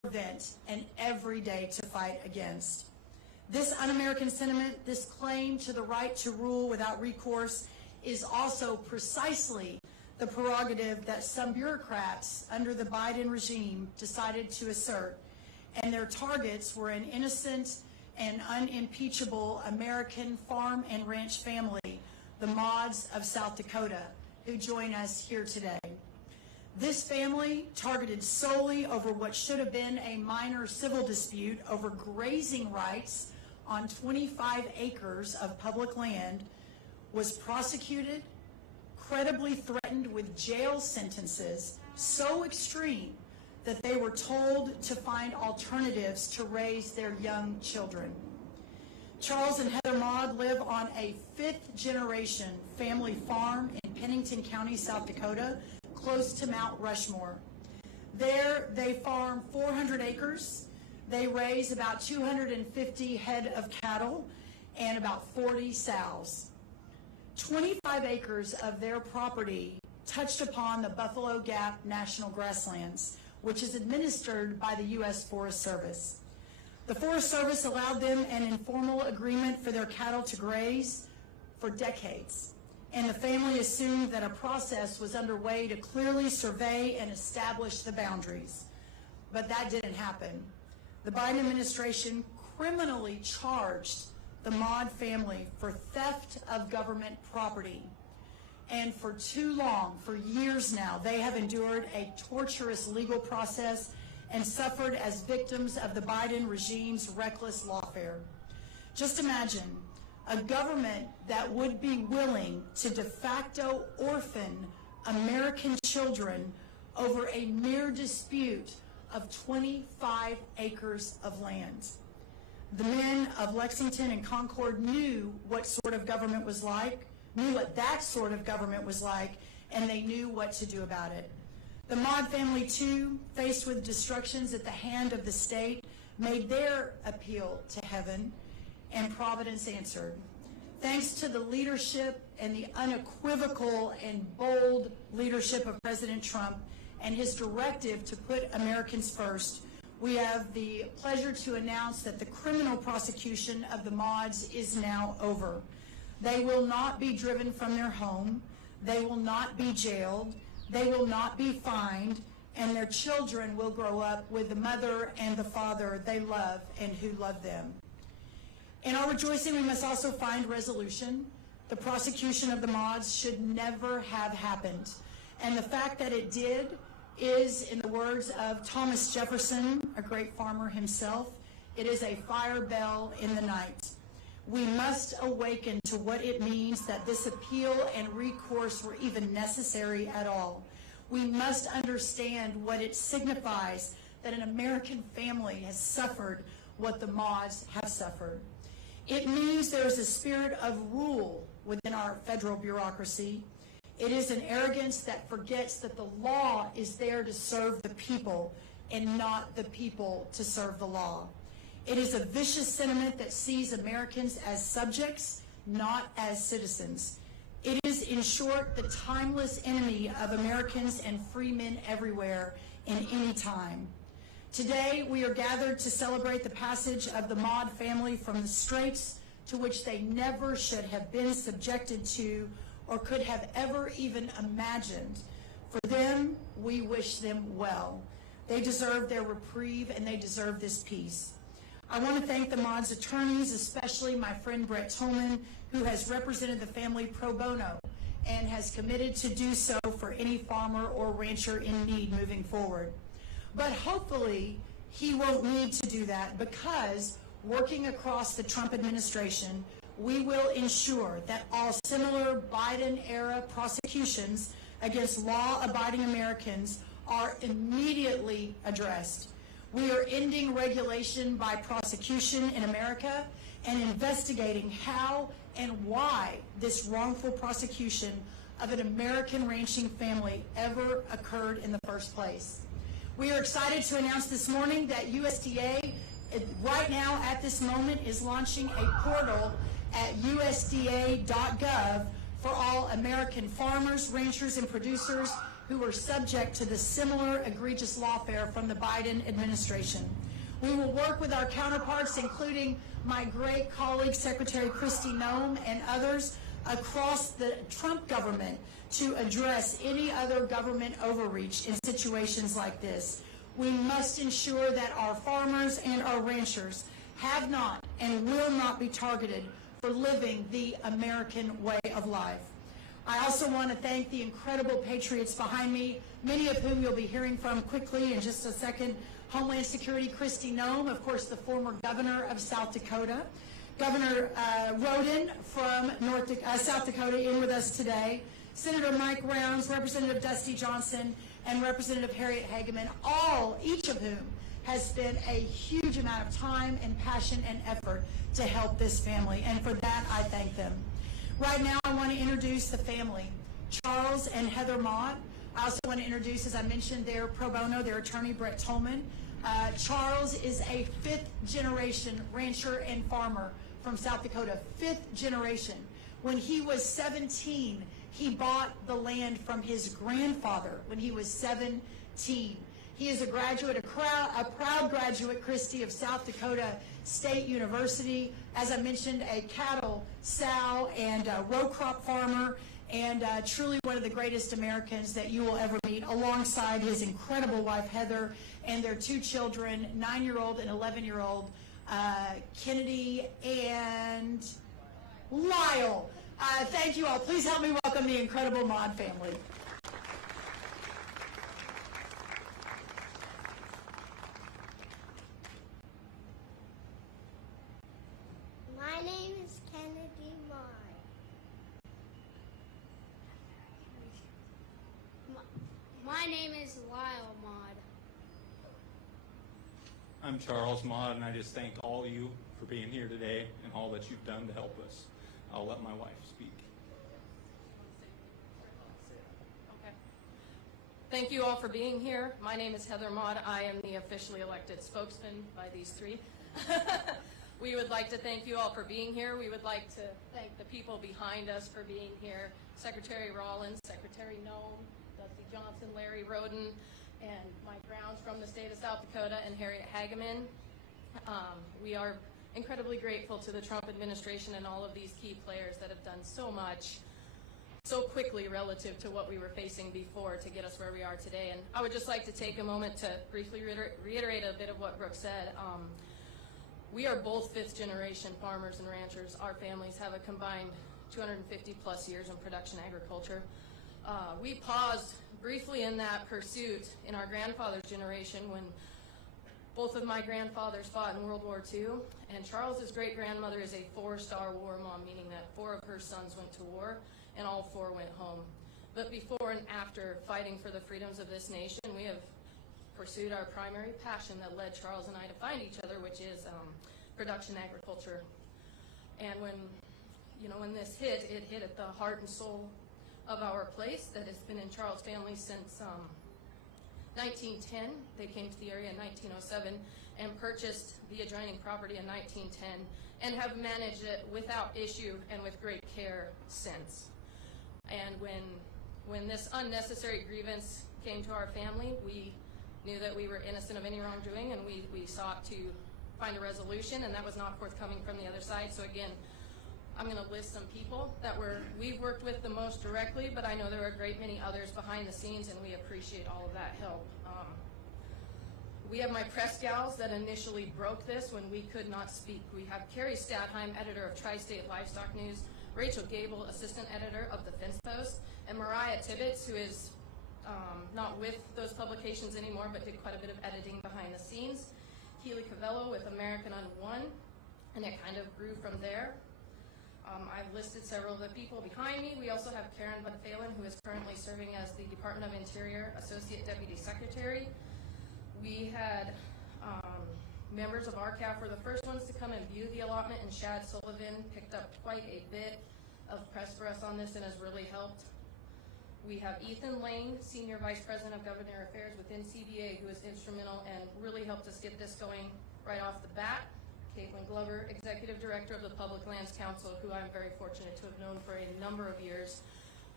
prevent and every day to fight against. This un-American sentiment, this claim to the right to rule without recourse, is also precisely the prerogative that some bureaucrats under the Biden regime decided to assert, and their targets were an innocent and unimpeachable American farm and ranch family, the Maudes of South Dakota, who join us here today. This family, targeted solely over what should have been a minor civil dispute over grazing rights on 25 acres of public land, was prosecuted, credibly threatened with jail sentences so extreme that they were told to find alternatives to raise their young children. Charles and Heather Maude live on a fifth-generation family farm in Pennington County, South Dakota, close to Mount Rushmore. There, they farm 400 acres. They raise about 250 head of cattle and about 40 sows. 25 acres of their property touched upon the Buffalo Gap National Grasslands, which is administered by the U.S. Forest Service. The Forest Service allowed them an informal agreement for their cattle to graze for decades, and the family assumed that a process was underway to clearly survey and establish the boundaries. But that didn't happen. The Biden administration criminally charged the Maude family for theft of government property. And for too long, for years now, they have endured a torturous legal process and suffered as victims of the Biden regime's reckless lawfare. Just imagine a government that would be willing to de facto orphan American children over a mere dispute of 25 acres of land. The men of Lexington and Concord knew what sort of government was like, knew what that sort of government was like, and they knew what to do about it. The Maude family, too, faced with destructions at the hand of the state, made their appeal to heaven, and Providence answered. Thanks to the leadership and the unequivocal and bold leadership of President Trump and his directive to put Americans first, we have the pleasure to announce that the criminal prosecution of the Maudes is now over. They will not be driven from their home. They will not be jailed. They will not be fined, and their children will grow up with the mother and the father they love and who love them. In our rejoicing, we must also find resolution. The prosecution of the Maudes should never have happened, and the fact that it did is, in the words of Thomas Jefferson, a great farmer himself, it is a fire bell in the night. We must awaken to what it means that this appeal and recourse were even necessary at all. We must understand what it signifies that an American family has suffered what the Maudes have suffered. It means there is a spirit of rule within our federal bureaucracy. It is an arrogance that forgets that the law is there to serve the people and not the people to serve the law. It is a vicious sentiment that sees Americans as subjects, not as citizens. It is, in short, the timeless enemy of Americans and free men everywhere in any time. Today, we are gathered to celebrate the passage of the Maude family from the straits to which they never should have been subjected to or could have ever even imagined. For them, we wish them well. They deserve their reprieve and they deserve this peace. I want to thank the Maude's attorneys, especially my friend Brett Tolman, who has represented the family pro bono and has committed to do so for any farmer or rancher in need moving forward. But hopefully, he won't need to do that because, working across the Trump administration, we will ensure that all similar Biden-era prosecutions against law-abiding Americans are immediately addressed. We are ending regulation by prosecution in America and investigating how and why this wrongful prosecution of an American ranching family ever occurred in the first place. We are excited to announce this morning that USDA, right now at this moment, is launching a portal at usda.gov for all American farmers, ranchers, and producers who were subject to the similar egregious lawfare from the Biden administration. We will work with our counterparts, including my great colleague, Secretary Kristi Noem, and others across the Trump government to address any other government overreach in situations like this. We must ensure that our farmers and our ranchers have not and will not be targeted for living the American way of life. I also want to thank the incredible patriots behind me, many of whom you'll be hearing from quickly in just a second. Homeland Security Kristi Noem, of course, the former governor of South Dakota. Governor Rhoden from South Dakota in with us today. Senator Mike Rounds, Representative Dusty Johnson, and Representative Harriet Hageman, each of whom has spent a huge amount of time and passion and effort to help this family, and for that I thank them. Right now I want to introduce the family, Charles and Heather Maude. I also want to introduce, as I mentioned, their pro bono, their attorney, Brett Tolman. Charles is a fifth-generation rancher and farmer from South Dakota, fifth generation. When he was 17, he bought the land from his grandfather when he was 17. He is a graduate, a proud graduate, Kristi, of South Dakota State University. As I mentioned, a cattle, sow, and row crop farmer, and truly one of the greatest Americans that you will ever meet, alongside his incredible wife, Heather, and their two children, 9-year-old and 11-year-old, Kennedy and Lyle. Thank you all. Please help me welcome the incredible Maude family. My name is Kennedy Maude. My name is Lyle Maude. I'm Charles Maude, and I just thank all of you for being here today and all that you've done to help us. I'll let my wife speak. Okay. Thank you all for being here. My name is Heather Maude. I am the officially elected spokesman by these three. We would like to thank you all for being here. We would like to thank the people behind us for being here. Secretary Rollins, Secretary Noem, Dusty Johnson, Larry Rhoden, and Mike Rounds from the state of South Dakota, and Harriet Hageman. We are incredibly grateful to the Trump administration and all of these key players that have done so much so quickly relative to what we were facing before to get us where we are today. And I would just like to take a moment to briefly reiterate a bit of what Brooke said. We are both fifth-generation farmers and ranchers. Our families have a combined 250-plus years in production agriculture. We paused briefly in that pursuit in our grandfather's generation when both of my grandfathers fought in World War II, and Charles's great-grandmother is a 4-star war mom, meaning that 4 of her sons went to war and all 4 went home. But before and after fighting for the freedoms of this nation, we have pursued our primary passion that led Charles and I to find each other, which is production agriculture. And when this hit, it hit at the heart and soul of our place that has been in Charles' family since 1910. They came to the area in 1907 and purchased the adjoining property in 1910 and have managed it without issue and with great care since. And when this unnecessary grievance came to our family, we knew that we were innocent of any wrongdoing, and we sought to find a resolution, and that was not forthcoming from the other side. So again, I'm going to list some people that we've worked with the most directly, but I know there are a great many others behind the scenes, and we appreciate all of that help. We have my press gals that initially broke this when we could not speak. We have Carrie Stadheim, editor of Tri-State Livestock News, Rachel Gable, assistant editor of the Fence Post, and Mariah Tibbetts, who is not with those publications anymore, but did quite a bit of editing behind the scenes. Keely Cavello with American on One, and it kind of grew from there. I've listed several of the people behind me. We also have Karen Bud-Phelan, who is currently serving as the Department of Interior Associate Deputy Secretary. We had members of RCAF were the first ones to come and view the allotment, and Shad Sullivan picked up quite a bit of press for us on this and has really helped. We have Ethan Lane, Senior Vice President of Government Affairs within CBA, who is instrumental and really helped us get this going right off the bat. Caitlin Glover, Executive Director of the Public Lands Council, who I'm very fortunate to have known for a number of years.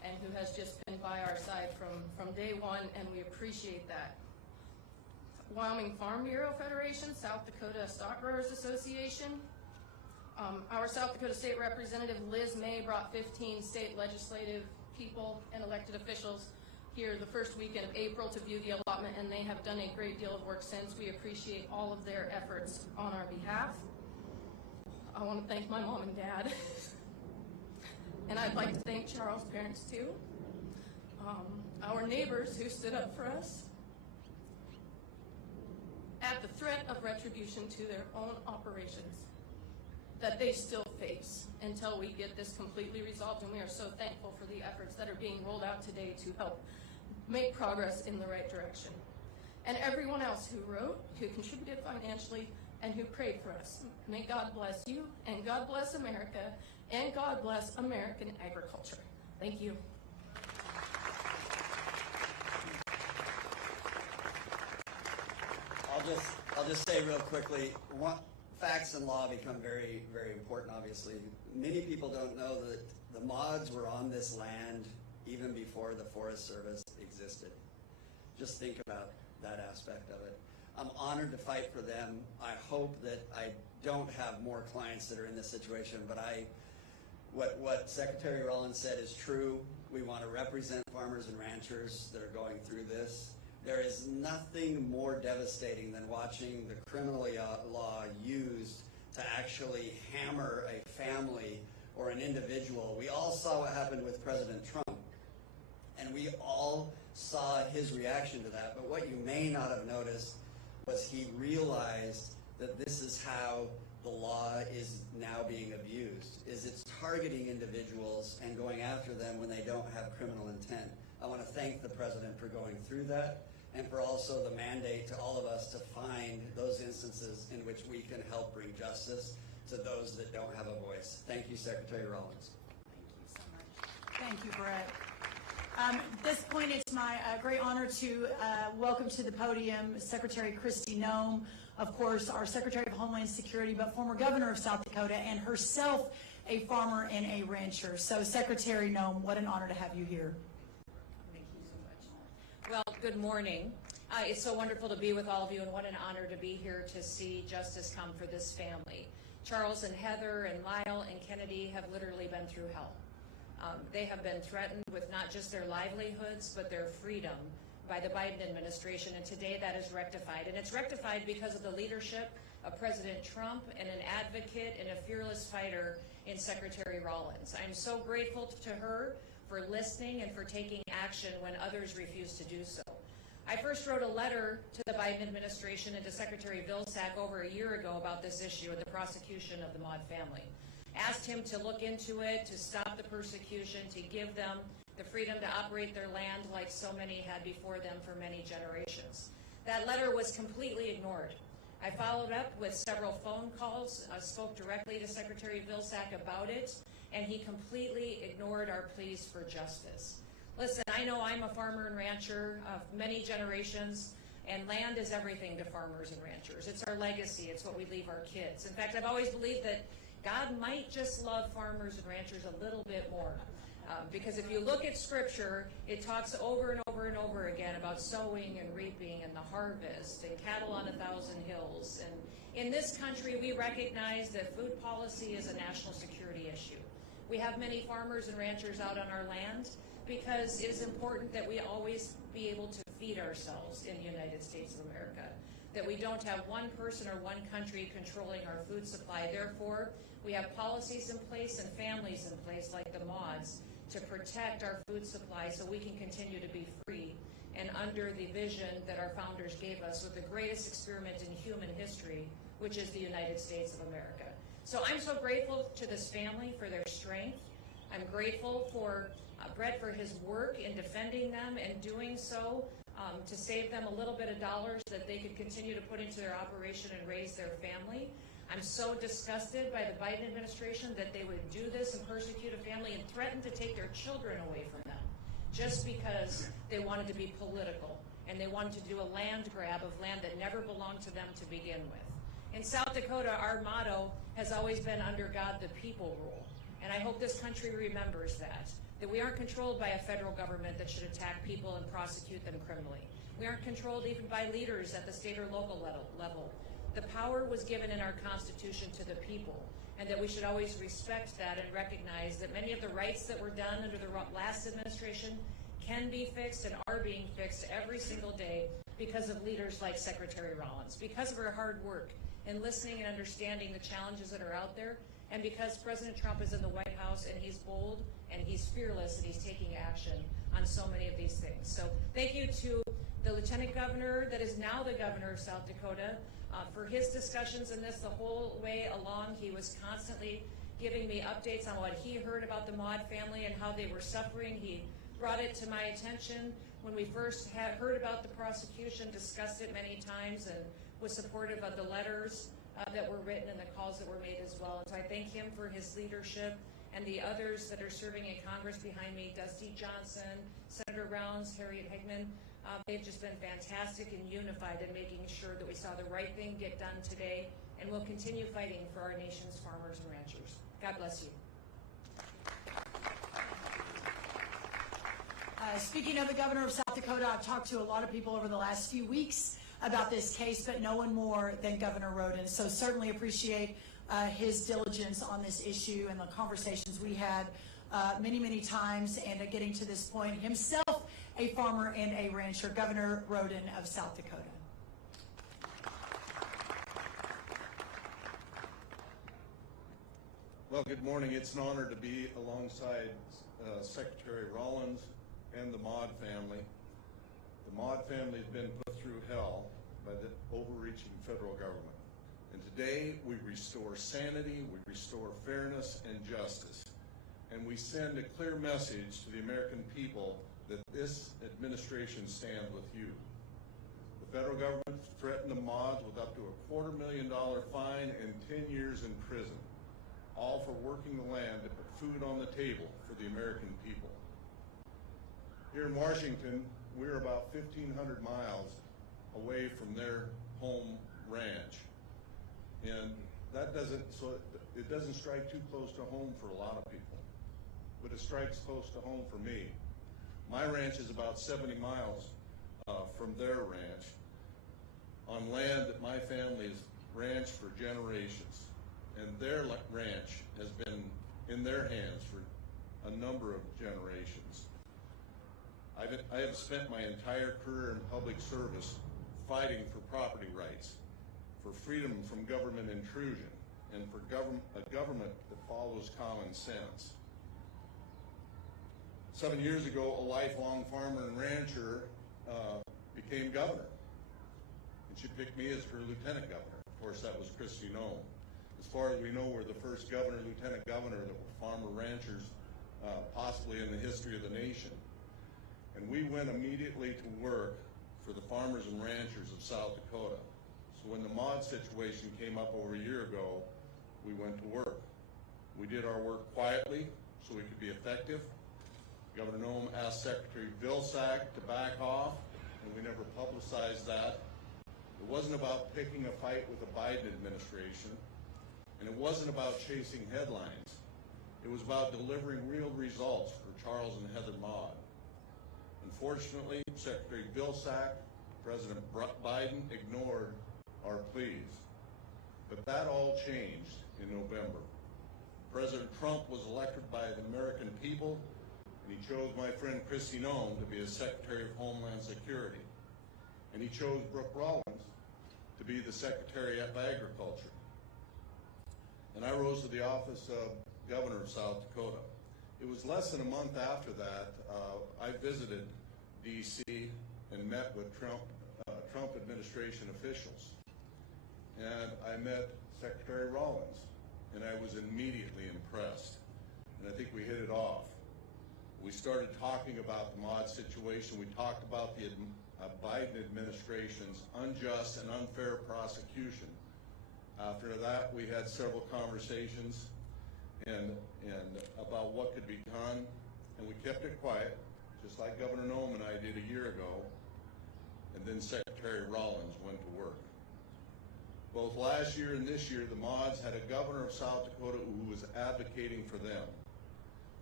and who has just been by our side from day one, and we appreciate that. Wyoming Farm Bureau Federation, South Dakota Stock Growers Association. Our South Dakota State Representative Liz May brought 15 state legislative people and elected officials here the first weekend of April to view the allotment, and they have done a great deal of work since. We appreciate all of their efforts on our behalf. I want to thank my mom and dad. And I'd like to thank Charles' parents too. Our neighbors who stood up for us at the threat of retribution to their own operations that they still face until we get this completely resolved, and we are so thankful for the efforts that are being rolled out today to help make progress in the right direction. And everyone else who wrote, who contributed financially, and who prayed for us. May God bless you, and God bless America, and God bless American agriculture. Thank you. I'll just say real quickly, facts and law become very, very important, obviously. Many people don't know that the mods were on this land even before the Forest Service existed. Just think about that aspect of it. I'm honored to fight for them. I hope that I don't have more clients that are in this situation, but what Secretary Rollins said is true. We want to represent farmers and ranchers that are going through this. There is nothing more devastating than watching the criminal law used to actually hammer a family or an individual. We all saw what happened with President Trump, and we all saw his reaction to that. But what you may not have noticed was he realized that this is how the law is now being abused, is it's targeting individuals and going after them when they don't have criminal intent. I want to thank the President for going through that, and for also the mandate to all of us to find those instances in which we can help bring justice to those that don't have a voice. Thank you, Secretary Rollins. Thank you so much. Thank you, Brett. At this point, it's my great honor to welcome to the podium Secretary Kristi Noem, of course, our Secretary of Homeland Security, but former governor of South Dakota, and herself a farmer and a rancher. So, Secretary Noem, what an honor to have you here. Thank you so much. Well, good morning. It's so wonderful to be with all of you, and what an honor to be here to see justice come for this family. Charles and Heather and Lyle and Kennedy have literally been through hell. They have been threatened with not just their livelihoods, but their freedom by the Biden administration, and today that is rectified. And it's rectified because of the leadership of President Trump and an advocate and a fearless fighter in Secretary Rollins. I'm so grateful to her for listening and for taking action when others refuse to do so. I first wrote a letter to the Biden administration and to Secretary Vilsack over a year ago about this issue and the prosecution of the Maude family. Asked him to look into it, to stop the persecution, to give them the freedom to operate their land like so many had before them for many generations. That letter was completely ignored. I followed up with several phone calls, spoke directly to Secretary Vilsack about it, and he completely ignored our pleas for justice. Listen, I know I'm a farmer and rancher of many generations, and land is everything to farmers and ranchers. It's our legacy. It's what we leave our kids. In fact, I've always believed that God might just love farmers and ranchers a little bit more. Because if you look at Scripture, it talks over and over and over again about sowing and reaping and the harvest and cattle on 1,000 hills. And in this country, we recognize that food policy is a national security issue. We have many farmers and ranchers out on our land because it is important that we always be able to feed ourselves in the United States of America, that we don't have one person or one country controlling our food supply. Therefore, we have policies in place and families in place like the Maudes to protect our food supply so we can continue to be free and under the vision that our founders gave us with the greatest experiment in human history, which is the United States of America. So I'm so grateful to this family for their strength. I'm grateful for Brett for his work in defending them and doing so to save them a little bit of dollars that they could continue to put into their operation and raise their family. I'm so disgusted by the Biden administration that they would do this and persecute a family and threaten to take their children away from them just because they wanted to be political and they wanted to do a land grab of land that never belonged to them to begin with. In South Dakota, our motto has always been under God the people rule, and I hope this country remembers that. that we aren't controlled by a federal government that should attack people and prosecute them criminally. We aren't controlled even by leaders at the state or local level. The power was given in our Constitution to the people, and that we should always respect that and recognize that many of the rights that were done under the last administration can be fixed and are being fixed every single day because of leaders like Secretary Rollins, because of her hard work in listening and understanding the challenges that are out there, and because President Trump is in the White House and he's bold and he's fearless and he's taking action on so many of these things. So thank you to the Lieutenant Governor that is now the Governor of South Dakota for his discussions in this the whole way along. He was constantly giving me updates on what he heard about the Maude family and how they were suffering. He brought it to my attention when we first heard about the prosecution, discussed it many times, and was supportive of the letters that were written and the calls that were made as well. And so I thank him for his leadership, and the others that are serving in Congress behind me, Dusty Johnson, Senator Rounds, Harriet Hageman. They've just been fantastic and unified in making sure that we saw the right thing get done today, and we'll continue fighting for our nation's farmers and ranchers. God bless you. Speaking of the Governor of South Dakota, I've talked to a lot of people over the last few weeks about this case, but no one more than Governor Rhoden. So certainly appreciate his diligence on this issue and the conversations we had many, many times, and getting to this point himself, a farmer and a rancher, Governor Rhoden of South Dakota. Well, good morning. It's an honor to be alongside Secretary Rollins and the Maude family. The Maude family has been put through hell by the overreaching federal government. And today we restore sanity, we restore fairness and justice. And we send a clear message to the American people that this administration stands with you. The federal government threatened the Maudes with up to a $250,000 fine and 10 years in prison, all for working the land to put food on the table for the American people. Here in Washington, we're about 1,500 miles away from their home ranch. And that doesn't strike too close to home for a lot of people, but it strikes close to home for me. My ranch is about 70 miles from their ranch on land that my family has ranched for generations. And their ranch has been in their hands for a number of generations. I have spent my entire career in public service fighting for property rights, for freedom from government intrusion, and for a government that follows common sense. 7 years ago, a lifelong farmer and rancher became governor, and she picked me as her lieutenant governor. Of course, that was Kristi Noem. As far as we know, we're the first governor, lieutenant governor that were farmer ranchers, possibly in the history of the nation. And we went immediately to work for the farmers and ranchers of South Dakota. So when the Maude situation came up over a year ago, we went to work. We did our work quietly so we could be effective. Governor Noem asked Secretary Vilsack to back off, and we never publicized that. It wasn't about picking a fight with the Biden administration, and it wasn't about chasing headlines. It was about delivering real results for Charles and Heather Maude. Unfortunately, Secretary Vilsack, President Biden ignored our pleas. But that all changed in November. President Trump was elected by the American people, and he chose my friend Kristi Noem to be his Secretary of Homeland Security. And he chose Brooke Rollins to be the Secretary of Agriculture. And I rose to the office of Governor of South Dakota. It was less than a month after that, I visited D.C. and met with Trump administration officials. And I met Secretary Rollins, and I was immediately impressed. And I think we hit it off. We started talking about the Maude situation. We talked about the Biden administration's unjust and unfair prosecution. After that, we had several conversations and about what could be done, and we kept it quiet, just like Governor Noem and I did a year ago, and then Secretary Rollins went to work. Both last year and this year, the Maudes had a governor of South Dakota who was advocating for them.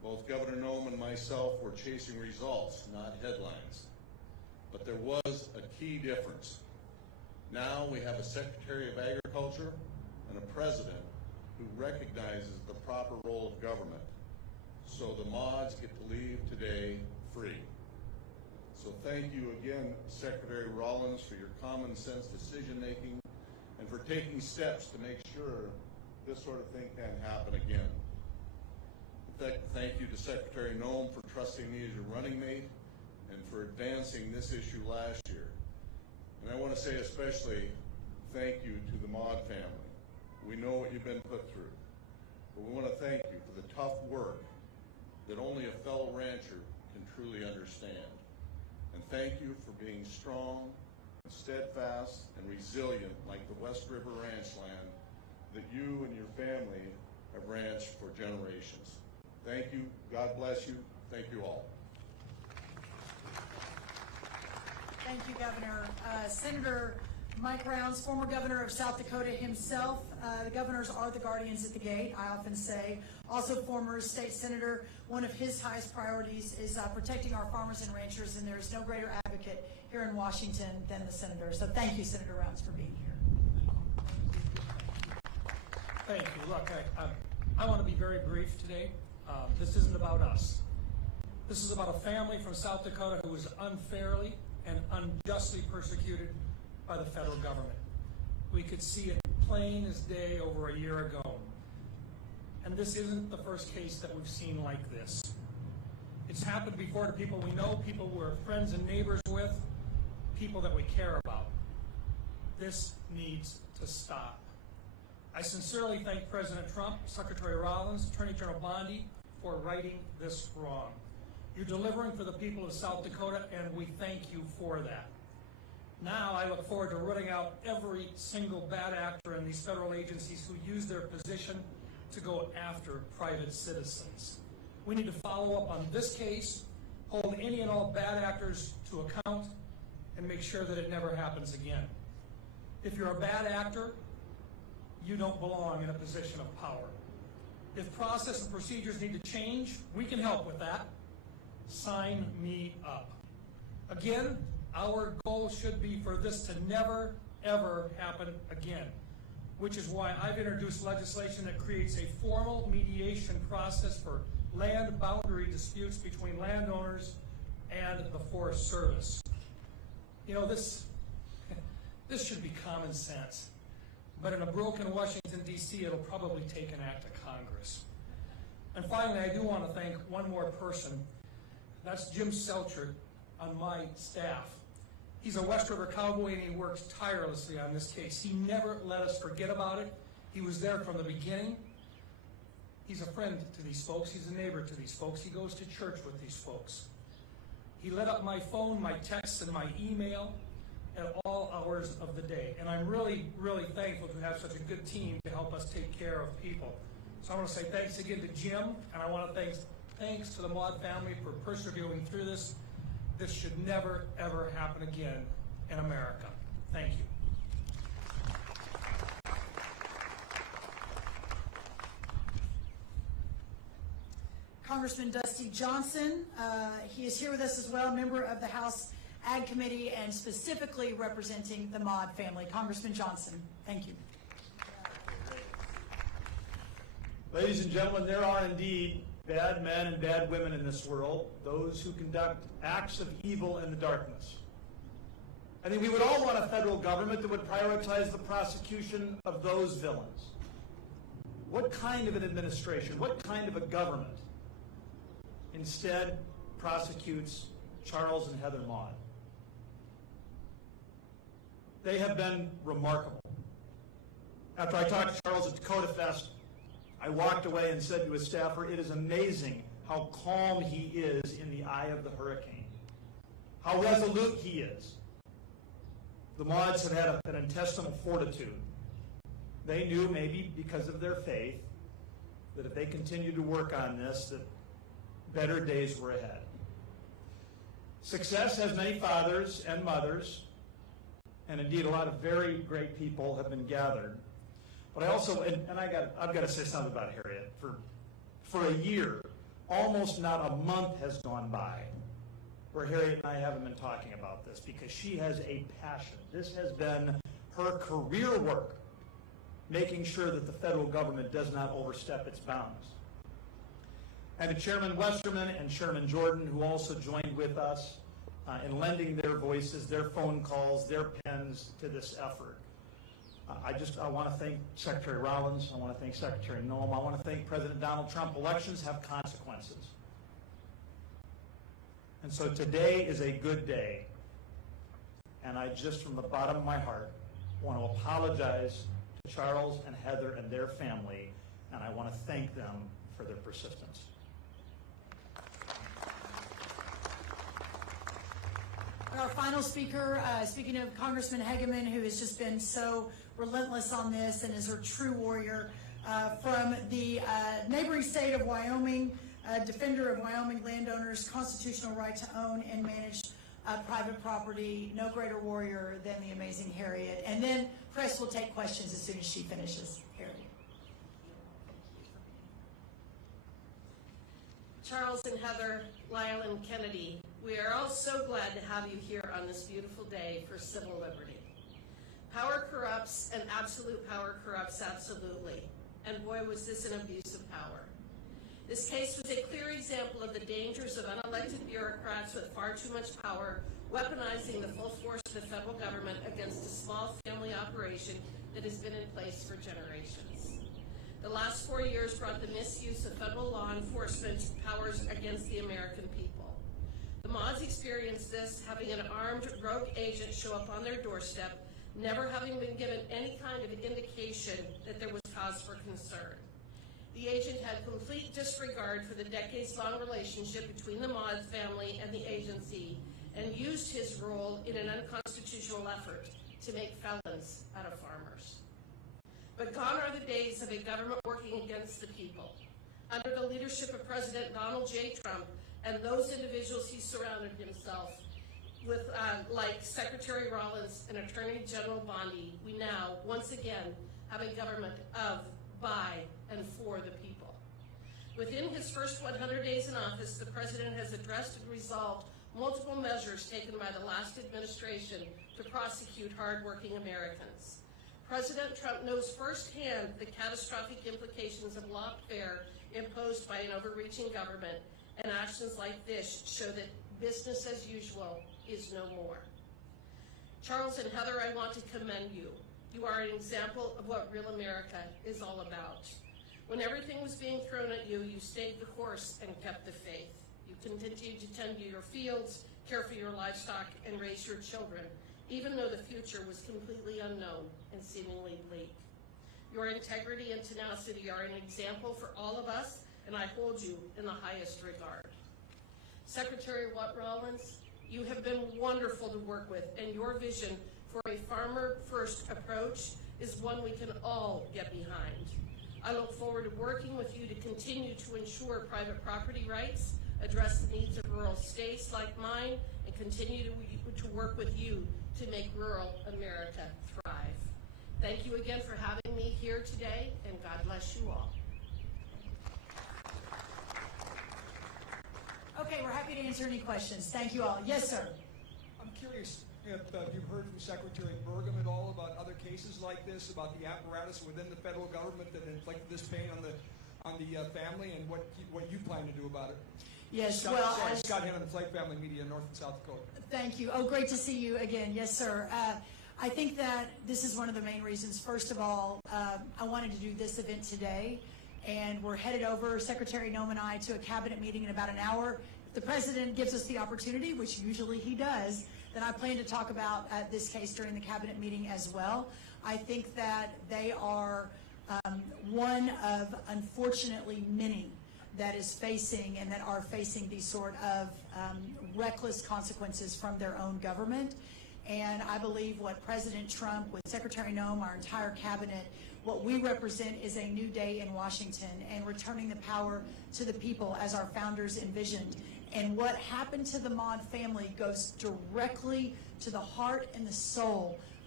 Both Governor Noem and myself were chasing results, not headlines. But there was a key difference. Now we have a Secretary of Agriculture and a President who recognizes the proper role of government. So the mods get to leave today free. So thank you again, Secretary Rollins, for your common sense decision making and for taking steps to make sure this sort of thing can't happen again. Thank you to Secretary Noem for trusting me as your running mate and for advancing this issue last year. And I want to say especially thank you to the Maude family. We know what you've been put through, but we want to thank you for the tough work that only a fellow rancher can truly understand. And thank you for being strong, steadfast, and resilient like the West River ranch land that you and your family have ranched for generations. Thank you. God bless you. Thank you all. Thank you, Governor. Senator Mike Rounds, former governor of South Dakota himself. The governors are the guardians at the gate, I often say. Also former state senator. One of his highest priorities is protecting our farmers and ranchers, and there's no greater advocate here in Washington than the senator. So thank you, Senator Rounds, for being here. Thank you. Look, I want to be very brief today. This isn't about us. This is about a family from South Dakota who was unfairly and unjustly persecuted by the federal government. We could see it plain as day over a year ago. And this isn't the first case that we've seen like this. It's happened before to people we know, people we're friends and neighbors with, people that we care about. This needs to stop. I sincerely thank President Trump, Secretary Rollins, Attorney General Bondi for righting this wrong. You're delivering for the people of South Dakota, and we thank you for that. Now I look forward to rooting out every single bad actor in these federal agencies who use their position to go after private citizens. We need to follow up on this case, hold any and all bad actors to account, and make sure that it never happens again. If you're a bad actor, you don't belong in a position of power. If process and procedures need to change, we can help with that. Sign me up. Again, our goal should be for this to never, ever happen again, which is why I've introduced legislation that creates a formal mediation process for land boundary disputes between landowners and the Forest Service. You know, this should be common sense. But in a broken Washington, D.C., it'll probably take an act of Congress. And finally, I do want to thank one more person. That's Jim Selchert on my staff. He's a West River cowboy, and he works tirelessly on this case. He never let us forget about it. He was there from the beginning. He's a friend to these folks. He's a neighbor to these folks. He goes to church with these folks. He lit up my phone, my texts, and my email at all hours of the day. And I'm really, really thankful to have such a good team to help us take care of people. So I want to say thanks again to Jim, and I want to thanks to the Maude family for persevering through this. This should never, ever happen again in America. Thank you. Congressman Dusty Johnson, he is here with us as well, member of the House Ag Committee and specifically representing the Maude family. Congressman Johnson, thank you. Ladies and gentlemen, there are indeed bad men and bad women in this world, those who conduct acts of evil in the darkness. I think we would all want a federal government that would prioritize the prosecution of those villains. What kind of an administration, what kind of a government instead prosecutes Charles and Heather Maude? They have been remarkable. After I talked to Charles at Dakota Fest, I walked away and said to his staffer, it is amazing how calm he is in the eye of the hurricane, how resolute he is. The Maudes have had an intestinal fortitude. They knew, maybe because of their faith, that if they continued to work on this, that better days were ahead. Success has many fathers and mothers, and indeed a lot of very great people have been gathered. But I also, and I've got to say something about Harriet. For a year, almost not a month has gone by where Harriet and I haven't been talking about this, because she has a passion. This has been her career work, making sure that the federal government does not overstep its bounds. And to Chairman Westerman and Chairman Jordan, who also joined with us in lending their voices, their phone calls, their pens to this effort. I want to thank Secretary Rollins. I want to thank Secretary Noem. I want to thank President Donald Trump. Elections have consequences. And so today is a good day. And I just, from the bottom of my heart, want to apologize to Charles and Heather and their family, and I want to thank them for their persistence. Our final speaker, speaking of Congressman Hageman, who has just been so relentless on this and is a true warrior, from the neighboring state of Wyoming, defender of Wyoming landowners' constitutional right to own and manage private property. No greater warrior than the amazing Harriet. And then press will take questions as soon as she finishes. Harriet. Charles and Heather, Lyle and Kennedy, we are all so glad to have you here on this beautiful day for civil liberty. Power corrupts, and absolute power corrupts absolutely. And boy, was this an abuse of power. This case was a clear example of the dangers of unelected bureaucrats with far too much power, weaponizing the full force of the federal government against a small family operation that has been in place for generations. The last 4 years brought the misuse of federal law enforcement powers against the American people. The Maudes experienced this, having an armed rogue agent show up on their doorstep, never having been given any kind of indication that there was cause for concern. The agent had complete disregard for the decades-long relationship between the Maude family and the agency, and used his role in an unconstitutional effort to make felons out of farmers. But gone are the days of a government working against the people. Under the leadership of President Donald J. Trump and those individuals he surrounded himself with, like Secretary Rollins and Attorney General Bondi, we now, once again, have a government of, by, and for the people. Within his first 100 days in office, the President has addressed and resolved multiple measures taken by the last administration to prosecute hardworking Americans. President Trump knows firsthand the catastrophic implications of lawfare imposed by an overreaching government, and actions like this show that business as usual is no more. Charles and Heather, I want to commend you. You are an example of what real America is all about. When everything was being thrown at you, you stayed the course and kept the faith. You continued to tend to your fields, care for your livestock, and raise your children, even though the future was completely unknown and seemingly bleak. Your integrity and tenacity are an example for all of us, and I hold you in the highest regard. Secretary Rollins, you have been wonderful to work with, and your vision for a farmer-first approach is one we can all get behind. I look forward to working with you to continue to ensure private property rights, address the needs of rural states like mine, and continue to work with you to make rural America thrive. Thank you again for having me here today, and God bless you all. Okay, we're happy to answer any questions. Thank you all. Yes, sir. I'm curious if you've heard from Secretary Burgum at all about other cases like this, about the apparatus within the federal government that inflicted this pain on the family, and what you plan to do about it. Yes, Scott Hannon, Flight Family Media, North and South Dakota. Thank you. Oh, great to see you again. Yes, sir. I think that this is one of the main reasons. First of all, I wanted to do this event today, and we're headed over, Secretary Noem and I, to a cabinet meeting in about an hour. If the President gives us the opportunity, which usually he does, then I plan to talk about this case during the cabinet meeting as well. I think that they are one of, unfortunately, many that is facing and that are facing these sort of reckless consequences from their own government. And I believe what President Trump, with Secretary Noem, our entire cabinet, what we represent is a new day in Washington and returning the power to the people as our founders envisioned. And what happened to the Maude family goes directly to the heart and the soul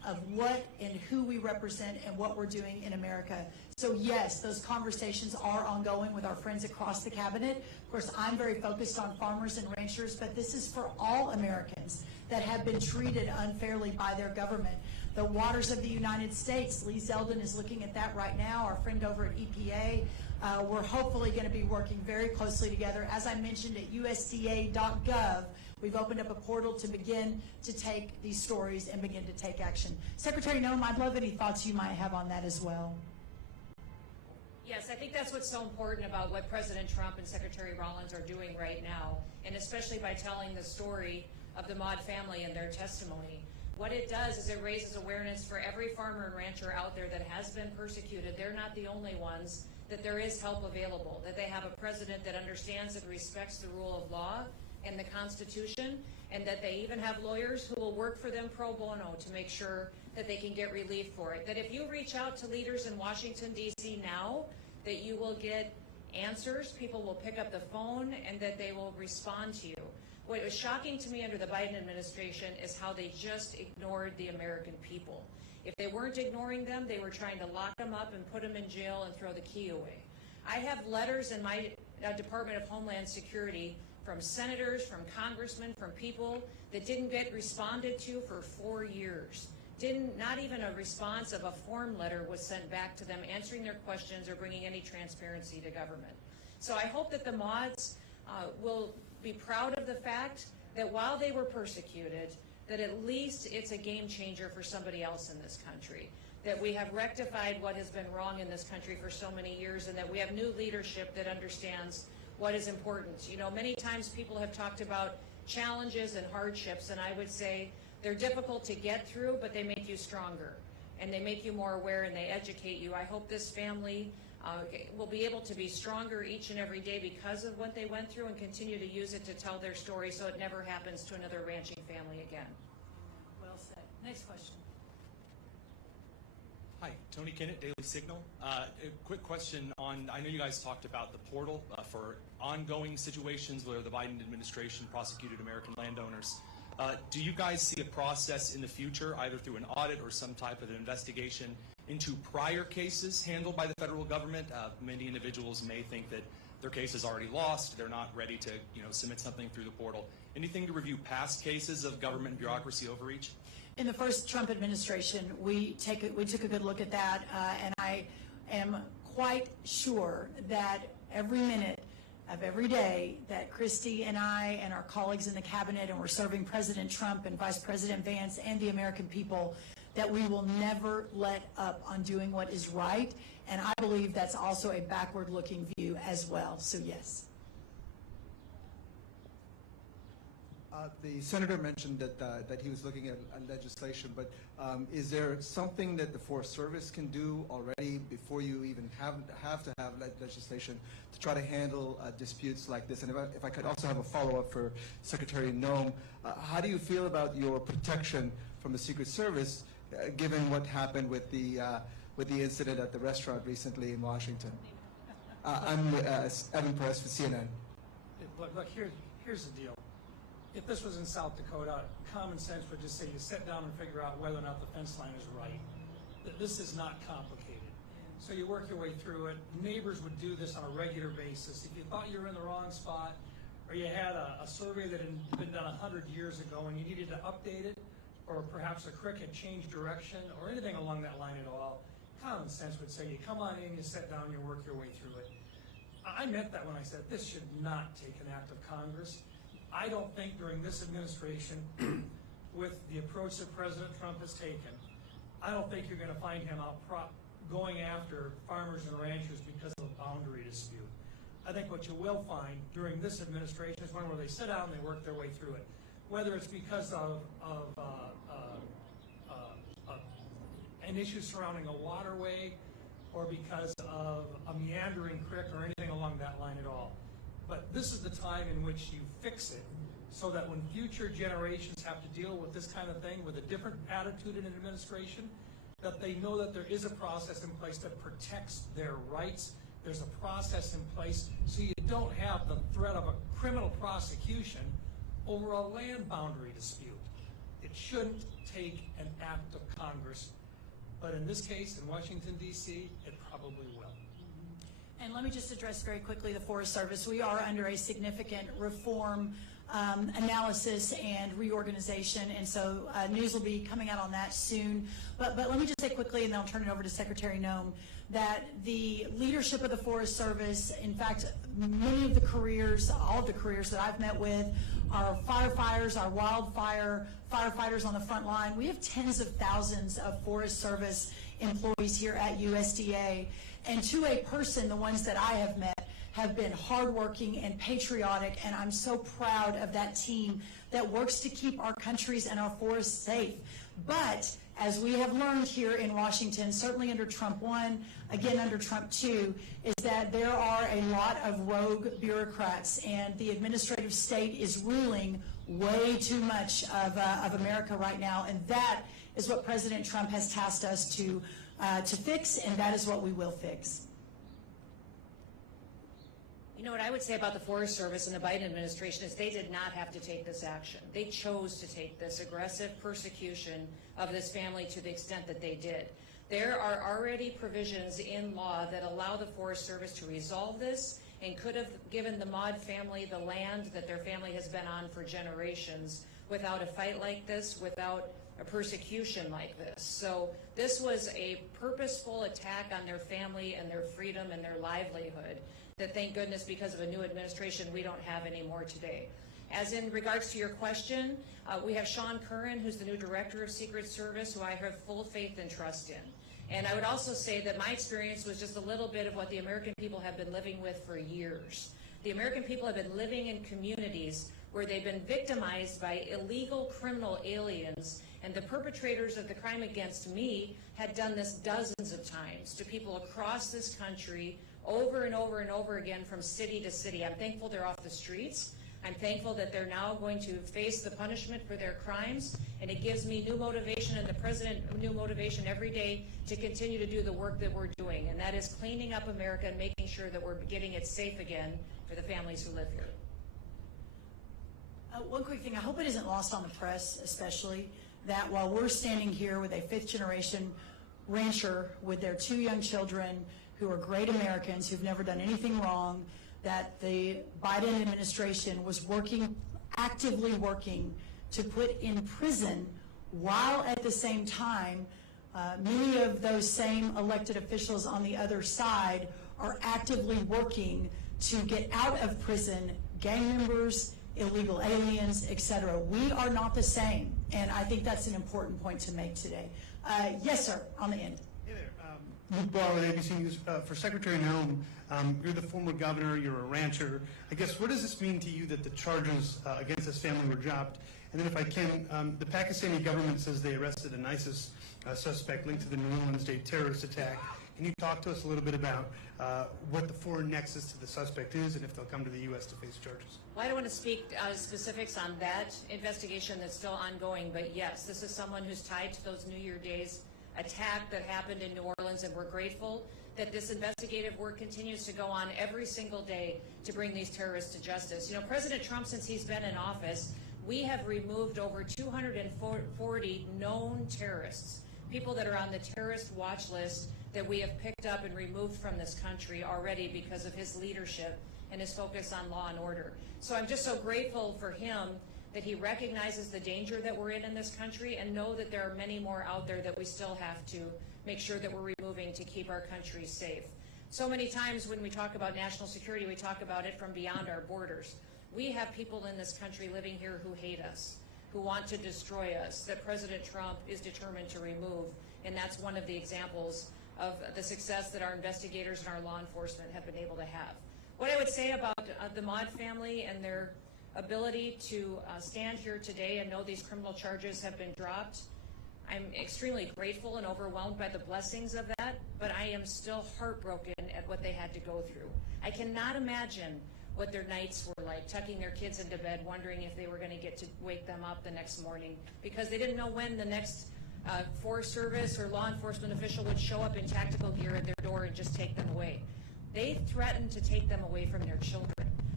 of what and who we represent and what we're doing in America. So yes, those conversations are ongoing with our friends across the cabinet. Of course, I'm very focused on farmers and ranchers, but this is for all Americans that have been treated unfairly by their government. The waters of the United States, Lee Zeldin is looking at that right now, our friend over at EPA. We're hopefully going to be working very closely together. As I mentioned, at USDA.gov, we've opened up a portal to begin to take these stories and begin to take action. Secretary Noem, I'd love any thoughts you might have on that as well. Yes, I think that's what's so important about what President Trump and Secretary Rollins are doing right now, and especially by telling the story of the Maude family and their testimony. What it does is it raises awareness for every farmer and rancher out there that has been persecuted. They're not the only ones, that there is help available, that they have a president that understands and respects the rule of law and the Constitution, and that they even have lawyers who will work for them pro bono to make sure that they can get relief for it. That if you reach out to leaders in Washington, D.C. now, that you will get answers, people will pick up the phone, and that they will respond to you. What was shocking to me under the Biden administration is how they just ignored the American people. If they weren't ignoring them, they were trying to lock them up and put them in jail and throw the key away. I have letters in my Department of Homeland Security from senators, from congressmen, from people that didn't get responded to for 4 years. Not even a response of a form letter was sent back to them answering their questions or bringing any transparency to government. So I hope that the Maudes will be proud of the fact that while they were persecuted, that at least it's a game changer for somebody else in this country, that we have rectified what has been wrong in this country for so many years, and that we have new leadership that understands what is important. You know, many times people have talked about challenges and hardships, and I would say they're difficult to get through, but they make you stronger, and they make you more aware, and they educate you. I hope this family will be able to be stronger each and every day because of what they went through, and continue to use it to tell their story so it never happens to another ranching family again. Well said. Next question. Hi, Tony Kennett, Daily Signal. A quick question on, I know you guys talked about the portal for ongoing situations where the Biden administration prosecuted American landowners. Do you guys see a process in the future, either through an audit or some type of an investigation into prior cases handled by the federal government? Many individuals may think that their case is already lost, they're not ready to submit something through the portal. Anything to review past cases of government bureaucracy overreach? In the first Trump administration, we took a good look at that, and I am quite sure that every minute of every day that Kristi and I and our colleagues in the cabinet, and we're serving President Trump and Vice President Vance and the American people, that we will never let up on doing what is right. And I believe that's also a backward-looking view as well. So yes. The senator mentioned that he was looking at legislation, but is there something that the Forest Service can do already before you even have to have legislation to try to handle disputes like this? And if I could also have a follow-up for Secretary Noem, how do you feel about your protection from the Secret Service, given what happened with the incident at the restaurant recently in Washington? I'm Evan Perez for CNN. Look, here's the deal. If this was in South Dakota, common sense would just say you sit down and figure out whether or not the fence line is right. This is not complicated. So you work your way through it. Neighbors would do this on a regular basis. If you thought you were in the wrong spot, or you had a survey that had been done 100 years ago and you needed to update it, or perhaps a creek had changed direction, or anything along that line at all, common sense would say you come on in, you sit down, you work your way through it. I meant that when I said this should not take an act of Congress. I don't think during this administration, with the approach that President Trump has taken, I don't think you're going to find him out going after farmers and ranchers because of a boundary dispute. I think what you will find during this administration is one where they sit down and they work their way through it. Whether it's because of an issue surrounding a waterway, or because of a meandering creek, or anything along that line at all. But this is the time in which you fix it so that when future generations have to deal with this kind of thing with a different attitude in an administration, that they know that there is a process in place that protects their rights. There's a process in place so you don't have the threat of a criminal prosecution over a land boundary dispute. It shouldn't take an act of Congress, but in this case, in Washington, D.C., it probably will. And let me just address very quickly the Forest Service. We are under a significant reform analysis and reorganization, and so news will be coming out on that soon. But let me just say quickly, and then I'll turn it over to Secretary Noem, that the leadership of the Forest Service, in fact, many of the careers, all of the careers that I've met with, our firefighters, our wildfire firefighters on the front line. We have tens of thousands of Forest Service employees here at USDA. And to a person, the ones that I have met have been hardworking and patriotic, and I'm so proud of that team that works to keep our countries and our forests safe. But as we have learned here in Washington, certainly under Trump 1, again under Trump 2, is that there are a lot of rogue bureaucrats, and the administrative state is ruling way too much of America right now, and that is what President Trump has tasked us to fix, and that is what we will fix. You know what I would say about the Forest Service and the Biden administration is they did not have to take this action. They chose to take this aggressive persecution of this family to the extent that they did. There are already provisions in law that allow the Forest Service to resolve this and could have given the Maude family the land that their family has been on for generations without a fight like this, without a persecution like this. So this was a purposeful attack on their family and their freedom and their livelihood that, thank goodness, because of a new administration, we don't have anymore today. As in regards to your question, we have Sean Curran, who's the new Director of Secret Service, who I have full faith and trust in. And I would also say that my experience was just a little bit of what the American people have been living with for years. The American people have been living in communities where they've been victimized by illegal criminal aliens, and the perpetrators of the crime against me had done this dozens of times to people across this country over and over and over again from city to city. I'm thankful they're off the streets. I'm thankful that they're now going to face the punishment for their crimes, and it gives me new motivation and the President new motivation every day to continue to do the work that we're doing, and that is cleaning up America and making sure that we're getting it safe again for the families who live here. One quick thing, I hope it isn't lost on the press especially, that while we're standing here with a fifth-generation rancher with their 2 young children who are great Americans who've never done anything wrong, that the Biden administration was actively working to put in prison, while at the same time many of those same elected officials on the other side are actively working to get out of prison gang members, illegal aliens, etc. We are not the same, and I think that's an important point to make today. Yes, sir, on the end. Hey there, Luke Ball with ABC News. For Secretary Noem, you're the former governor, you're a rancher. I guess, what does this mean to you that the charges against this family were dropped? And then if I can, the Pakistani government says they arrested an ISIS suspect linked to the New Orleans Day terrorist attack. Can you talk to us a little bit about what the foreign nexus to the suspect is and if they'll come to the U.S. to face charges? Well, I don't want to speak specifics on that investigation that's still ongoing, but yes, this is someone who's tied to those New Year Days attack that happened in New Orleans, and we're grateful that this investigative work continues to go on every single day to bring these terrorists to justice. You know, President Trump, since he's been in office, we have removed over 240 known terrorists, people that are on the terrorist watch list that we have picked up and removed from this country already because of his leadership and his focus on law and order. So I'm just so grateful for him that he recognizes the danger that we're in this country, and know that there are many more out there that we still have to make sure that we're removing to keep our country safe. So many times when we talk about national security, we talk about it from beyond our borders. We have people in this country living here who hate us, who want to destroy us, that President Trump is determined to remove, and that's one of the examples of the success that our investigators and our law enforcement have been able to have. What I would say about the Maude family and their ability to stand here today and know these criminal charges have been dropped, I'm extremely grateful and overwhelmed by the blessings of that, but I am still heartbroken at what they had to go through. I cannot imagine what their nights were like, tucking their kids into bed, wondering if they were going to get to wake them up the next morning, because they didn't know when the next Forest Service or law enforcement official would show up in tactical gear at their door and just take them away. They threatened to take them away from their children.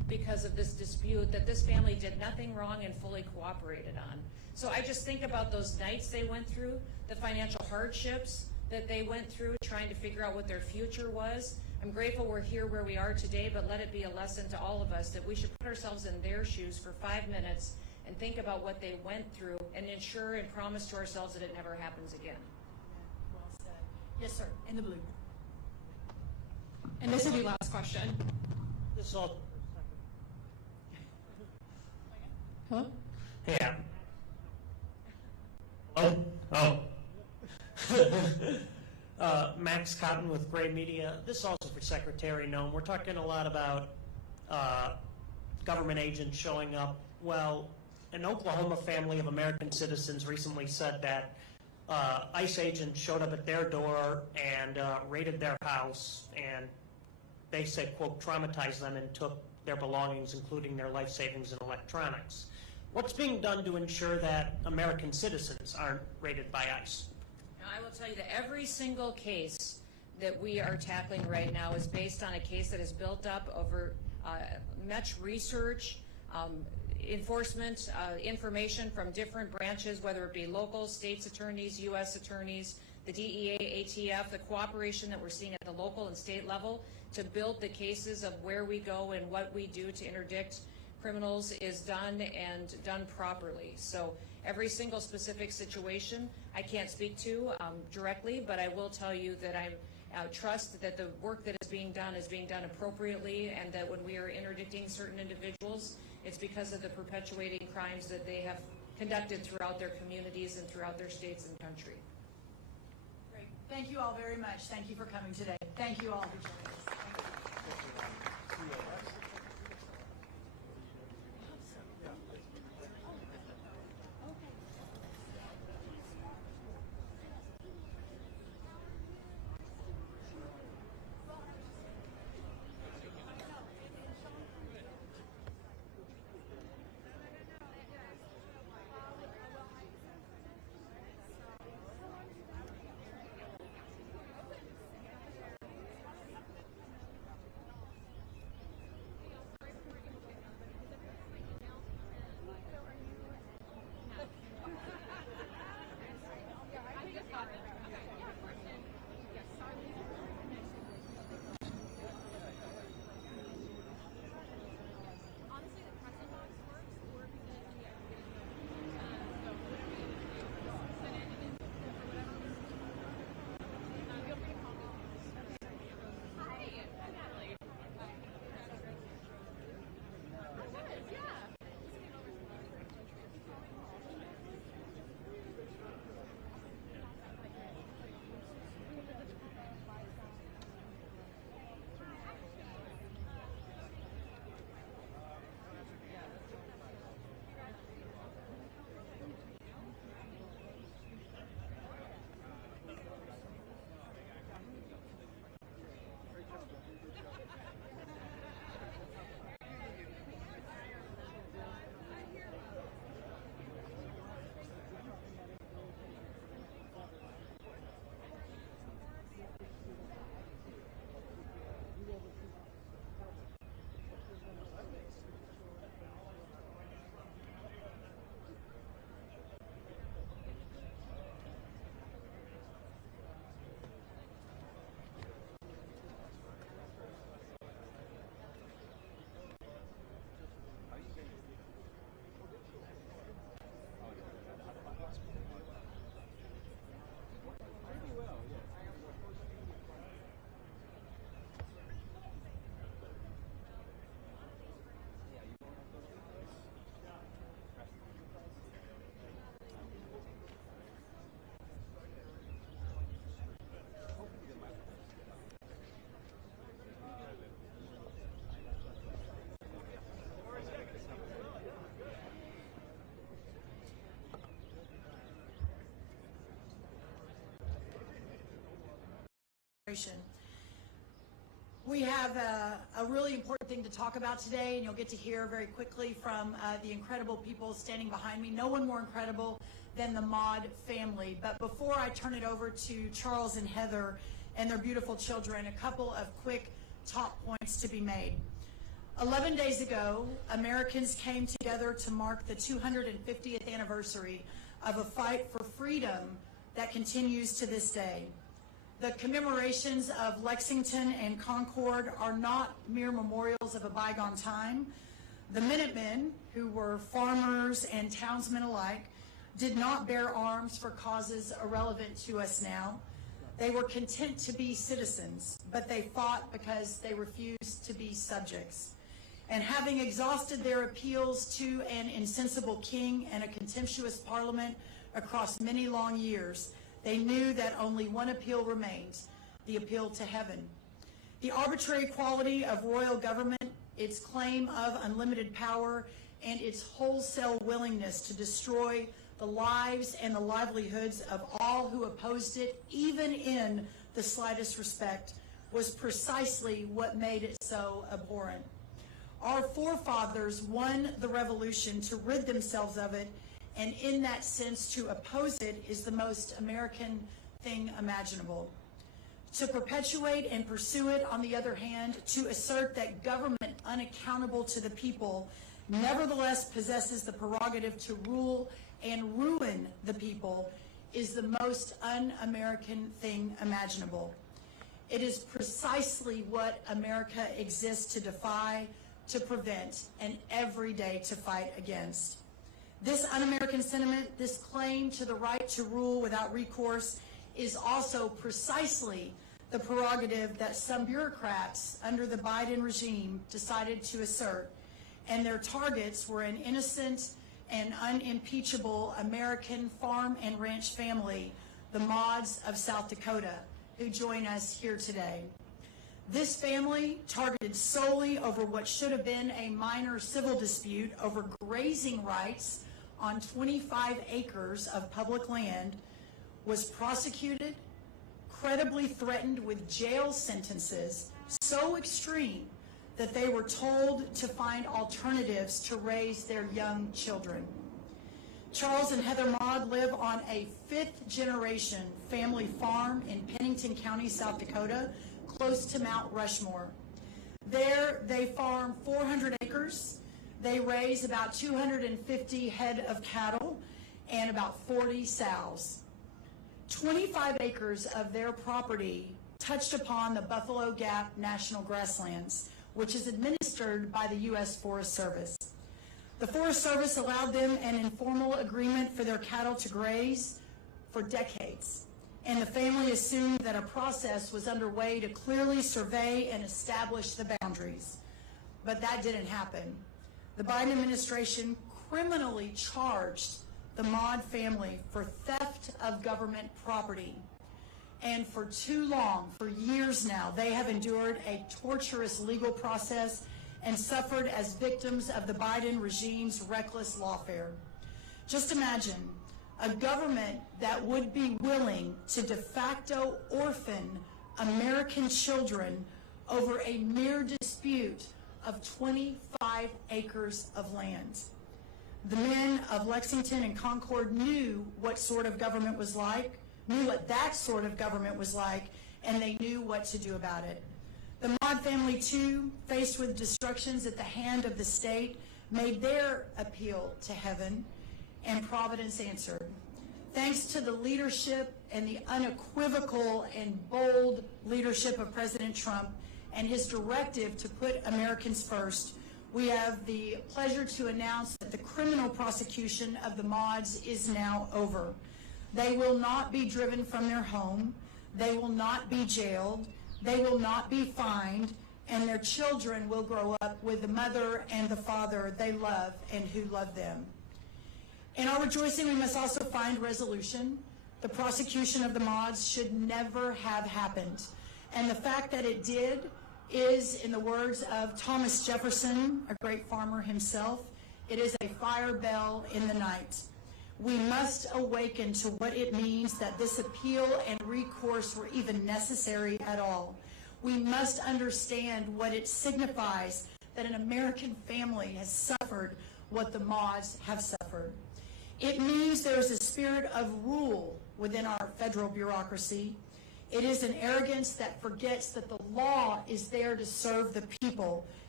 because of this dispute that this family did nothing wrong and fully cooperated on. So I just think about those nights they went through, the financial hardships that they went through trying to figure out what their future was. I'm grateful we're here where we are today, but let it be a lesson to all of us that we should put ourselves in their shoes for 5 minutes and think about what they went through and ensure and promise to ourselves that it never happens again. Well said. Yes, sir, in the blue. And this will be last question. This all. Hello? Yeah. Oh. Max Cotton with Gray Media. This is also for Secretary Noem. We're talking a lot about government agents showing up. Well, an Oklahoma family of American citizens recently said that ICE agents showed up at their door and raided their house, and they said, quote, traumatized them and took their belongings, including their life savings and electronics. What's being done to ensure that American citizens aren't raided by ICE? Now, I will tell you that every single case that we are tackling right now is based on a case that is built up over much research, enforcement, information from different branches, whether it be local, states attorneys, U.S. attorneys, the DEA, ATF, the cooperation that we're seeing at the local and state level to build the cases of where we go and what we do to interdict criminals is done and done properly. So every single specific situation I can't speak to directly, but I will tell you that I trust that the work that is being done appropriately, and that when we are interdicting certain individuals, it's because of the perpetuating crimes that they have conducted throughout their communities and throughout their states and country. Great. Thank you all very much. Thank you for coming today. Thank you all for joining us. We have a really important thing to talk about today, and you'll get to hear very quickly from the incredible people standing behind me. No one more incredible than the Maude family. But before I turn it over to Charles and Heather and their beautiful children, a couple of quick top points to be made. 11 days ago, Americans came together to mark the 250th anniversary of a fight for freedom that continues to this day. The commemorations of Lexington and Concord are not mere memorials of a bygone time. The Minutemen, who were farmers and townsmen alike, did not bear arms for causes irrelevant to us now. They were content to be citizens, but they fought because they refused to be subjects. And having exhausted their appeals to an insensible king and a contemptuous parliament across many long years, they knew that only one appeal remained, the appeal to heaven. The arbitrary quality of royal government, its claim of unlimited power, and its wholesale willingness to destroy the lives and the livelihoods of all who opposed it, even in the slightest respect, was precisely what made it so abhorrent. Our forefathers won the revolution to rid themselves of it, and in that sense, to oppose it is the most American thing imaginable. To perpetuate and pursue it, on the other hand, to assert that government unaccountable to the people nevertheless possesses the prerogative to rule and ruin the people, is the most un-American thing imaginable. It is precisely what America exists to defy, to prevent, and every day to fight against. This un-American sentiment, this claim to the right to rule without recourse, is also precisely the prerogative that some bureaucrats under the Biden regime decided to assert, and their targets were an innocent and unimpeachable American farm and ranch family, the Maudes of South Dakota, who join us here today. This family, targeted solely over what should have been a minor civil dispute over grazing rights on 25 acres of public land, was prosecuted, credibly threatened with jail sentences so extreme that they were told to find alternatives to raise their young children. Charles and Heather Maude live on a fifth-generation family farm in Pennington County, South Dakota, close to Mount Rushmore. There, they farm 400 acres. They raise about 250 head of cattle and about 40 sows. 25 acres of their property touched upon the Buffalo Gap National Grasslands, which is administered by the U.S. Forest Service. The Forest Service allowed them an informal agreement for their cattle to graze for decades, and the family assumed that a process was underway to clearly survey and establish the boundaries. But that didn't happen. The Biden administration criminally charged the Maude family for theft of government property. And for too long, for years now, they have endured a torturous legal process and suffered as victims of the Biden regime's reckless lawfare. Just imagine a government that would be willing to de facto orphan American children over a mere dispute of 25 acres of land. The men of Lexington and Concord knew what sort of government was like, knew what that sort of government was like, and they knew what to do about it. The Maude family, too, faced with destructions at the hand of the state, made their appeal to heaven, and Providence answered. Thanks to the leadership and the unequivocal and bold leadership of President Trump and his directive to put Americans first, we have the pleasure to announce that the criminal prosecution of the Maudes is now over. They will not be driven from their home. They will not be jailed. They will not be fined. And their children will grow up with the mother and the father they love and who love them. In our rejoicing, we must also find resolution. The prosecution of the Maudes should never have happened. And the fact that it did is, in the words of Thomas Jefferson, a great farmer himself, it is a fire bell in the night. We must awaken to what it means that this appeal and recourse were even necessary at all. We must understand what it signifies that an American family has suffered what the Maudes have suffered. It means there is a spirit of rule within our federal bureaucracy. It is an arrogance that forgets that the law is there to serve the people,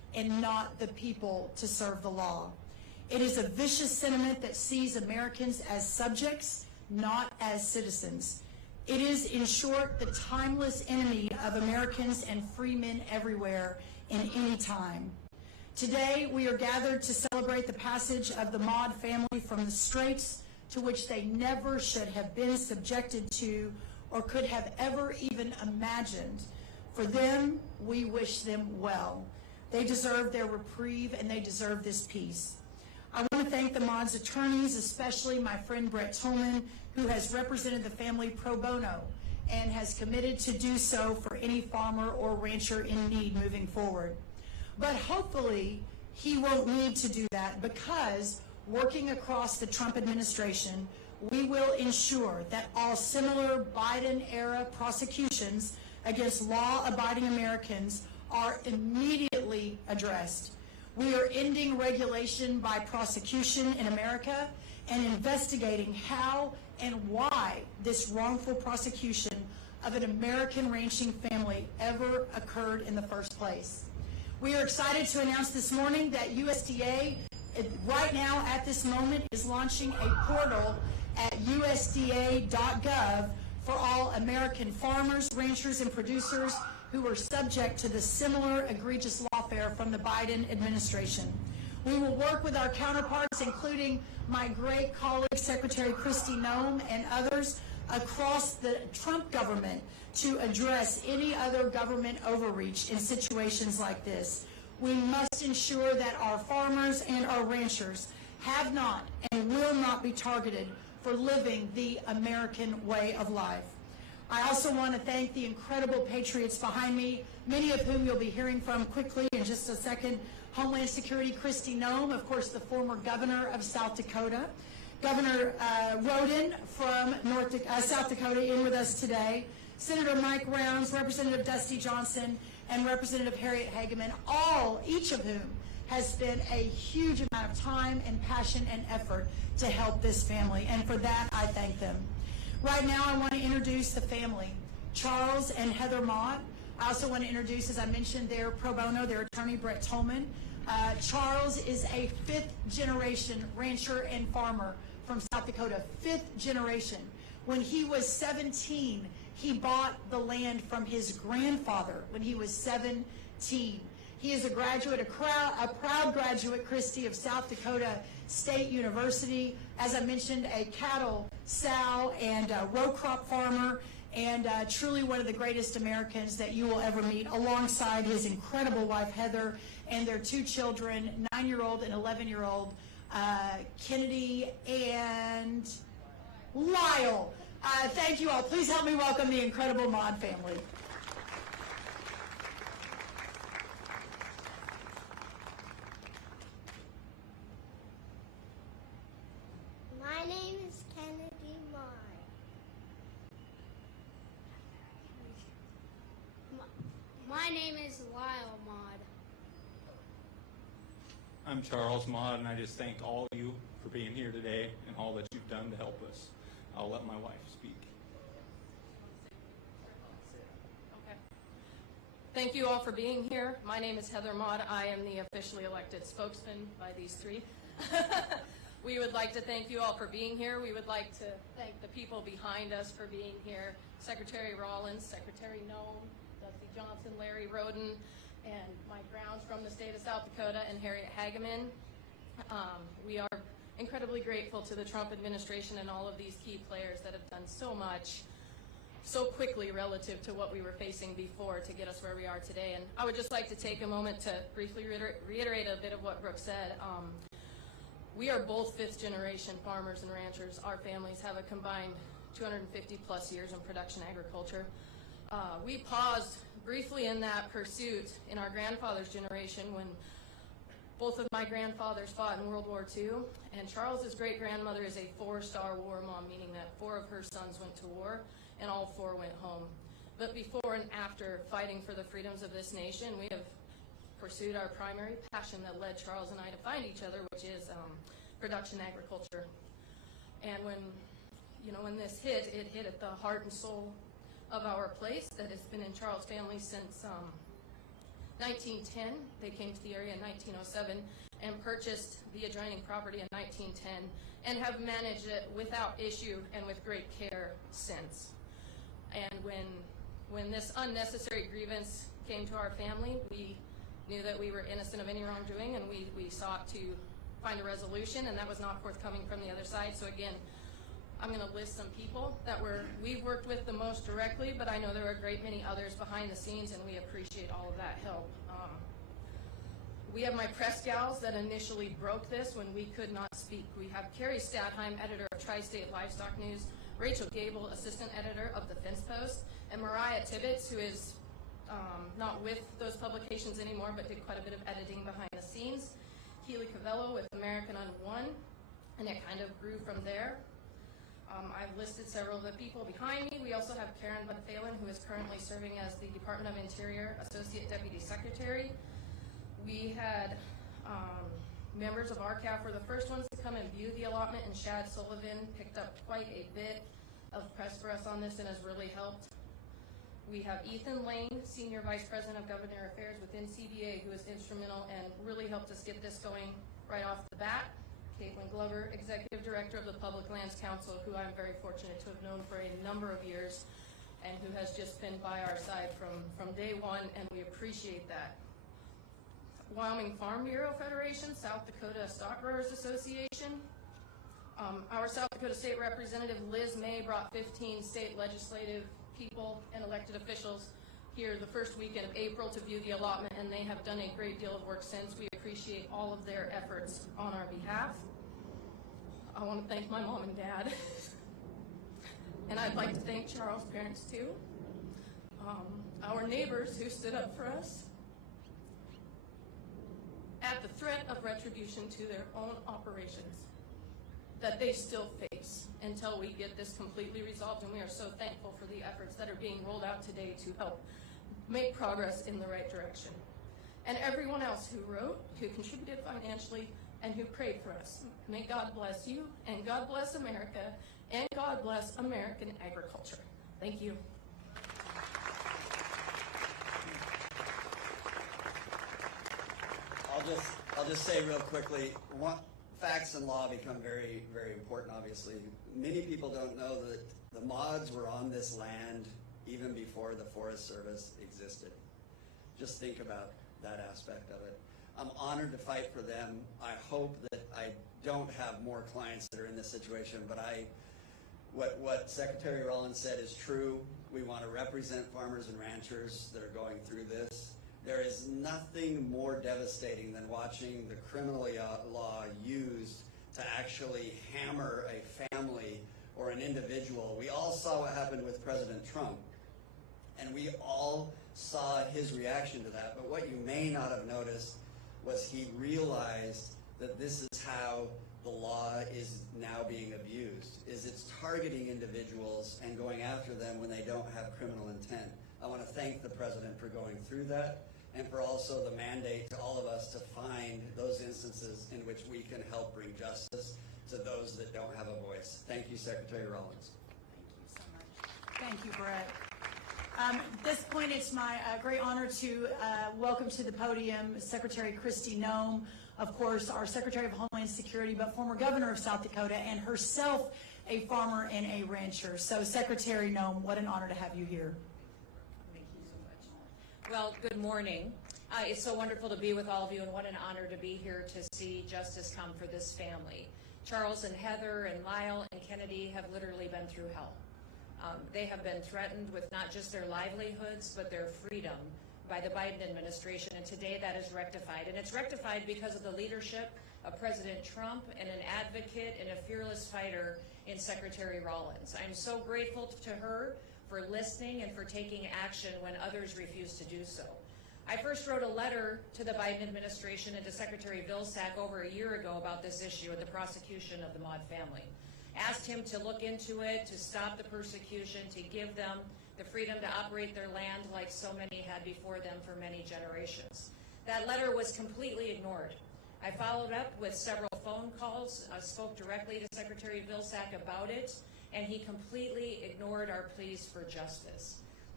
and not the people to serve the law. It is a vicious sentiment that sees Americans as subjects, not as citizens. It is, in short, the timeless enemy of Americans and free men everywhere in any time. Today, we are gathered to celebrate the passage of the Maude family from the straits to which they never should have been subjected to or could have ever even imagined. For them, we wish them well. They deserve their reprieve and they deserve this peace. I want to thank the Maude's attorneys, especially my friend Brett Tolman, who has represented the family pro bono and has committed to do so for any farmer or rancher in need moving forward. But hopefully, he won't need to do that because working across the Trump administration, we will ensure that all similar Biden-era prosecutions against law-abiding Americans are immediately addressed. We are ending regulation by prosecution in America and investigating how and why this wrongful prosecution of an American ranching family ever occurred in the first place. We are excited to announce this morning that USDA, right now at this moment, is launching a portal at usda.gov for all American farmers, ranchers, and producers who were subject to the similar egregious lawfare from the Biden administration. We will work with our counterparts, including my great colleague, Secretary Kristi Noem, and others across the Trump government to address any other government overreach in situations like this. We must ensure that our farmers and our ranchers have not and will not be targeted for living the American way of life. I also want to thank the incredible patriots behind me, many of whom you'll be hearing from quickly in just a second. Homeland Security Kristi Noem, of course, the former governor of South Dakota. Governor Rhoden from South Dakota in with us today. Senator Mike Rounds, Representative Dusty Johnson, and Representative Harriet Hageman, each of whom has spent a huge amount of time and passion and effort to help this family, and for that I thank them. Right now I want to introduce the family, Charles and Heather Maude. I also want to introduce, as I mentioned, their pro bono, their attorney, Brett Tolman. Charles is a fifth-generation rancher and farmer from South Dakota, fifth generation. When he was 17, he bought the land from his grandfather when he was 17. He is a graduate, a proud graduate, Kristi, of South Dakota State University. As I mentioned, a cattle, sow, and row crop farmer, and truly one of the greatest Americans that you will ever meet, alongside his incredible wife, Heather, and their two children, 9-year-old and 11-year-old, Kennedy and Lyle. Thank you all. Please help me welcome the incredible Maude family. My name is Kennedy Maude. My name is Lyle Maude. I'm Charles Maude, and I just thank all of you for being here today and all that you've done to help us. I'll let my wife speak. Okay. Thank you all for being here. My name is Heather Maude. I am the officially elected spokesman by these three. We would like to thank you all for being here. We would like to thank the people behind us for being here. Secretary Rollins, Secretary Noem, Dusty Johnson, Larry Rhoden, and Mike Rounds from the state of South Dakota, and Harriet Hageman. We are incredibly grateful to the Trump administration and all of these key players that have done so much so quickly relative to what we were facing before to get us where we are today. And I would just like to take a moment to briefly reiterate a bit of what Brooke said. We are both fifth-generation farmers and ranchers. Our families have a combined 250-plus years in production agriculture. We paused briefly in that pursuit in our grandfather's generation when both of my grandfathers fought in World War II, and Charles's great-grandmother is a 4-star war mom, meaning that 4 of her sons went to war and all 4 went home. But before and after fighting for the freedoms of this nation, we have pursued our primary passion that led Charles and I to find each other, which is production agriculture. And when this hit, it hit at the heart and soul of our place that has been in Charles' family since 1910. They came to the area in 1907 and purchased the adjoining property in 1910 and have managed it without issue and with great care since. And when this unnecessary grievance came to our family, we knew that we were innocent of any wrongdoing, and we sought to find a resolution, and that was not forthcoming from the other side. So again, I'm going to list some people that we've worked with the most directly, but I know there are a great many others behind the scenes, and we appreciate all of that help. We have my press gals that initially broke this when we could not speak. We have Carrie Statheim, editor of Tri-State Livestock News, Rachel Gable, assistant editor of the Fence Post, and Mariah Tibbetts, who is not with those publications anymore, but did quite a bit of editing behind the scenes. Keely Cavello with American on One, and it kind of grew from there. I've listed several of the people behind me. We also have Karen Bud-Phelan, who is currently serving as the Department of Interior Associate Deputy Secretary. We had members of RCAF were the first ones to come and view the allotment, and Shad Sullivan picked up quite a bit of press for us on this and has really helped. We have Ethan Lane, Senior Vice President of Government Affairs within CBA, who is instrumental and really helped us get this going right off the bat. Caitlin Glover, Executive Director of the Public Lands Council, who I'm very fortunate to have known for a number of years and who has just been by our side from day one, and we appreciate that. Wyoming Farm Bureau Federation, South Dakota Stock Growers Association. Our South Dakota State Representative Liz May brought 15 state legislative people and elected officials here the first weekend of April to view the allotment, and they have done a great deal of work since. We appreciate all of their efforts on our behalf. I want to thank my mom and dad, and I'd like to thank Charles' parents too. Our neighbors who stood up for us at the threat of retribution to their own operations that they still face until we get this completely resolved, and we are so thankful for the efforts that are being rolled out today to help make progress in the right direction. And everyone else who wrote, who contributed financially, and who prayed for us. May God bless you, and God bless America, and God bless American agriculture. Thank you. I'll just say real quickly, facts and law become very, very important, obviously. Many people don't know that the mods were on this land even before the Forest Service existed. Just think about that aspect of it. I'm honored to fight for them. I hope that I don't have more clients that are in this situation, but what Secretary Rollins said is true. We want to represent farmers and ranchers that are going through this. There is nothing more devastating than watching the criminal law used to actually hammer a family or an individual. We all saw what happened with President Trump, and we all saw his reaction to that. But what you may not have noticed was he realized that this is how the law is now being abused, is it's targeting individuals and going after them when they don't have criminal intent. I want to thank the President for going through that, and for also the mandate to all of us to find those instances in which we can help bring justice to those that don't have a voice. Thank you, Secretary Rollins. Thank you so much. Thank you, Brett. At this point, it's my great honor to welcome to the podium Secretary Kristi Noem, of course, our Secretary of Homeland Security, but former Governor of South Dakota, and herself a farmer and a rancher. So, Secretary Noem, what an honor to have you here. Thank you so much. Well, good morning. It's so wonderful to be with all of you, and what an honor to be here to see justice come for this family. Charles and Heather and Lyle and Kennedy have literally been through hell. They have been threatened with not just their livelihoods, but their freedom by the Biden administration, and today that is rectified. And it's rectified because of the leadership of President Trump and an advocate and a fearless fighter in Secretary Rollins. I'm so grateful to her for listening and for taking action when others refuse to do so. I first wrote a letter to the Biden administration and to Secretary Vilsack over a year ago about this issue and the prosecution of the Maude family. Asked him to look into it, to stop the persecution, to give them the freedom to operate their land like so many had before them for many generations. That letter was completely ignored. I followed up with several phone calls, spoke directly to Secretary Vilsack about it, and he completely ignored our pleas for justice.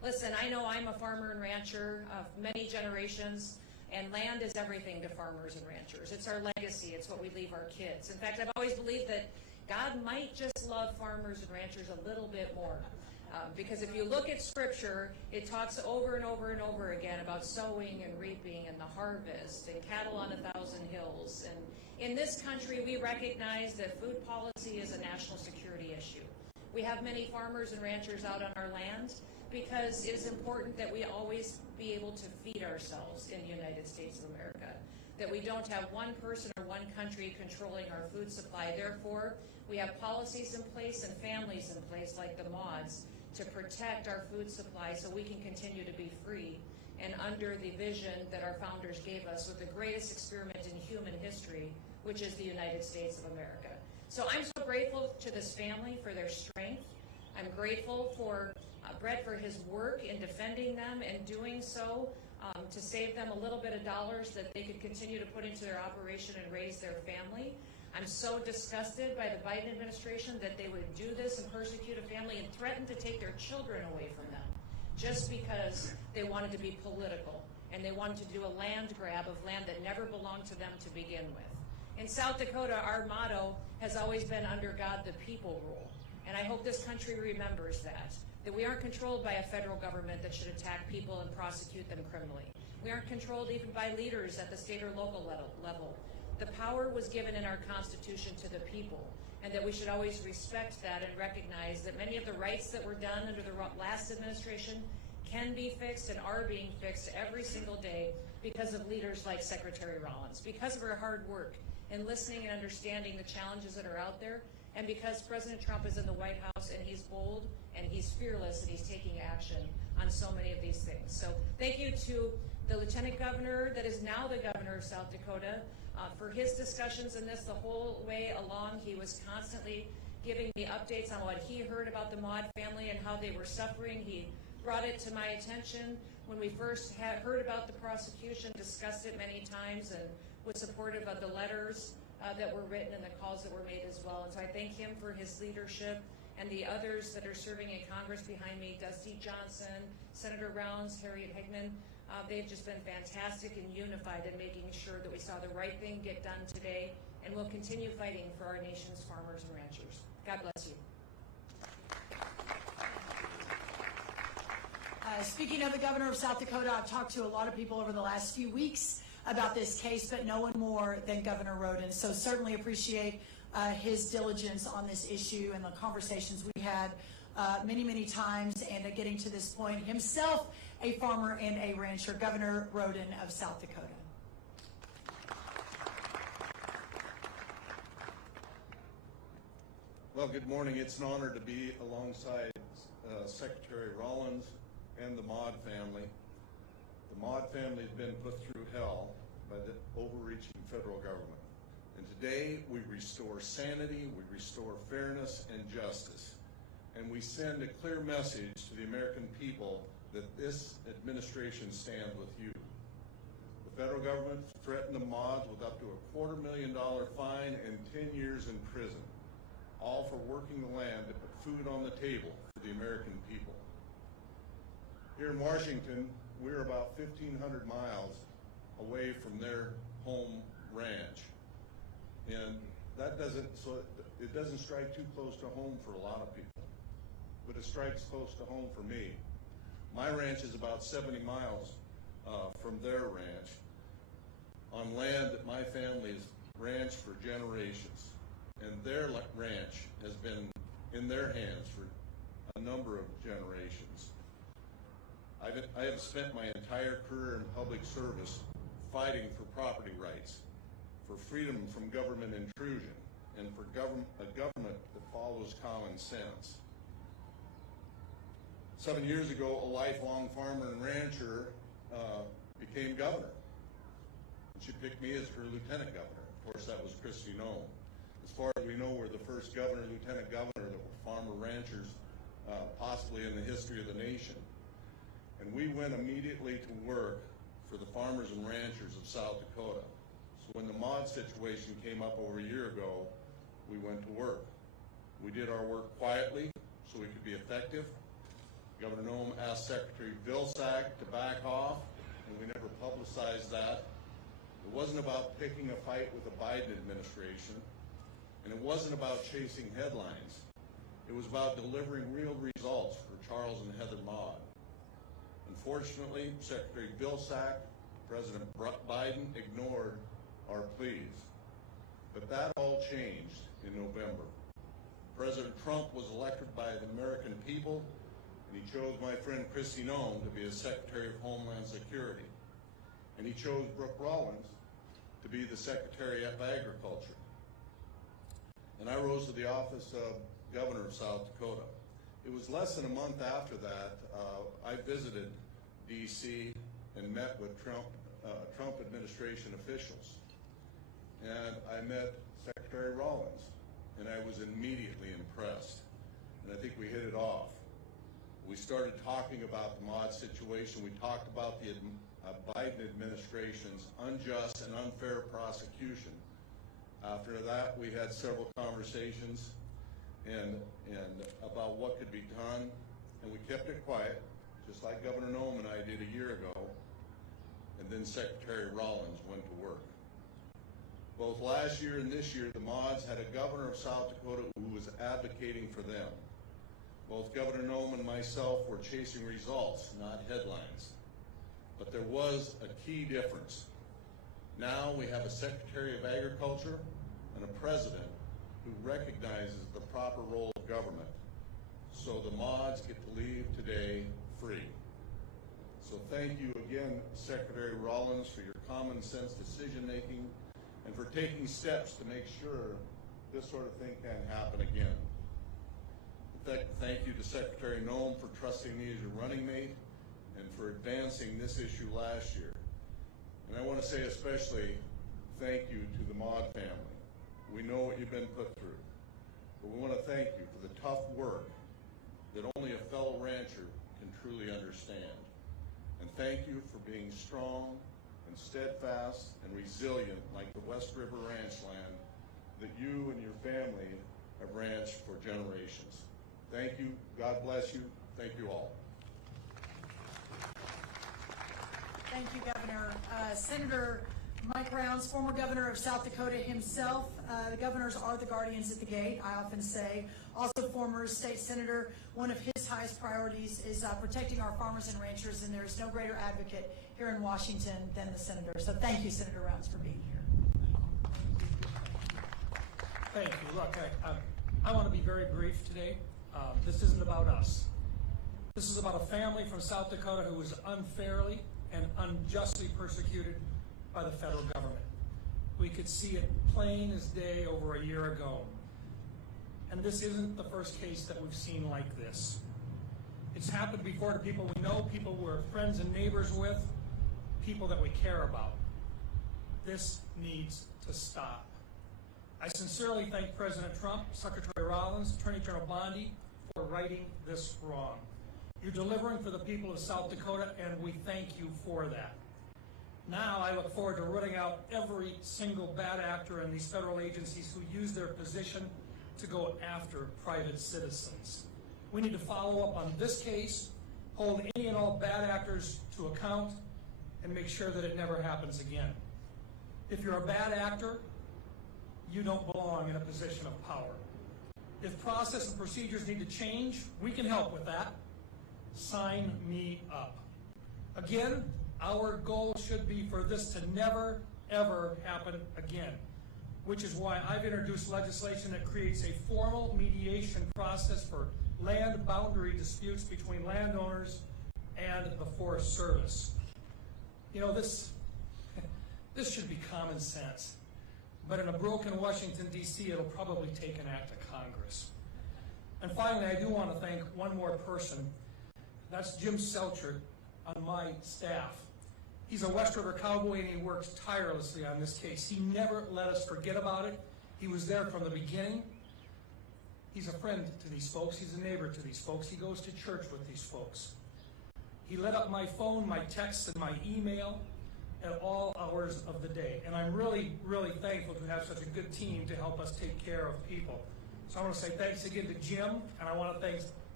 Listen, I know I'm a farmer and rancher of many generations, and land is everything to farmers and ranchers. It's our legacy. It's what we leave our kids. In fact, I've always believed that God might just love farmers and ranchers a little bit more. Because if you look at Scripture, it talks over and over and over again about sowing and reaping and the harvest and cattle on 1,000 hills. And in this country, we recognize that food policy is a national security issue. We have many farmers and ranchers out on our land because it is important that we always be able to feed ourselves in the United States of America, that we don't have one person or one country controlling our food supply. Therefore, we have policies in place and families in place like the Maudes to protect our food supply so we can continue to be free and under the vision that our founders gave us with the greatest experiment in human history, which is the United States of America. So I'm so grateful to this family for their strength. I'm grateful for Brett for his work in defending them and doing so to save them a little bit of dollars that they could continue to put into their operation and raise their family. I'm so disgusted by the Biden administration that they would do this and persecute a family and threaten to take their children away from them just because they wanted to be political and they wanted to do a land grab of land that never belonged to them to begin with. In South Dakota, our motto has always been under God the people rule. And I hope this country remembers that we aren't controlled by a federal government that should attack people and prosecute them criminally. We aren't controlled even by leaders at the state or local level. The power was given in our Constitution to the people, and that we should always respect that and recognize that many of the rights that were done under the last administration can be fixed and are being fixed every single day because of leaders like Secretary Rollins, because of her hard work in listening and understanding the challenges that are out there, and because President Trump is in the White House and he's bold and he's fearless and he's taking action on so many of these things. So thank you to the Lieutenant Governor that is now the Governor of South Dakota for his discussions in this the whole way along. He was constantly giving me updates on what he heard about the Maude family and how they were suffering. He brought it to my attention when we first had heard about the prosecution, discussed it many times, and was supportive of the letters that were written and the calls that were made as well. And so I thank him for his leadership, and the others that are serving in Congress behind me, Dusty Johnson, Senator Rounds, Harriet Hageman. They've just been fantastic and unified in making sure that we saw the right thing get done today, and we'll continue fighting for our nation's farmers and ranchers. God bless you. Speaking of the Governor of South Dakota, I've talked to a lot of people over the last few weeks about this case, but no one more than Governor Rhoden. So certainly appreciate his diligence on this issue and the conversations we had many, many times, and getting to this point, himself a farmer and a rancher, Governor Rhoden of South Dakota. Well, good morning. It's an honor to be alongside Secretary Rollins and the Maude family. The Maude family has been put through hell by the overreaching federal government. And today we restore sanity, we restore fairness and justice. And we send a clear message to the American people that this administration stands with you. The federal government threatened the Maudes with up to a $250,000 fine and 10 years in prison, all for working the land to put food on the table for the American people. Here in Washington, we're about 1,500 miles away from their home ranch. And that doesn't strike too close to home for a lot of people, but it strikes close to home for me. My ranch is about 70 miles from their ranch on land that my family has ranched for generations. And their ranch has been in their hands for a number of generations. I have spent my entire career in public service fighting for property rights, for freedom from government intrusion, and for a government that follows common sense. 7 years ago, a lifelong farmer and rancher became governor. She picked me as her lieutenant governor. Of course, that was Kristi Noem. As far as we know, we're the first governor, lieutenant governor that were farmer ranchers, possibly in the history of the nation. And we went immediately to work for the farmers and ranchers of South Dakota. So when the Maude situation came up over a year ago, we went to work. We did our work quietly so we could be effective. Governor Noem asked Secretary Vilsack to back off, and we never publicized that. It wasn't about picking a fight with the Biden administration, and it wasn't about chasing headlines. It was about delivering real results for Charles and Heather Maude. Unfortunately, Secretary Vilsack, President Biden ignored our pleas. But that all changed in November. President Trump was elected by the American people, and he chose my friend Kristi Noem to be the Secretary of Homeland Security. And he chose Brooke Rollins to be the Secretary of Agriculture. And I rose to the office of Governor of South Dakota. It was less than a month after that, I visited D.C. and met with Trump administration officials. And I met Secretary Rollins, and I was immediately impressed. And I think we hit it off. We started talking about the Maude situation. We talked about the Biden administration's unjust and unfair prosecution. After that, we had several conversations and about what could be done, and we kept it quiet, just like Governor Noem and I did a year ago, and then Secretary Rollins went to work. Both last year and this year, the Maudes had a governor of South Dakota who was advocating for them. Both Governor Noem and myself were chasing results, not headlines. But there was a key difference. Now we have a Secretary of Agriculture and a President who recognizes the proper role of government. So the Maudes get to leave today free. So thank you again, Secretary Rollins, for your common sense decision making and for taking steps to make sure this sort of thing can't happen again. Thank you to Secretary Noem for trusting me as your running mate and for advancing this issue last year. And I want to say especially thank you to the Maude family. We know what you've been put through, but we want to thank you for the tough work that only a fellow rancher can truly understand. And thank you for being strong and steadfast and resilient like the West River ranch land that you and your family have ranched for generations. Thank you. God bless you. Thank you all. Thank you, Governor. Senator Mike Rounds, former governor of South Dakota himself. The governors are the guardians at the gate, I often say. Also former state senator. One of his highest priorities is protecting our farmers and ranchers, and there's no greater advocate here in Washington than the senator. So thank you, Senator Rounds, for being here. Thank you. Look, I want to be very brief today. This isn't about us. This is about a family from South Dakota who was unfairly and unjustly persecuted by the federal government. We could see it plain as day over a year ago. And this isn't the first case that we've seen like this. It's happened before to people we know, people we're friends and neighbors with, people that we care about. This needs to stop. I sincerely thank President Trump, Secretary Rollins, Attorney General Bondi for righting this wrong. You're delivering for the people of South Dakota, and we thank you for that. Now I look forward to rooting out every single bad actor in these federal agencies who use their position to go after private citizens. We need to follow up on this case, hold any and all bad actors to account, and make sure that it never happens again. If you're a bad actor, you don't belong in a position of power. If process and procedures need to change, we can help with that. Sign me up. Again, our goal should be for this to never, ever happen again, which is why I've introduced legislation that creates a formal mediation process for land boundary disputes between landowners and the Forest Service. You know, this should be common sense, but in a broken Washington, D.C., it'll probably take an act of Congress. And finally, I do want to thank one more person. That's Jim Selchert on my staff. He's a West River cowboy, and he works tirelessly on this case. He never let us forget about it. He was there from the beginning. He's a friend to these folks. He's a neighbor to these folks. He goes to church with these folks. He lit up my phone, my texts, and my email at all hours of the day. And I'm really, really thankful to have such a good team to help us take care of people. So I want to say thanks again to Jim, and I want to thank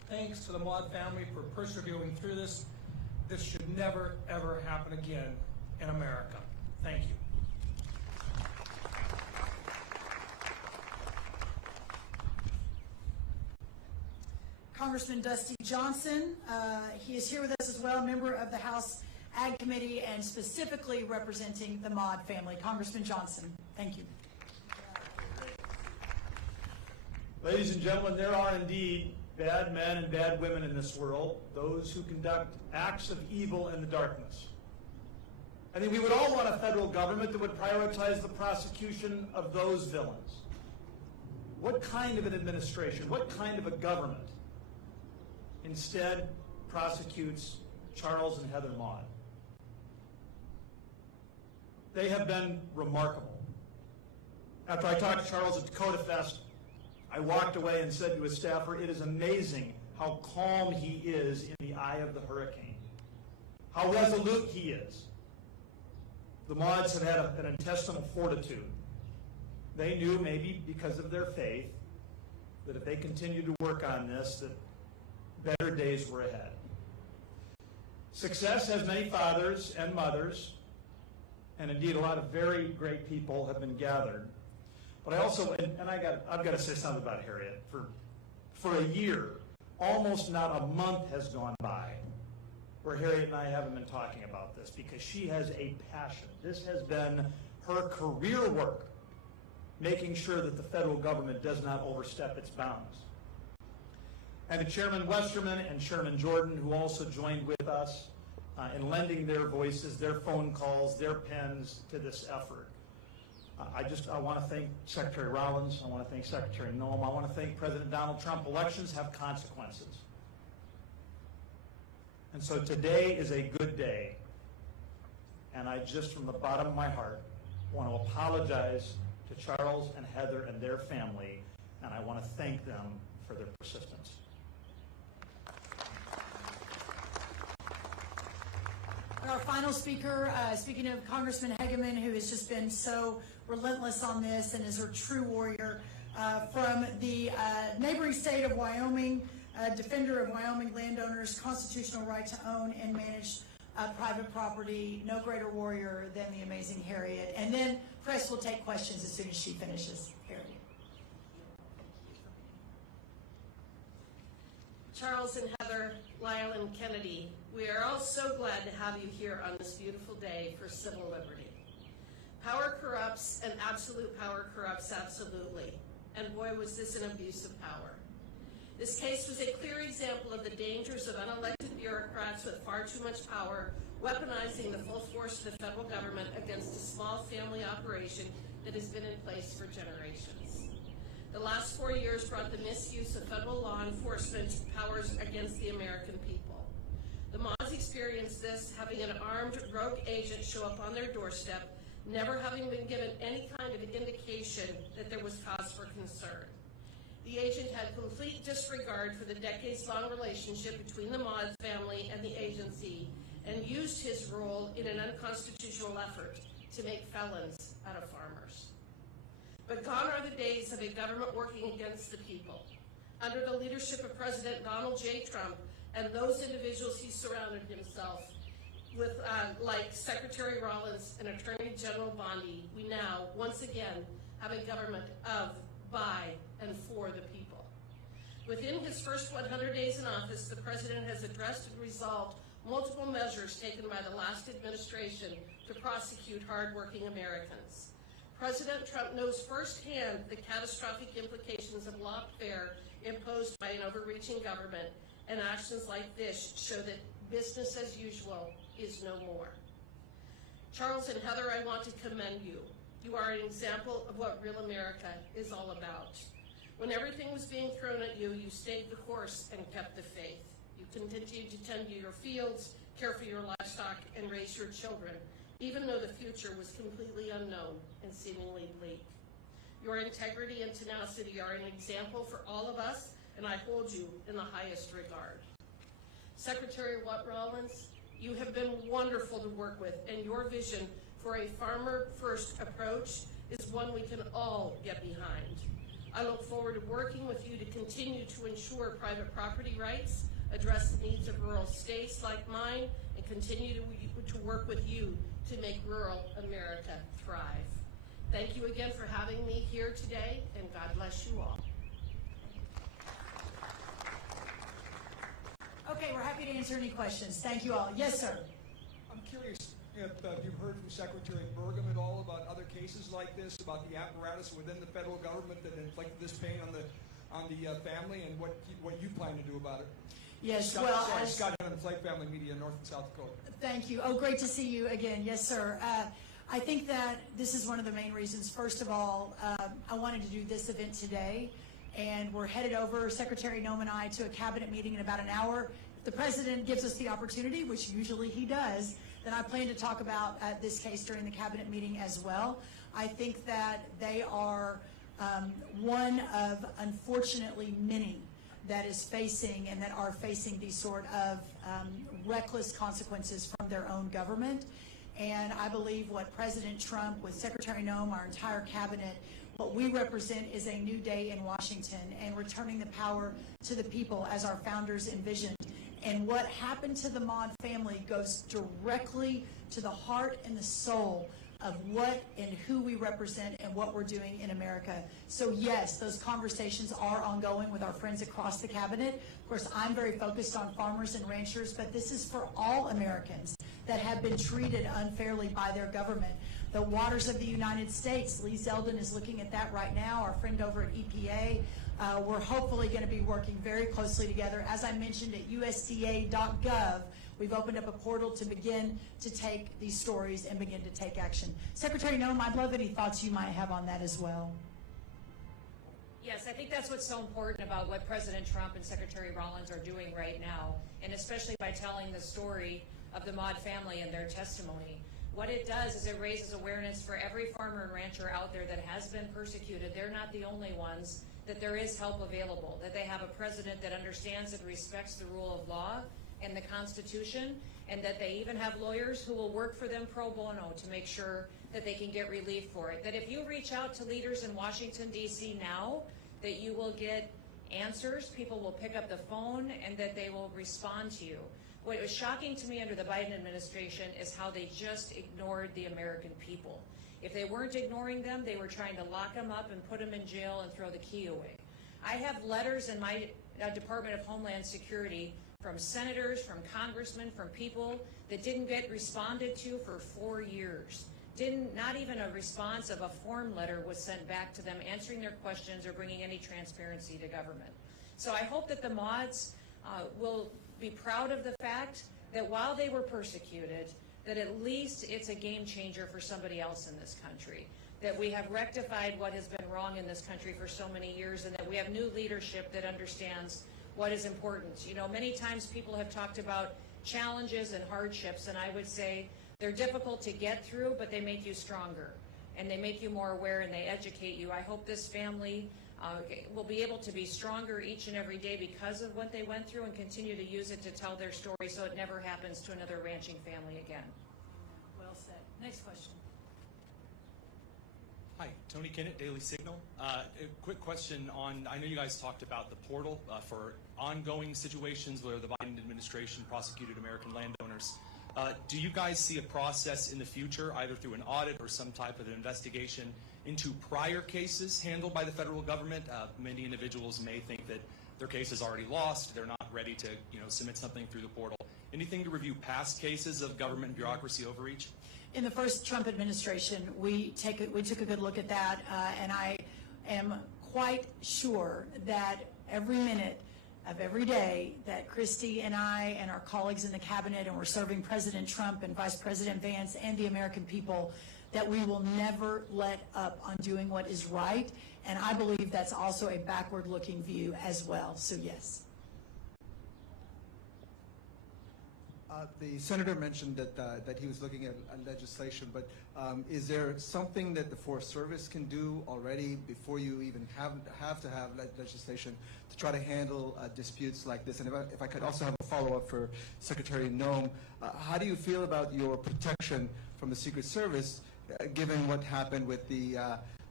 thanks to the Maude family for persevering through this. This should never, ever happen again in America. Thank you. Congressman Dusty Johnson, he is here with us as well, member of the House Ag Committee and specifically representing the Maude family. Congressman Johnson, thank you. Ladies and gentlemen, there are indeed bad men and bad women in this world, those who conduct acts of evil in the darkness. I think we would all want a federal government that would prioritize the prosecution of those villains. What kind of an administration, what kind of a government instead prosecutes Charles and Heather Maude? They have been remarkable. After I talked to Charles at Dakota Fest, I walked away and said to his staffer, it is amazing how calm he is in the eye of the hurricane, how resolute he is. The Maudes have had an intestinal fortitude. They knew, maybe because of their faith, that if they continued to work on this, that better days were ahead. Success has many fathers and mothers, and indeed a lot of very great people have been gathered. But I also, and I've got to say something about Harriet. For a year, almost not a month has gone by where Harriet and I haven't been talking about this, because she has a passion. This has been her career work, making sure that the federal government does not overstep its bounds. And to Chairman Westerman and Chairman Jordan, who also joined with us in lending their voices, their phone calls, their pens to this effort. I want to thank Secretary Rollins. I want to thank Secretary Noem. I want to thank President Donald Trump. Elections have consequences. And so today is a good day. And I just, from the bottom of my heart, want to apologize to Charles and Heather and their family, and I want to thank them for their persistence. Our final speaker, speaking of Congressman Hageman, who has just been so relentless on this and is a true warrior, from the neighboring state of Wyoming, defender of Wyoming landowners' constitutional right to own and manage private property. No greater warrior than the amazing Harriet. And then press will take questions as soon as she finishes. Harriet. Charles and Heather, Lyle and Kennedy, we are all so glad to have you here on this beautiful day for civil liberty. Power corrupts, and absolute power corrupts absolutely. And boy, was this an abuse of power. This case was a clear example of the dangers of unelected bureaucrats with far too much power, weaponizing the full force of the federal government against a small family operation that has been in place for generations. The last 4 years brought the misuse of federal law enforcement powers against the American people. The Maudes experienced this, having an armed rogue agent show up on their doorstep, never having been given any kind of indication that there was cause for concern. The agent had complete disregard for the decades-long relationship between the Maude family and the agency, and used his role in an unconstitutional effort to make felons out of farmers. But gone are the days of a government working against the people. Under the leadership of President Donald J. Trump and those individuals he surrounded himself with, like Secretary Rollins and Attorney General Bondi, we now, once again, have a government of, by, and for the people. Within his first 100 days in office, the President has addressed and resolved multiple measures taken by the last administration to prosecute hardworking Americans. President Trump knows firsthand the catastrophic implications of lawfare imposed by an overreaching government, and actions like this show that business as usual is no more. Charles and Heather, I want to commend you. You are an example of what real America is all about. When everything was being thrown at you, you stayed the course and kept the faith. You continued to tend to your fields, care for your livestock, and raise your children, even though the future was completely unknown and seemingly bleak. Your integrity and tenacity are an example for all of us, and I hold you in the highest regard. Secretary Rollins, you have been wonderful to work with, and your vision for a farmer-first approach is one we can all get behind. I look forward to working with you to continue to ensure private property rights, address the needs of rural states like mine, and continue to work with you to make rural America thrive. Thank you again for having me here today, and God bless you all. Okay, we're happy to answer any questions. Thank you all. Yes, sir. I'm curious if you've heard from Secretary Burgum at all about other cases like this, about the apparatus within the federal government that inflicted this pain on the family, and what you plan to do about it. Yes, Scott Hennon, Flake Family Media, North and South Dakota. Thank you. Oh, great to see you again. Yes, sir. I think that this is one of the main reasons. First of all, I wanted to do this event today, and we're headed over, Secretary Noem and I, to a cabinet meeting in about an hour. If the president gives us the opportunity, which usually he does, then I plan to talk about this case during the cabinet meeting as well. I think that they are one of, unfortunately, many that is facing and that are facing these sort of reckless consequences from their own government. And I believe what President Trump, with Secretary Noem, our entire cabinet, what we represent is a new day in Washington and returning the power to the people as our founders envisioned. And what happened to the Maude family goes directly to the heart and the soul of what and who we represent and what we're doing in America. So yes, those conversations are ongoing with our friends across the cabinet. Of course, I'm very focused on farmers and ranchers, but this is for all Americans that have been treated unfairly by their government. The waters of the United States, Lee Zeldin is looking at that right now, our friend over at EPA. We're hopefully going to be working very closely together. As I mentioned, at USDA.gov, we've opened up a portal to begin to take these stories and begin to take action. Secretary Noem, I'd love any thoughts you might have on that as well. Yes, I think that's what's so important about what President Trump and Secretary Rollins are doing right now, and especially by telling the story of the Maude family and their testimony. What it does is it raises awareness for every farmer and rancher out there that has been persecuted. They're not the only ones, that there is help available, that they have a president that understands and respects the rule of law and the Constitution, and that they even have lawyers who will work for them pro bono to make sure that they can get relief for it. That if you reach out to leaders in Washington, D.C. now, that you will get answers, people will pick up the phone, and that they will respond to you. What was shocking to me under the Biden administration is how they just ignored the American people. If they weren't ignoring them, they were trying to lock them up and put them in jail and throw the key away. I have letters in my Department of Homeland Security from senators, from congressmen, from people that didn't get responded to for 4 years. Not even a response of a form letter was sent back to them answering their questions or bringing any transparency to government. So I hope that the Maudes will be proud of the fact that while they were persecuted, that at least it's a game changer for somebody else in this country, that we have rectified what has been wrong in this country for so many years, and that we have new leadership that understands what is important. You know, many times people have talked about challenges and hardships, and I would say they're difficult to get through, but they make you stronger, and they make you more aware, and they educate you. I hope this family will be able to be stronger each and every day because of what they went through, and continue to use it to tell their story so it never happens to another ranching family again. Well said. Next question. Hi, Tony Kinnett, Daily Signal. A quick question on, I know you guys talked about the portal for ongoing situations where the Biden administration prosecuted American landowners. Do you guys see a process in the future, either through an audit or some type of an investigation into prior cases handled by the federal government? Many individuals may think that their case is already lost, they're not ready to submit something through the portal. Anything to review past cases of government bureaucracy overreach? In the first Trump administration, we took a good look at that, and I am quite sure that every minute of every day that Kristi and I and our colleagues in the cabinet, and we're serving President Trump and Vice President Vance and the American people, that we will never let up on doing what is right. And I believe that's also a backward-looking view as well. So yes. The senator mentioned that he was looking at legislation, but is there something that the Forest Service can do already before you even have to have legislation to try to handle disputes like this? And if I could also have a follow-up for Secretary Noem, how do you feel about your protection from the Secret Service, given what happened with the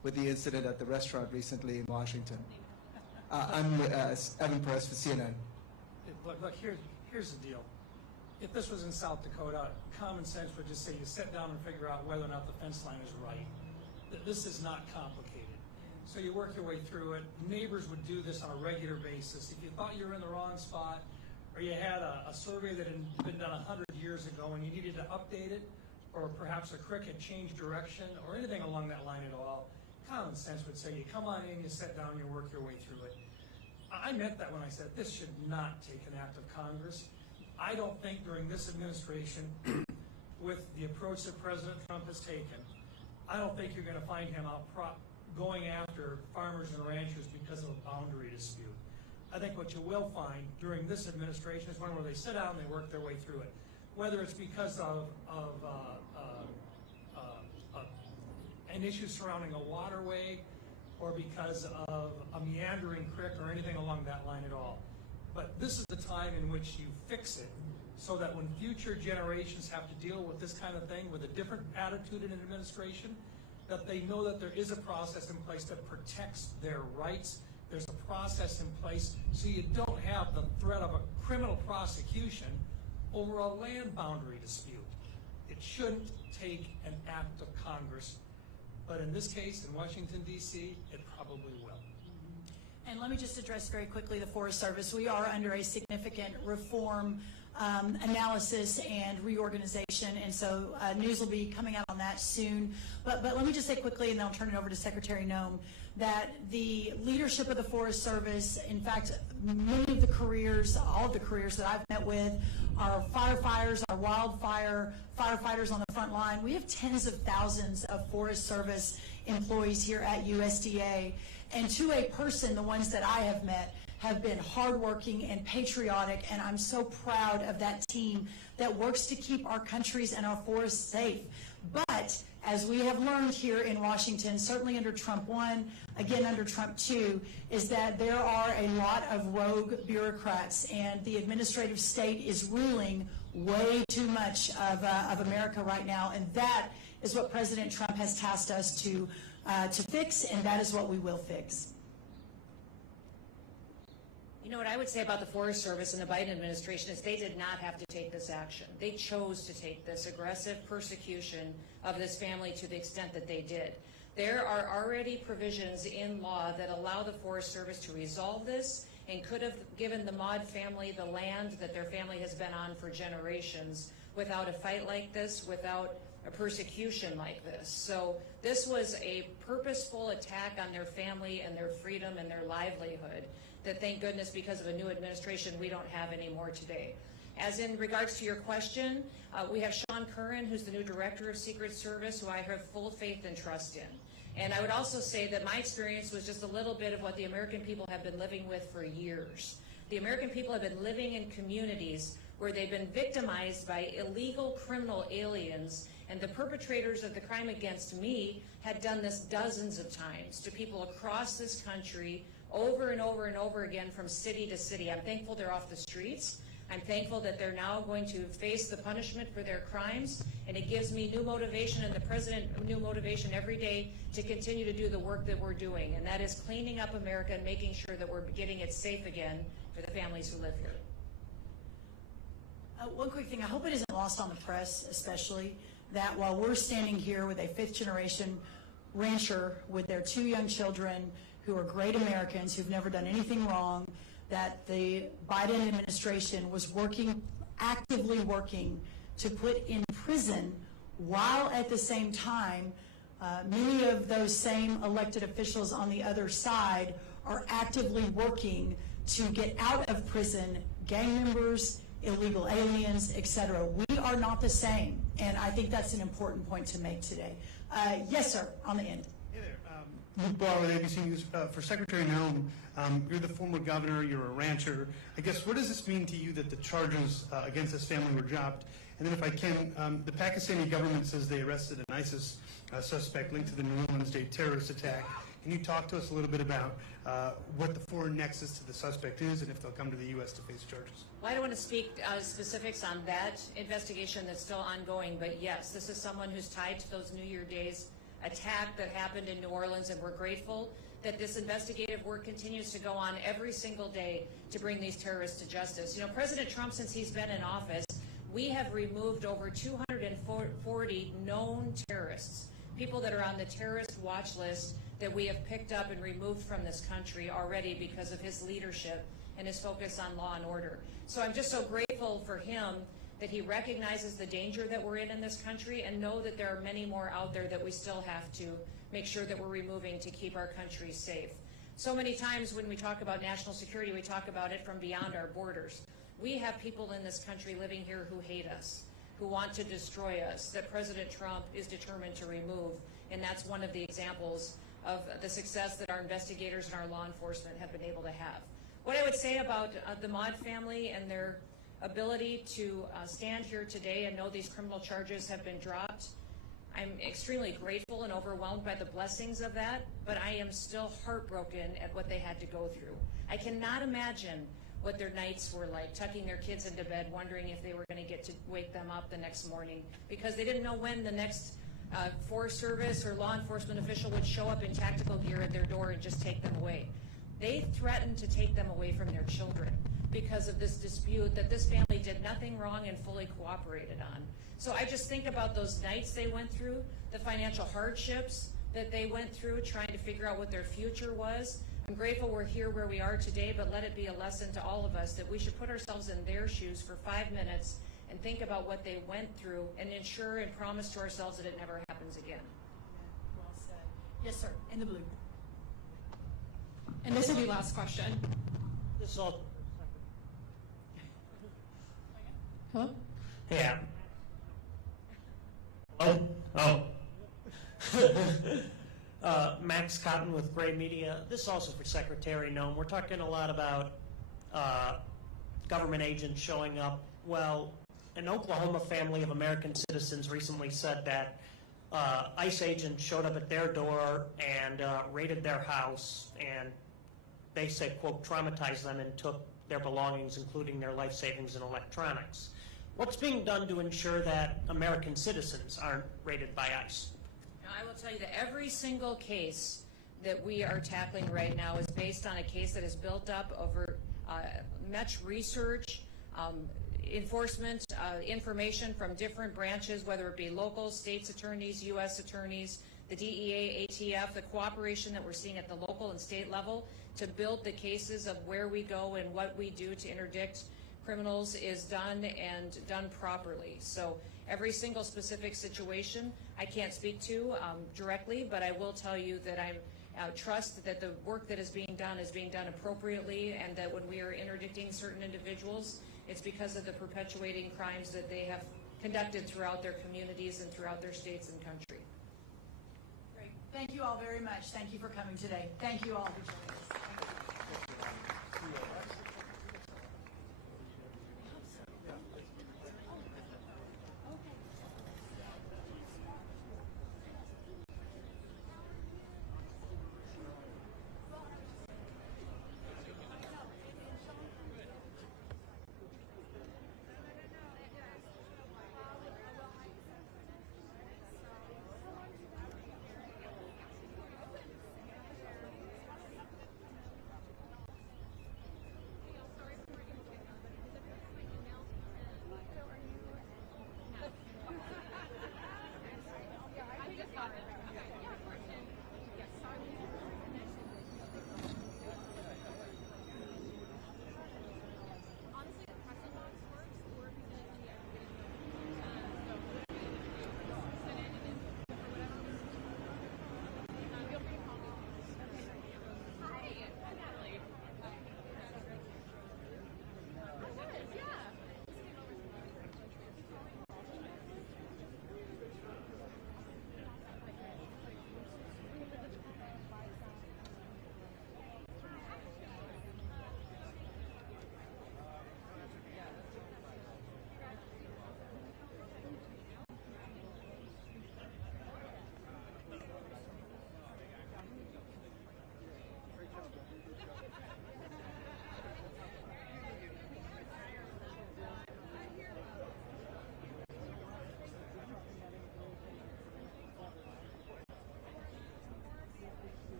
with the incident at the restaurant recently in Washington. I'm Evan Perez for CNN. Look, here's the deal. If this was in South Dakota, common sense would just say you sit down and figure out whether or not the fence line is right. This is not complicated. So you work your way through it. Neighbors would do this on a regular basis. If you thought you were in the wrong spot, or you had a survey that had been done 100 years ago and you needed to update it, or perhaps a creek had changed direction, or anything along that line at all, common sense would say you come on in, you sit down, you work your way through it. I meant that when I said this should not take an act of Congress. I don't think during this administration, with the approach that President Trump has taken, I don't think you're going to find him out going after farmers and ranchers because of a boundary dispute. I think what you will find during this administration is one where they sit down and they work their way through it. Whether it's because of an issue surrounding a waterway or because of a meandering creek or anything along that line at all. But this is the time in which you fix it so that when future generations have to deal with this kind of thing with a different attitude in an administration, that they know that there is a process in place that protects their rights. There's a process in place so you don't have the threat of a criminal prosecution over a land boundary dispute. It shouldn't take an act of Congress, but in this case, in Washington, D.C., it probably will. And let me just address very quickly the Forest Service. We are under a significant reform analysis and reorganization, and so news will be coming out on that soon. But let me just say quickly, and then I'll turn it over to Secretary Noem, that the leadership of the Forest Service, in fact, many of the careers, all of the careers that I've met with, are firefighters, are wildfire firefighters on the front line. We have tens of thousands of Forest Service employees here at USDA. And to a person, the ones that I have met have been hardworking and patriotic, and I'm so proud of that team that works to keep our countries and our forests safe. But as we have learned here in Washington, certainly under Trump 1, again under Trump 2, is that there are a lot of rogue bureaucrats, and the administrative state is ruling way too much of America right now, and that is what President Trump has tasked us to fix, and that is what we will fix. You know what I would say about the Forest Service and the Biden administration is they did not have to take this action. They chose to take this aggressive persecution of this family to the extent that they did. There are already provisions in law that allow the Forest Service to resolve this and could have given the Maude family the land that their family has been on for generations without a fight like this, without a persecution like this. So this was a purposeful attack on their family and their freedom and their livelihood that, thank goodness, because of a new administration, we don't have anymore today. As in regards to your question, we have Sean Curran, who's the new Director of Secret Service, who I have full faith and trust in. And I would also say that my experience was just a little bit of what the American people have been living with for years. The American people have been living in communities where they've been victimized by illegal criminal aliens, and the perpetrators of the crime against me had done this dozens of times to people across this country over and over and over again from city to city. I'm thankful they're off the streets. I'm thankful that they're now going to face the punishment for their crimes, and it gives me new motivation and the President new motivation every day to continue to do the work that we're doing, and that is cleaning up America and making sure that we're getting it safe again for the families who live here. One quick thing, I hope it isn't lost on the press especially, that while we're standing here with a fifth-generation rancher with their 2 young children who are great Americans who've never done anything wrong, that the Biden administration was actively working to put in prison, while at the same time many of those same elected officials on the other side are actively working to get out of prison gang members, illegal aliens, etc. We are not the same, and I think that's an important point to make today. Yes, sir, on the end. Hey there. Luke Ball with ABC News. For Secretary Noem, you're the former governor, you're a rancher. I guess, what does this mean to you that the charges against this family were dropped? And then if I can, the Pakistani government says they arrested an ISIS suspect linked to the New Orleans Day terrorist attack. Can you talk to us a little bit about what the foreign nexus to the suspect is and if they'll come to the U.S. to face charges? Well, I don't want to speak specifics on that investigation that's still ongoing, but yes, this is someone who's tied to those New Year days attack that happened in New Orleans, and we're grateful that this investigative work continues to go on every single day to bring these terrorists to justice. You know, President Trump, since he's been in office, we have removed over 240 known terrorists, people that are on the terrorist watch list that we have picked up and removed from this country already because of his leadership and his focus on law and order. So I'm just so grateful for him that he recognizes the danger that we're in this country, and know that there are many more out there that we still have to make sure that we're removing to keep our country safe. So many times when we talk about national security, we talk about it from beyond our borders. We have people in this country living here who hate us, who want to destroy us, that President Trump is determined to remove, and that's one of the examples of the success that our investigators and our law enforcement have been able to have. What I would say about the Maude family and their ability to stand here today and know these criminal charges have been dropped, I'm extremely grateful and overwhelmed by the blessings of that, but I am still heartbroken at what they had to go through. I cannot imagine what their nights were like, tucking their kids into bed, wondering if they were going to get to wake them up the next morning, because they didn't know when the next Forest Service or law enforcement official would show up in tactical gear at their door and just take them away. They threatened to take them away from their children because of this dispute that this family did nothing wrong and fully cooperated on. So I just think about those nights they went through, the financial hardships that they went through, trying to figure out what their future was. I'm grateful we're here where we are today, but let it be a lesson to all of us that we should put ourselves in their shoes for 5 minutes and think about what they went through, and ensure and promise to ourselves that it never happens again. Well said. Yes, sir, in the blue. And this will be last question. This is all. Hello? Yeah. Oh. Max Cotton with Gray Media. This is also for Secretary Noem. We're talking a lot about government agents showing up. Well, an Oklahoma family of American citizens recently said that ICE agents showed up at their door and raided their house, and they said, quote, traumatized them and took their belongings, including their life savings and electronics. What's being done to ensure that American citizens aren't raided by ICE? Now, I will tell you that every single case that we are tackling right now is based on a case that is built up over much research, enforcement, information from different branches, whether it be local, states attorneys, U.S. attorneys, the DEA, ATF, the cooperation that we're seeing at the local and state level to build the cases of where we go and what we do to interdict criminals is done, and done properly. So every single specific situation I can't speak to directly, but I will tell you that I trust that the work that is being done appropriately, and that when we are interdicting certain individuals, it's because of the perpetuating crimes that they have conducted throughout their communities and throughout their states and country. Great. Thank you all very much. Thank you for coming today. Thank you all for joining us.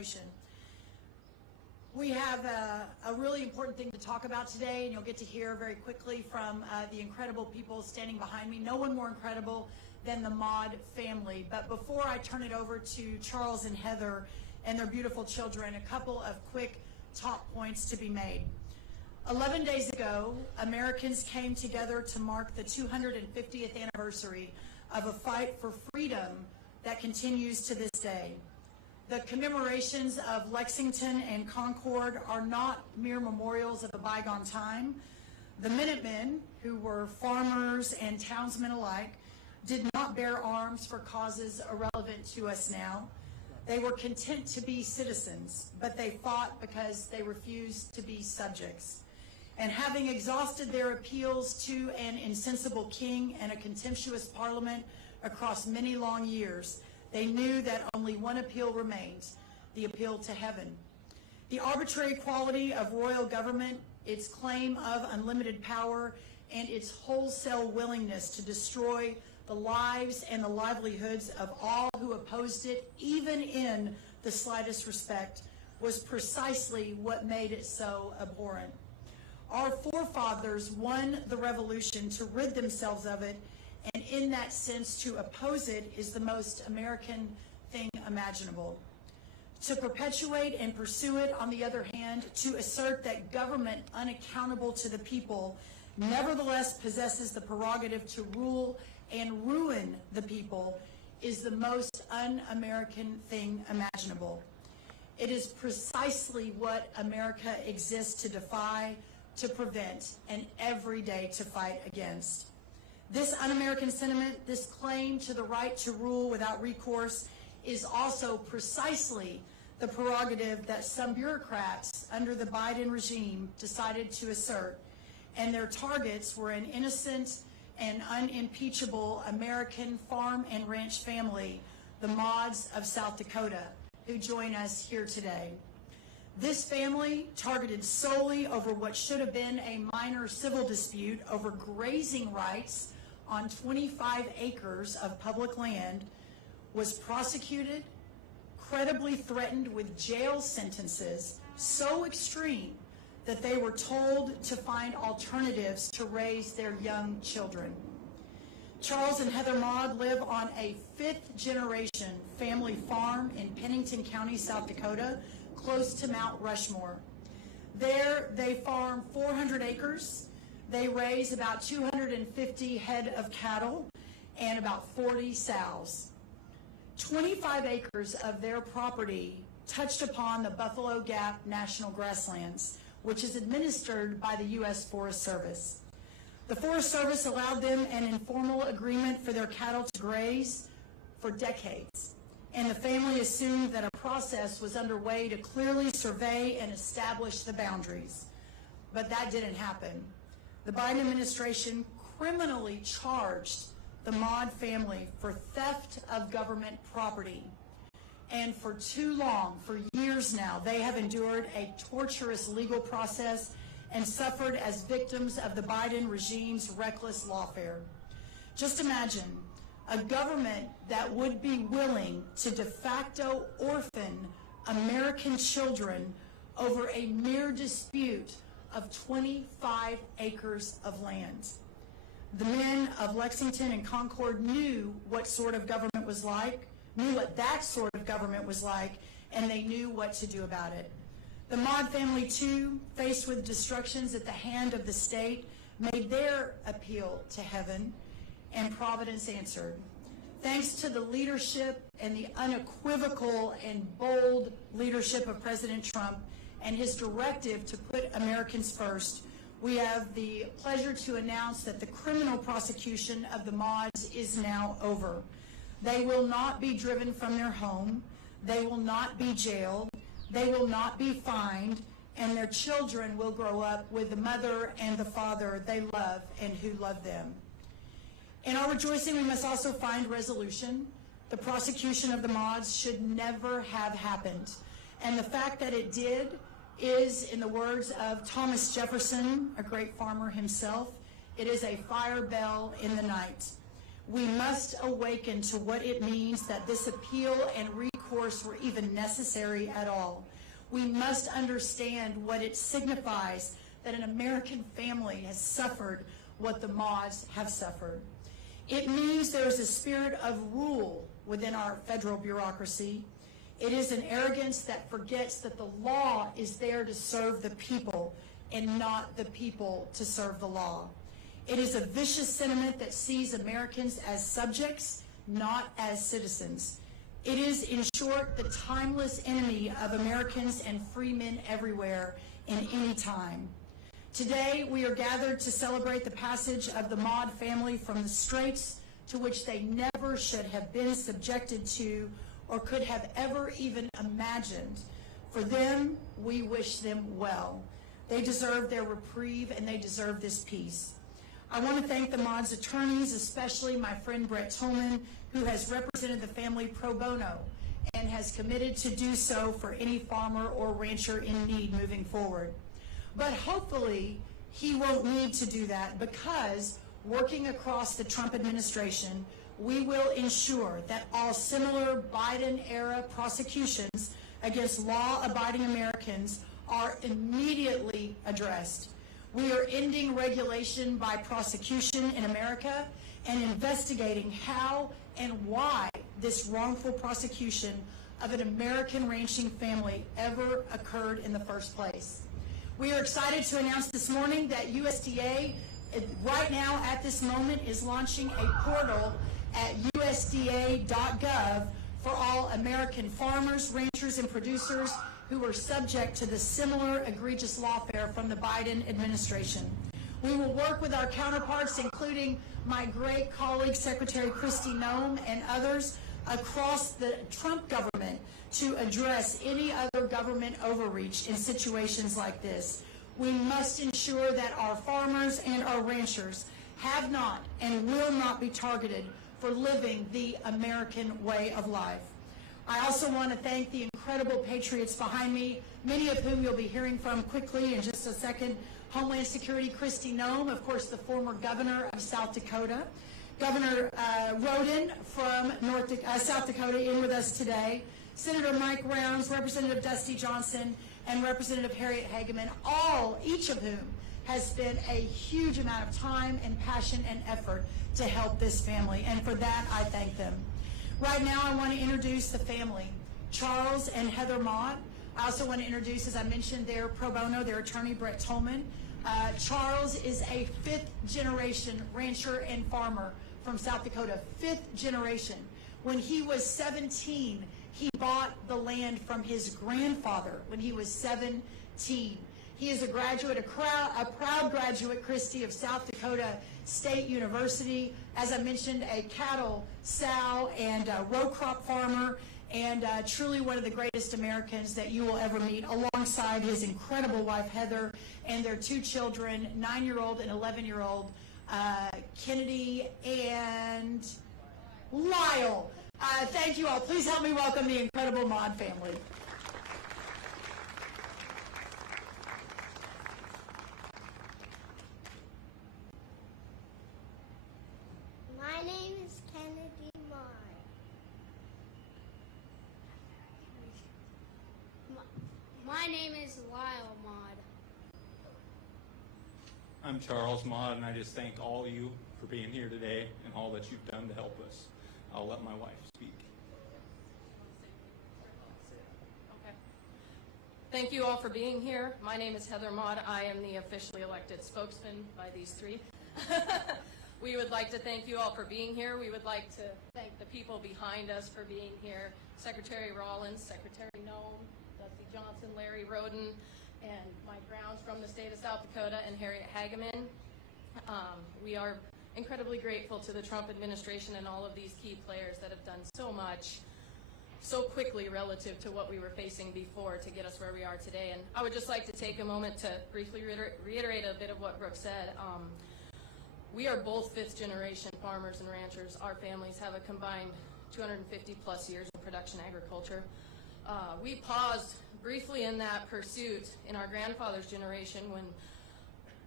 We have a really important thing to talk about today, and you'll get to hear very quickly from the incredible people standing behind me. No one more incredible than the Maude family. But before I turn it over to Charles and Heather and their beautiful children, a couple of quick top points to be made. 11 days ago, Americans came together to mark the 250th anniversary of a fight for freedom that continues to this day. The commemorations of Lexington and Concord are not mere memorials of a bygone time. The Minutemen, who were farmers and townsmen alike, did not bear arms for causes irrelevant to us now. They were content to be citizens, but they fought because they refused to be subjects. And having exhausted their appeals to an insensible king and a contemptuous parliament across many long years, they knew that only one appeal remained, the appeal to heaven. The arbitrary quality of royal government, its claim of unlimited power, and its wholesale willingness to destroy the lives and the livelihoods of all who opposed it, even in the slightest respect, was precisely what made it so abhorrent. Our forefathers won the revolution to rid themselves of it, and in that sense, to oppose it is the most American thing imaginable. To perpetuate and pursue it, on the other hand, to assert that government unaccountable to the people nevertheless possesses the prerogative to rule and ruin the people, is the most un-American thing imaginable. It is precisely what America exists to defy, to prevent, and every day to fight against. This un-American sentiment, this claim to the right to rule without recourse, is also precisely the prerogative that some bureaucrats under the Biden regime decided to assert, and their targets were an innocent and unimpeachable American farm and ranch family, the Maudes of South Dakota, who join us here today. This family, targeted solely over what should have been a minor civil dispute over grazing rights on 25 acres of public land, was prosecuted, credibly threatened with jail sentences so extreme that they were told to find alternatives to raise their young children. Charles and Heather Maude live on a fifth-generation family farm in Pennington County, South Dakota, close to Mount Rushmore. There, they farm 400 acres. They raise about 250 head of cattle and about 40 sows. 25 acres of their property touched upon the Buffalo Gap National Grasslands, which is administered by the U.S. Forest Service. The Forest Service allowed them an informal agreement for their cattle to graze for decades, and the family assumed that a process was underway to clearly survey and establish the boundaries. But that didn't happen. The Biden administration criminally charged the Maude family for theft of government property. And for too long, for years now, they have endured a torturous legal process and suffered as victims of the Biden regime's reckless lawfare. Just imagine a government that would be willing to de facto orphan American children over a mere dispute of 25 acres of land. The men of Lexington and Concord knew what sort of government was like, knew what that sort of government was like, and they knew what to do about it. The Maude family, too, faced with destructions at the hand of the state, made their appeal to heaven, and Providence answered. Thanks to the leadership and the unequivocal and bold leadership of President Trump and his directive to put Americans first, we have the pleasure to announce that the criminal prosecution of the Maudes is now over. They will not be driven from their home. They will not be jailed. They will not be fined. And their children will grow up with the mother and the father they love and who love them. In our rejoicing, we must also find resolution. The prosecution of the Maudes should never have happened. And the fact that it did is, in the words of Thomas Jefferson, a great farmer himself, it is a fire bell in the night. We must awaken to what it means that this appeal and recourse recourse were even necessary at all. We must understand what it signifies that an American family has suffered what the Maudes have suffered. It means there is a spirit of rule within our federal bureaucracy. It is an arrogance that forgets that the law is there to serve the people and not the people to serve the law. It is a vicious sentiment that sees Americans as subjects, not as citizens. It is, in short, the timeless enemy of Americans and free men everywhere in any time. Today, we are gathered to celebrate the passage of the Maude family from the straits to which they never should have been subjected to or could have ever even imagined. For them, we wish them well. They deserve their reprieve and they deserve this peace. I want to thank the Maude's attorneys, especially my friend Brett Tolman, who has represented the family pro bono and has committed to do so for any farmer or rancher in need moving forward. But hopefully, he won't need to do that because working across the Trump administration, we will ensure that all similar Biden-era prosecutions against law-abiding Americans are immediately addressed. We are ending regulation by prosecution in America and investigating how and why this wrongful prosecution of an American ranching family ever occurred in the first place. We are excited to announce this morning that USDA, right now at this moment, is launching a portal at usda.gov for all American farmers, ranchers, and producers who are subject to the similar egregious lawfare from the Biden administration. We will work with our counterparts, including my great colleague, Secretary Kristi Noem, and others across the Trump government to address any other government overreach in situations like this. We must ensure that our farmers and our ranchers have not and will not be targeted for living the American way of life. I also want to thank the incredible patriots behind me, many of whom you'll be hearing from quickly in just a second. Homeland Security Kristi Noem, of course, the former governor of South Dakota. Governor Rhoden from South Dakota in with us today. Senator Mike Rounds, Representative Dusty Johnson, and Representative Harriet Hageman, each of whom has spent a huge amount of time and passion and effort to help this family, and for that I thank them. Right now I want to introduce the family, Charles and Heather Maude. I also want to introduce, as I mentioned, their pro bono, their attorney, Brett Tolman. Charles is a fifth-generation rancher and farmer from South Dakota, fifth generation. When he was 17, he bought the land from his grandfather when he was 17. He is a graduate, a proud graduate, Kristi, of South Dakota State University. As I mentioned, a cattle, sow, and row crop farmer, and truly one of the greatest Americans that you will ever meet, alongside his incredible wife, Heather, and their two children, 9-year-old and 11-year-old, Kennedy and Lyle. Thank you all. Please help me welcome the incredible Maude family. My name is Kennedy Maude. My name is Lyle Maude. I'm Charles Maude, and I just thank all of you for being here today and all that you've done to help us. I'll let my wife speak. Okay. Thank you all for being here. My name is Heather Maude. I am the officially elected spokesman by these three. We would like to thank you all for being here. We would like to thank the people behind us for being here. Secretary Rollins, Secretary Noem, Dusty Johnson, Larry Rhoden, and Mike Rounds from the state of South Dakota, and Harriet Hageman. We are incredibly grateful to the Trump administration and all of these key players that have done so much so quickly relative to what we were facing before to get us where we are today. And I would just like to take a moment to briefly reiterate a bit of what Brooke said. We are both fifth-generation farmers and ranchers. Our families have a combined 250-plus years of production agriculture. We paused briefly in that pursuit in our grandfather's generation when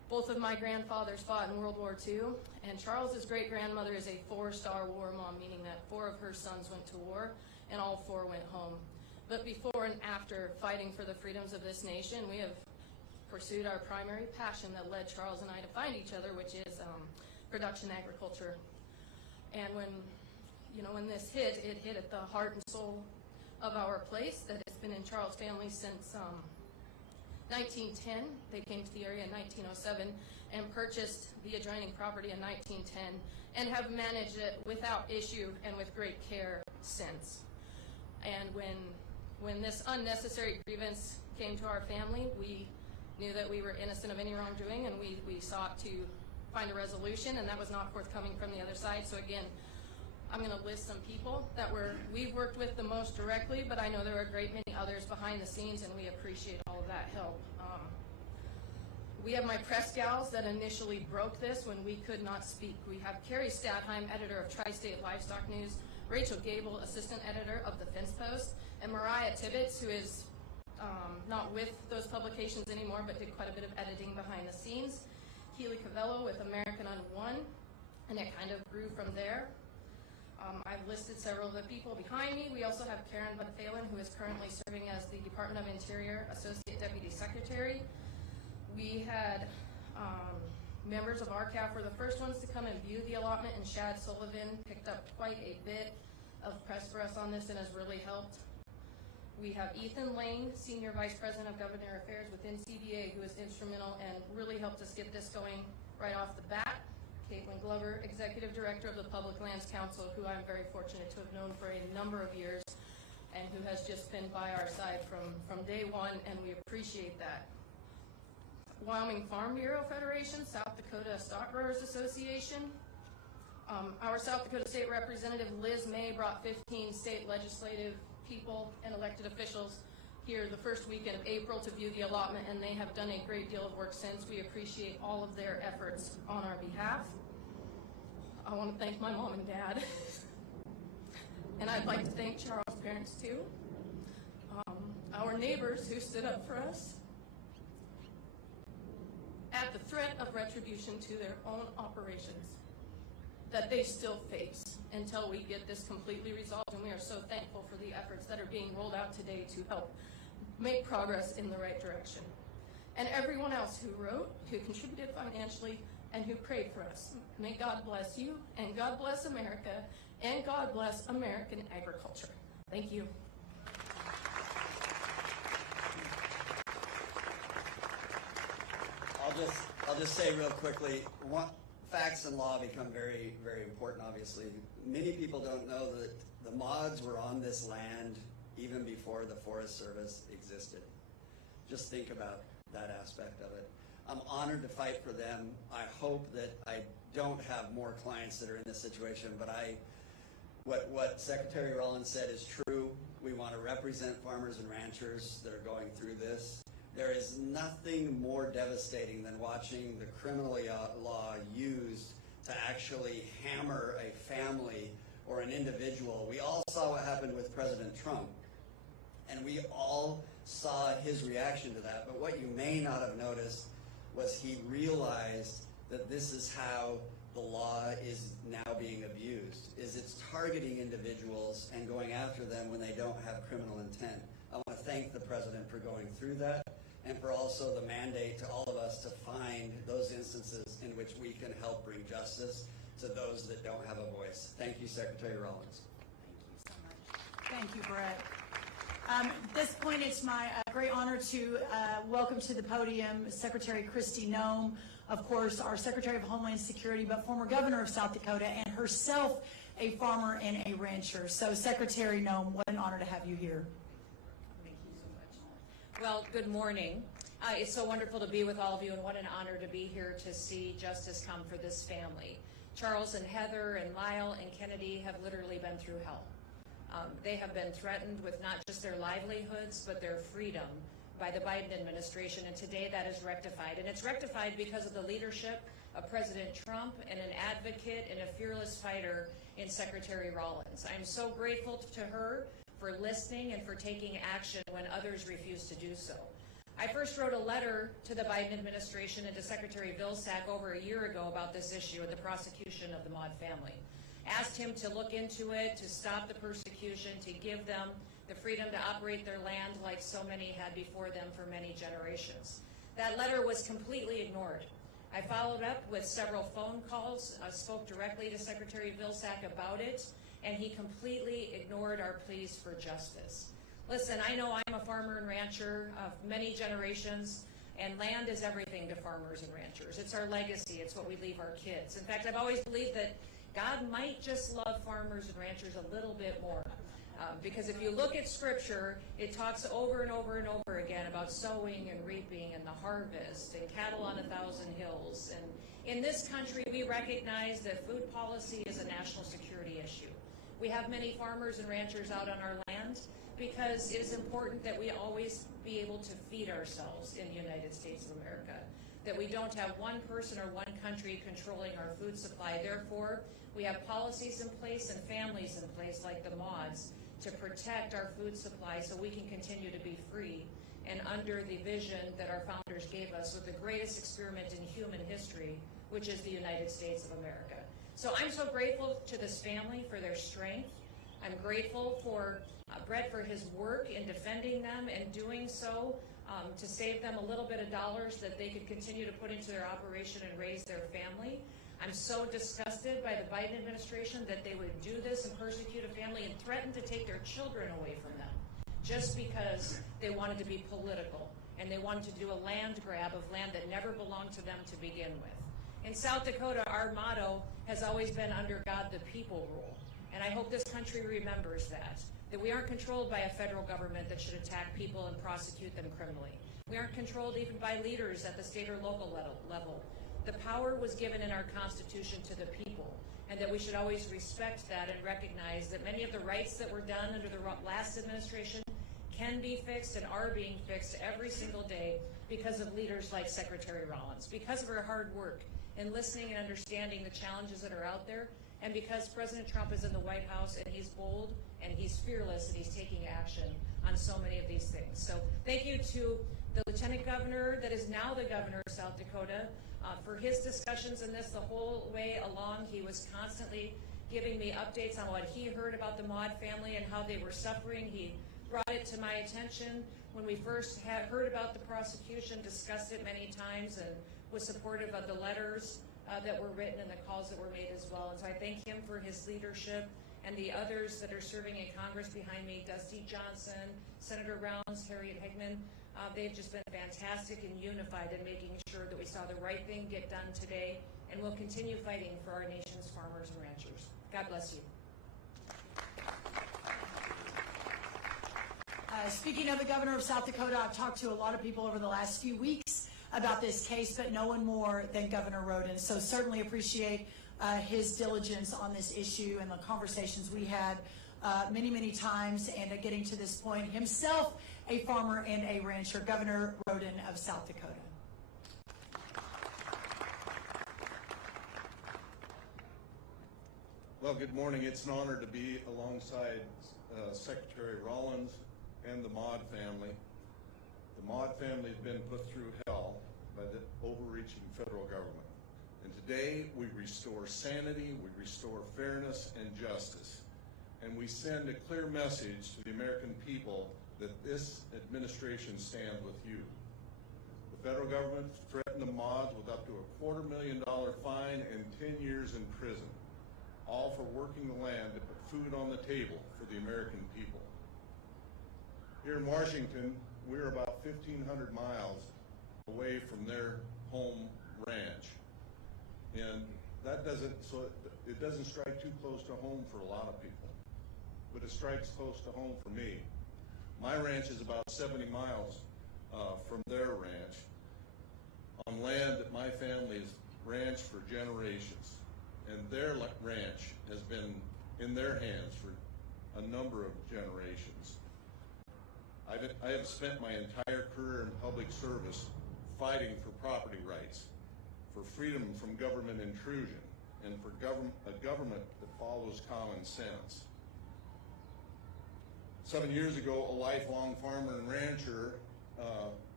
Both of my grandfathers fought in World War II, and Charles's great-grandmother is a 4-star war mom, meaning that 4 of her sons went to war, and all 4 went home. But before and after fighting for the freedoms of this nation, we have pursued our primary passion that led Charles and I to find each other, which is production agriculture. And when this hit, it hit at the heart and soul of our place that has been in Charles' family since 1910. They came to the area in 1907 and purchased the adjoining property in 1910 and have managed it without issue and with great care since. And when this unnecessary grievance came to our family, we knew that we were innocent of any wrongdoing, and we sought to find a resolution, and that was not forthcoming from the other side. So again, I'm going to list some people that we've worked with the most directly, but I know there are a great many others behind the scenes, and we appreciate all of that help. We have my press gals that initially broke this when we could not speak. We have Carrie Stadheim, editor of Tri-State Livestock News, Rachel Gable, assistant editor of the Fence Post, and Mariah Tibbetts, who is not with those publications anymore, but did quite a bit of editing behind the scenes. Keely Cavello with American on One, and it kind of grew from there. I've listed several of the people behind me. We also have Karen Butthalen, who is currently serving as the Department of Interior Associate Deputy Secretary. We had members of RCAF were the first ones to come and view the allotment, and Shad Sullivan picked up quite a bit of press for us on this and has really helped. We have Ethan Lane, Senior Vice President of Government Affairs within CBA, who is instrumental and really helped us get this going right off the bat. Caitlin Glover, Executive Director of the Public Lands Council, who I'm very fortunate to have known for a number of years and who has just been by our side from day one, and we appreciate that. Wyoming Farm Bureau Federation, South Dakota Stock Growers Association. Our South Dakota State Representative Liz May brought 15 state legislative people and elected officials here the first weekend of April to view the allotment, and they have done a great deal of work since. We appreciate all of their efforts on our behalf. I want to thank my mom and dad, and I'd like to thank Charles' parents too. Our neighbors who stood up for us at the threat of retribution to their own operations that they still face until we get this completely resolved, and we are so thankful for the efforts that are being rolled out today to help make progress in the right direction. And everyone else who wrote, who contributed financially, and who prayed for us. May God bless you, and God bless America, and God bless American agriculture. Thank you. I'll just say real quickly, facts and law become very, very important, obviously. Many people don't know that the mods were on this land even before the Forest Service existed. Just think about that aspect of it. I'm honored to fight for them. I hope that I don't have more clients that are in this situation, but what Secretary Rollins said is true. We want to represent farmers and ranchers that are going through this. There is nothing more devastating than watching the criminal law used to actually hammer a family or an individual. We all saw what happened with President Trump, and we all saw his reaction to that. But what you may not have noticed was he realized that this is how the law is now being abused, is it's targeting individuals and going after them when they don't have criminal intent. I want to thank the President for going through that, and for also the mandate to all of us to find those instances in which we can help bring justice to those that don't have a voice. Thank you, Secretary Rollins. Thank you so much. Thank you, Brett. At this point, it's my great honor to welcome to the podium Secretary Kristi Noem, of course, our Secretary of Homeland Security, but former governor of South Dakota, and herself a farmer and a rancher. So, Secretary Noem, what an honor to have you here. Thank you so much. Well, good morning. It's so wonderful to be with all of you, and what an honor to be here to see justice come for this family. Charles and Heather and Lyle and Kennedy have literally been through hell. They have been threatened with not just their livelihoods, but their freedom by the Biden administration, and today that is rectified. And it's rectified because of the leadership of President Trump and an advocate and a fearless fighter in Secretary Rollins. I'm so grateful to her for listening and for taking action when others refuse to do so. I first wrote a letter to the Biden administration and to Secretary Vilsack over a year ago about this issue and the prosecution of the Maude family. Asked him to look into it, to stop the persecution, to give them the freedom to operate their land like so many had before them for many generations. That letter was completely ignored. I followed up with several phone calls, spoke directly to Secretary Vilsack about it, and he completely ignored our pleas for justice. Listen, I know I'm a farmer and rancher of many generations, and land is everything to farmers and ranchers. It's our legacy. It's what we leave our kids. In fact, I've always believed that God might just love farmers and ranchers a little bit more. Because if you look at Scripture, it talks over and over and over again about sowing and reaping and the harvest and cattle on 1,000 hills. And in this country, we recognize that food policy is a national security issue. We have many farmers and ranchers out on our land because it is important that we always be able to feed ourselves in the United States of America, that we don't have one person or one country controlling our food supply. Therefore, we have policies in place and families in place like the Maudes to protect our food supply so we can continue to be free and under the vision that our founders gave us with the greatest experiment in human history, which is the United States of America. So I'm so grateful to this family for their strength. I'm grateful for Brett for his work in defending them and doing so to save them a little bit of dollars that they could continue to put into their operation and raise their family. I'm so disgusted by the Biden administration that they would do this and persecute a family and threaten to take their children away from them just because they wanted to be political and they wanted to do a land grab of land that never belonged to them to begin with. In South Dakota, our motto has always been under God the people rule. And I hope this country remembers that we aren't controlled by a federal government that should attack people and prosecute them criminally. We aren't controlled even by leaders at the state or local level. The power was given in our Constitution to the people, and that we should always respect that and recognize that many of the rights that were done under the last administration can be fixed and are being fixed every single day because of leaders like Secretary Rollins, because of her hard work in listening and understanding the challenges that are out there, and because President Trump is in the White House and he's bold and he's fearless and he's taking action on so many of these things. So thank you to the Lieutenant Governor that is now the Governor of South Dakota for his discussions in this the whole way along. He was constantly giving me updates on what he heard about the Maude family and how they were suffering. He brought it to my attention when we first heard about the prosecution, discussed it many times, and was supportive of the letters that were written and the calls that were made as well. And so I thank him for his leadership and the others that are serving in Congress behind me, Dusty Johnson, Senator Rounds, Harriet Hageman. They've just been fantastic and unified in making sure that we saw the right thing get done today, and we'll continue fighting for our nation's farmers and ranchers. God bless you. Speaking of the Governor of South Dakota, I've talked to a lot of people over the last few weeks about this case, but no one more than Governor Rhoden. So certainly appreciate his diligence on this issue and the conversations we had many, many times, and getting to this point. Himself a farmer and a rancher, Governor Rhoden of South Dakota. Well, good morning. It's an honor to be alongside Secretary Rollins and the Maude family. The Maude family has been put through hell by the overreaching federal government. And today we restore sanity, we restore fairness and justice. And we send a clear message to the American people that this administration stands with you. The federal government threatened the Maudes with up to a $250,000 fine and 10 years in prison, all for working the land to put food on the table for the American people. Here in Washington, we're about 1,500 miles away from their home ranch. And that it doesn't strike too close to home for a lot of people, but it strikes close to home for me. My ranch is about 70 miles from their ranch on land that my family's ranched for generations. And their ranch has been in their hands for a number of generations. I have spent my entire career in public service fighting for property rights, for freedom from government intrusion, and for a government that follows common sense. 7 years ago, a lifelong farmer and rancher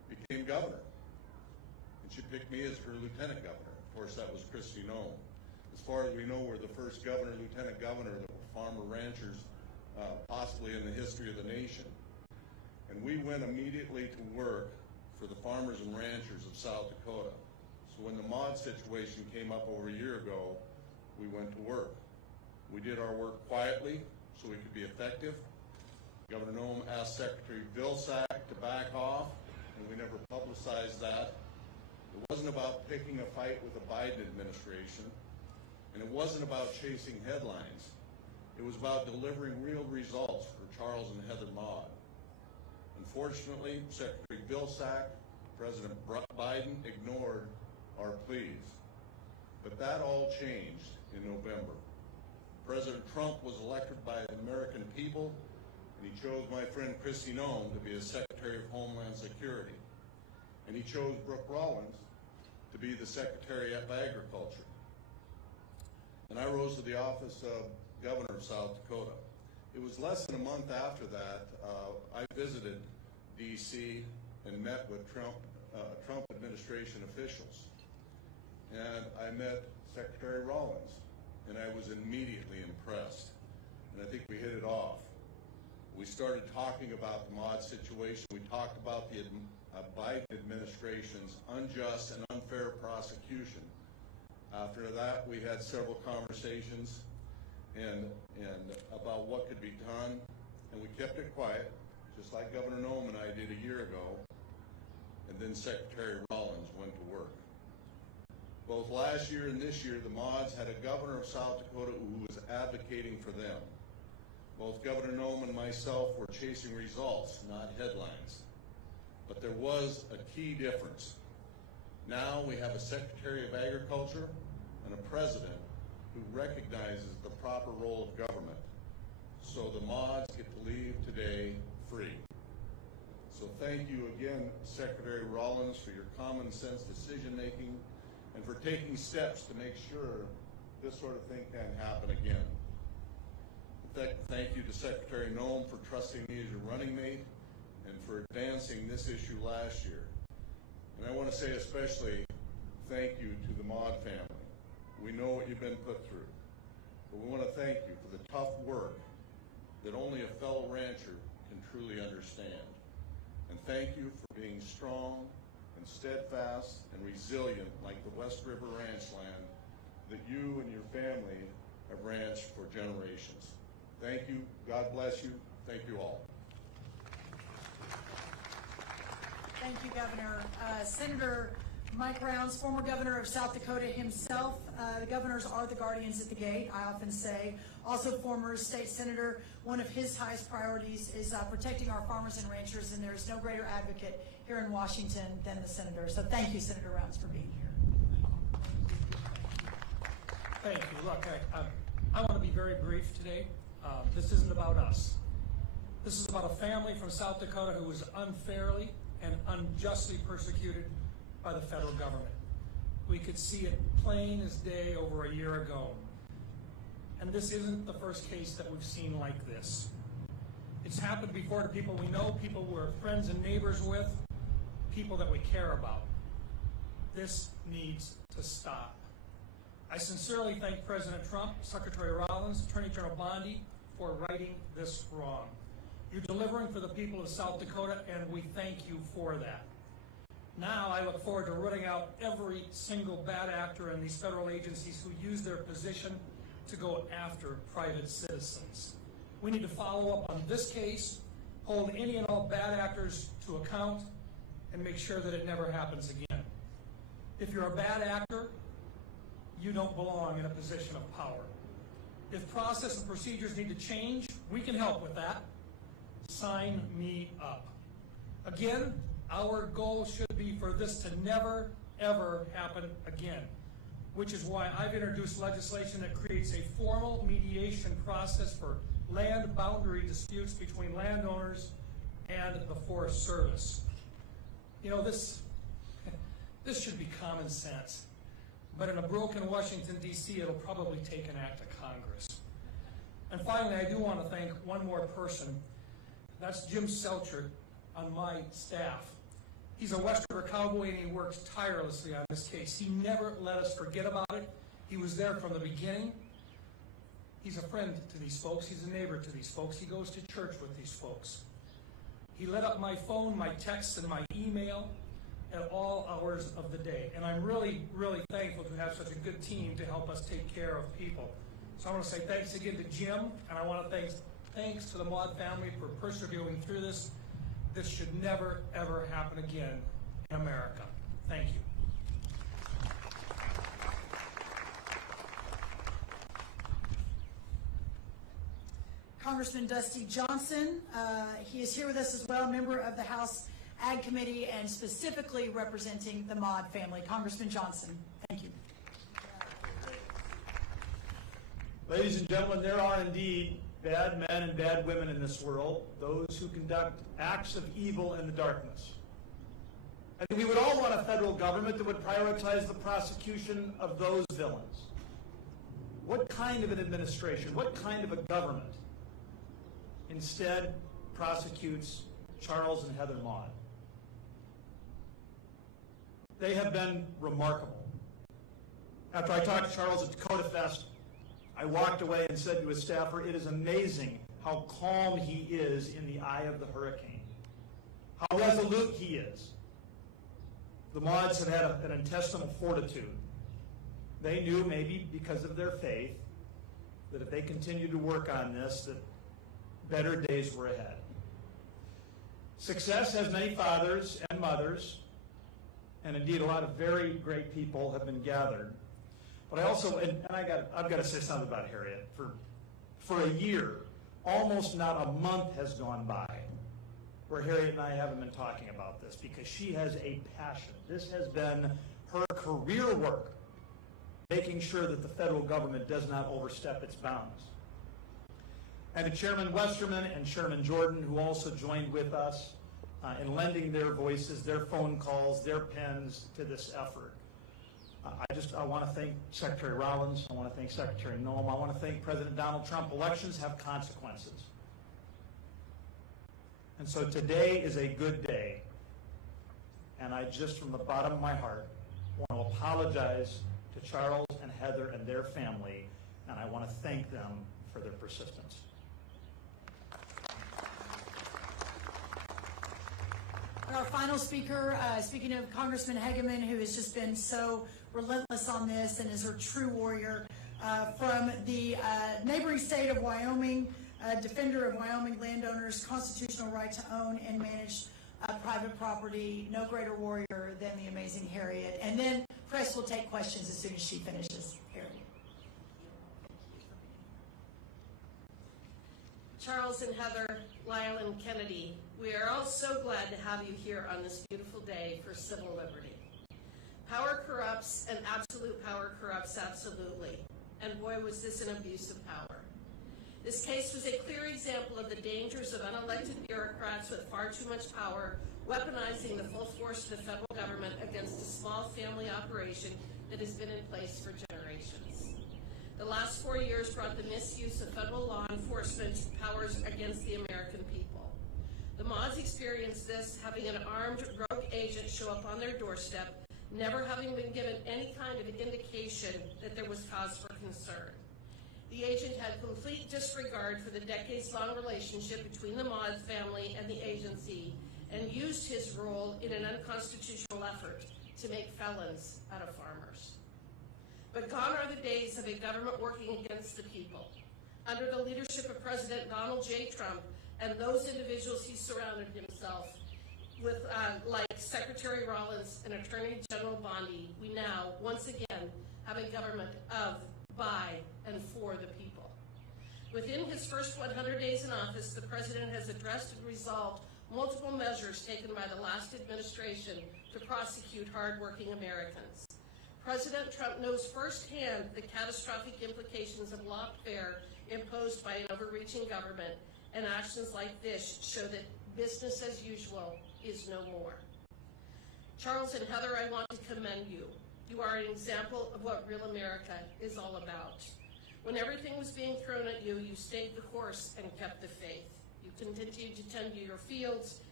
became governor. And she picked me as her lieutenant governor. Of course, that was Kristi Noem. As far as we know, we're the first governor, lieutenant governor that were farmer ranchers, possibly in the history of the nation. And we went immediately to work for the farmers and ranchers of South Dakota. So when the Maude situation came up over a year ago, we went to work. We did our work quietly so we could be effective. Governor Noem asked Secretary Vilsack to back off, and we never publicized that. It wasn't about picking a fight with the Biden administration, and it wasn't about chasing headlines. It was about delivering real results for Charles and Heather Maude. Unfortunately, Secretary Vilsack, President Biden ignored our pleas. But that all changed in November. President Trump was elected by the American people, and he chose my friend Kristi Noem to be his Secretary of Homeland Security. And he chose Brooke Rollins to be the Secretary of Agriculture. And I rose to the office of Governor of South Dakota. It was less than a month after that, I visited D.C. and met with Trump administration officials. And I met Secretary Rollins, and I was immediately impressed. And I think we hit it off. We started talking about the Maude situation. We talked about the Biden administration's unjust and unfair prosecution. After that, we had several conversations and about what could be done, and we kept it quiet, just like Governor Noem and I did a year ago, and then Secretary Rollins went to work. Both last year and this year, the Maudes had a governor of South Dakota who was advocating for them. Both Governor Noem and myself were chasing results, not headlines. But there was a key difference. Now we have a Secretary of Agriculture and a President who recognizes the proper role of government. So the Maudes get to leave today free. So thank you again, Secretary Rollins, for your common sense decision making and for taking steps to make sure this sort of thing can't happen again. Thank you to Secretary Noem for trusting me as your running mate and for advancing this issue last year. And I want to say especially thank you to the Maude family. We know what you've been put through, but we want to thank you for the tough work that only a fellow rancher can truly understand. And thank you for being strong and steadfast and resilient like the West River ranch land that you and your family have ranched for generations. Thank you. God bless you. Thank you all. Thank you, Governor. Senator Mike Rounds, former governor of South Dakota himself. The governors are the guardians at the gate, I often say. Also former state senator. One of his highest priorities is protecting our farmers and ranchers, and there's no greater advocate here in Washington than the senator. So thank you, Senator Rounds, for being here. Thank you. Look, I want to be very brief today. This isn't about us. This is about a family from South Dakota who was unfairly and unjustly persecuted by the federal government. We could see it plain as day over a year ago. And this isn't the first case that we've seen like this. It's happened before to people we know, people we're friends and neighbors with, people that we care about. This needs to stop. I sincerely thank President Trump, Secretary Rollins, Attorney General Bondi for righting this wrong. You're delivering for the people of South Dakota, and we thank you for that. Now I look forward to rooting out every single bad actor in these federal agencies who use their position to go after private citizens. We need to follow up on this case, hold any and all bad actors to account, and make sure that it never happens again. If you're a bad actor, you don't belong in a position of power. If process and procedures need to change, we can help with that. Sign me up. Again, our goal should be for this to never, ever happen again, which is why I've introduced legislation that creates a formal mediation process for land boundary disputes between landowners and the Forest Service. You know, this should be common sense. But in a broken Washington, D.C., it'll probably take an act of Congress. And finally, I do want to thank one more person. That's Jim Selchert on my staff. He's a Westerner cowboy, and he works tirelessly on this case. He never let us forget about it. He was there from the beginning. He's a friend to these folks. He's a neighbor to these folks. He goes to church with these folks. He lit up my phone, my texts, and my email at all hours of the day. And I'm really, really thankful to have such a good team to help us take care of people. So I want to say thanks again to Jim, and I want to thanks to the Maude family for persevering through this. This should never, ever happen again in America. Thank you. Congressman Dusty Johnson, he is here with us as well, member of the House Ag Committee and specifically representing the Maude family. Congressman Johnson, thank you. Ladies and gentlemen, there are indeed bad men and bad women in this world, those who conduct acts of evil in the darkness. And we would all want a federal government that would prioritize the prosecution of those villains. What kind of an administration, what kind of a government instead prosecutes Charles and Heather Maude? They have been remarkable. After I talked to Charles at Dakota Fest, I walked away and said to his staffer, it is amazing how calm he is in the eye of the hurricane, how resolute he is. The Maudes have had an intestinal fortitude. They knew, maybe because of their faith, that if they continued to work on this, that better days were ahead. Success has many fathers and mothers, and indeed a lot of very great people have been gathered. But I also, I've got to say something about Harriet. For a year, almost not a month has gone by where Harriet and I haven't been talking about this, because she has a passion. This has been her career work, making sure that the federal government does not overstep its bounds. And to Chairman Westerman and Chairman Jordan, who also joined with us in lending their voices, their phone calls, their pens to this effort. I want to thank Secretary Rollins. I want to thank Secretary Noem. I want to thank President Donald Trump. Elections have consequences. And so today is a good day. And I just, from the bottom of my heart, want to apologize to Charles and Heather and their family, and I want to thank them for their persistence. Our final speaker, speaking of Congressman Hageman, who has just been so relentless on this and is a true warrior, from the neighboring state of Wyoming, defender of Wyoming landowners' constitutional right to own and manage private property. No greater warrior than the amazing Harriet. And then press will take questions as soon as she finishes. Harriet. Charles and Heather, Lyle and Kennedy, we are all so glad to have you here on this beautiful day for civil liberty. Power corrupts, and absolute power corrupts absolutely. And boy, was this an abuse of power. This case was a clear example of the dangers of unelected bureaucrats with far too much power, weaponizing the full force of the federal government against a small family operation that has been in place for generations. The last 4 years brought the misuse of federal law enforcement powers against the American people. The Maudes experienced this, having an armed rogue agent show up on their doorstep, never having been given any kind of indication that there was cause for concern. The agent had complete disregard for the decades-long relationship between the Maude family and the agency, and used his role in an unconstitutional effort to make felons out of farmers. But gone are the days of a government working against the people. Under the leadership of President Donald J. Trump and those individuals he surrounded himself with, like Secretary Rollins and Attorney General Bondi, we now, once again, have a government of, by, and for the people. Within his first 100 days in office, the President has addressed and resolved multiple measures taken by the last administration to prosecute hardworking Americans. President Trump knows firsthand the catastrophic implications of lawfare imposed by an overreaching government, and actions like this show that business as usual is no more. Charles and Heather, I want to commend you. You are an example of what real America is all about. When everything was being thrown at you, you stayed the course and kept the faith. You continued to tend to your fields,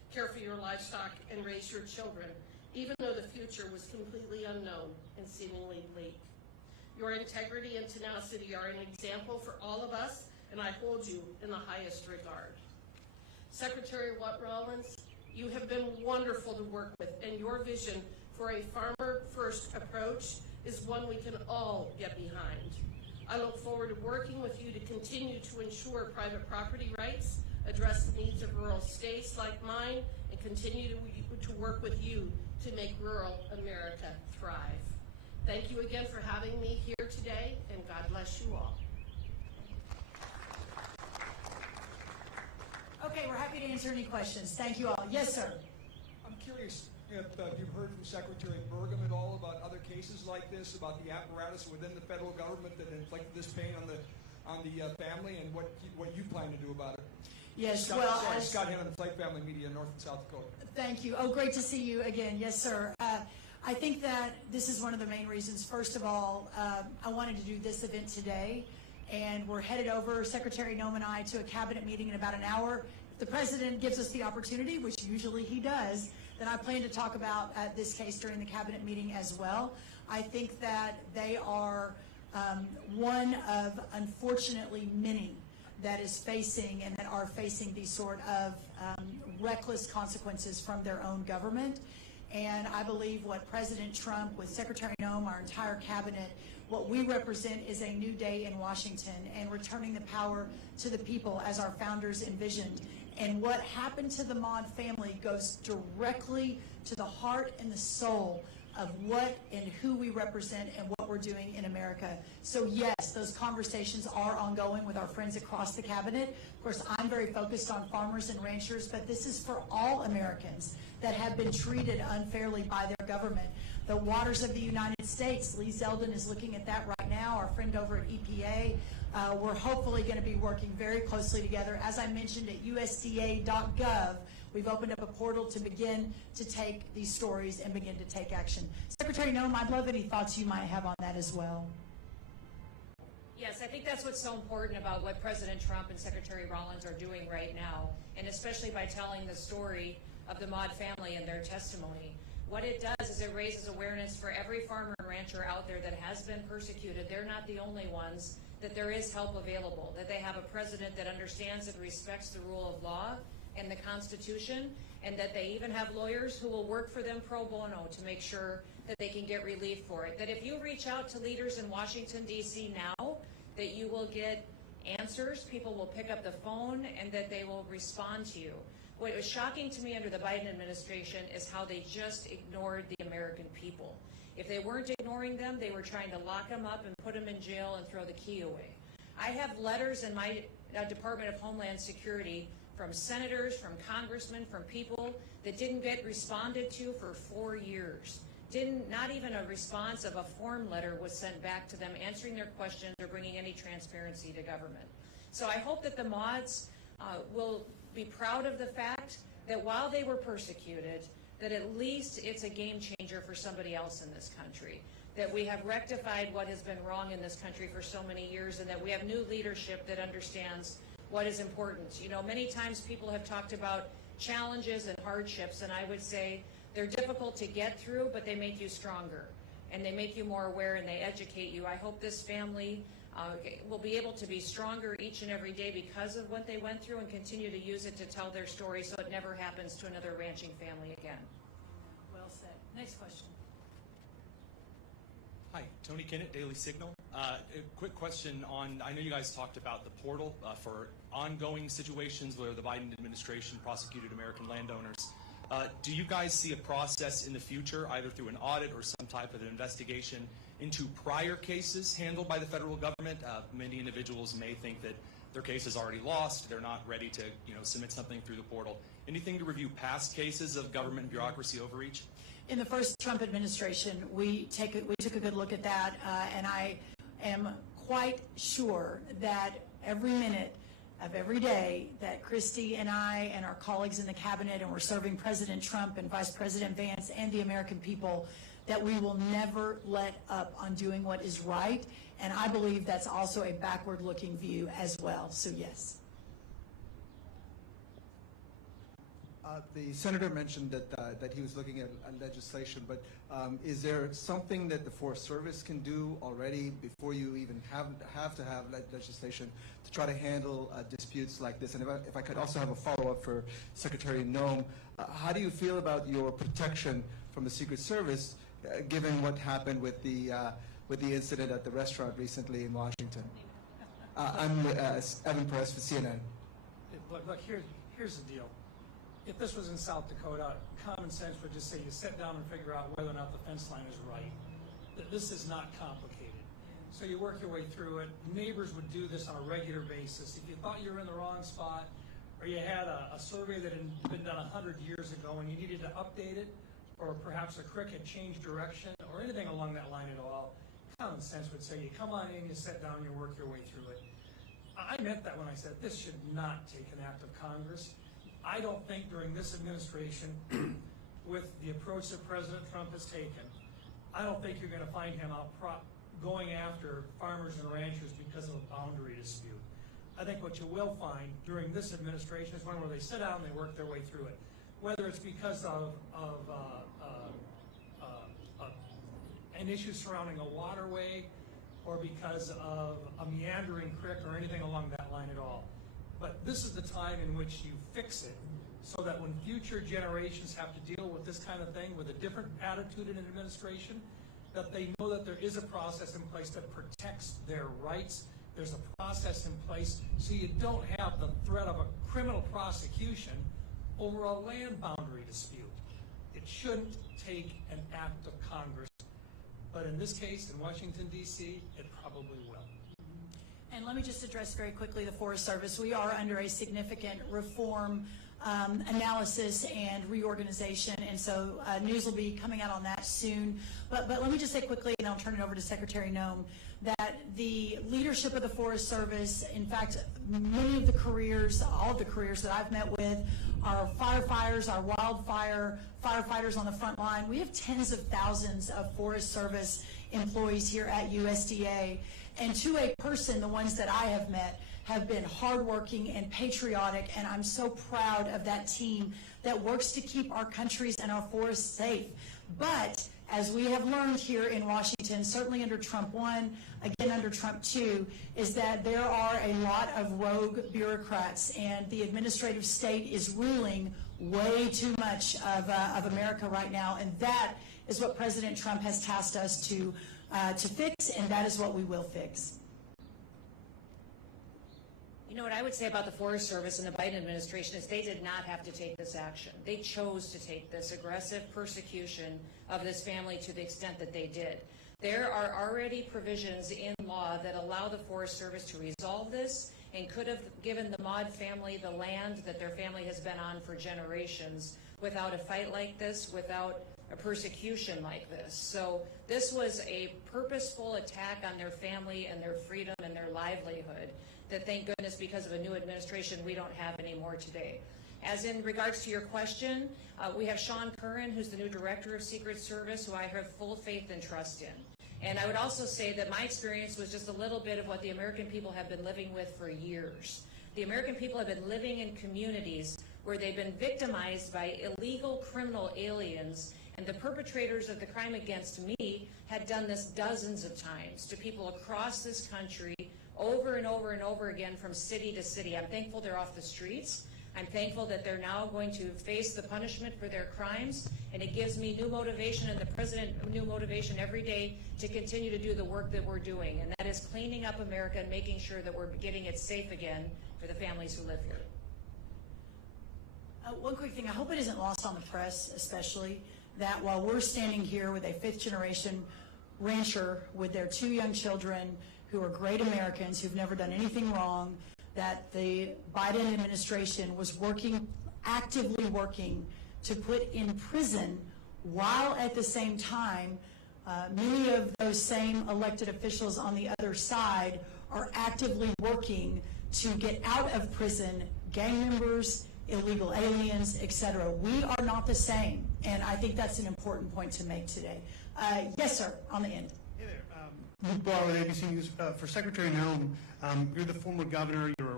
care for your livestock, and raise your children, even though the future was completely unknown and seemingly bleak. Your integrity and tenacity are an example for all of us, and I hold you in the highest regard. Secretary Rollins, you have been wonderful to work with, and your vision for a farmer-first approach is one we can all get behind. I look forward to working with you to continue to ensure private property rights, address the needs of rural states like mine, and continue to work with you to make rural America thrive. Thank you again for having me here today, and God bless you all. Okay, we're happy to answer any questions. Thank you all. Yes, sir. I'm curious if you've heard from Secretary Brooks at all about other cases like this, about the apparatus within the federal government that inflicted this pain on the family, and what you plan to do about it. Yes, Scott Hannon, Flight Family Media, North and South Dakota. Thank you. Oh, great to see you again. Yes, sir. I think that this is one of the main reasons. First of all, I wanted to do this event today, and we're headed over, Secretary Noem and I, to a cabinet meeting in about an hour. If the president gives us the opportunity, which usually he does, then I plan to talk about this case during the cabinet meeting as well. I think that they are one of, unfortunately, many that is facing and that are facing these sort of reckless consequences from their own government. And I believe what President Trump, with Secretary Noem, our entire cabinet, what we represent is a new day in Washington and returning the power to the people as our founders envisioned. And what happened to the Maude family goes directly to the heart and the soul of what and who we represent and what we're doing in America. So yes, those conversations are ongoing with our friends across the cabinet. Of course, I'm very focused on farmers and ranchers, but this is for all Americans that have been treated unfairly by their government. The waters of the United States, Lee Zeldin is looking at that right now, our friend over at EPA. We're hopefully going to be working very closely together. As I mentioned, at USDA.gov, we've opened up a portal to begin to take these stories and begin to take action. Secretary Noem, I'd love any thoughts you might have on that as well. Yes, I think that's what's so important about what President Trump and Secretary Rollins are doing right now, and especially by telling the story of the Maude family and their testimony. What it does is it raises awareness for every farmer and rancher out there that has been persecuted. They're not the only ones, that there is help available, that they have a president that understands and respects the rule of law and the Constitution, and that they even have lawyers who will work for them pro bono to make sure that they can get relief for it. That if you reach out to leaders in Washington, D.C. now, that you will get answers, people will pick up the phone, and that they will respond to you. What was shocking to me under the Biden administration is how they just ignored the American people. If they weren't ignoring them, they were trying to lock them up and put them in jail and throw the key away. I have letters in my Department of Homeland Security from senators, from congressmen, from people that didn't get responded to for 4 years. Not even a response of a form letter was sent back to them answering their questions or bringing any transparency to government. So I hope that the Maudes will be proud of the fact that while they were persecuted, that at least it's a game changer for somebody else in this country, that we have rectified what has been wrong in this country for so many years, and that we have new leadership that understands what is important. You know, many times people have talked about challenges and hardships, and I would say they're difficult to get through, but they make you stronger, and they make you more aware, and they educate you. I hope this family will be able to be stronger each and every day because of what they went through, and continue to use it to tell their story so it never happens to another ranching family again. Well said. Next question. Hi, Tony Kinnett, Daily Signal. A quick question on, I know you guys talked about the portal for ongoing situations where the Biden administration prosecuted American landowners. Do you guys see a process in the future, either through an audit or some type of an investigation into prior cases handled by the federal government? Many individuals may think that their case is already lost, they're not ready to submit something through the portal. Anything to review past cases of government bureaucracy overreach? In the first Trump administration, we took a good look at that, and I am quite sure that every minute of every day that Kristi and I and our colleagues in the cabinet, and we're serving President Trump and Vice President Vance and the American people, that we will never let up on doing what is right. And I believe that's also a backward-looking view as well. So yes. The senator mentioned that he was looking at legislation, but is there something that the Forest Service can do already before you even have to have legislation to try to handle disputes like this? And if I could also have a follow-up for Secretary Noem, how do you feel about your protection from the Secret Service, given what happened with the incident at the restaurant recently in Washington? I'm Evan Perez for CNN. Look, here's the deal. If this was in South Dakota, common sense would just say you sit down and figure out whether or not the fence line is right. This is not complicated. So you work your way through it. Neighbors would do this on a regular basis. If you thought you were in the wrong spot, or you had a survey that had been done 100 years ago and you needed to update it, or perhaps a creek had changed direction, or anything along that line at all, common sense would say you come on in, you sit down, you work your way through it. I meant that when I said this should not take an act of Congress. I don't think during this administration, with the approach that President Trump has taken, I don't think you're going to find him out going after farmers and ranchers because of a boundary dispute. I think what you will find during this administration is one where they sit down and they work their way through it. Whether it's because of an issue surrounding a waterway or because of a meandering creek or anything along that line at all. But this is the time in which you fix it so that when future generations have to deal with this kind of thing with a different attitude in an administration, that they know that there is a process in place that protects their rights. There's a process in place so you don't have the threat of a criminal prosecution over a land boundary dispute. It shouldn't take an act of Congress, but in this case, in Washington, D.C., it probably will. And let me just address very quickly the Forest Service. We are under a significant reform analysis and reorganization, and so news will be coming out on that soon. But let me just say quickly, and I'll turn it over to Secretary Noem, that the leadership of the Forest Service, in fact, many of the careers, all of the careers that I've met with, are firefighters, are wildfire firefighters on the front line. We have tens of thousands of Forest Service employees here at USDA. And to a person, the ones that I have met have been hardworking and patriotic, and I'm so proud of that team that works to keep our countries and our forests safe. But as we have learned here in Washington, certainly under Trump 1, again under Trump 2, is that there are a lot of rogue bureaucrats, and the administrative state is ruling way too much of America right now, and that is what President Trump has tasked us to fix, and that is what we will fix. You know what I would say about the Forest Service and the Biden administration is they did not have to take this action. They chose to take this aggressive persecution of this family to the extent that they did. There are already provisions in law that allow the Forest Service to resolve this and could have given the Maude family the land that their family has been on for generations without a fight like this, without a persecution like this. So this was a purposeful attack on their family and their freedom and their livelihood that, thank goodness, because of a new administration, we don't have anymore today. As in regards to your question, we have Sean Curran, who's the new Director of Secret Service, who I have full faith and trust in. And I would also say that my experience was just a little bit of what the American people have been living with for years. The American people have been living in communities where they've been victimized by illegal criminal aliens, and the perpetrators of the crime against me had done this dozens of times to people across this country over and over and over again from city to city. I'm thankful they're off the streets. I'm thankful that they're now going to face the punishment for their crimes, and it gives me new motivation and the President new motivation every day to continue to do the work that we're doing, and that is cleaning up America and making sure that we're getting it safe again for the families who live here. One quick thing, I hope it isn't lost on the press especially, that while we're standing here with a fifth-generation rancher with their 2 young children who are great Americans who've never done anything wrong, that the Biden administration was actively working to put in prison, while at the same time many of those same elected officials on the other side are actively working to get out of prison gang members, illegal aliens, etc. We are not the same, and I think that's an important point to make today. Yes, sir, on the end. Hey there. Luke Barr with ABC News. For Secretary Noem, you're the former governor, you're a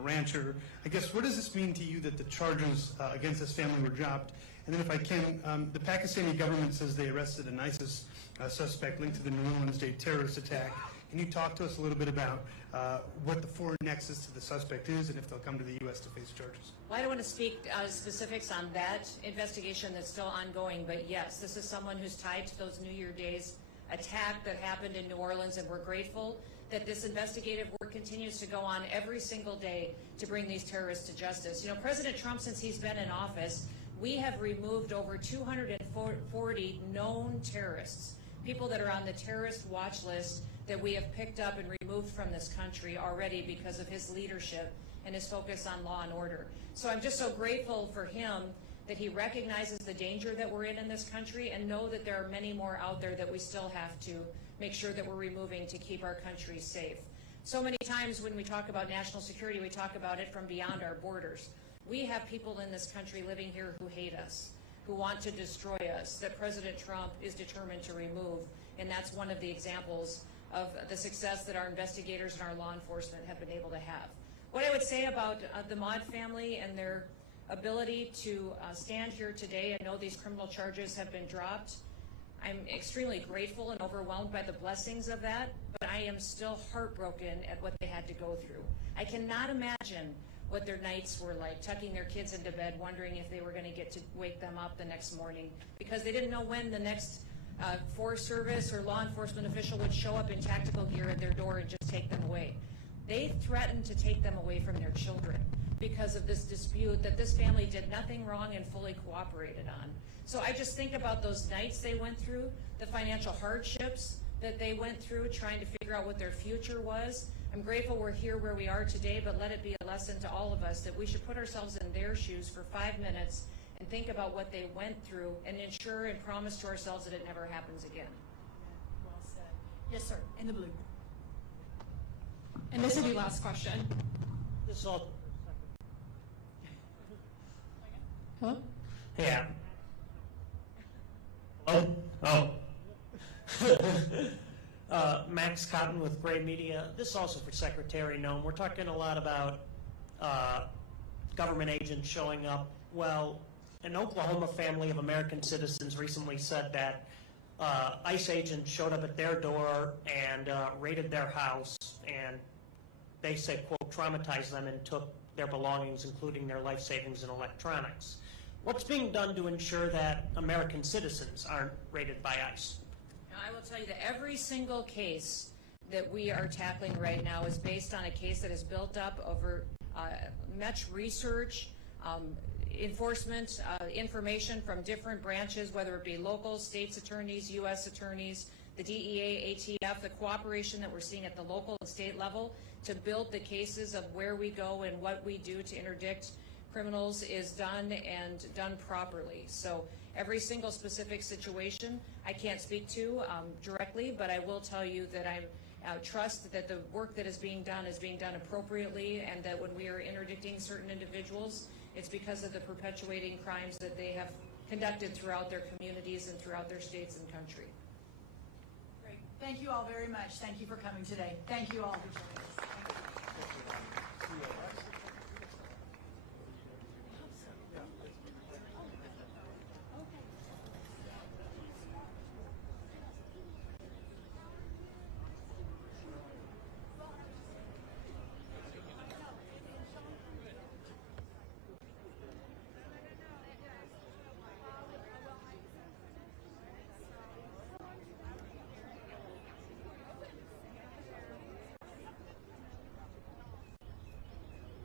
rancher. I guess, what does this mean to you that the charges against this family were dropped? And then if I can, the Pakistani government says they arrested an ISIS suspect linked to the New Orleans Day terrorist attack. Can you talk to us a little bit about what the foreign nexus to the suspect is and if they'll come to the U.S. to face charges? Well, I don't want to speak specifics on that investigation that's still ongoing, but yes, this is someone who's tied to those New Year days attack that happened in New Orleans, and we're grateful that this investigative work continues to go on every single day to bring these terrorists to justice. You know, President Trump, since he's been in office, we have removed over 240 known terrorists, people that are on the terrorist watch list that we have picked up and removed from this country already because of his leadership and his focus on law and order. So I'm just so grateful for him that he recognizes the danger that we're in this country and know that there are many more out there that we still have to make sure that we're removing to keep our country safe. So many times when we talk about national security, we talk about it from beyond our borders. We have people in this country living here who hate us, who want to destroy us, that President Trump is determined to remove, and that's one of the examples of the success that our investigators and our law enforcement have been able to have. What I would say about the Maude family and their ability to stand here today and know these criminal charges have been dropped, I'm extremely grateful and overwhelmed by the blessings of that, but I am still heartbroken at what they had to go through. I cannot imagine what their nights were like, tucking their kids into bed, wondering if they were going to get to wake them up the next morning, because they didn't know when the next Forest Service or law enforcement official would show up in tactical gear at their door and just take them away. They threatened to take them away from their children because of this dispute that this family did nothing wrong and fully cooperated on. So I just think about those nights they went through, the financial hardships that they went through trying to figure out what their future was. I'm grateful we're here where we are today, but let it be a lesson to all of us that we should put ourselves in their shoes for 5 minutes and think about what they went through and ensure and promise to ourselves that it never happens again. Well said. Yes, sir, in the blue. And this will be last question. This is all. Hello? Yeah. Oh. Max Cotton with Gray Media. This is also for Secretary Noem. We're talking a lot about government agents showing up. Well, an Oklahoma family of American citizens recently said that ICE agents showed up at their door and raided their house, and they say, quote, traumatized them and took their belongings, including their life savings and electronics. What's being done to ensure that American citizens aren't raided by ICE? I will tell you that every single case that we are tackling right now is based on a case that is built up over much research, enforcement, information from different branches, whether it be local, states attorneys, U.S. attorneys, the DEA, ATF, the cooperation that we're seeing at the local and state level to build the cases of where we go and what we do to interdict criminals is done and done properly. So every single specific situation I can't speak to directly, but I will tell you that I trust that the work that is being done appropriately, and that when we are interdicting certain individuals, it's because of the perpetuating crimes that they have conducted throughout their communities and throughout their states and country. Great. Thank you all very much. Thank you for coming today. Thank you all for joining us.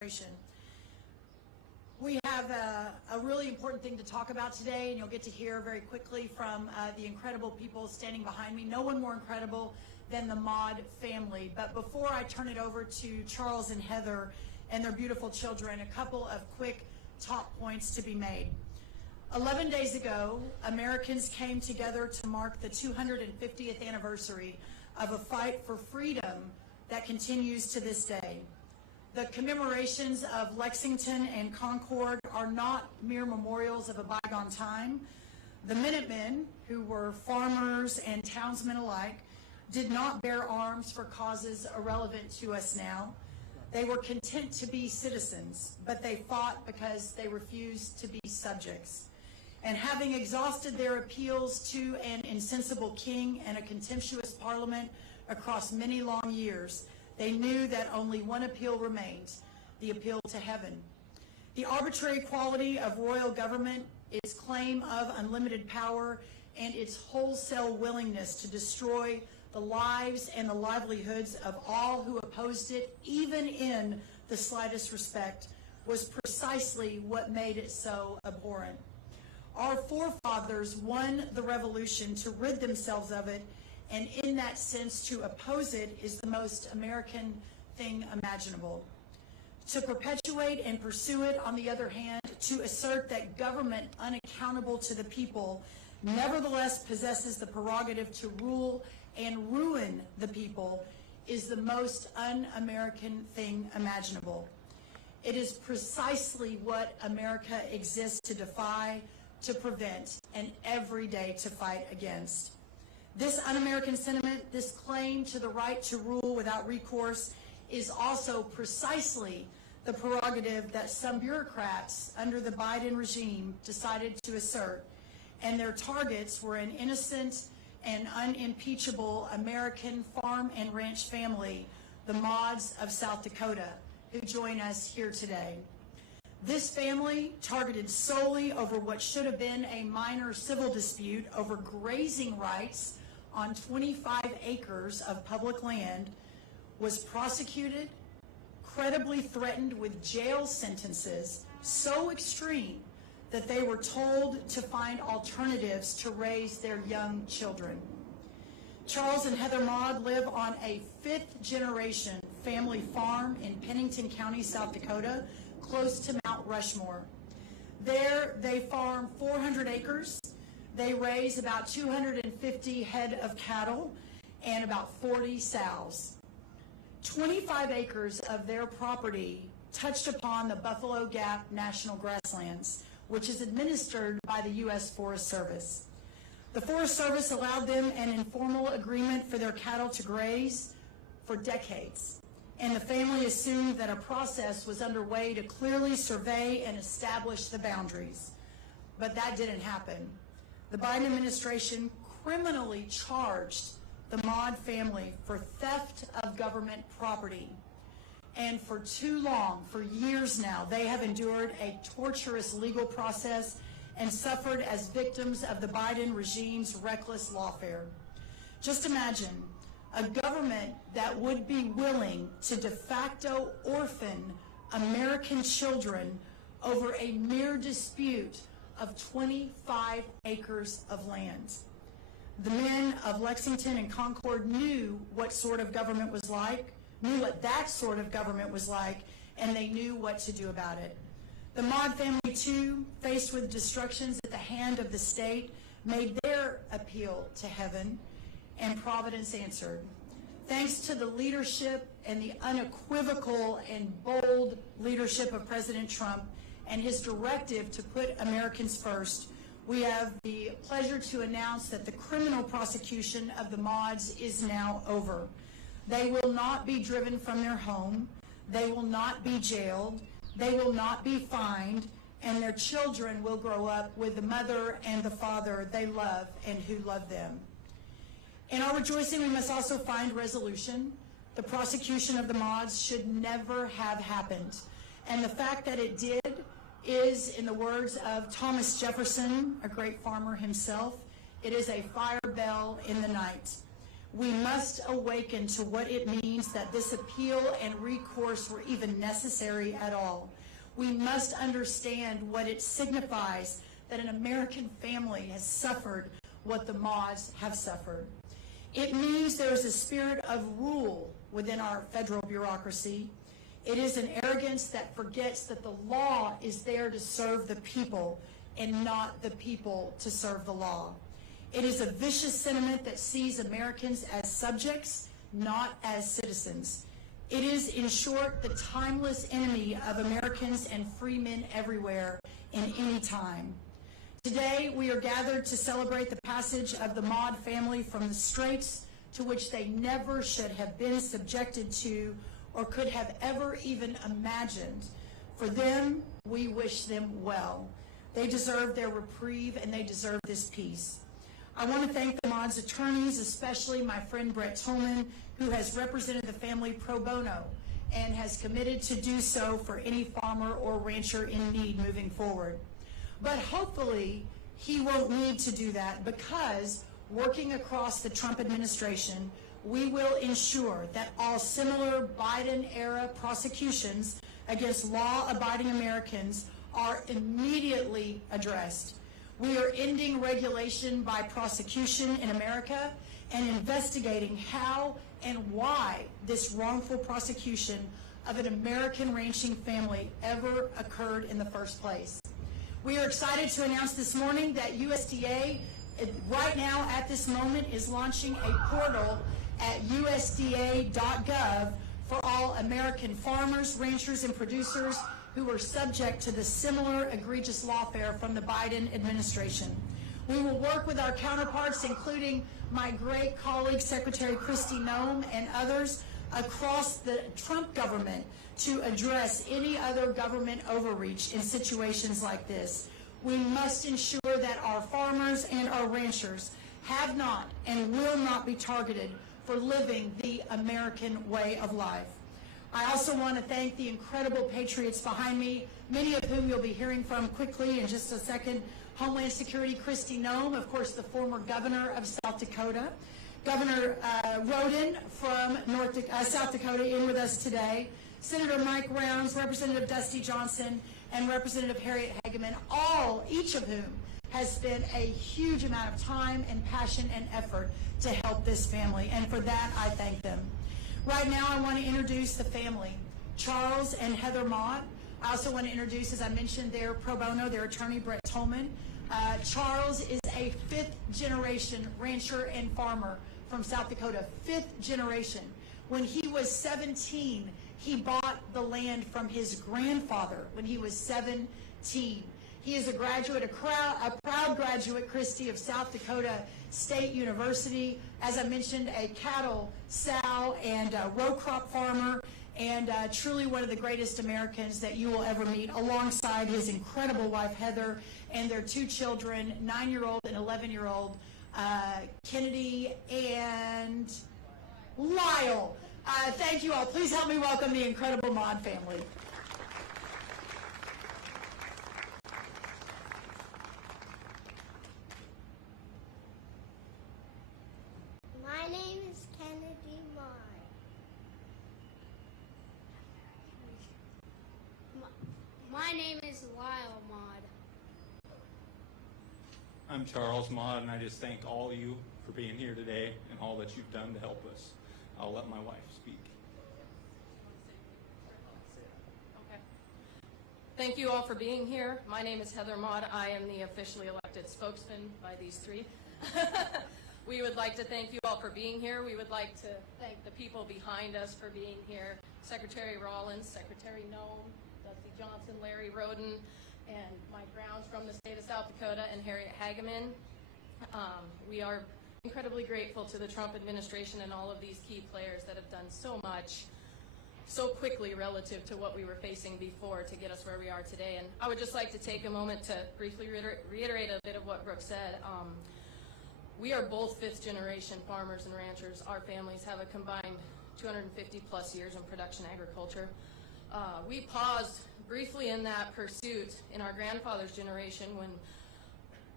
We have a really important thing to talk about today, and you'll get to hear very quickly from the incredible people standing behind me. No one more incredible than the Maude family. But before I turn it over to Charles and Heather and their beautiful children, a couple of quick top points to be made. 11 days ago, Americans came together to mark the 250th anniversary of a fight for freedom that continues to this day. The commemorations of Lexington and Concord are not mere memorials of a bygone time. The Minutemen, who were farmers and townsmen alike, did not bear arms for causes irrelevant to us now. They were content to be citizens, but they fought because they refused to be subjects. And having exhausted their appeals to an insensible king and a contemptuous parliament across many long years, they knew that only one appeal remained, the appeal to heaven. The arbitrary quality of royal government, its claim of unlimited power, and its wholesale willingness to destroy the lives and the livelihoods of all who opposed it, even in the slightest respect, was precisely what made it so abhorrent. Our forefathers won the revolution to rid themselves of it, and in that sense, to oppose it is the most American thing imaginable. To perpetuate and pursue it, on the other hand, to assert that government unaccountable to the people nevertheless possesses the prerogative to rule and ruin the people, is the most un-American thing imaginable. It is precisely what America exists to defy, to prevent, and every day to fight against. This un-American sentiment, this claim to the right to rule without recourse, is also precisely the prerogative that some bureaucrats under the Biden regime decided to assert, and their targets were an innocent and unimpeachable American farm and ranch family, the Maudes of South Dakota, who join us here today. This family, targeted solely over what should have been a minor civil dispute over grazing rights on 25 acres of public land, was prosecuted, credibly threatened with jail sentences so extreme that they were told to find alternatives to raise their young children. Charles and Heather Maude live on a fifth-generation family farm in Pennington County, South Dakota, close to Mount Rushmore. There, they farm 400 acres. They raise about 250 head of cattle and about 40 sows. 25 acres of their property touched upon the Buffalo Gap National Grasslands, which is administered by the U.S. Forest Service. The Forest Service allowed them an informal agreement for their cattle to graze for decades, and the family assumed that a process was underway to clearly survey and establish the boundaries. But that didn't happen. The Biden administration criminally charged the Maude family for theft of government property. And for too long, for years now, they have endured a torturous legal process and suffered as victims of the Biden regime's reckless lawfare. Just imagine a government that would be willing to de facto orphan American children over a mere dispute of 25 acres of land. The men of Lexington and Concord knew what sort of government was like, knew what that sort of government was like, and they knew what to do about it. The Maude family, too, faced with destructions at the hand of the state, made their appeal to heaven, and Providence answered. Thanks to the leadership and the unequivocal and bold leadership of President Trump and his directive to put Americans first, we have the pleasure to announce that the criminal prosecution of the Maudes is now over. They will not be driven from their home. They will not be jailed. They will not be fined. And their children will grow up with the mother and the father they love and who love them. In our rejoicing, we must also find resolution. The prosecution of the Maudes should never have happened. And the fact that it did is, in the words of Thomas Jefferson, a great farmer himself, it is a fire bell in the night. We must awaken to what it means that this appeal and recourse were even necessary at all. We must understand what it signifies that an American family has suffered what the Maudes have suffered. It means there is a spirit of rule within our federal bureaucracy. It is an arrogance that forgets that the law is there to serve the people and not the people to serve the law. It is a vicious sentiment that sees Americans as subjects, not as citizens. It is, in short, the timeless enemy of Americans and free men everywhere in any time. Today, we are gathered to celebrate the passage of the Maude family from the straits to which they never should have been subjected to or could have ever even imagined. For them, we wish them well. They deserve their reprieve and they deserve this peace. I want to thank the Maude's attorneys, especially my friend Brett Tolman, who has represented the family pro bono and has committed to do so for any farmer or rancher in need moving forward. But hopefully, he won't need to do that because working across the Trump administration, we will ensure that all similar Biden-era prosecutions against law-abiding Americans are immediately addressed. We are ending regulation by prosecution in America and investigating how and why this wrongful prosecution of an American ranching family ever occurred in the first place. We are excited to announce this morning that USDA, right now at this moment, is launching a portal at usda.gov for all American farmers, ranchers, and producers who are subject to the similar egregious lawfare from the Biden administration. We will work with our counterparts, including my great colleague, Secretary Kristi Noem, and others across the Trump government to address any other government overreach in situations like this. We must ensure that our farmers and our ranchers have not and will not be targeted for living the American way of life. I also want to thank the incredible patriots behind me, many of whom you'll be hearing from quickly in just a second. Homeland Security Kristi Noem, of course, the former governor of South Dakota. Governor Rhoden from South Dakota in with us today. Senator Mike Rounds, Representative Dusty Johnson, and Representative Harriet Hageman, each of whom has spent a huge amount of time and passion and effort to help this family, and for that I thank them. Right now I want to introduce the family, Charles and Heather Maude. I also want to introduce, as I mentioned, their pro bono, their attorney, Brett Tolman. Charles is a fifth-generation rancher and farmer from South Dakota, fifth generation. When he was 17, he bought the land from his grandfather when he was 17. He is a graduate, a proud graduate, Kristi, of South Dakota State University. As I mentioned, a cattle, sow, and row crop farmer, and truly one of the greatest Americans that you will ever meet, alongside his incredible wife, Heather, and their two children, 9-year-old and 11-year-old, Kennedy and Lyle. Thank you all. Please help me welcome the incredible Maude family. My name is Kennedy Maude. My name is Lyle Maude. I'm Charles Maude, and I just thank all of you for being here today and all that you've done to help us. I'll let my wife speak. Okay. Thank you all for being here. My name is Heather Maude. I am the officially elected spokesman by these three. We would like to thank you all for being here. We would like to thank the people behind us for being here. Secretary Rollins, Secretary Noem, Dusty Johnson, Larry Rhoden, and Mike Rounds from the state of South Dakota, and Harriet Hageman. We are incredibly grateful to the Trump administration and all of these key players that have done so much so quickly relative to what we were facing before to get us where we are today. And I would just like to take a moment to briefly reiterate a bit of what Brooke said. We are both fifth-generation farmers and ranchers. Our families have a combined 250-plus years in production agriculture. We paused briefly in that pursuit in our grandfather's generation when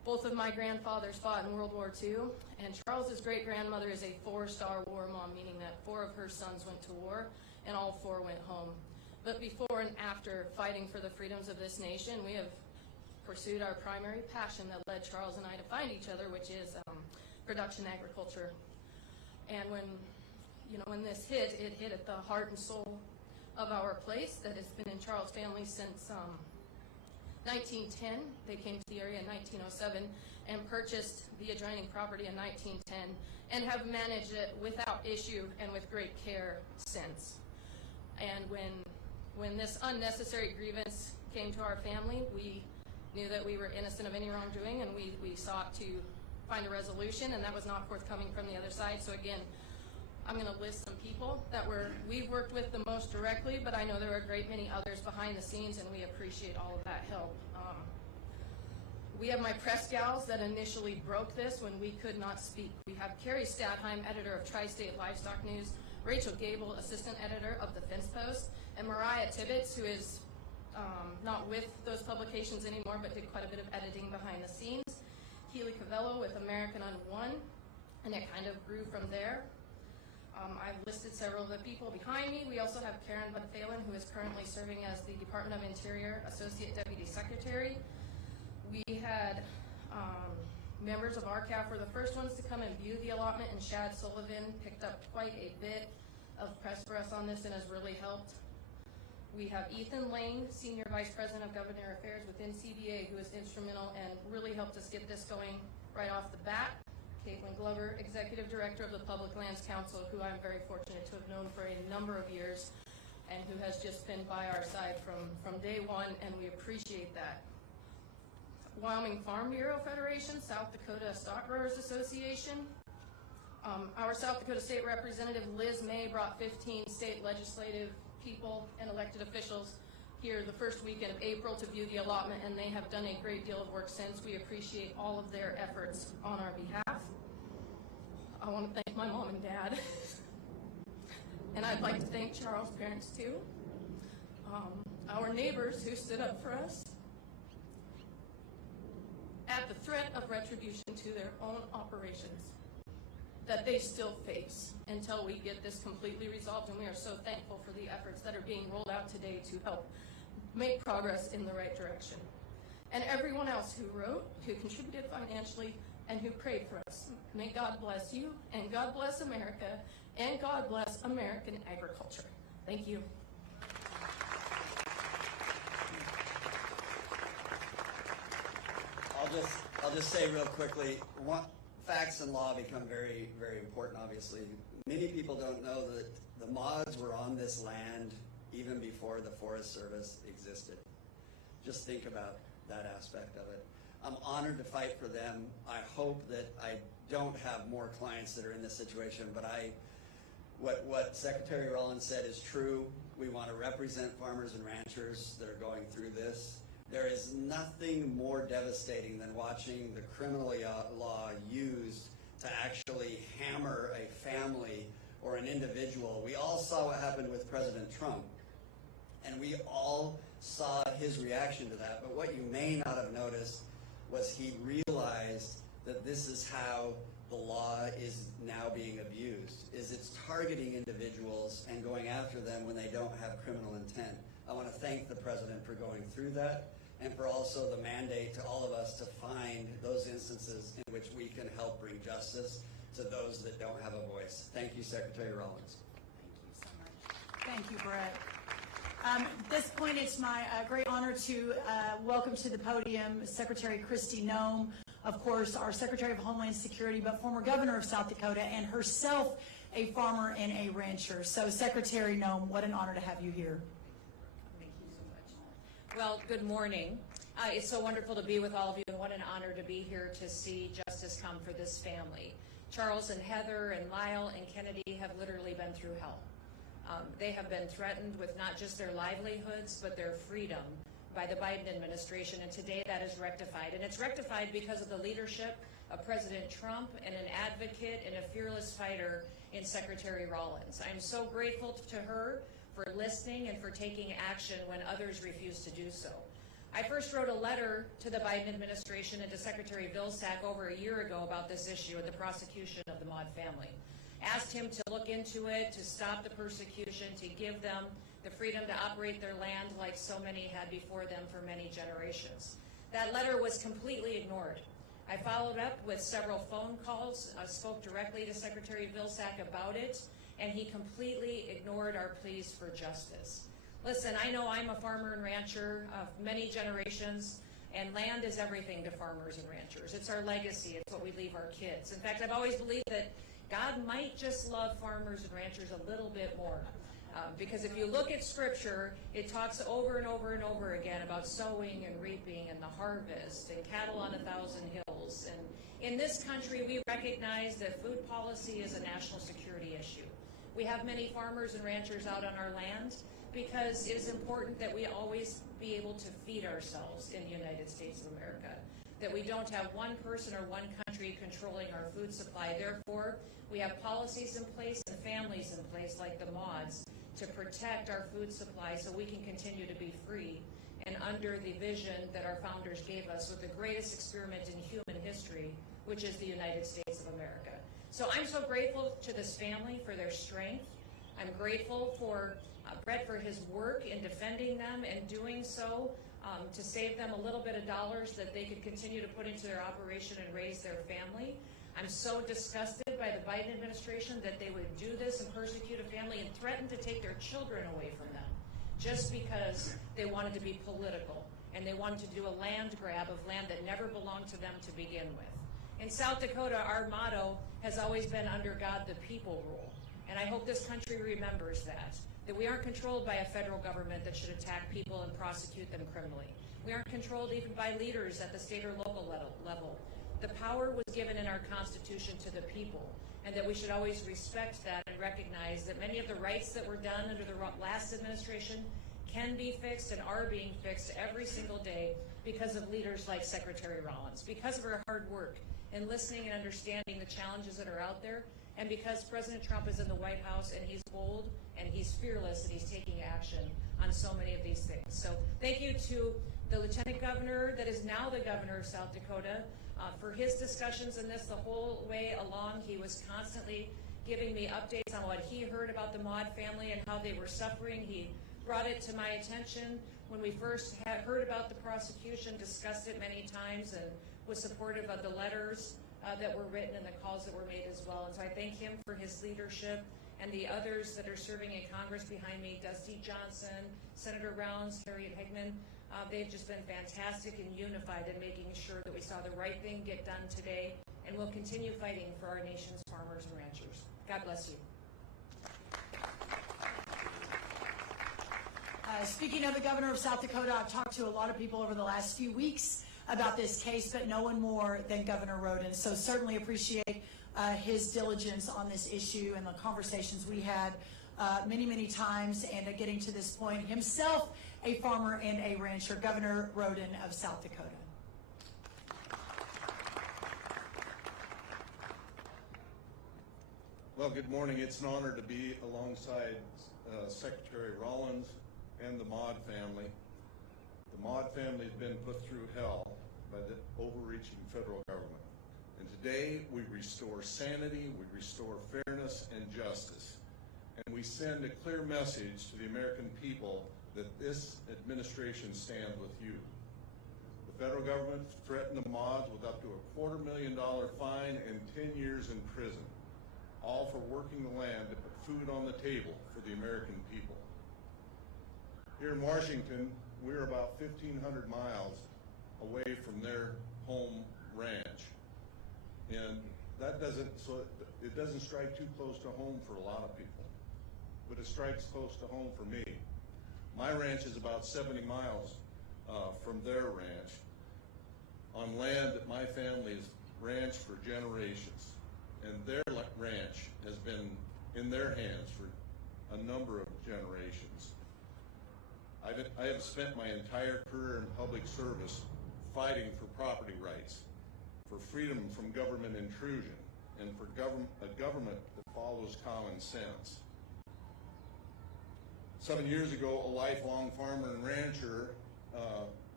Both of my grandfathers fought in World War II, and Charles's great-grandmother is a 4-star war mom, meaning that 4 of her sons went to war, and all 4 went home. But before and after fighting for the freedoms of this nation, we have pursued our primary passion that led Charles and I to find each other, which is production agriculture. And when this hit, it hit at the heart and soul of our place that has been in Charles' family since 1910. They came to the area in 1907 and purchased the adjoining property in 1910 and have managed it without issue and with great care since. And when this unnecessary grievance came to our family, we knew that we were innocent of any wrongdoing, and we sought to find a resolution, and that was not forthcoming from the other side. So again, I'm going to list some people that we've worked with the most directly, but I know there are a great many others behind the scenes, and we appreciate all of that help. We have my press gals that initially broke this when we could not speak. We have Carrie Stadheim, editor of Tri-State Livestock News, Rachel Gable, assistant editor of the Fence Post, and Mariah Tibbetts, who is not with those publications anymore, but did quite a bit of editing behind the scenes. Keely Cavello with American on One, and it kind of grew from there. I've listed several of the people behind me. We also have Karen Bud-Phelan, who is currently serving as the Department of Interior Associate Deputy Secretary. We had members of RCAF were the first ones to come and view the allotment, and Shad Sullivan picked up quite a bit of press for us on this and has really helped. We have Ethan Lane, Senior Vice President of Government Affairs within CBA, who is instrumental and really helped us get this going right off the bat. Caitlin Glover, Executive Director of the Public Lands Council, who I'm very fortunate to have known for a number of years and who has just been by our side from day one, and we appreciate that. Wyoming Farm Bureau Federation, South Dakota Stock Growers Association. Our South Dakota State Representative Liz May brought 15 state legislative people and elected officials here the first weekend of April to view the allotment, and they have done a great deal of work since. We appreciate all of their efforts on our behalf. I want to thank my mom and dad, and I'd like to thank Charles' parents too. Our neighbors who stood up for us at the threat of retribution to their own operations that they still face until we get this completely resolved, and we are so thankful for the efforts that are being rolled out today to help make progress in the right direction. And everyone else who wrote, who contributed financially, and who prayed for us. May God bless you, and God bless America, and God bless American agriculture. Thank you. I'll just say real quickly, facts and law become very, very important, obviously. Many people don't know that the mods were on this land even before the Forest Service existed. Just think about that aspect of it. I'm honored to fight for them. I hope that I don't have more clients that are in this situation, but what Secretary Rollins said is true. We want to represent farmers and ranchers that are going through this. There is nothing more devastating than watching the criminal law used to actually hammer a family or an individual. We all saw what happened with President Trump, and we all saw his reaction to that. But what you may not have noticed was he realized that this is how the law is now being abused, is it's targeting individuals and going after them when they don't have criminal intent. I want to thank the President for going through that, and for also the mandate to all of us to find those instances in which we can help bring justice to those that don't have a voice. Thank you, Secretary Rollins. Thank you so much. Thank you, Brett. At this point, it's my great honor to welcome to the podium Secretary Kristi Noem, of course, our Secretary of Homeland Security, but former Governor of South Dakota, and herself a farmer and a rancher. So, Secretary Noem, what an honor to have you here. Thank you so much. Well, good morning. It's so wonderful to be with all of you, and what an honor to be here to see justice come for this family. Charles and Heather and Lyle and Kennedy have literally been through hell. They have been threatened with not just their livelihoods, but their freedom by the Biden administration, and today that is rectified. And it's rectified because of the leadership of President Trump and an advocate and a fearless fighter in Secretary Rollins. I'm so grateful to her for listening and for taking action when others refuse to do so. I first wrote a letter to the Biden administration and to Secretary Vilsack over a year ago about this issue and the prosecution of the Maude family. Asked him to look into it, to stop the persecution, to give them the freedom to operate their land like so many had before them for many generations. That letter was completely ignored. I followed up with several phone calls, spoke directly to Secretary Vilsack about it, and he completely ignored our pleas for justice. Listen, I know I'm a farmer and rancher of many generations, and land is everything to farmers and ranchers. It's our legacy. It's what we leave our kids. In fact, I've always believed that God might just love farmers and ranchers a little bit more. Because if you look at Scripture, it talks over and over and over again about sowing and reaping and the harvest and cattle on 1,000 hills. And in this country, we recognize that food policy is a national security issue. We have many farmers and ranchers out on our land because it is important that we always be able to feed ourselves in the United States of America, that we don't have one person or one country controlling our food supply. Therefore, we have policies in place and families in place like the Maudes to protect our food supply so we can continue to be free and under the vision that our founders gave us with the greatest experiment in human history, which is the United States of America. So I'm so grateful to this family for their strength. I'm grateful for Brett for his work in defending them and doing so to save them a little bit of dollars that they could continue to put into their operation and raise their family. I'm so disgusted by the Biden administration that they would do this and persecute a family and threaten to take their children away from them just because they wanted to be political and they wanted to do a land grab of land that never belonged to them to begin with. In South Dakota, our motto has always been under God the people rule. And I hope this country remembers that we aren't controlled by a federal government that should attack people and prosecute them criminally. We aren't controlled even by leaders at the state or local level. The power was given in our Constitution to the people, and that we should always respect that and recognize that many of the rights that were done under the last administration can be fixed and are being fixed every single day because of leaders like Secretary Rollins, because of her hard work in listening and understanding the challenges that are out there, and because President Trump is in the White House and he's bold and he's fearless and he's taking action on so many of these things. So thank you to the Lieutenant Governor that is now the Governor of South Dakota for his discussions in this the whole way along. He was constantly giving me updates on what he heard about the Maude family and how they were suffering. He brought it to my attention when we first had heard about the prosecution, discussed it many times, and was supportive of the letters that were written and the calls that were made as well. And so I thank him for his leadership, and the others that are serving in Congress behind me, Dusty Johnson, Senator Rounds, Harriet Hageman. They've just been fantastic and unified in making sure that we saw the right thing get done today, and we'll continue fighting for our nation's farmers and ranchers. God bless you. Speaking of the Governor of South Dakota, I've talked to a lot of people over the last few weeks about this case, but no one more than Governor Rhoden. So certainly appreciate his diligence on this issue and the conversations we had many, many times, and getting to this point. Himself a farmer and a rancher, Governor Rhoden of South Dakota. Well, good morning. It's an honor to be alongside Secretary Rollins and the Maude family. The Maude family has been put through hell by the overreaching federal government. And today we restore sanity, we restore fairness and justice. And we send a clear message to the American people that this administration stands with you. The federal government threatened the Maudes with up to a $250,000 fine and 10 years in prison, all for working the land to put food on the table for the American people. Here in Washington, we're about 1,500 miles away from their home ranch. And that doesn't strike too close to home for a lot of people, but it strikes close to home for me. My ranch is about 70 miles from their ranch on land that my family has ranched for generations. And their ranch has been in their hands for a number of generations. I have spent my entire career in public service fighting for property rights, for freedom from government intrusion, and for a government that follows common sense. 7 years ago, a lifelong farmer and rancher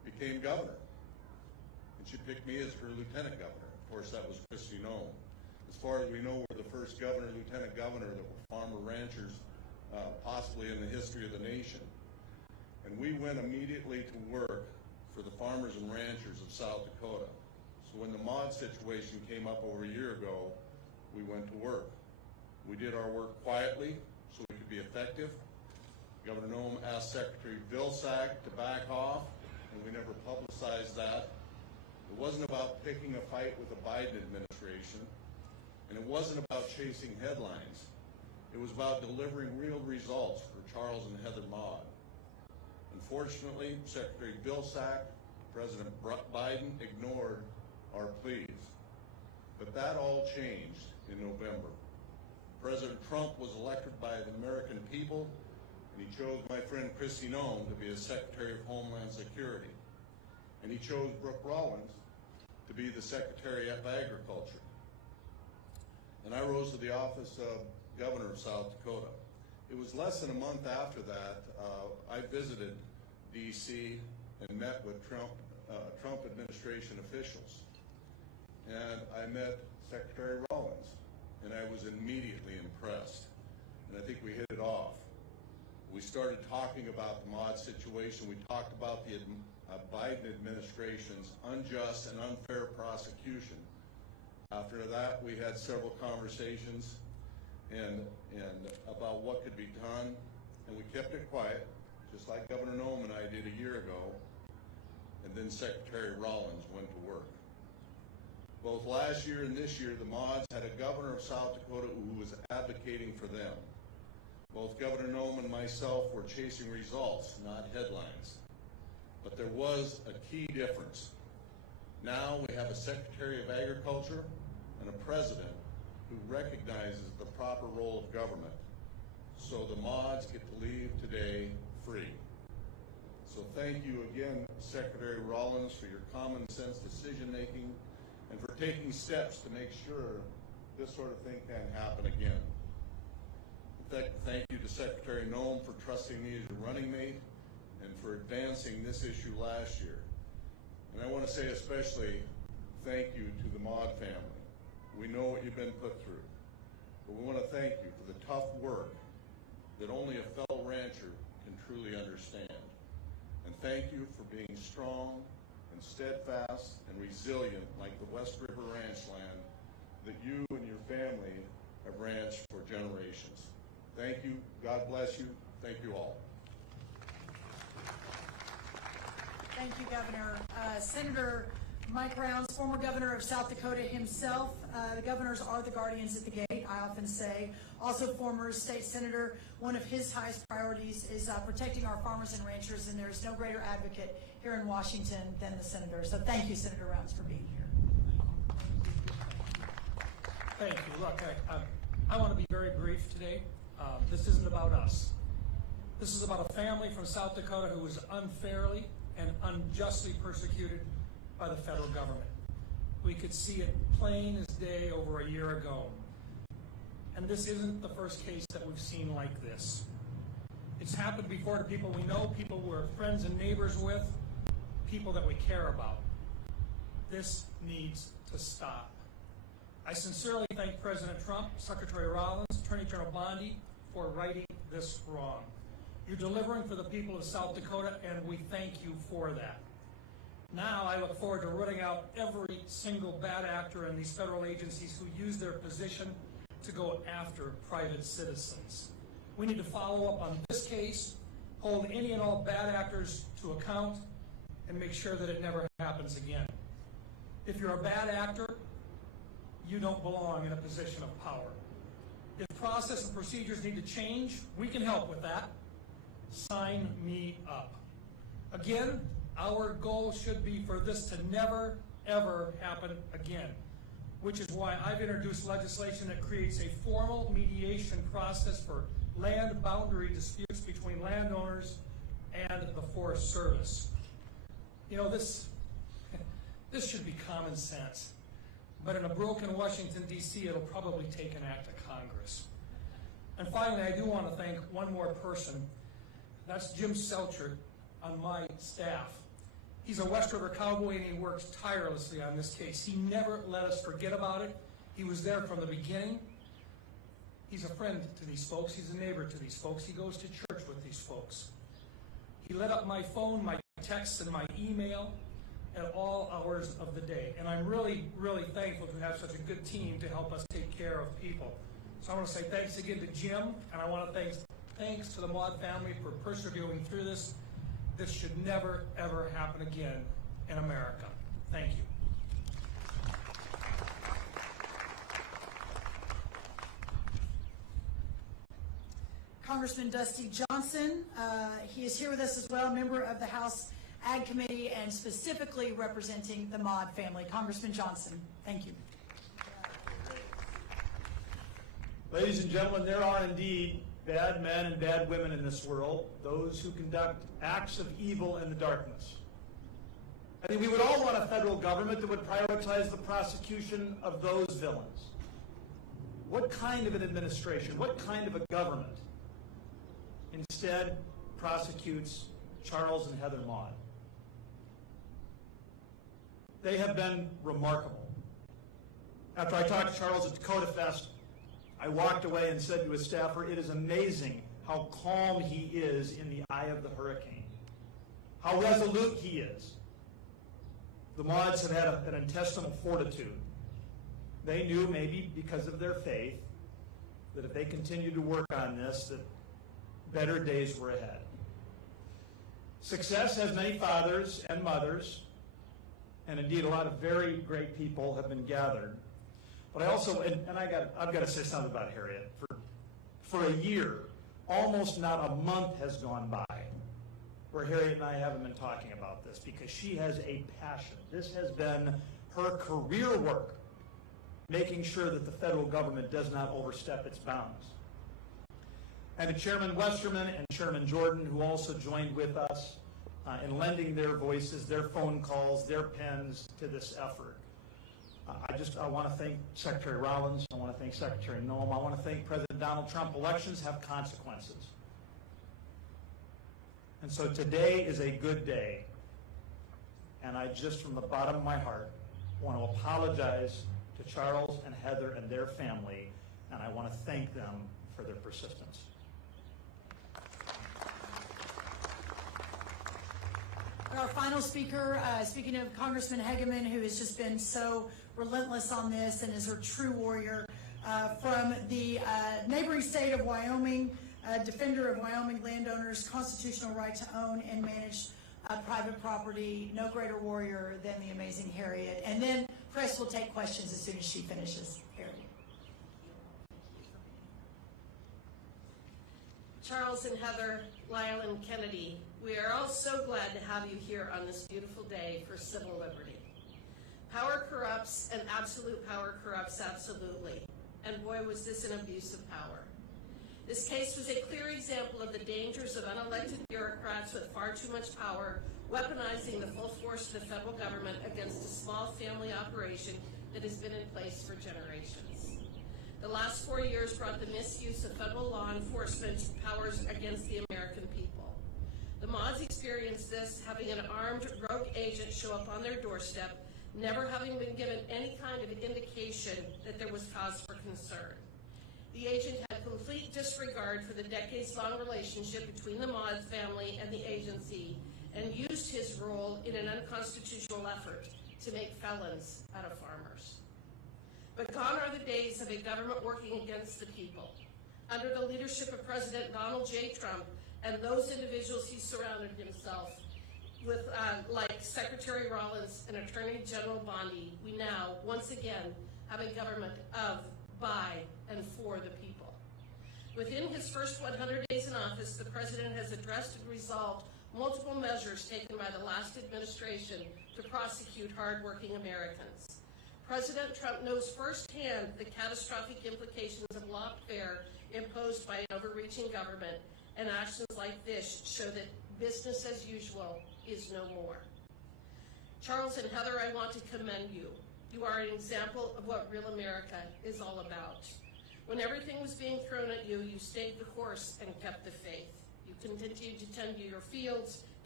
became governor. And she picked me as her lieutenant governor. Of course, that was Kristi Noem. As far as we know, we're the first governor, lieutenant governor that were farmer ranchers, possibly in the history of the nation. And we went immediately to work for the farmers and ranchers of South Dakota. So when the Maude situation came up over a year ago, we went to work. We did our work quietly so we could be effective. Governor Noem asked Secretary Vilsack to back off, and we never publicized that. It wasn't about picking a fight with the Biden administration, and it wasn't about chasing headlines. It was about delivering real results for Charles and Heather Maude. Unfortunately, Secretary Vilsack, President Biden ignored our pleas. But that all changed in November. President Trump was elected by the American people, and he chose my friend Kristi Noem to be the Secretary of Homeland Security. And he chose Brooke Rollins to be the Secretary of Agriculture. And I rose to the office of Governor of South Dakota. It was less than a month after that, I visited D.C. and met with Trump administration officials. And I met Secretary Rollins, and I was immediately impressed. And I think we hit it off. We started talking about the Maude situation. We talked about the Biden administration's unjust and unfair prosecution. After that, we had several conversations and about what could be done, and we kept it quiet, just like Governor Noem and I did a year ago, and then Secretary Rollins went to work. Both last year and this year, the Maudes had a governor of South Dakota who was advocating for them. Both Governor Noem and myself were chasing results, not headlines. But there was a key difference. Now we have a Secretary of Agriculture and a President who recognizes the proper role of government. So the Maudes get to leave today free. So thank you again, Secretary Rollins, for your common sense decision making and for taking steps to make sure this sort of thing can't happen again. Thank you to Secretary Noem for trusting me as your running mate and for advancing this issue last year. And I want to say especially thank you to the Maude family. We know what you've been put through, but we want to thank you for the tough work that only a fellow rancher can truly understand. And thank you for being strong and steadfast and resilient like the West River ranch land that you and your family have ranched for generations. Thank you. God bless you. Thank you all. Thank you, Governor. Senator Mike Rounds, former governor of South Dakota himself. The governors are the guardians at the gate, I often say. Also former state senator. One of his highest priorities is protecting our farmers and ranchers, and there's no greater advocate here in Washington than the senator. So thank you, Senator Rounds, for being here. Thank you. Look, I want to be very brief today. This isn't about us. This is about a family from South Dakota who was unfairly and unjustly persecuted by the federal government. We could see it plain as day over a year ago. And this isn't the first case that we've seen like this. It's happened before to people we know, people we're friends and neighbors with, people that we care about. This needs to stop. I sincerely thank President Trump, Secretary Rollins, Attorney General Bondi for righting this wrong. You're delivering for the people of South Dakota, and we thank you for that. Now I look forward to rooting out every single bad actor in these federal agencies who use their position to go after private citizens. We need to follow up on this case, hold any and all bad actors to account, and make sure that it never happens again. If you're a bad actor, you don't belong in a position of power. If process and procedures need to change, we can help with that. Sign me up. Again, our goal should be for this to never, ever happen again, which is why I've introduced legislation that creates a formal mediation process for land boundary disputes between landowners and the Forest Service. You know, this should be common sense. But in a broken Washington, D.C., it'll probably take an act of Congress. And finally, I do want to thank one more person. That's Jim Selchert on my staff. He's a West River cowboy, and he works tirelessly on this case. He never let us forget about it. He was there from the beginning. He's a friend to these folks. He's a neighbor to these folks. He goes to church with these folks. He lit up my phone, my texts, and my email at all hours of the day. And I'm really, really thankful to have such a good team to help us take care of people. So I want to say thanks again to Jim, and I want to thanks to the Maude family for persevering through this. This should never, ever happen again in America. Thank you. Congressman Dusty Johnson, he is here with us as well, member of the House Ag Committee and specifically representing the Maude family. Congressman Johnson, thank you. Ladies and gentlemen, there are indeed bad men and bad women in this world, those who conduct acts of evil in the darkness. I think we would all want a federal government that would prioritize the prosecution of those villains. What kind of an administration, what kind of a government instead prosecutes Charles and Heather Maude? They have been remarkable. After I talked to Charles at Dakota Fest, I walked away and said to his staffer, it is amazing how calm he is in the eye of the hurricane, how resolute he is. The Maudes have had an intestinal fortitude. They knew, maybe because of their faith, that if they continued to work on this, that better days were ahead. Success has many fathers and mothers, and indeed a lot of very great people have been gathered. But I also, I've got to say something about Harriet. For a year, almost not a month has gone by where Harriet and I haven't been talking about this, because she has a passion. This has been her career work, making sure that the federal government does not overstep its bounds. And to Chairman Westerman and Chairman Jordan, who also joined with us in lending their voices, their phone calls, their pens to this effort. I want to thank Secretary Rollins. I want to thank Secretary Noem. I want to thank President Donald Trump. Elections have consequences. And so today is a good day. And I just, from the bottom of my heart, want to apologize to Charles and Heather and their family, and I want to thank them for their persistence. Our final speaker, speaking of Congressman Hageman, who has just been so relentless on this and is her true warrior, from the neighboring state of Wyoming, defender of Wyoming landowners' constitutional right to own and manage private property. No greater warrior than the amazing Harriet. And then Chris will take questions as soon as she finishes. Harriet. Charles and Heather, Lyle and Kennedy, we are all so glad to have you here on this beautiful day for civil liberty. Power corrupts, and absolute power corrupts absolutely. And boy, was this an abuse of power. This case was a clear example of the dangers of unelected bureaucrats with far too much power, weaponizing the full force of the federal government against a small family operation that has been in place for generations. The last 4 years brought the misuse of federal law enforcement powers against the American people. The Maudes experienced this, having an armed rogue agent show up on their doorstep, never having been given any kind of indication that there was cause for concern. The agent had complete disregard for the decades-long relationship between the Maude family and the agency, and used his role in an unconstitutional effort to make felons out of farmers. But gone are the days of a government working against the people. Under the leadership of President Donald J. Trump and those individuals he surrounded himself with, like Secretary Rollins and Attorney General Bondi, we now, once again, have a government of, by, and for the people. Within his first 100 days in office, the President has addressed and resolved multiple measures taken by the last administration to prosecute hardworking Americans. President Trump knows firsthand the catastrophic implications of lawfare imposed by an overreaching government, and actions like this show that business as usual is no more. Charles and Heather, I want to commend you. You are an example of what real America is all about. When everything was being thrown at you, you stayed the course and kept the faith. You continued to tend to your fields,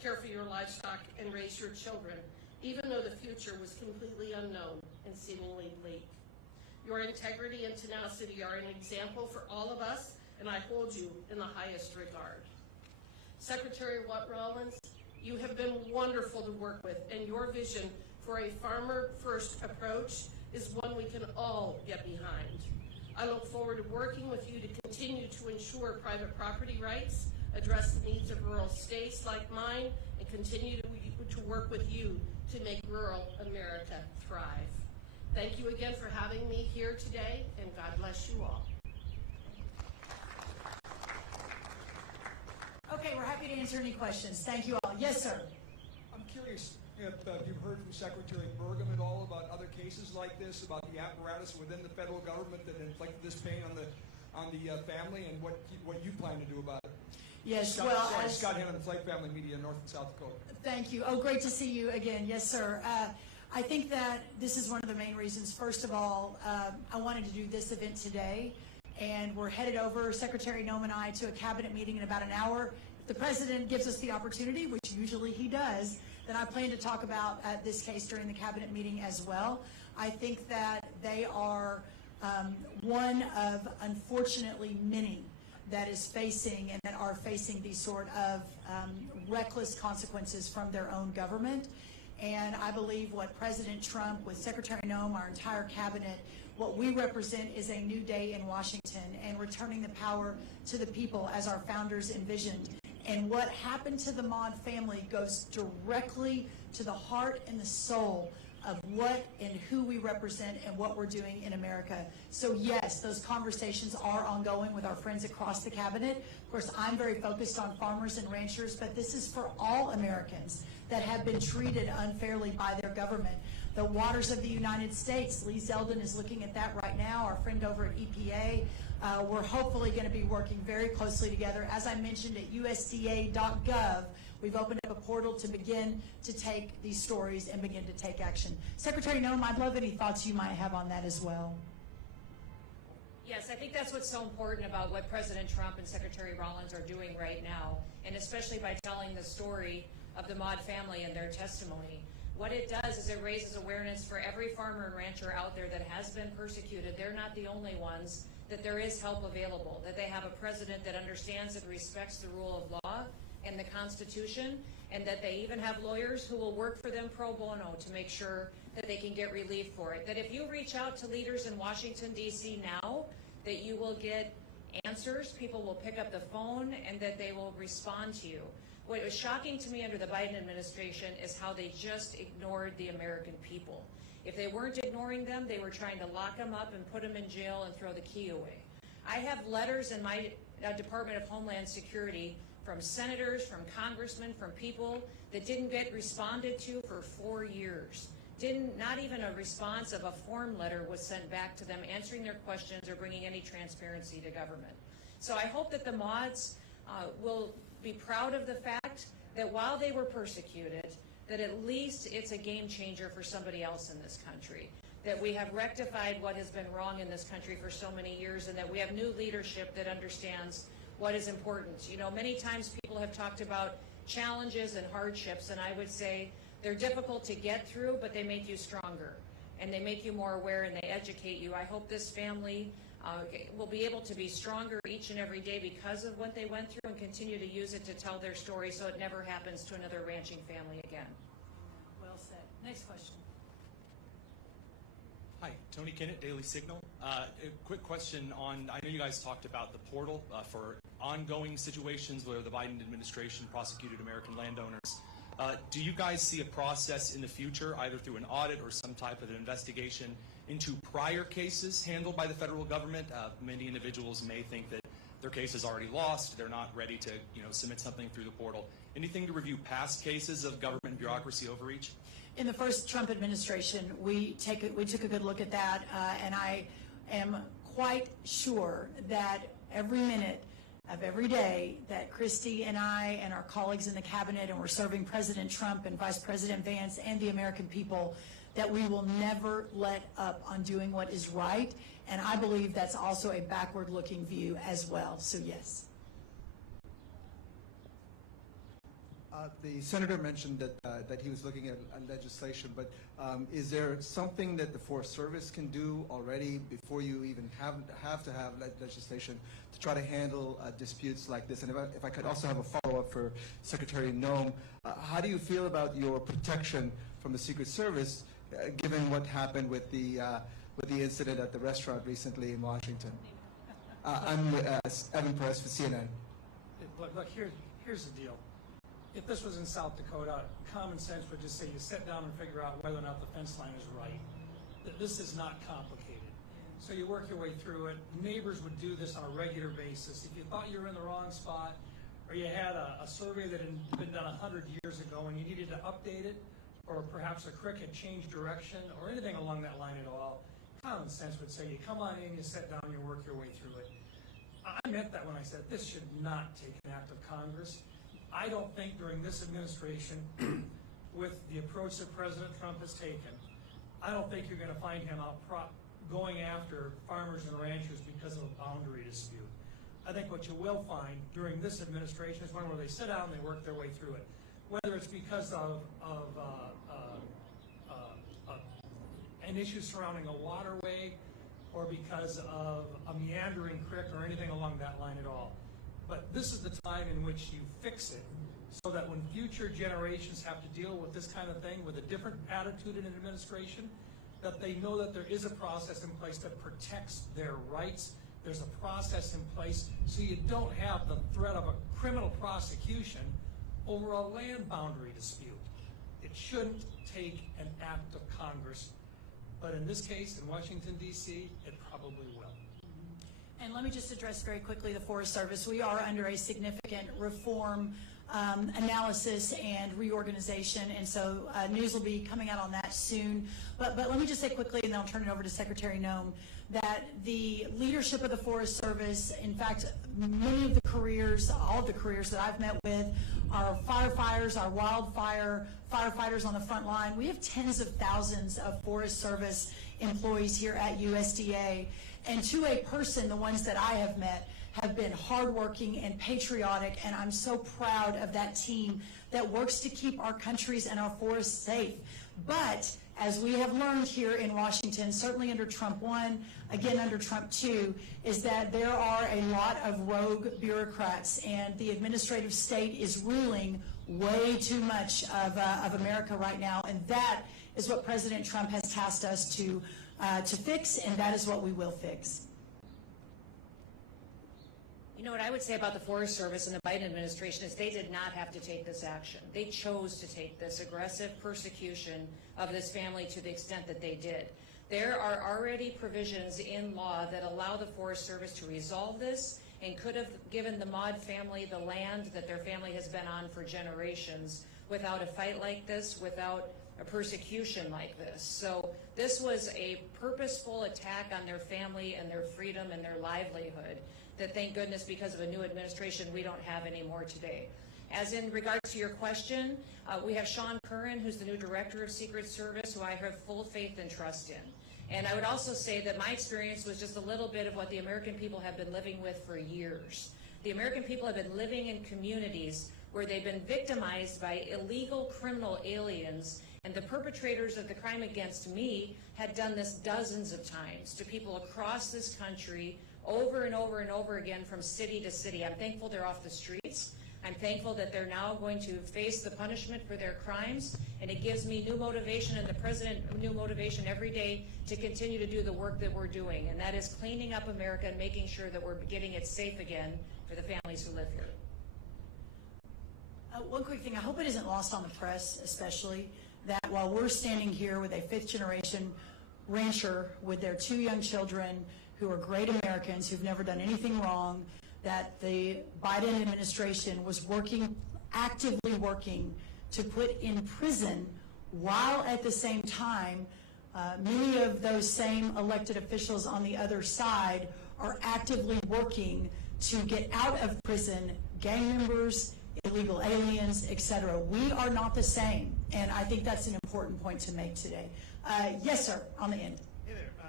care for your livestock, and raise your children, even though the future was completely unknown and seemingly bleak. Your integrity and tenacity are an example for all of us, and I hold you in the highest regard. Secretary Rollins, you have been wonderful to work with, and your vision for a farmer-first approach is one we can all get behind. I look forward to working with you to continue to ensure private property rights, address the needs of rural states like mine, and continue to work with you to make rural America thrive. Thank you again for having me here today, and God bless you all. Okay, we're happy to answer any questions. Thank you all. Yes, sir. I'm curious if you've heard from Secretary Burgum at all about other cases like this, about the apparatus within the federal government that inflicted this pain on the family, and what you plan to do about it. Yes, Scott Hannon, the Flake Family Media, North and South Dakota. Thank you. Oh, great to see you again. Yes, sir. I think that this is one of the main reasons. First of all, I wanted to do this event today, and we're headed over, Secretary Noem and I, to a cabinet meeting in about an hour. If the president gives us the opportunity, which usually he does, then I plan to talk about this case during the cabinet meeting as well. I think that they are one of, unfortunately, many that is facing and that are facing these sort of reckless consequences from their own government. And I believe what President Trump, with Secretary Noem, our entire cabinet, what we represent is a new day in Washington and returning the power to the people as our founders envisioned. And what happened to the Maude family goes directly to the heart and the soul of what and who we represent and what we're doing in America. So yes, those conversations are ongoing with our friends across the cabinet. Of course, I'm very focused on farmers and ranchers, but this is for all Americans that have been treated unfairly by their government. The waters of the United States, Lee Zeldin is looking at that right now, our friend over at EPA. We're hopefully going to be working very closely together. As I mentioned, at USDA.gov, we've opened up a portal to begin to take these stories and begin to take action. Secretary Noem, I'd love any thoughts you might have on that as well. Yes, I think that's what's so important about what President Trump and Secretary Rollins are doing right now, and especially by telling the story of the Maude family and their testimony. What it does is it raises awareness for every farmer and rancher out there that has been persecuted. They're not the only ones, that there is help available, that they have a president that understands and respects the rule of law and the Constitution, and that they even have lawyers who will work for them pro bono to make sure that they can get relief for it. That if you reach out to leaders in Washington, D.C. now, that you will get answers, people will pick up the phone, and that they will respond to you. What was shocking to me under the Biden administration is how they just ignored the American people. If they weren't ignoring them, they were trying to lock them up and put them in jail and throw the key away. I have letters in my Department of Homeland Security from senators, from congressmen, from people that didn't get responded to for 4 years. Not even a response of a form letter was sent back to them answering their questions or bringing any transparency to government. So I hope that the Maudes will be proud of the fact that while they were persecuted, that at least it's a game changer for somebody else in this country, that we have rectified what has been wrong in this country for so many years, and that we have new leadership that understands what is important. You know, many times people have talked about challenges and hardships, and I would say they're difficult to get through, but they make you stronger, and they make you more aware, and they educate you. I hope this family will be able to be stronger each and every day because of what they went through, and continue to use it to tell their story so it never happens to another ranching family again. Well said. Next question. Hi, Tony Kennett, Daily Signal. A quick question on, I know you guys talked about the portal for ongoing situations where the Biden administration prosecuted American landowners. Do you guys see a process in the future, either through an audit or some type of an investigation into prior cases handled by the federal government? Many individuals may think that their case is already lost, they're not ready to submit something through the portal. Anything to review past cases of government bureaucracy overreach? In the first Trump administration, we took a good look at that, and I am quite sure that every minute of every day that Kristi and I and our colleagues in the cabinet, and we're serving President Trump and Vice President Vance and the American people, that we will never let up on doing what is right. And I believe that's also a backward-looking view as well. So yes. The senator mentioned that he was looking at legislation, but is there something that the Forest Service can do already before you even have to have legislation to try to handle disputes like this? And if I could also have a follow-up for Secretary Noem, how do you feel about your protection from the Secret Service, given what happened with the incident at the restaurant recently in Washington? I'm Evan Perez for CNN. Look, here's the deal. If this was in South Dakota, common sense would just say you sit down and figure out whether or not the fence line is right. This is not complicated. So you work your way through it. Neighbors would do this on a regular basis. If you thought you were in the wrong spot, or you had a survey that had been done 100 years ago and you needed to update it, or perhaps a creek had changed direction, or anything along that line at all, common sense would say you come on in, you sit down, you work your way through it. I meant that when I said this should not take an act of Congress. I don't think during this administration, with the approach that President Trump has taken, I don't think you're going to find him out going after farmers and ranchers because of a boundary dispute. I think what you will find during this administration is one where they sit down and they work their way through it. Whether it's because of an issue surrounding a waterway or because of a meandering creek or anything along that line at all. But this is the time in which you fix it so that when future generations have to deal with this kind of thing with a different attitude in an administration, that they know that there is a process in place that protects their rights. There's a process in place so you don't have the threat of a criminal prosecution over a land boundary dispute. It shouldn't take an act of Congress, but in this case, in Washington, D.C., it probably will. And let me just address very quickly the Forest Service. We are under a significant reform analysis and reorganization, and so news will be coming out on that soon. But let me just say quickly, and then I'll turn it over to Secretary Noem, that the leadership of the Forest Service, in fact, many of the careers, all of the careers that I've met with, are firefighters, our wildfire firefighters on the front line. We have tens of thousands of Forest Service employees here at USDA. And to a person, the ones that I have met have been hardworking and patriotic, and I'm so proud of that team that works to keep our countries and our forests safe. But as we have learned here in Washington, certainly under Trump 1, again under Trump 2, is that there are a lot of rogue bureaucrats, and the administrative state is ruling way too much of America right now, and that is what President Trump has tasked us to fix, and that is what we will fix. You know what I would say about the Forest Service and the Biden administration is they did not have to take this action. They chose to take this aggressive persecution of this family to the extent that they did. There are already provisions in law that allow the Forest Service to resolve this and could have given the Maude family the land that their family has been on for generations without a fight like this, without a persecution like this. So this was a purposeful attack on their family and their freedom and their livelihood that, thank goodness, because of a new administration, we don't have anymore today. As in regards to your question, we have Sean Curran, who's the new Director of Secret Service, who I have full faith and trust in. And I would also say that my experience was just a little bit of what the American people have been living with for years. The American people have been living in communities where they've been victimized by illegal criminal aliens, and the perpetrators of the crime against me had done this dozens of times to people across this country over and over and over again from city to city. I'm thankful they're off the streets. I'm thankful that they're now going to face the punishment for their crimes, and it gives me new motivation and the President new motivation every day to continue to do the work that we're doing, and that is cleaning up America and making sure that we're getting it safe again for the families who live here. One quick thing, I hope it isn't lost on the press, especially, that while we're standing here with a fifth-generation rancher with their 2 young children who are great Americans who've never done anything wrong, that the Biden administration was actively working to put in prison, while at the same time, many of those same elected officials on the other side are actively working to get out of prison gang members, illegal aliens, etc. We are not the same, and I think that's an important point to make today. Yes, sir, on the end. Hey there.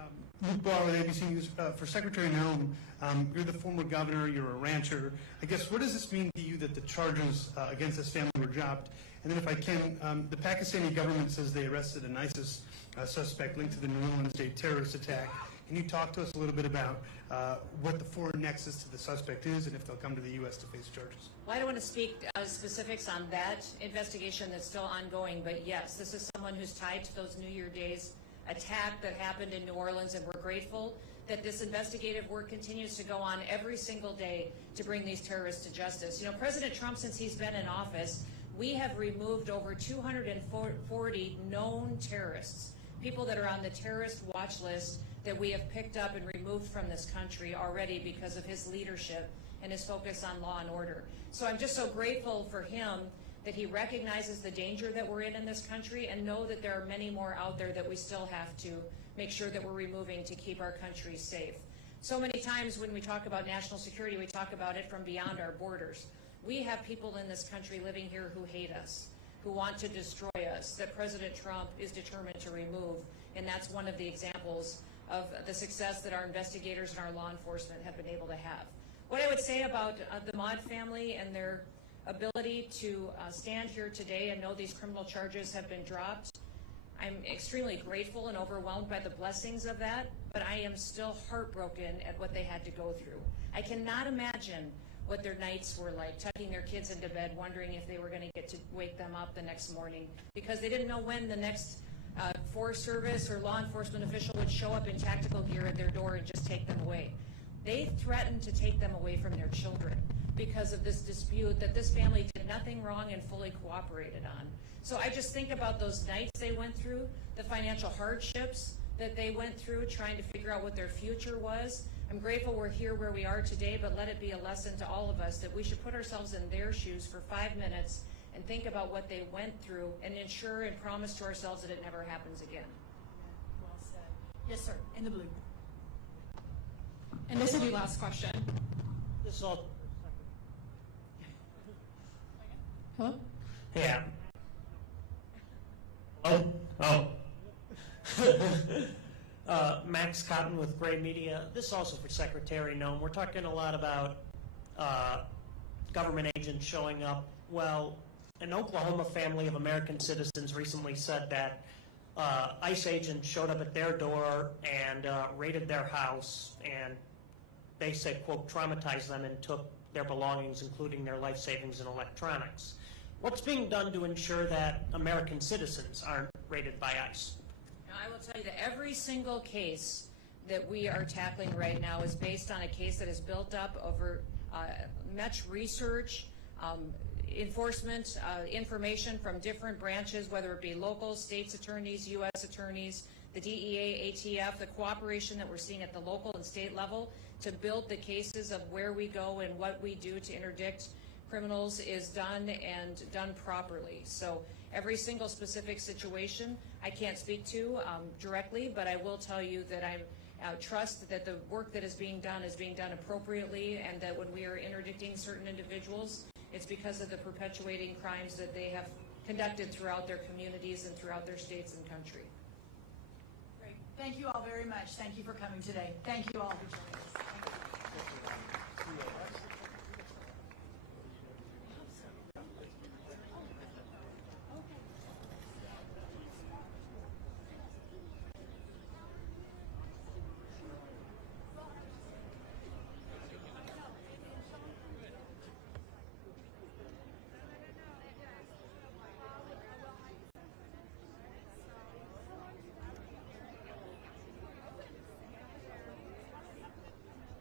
Luke Barr with ABC News. For Secretary Noem, you're the former governor, you're a rancher. I guess, what does this mean to you that the charges against this family were dropped? And then if I can, the Pakistani government says they arrested an ISIS suspect linked to the New Orleans Day terrorist attack. Can you talk to us a little bit about what the foreign nexus to the suspect is and if they'll come to the U.S. to face charges? Well, I don't want to speak specifics on that investigation that's still ongoing, but yes, this is someone who's tied to those New Year days attack that happened in New Orleans, and we're grateful that this investigative work continues to go on every single day to bring these terrorists to justice. You know, President Trump, since he's been in office, we have removed over 240 known terrorists, people that are on the terrorist watch list that we have picked up and removed from this country already because of his leadership and his focus on law and order. So I'm just so grateful for him that he recognizes the danger that we're in this country and know that there are many more out there that we still have to make sure that we're removing to keep our country safe. So many times when we talk about national security, we talk about it from beyond our borders. We have people in this country living here who hate us, who want to destroy us, that President Trump is determined to remove, and that's one of the examples of the success that our investigators and our law enforcement have been able to have. What I would say about the Maude family and their ability to stand here today and know these criminal charges have been dropped, I'm extremely grateful and overwhelmed by the blessings of that, but I am still heartbroken at what they had to go through. I cannot imagine what their nights were like, tucking their kids into bed, wondering if they were going to get to wake them up the next morning, because they didn't know when the next Forest Service or law enforcement official would show up in tactical gear at their door and just take them away. They threatened to take them away from their children because of this dispute that this family did nothing wrong and fully cooperated on. So I just think about those nights they went through, the financial hardships that they went through trying to figure out what their future was. I'm grateful we're here where we are today, but let it be a lesson to all of us that we should put ourselves in their shoes for 5 minutes and think about what they went through and ensure and promise to ourselves that it never happens again. Well said. Yes, sir, in the blue. And this will be last question. This is all. Hello? Yeah. Max Cotton with Gray Media. This is also for Secretary Noem. We're talking a lot about government agents showing up. Well, an Oklahoma family of American citizens recently said that ICE agents showed up at their door and raided their house, and they said, quote, traumatized them and took their belongings, including their life savings and electronics. What's being done to ensure that American citizens aren't raided by ICE? Now, I will tell you that every single case that we are tackling right now is based on a case that is built up over much research, enforcement, information from different branches, whether it be local, states attorneys, U.S. attorneys, the DEA, ATF, the cooperation that we're seeing at the local and state level to build the cases of where we go and what we do to interdict criminals is done and done properly. So every single specific situation I can't speak to directly, but I will tell you that I trust that the work that is being done appropriately, and that when we are interdicting certain individuals, it's because of the perpetuating crimes that they have conducted throughout their communities and throughout their states and country. Great. Thank you all very much. Thank you for coming today. Thank you all for joining us.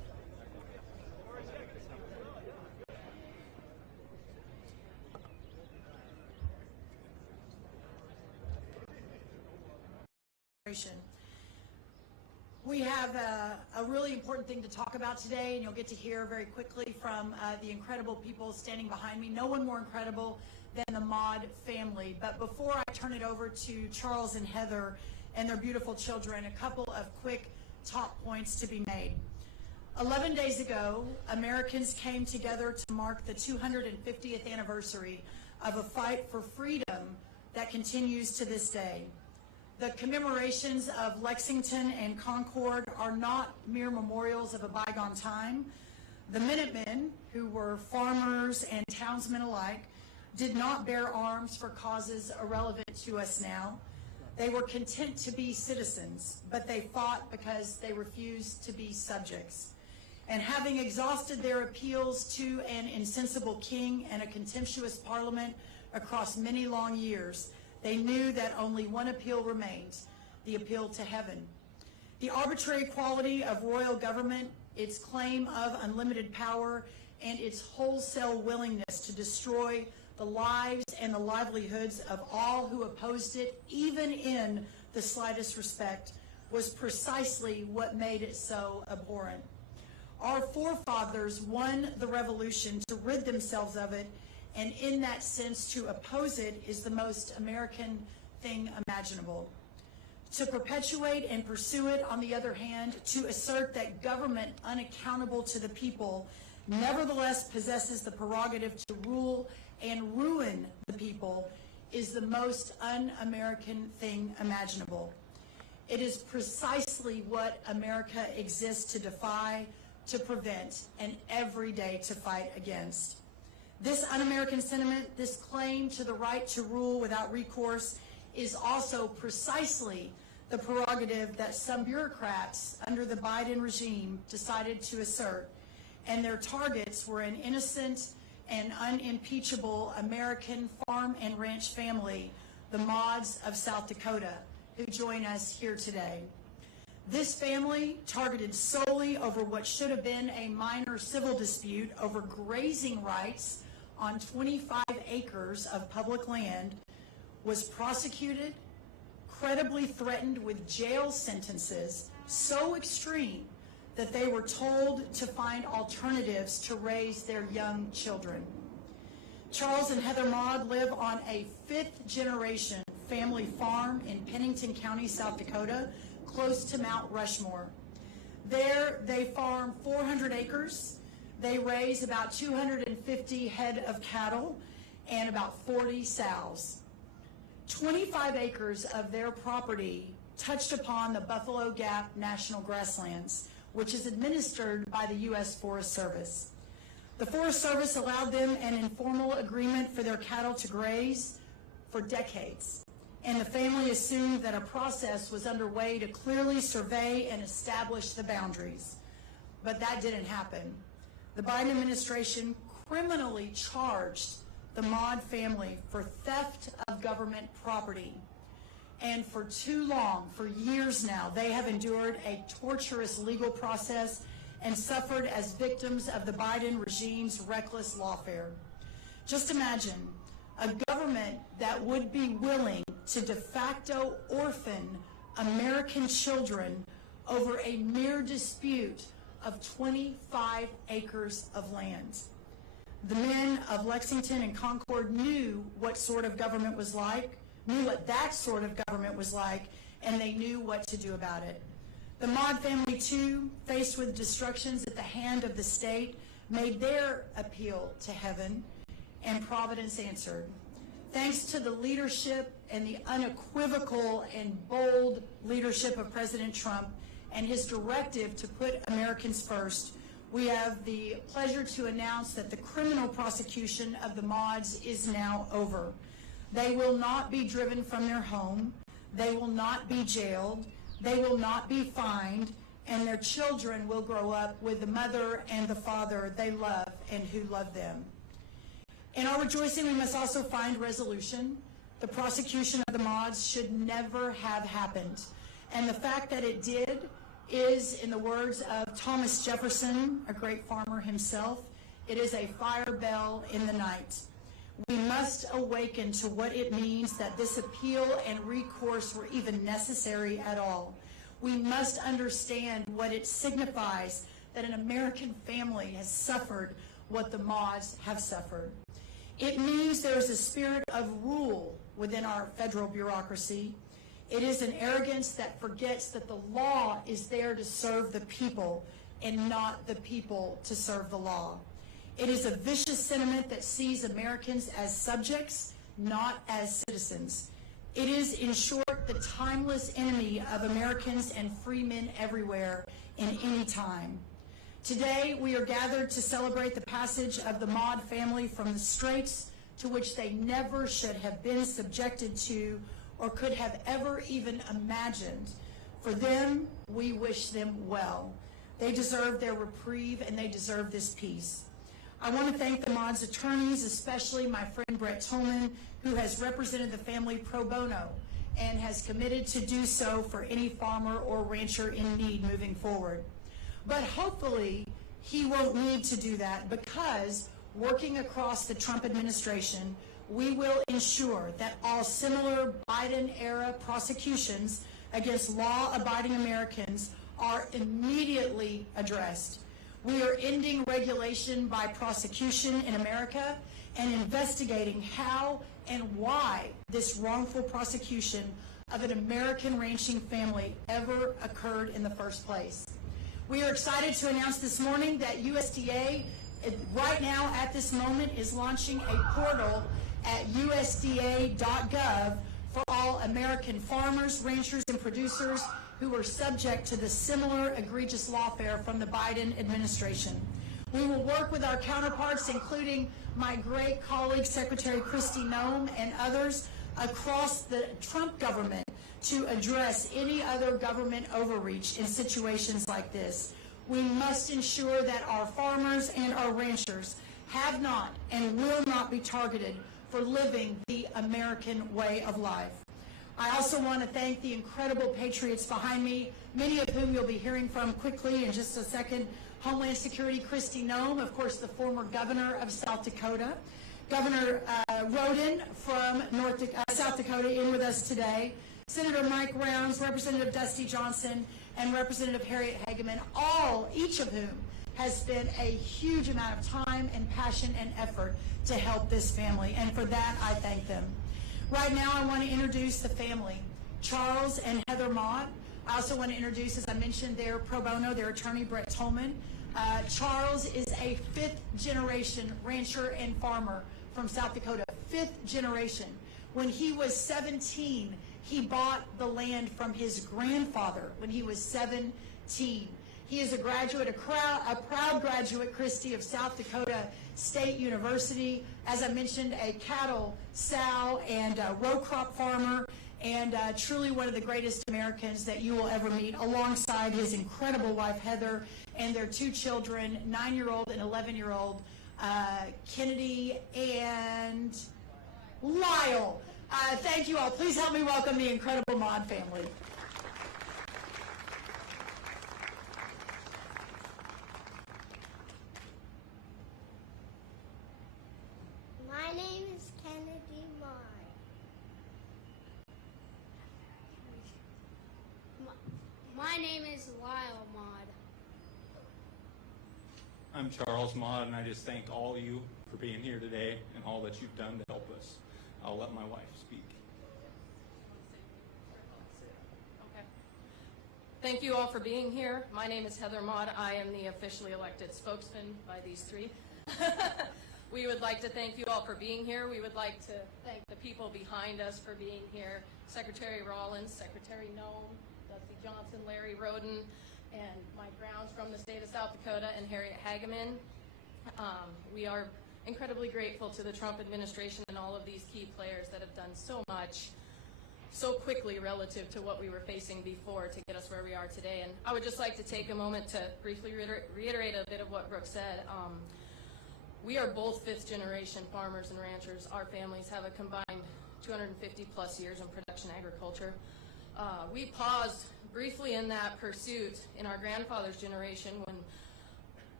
administration. We have a really important thing to talk about today, and you'll get to hear very quickly from the incredible people standing behind me. No one more incredible than the Maude family. But before I turn it over to Charles and Heather and their beautiful children, a couple of quick top points to be made. 11 days ago, Americans came together to mark the 250th anniversary of a fight for freedom that continues to this day. The commemorations of Lexington and Concord are not mere memorials of a bygone time. The Minutemen, who were farmers and townsmen alike, did not bear arms for causes irrelevant to us now. They were content to be citizens, but they fought because they refused to be subjects. And having exhausted their appeals to an insensible king and a contemptuous parliament across many long years, they knew that only one appeal remained, the appeal to heaven. The arbitrary quality of royal government, its claim of unlimited power, and its wholesale willingness to destroy the lives and the livelihoods of all who opposed it, even in the slightest respect, was precisely what made it so abhorrent. Our forefathers won the revolution to rid themselves of it, and in that sense, to oppose it is the most American thing imaginable. To perpetuate and pursue it, on the other hand, to assert that government unaccountable to the people nevertheless possesses the prerogative to rule and ruin the people, is the most un-American thing imaginable. It is precisely what America exists to defy, to prevent, and every day to fight against. This un-American sentiment, this claim to the right to rule without recourse, is also precisely the prerogative that some bureaucrats under the Biden regime decided to assert, and their targets were an innocent and unimpeachable American farm and ranch family, the Maudes of South Dakota, who join us here today. This family, targeted solely over what should have been a minor civil dispute over grazing rights on 25 acres of public land, was prosecuted, credibly threatened with jail sentences so extreme that they were told to find alternatives to raise their young children. Charles and Heather Maude live on a fifth-generation family farm in Pennington County, South Dakota, close to Mount Rushmore. There, they farm 400 acres. They raise about 250 head of cattle and about 40 sows. 25 acres of their property touched upon the Buffalo Gap National Grasslands, which is administered by the U.S. Forest Service. The Forest Service allowed them an informal agreement for their cattle to graze for decades, and the family assumed that a process was underway to clearly survey and establish the boundaries. But that didn't happen. The Biden administration criminally charged the Maude family for theft of government property. And for too long, for years now, they have endured a torturous legal process and suffered as victims of the Biden regime's reckless lawfare. Just imagine a government that would be willing to de facto orphan American children over a mere dispute of 25 acres of land. The men of Lexington and Concord knew what sort of government was like, knew what that sort of government was like, and they knew what to do about it. The Maude family, too, faced with destructions at the hand of the state, made their appeal to heaven, and Providence answered. Thanks to the leadership and the unequivocal and bold leadership of President Trump and his directive to put Americans first, we have the pleasure to announce that the criminal prosecution of the Maudes is now over. They will not be driven from their home. They will not be jailed. They will not be fined, and their children will grow up with the mother and the father they love and who love them. In our rejoicing, we must also find resolution. The prosecution of the Maudes should never have happened. And the fact that it did is, in the words of Thomas Jefferson, a great farmer himself, it is a fire bell in the night. We must awaken to what it means that this appeal and recourse were even necessary at all. We must understand what it signifies that an American family has suffered what the Maudes have suffered. It means there is a spirit of rule within our federal bureaucracy. It is an arrogance that forgets that the law is there to serve the people and not the people to serve the law. It is a vicious sentiment that sees Americans as subjects, not as citizens. It is, in short, the timeless enemy of Americans and free men everywhere in any time. Today, we are gathered to celebrate the passage of the Maude family from the straits to which they never should have been subjected to or could have ever even imagined. For them, we wish them well. They deserve their reprieve and they deserve this peace. I want to thank the Maude's attorneys, especially my friend Brett Tolman, who has represented the family pro bono and has committed to do so for any farmer or rancher in need moving forward. But hopefully, he won't need to do that because working across the Trump administration, we will ensure that all similar Biden-era prosecutions against law-abiding Americans are immediately addressed. We are ending regulation by prosecution in America and investigating how and why this wrongful prosecution of an American ranching family ever occurred in the first place. We are excited to announce this morning that USDA, right now at this moment, is launching a portal at usda.gov for all American farmers, ranchers, and producers who are subject to the similar egregious lawfare from the Biden administration. We will work with our counterparts, including my great colleague, Secretary Kristi Noem, and others across the Trump government to address any other government overreach in situations like this. We must ensure that our farmers and our ranchers have not and will not be targeted for living the American way of life. I also want to thank the incredible patriots behind me, many of whom you'll be hearing from quickly in just a second. Homeland Security Kristi Noem, of course, the former governor of South Dakota. Governor Rhoden from South Dakota in with us today. Senator Mike Rounds, Representative Dusty Johnson, and Representative Harriet Hageman, each of whom has spent a huge amount of time and passion and effort to help this family, and for that I thank them. Right now I want to introduce the family, Charles and Heather Maude. I also want to introduce, as I mentioned, their pro bono, their attorney, Brett Tolman. Charles is a fifth-generation rancher and farmer from South Dakota, fifth generation. When he was 17, he bought the land from his grandfather when he was 17. He is a graduate, a proud graduate, Kristi, of South Dakota State University. As I mentioned, a cattle, sow, and row crop farmer, and truly one of the greatest Americans that you will ever meet, alongside his incredible wife, Heather, and their two children, 9-year-old and 11-year-old, Kennedy and Lyle. Thank you all. Please help me welcome the incredible Maude family. My name is Kennedy Maude. My name is Lyle Maude. I'm Charles Maude, and I just thank all of you for being here today and all that you've done to help us. I'll let my wife speak. Okay. Thank you all for being here. My name is Heather Maude. I am the officially elected spokesman by these three. We would like to thank you all for being here. We would like to thank the people behind us for being here. Secretary Rollins, Secretary Noem, Dusty Johnson, Larry Rhoden, and Mike Rounds from the state of South Dakota, and Harriet Hageman. We are incredibly grateful to the Trump administration and all of these key players that have done so much so quickly relative to what we were facing before to get us where we are today. And I would just like to take a moment to briefly reiterate a bit of what Brooke said. We are both fifth-generation farmers and ranchers. Our families have a combined 250-plus years in production agriculture. We paused briefly in that pursuit in our grandfather's generation when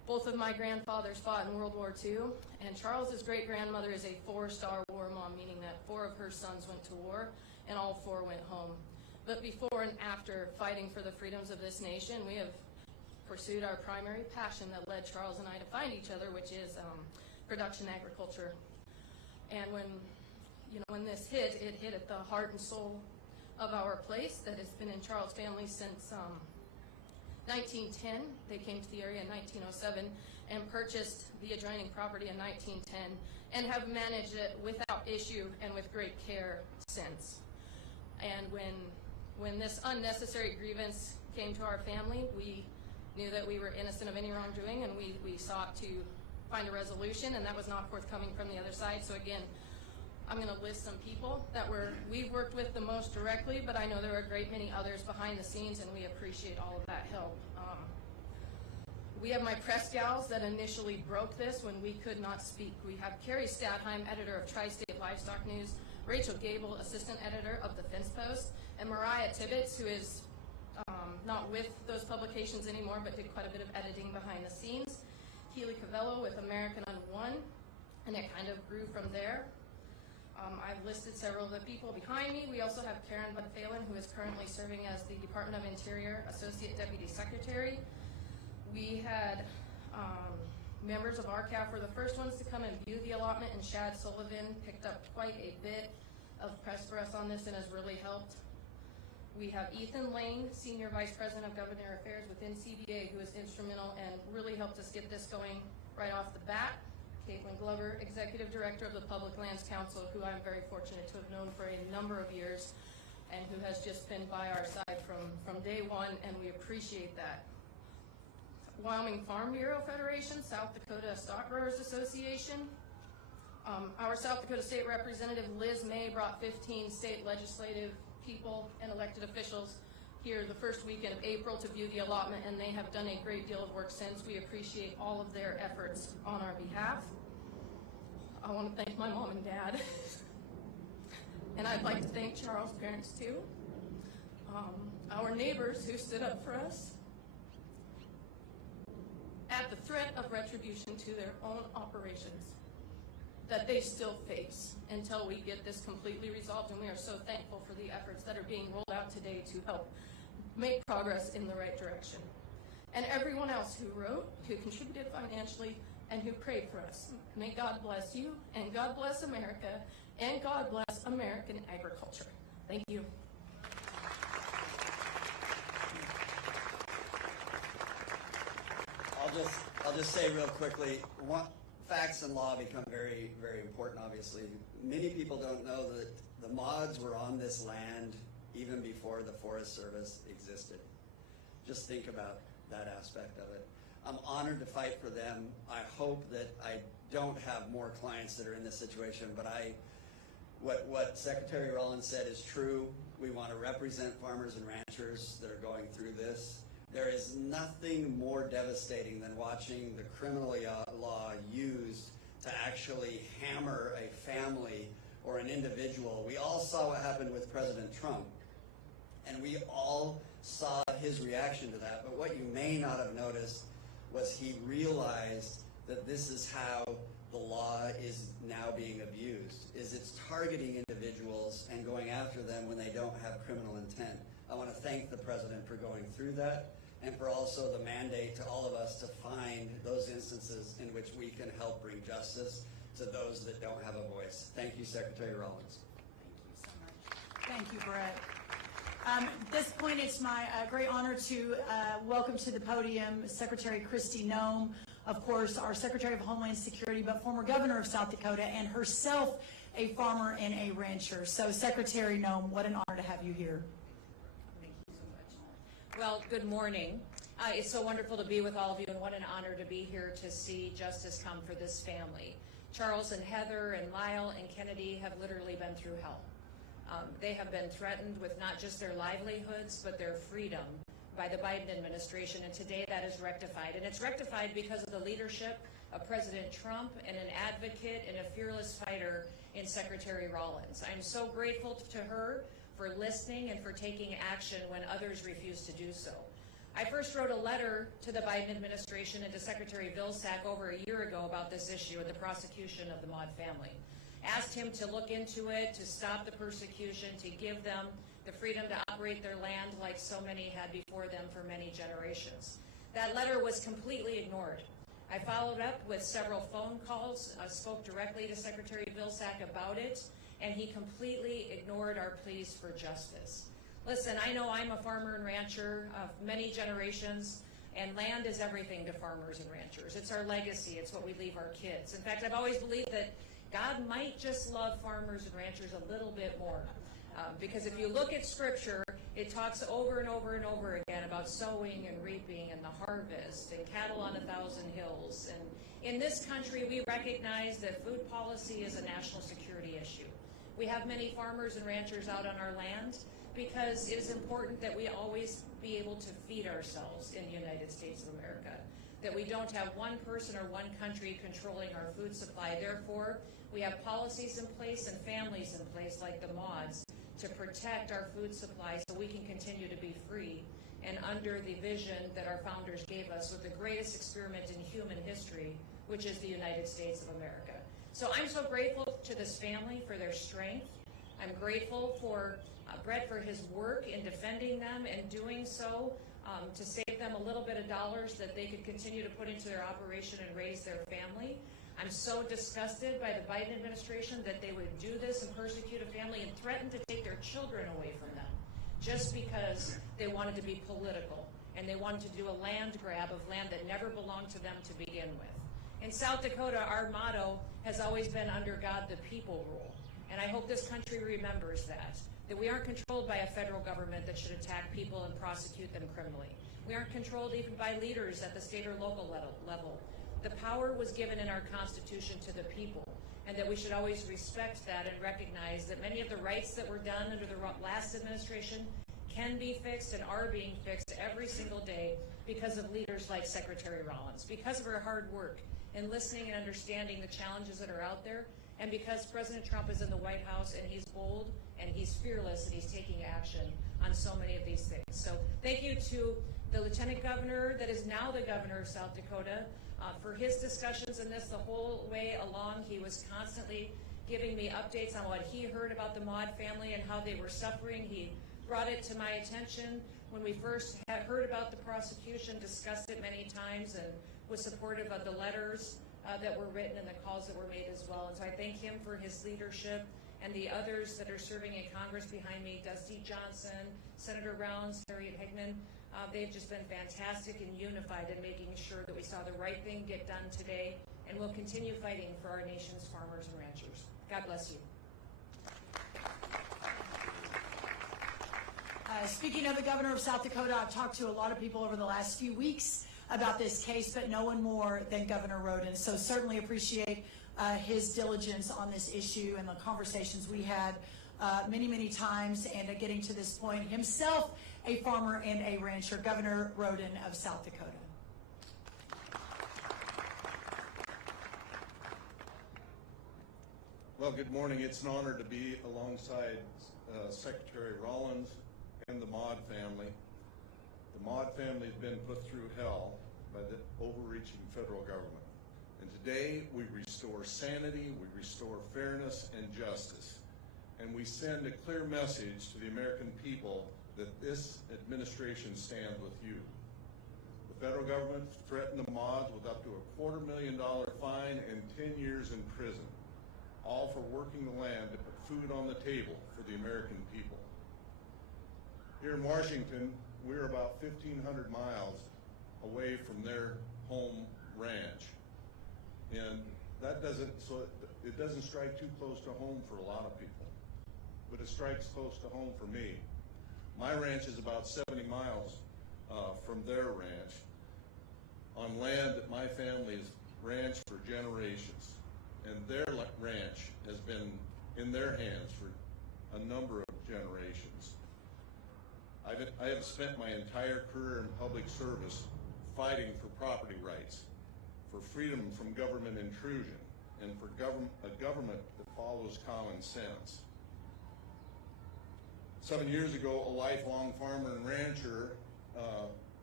Both of my grandfathers fought in World War II, and Charles's great-grandmother is a 4-star war mom, meaning that 4 of her sons went to war, and all 4 went home. But before and after fighting for the freedoms of this nation, we have pursued our primary passion that led Charles and I to find each other, which is production agriculture. And when this hit, it hit at the heart and soul of our place that has been in Charles' family since 1910. They came to the area in 1907 and purchased the adjoining property in 1910 and have managed it without issue and with great care since. And when this unnecessary grievance came to our family, we knew that we were innocent of any wrongdoing, and we sought to find a resolution, and that was not forthcoming from the other side. So again, I'm going to list some people that we've worked with the most directly, but I know there are a great many others behind the scenes, and we appreciate all of that help. We have my press gals that initially broke this when we could not speak. We have Carrie Stadheim, editor of Tri-State Livestock News, Rachel Gable, assistant editor of the Fence Post, and Mariah Tibbetts, who is not with those publications anymore, but did quite a bit of editing behind the scenes. Keely Cavello with American Unwon, and it kind of grew from there. I've listed several of the people behind me. We also have Karen Budfalen, who is currently serving as the Department of Interior Associate Deputy Secretary. We had members of RCAF were the first ones to come and view the allotment, and Shad Sullivan picked up quite a bit of press for us on this and has really helped. We have Ethan Lane, Senior Vice President of Government Affairs within CBA, who is instrumental and really helped us get this going right off the bat. Caitlin Glover, Executive Director of the Public Lands Council, who I'm very fortunate to have known for a number of years and who has just been by our side from day one, and we appreciate that. Wyoming Farm Bureau Federation, South Dakota Stock Growers Association. Our South Dakota State Representative Liz May brought 15 state legislative people and elected officials here the first weekend of April to view the allotment, and they have done a great deal of work since. We appreciate all of their efforts on our behalf. I want to thank my mom and dad. And I'd like to thank Charles' parents too. Our neighbors who stood up for us at the threat of retribution to their own operations that they still face until we get this completely resolved, and we are so thankful for the efforts that are being rolled out today to help make progress in the right direction. And everyone else who wrote, who contributed financially, and who prayed for us. May God bless you, and God bless America, and God bless American agriculture. Thank you. I'll just say real quickly, facts and law become very, very important, obviously. Many people don't know that the mods were on this land even before the Forest Service existed. Just think about that aspect of it. I'm honored to fight for them. I hope that I don't have more clients that are in this situation, but what Secretary Rollins said is true. We want to represent farmers and ranchers that are going through this. There is nothing more devastating than watching the criminal law used to actually hammer a family or an individual. We all saw what happened with President Trump, and we all saw his reaction to that. But what you may not have noticed was he realized that this is how the law is now being abused, is it's targeting individuals and going after them when they don't have criminal intent. I want to thank the President for going through that, and for also the mandate to all of us to find those instances in which we can help bring justice to those that don't have a voice. Thank you, Secretary Rollins. Thank you so much. Thank you, Brett. At this point, it's my great honor to welcome to the podium Secretary Kristi Noem, of course, our Secretary of Homeland Security, but former governor of South Dakota, and herself a farmer and a rancher. So, Secretary Noem, what an honor to have you here. Well, good morning. It's so wonderful to be with all of you, and what an honor to be here to see justice come for this family. Charles and Heather and Lyle and Kennedy have literally been through hell. They have been threatened with not just their livelihoods, but their freedom by the Biden administration, and today that is rectified. And it's rectified because of the leadership of President Trump and an advocate and a fearless fighter in Secretary Rollins. I'm so grateful to her for listening and for taking action when others refuse to do so. I first wrote a letter to the Biden administration and to Secretary Vilsack over a year ago about this issue and the prosecution of the Maude family. Asked him to look into it, to stop the persecution, to give them the freedom to operate their land like so many had before them for many generations. That letter was completely ignored. I followed up with several phone calls, spoke directly to Secretary Vilsack about it, and he completely ignored our pleas for justice. Listen, I know I'm a farmer and rancher of many generations, and land is everything to farmers and ranchers. It's our legacy. It's what we leave our kids. In fact, I've always believed that God might just love farmers and ranchers a little bit more. Because if you look at Scripture, it talks over and over and over again about sowing and reaping and the harvest and cattle on 1,000 hills. And in this country, we recognize that food policy is a national security issue. We have many farmers and ranchers out on our land because it is important that we always be able to feed ourselves in the United States of America, that we don't have one person or one country controlling our food supply. Therefore, we have policies in place and families in place like the Maudes to protect our food supply so we can continue to be free and under the vision that our founders gave us with the greatest experiment in human history, which is the United States of America. So I'm so grateful to this family for their strength. I'm grateful for Brett for his work in defending them and doing so to save them a little bit of dollars that they could continue to put into their operation and raise their family. I'm so disgusted by the Biden administration that they would do this and persecute a family and threaten to take their children away from them just because they wanted to be political and they wanted to do a land grab of land that never belonged to them to begin with. In South Dakota, our motto has always been under God the people rule. And I hope this country remembers that we aren't controlled by a federal government that should attack people and prosecute them criminally. We aren't controlled even by leaders at the state or local level. The power was given in our Constitution to the people, and that we should always respect that and recognize that many of the rights that were done under the last administration can be fixed and are being fixed every single day because of leaders like Secretary Rollins, because of her hard work in listening and understanding the challenges that are out there, and because President Trump is in the White House and he's bold and he's fearless and he's taking action on so many of these things. So thank you to the Lieutenant Governor that is now the Governor of South Dakota for his discussions in this the whole way along. He was constantly giving me updates on what he heard about the Maude family and how they were suffering. He brought it to my attention when we first had heard about the prosecution, discussed it many times, and was supportive of the letters that were written and the calls that were made as well. And so I thank him for his leadership and the others that are serving in Congress behind me, Dusty Johnson, Senator Rounds, Harriet Hageman. They've just been fantastic and unified in making sure that we saw the right thing get done today, and we'll continue fighting for our nation's farmers and ranchers. God bless you. Speaking of the Governor of South Dakota, I've talked to a lot of people over the last few weeks about this case, but no one more than Governor Rhoden. So certainly appreciate his diligence on this issue and the conversations we had many, many times, and getting to this point, himself a farmer and a rancher, Governor Rhoden of South Dakota. Well, good morning. It's an honor to be alongside Secretary Rollins and the Maude family. The Maude family has been put through hell by the overreaching federal government. And today we restore sanity, we restore fairness and justice. And we send a clear message to the American people that this administration stands with you. The federal government threatened the Maudes with up to a $250,000 fine and 10 years in prison, all for working the land to put food on the table for the American people. Here in Washington, we're about 1,500 miles away from their home ranch. And that doesn't strike too close to home for a lot of people, but it strikes close to home for me. My ranch is about 70 miles from their ranch on land that my family has ranched for generations. And their ranch has been in their hands for a number of generations. I have spent my entire career in public service fighting for property rights, for freedom from government intrusion, and for a government that follows common sense. 7 years ago, a lifelong farmer and rancher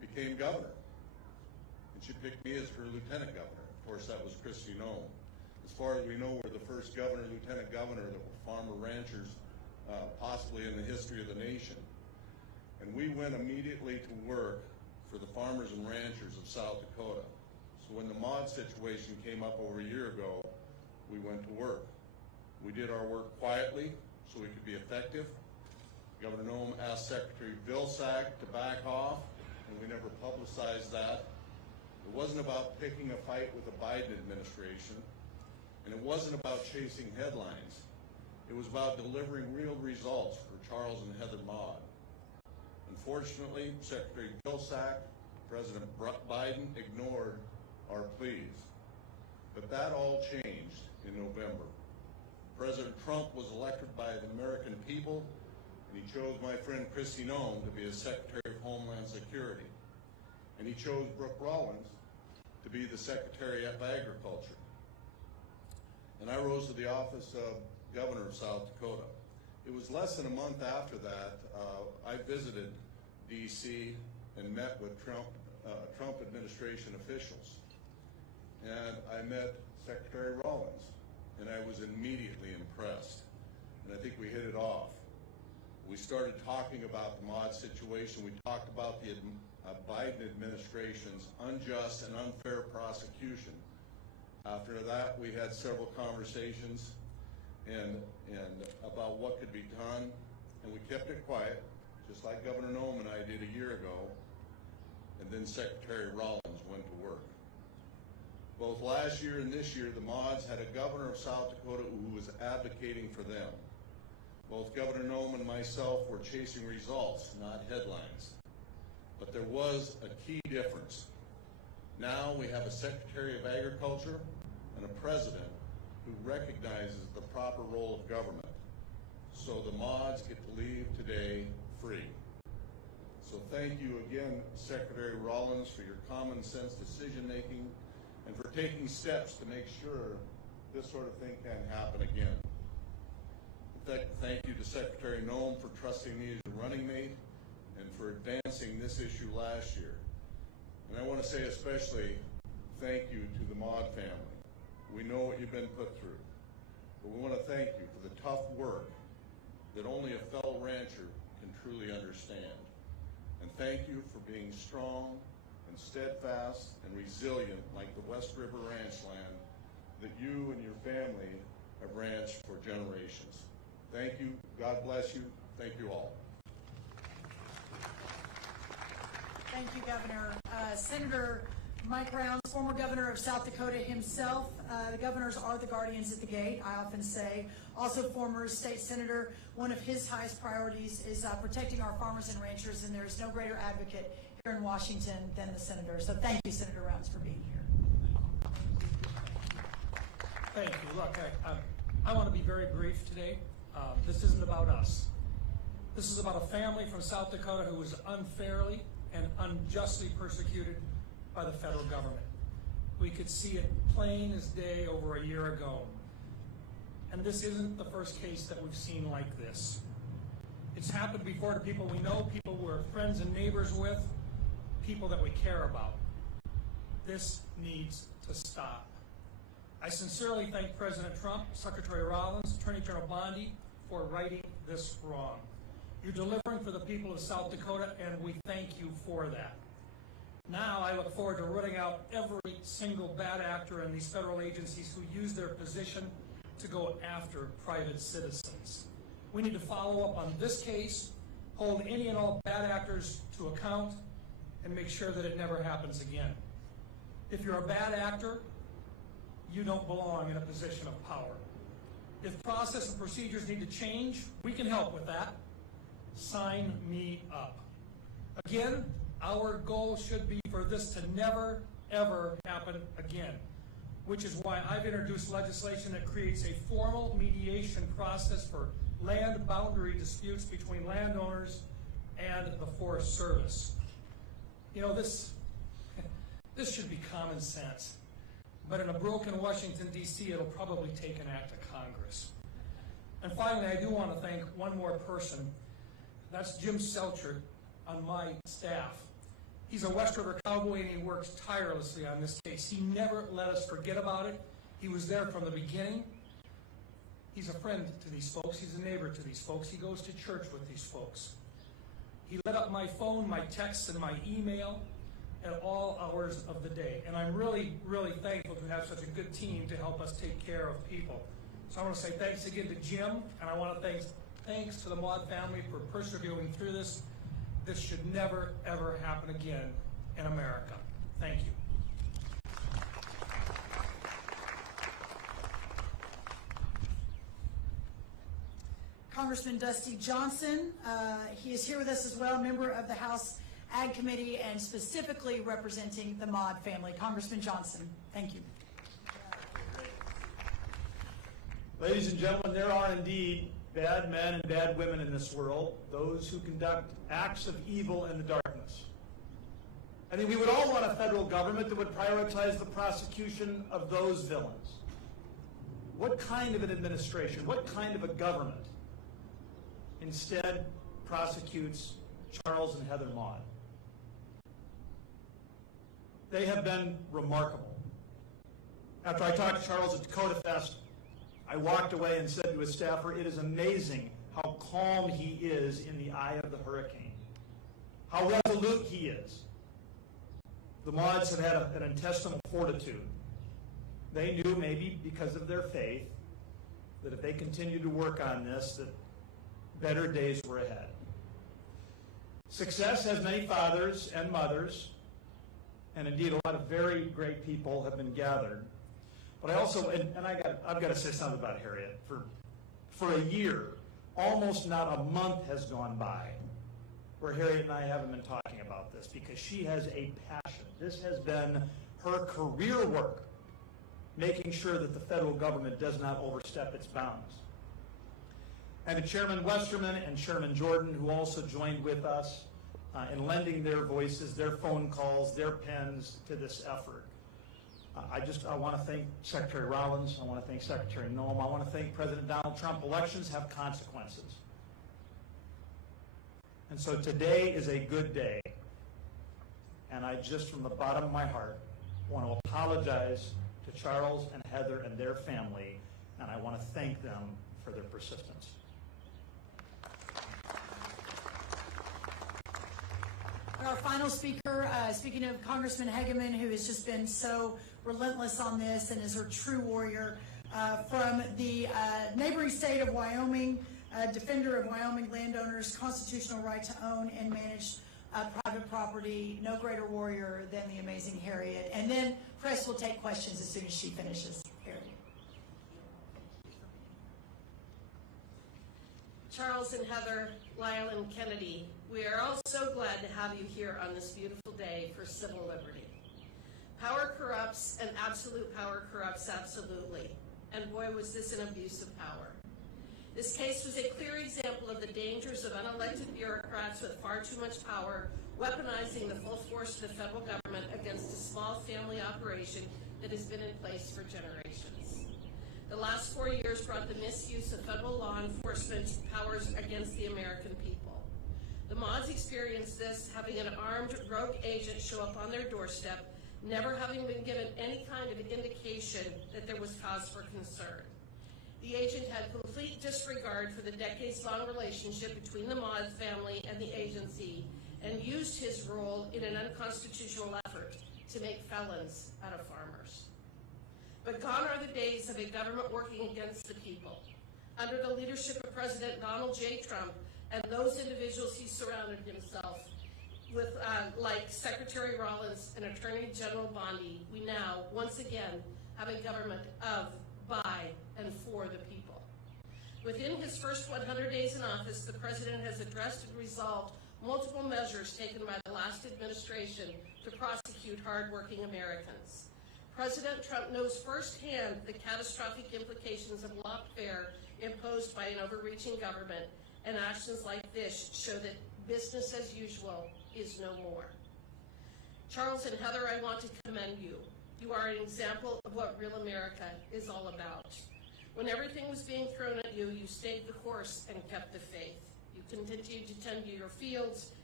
became governor. And she picked me as her lieutenant governor. Of course, that was Kristi Noem. As far as we know, we're the first governor, lieutenant governor that were farmer ranchers, possibly in the history of the nation. And we went immediately to work for the farmers and ranchers of South Dakota. So when the Maude situation came up over a year ago, we went to work. We did our work quietly so we could be effective. Governor Noem asked Secretary Vilsack to back off, and we never publicized that. It wasn't about picking a fight with the Biden administration, and it wasn't about chasing headlines. It was about delivering real results for Charles and Heather Maude. Unfortunately, Secretary Vilsack, President Biden ignored our pleas. But that all changed in November. President Trump was elected by the American people, and he chose my friend Kristi Noem to be his Secretary of Homeland Security. And he chose Brooke Rollins to be the Secretary of Agriculture. And I rose to the office of Governor of South Dakota. It was less than a month after that, I visited D.C. and met with Trump administration officials. And I met Secretary Rollins, and I was immediately impressed. And I think we hit it off. We started talking about the Maude situation. We talked about the Biden administration's unjust and unfair prosecution. After that, we had several conversations and about what could be done, and we kept it quiet, just like Governor Noem and I did a year ago, and then Secretary Rollins went to work. Both last year and this year, the Maudes had a governor of South Dakota who was advocating for them. Both Governor Noem and myself were chasing results, not headlines. But there was a key difference. Now we have a Secretary of Agriculture and a President who recognizes the proper role of government. So the Maudes get to leave today free. So thank you again, Secretary Rollins, for your common sense decision making and for taking steps to make sure this sort of thing can't happen again. Thank you to Secretary Noem for trusting me as your running mate and for advancing this issue last year. And I want to say especially thank you to the Maude family. We know what you've been put through, but we want to thank you for the tough work that only a fellow rancher can truly understand. And thank you for being strong and steadfast and resilient like the West River ranch land that you and your family have ranched for generations. Thank you. God bless you. Thank you all. Thank you, Governor. Senator Mike Rounds, former governor of South Dakota himself. The governors are the guardians at the gate, I often say. Also former state senator. One of his highest priorities is protecting our farmers and ranchers, and there is no greater advocate here in Washington than the senator. So thank you, Senator Rounds, for being here. Thank you. Look, I want to be very brief today. This isn't about us. This is about a family from South Dakota who was unfairly and unjustly persecuted by the federal government. We could see it plain as day over a year ago. And this isn't the first case that we've seen like this. It's happened before to people we know, people we're friends and neighbors with, people that we care about. This needs to stop. I sincerely thank President Trump, Secretary Rollins, Attorney General Bondi for righting this wrong. You're delivering for the people of South Dakota, and we thank you for that. Now I look forward to rooting out every single bad actor in these federal agencies who use their position to go after private citizens. We need to follow up on this case, hold any and all bad actors to account, and make sure that it never happens again. If you're a bad actor, you don't belong in a position of power. If process and procedures need to change, we can help with that. Sign me up. Again, our goal should be for this to never, ever happen again, which is why I've introduced legislation that creates a formal mediation process for land boundary disputes between landowners and the Forest Service. You know, this should be common sense. But in a broken Washington, D.C., it'll probably take an act of Congress. And finally, I do want to thank one more person. That's Jim Selchert on my staff. He's a West River cowboy, and he works tirelessly on this case. He never let us forget about it. He was there from the beginning. He's a friend to these folks. He's a neighbor to these folks. He goes to church with these folks. He lit up my phone, my texts, and my email at all hours of the day. And I'm really, really thankful to have such a good team to help us take care of people. So I want to say thanks again to Jim, and I want to thanks to the Maude family for persevering through this. This should never, ever happen again in America. Thank you. Congressman Dusty Johnson, he is here with us as well, member of the House Ag Committee and specifically representing the Maude family. Congressman Johnson, thank you. Ladies and gentlemen, there are indeed bad men and bad women in this world, those who conduct acts of evil in the darkness. I think we would all want a federal government that would prioritize the prosecution of those villains. What kind of an administration, what kind of a government instead prosecutes Charles and Heather Maude? They have been remarkable. After I talked to Charles at Dakota Fest, I walked away and said to his staffer, it is amazing how calm he is in the eye of the hurricane, how resolute he is. The Maudes have had an intestinal fortitude. They knew, maybe because of their faith, that if they continued to work on this, that better days were ahead. Success has many fathers and mothers, and indeed a lot of very great people have been gathered. But I also, I've got to say something about Harriet. For a year, almost not a month has gone by where Harriet and I haven't been talking about this, because she has a passion. This has been her career work, making sure that the federal government does not overstep its bounds. And to Chairman Westerman and Chairman Jordan, who also joined with us in lending their voices, their phone calls, their pens to this effort. I want to thank Secretary Rollins. I want to thank Secretary Noem. I want to thank President Donald Trump. Elections have consequences. And so today is a good day. And I just, from the bottom of my heart, want to apologize to Charles and Heather and their family, and I want to thank them for their persistence. Our final speaker, speaking of Congressman Hageman, who has just been so relentless on this and is her true warrior, from the neighboring state of Wyoming, defender of Wyoming landowners' constitutional right to own and manage private property. No greater warrior than the amazing Harriet. And then press will take questions as soon as she finishes. Harriet. Charles and Heather, Lyle and Kennedy, we are all so glad to have you here on this beautiful day for civil liberty. Power corrupts, and absolute power corrupts absolutely. And boy, was this an abuse of power. This case was a clear example of the dangers of unelected bureaucrats with far too much power, weaponizing the full force of the federal government against a small family operation that has been in place for generations. The last 4 years brought the misuse of federal law enforcement powers against the American people. The Maudes experienced this, having an armed rogue agent show up on their doorstep, never having been given any kind of indication that there was cause for concern. The agent had complete disregard for the decades-long relationship between the Maude family and the agency, and used his role in an unconstitutional effort to make felons out of farmers. But gone are the days of a government working against the people. Under the leadership of President Donald J. Trump and those individuals he surrounded himself with, like Secretary Rollins and Attorney General Bondi, we now, once again, have a government of, by, and for the people. Within his first 100 days in office, the President has addressed and resolved multiple measures taken by the last administration to prosecute hardworking Americans. President Trump knows firsthand the catastrophic implications of lawfare imposed by an overreaching government, and actions like this show that business as usual is no more. Charles and Heather, I want to commend you. You are an example of what real America is all about. When everything was being thrown at you, you stayed the course and kept the faith. You continued to tend to your fields,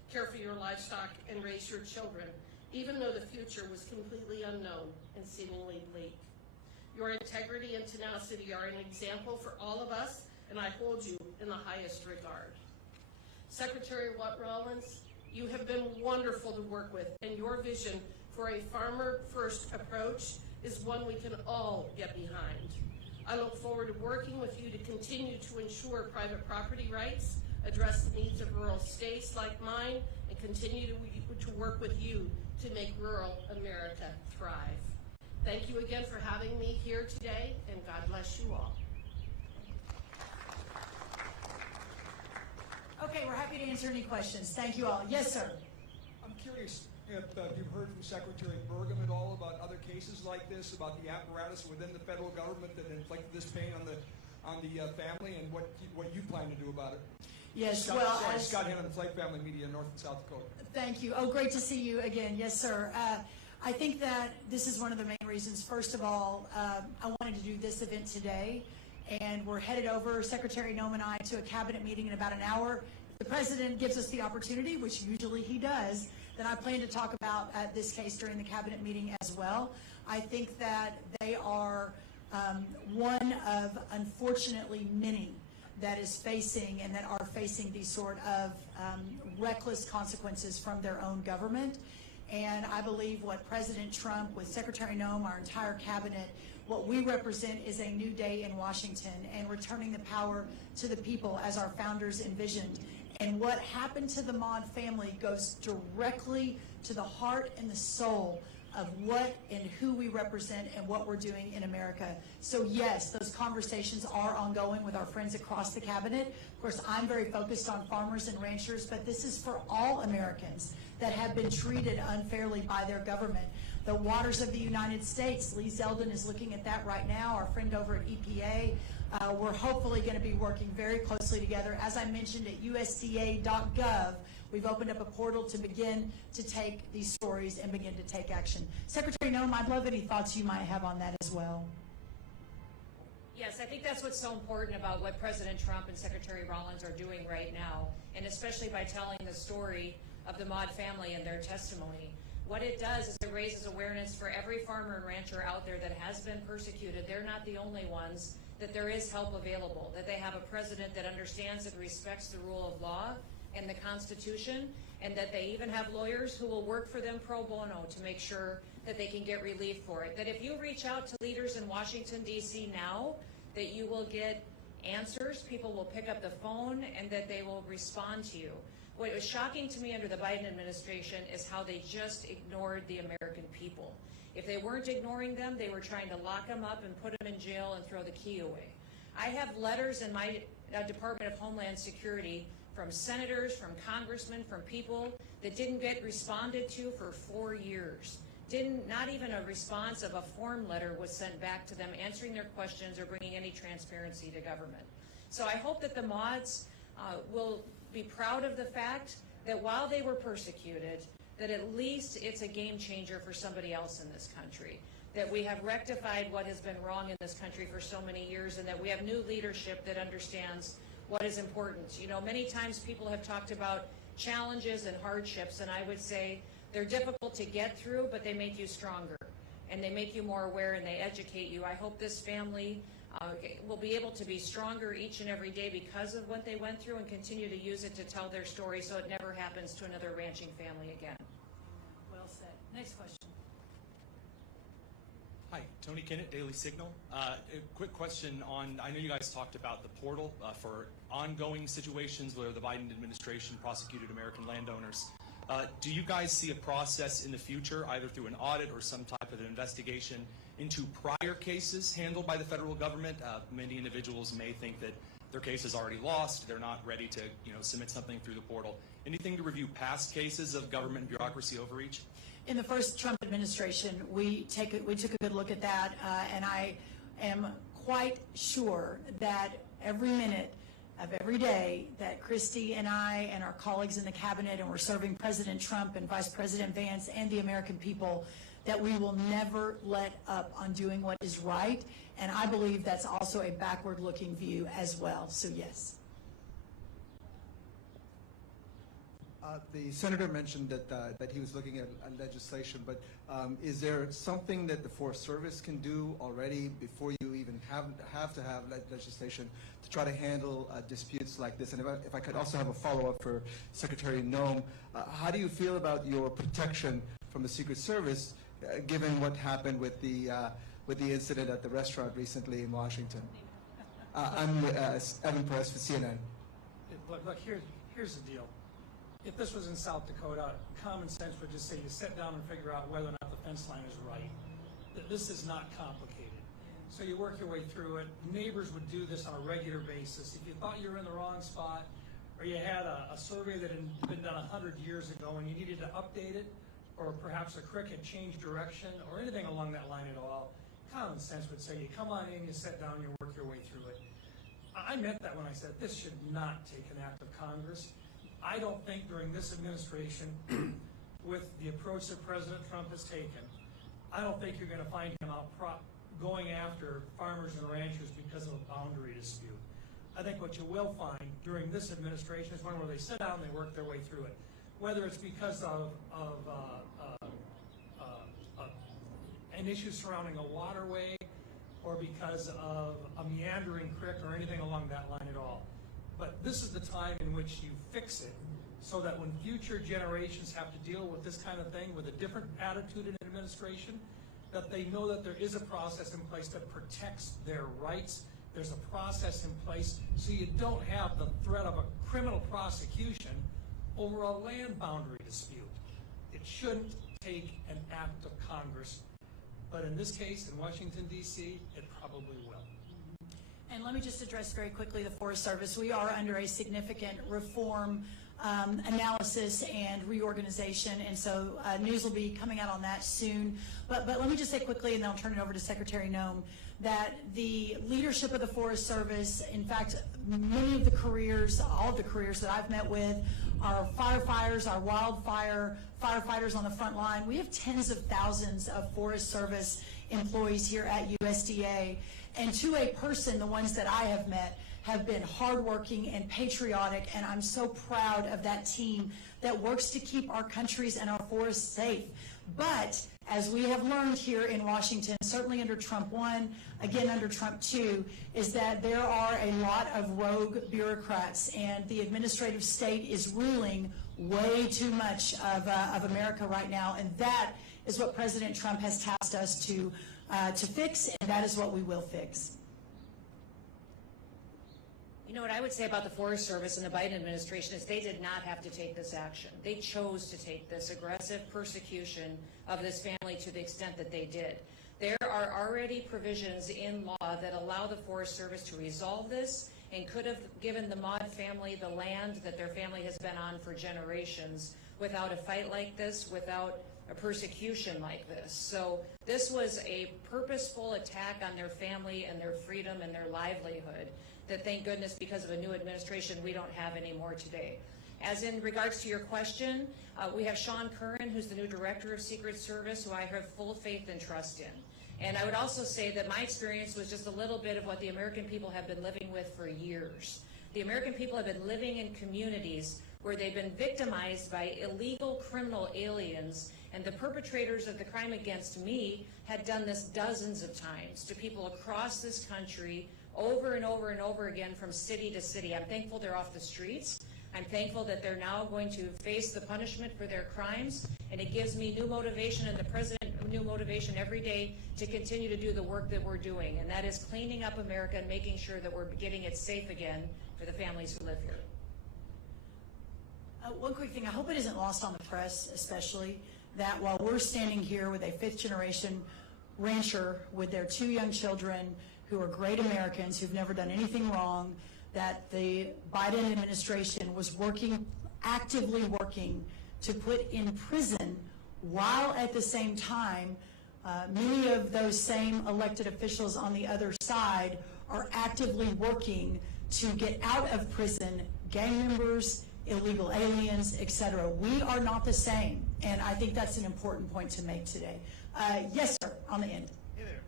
care for your livestock, and raise your children, even though the future was completely unknown and seemingly bleak. Your integrity and tenacity are an example for all of us, and I hold you in the highest regard. Secretary Rollins, you have been wonderful to work with, and your vision for a farmer-first approach is one we can all get behind. I look forward to working with you to continue to ensure private property rights, address the needs of rural states like mine, and continue to work with you to make rural America thrive. Thank you again for having me here today, and God bless you all. Okay, we're happy to answer any questions. Thank you all. Yes, sir. I'm curious if you've heard from Secretary Brooks at all about other cases like this, about the apparatus within the federal government that inflicted this pain on the family, and what you plan to do about it. Yes, Scott Hannon, Flake Family Media, North and South Dakota. Thank you. Oh, great to see you again. Yes, sir. I think that this is one of the main reasons. First of all, I wanted to do this event today, and we're headed over, Secretary Noem and I, to a cabinet meeting in about an hour. If the president gives us the opportunity, which usually he does, then I plan to talk about this case during the cabinet meeting as well. I think that they are one of, unfortunately, many that is facing and that are facing these sort of reckless consequences from their own government. And I believe what President Trump, with Secretary Noem, our entire cabinet, what we represent is a new day in Washington and returning the power to the people as our founders envisioned. And what happened to the Maude family goes directly to the heart and the soul of what and who we represent and what we're doing in America. So yes, those conversations are ongoing with our friends across the cabinet. Of course, I'm very focused on farmers and ranchers, but this is for all Americans that have been treated unfairly by their government. The waters of the United States, Lee Zeldin is looking at that right now, our friend over at EPA. We're hopefully going to be working very closely together. As I mentioned, at USDA.gov, we've opened up a portal to begin to take these stories and begin to take action. Secretary Noem, I'd love any thoughts you might have on that as well. Yes, I think that's what's so important about what President Trump and Secretary Rollins are doing right now, and especially by telling the story of the Maude family and their testimony. What it does is it raises awareness for every farmer and rancher out there that has been persecuted. They're not the only ones, that there is help available, that they have a president that understands and respects the rule of law and the Constitution, and that they even have lawyers who will work for them pro bono to make sure that they can get relief for it. That if you reach out to leaders in Washington, D.C. now, that you will get answers, people will pick up the phone, and that they will respond to you. What was shocking to me under the Biden administration is how they just ignored the American people. If they weren't ignoring them, they were trying to lock them up and put them in jail and throw the key away. I have letters in my Department of Homeland Security from senators, from congressmen, from people that didn't get responded to for 4 years. Not even a response of a form letter was sent back to them answering their questions or bringing any transparency to government. So I hope that the Maudes will be proud of the fact that while they were persecuted, that at least it's a game changer for somebody else in this country, that we have rectified what has been wrong in this country for so many years, and that we have new leadership that understands what is important. You know, many times people have talked about challenges and hardships, and I would say they're difficult to get through, but they make you stronger, and they make you more aware, and they educate you. I hope this family will be able to be stronger each and every day because of what they went through, and continue to use it to tell their story so it never happens to another ranching family again. Well said. Next question. Hi, Tony Kinnett, Daily Signal. A quick question on, I know you guys talked about the portal for ongoing situations where the Biden administration prosecuted American landowners. Do you guys see a process in the future, either through an audit or some type of an investigation into prior cases handled by the federal government? Many individuals may think that their case is already lost, they're not ready to submit something through the portal. Anything to review past cases of government bureaucracy overreach? In the first Trump administration, we took a good look at that, and I am quite sure that every minute of every day that Kristi and I and our colleagues in the cabinet, and we're serving President Trump and Vice President Vance and the American people, that we will never let up on doing what is right. And I believe that's also a backward-looking view as well. So yes. The senator mentioned that he was looking at legislation, but is there something that the Forest Service can do already before you even have to have legislation to try to handle disputes like this? And if I could also have a follow-up for Secretary Noem, how do you feel about your protection from the Secret Service, given what happened with the incident at the restaurant recently in Washington? I'm Evan Perez for CNN. Look, here's the deal. If this was in South Dakota, common sense would just say you sit down and figure out whether or not the fence line is right. This is not complicated. So you work your way through it. Neighbors would do this on a regular basis. If you thought you were in the wrong spot, or you had a survey that had been done 100 years ago and you needed to update it, or perhaps a creek had changed direction, or anything along that line at all, common sense would say you come on in, you sit down, you work your way through it. I meant that when I said this should not take an act of Congress. I don't think during this administration, with the approach that President Trump has taken, I don't think you're going to find him out going after farmers and ranchers because of a boundary dispute. I think what you will find during this administration is one where they sit down and they work their way through it. Whether it's because of an issue surrounding a waterway or because of a meandering creek or anything along that line at all. But this is the time in which you fix it so that when future generations have to deal with this kind of thing with a different attitude in administration, that they know that there is a process in place that protects their rights. There's a process in place so you don't have the threat of a criminal prosecution over a land boundary dispute. It shouldn't take an act of Congress, but in this case, in Washington, D.C., it probably will. And let me just address very quickly the Forest Service. We are under a significant reform analysis and reorganization, and so news will be coming out on that soon. But let me just say quickly, and then I'll turn it over to Secretary Noem, that the leadership of the Forest Service, in fact, many of the careers, all of the careers that I've met with, our firefighters, our wildfire firefighters on the front line. We have tens of thousands of Forest Service employees here at USDA. And to a person, the ones that I have met have been hardworking and patriotic, and I'm so proud of that team that works to keep our countries and our forests safe. But as we have learned here in Washington, certainly under Trump 1, again under Trump 2, is that there are a lot of rogue bureaucrats, and the administrative state is ruling way too much of America right now, and that is what President Trump has tasked us to fix, and that is what we will fix. You know what I would say about the Forest Service and the Biden administration is they did not have to take this action. They chose to take this aggressive persecution of this family to the extent that they did. There are already provisions in law that allow the Forest Service to resolve this and could have given the Maude family the land that their family has been on for generations without a fight like this, without a persecution like this. So this was a purposeful attack on their family and their freedom and their livelihood that, thank goodness, because of a new administration, we don't have anymore today. As in regards to your question, we have Sean Curran, who's the new Director of Secret Service, who I have full faith and trust in. And I would also say that my experience was just a little bit of what the American people have been living with for years. The American people have been living in communities where they've been victimized by illegal criminal aliens, and the perpetrators of the crime against me had done this dozens of times to people across this country over and over and over again from city to city. I'm thankful they're off the streets. I'm thankful that they're now going to face the punishment for their crimes, and it gives me new motivation and the President new motivation every day to continue to do the work that we're doing, and that is cleaning up America and making sure that we're getting it safe again for the families who live here. One quick thing, I hope it isn't lost on the press, especially, that while we're standing here with a fifth-generation rancher with their 2 young children who are great Americans who've never done anything wrong, that the Biden administration was actively working to put in prison, while at the same time, many of those same elected officials on the other side are actively working to get out of prison gang members, illegal aliens, etc. We are not the same, and I think that's an important point to make today. Yes, sir, on the end. Hey there.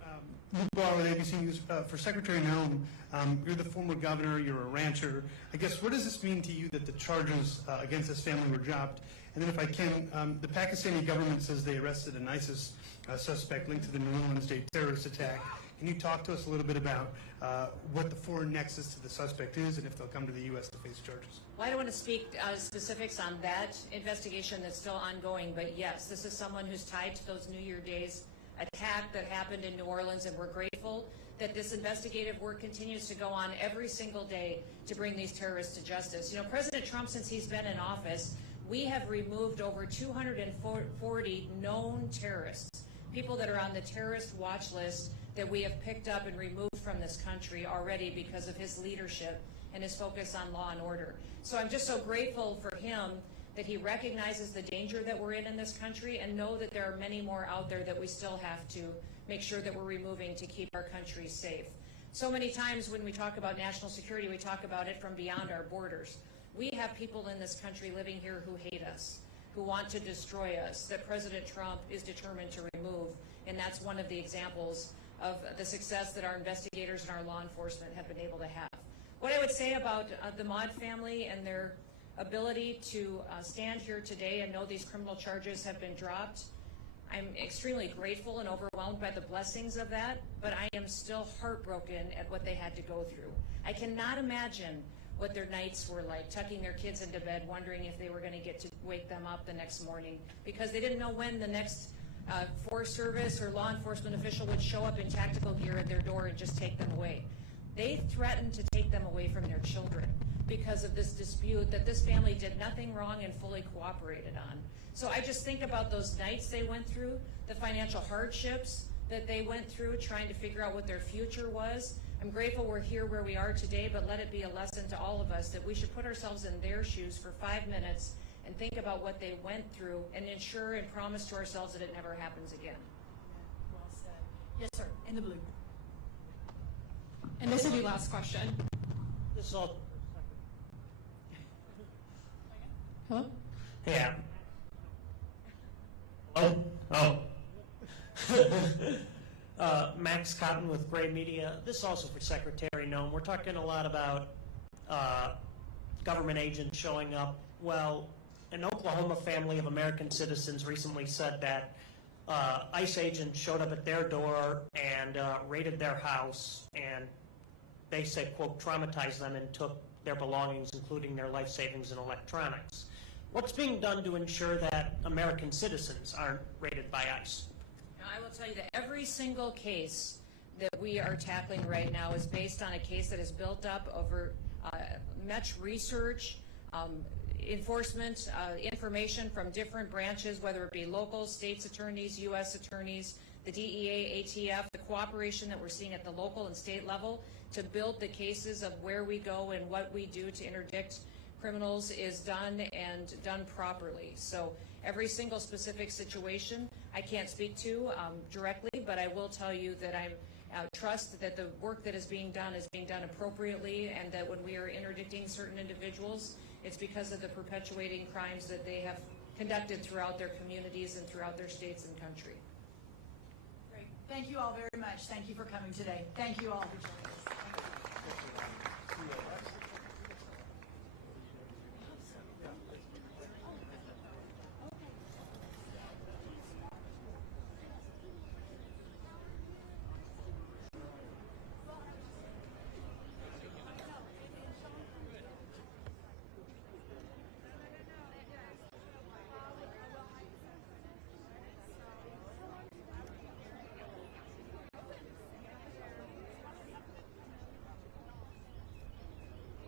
Noem Bondi, ABC News. For Secretary Noem, you're the former governor, you're a rancher. I guess, what does this mean to you that the charges against this family were dropped? And then if I can, the Pakistani government says they arrested an ISIS suspect linked to the New Orleans Day terrorist attack. Can you talk to us a little bit about what the foreign nexus to the suspect is and if they'll come to the U.S. to face charges? Well, I don't want to speak specifics on that investigation that's still ongoing, but yes, this is someone who's tied to those New Year days attack that happened in New Orleans, and we're grateful that this investigative work continues to go on every single day to bring these terrorists to justice. You know, President Trump, since he's been in office, we have removed over 240 known terrorists, people that are on the terrorist watch list that we have picked up and removed from this country already because of his leadership and his focus on law and order. So I'm just so grateful for him that he recognizes the danger that we're in this country, and know that there are many more out there that we still have to make sure that we're removing to keep our country safe. So many times when we talk about national security, we talk about it from beyond our borders. We have people in this country living here who hate us, who want to destroy us, that President Trump is determined to remove, and that's one of the examples of the success that our investigators and our law enforcement have been able to have. What I would say about the Maude family and their ability to stand here today and know these criminal charges have been dropped, I'm extremely grateful and overwhelmed by the blessings of that, but I am still heartbroken at what they had to go through. I cannot imagine what their nights were like, tucking their kids into bed, wondering if they were going to get to wake them up the next morning, because they didn't know when the next Forest Service or law enforcement official would show up in tactical gear at their door and just take them away. They threatened to take them away from their children because of this dispute that this family did nothing wrong and fully cooperated on. So I just think about those nights they went through, the financial hardships that they went through trying to figure out what their future was. I'm grateful we're here where we are today, but let it be a lesson to all of us that we should put ourselves in their shoes for 5 minutes and think about what they went through and ensure and promise to ourselves that it never happens again. Well said. Yes, sir. In the blue. And this will be last question. This is all. Hello? Yeah. Oh. Max Cotton with Gray Media. This is also for Secretary Noem. We're talking a lot about government agents showing up. Well, an Oklahoma family of American citizens recently said that ICE agents showed up at their door and raided their house, and they said, quote, traumatized them and took their belongings, including their life savings and electronics. What's being done to ensure that American citizens aren't raided by ICE? I will tell you that every single case that we are tackling right now is based on a case that is built up over much research, enforcement, information from different branches, whether it be local, states attorneys, U.S. attorneys, the DEA, ATF, the cooperation that we're seeing at the local and state level to build the cases of where we go and what we do to interdict criminals is done and done properly. So every single specific situation I can't speak to directly, but I will tell you that I trust that the work that is being done appropriately, and that when we are interdicting certain individuals, it's because of the perpetuating crimes that they have conducted throughout their communities and throughout their states and country. Great. Thank you all very much. Thank you for coming today. Thank you all for joining us.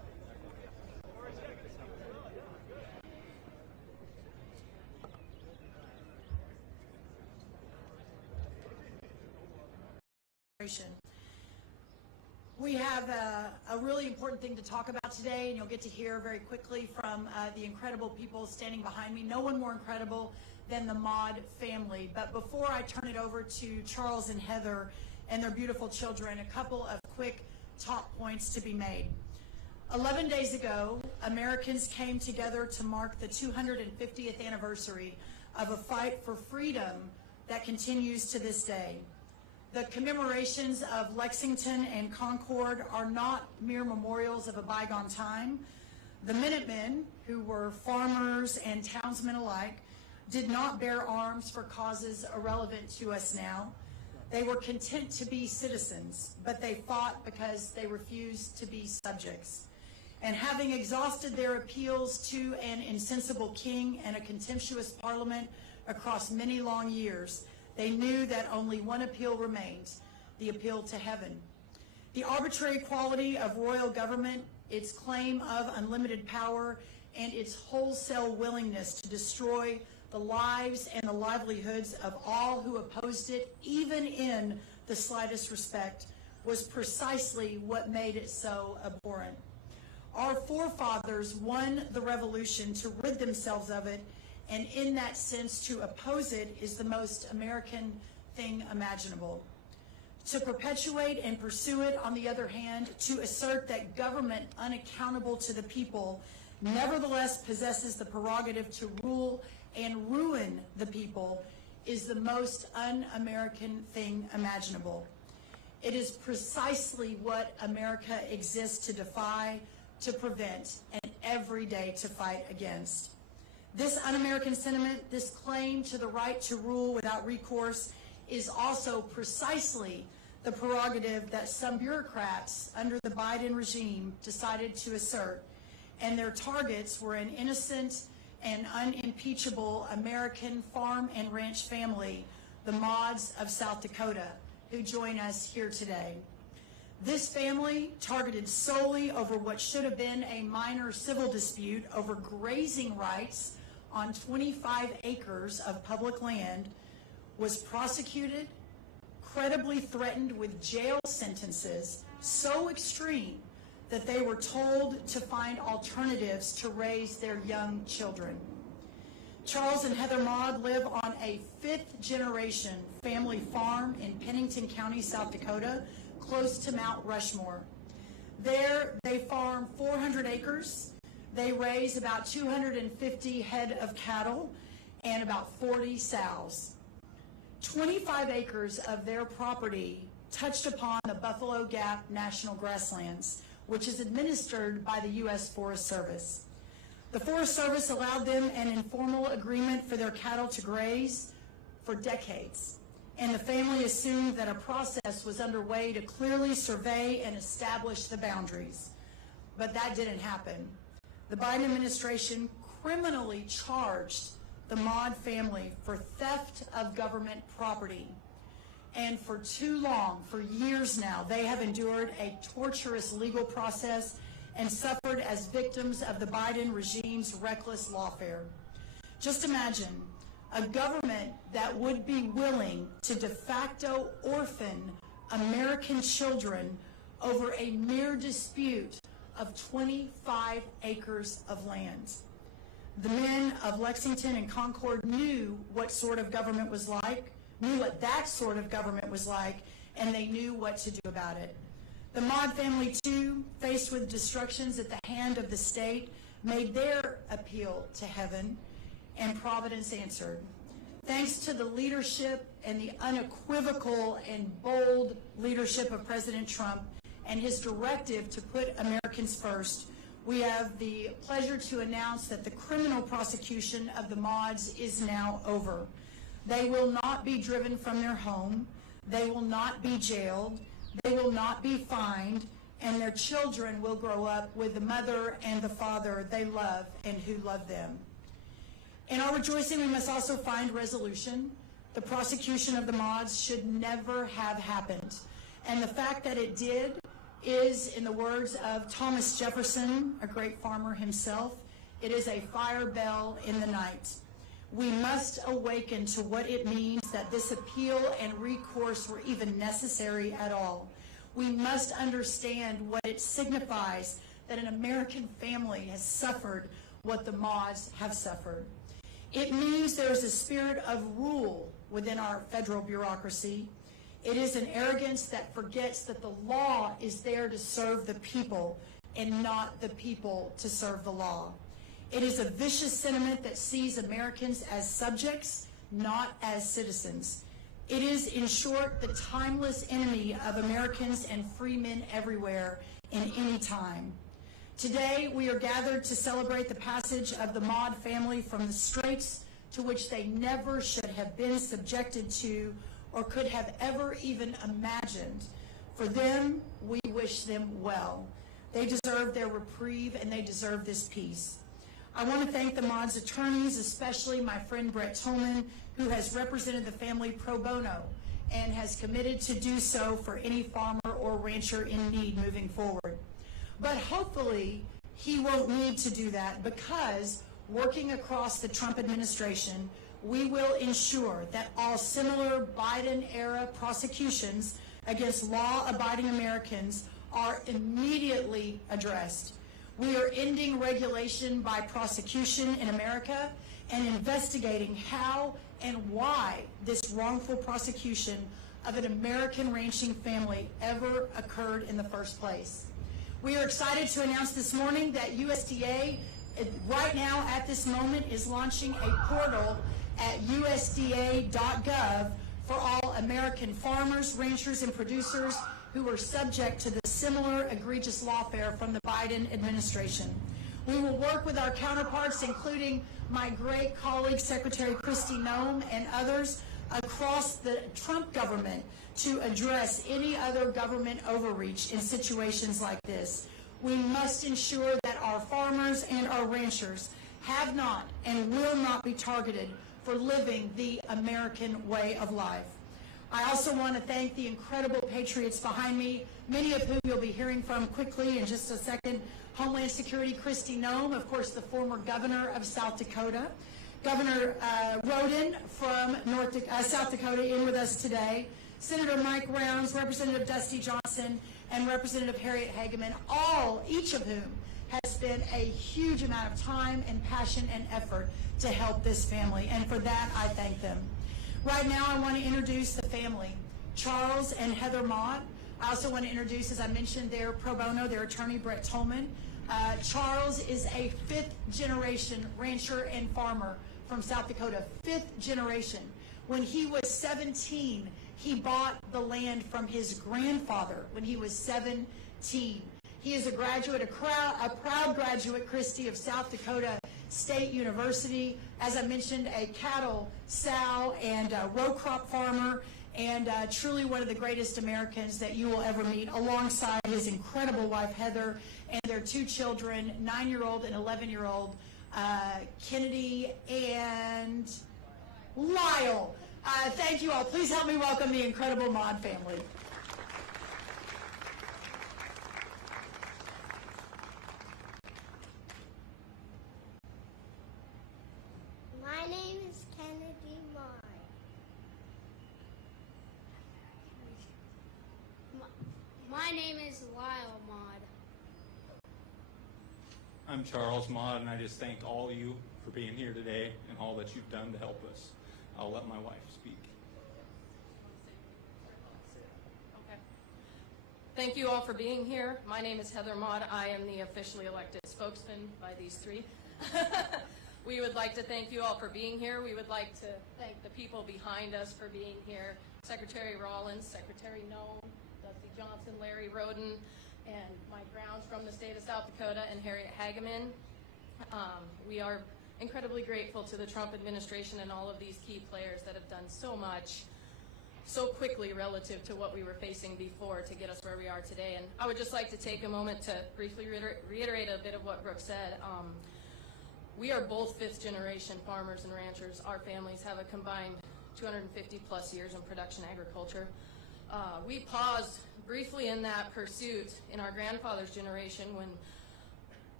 administration. We have a really important thing to talk about today, and you'll get to hear very quickly from the incredible people standing behind me. No one more incredible than the Maude family. But before I turn it over to Charles and Heather and their beautiful children, a couple of quick top points to be made. 11 days ago, Americans came together to mark the 250th anniversary of a fight for freedom that continues to this day. The commemorations of Lexington and Concord are not mere memorials of a bygone time. The Minutemen, who were farmers and townsmen alike, did not bear arms for causes irrelevant to us now. They were content to be citizens, but they fought because they refused to be subjects. And having exhausted their appeals to an insensible king and a contemptuous parliament across many long years, they knew that only one appeal remained, the appeal to heaven. The arbitrary quality of royal government, its claim of unlimited power, and its wholesale willingness to destroy the lives and the livelihoods of all who opposed it, even in the slightest respect, was precisely what made it so abhorrent. Our forefathers won the revolution to rid themselves of it, and in that sense, to oppose it is the most American thing imaginable. To perpetuate and pursue it, on the other hand, to assert that government unaccountable to the people nevertheless possesses the prerogative to rule and ruin the people, is the most un-American thing imaginable. It is precisely what America exists to defy, to prevent, and every day to fight against. This un-American sentiment, this claim to the right to rule without recourse, is also precisely the prerogative that some bureaucrats under the Biden regime decided to assert, and their targets were an innocent and unimpeachable American farm and ranch family, the Maudes of South Dakota, who join us here today. This family, targeted solely over what should have been a minor civil dispute over grazing rights on 25 acres of public land, was prosecuted, credibly threatened with jail sentences so extreme that they were told to find alternatives to raise their young children. Charles and Heather Maude live on a fifth-generation family farm in Pennington County, South Dakota, close to Mount Rushmore. There, they farm 400 acres. They raise about 250 head of cattle and about 40 sows. 25 acres of their property touched upon the Buffalo Gap National Grasslands, which is administered by the U.S. Forest Service. The Forest Service allowed them an informal agreement for their cattle to graze for decades, and the family assumed that a process was underway to clearly survey and establish the boundaries. But that didn't happen. The Biden administration criminally charged the Maude family for theft of government property. And for too long, for years now, they have endured a torturous legal process and suffered as victims of the Biden regime's reckless lawfare. Just imagine a government that would be willing to de facto orphan American children over a mere dispute of 25 acres of land. The men of Lexington and Concord knew what sort of government was like, knew what that sort of government was like, and they knew what to do about it. The Maude family, too, faced with destructions at the hand of the state, made their appeal to heaven, and Providence answered. Thanks to the leadership and the unequivocal and bold leadership of President Trump and his directive to put Americans first, we have the pleasure to announce that the criminal prosecution of the Maudes is now over. They will not be driven from their home. They will not be jailed. They will not be fined. And their children will grow up with the mother and the father they love and who love them. In our rejoicing, we must also find resolution. The prosecution of the Maudes should never have happened. And the fact that it did is, in the words of Thomas Jefferson, a great farmer himself, it is a fire bell in the night. We must awaken to what it means that this appeal and recourse were even necessary at all. We must understand what it signifies that an American family has suffered what the Maudes have suffered. It means there is a spirit of rule within our federal bureaucracy. It is an arrogance that forgets that the law is there to serve the people and not the people to serve the law. It is a vicious sentiment that sees Americans as subjects, not as citizens. It is, in short, the timeless enemy of Americans and free men everywhere in any time. Today, we are gathered to celebrate the passage of the Maude family from the straits to which they never should have been subjected to or could have ever even imagined. For them, we wish them well. They deserve their reprieve and they deserve this peace. I want to thank the Maude's attorneys, especially my friend Brett Tolman, who has represented the family pro bono and has committed to do so for any farmer or rancher in need moving forward. But hopefully, he won't need to do that because working across the Trump administration, we will ensure that all similar Biden-era prosecutions against law-abiding Americans are immediately addressed. We are ending regulation by prosecution in America and investigating how and why this wrongful prosecution of an American ranching family ever occurred in the first place. We are excited to announce this morning that USDA, right now at this moment, is launching a portal at usda.gov for all American farmers, ranchers, and producers who were subject to the similar egregious lawfare from the Biden administration. We will work with our counterparts, including my great colleague, Secretary Kristi Noem, and others across the Trump government to address any other government overreach in situations like this. We must ensure that our farmers and our ranchers have not and will not be targeted for living the American way of life. I also want to thank the incredible patriots behind me, many of whom you'll be hearing from quickly in just a second. Homeland Security Kristi Noem, of course, the former governor of South Dakota. Governor Rhoden from South Dakota in with us today. Senator Mike Rounds, Representative Dusty Johnson, and Representative Harriet Hageman, each of whom has spent a huge amount of time and passion and effort to help this family, and for that I thank them. Right now I want to introduce the family, Charles and Heather Maude. I also want to introduce, as I mentioned, their pro bono, their attorney, Brett Tolman. Charles is a fifth-generation rancher and farmer from South Dakota, fifth generation. When he was 17, he bought the land from his grandfather when he was 17. He is a graduate, a proud graduate, Kristi, of South Dakota State University. As I mentioned, a cattle, sow, and row crop farmer, and truly one of the greatest Americans that you will ever meet, alongside his incredible wife, Heather, and their two children, 9-year-old and 11-year-old, Kennedy and Lyle. Thank you all. Please help me welcome the incredible Maude family. My name is Kennedy Maude. My name is Lyle Maude. I'm Charles Maude, and I just thank all of you for being here today and all that you've done to help us. I'll let my wife speak. Okay. Thank you all for being here. My name is Heather Maude. I am the officially elected spokesman by these three. We would like to thank you all for being here. We would like to thank the people behind us for being here. Secretary Rollins, Secretary Noem, Dusty Johnson, Larry Rhoden, and Mike Rounds from the state of South Dakota, and Harriet Hageman. We are incredibly grateful to the Trump administration and all of these key players that have done so much so quickly relative to what we were facing before to get us where we are today. And I would just like to take a moment to briefly reiterate a bit of what Brooke said. We are both fifth-generation farmers and ranchers. Our families have a combined 250-plus years in production agriculture. We paused briefly in that pursuit in our grandfather's generation when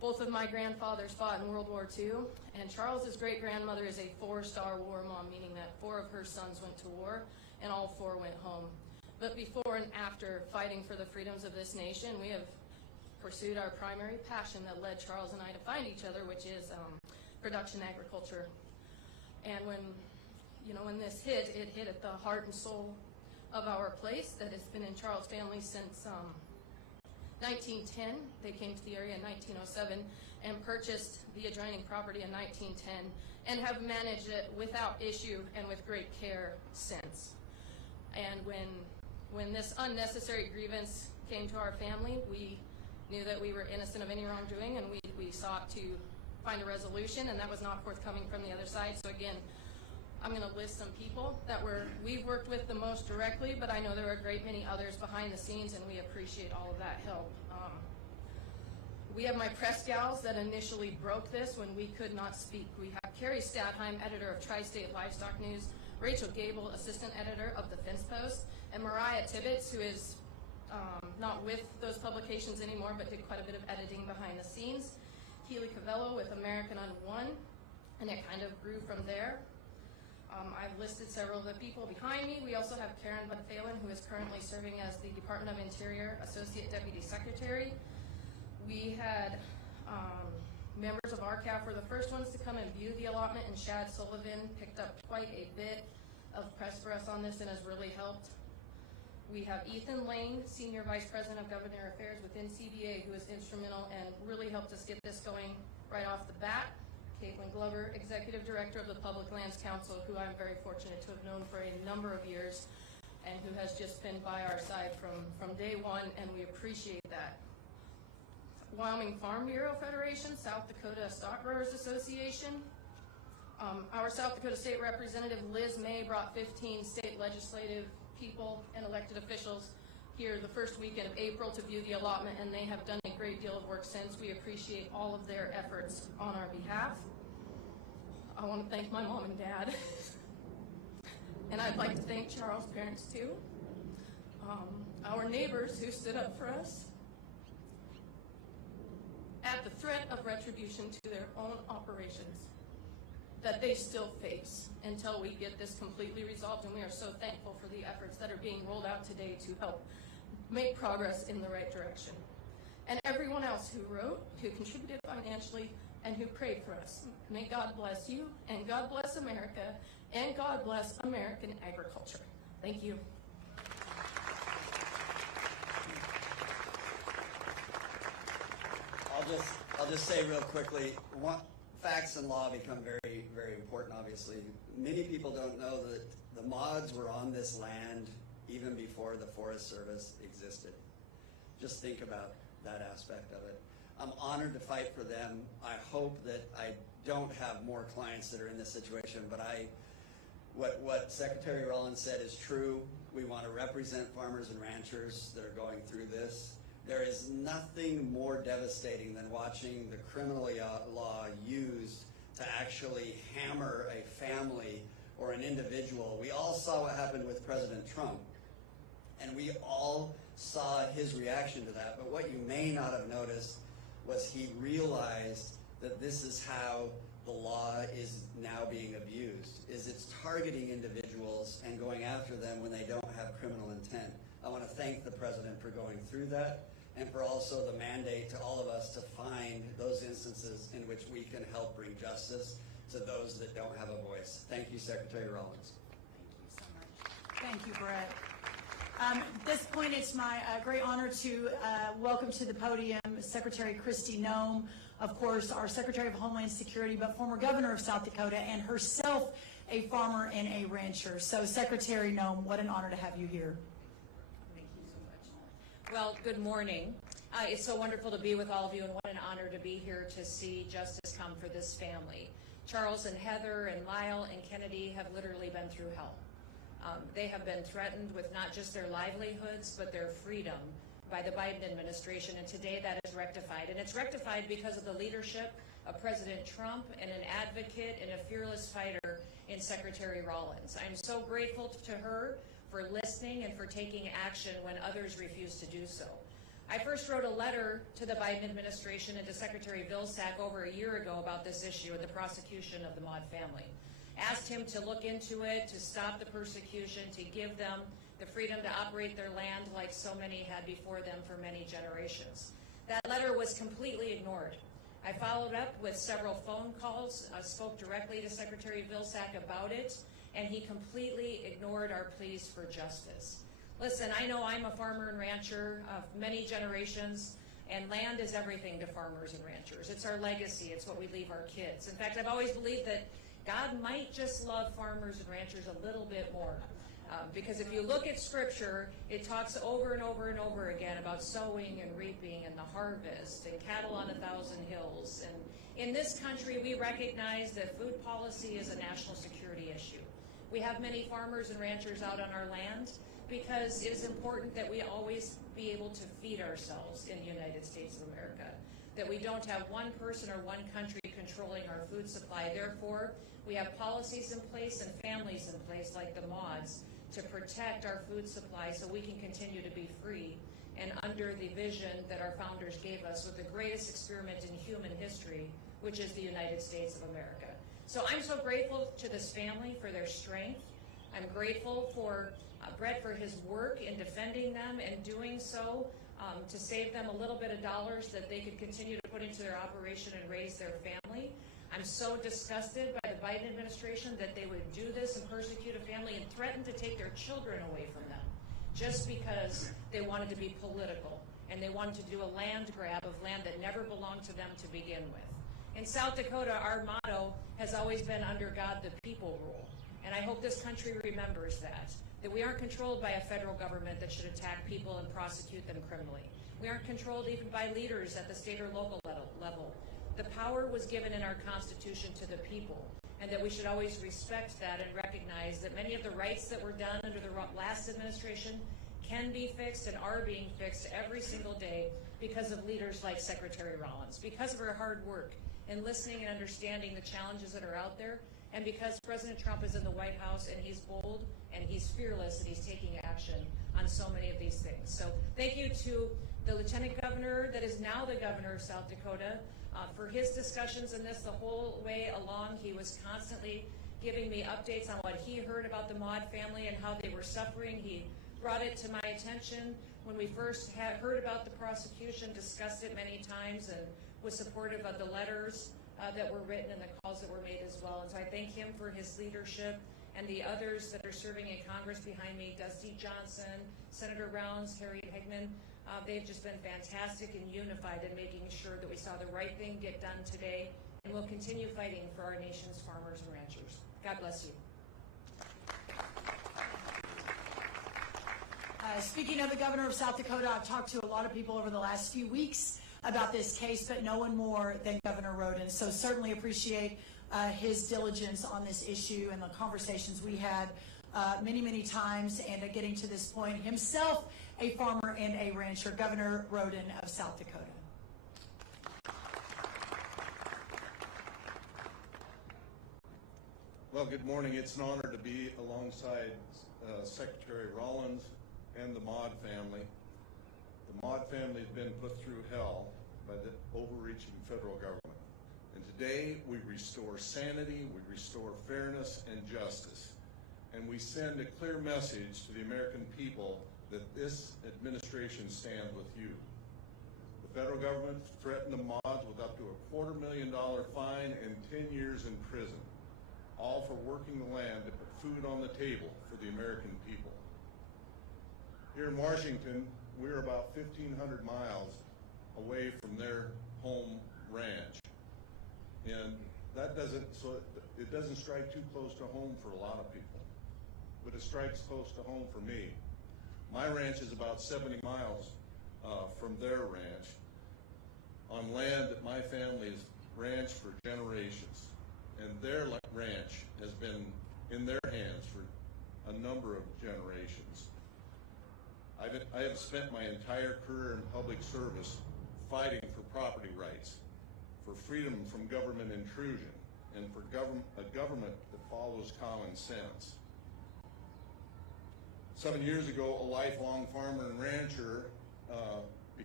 Both of my grandfathers fought in World War II, and Charles's great-grandmother is a 4-star war mom, meaning that 4 of her sons went to war, and all 4 went home. But before and after fighting for the freedoms of this nation, we have pursued our primary passion that led Charles and I to find each other, which is production agriculture. And when this hit, it hit at the heart and soul of our place that has been in Charles' family since 1910. They came to the area in 1907 and purchased the adjoining property in 1910 and have managed it without issue and with great care since. And when this unnecessary grievance came to our family, we knew that we were innocent of any wrongdoing, and we sought to find a resolution, and that was not forthcoming from the other side. So again, I'm going to list some people that we've worked with the most directly, but I know there are a great many others behind the scenes, and we appreciate all of that help. We have my press gals that initially broke this when we could not speak. We have Carrie Stadheim, editor of Tri-State Livestock News, Rachel Gable, assistant editor of the Fence Post, and Mariah Tibbetts, who is not with those publications anymore, but did quite a bit of editing behind the scenes. Keely Cavello with American on One, and it kind of grew from there. I've listed several of the people behind me. We also have Karen Budfalen, who is currently serving as the Department of Interior Associate Deputy Secretary. We had members of RCAF were the first ones to come and view the allotment, and Shad Sullivan picked up quite a bit of press for us on this and has really helped. We have Ethan Lane, Senior Vice President of Government Affairs within CBA, who is instrumental and really helped us get this going right off the bat. Caitlin Glover, Executive Director of the Public Lands Council, who I'm very fortunate to have known for a number of years and who has just been by our side from day one, and we appreciate that. Wyoming Farm Bureau Federation, South Dakota Stock Growers Association. Our South Dakota State Representative Liz May brought 15 state legislative people and elected officials here the first weekend of April to view the allotment, and they have done a great deal of work since. We appreciate all of their efforts on our behalf. I want to thank my mom and dad, and I'd like to thank Charles' parents too. Our neighbors who stood up for us at the threat of retribution to their own operations that they still face until we get this completely resolved, and we are so thankful for the efforts that are being rolled out today to help make progress in the right direction. And everyone else who wrote, who contributed financially, and who prayed for us. May God bless you, and God bless America, and God bless American agriculture. Thank you. I'll just say real quickly, facts and law become very, very important, obviously. Many people don't know that the mods were on this land even before the Forest Service existed. Just think about that aspect of it. I'm honored to fight for them. I hope that I don't have more clients that are in this situation, but what Secretary Rollins said is true. We want to represent farmers and ranchers that are going through this. There is nothing more devastating than watching the criminal law used to actually hammer a family or an individual. We all saw what happened with President Trump, and we all saw his reaction to that. But what you may not have noticed was he realized that this is how the law is now being abused, is it's targeting individuals and going after them when they don't have criminal intent. I want to thank the President for going through that, and for also the mandate to all of us to find those instances in which we can help bring justice to those that don't have a voice. Thank you, Secretary Rollins. Thank you so much. Thank you, Brett. At this point, it's my great honor to welcome to the podium Secretary Kristi Noem, of course, our Secretary of Homeland Security, but former Governor of South Dakota, and herself a farmer and a rancher. So, Secretary Noem, what an honor to have you here. Well, good morning. It's so wonderful to be with all of you, and what an honor to be here to see justice come for this family. Charles and Heather and Lyle and Kennedy have literally been through hell. They have been threatened with not just their livelihoods, but their freedom by the Biden administration, and today that is rectified. And it's rectified because of the leadership of President Trump and an advocate and a fearless fighter in Secretary Rollins. I'm so grateful to her for listening and for taking action when others refuse to do so. I first wrote a letter to the Biden administration and to Secretary Vilsack over a year ago about this issue and the prosecution of the Maude family. Asked him to look into it, to stop the persecution, to give them the freedom to operate their land like so many had before them for many generations. That letter was completely ignored. I followed up with several phone calls, spoke directly to Secretary Vilsack about it, and he completely ignored our pleas for justice. Listen, I know I'm a farmer and rancher of many generations, and land is everything to farmers and ranchers. It's our legacy. It's what we leave our kids. In fact, I've always believed that God might just love farmers and ranchers a little bit more. Because if you look at Scripture, it talks over and over and over again about sowing and reaping and the harvest and cattle on 1,000 hills. And in this country, we recognize that food policy is a national security issue. We have many farmers and ranchers out on our land because it is important that we always be able to feed ourselves in the United States of America, that we don't have one person or one country controlling our food supply. Therefore, we have policies in place and families in place like the Maudes to protect our food supply so we can continue to be free and under the vision that our founders gave us with the greatest experiment in human history, which is the United States of America. So I'm so grateful to this family for their strength. I'm grateful for Brett for his work in defending them and doing so to save them a little bit of dollars that they could continue to put into their operation and raise their family. I'm so disgusted by the Biden administration that they would do this and persecute a family and threaten to take their children away from them just because they wanted to be political and they wanted to do a land grab of land that never belonged to them to begin with. In South Dakota, our motto has always been under God the people rule. And I hope this country remembers that we aren't controlled by a federal government that should attack people and prosecute them criminally. We aren't controlled even by leaders at the state or local level. The power was given in our Constitution to the people, and that we should always respect that and recognize that many of the rights that were done under the last administration can be fixed and are being fixed every single day because of leaders like Secretary Rollins, because of her hard work in listening and understanding the challenges that are out there, and because President Trump is in the White House and he's bold and he's fearless and he's taking action on so many of these things. So thank you to the Lieutenant Governor that is now the Governor of South Dakota for his discussions in this the whole way along. He was constantly giving me updates on what he heard about the Maude family and how they were suffering. He brought it to my attention when we first heard about the prosecution, discussed it many times, and was supportive of the letters that were written and the calls that were made as well. And so I thank him for his leadership and the others that are serving in Congress behind me, Dusty Johnson, Senator Rounds, Harriet Hageman. They've just been fantastic and unified in making sure that we saw the right thing get done today, and we'll continue fighting for our nation's farmers and ranchers. God bless you. Speaking of the Governor of South Dakota, I've talked to a lot of people over the last few weeks about this case, but no one more than Governor Rhoden. So certainly appreciate his diligence on this issue and the conversations we had many, many times, and getting to this point, himself a farmer and a rancher, Governor Rhoden of South Dakota. Well, good morning. It's an honor to be alongside Secretary Rollins and the Maude family. The Maude family has been put through hell by the overreaching federal government. And today we restore sanity, we restore fairness and justice. And we send a clear message to the American people that this administration stands with you. The federal government threatened the Maudes with up to a $250,000 fine and 10 years in prison, all for working the land to put food on the table for the American people. Here in Washington, we're about 1,500 miles away from their home ranch. And that doesn't strike too close to home for a lot of people, but it strikes close to home for me. My ranch is about 70 miles from their ranch on land that my family has ranched for generations. And their ranch has been in their hands for a number of generations. I have spent my entire career in public service fighting for property rights, for freedom from government intrusion, and for a government that follows common sense. 7 years ago, a lifelong farmer and rancher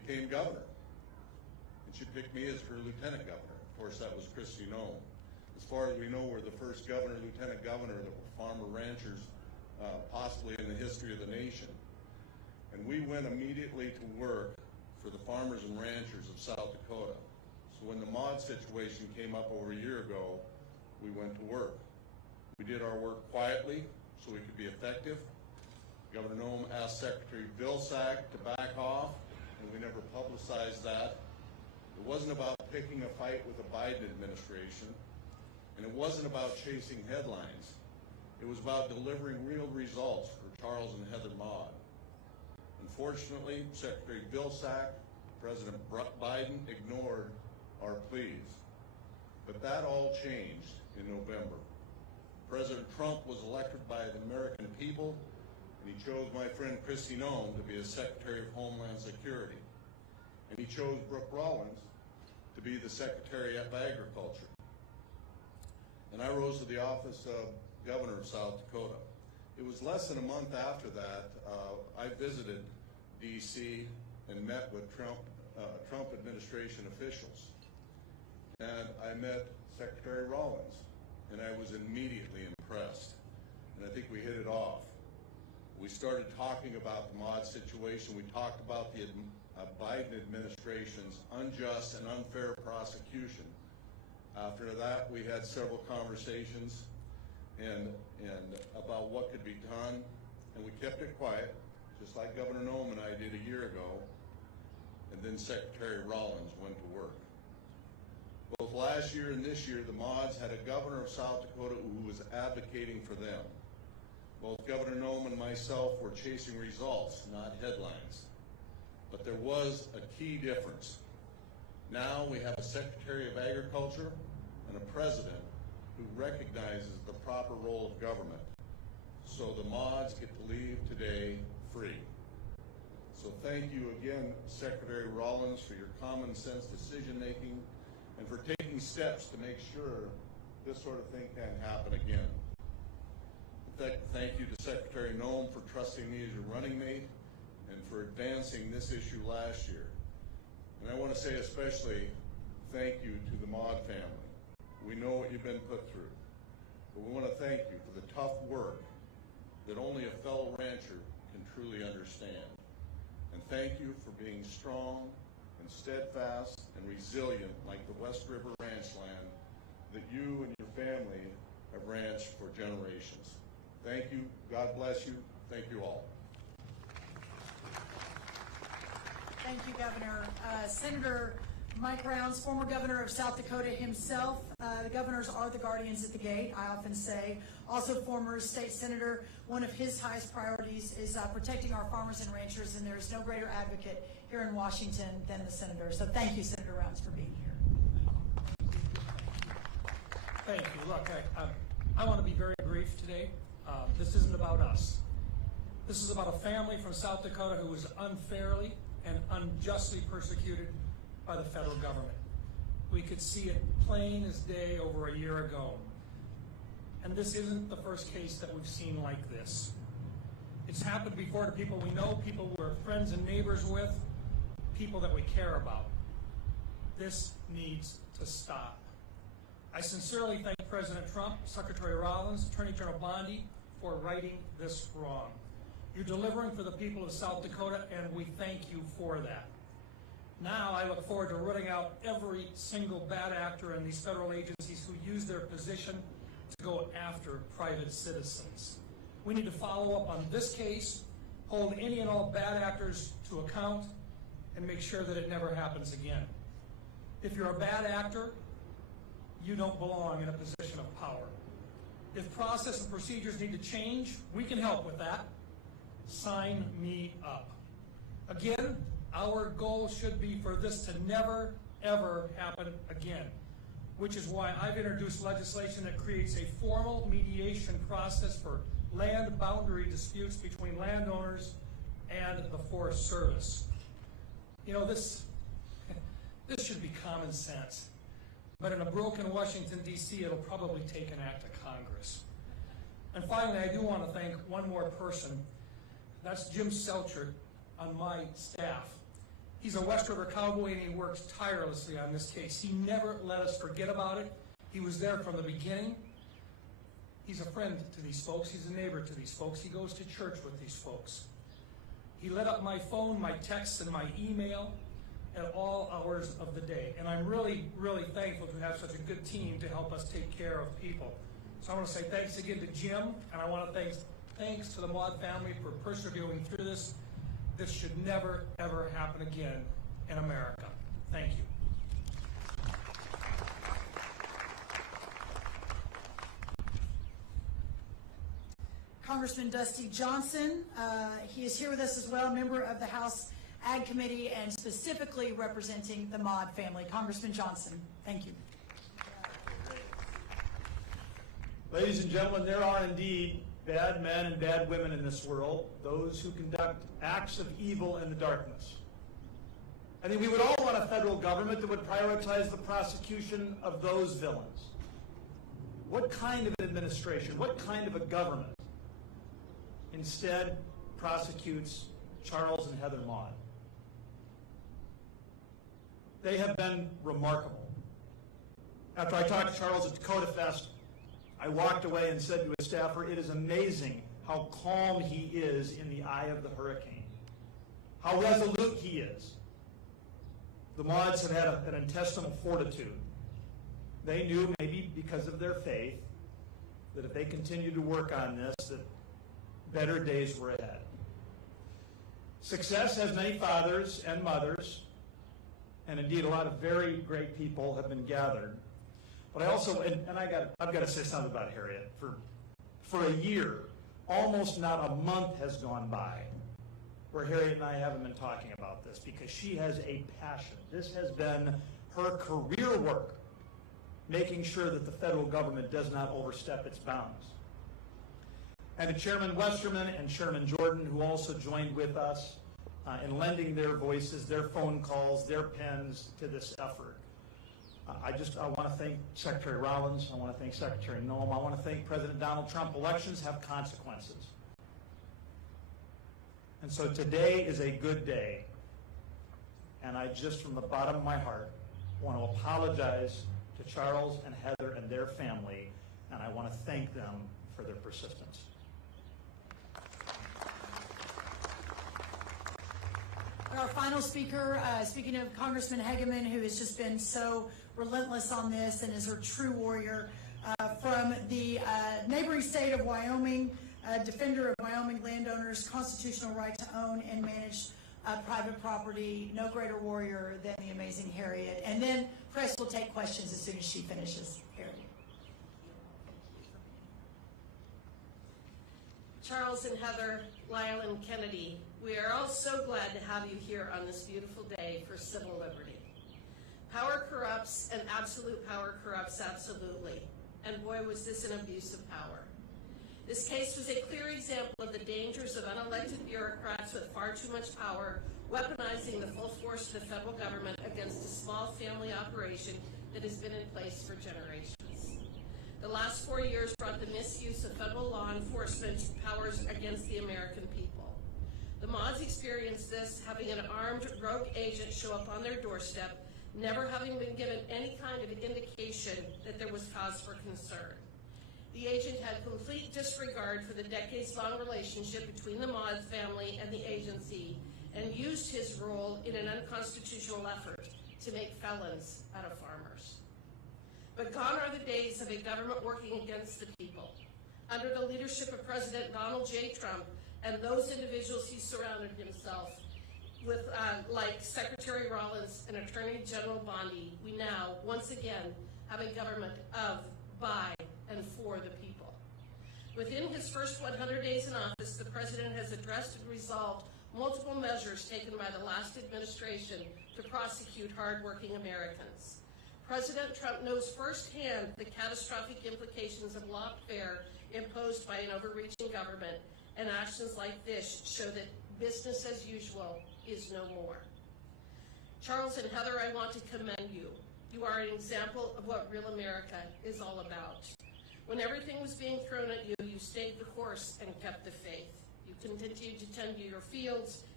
became governor. And she picked me as her lieutenant governor. Of course, that was Kristi Noem. As far as we know, we're the first governor, lieutenant governor that were farmer ranchers, possibly in the history of the nation. And we went immediately to work for the farmers and ranchers of South Dakota. So when the Maude situation came up over a year ago, we went to work. We did our work quietly so we could be effective. Governor Noem asked Secretary Vilsack to back off, and we never publicized that. It wasn't about picking a fight with the Biden administration, and it wasn't about chasing headlines. It was about delivering real results for Charles and Heather Maude. Unfortunately, Secretary Vilsack, President Biden ignored our pleas. But that all changed in November. President Trump was elected by the American people, and he chose my friend Kristi Noem to be the Secretary of Homeland Security. And he chose Brooke Rollins to be the Secretary of Agriculture. And I rose to the office of Governor of South Dakota. It was less than a month after that, I visited D.C. and met with Trump administration officials. And I met Secretary Rollins, and I was immediately impressed. And I think we hit it off. We started talking about the Maude situation. We talked about the Biden administration's unjust and unfair prosecution. After that, we had several conversations and about what could be done, and we kept it quiet, just like Governor Noem and I did a year ago, and then Secretary Rollins went to work. Both last year and this year, the Maudes had a governor of South Dakota who was advocating for them. Both Governor Noem and myself were chasing results, not headlines. But there was a key difference. Now we have a Secretary of Agriculture and a President who recognizes the proper role of government. So the Maudes get to leave today free. So thank you again, Secretary Rollins, for your common sense decision making and for taking steps to make sure this sort of thing can't happen again. Thank you to Secretary Noem for trusting me as your running mate and for advancing this issue last year. And I want to say especially thank you to the Maude family. We know what you've been put through, but we want to thank you for the tough work that only a fellow rancher can truly understand. And thank you for being strong and steadfast and resilient like the West River ranch land that you and your family have ranched for generations. Thank you. God bless you. Thank you all. Thank you, Governor. Senator Mike Rounds, former governor of South Dakota himself. The governors are the guardians at the gate, I often say. Also former state senator. One of his highest priorities is protecting our farmers and ranchers, and there's no greater advocate here in Washington than the senator. So thank you, Senator Rounds, for being here. Thank you. Look, I want to be very brief today. This isn't about us. This is about a family from South Dakota who was unfairly and unjustly persecuted by the federal government. We could see it plain as day over a year ago. And this isn't the first case that we've seen like this. It's happened before to people we know, people we're friends and neighbors with, people that we care about. This needs to stop. I sincerely thank President Trump, Secretary Rollins, Attorney General Bondi for righting this wrong. You're delivering for the people of South Dakota, and we thank you for that. Now I look forward to rooting out every single bad actor in these federal agencies who use their position to go after private citizens. We need to follow up on this case, hold any and all bad actors to account, and make sure that it never happens again. If you're a bad actor, you don't belong in a position of power. If process and procedures need to change, we can help with that. Sign me up. Again, our goal should be for this to never, ever happen again, which is why I've introduced legislation that creates a formal mediation process for land boundary disputes between landowners and the Forest Service. You know, this should be common sense. But in a broken Washington, D.C., it'll probably take an act of Congress. And finally, I do want to thank one more person. That's Jim Selchert on my staff. He's a West River cowboy, and he works tirelessly on this case. He never let us forget about it. He was there from the beginning. He's a friend to these folks. He's a neighbor to these folks. He goes to church with these folks. He lit up my phone, my texts, and my email at all hours of the day. And I'm really, really thankful to have such a good team to help us take care of people. So I want to say thanks again to Jim, and I want to thanks to the Maude family for persevering through this. This should never, ever happen again in America. Thank you. Congressman Dusty Johnson, he is here with us as well, member of the House Ag Committee and specifically representing the Maude family. Congressman Johnson, thank you. Ladies and gentlemen, there are indeed bad men and bad women in this world, those who conduct acts of evil in the darkness. I think we would all want a federal government that would prioritize the prosecution of those villains. What kind of an administration, what kind of a government instead prosecutes Charles and Heather Maude? They have been remarkable. After I talked to Charles at Dakota Fest, I walked away and said to his staffer, it is amazing how calm he is in the eye of the hurricane, how resolute he is. The Maudes have had an intestinal fortitude. They knew, maybe because of their faith, that if they continued to work on this, that better days were ahead. Success has many fathers and mothers, and indeed a lot of very great people have been gathered. But I also, I've got to say something about Harriet. For a year, almost not a month has gone by where Harriet and I haven't been talking about this, because she has a passion. This has been her career work, making sure that the federal government does not overstep its bounds. And to Chairman Westerman and Chairman Jordan, who also joined with us in lending their voices, their phone calls, their pens to this effort. I want to thank Secretary Rollins. I want to thank Secretary Noem. I want to thank President Donald Trump. Elections have consequences. And so today is a good day. And I just, from the bottom of my heart, want to apologize to Charles and Heather and their family, and I want to thank them for their persistence. Our final speaker, speaking of Congressman Hageman, who has just been so relentless on this and is her true warrior, from the neighboring state of Wyoming, defender of Wyoming landowners' constitutional right to own and manage private property. No greater warrior than the amazing Harriet. And then press will take questions as soon as she finishes. Harriet. Charles and Heather, Lyle and Kennedy, we are all so glad to have you here on this beautiful day for civil liberty. Power corrupts, and absolute power corrupts absolutely. And boy, was this an abuse of power. This case was a clear example of the dangers of unelected bureaucrats with far too much power, weaponizing the full force of the federal government against a small family operation that has been in place for generations. The last 4 years brought the misuse of federal law enforcement powers against the American people. The Maudes experienced this, having an armed rogue agent show up on their doorstep, never having been given any kind of indication that there was cause for concern. The agent had complete disregard for the decades-long relationship between the Maude family and the agency, and used his role in an unconstitutional effort to make felons out of farmers. But gone are the days of a government working against the people. Under the leadership of President Donald J. Trump and those individuals he surrounded himself with, like Secretary Rollins and Attorney General Bondi, we now, once again, have a government of, by, and for the people. Within his first 100 days in office, the President has addressed and resolved multiple measures taken by the last administration to prosecute hardworking Americans. President Trump knows firsthand the catastrophic implications of lawfare imposed by an overreaching government, and actions like this show that business as usual is no more. Charles and Heather, I want to commend you. You are an example of what real America is all about. When everything was being thrown at you, you stayed the course and kept the faith. You continued to tend to your fields,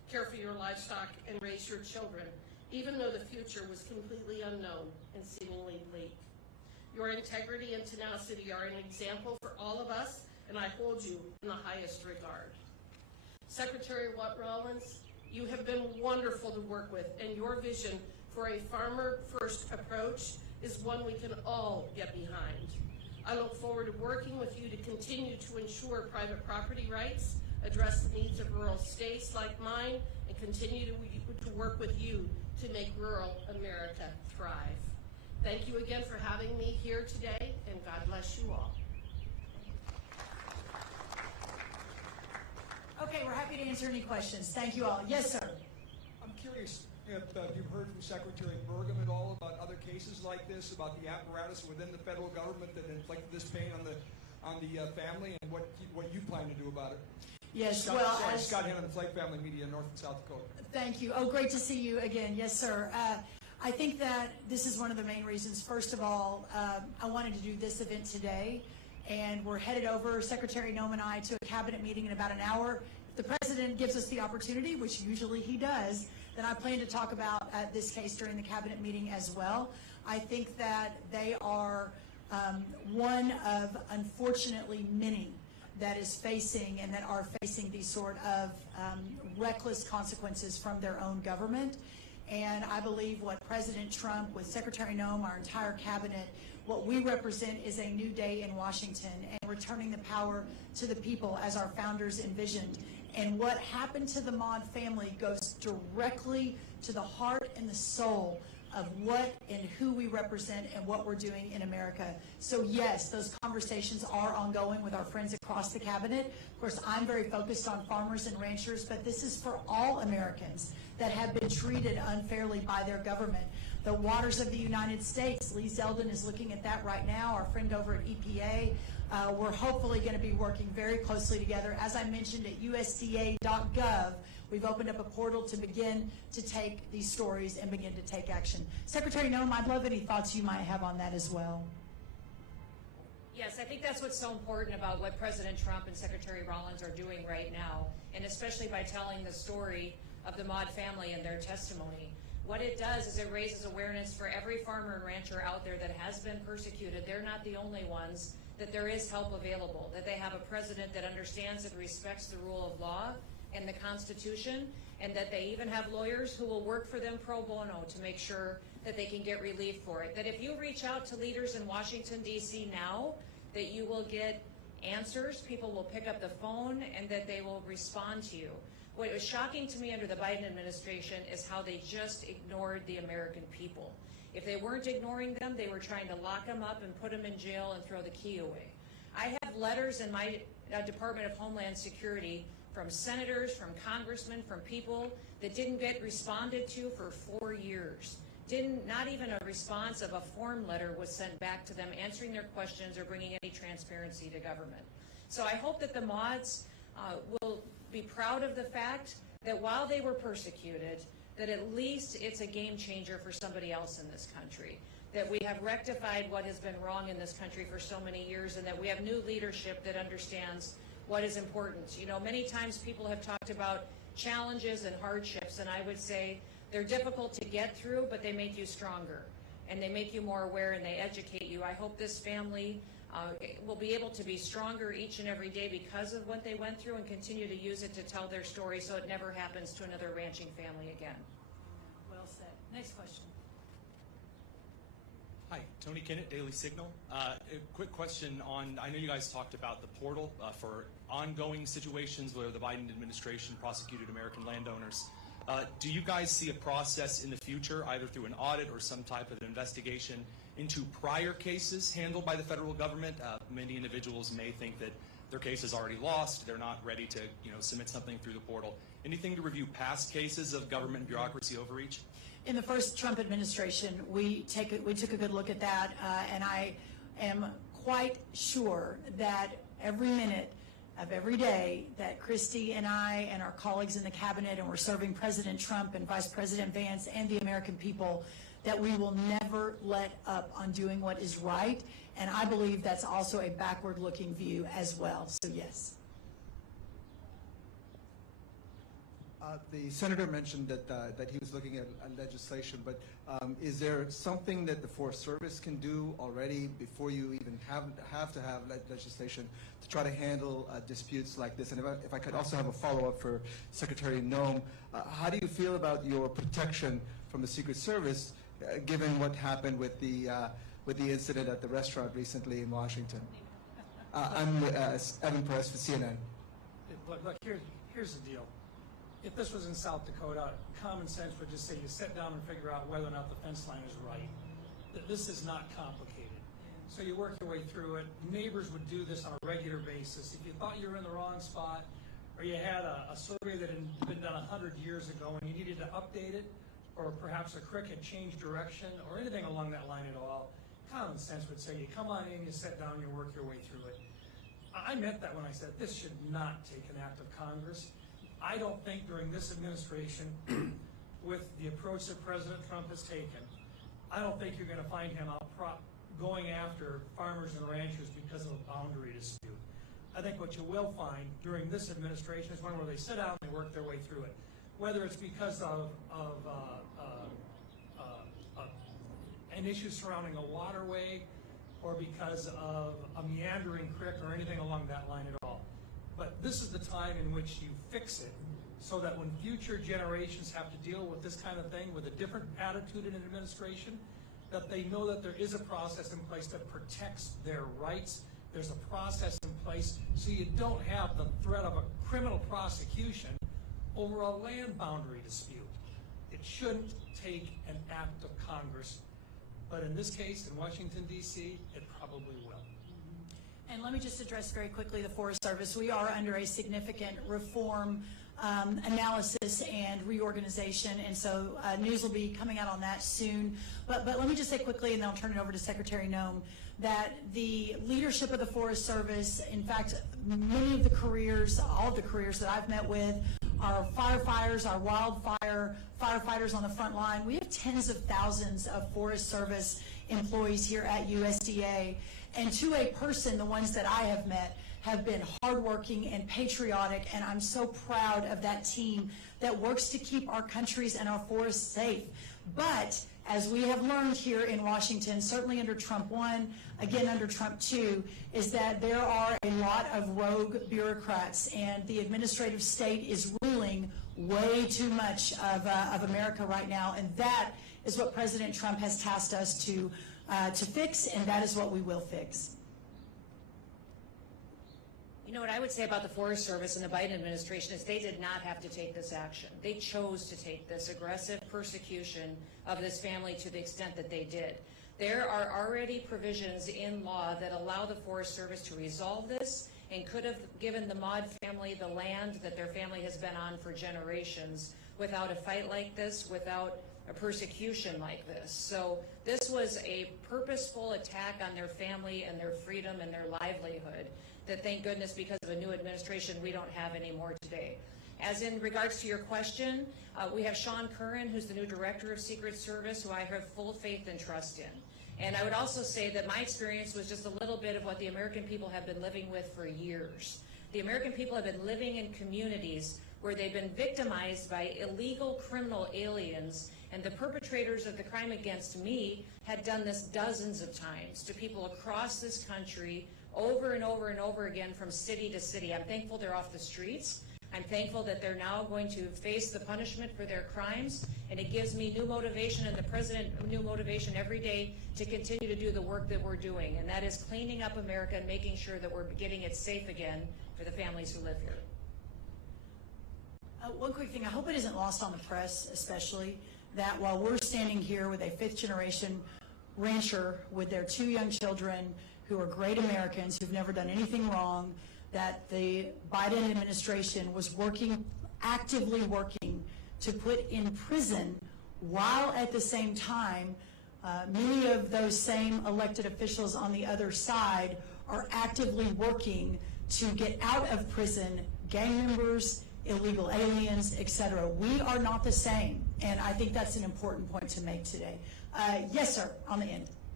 care for your livestock, and raise your children, even though the future was completely unknown and seemingly bleak. Your integrity and tenacity are an example for all of us, and I hold you in the highest regard. Secretary Rollins, you have been wonderful to work with, and your vision for a farmer-first approach is one we can all get behind. I look forward to working with you to continue to ensure private property rights, address the needs of rural states like mine, and continue to work with you to make rural America thrive. Thank you again for having me here today, and God bless you all. Okay, we're happy to answer any questions. Thank you all. Yes, sir. I'm curious if you've heard from Secretary Burgum at all about other cases like this, about the apparatus within the federal government that inflicted this pain on the family, and what you plan to do about it. Yes, Scott Hannon, Flake Family Media, North and South Dakota. Thank you. Oh, great to see you again. Yes, sir. I think that this is one of the main reasons. First of all, I wanted to do this event today, and we're headed over, Secretary Noem and I, to a cabinet meeting in about an hour. If the president gives us the opportunity, which usually he does, then I plan to talk about this case during the cabinet meeting as well. I think that they are one of, unfortunately, many that is facing and that are facing these sort of reckless consequences from their own government. And I believe what President Trump, with Secretary Noem, our entire cabinet, what we represent is a new day in Washington and returning the power to the people as our founders envisioned. And what happened to the Maude family goes directly to the heart and the soul of what and who we represent and what we're doing in America. So yes, those conversations are ongoing with our friends across the cabinet. Of course, I'm very focused on farmers and ranchers, but this is for all Americans that have been treated unfairly by their government. The waters of the United States, Lee Zeldin is looking at that right now, our friend over at EPA. We're hopefully going to be working very closely together. As I mentioned, at USDA.gov, we've opened up a portal to begin to take these stories and begin to take action. Secretary Noem, I'd love any thoughts you might have on that as well. Yes, I think that's what's so important about what President Trump and Secretary Rollins are doing right now, and especially by telling the story of the Maude family and their testimony. What it does is it raises awareness for every farmer and rancher out there that has been persecuted. They're not the only ones, that there is help available, that they have a president that understands and respects the rule of law and the Constitution, and that they even have lawyers who will work for them pro bono to make sure that they can get relief for it. That if you reach out to leaders in Washington, D.C. now, that you will get answers, people will pick up the phone, and that they will respond to you. What was shocking to me under the Biden administration is how they just ignored the American people. If they weren't ignoring them, they were trying to lock them up and put them in jail and throw the key away. I have letters in my Department of Homeland Security from senators, from congressmen, from people that didn't get responded to for 4 years. Not even a response of a form letter was sent back to them answering their questions or bringing any transparency to government. So I hope that the Maudes will be proud of the fact that while they were persecuted, that at least it's a game changer for somebody else in this country, that we have rectified what has been wrong in this country for so many years, and that we have new leadership that understands what is important. You know, many times people have talked about challenges and hardships, and I would say they're difficult to get through, but they make you stronger, and they make you more aware, and they educate you. I hope this family will be able to be stronger each and every day because of what they went through, and continue to use it to tell their story so it never happens to another ranching family again. Well said. Next question. Hi, Tony Kinnett, Daily Signal. A quick question on, I know you guys talked about the portal for ongoing situations where the Biden administration prosecuted American landowners. Do you guys see a process in the future, either through an audit or some type of investigation, into prior cases handled by the federal government? Many individuals may think that their case is already lost, they're not ready to submit something through the portal. Anything to review past cases of government bureaucracy overreach? In the first Trump administration, we took a good look at that, and I am quite sure that every minute of every day that Kristi and I and our colleagues in the cabinet, and we're serving President Trump and Vice President Vance and the American people, that we will never let up on doing what is right. And I believe that's also a backward-looking view as well. So yes. The senator mentioned that he was looking at legislation, but is there something that the Forest Service can do already before you even have to have legislation to try to handle disputes like this? And if I could also have a follow-up for Secretary Noem, how do you feel about your protection from the Secret Service, given what happened with the incident at the restaurant recently in Washington? I'm Evan Perez for CNN. Look, here's the deal. If this was in South Dakota, common sense would just say you sit down and figure out whether or not the fence line is right. This is not complicated. So you work your way through it. Neighbors would do this on a regular basis. If you thought you were in the wrong spot, or you had a survey that had been done 100 years ago and you needed to update it, or perhaps a creek had changed direction, or anything along that line at all, common sense would say you come on in, you sit down, you work your way through it. I meant that when I said this should not take an act of Congress. I don't think during this administration, with the approach that President Trump has taken, I don't think you're going to find him out going after farmers and ranchers because of a boundary dispute. I think what you will find during this administration is one where they sit down and they work their way through it. Whether it's because of an issue surrounding a waterway or because of a meandering creek or anything along that line at all. But this is the time in which you fix it so that when future generations have to deal with this kind of thing with a different attitude in an administration, that they know that there is a process in place that protects their rights. There's a process in place so you don't have the threat of a criminal prosecution over a land boundary dispute. It shouldn't take an act of Congress, but in this case, in Washington, D.C., it probably will. And let me just address very quickly the Forest Service. We are under a significant reform analysis and reorganization, and so news will be coming out on that soon. But let me just say quickly, and then I'll turn it over to Secretary Noem, that the leadership of the Forest Service, in fact, many of the careers, all of the careers that I've met with, our firefighters, our wildfire firefighters on the front line. We have tens of thousands of Forest Service employees here at USDA. And to a person, the ones that I have met have been hardworking and patriotic, and I'm so proud of that team that works to keep our countries and our forests safe. But as we have learned here in Washington, certainly under Trump 1, again under Trump 2, is that there are a lot of rogue bureaucrats, and the administrative state is ruling way too much of America right now, and that is what President Trump has tasked us to fix, and that is what we will fix. You know what I would say about the Forest Service and the Biden administration is they did not have to take this action. They chose to take this aggressive persecution of this family to the extent that they did. There are already provisions in law that allow the Forest Service to resolve this and could have given the Maude family the land that their family has been on for generations without a fight like this, without a persecution like this. So this was a purposeful attack on their family and their freedom and their livelihood that, thank goodness, because of a new administration, we don't have anymore today. As in regards to your question, we have Sean Curran, who's the new Director of Secret Service, who I have full faith and trust in. And I would also say that my experience was just a little bit of what the American people have been living with for years. The American people have been living in communities where they've been victimized by illegal criminal aliens, and the perpetrators of the crime against me had done this dozens of times to people across this country over and over and over again from city to city. I'm thankful they're off the streets. I'm thankful that they're now going to face the punishment for their crimes, and it gives me new motivation and the President new motivation every day to continue to do the work that we're doing, and that is cleaning up America and making sure that we're getting it safe again for the families who live here. One quick thing, I hope it isn't lost on the press especially, that while we're standing here with a fifth-generation rancher with their 2 young children who are great Americans who've never done anything wrong, that the Biden administration was actively working to put in prison, while at the same time many of those same elected officials on the other side are actively working to get out of prison gang members, illegal aliens, etc. We are not the same, and I think that's an important point to make today. Yes, sir, on the end.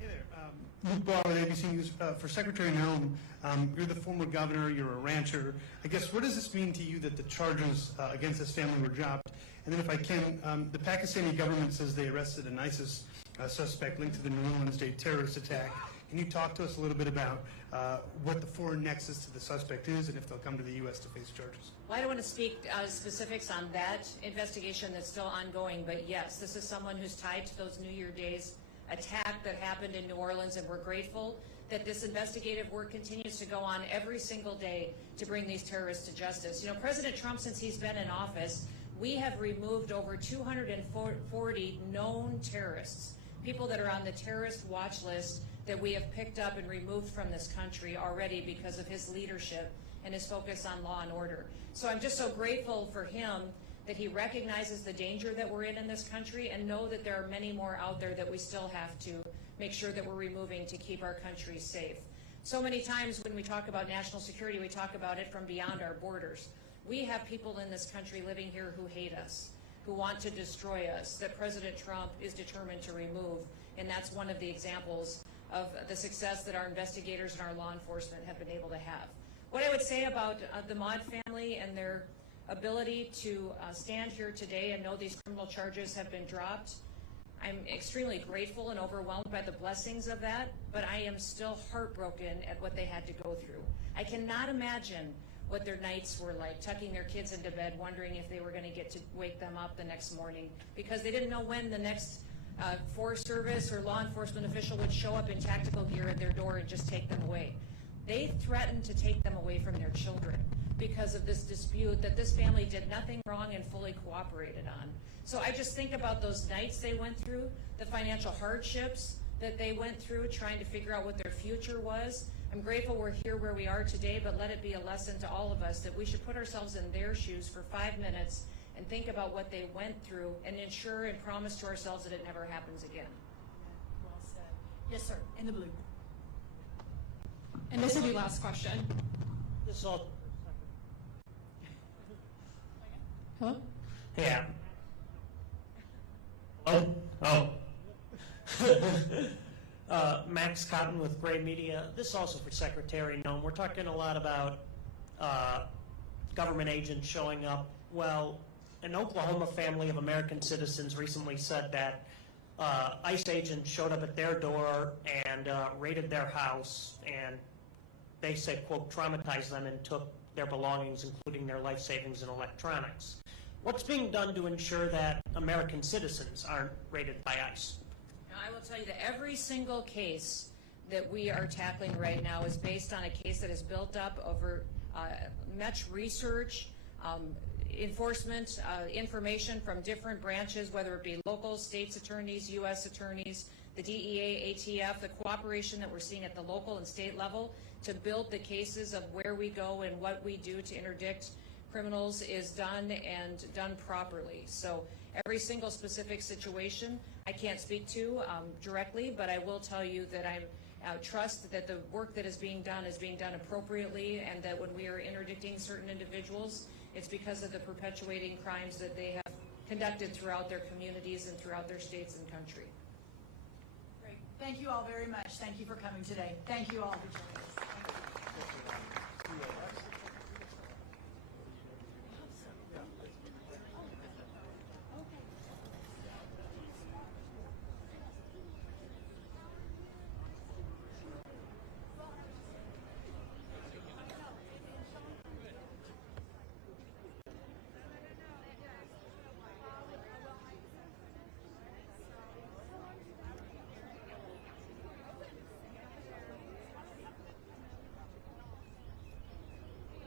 Hey there. Luke Barr with ABC News. For Secretary Noem, you're the former governor, you're a rancher. I guess, what does this mean to you that the charges against this family were dropped? And then if I can, the Pakistani government says they arrested an ISIS suspect linked to the New Orleans Day terrorist attack. Can you talk to us a little bit about what the foreign nexus to the suspect is and if they'll come to the U.S. to face charges? Well, I don't want to speak specifics on that investigation that's still ongoing, but yes, this is someone who's tied to those New Year days attack that happened in New Orleans, and we're grateful that this investigative work continues to go on every single day to bring these terrorists to justice. You know, President Trump, since he's been in office, we have removed over 240 known terrorists, people that are on the terrorist watch list that we have picked up and removed from this country already because of his leadership and his focus on law and order. So I'm just so grateful for him that he recognizes the danger that we're in this country, and know that there are many more out there that we still have to make sure that we're removing to keep our country safe. So many times when we talk about national security, we talk about it from beyond our borders. We have people in this country living here who hate us, who want to destroy us, that President Trump is determined to remove, and that's one of the examples of the success that our investigators and our law enforcement have been able to have. What I would say about the Maude family and their ability to stand here today and know these criminal charges have been dropped, I'm extremely grateful and overwhelmed by the blessings of that, but I am still heartbroken at what they had to go through. I cannot imagine what their nights were like, tucking their kids into bed, wondering if they were going to get to wake them up the next morning, because they didn't know when the next Forest Service or law enforcement official would show up in tactical gear at their door and just take them away. They threatened to take them away from their children because of this dispute that this family did nothing wrong and fully cooperated on. So I just think about those nights they went through, the financial hardships that they went through trying to figure out what their future was. I'm grateful we're here where we are today, but let it be a lesson to all of us that we should put ourselves in their shoes for 5 minutes and think about what they went through and ensure and promise to ourselves that it never happens again. Well said. Yes, sir, in the blue. And this will be last question. This is all. Hello? Yeah. Max Cotton with Gray Media. This is also for Secretary Noem. We're talking a lot about government agents showing up. Well, an Oklahoma family of American citizens recently said that ICE agents showed up at their door and raided their house, and they said, quote, traumatized them and took their belongings, including their life savings and electronics. What's being done to ensure that American citizens aren't raided by ICE? Now, I will tell you that every single case that we are tackling right now is based on a case that is built up over much research, enforcement, information from different branches, whether it be local, states attorneys, U.S. attorneys, the DEA, ATF, the cooperation that we're seeing at the local and state level to build the cases of where we go and what we do to interdict criminals is done and done properly. So every single specific situation I can't speak to directly, but I will tell you that I trust that the work that is being done appropriately, and that when we are interdicting certain individuals, it's because of the perpetuating crimes that they have conducted throughout their communities and throughout their states and country. Great. Thank you all very much. Thank you for coming today. Thank you all for joining us.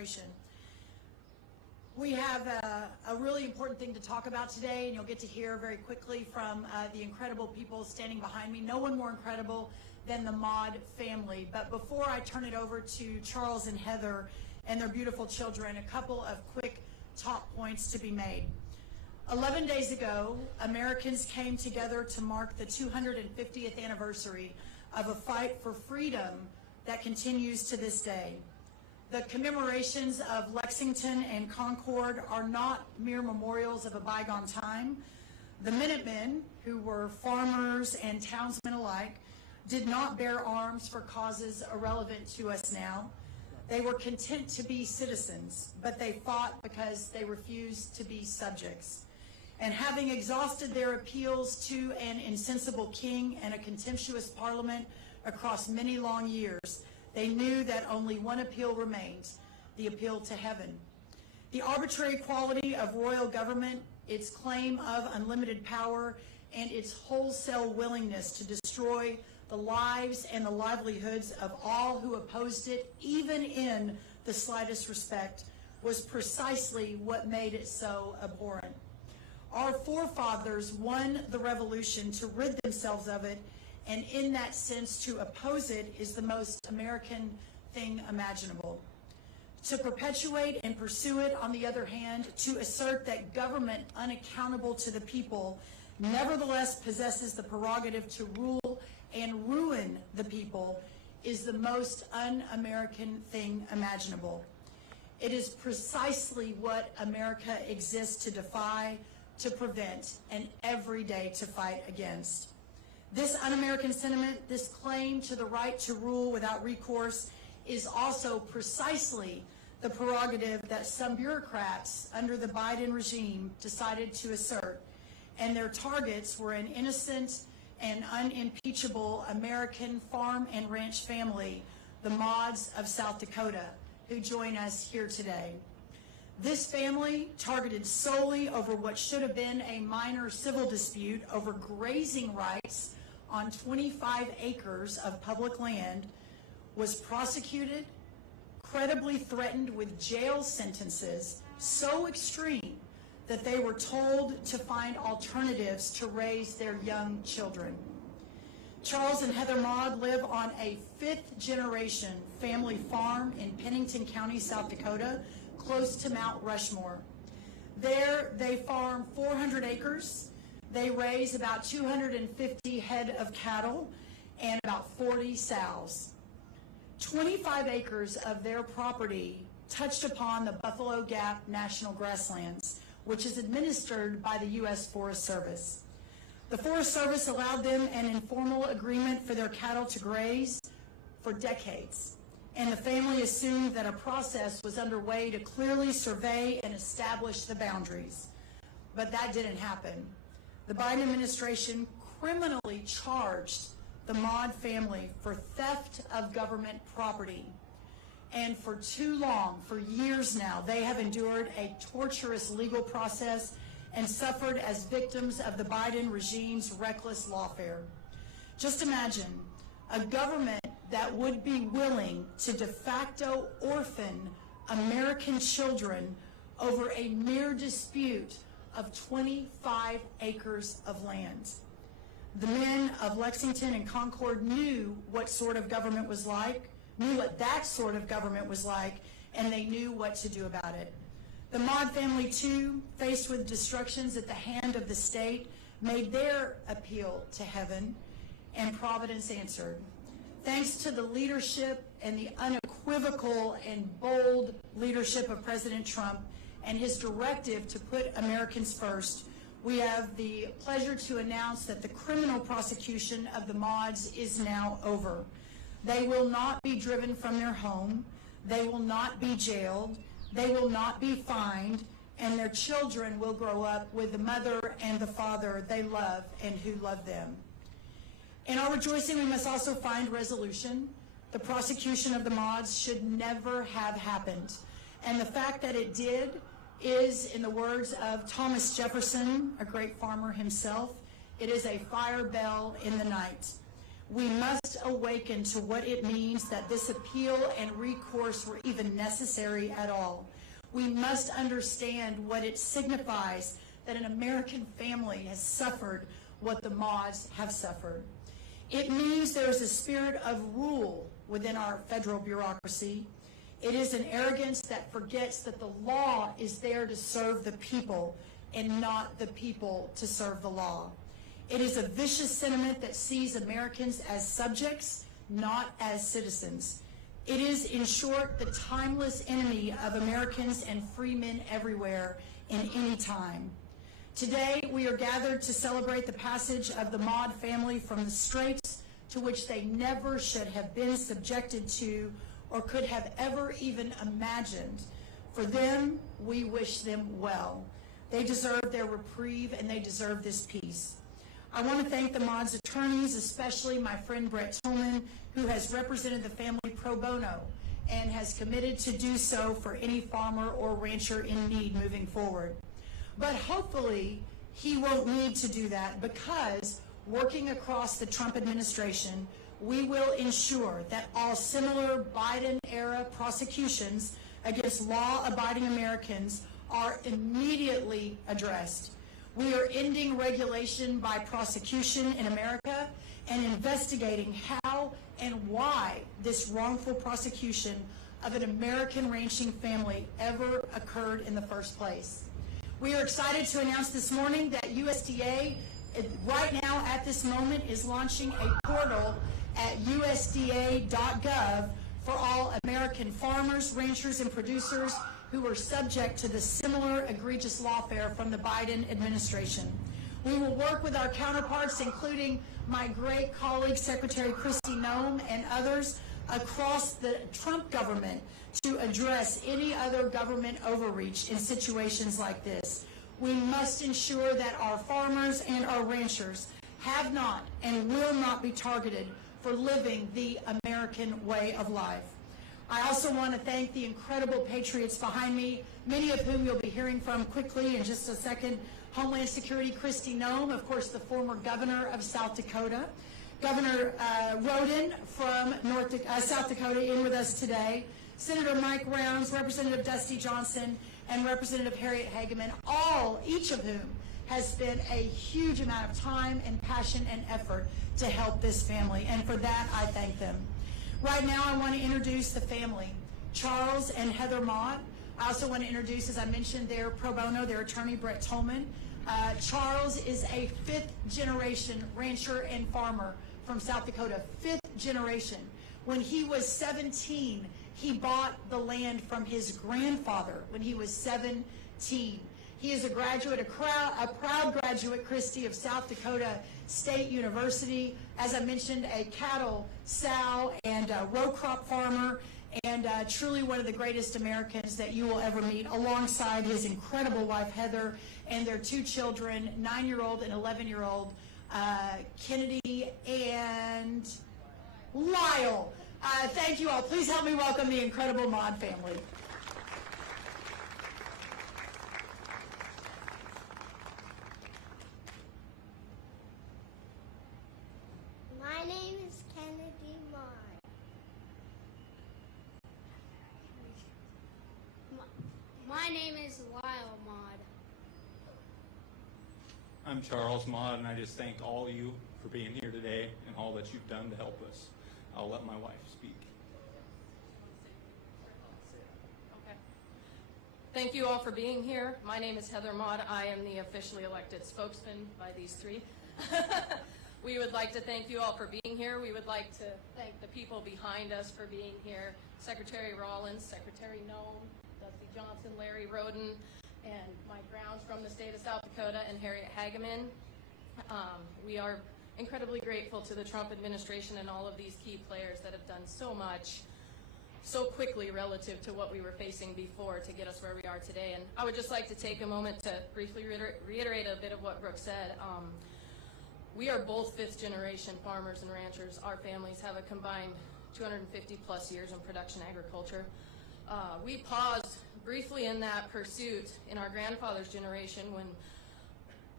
We have a really important thing to talk about today, and you'll get to hear very quickly from the incredible people standing behind me. No one more incredible than the Maude family. But before I turn it over to Charles and Heather and their beautiful children, a couple of quick top points to be made. 11 days ago, Americans came together to mark the 250th anniversary of a fight for freedom that continues to this day. The commemorations of Lexington and Concord are not mere memorials of a bygone time. The Minutemen, who were farmers and townsmen alike, did not bear arms for causes irrelevant to us now. They were content to be citizens, but they fought because they refused to be subjects. And having exhausted their appeals to an insensible king and a contemptuous parliament across many long years, they knew that only one appeal remained, the appeal to heaven. The arbitrary quality of royal government, its claim of unlimited power, and its wholesale willingness to destroy the lives and the livelihoods of all who opposed it, even in the slightest respect, was precisely what made it so abhorrent. Our forefathers won the revolution to rid themselves of it, and in that sense, to oppose it is the most American thing imaginable. To perpetuate and pursue it, on the other hand, to assert that government unaccountable to the people nevertheless possesses the prerogative to rule and ruin the people, is the most un-American thing imaginable. It is precisely what America exists to defy, to prevent, and every day to fight against. This un-American sentiment, this claim to the right to rule without recourse, is also precisely the prerogative that some bureaucrats under the Biden regime decided to assert, and their targets were an innocent and unimpeachable American farm and ranch family, the Maudes of South Dakota, who join us here today. This family, targeted solely over what should have been a minor civil dispute over grazing rights on 25 acres of public land, was prosecuted, credibly threatened with jail sentences so extreme that they were told to find alternatives to raise their young children. Charles and Heather Maude live on a fifth-generation family farm in Pennington County, South Dakota, close to Mount Rushmore. There, they farm 400 acres. They raise about 250 head of cattle and about 40 sows. 25 acres of their property touched upon the Buffalo Gap National Grasslands, which is administered by the U.S. Forest Service. The Forest Service allowed them an informal agreement for their cattle to graze for decades, and the family assumed that a process was underway to clearly survey and establish the boundaries. But that didn't happen. The Biden administration criminally charged the Maude family for theft of government property. And for too long, for years now, they have endured a torturous legal process and suffered as victims of the Biden regime's reckless lawfare. Just imagine a government that would be willing to de facto orphan American children over a mere dispute of 25 acres of land. The men of Lexington and Concord knew what sort of government was like, knew what that sort of government was like, and they knew what to do about it. The Maude family, too, faced with destructions at the hand of the state, made their appeal to heaven, and Providence answered. Thanks to the leadership and the unequivocal and bold leadership of President Trump and his directive to put Americans first, we have the pleasure to announce that the criminal prosecution of the Maudes is now over. They will not be driven from their home. They will not be jailed. They will not be fined. And their children will grow up with the mother and the father they love and who love them. In our rejoicing, we must also find resolution. The prosecution of the Maudes should never have happened. And the fact that it did is, in the words of Thomas Jefferson, a great farmer himself, it is a fire bell in the night. We must awaken to what it means that this appeal and recourse were even necessary at all. We must understand what it signifies that an American family has suffered what the Maudes have suffered. It means there is a spirit of rule within our federal bureaucracy. It is an arrogance that forgets that the law is there to serve the people and not the people to serve the law. It is a vicious sentiment that sees Americans as subjects, not as citizens. It is, in short, the timeless enemy of Americans and free men everywhere in any time. Today, we are gathered to celebrate the passage of the Maude family from the straits to which they never should have been subjected to or could have ever even imagined. For them, we wish them well. They deserve their reprieve and they deserve this peace. I want to thank the Maude's attorneys, especially my friend Brett Tillman, who has represented the family pro bono and has committed to do so for any farmer or rancher in need moving forward. But hopefully, he won't need to do that because working across the Trump administration, we will ensure that all similar Biden-era prosecutions against law-abiding Americans are immediately addressed. We are ending regulation by prosecution in America and investigating how and why this wrongful prosecution of an American ranching family ever occurred in the first place. We are excited to announce this morning that USDA, right now at this moment, is launching a portal at usda.gov for all American farmers, ranchers, and producers who are subject to the similar egregious lawfare from the Biden administration. We will work with our counterparts, including my great colleague, Secretary Kristi Noem, and others across the Trump government to address any other government overreach in situations like this. We must ensure that our farmers and our ranchers have not and will not be targeted for living the American way of life. I also want to thank the incredible patriots behind me, many of whom you'll be hearing from quickly in just a second. Homeland Security Kristi Noem, of course, the former governor of South Dakota. Governor Rhoden from South Dakota in with us today. Senator Mike Rounds, Representative Dusty Johnson, and Representative Harriet Hageman, each of whom has spent a huge amount of time and passion and effort to help this family, and for that I thank them. Right now I want to introduce the family, Charles and Heather Maude. I also want to introduce, as I mentioned, their pro bono, their attorney, Brett Tillman. Charles is a fifth-generation rancher and farmer from South Dakota, fifth generation. When he was 17, he bought the land from his grandfather when he was 17. He is a graduate, a proud graduate, Kristi, of South Dakota State University. As I mentioned, a cattle, sow, and row crop farmer, and truly one of the greatest Americans that you will ever meet, alongside his incredible wife, Heather, and their two children, 9-year-old and 11-year-old, Kennedy and Lyle. Thank you all. Please help me welcome the incredible Maude family. My name is Kennedy Maude. My name is Lyle Maude. I'm Charles Maude, and I just thank all of you for being here today and all that you've done to help us. I'll let my wife speak. Okay. Thank you all for being here. My name is Heather Maude. I am the officially elected spokesman by these three. We would like to thank you all for being here. We would like to thank the people behind us for being here. Secretary Rollins, Secretary Noem, Dusty Johnson, Larry Rhoden, and Mike Rounds from the state of South Dakota, and Harriet Hageman. We are incredibly grateful to the Trump administration and all of these key players that have done so much so quickly relative to what we were facing before to get us where we are today. And I would just like to take a moment to briefly reiterate a bit of what Brooke said. We are both fifth-generation farmers and ranchers. Our families have a combined 250-plus years in production agriculture. We paused briefly in that pursuit in our grandfather's generation when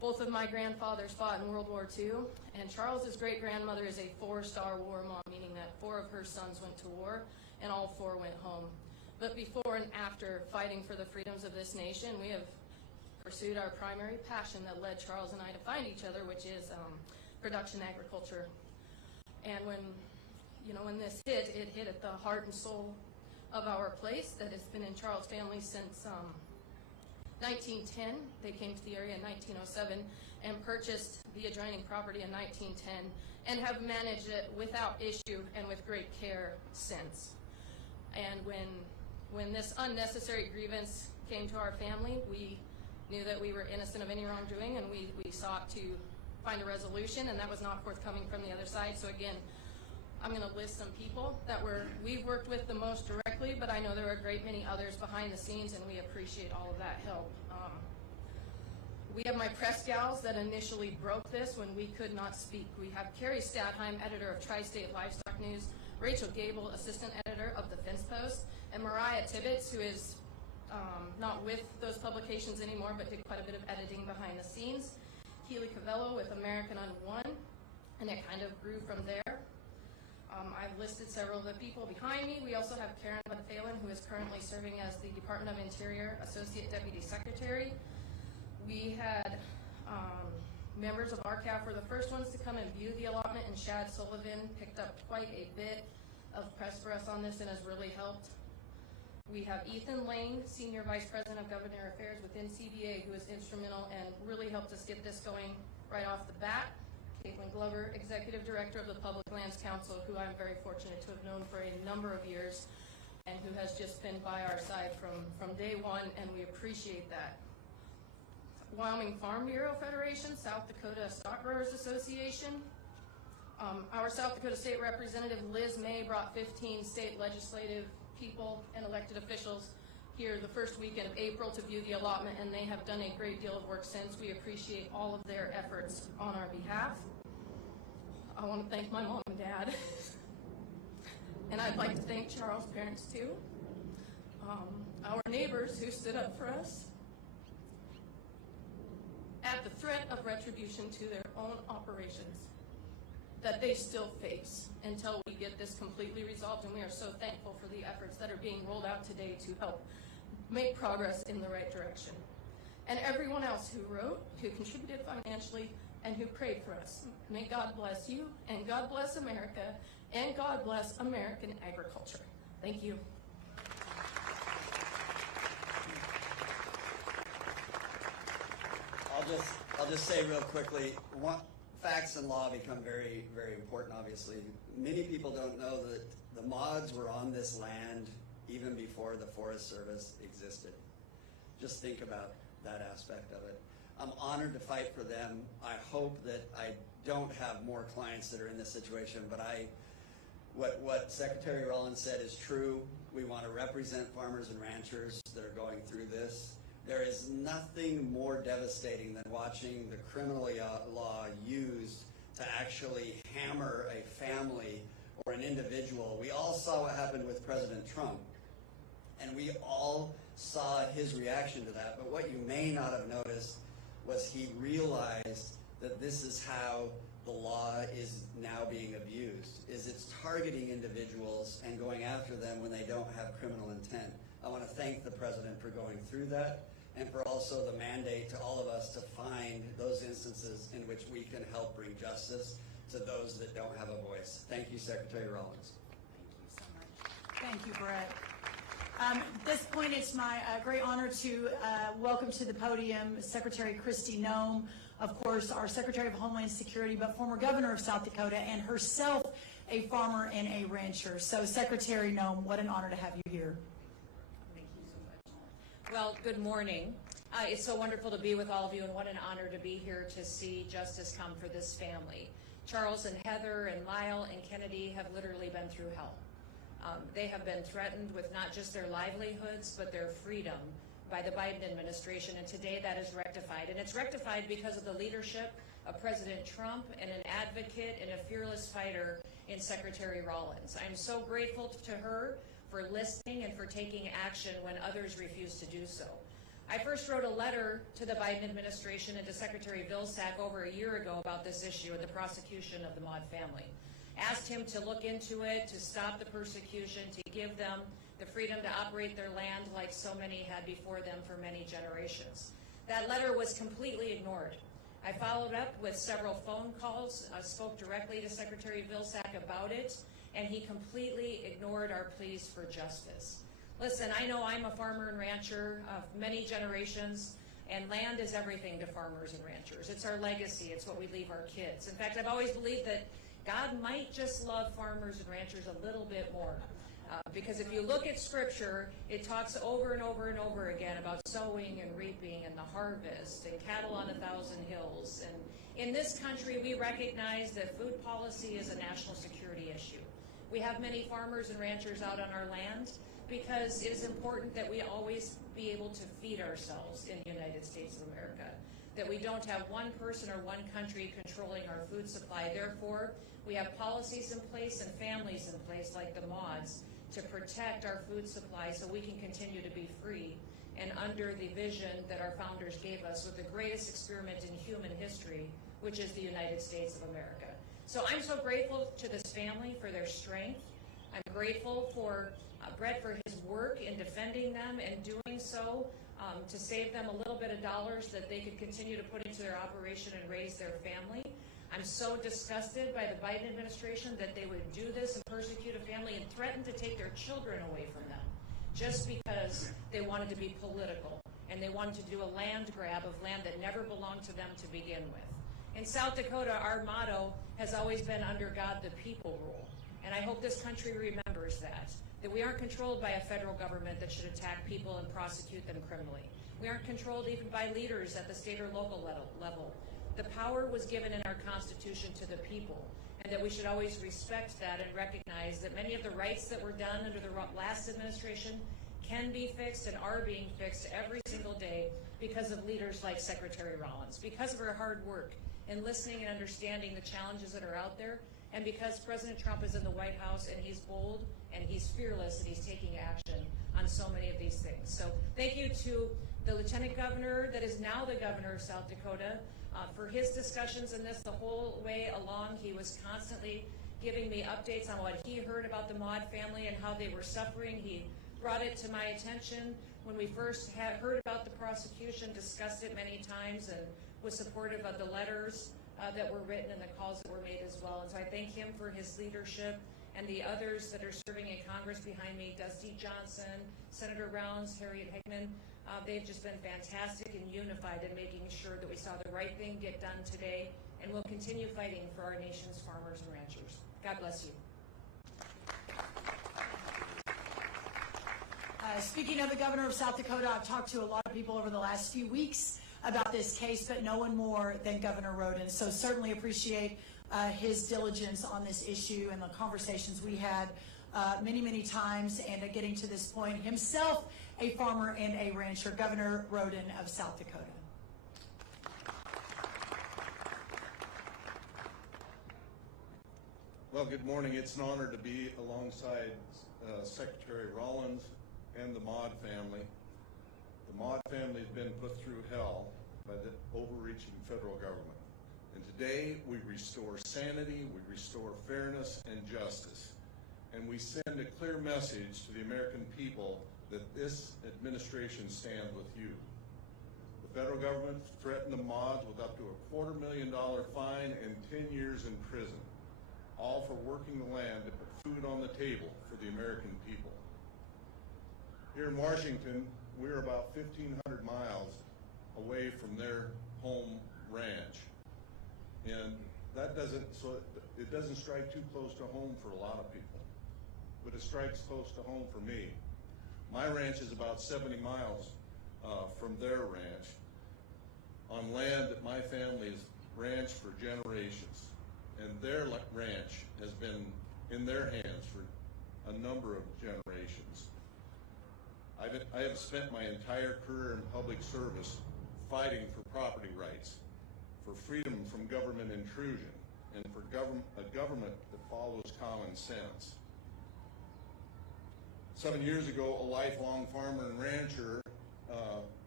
Both of my grandfathers fought in World War II, and Charles's great-grandmother is a 4-star war mom, meaning that 4 of her sons went to war, and all 4 went home. But before and after fighting for the freedoms of this nation, we have pursued our primary passion that led Charles and I to find each other, which is production agriculture. And when this hit, it hit at the heart and soul of our place that has been in Charles' family since 1910. They came to the area in 1907 and purchased the adjoining property in 1910 and have managed it without issue and with great care since. And when this unnecessary grievance came to our family, we knew that we were innocent of any wrongdoing, and we sought to find a resolution, and that was not forthcoming from the other side. So again, I'm going to list some people that we've worked with the most directly, but I know there are a great many others behind the scenes, and we appreciate all of that help. We have my press gals that initially broke this when we could not speak. We have Carrie Stadheim, editor of Tri-State Livestock News, Rachel Gable, assistant editor of the Fence Post, and Mariah Tibbetts, who is not with those publications anymore, but did quite a bit of editing behind the scenes. Keely Cavello with American Unwon, and it kind of grew from there. I've listed several of the people behind me. We also have Karen Phelan, who is currently serving as the Department of Interior Associate Deputy Secretary. We had members of RCAF were the first ones to come and view the allotment, and Shad Sullivan picked up quite a bit of press for us on this and has really helped. We have Ethan Lane, Senior Vice President of Government Affairs within CBA, who is instrumental and really helped us get this going right off the bat. Caitlin Glover, Executive Director of the Public Lands Council, who I'm very fortunate to have known for a number of years and who has just been by our side from day one, and we appreciate that. Wyoming Farm Bureau Federation, South Dakota Stock Growers Association. Our South Dakota State Representative Liz May brought 15 state legislative people and elected officials here the first weekend of April to view the allotment, and they have done a great deal of work since. We appreciate all of their efforts on our behalf. I want to thank my mom and dad, and I'd like to thank Charles' parents too. Our neighbors who stood up for us at the threat of retribution to their own operations that they still face until we get this completely resolved, and we are so thankful for the efforts that are being rolled out today to help make progress in the right direction. And everyone else who wrote, who contributed financially, and who prayed for us. May God bless you, and God bless America, and God bless American agriculture. Thank you. I'll just say real quickly, facts and law become very, very important, obviously. Many people don't know that the mods were on this land even before the Forest Service existed. Just think about that aspect of it. I'm honored to fight for them. I hope that I don't have more clients that are in this situation, but what Secretary Rollins said is true. We want to represent farmers and ranchers that are going through this. There is nothing more devastating than watching the criminal law used to actually hammer a family or an individual. We all saw what happened with President Trump, and we all saw his reaction to that. But what you may not have noticed was he realized that this is how the law is now being abused, is it's targeting individuals and going after them when they don't have criminal intent. I want to thank the President for going through that, and for also the mandate to all of us to find those instances in which we can help bring justice to those that don't have a voice. Thank you, Secretary Rollins. Thank you so much. Thank you, Brett. At this point, it's my great honor to welcome to the podium Secretary Kristi Noem, of course, our Secretary of Homeland Security, but former governor of South Dakota, and herself a farmer and a rancher. So, Secretary Noem, what an honor to have you here. Thank you so much. Well, good morning. It's so wonderful to be with all of you, and what an honor to be here to see justice come for this family. Charles and Heather and Lyle and Kennedy have literally been through hell. They have been threatened with not just their livelihoods, but their freedom by the Biden administration, and today that is rectified. And it's rectified because of the leadership of President Trump and an advocate and a fearless fighter in Secretary Rollins. I'm so grateful to her for listening and for taking action when others refuse to do so. I first wrote a letter to the Biden administration and to Secretary Vilsack over a year ago about this issue and the prosecution of the Maude family. Asked him to look into it, to stop the persecution, to give them the freedom to operate their land like so many had before them for many generations. That letter was completely ignored. I followed up with several phone calls, spoke directly to Secretary Vilsack about it, and he completely ignored our pleas for justice. Listen, I know I'm a farmer and rancher of many generations, and land is everything to farmers and ranchers. It's our legacy. It's what we leave our kids. In fact, I've always believed that God might just love farmers and ranchers a little bit more. Because if you look at Scripture, it talks over and over and over again about sowing and reaping and the harvest and cattle on 1,000 hills. And in this country, we recognize that food policy is a national security issue. We have many farmers and ranchers out on our land because it is important that we always be able to feed ourselves in the United States of America, that we don't have one person or one country controlling our food supply. Therefore, we have policies in place and families in place like the Maudes to protect our food supply so we can continue to be free and under the vision that our founders gave us with the greatest experiment in human history, which is the United States of America. So I'm so grateful to this family for their strength. I'm grateful for Brett for his work in defending them and doing so to save them a little bit of dollars that they could continue to put into their operation and raise their family. I'm so disgusted by the Biden administration that they would do this and persecute a family and threaten to take their children away from them just because they wanted to be political and they wanted to do a land grab of land that never belonged to them to begin with. In South Dakota, our motto has always been under God the people rule. And I hope this country remembers that we aren't controlled by a federal government that should attack people and prosecute them criminally. We aren't controlled even by leaders at the state or local level. The power was given in our Constitution to the people, and that we should always respect that and recognize that many of the rights that were done under the last administration can be fixed and are being fixed every single day because of leaders like Secretary Rollins, because of her hard work in listening and understanding the challenges that are out there, and because President Trump is in the White House and he's bold and he's fearless and he's taking action on so many of these things. So thank you to the Lieutenant Governor that is now the Governor of South Dakota for his discussions in this the whole way along. He was constantly giving me updates on what he heard about the Maude family and how they were suffering. He brought it to my attention when we first had heard about the prosecution, discussed it many times, and was supportive of the letters that were written and the calls that were made as well. And so I thank him for his leadership and the others that are serving in Congress behind me, Dusty Johnson, Senator Rollins, Harriet Hageman. They've just been fantastic and unified in making sure that we saw the right thing get done today, and we'll continue fighting for our nation's farmers and ranchers. God bless you. Speaking of the governor of South Dakota, I've talked to a lot of people over the last few weeks about this case, but no one more than Governor Rhoden. So certainly appreciate his diligence on this issue and the conversations we had many, many times, and getting to this point. Himself a farmer and a rancher, Governor Rhoden of South Dakota. Well, good morning. It's an honor to be alongside Secretary Rollins and the Maude family. The Maude family has been put through hell by the overreaching federal government. And today we restore sanity, we restore fairness and justice. And we send a clear message to the American people that this administration stands with you. The federal government threatened the Maudes with up to a $250,000 fine and 10 years in prison, all for working the land to put food on the table for the American people. Here in Washington, we're about 1,500 miles away from their home ranch. And that doesn't strike too close to home for a lot of people, but it strikes close to home for me. My ranch is about 70 miles from their ranch on land that my family has ranched for generations. And their ranch has been in their hands for a number of generations. I have spent my entire career in public service fighting for property rights, for freedom from government intrusion, and for a government that follows common sense. 7 years ago, a lifelong farmer and rancher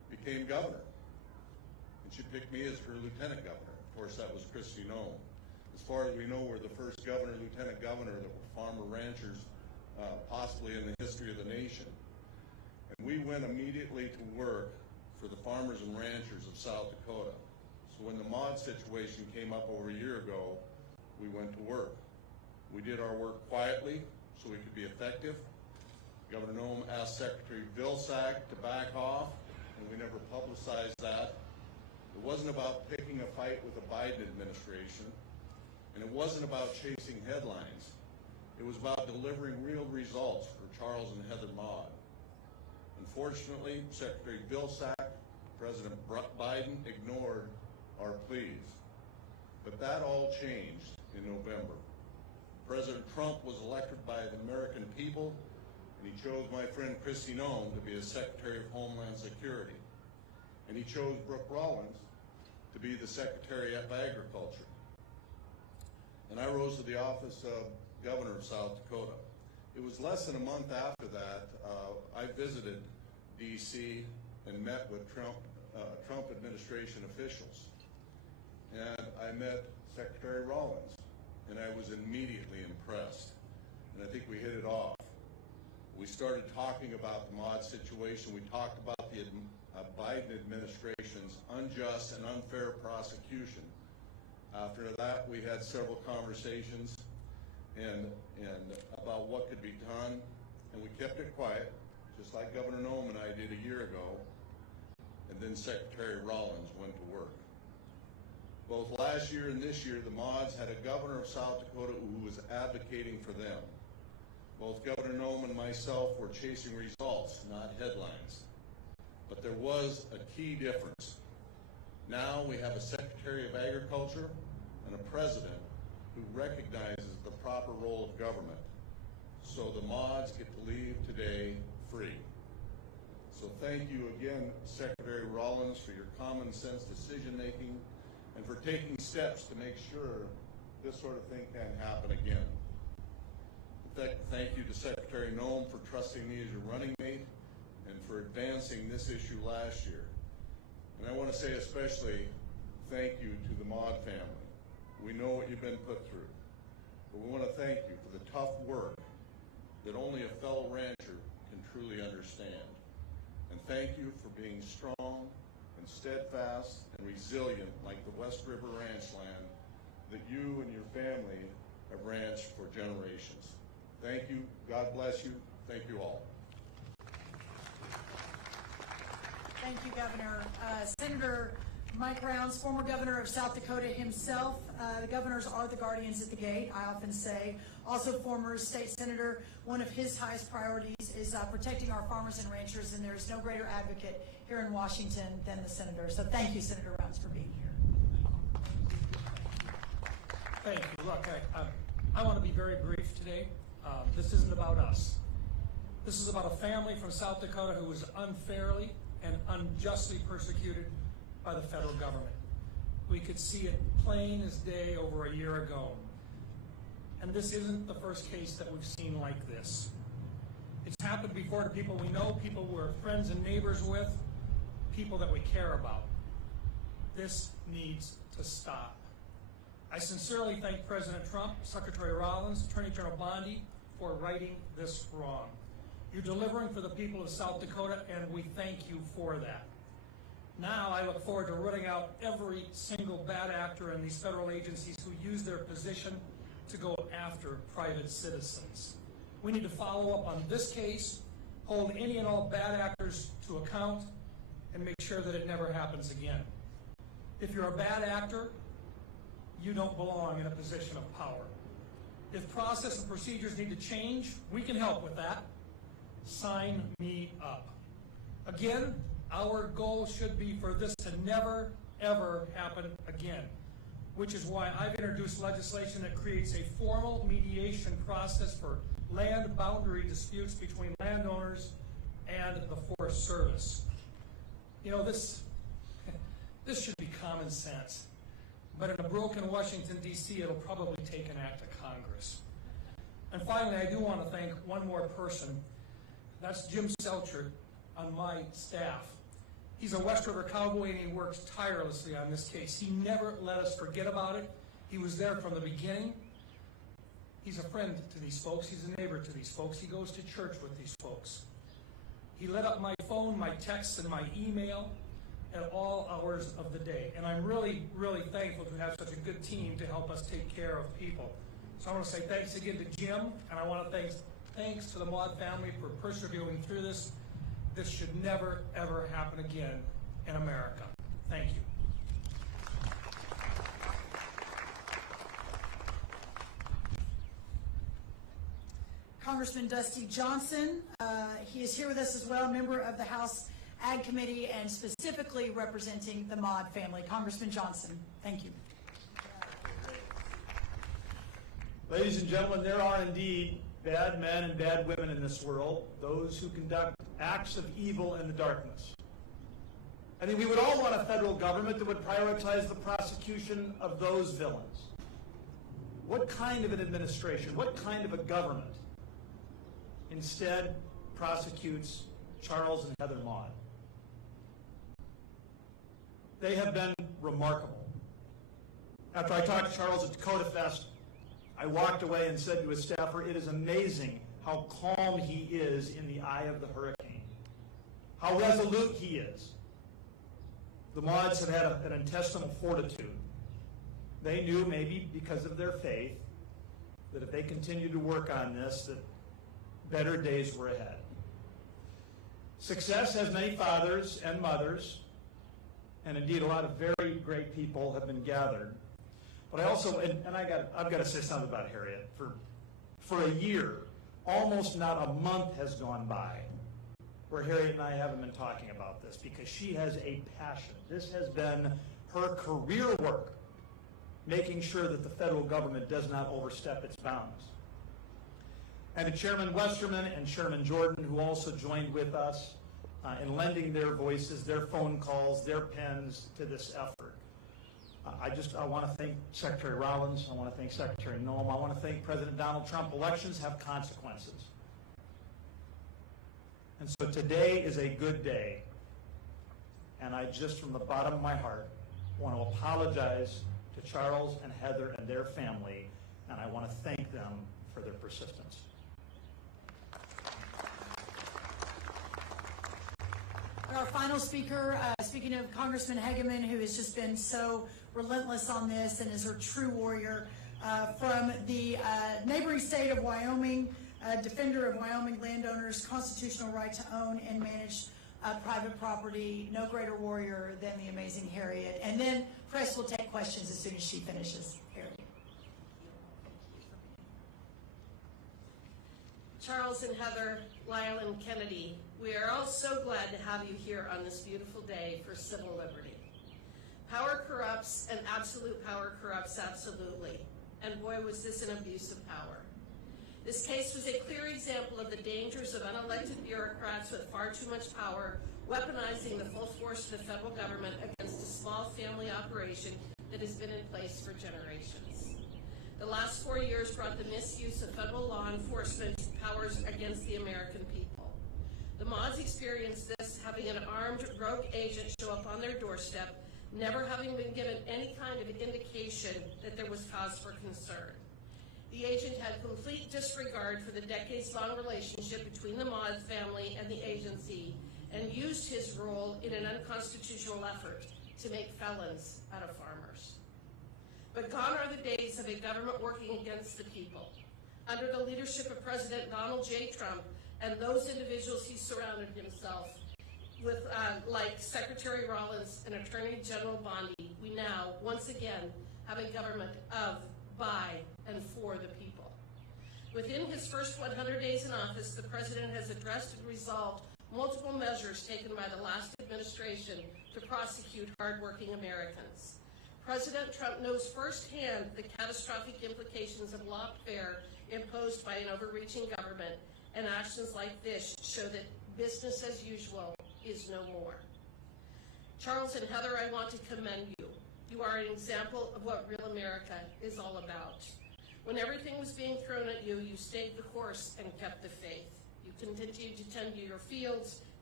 became governor. And she picked me as her lieutenant governor. Of course, that was Kristi Noem. As far as we know, we're the first governor, lieutenant governor that were farmer ranchers, possibly in the history of the nation. And we went immediately to work for the farmers and ranchers of South Dakota. So when the Maude situation came up over a year ago, we went to work. We did our work quietly so we could be effective. Governor Noem asked Secretary Vilsack to back off, and we never publicized that. It wasn't about picking a fight with the Biden administration, and it wasn't about chasing headlines. It was about delivering real results for Charles and Heather Maude. Unfortunately, Secretary Vilsack, President Biden ignored our pleas. But that all changed in November. President Trump was elected by the American people, and he chose my friend Kristi Noem to be his Secretary of Homeland Security. And he chose Brooke Rollins to be the Secretary of Agriculture. And I rose to the office of Governor of South Dakota. It was less than a month after that, I visited D.C. and met with Trump administration officials. And I met Secretary Rollins, and I was immediately impressed. And I think we hit it off. We started talking about the Maude situation. We talked about the Biden administration's unjust and unfair prosecution. After that, we had several conversations and about what could be done, and we kept it quiet, just like Governor Noem and I did a year ago. And then Secretary Rollins went to work. Both last year and this year, the Maudes had a governor of South Dakota who was advocating for them. Both Governor Noem and myself were chasing results, not headlines. But there was a key difference. Now we have a Secretary of Agriculture and a President who recognizes the proper role of government. So the Maudes get to leave today free. So thank you again, Secretary Rollins, for your common sense decision-making and for taking steps to make sure this sort of thing can't happen again. Thank you to Secretary Noem for trusting me as your running mate and for advancing this issue last year. And I want to say especially thank you to the Maude family. We know what you've been put through, but we want to thank you for the tough work that only a fellow rancher can truly understand. And thank you for being strong and steadfast and resilient like the West River ranch land that you and your family have ranched for generations. Thank you. God bless you. Thank you all. Thank you, Governor. Senator Mike Rounds, former governor of South Dakota himself. The governors are the guardians at the gate, I often say. Also former state senator. One of his highest priorities is protecting our farmers and ranchers, and there's no greater advocate here in Washington than the senator. So thank you, Senator Rounds, for being here. Thank you. Look, I want to be very brief today. This isn't about us. This is about a family from South Dakota who was unfairly and unjustly persecuted by the federal government. We could see it plain as day over a year ago. And this isn't the first case that we've seen like this. It's happened before to people we know, people we're friends and neighbors with, people that we care about. This needs to stop. I sincerely thank President Trump, Secretary Rollins, Attorney General Bondi for righting this wrong. You're delivering for the people of South Dakota, and we thank you for that. Now I look forward to rooting out every single bad actor in these federal agencies who use their position to go after private citizens. We need to follow up on this case, hold any and all bad actors to account, and make sure that it never happens again. If you're a bad actor, you don't belong in a position of power. If process and procedures need to change, we can help with that. Sign me up. Again, our goal should be for this to never, ever happen again, which is why I've introduced legislation that creates a formal mediation process for land boundary disputes between landowners and the Forest Service. You know, this should be common sense. But in a broken Washington, D.C., it'll probably take an act of Congress. And finally, I do want to thank one more person. That's Jim Selchert on my staff. He's a West River cowboy, and he works tirelessly on this case. He never let us forget about it. He was there from the beginning. He's a friend to these folks. He's a neighbor to these folks. He goes to church with these folks. He lit up my phone, my texts, and my email at all hours of the day. And I'm really, really thankful to have such a good team to help us take care of people. So I want to say thanks again to Jim, and I want to thanks to the Maude family for persevering through this. This should never, ever happen again in America. Thank you. Congressman Dusty Johnson, he is here with us as well, member of the House Ag Committee and specifically representing the Maude family. Congressman Johnson, thank you. Ladies and gentlemen, there are indeed bad men and bad women in this world, those who conduct acts of evil in the darkness. I think we would all want a federal government that would prioritize the prosecution of those villains. What kind of an administration, what kind of a government instead prosecutes Charles and Heather Maude? They have been remarkable. After I talked to Charles at Dakota Fest, I walked away and said to his staffer, it is amazing how calm he is in the eye of the hurricane, how resolute he is. The Maudes have had an intestinal fortitude. They knew, maybe because of their faith, that if they continued to work on this, that better days were ahead. Success has many fathers and mothers, and indeed a lot of very great people have been gathered. But I also, I've got to say something about Harriet. For a year, almost not a month has gone by where Harriet and I haven't been talking about this, because she has a passion. This has been her career work, making sure that the federal government does not overstep its bounds. And to Chairman Westerman and Chairman Jordan, who also joined with us in lending their voices, their phone calls, their pens to this effort. I want to thank Secretary Rollins. I want to thank Secretary Noem. I want to thank President Donald Trump. Elections have consequences. And so today is a good day. And I just, from the bottom of my heart, want to apologize to Charles and Heather and their family, and I want to thank them for their persistence. Our final speaker, speaking of Congressman Hageman, who has just been so relentless on this and is her true warrior, from the neighboring state of Wyoming, defender of Wyoming landowners' constitutional right to own and manage private property. No greater warrior than the amazing Harriet. And then press will take questions as soon as she finishes. Harriet. Charles and Heather, Lyle and Kennedy, we are all so glad to have you here on this beautiful day for civil liberty. Power corrupts, and absolute power corrupts absolutely. And boy, was this an abuse of power. This case was a clear example of the dangers of unelected bureaucrats with far too much power, weaponizing the full force of the federal government against a small family operation that has been in place for generations. The last 4 years brought the misuse of federal law enforcement powers against the American people. The Maudes experienced this, having an armed rogue agent show up on their doorstep, never having been given any kind of indication that there was cause for concern. The agent had complete disregard for the decades-long relationship between the Maude family and the agency, and used his role in an unconstitutional effort to make felons out of farmers. But gone are the days of a government working against the people. Under the leadership of President Donald J. Trump and those individuals he surrounded himself with, like Secretary Rollins and Attorney General Bondi, we now, once again, have a government of, by, and for the people. Within his first 100 days in office, the President has addressed and resolved multiple measures taken by the last administration to prosecute hardworking Americans. President Trump knows firsthand the catastrophic implications of lawfare imposed by an overreaching government, and actions like this show that business as usual is no more. Charles and Heather, I want to commend you. You are an example of what real America is all about. When everything was being thrown at you, you stayed the course and kept the faith. You continued to tend to your fields,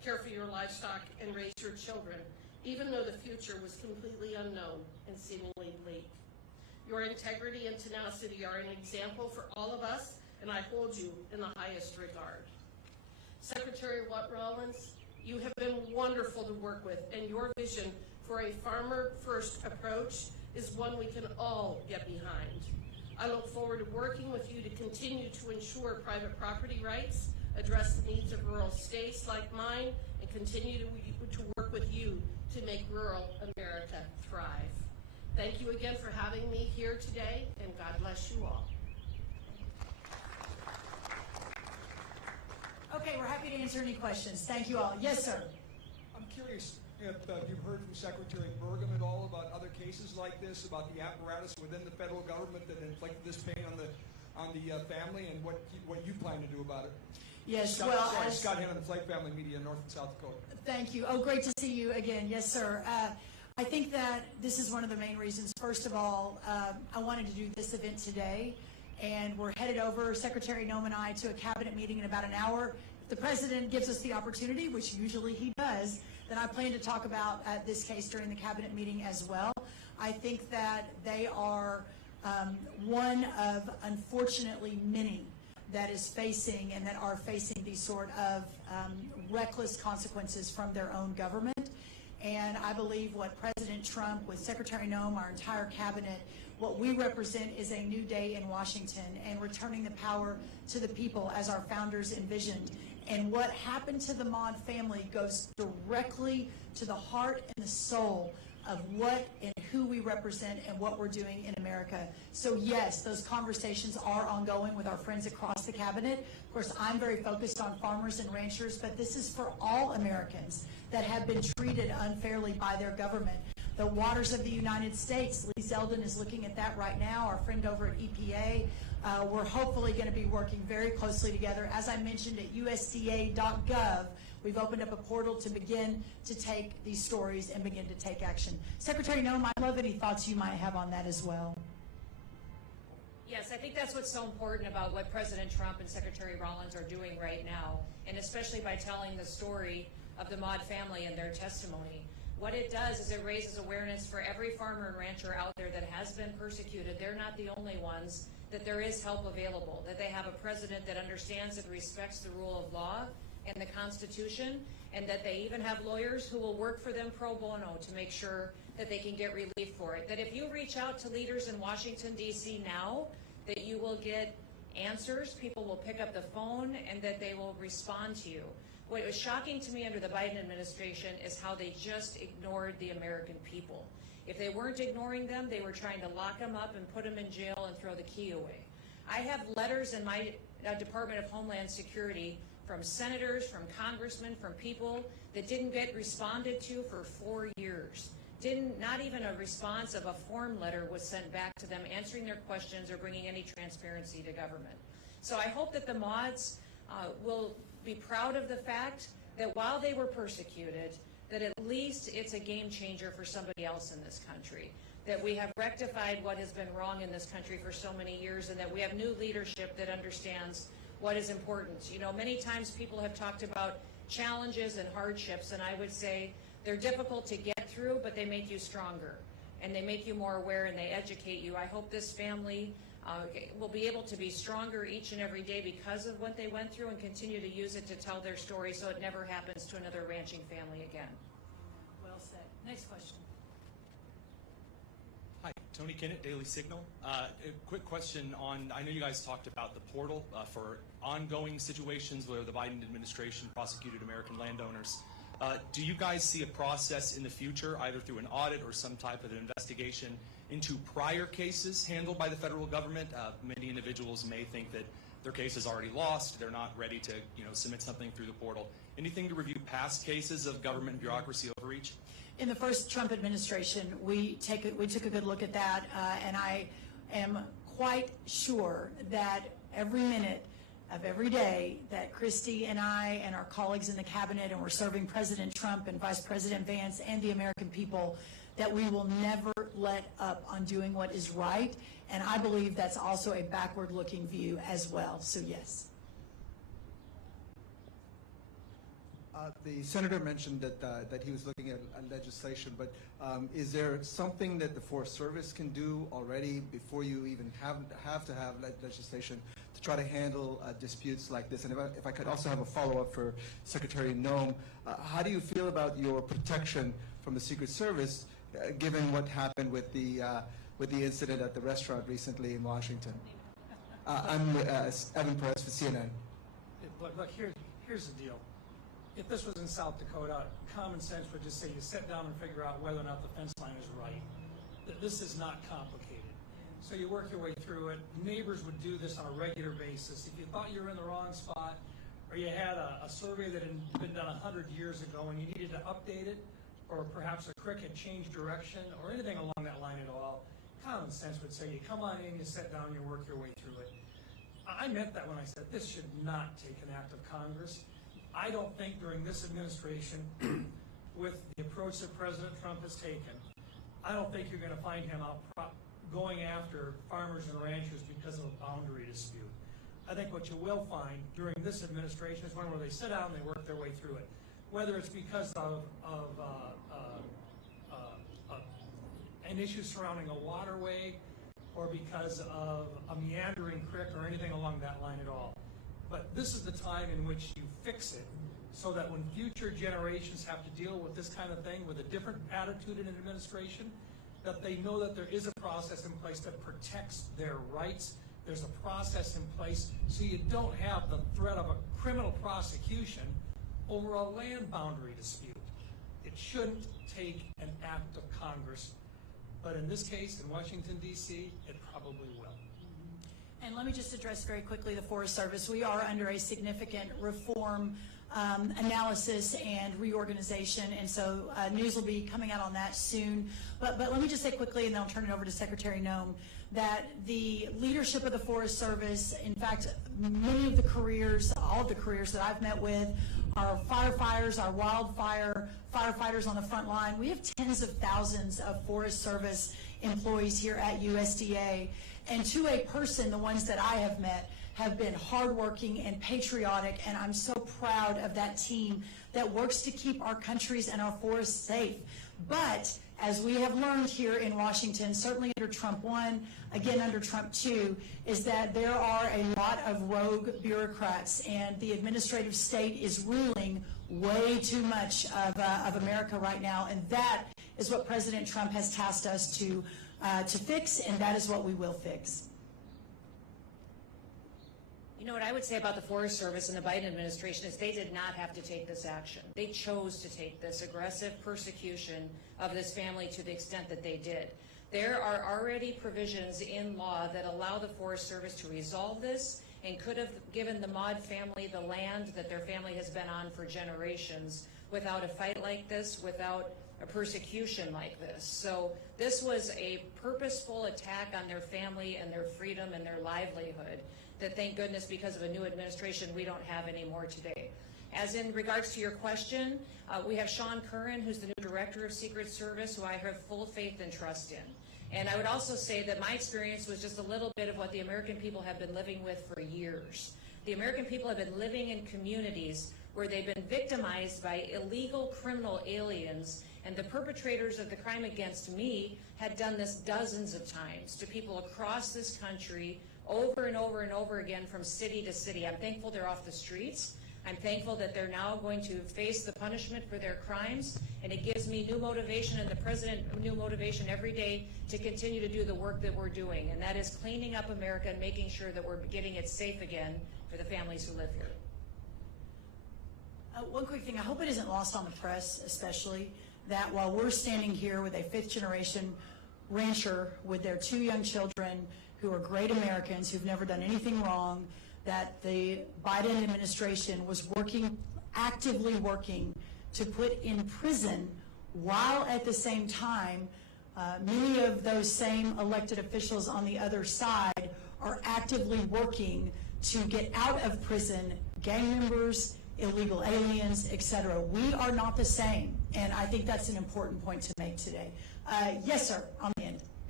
care for your livestock, and raise your children, even though the future was completely unknown and seemingly bleak. Your integrity and tenacity are an example for all of us, and I hold you in the highest regard. Secretary Rollins, you have been wonderful to work with, and your vision for a farmer-first approach is one we can all get behind. I look forward to working with you to continue to ensure private property rights, address the needs of rural states like mine, and continue to work with you to make rural America thrive. Thank you again for having me here today, and God bless you all. Okay, we're happy to answer any questions. Thank you all. Yes, sir. I'm curious if you've heard from Secretary Burgum at all about other cases like this, about the apparatus within the federal government that inflicted this pain on the family, and what you plan to do about it. Yes, Scott Hannon, the Flake Family Media, North and South Dakota. Thank you. Oh, great to see you again. Yes, sir. I think that this is one of the main reasons. First of all, I wanted to do this event today, and we're headed over, Secretary Noem and I, to a cabinet meeting in about an hour. If the president gives us the opportunity, which usually he does, then I plan to talk about this case during the cabinet meeting as well. I think that they are one of, unfortunately, many that is facing and that are facing these sort of reckless consequences from their own government. And I believe what President Trump, with Secretary Noem, our entire cabinet, what we represent is a new day in Washington and returning the power to the people as our founders envisioned. And what happened to the Maude family goes directly to the heart and the soul of what and who we represent and what we're doing in America. So yes, those conversations are ongoing with our friends across the cabinet. Of course, I'm very focused on farmers and ranchers, but this is for all Americans that have been treated unfairly by their government. The waters of the United States, Lee Zeldin is looking at that right now, our friend over at EPA. We're hopefully going to be working very closely together. As I mentioned, at USDA.gov, we've opened up a portal to begin to take these stories and begin to take action. Secretary Noem, I'd love any thoughts you might have on that as well. Yes, I think that's what's so important about what President Trump and Secretary Rollins are doing right now, and especially by telling the story of the Maude family and their testimony. What it does is it raises awareness for every farmer and rancher out there that has been persecuted. They're not the only ones, that there is help available, that they have a president that understands and respects the rule of law and the Constitution, and that they even have lawyers who will work for them pro bono to make sure that they can get relief for it. That if you reach out to leaders in Washington, D.C. now, that you will get answers, people will pick up the phone, and that they will respond to you. What was shocking to me under the Biden administration is how they just ignored the American people. If they weren't ignoring them, they were trying to lock them up and put them in jail and throw the key away. I have letters in my Department of Homeland Security from senators, from congressmen, from people that didn't get responded to for 4 years. Not even a response of a form letter was sent back to them answering their questions or bringing any transparency to government. So I hope that the Maudes will be proud of the fact that while they were persecuted, that at least it's a game changer for somebody else in this country, that we have rectified what has been wrong in this country for so many years, and that we have new leadership that understands what is important. You know, many times people have talked about challenges and hardships, and I would say they're difficult to get through, but they make you stronger, and they make you more aware, and they educate you. I hope this family will be able to be stronger each and every day because of what they went through, and continue to use it to tell their story so it never happens to another ranching family again. Well said. Next question. Hi, Tony Kennett, Daily Signal. A quick question on, I know you guys talked about the portal for ongoing situations where the Biden administration prosecuted American landowners. Do you guys see a process in the future, either through an audit or some type of an investigation into prior cases handled by the federal government? Many individuals may think that their case is already lost, they're not ready to submit something through the portal. Anything to review past cases of government bureaucracy overreach? In the first Trump administration, we took a good look at that, and I am quite sure that every minute of every day that Kristi and I and our colleagues in the cabinet, and we're serving President Trump and Vice President Vance and the American people, that we will never let up on doing what is right. And I believe that's also a backward-looking view as well. So yes. The senator mentioned that he was looking at legislation, but is there something that the Forest Service can do already before you even have to have legislation to try to handle disputes like this? And if I could also have a follow-up for Secretary Noem, how do you feel about your protection from the Secret Service, given what happened with the incident at the restaurant recently in Washington? I'm Evan Perez for CNN. Look, here's the deal. If this was in South Dakota, common sense would just say you sit down and figure out whether or not the fence line is right. This is not complicated. So you work your way through it. Neighbors would do this on a regular basis. If you thought you were in the wrong spot, or you had a survey that had been done 100 years ago and you needed to update it, or perhaps a creek had changed direction, or anything along that line at all, common sense would say you come on in, you sit down, you work your way through it. I meant that when I said this should not take an act of Congress. I don't think during this administration, with the approach that President Trump has taken, I don't think you're going to find him out going after farmers and ranchers because of a boundary dispute. I think what you will find during this administration is one where they sit down and they work their way through it. Whether it's because of an issue surrounding a waterway, or because of a meandering creek, or anything along that line at all. But this is the time in which you fix it so that when future generations have to deal with this kind of thing with a different attitude in an administration, that they know that there is a process in place that protects their rights. There's a process in place so you don't have the threat of a criminal prosecution over a land boundary dispute. It shouldn't take an act of Congress, but in this case, in Washington, D.C., it probably will. And let me just address very quickly the Forest Service. We are under a significant reform analysis and reorganization, and so news will be coming out on that soon. But let me just say quickly, and then I'll turn it over to Secretary Noem, that the leadership of the Forest Service, in fact, many of the careers, all of the careers that I've met with, our firefighters, our wildfire firefighters on the front line. We have tens of thousands of Forest Service employees here at USDA. And to a person, the ones that I have met have been hardworking and patriotic, and I'm so proud of that team that works to keep our countries and our forests safe. But as we have learned here in Washington, certainly under Trump 1, again under Trump 2, is that there are a lot of rogue bureaucrats, and the administrative state is ruling way too much of America right now, and that is what President Trump has tasked us to fix, and that is what we will fix. You know what I would say about the Forest Service and the Biden administration is they did not have to take this action. They chose to take this aggressive persecution of this family to the extent that they did. There are already provisions in law that allow the Forest Service to resolve this and could have given the Maude family the land that their family has been on for generations without a fight like this, without a persecution like this. So this was a purposeful attack on their family and their freedom and their livelihood that, thank goodness, because of a new administration, we don't have anymore today. As in regards to your question, we have Sean Curran, who's the new Director of Secret Service, who I have full faith and trust in. And I would also say that my experience was just a little bit of what the American people have been living with for years. The American people have been living in communities where they've been victimized by illegal criminal aliens, and the perpetrators of the crime against me had done this dozens of times to people across this country over and over and over again from city to city. I'm thankful they're off the streets. I'm thankful that they're now going to face the punishment for their crimes, and it gives me new motivation and the President new motivation every day to continue to do the work that we're doing, and that is cleaning up America and making sure that we're getting it safe again for the families who live here. One quick thing, I hope it isn't lost on the press especially, that while we're standing here with a fifth-generation rancher with their 2 young children who are great Americans who've never done anything wrong, that the Biden administration was actively working to put in prison, while at the same time many of those same elected officials on the other side are actively working to get out of prison gang members, illegal aliens, etc. We are not the same, and I think that's an important point to make today. Yes, sir, on the end.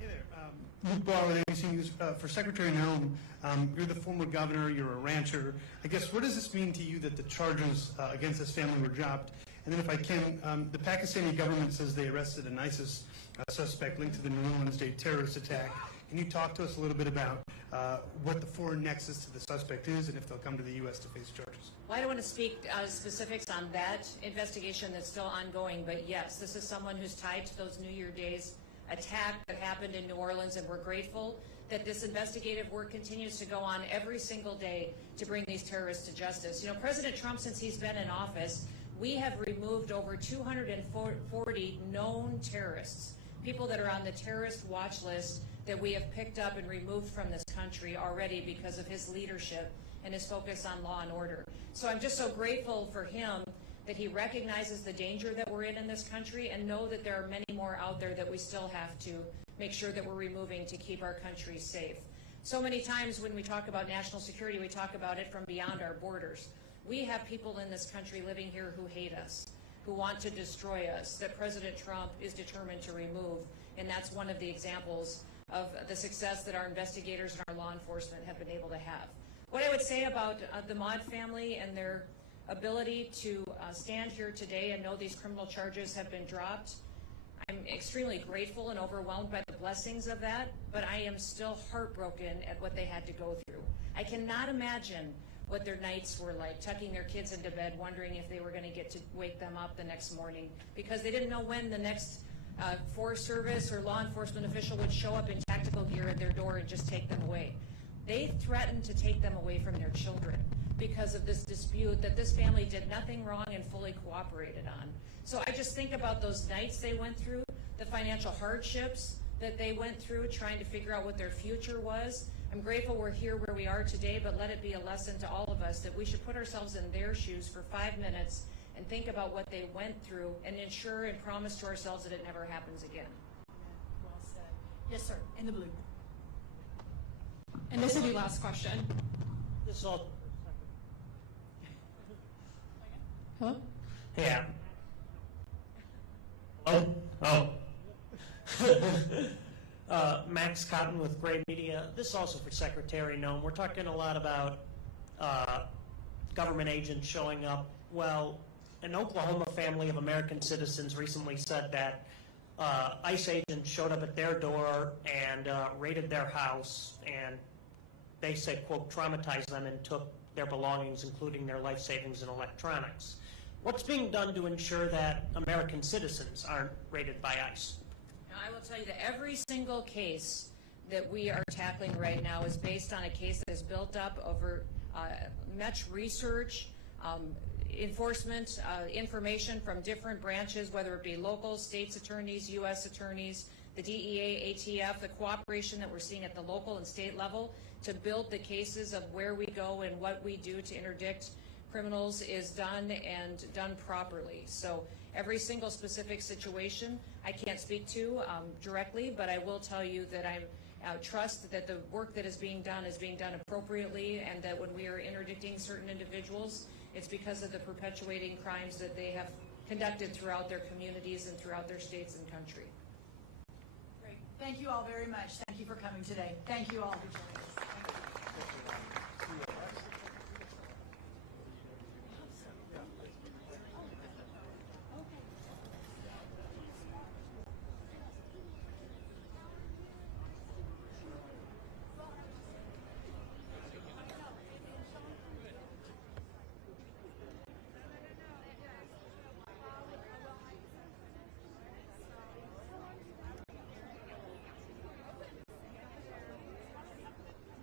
Hey there. Luke Barr with ABC News. For Secretary Noem, you're the former governor, you're a rancher. I guess, what does this mean to you that the charges against this family were dropped? And then if I can, the Pakistani government says they arrested an ISIS suspect linked to the New Orleans Day terrorist attack. Can you talk to us a little bit about what the foreign nexus to the suspect is and if they'll come to the U.S. to face charges? Well, I don't want to speak specifics on that investigation that's still ongoing, but yes, this is someone who's tied to those New Year days attack that happened in New Orleans, and we're grateful that this investigative work continues to go on every single day to bring these terrorists to justice. You know, President Trump, since he's been in office, we have removed over 240 known terrorists, people that are on the terrorist watch list that we have picked up and removed from this country already because of his leadership and his focus on law and order. So I'm just so grateful for him that he recognizes the danger that we're in this country and know that there are many more out there that we still have to make sure that we're removing to keep our country safe. So many times when we talk about national security, we talk about it from beyond our borders. We have people in this country living here who hate us, who want to destroy us, that President Trump is determined to remove, and that's one of the examples of the success that our investigators and our law enforcement have been able to have. What I would say about the Maude family and their ability to stand here today and know these criminal charges have been dropped, I'm extremely grateful and overwhelmed by the blessings of that, but I am still heartbroken at what they had to go through. I cannot imagine what their nights were like, tucking their kids into bed, wondering if they were going to get to wake them up the next morning, because they didn't know when the next Forest Service or law enforcement official would show up in tactical gear at their door and just take them away. They threatened to take them away from their children because of this dispute that this family did nothing wrong and fully cooperated on. So I just think about those nights they went through, the financial hardships that they went through trying to figure out what their future was. I'm grateful we're here where we are today, but let it be a lesson to all of us that we should put ourselves in their shoes for 5 minutes and think about what they went through and ensure and promise to ourselves that it never happens again. Well said. Yes, sir, in the blue. And this will be last question. This is all. Hello? Yeah. Oh. Max Cotton with Gray Media. This is also for Secretary Noem. We're talking a lot about government agents showing up. Well, an Oklahoma family of American citizens recently said that ICE agents showed up at their door and raided their house, and they said, quote, traumatized them and took their belongings, including their life savings and electronics. What's being done to ensure that American citizens aren't raided by ICE? Now, I will tell you that every single case that we are tackling right now is based on a case that is built up over much research, enforcement, information from different branches, whether it be local, states attorneys, U.S. attorneys, the DEA, ATF, the cooperation that we're seeing at the local and state level to build the cases of where we go and what we do to interdict criminals is done and done properly. So every single specific situation I can't speak to directly, but I will tell you that I trust that the work that is being done appropriately, and that when we are interdicting certain individuals, it's because of the perpetuating crimes that they have conducted throughout their communities and throughout their states and country. Great. Thank you all very much. Thank you for coming today. Thank you all for joining us.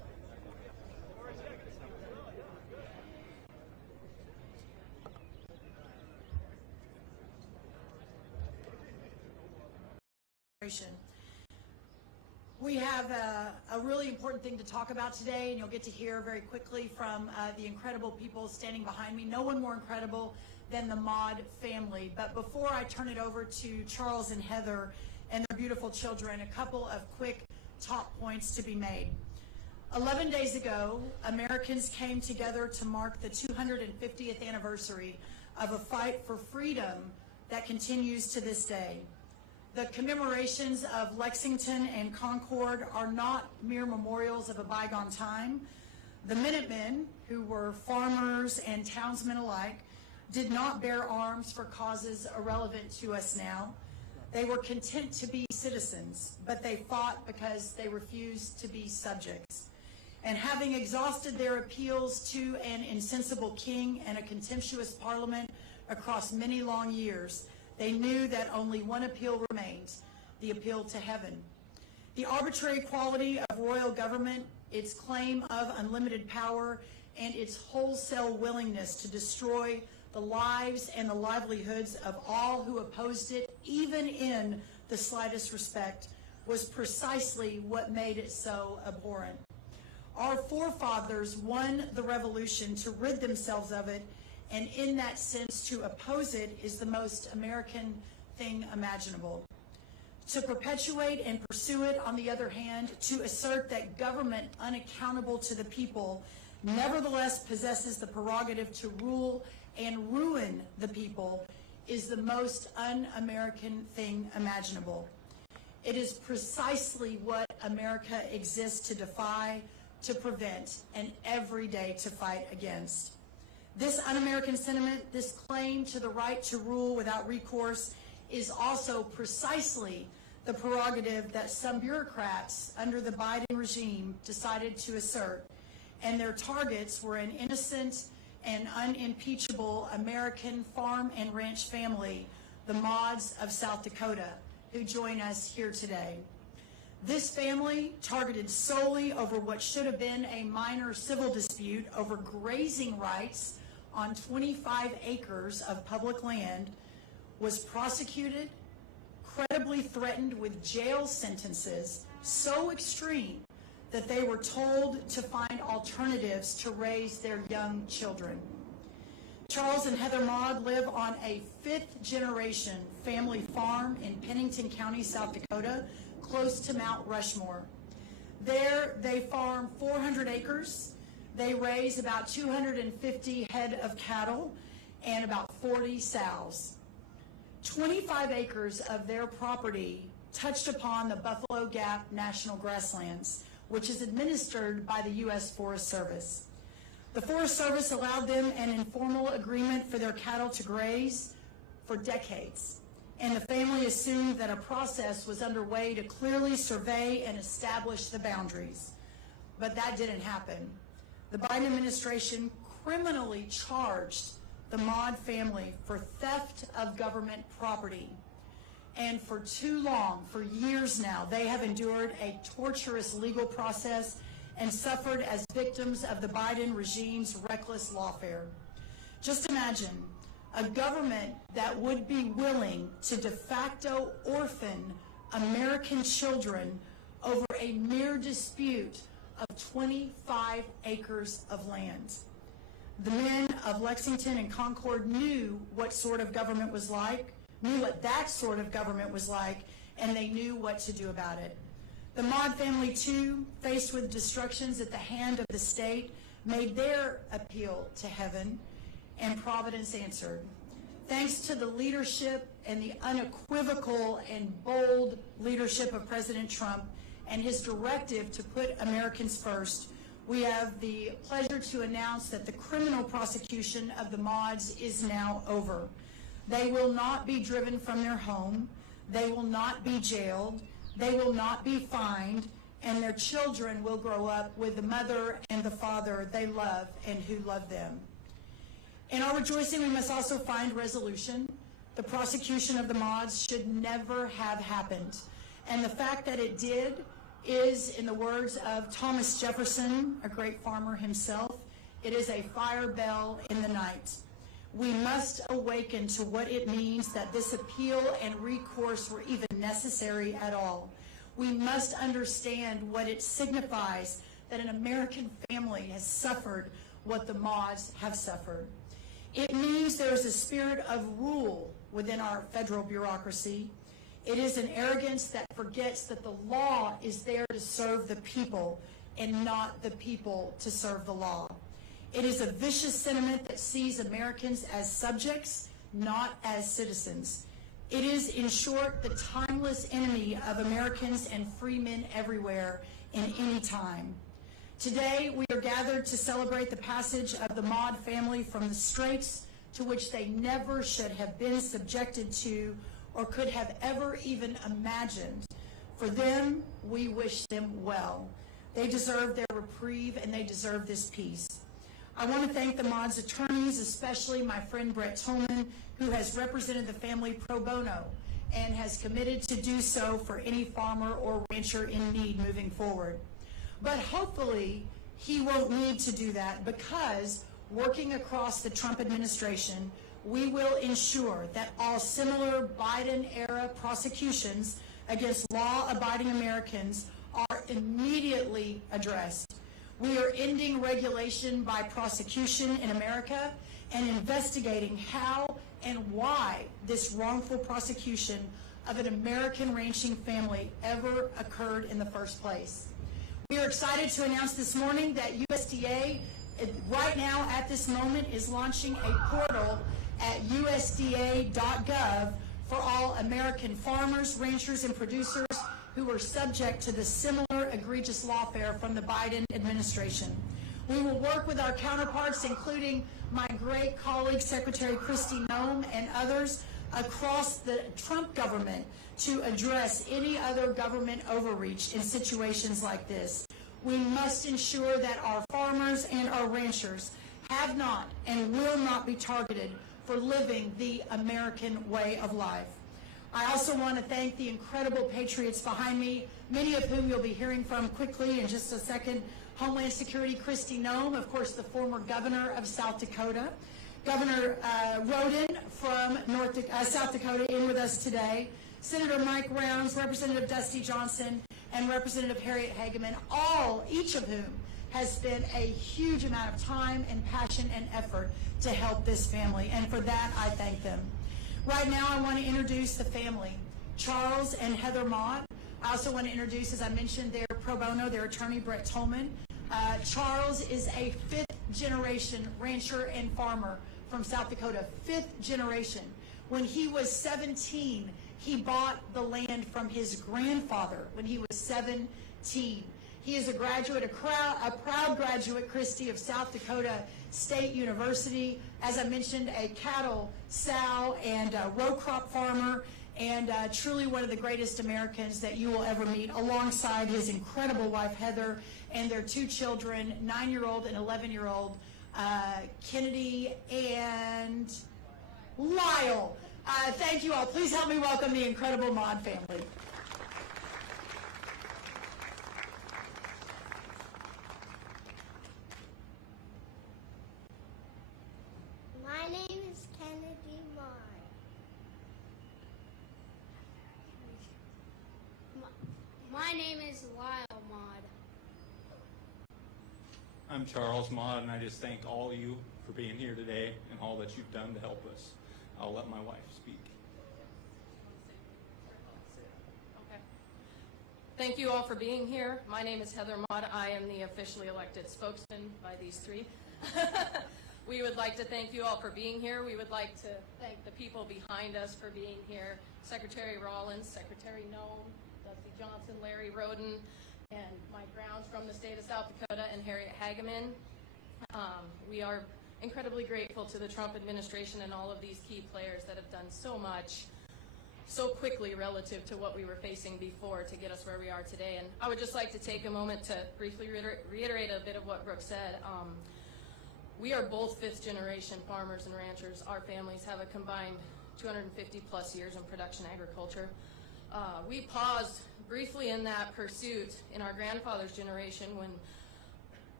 We have a really important thing to talk about today, and you'll get to hear very quickly from the incredible people standing behind me. No one more incredible than the Maude family. But before I turn it over to Charles and Heather and their beautiful children, a couple of quick top points to be made. 11 days ago, Americans came together to mark the 250th anniversary of a fight for freedom that continues to this day. The commemorations of Lexington and Concord are not mere memorials of a bygone time. The Minutemen, who were farmers and townsmen alike, did not bear arms for causes irrelevant to us now. They were content to be citizens, but they fought because they refused to be subjects. And having exhausted their appeals to an insensible king and a contemptuous parliament across many long years, they knew that only one appeal remained, the appeal to heaven. The arbitrary quality of royal government, its claim of unlimited power, and its wholesale willingness to destroy the lives and the livelihoods of all who opposed it, even in the slightest respect, was precisely what made it so abhorrent. Our forefathers won the revolution to rid themselves of it, and in that sense, to oppose it is the most American thing imaginable. To perpetuate and pursue it, on the other hand, to assert that government unaccountable to the people nevertheless possesses the prerogative to rule and ruin the people, is the most un-American thing imaginable. It is precisely what America exists to defy, to prevent, and every day to fight against. This un-American sentiment, this claim to the right to rule without recourse, is also precisely the prerogative that some bureaucrats under the Biden regime decided to assert, and their targets were an innocent and unimpeachable American farm and ranch family, the Maudes of South Dakota, who join us here today. This family, targeted solely over what should have been a minor civil dispute over grazing rights on 25 acres of public land, was prosecuted, credibly threatened with jail sentences so extreme that they were told to find alternatives to raise their young children. Charles and Heather Maude live on a fifth-generation family farm in Pennington County, South Dakota, close to Mount Rushmore. There, they farm 400 acres. They raise about 250 head of cattle and about 40 sows. 25 acres of their property touched upon the Buffalo Gap National Grasslands, which is administered by the U.S. Forest Service. The Forest Service allowed them an informal agreement for their cattle to graze for decades, and the family assumed that a process was underway to clearly survey and establish the boundaries. But that didn't happen. The Biden administration criminally charged the Maude family for theft of government property. And for too long, for years now, they have endured a torturous legal process and suffered as victims of the Biden regime's reckless lawfare. Just imagine a government that would be willing to de facto orphan American children over a mere dispute of 25 acres of land. The men of Lexington and Concord knew what sort of government was like, knew what that sort of government was like, and they knew what to do about it. The Maude family, too, faced with destructions at the hand of the state, made their appeal to heaven, and Providence answered. Thanks to the leadership and the unequivocal and bold leadership of President Trump and his directive to put Americans first, we have the pleasure to announce that the criminal prosecution of the Maudes is now over. They will not be driven from their home. They will not be jailed. They will not be fined. And their children will grow up with the mother and the father they love and who love them. In our rejoicing, we must also find resolution. The prosecution of the Maudes should never have happened. And the fact that it did is, in the words of Thomas Jefferson, a great farmer himself, it is a fire bell in the night. We must awaken to what it means that this appeal and recourse were even necessary at all. We must understand what it signifies that an American family has suffered what the Maudes have suffered. It means there is a spirit of rule within our federal bureaucracy. It is an arrogance that forgets that the law is there to serve the people and not the people to serve the law. It is a vicious sentiment that sees Americans as subjects, not as citizens. It is, in short, the timeless enemy of Americans and free men everywhere in any time. Today, we are gathered to celebrate the passage of the Maude family from the straits to which they never should have been subjected to or could have ever even imagined. For them, we wish them well. They deserve their reprieve and they deserve this peace. I want to thank the Maude's attorneys, especially my friend Brett Tolman, who has represented the family pro bono and has committed to do so for any farmer or rancher in need moving forward. But hopefully, he won't need to do that because working across the Trump administration, we will ensure that all similar Biden-era prosecutions against law-abiding Americans are immediately addressed. We are ending regulation by prosecution in America and investigating how and why this wrongful prosecution of an American ranching family ever occurred in the first place. We are excited to announce this morning that USDA, right now at this moment, is launching a portal at usda.gov for all American farmers, ranchers, and producers who are subject to the similar egregious lawfare from the Biden administration. We will work with our counterparts, including my great colleague, Secretary Kristi Noem, and others across the Trump government to address any other government overreach in situations like this. We must ensure that our farmers and our ranchers have not and will not be targeted for living the American way of life. I also want to thank the incredible patriots behind me, many of whom you'll be hearing from quickly in just a second. Homeland Security Kristi Noem, of course, the former governor of South Dakota. Governor Rhoden from South Dakota in with us today. Senator Mike Rounds, Representative Dusty Johnson, and Representative Harriet Hageman, each of whom has spent a huge amount of time and passion and effort to help this family, and for that I thank them. Right now I want to introduce the family, Charles and Heather Maude. I also want to introduce, as I mentioned, their pro bono, their attorney, Brett Tolman. Charles is a fifth-generation rancher and farmer from South Dakota, fifth generation. When he was 17, he bought the land from his grandfather when he was 17. He is a graduate, a proud graduate, Kristi, of South Dakota State University. As I mentioned, a cattle, sow, and row crop farmer, and truly one of the greatest Americans that you will ever meet, alongside his incredible wife, Heather, and their two children, 9-year-old and 11-year-old, Kennedy and Lyle. Thank you all. Please help me welcome the incredible Maude family. My name is Kennedy Maude. My name is Lyle Maude. I'm Charles Maude, and I just thank all of you for being here today and all that you've done to help us. I'll let my wife speak. Okay. Thank you all for being here. My name is Heather Maude. I am the officially elected spokesman by these three. We would like to thank you all for being here. We would like to thank the people behind us for being here. Secretary Rollins, Secretary Noem, Dusty Johnson, Larry Rhoden, and Mike Rounds from the state of South Dakota, and Harriet Hageman. We are incredibly grateful to the Trump administration and all of these key players that have done so much so quickly relative to what we were facing before to get us where we are today. And I would just like to take a moment to briefly reiterate a bit of what Brooke said. We are both fifth-generation farmers and ranchers. Our families have a combined 250 plus years in production agriculture. We paused briefly in that pursuit in our grandfather's generation when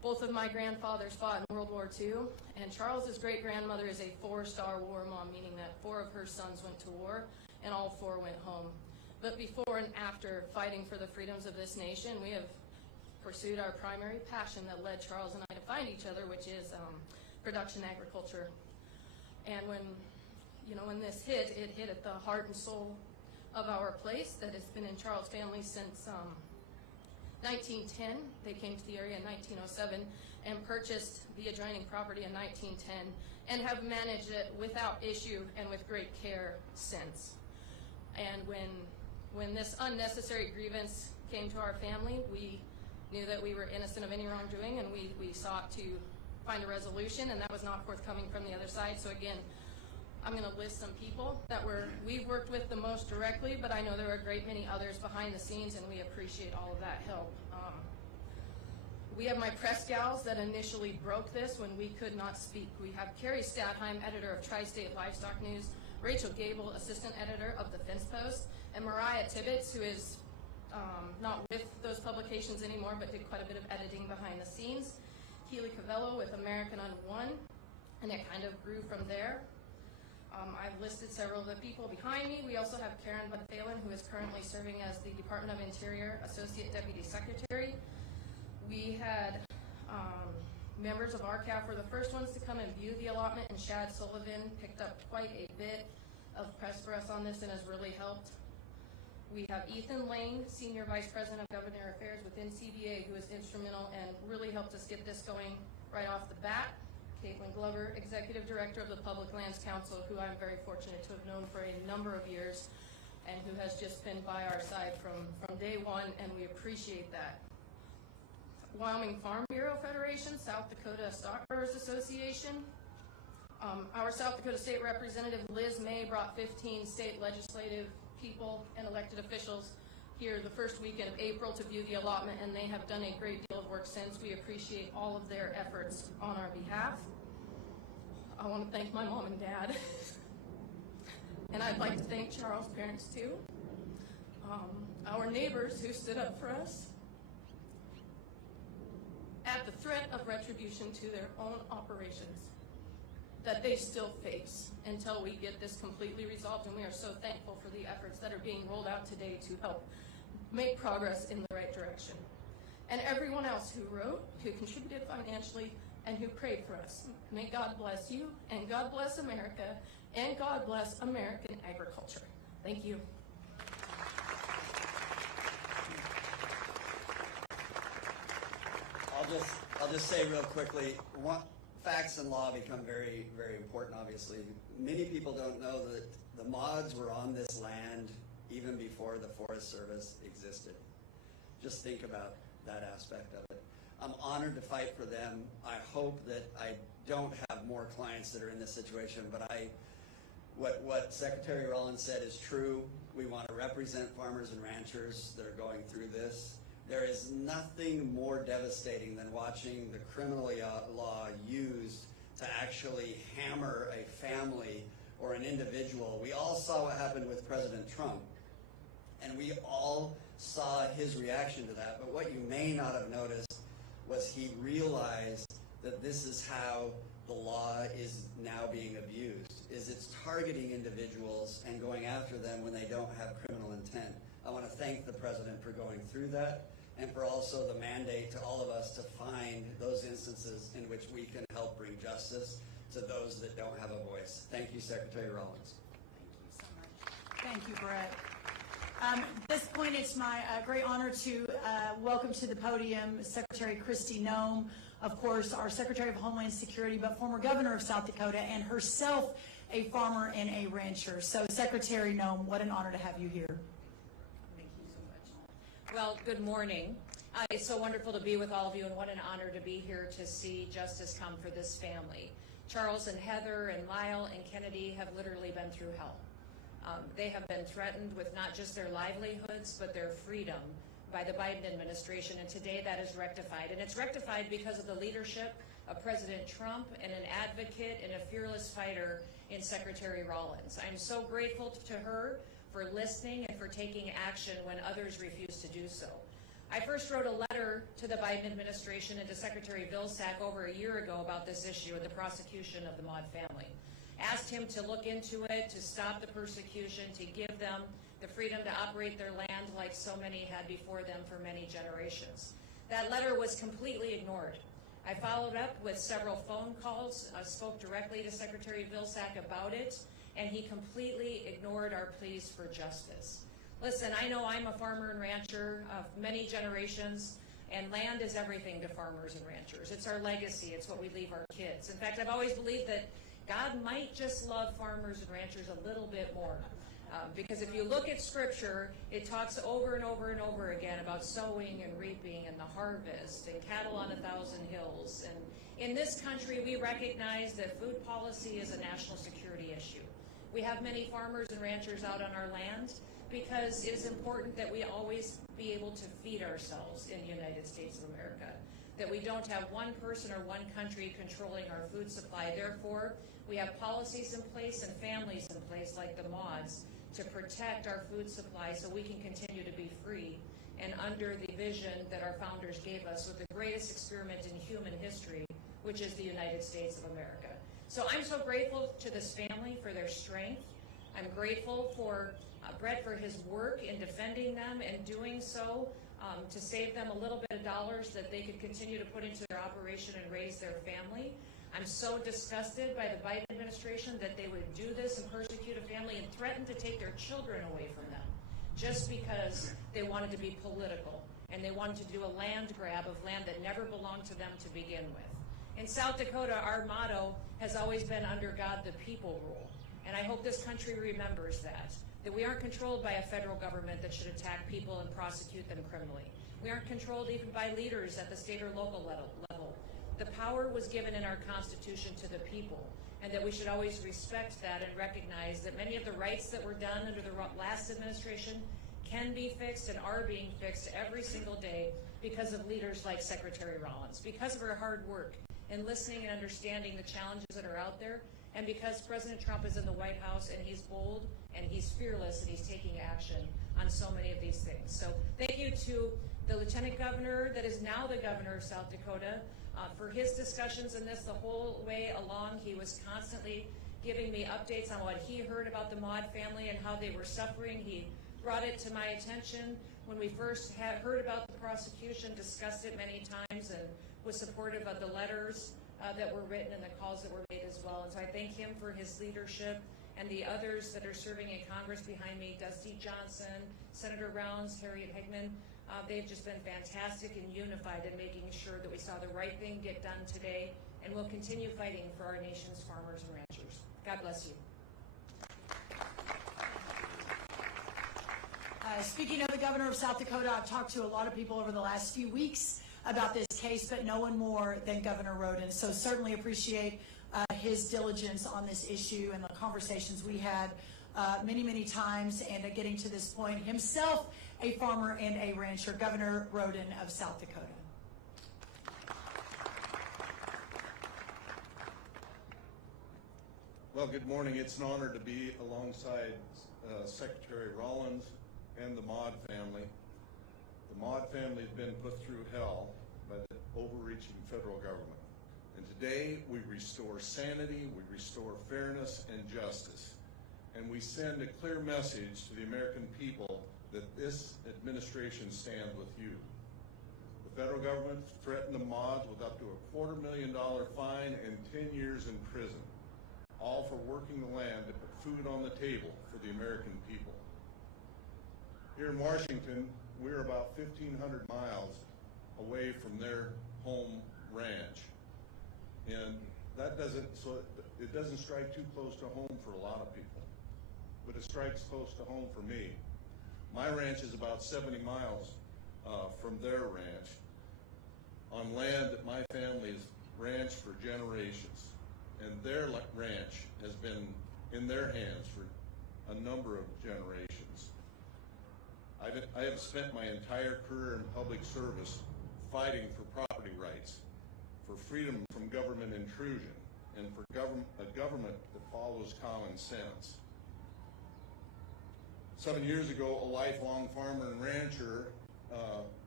Both of my grandfathers fought in World War II, and Charles's great-grandmother is a 4-star war mom, meaning that 4 of her sons went to war, and all 4 went home. But before and after fighting for the freedoms of this nation, we have pursued our primary passion that led Charles and I to find each other, which is production agriculture. And when this hit, it hit at the heart and soul of our place that has been in Charles' family since 1910. They came to the area in 1907 and purchased the adjoining property in 1910 and have managed it without issue and with great care since. And when this unnecessary grievance came to our family, we knew that we were innocent of any wrongdoing, and we sought to find a resolution, and that was not forthcoming from the other side. So again, I'm going to list some people that we've worked with the most directly, but I know there are a great many others behind the scenes, and we appreciate all of that help. We have my press gals that initially broke this when we could not speak. We have Carrie Stadheim, editor of Tri-State Livestock News, Rachel Gable, assistant editor of the Fence Post, and Mariah Tibbetts, who is not with those publications anymore, but did quite a bit of editing behind the scenes. Keely Cavello with American on One, and it kind of grew from there. I've listed several of the people behind me. We also have Karen Butthalen, who is currently serving as the Department of Interior Associate Deputy Secretary. We had members of RCAF were the first ones to come and view the allotment, and Shad Sullivan picked up quite a bit of press for us on this and has really helped. We have Ethan Lane, Senior Vice President of Government Affairs within CBA, who is instrumental and really helped us get this going right off the bat. Caitlin Glover, Executive Director of the Public Lands Council, who I'm very fortunate to have known for a number of years and who has just been by our side from day one, and we appreciate that. Wyoming Farm Bureau Federation, South Dakota Stock Growers Association. Our South Dakota State Representative Liz May brought 15 state legislative people and elected officials here the first weekend of April to view the allotment, and they have done a great deal of work since. We appreciate all of their efforts on our behalf. I want to thank my mom and dad, and I'd like to thank Charles' parents too. Our neighbors who stood up for us at the threat of retribution to their own operations that they still face until we get this completely resolved, and we are so thankful for the efforts that are being rolled out today to help make progress in the right direction. And everyone else who wrote, who contributed financially, and who prayed for us. May God bless you, and God bless America, and God bless American agriculture. Thank you. I'll just say real quickly, facts and law become very, very important, obviously. Many people don't know that the mods were on this land even before the Forest Service existed. Just think about that aspect of it. I'm honored to fight for them. I hope that I don't have more clients that are in this situation, but what Secretary Rollins said is true. We want to represent farmers and ranchers that are going through this. There is nothing more devastating than watching the criminal law used to actually hammer a family or an individual. We all saw what happened with President Trump, and we all saw his reaction to that. But what you may not have noticed was he realized that this is how the law is now being abused, is it's targeting individuals and going after them when they don't have criminal intent. I want to thank the President for going through that, and for also the mandate to all of us to find those instances in which we can help bring justice to those that don't have a voice. Thank you, Secretary Rollins. Thank you so much. Thank you, Brett. At this point, it's my great honor to welcome to the podium Secretary Kristi Noem, of course, our Secretary of Homeland Security, but former governor of South Dakota, and herself a farmer and a rancher. So, Secretary Noem, what an honor to have you here. Thank you so much. Well, good morning. It's so wonderful to be with all of you, and what an honor to be here to see justice come for this family. Charles and Heather and Lyle and Kennedy have literally been through hell. They have been threatened with not just their livelihoods, but their freedom by the Biden administration, and today that is rectified. And it's rectified because of the leadership of President Trump and an advocate and a fearless fighter in Secretary Rollins. I'm so grateful to her for listening and for taking action when others refuse to do so. I first wrote a letter to the Biden administration and to Secretary Vilsack over a year ago about this issue of the prosecution of the Maude family. Asked him to look into it, to stop the persecution, to give them the freedom to operate their land like so many had before them for many generations. That letter was completely ignored. I followed up with several phone calls, spoke directly to Secretary Vilsack about it, and he completely ignored our pleas for justice. Listen, I know I'm a farmer and rancher of many generations, and land is everything to farmers and ranchers. It's our legacy. It's what we leave our kids. In fact, I've always believed that God might just love farmers and ranchers a little bit more. Because if you look at Scripture, it talks over and over and over again about sowing and reaping and the harvest and cattle on 1,000 hills. And in this country, we recognize that food policy is a national security issue. We have many farmers and ranchers out on our land because it is important that we always be able to feed ourselves in the United States of America, that we don't have one person or one country controlling our food supply. Therefore, we have policies in place and families in place like the Maudes to protect our food supply so we can continue to be free and under the vision that our founders gave us with the greatest experiment in human history, which is the United States of America. So I'm so grateful to this family for their strength. I'm grateful for Brett for his work in defending them and doing so to save them a little bit of dollars that they could continue to put into their operation and raise their family. I'm so disgusted by the Biden administration that they would do this and persecute a family and threaten to take their children away from them just because they wanted to be political and they wanted to do a land grab of land that never belonged to them to begin with. In South Dakota, our motto has always been under God the people rule. And I hope this country remembers that we aren't controlled by a federal government that should attack people and prosecute them criminally. We aren't controlled even by leaders at the state or local level. The power was given in our Constitution to the people, and that we should always respect that and recognize that many of the rights that were done under the last administration can be fixed and are being fixed every single day because of leaders like Secretary Rollins, because of her hard work in listening and understanding the challenges that are out there, and because President Trump is in the White House and he's bold and he's fearless and he's taking action on so many of these things. So thank you to the Lieutenant Governor that is now the Governor of South Dakota for his discussions in this the whole way along. He was constantly giving me updates on what he heard about the Maude family and how they were suffering. He brought it to my attention when we first heard about the prosecution, discussed it many times, and was supportive of the letters that were written and the calls that were made as well. And so I thank him for his leadership and the others that are serving in Congress behind me, Dusty Johnson, Senator Rounds, Harriet Hageman. They've just been fantastic and unified in making sure that we saw the right thing get done today, and we'll continue fighting for our nation's farmers and ranchers. God bless you. Speaking of the Governor of South Dakota, I've talked to a lot of people over the last few weeks about this case, but no one more than Governor Rhoden. So certainly appreciate his diligence on this issue and the conversations we had many, many times, and getting to this point, himself a farmer and a rancher, Governor Rhoden of South Dakota. Well, good morning. It's an honor to be alongside Secretary Rollins and the Maude family. The Maude family has been put through hell by the overreaching federal government. And today we restore sanity, we restore fairness and justice. And we send a clear message to the American people that this administration stands with you. The federal government threatened the Maudes with up to a $250,000 fine and 10 years in prison, all for working the land to put food on the table for the American people. Here in Washington, we're about 1,500 miles away from their home ranch. And that it doesn't strike too close to home for a lot of people, but it strikes close to home for me. My ranch is about 70 miles from their ranch on land that my family's ranched for generations. And their ranch has been in their hands for a number of generations. I have spent my entire career in public service fighting for property rights, for freedom from government intrusion, and for a government that follows common sense. 7 years ago, a lifelong farmer and rancher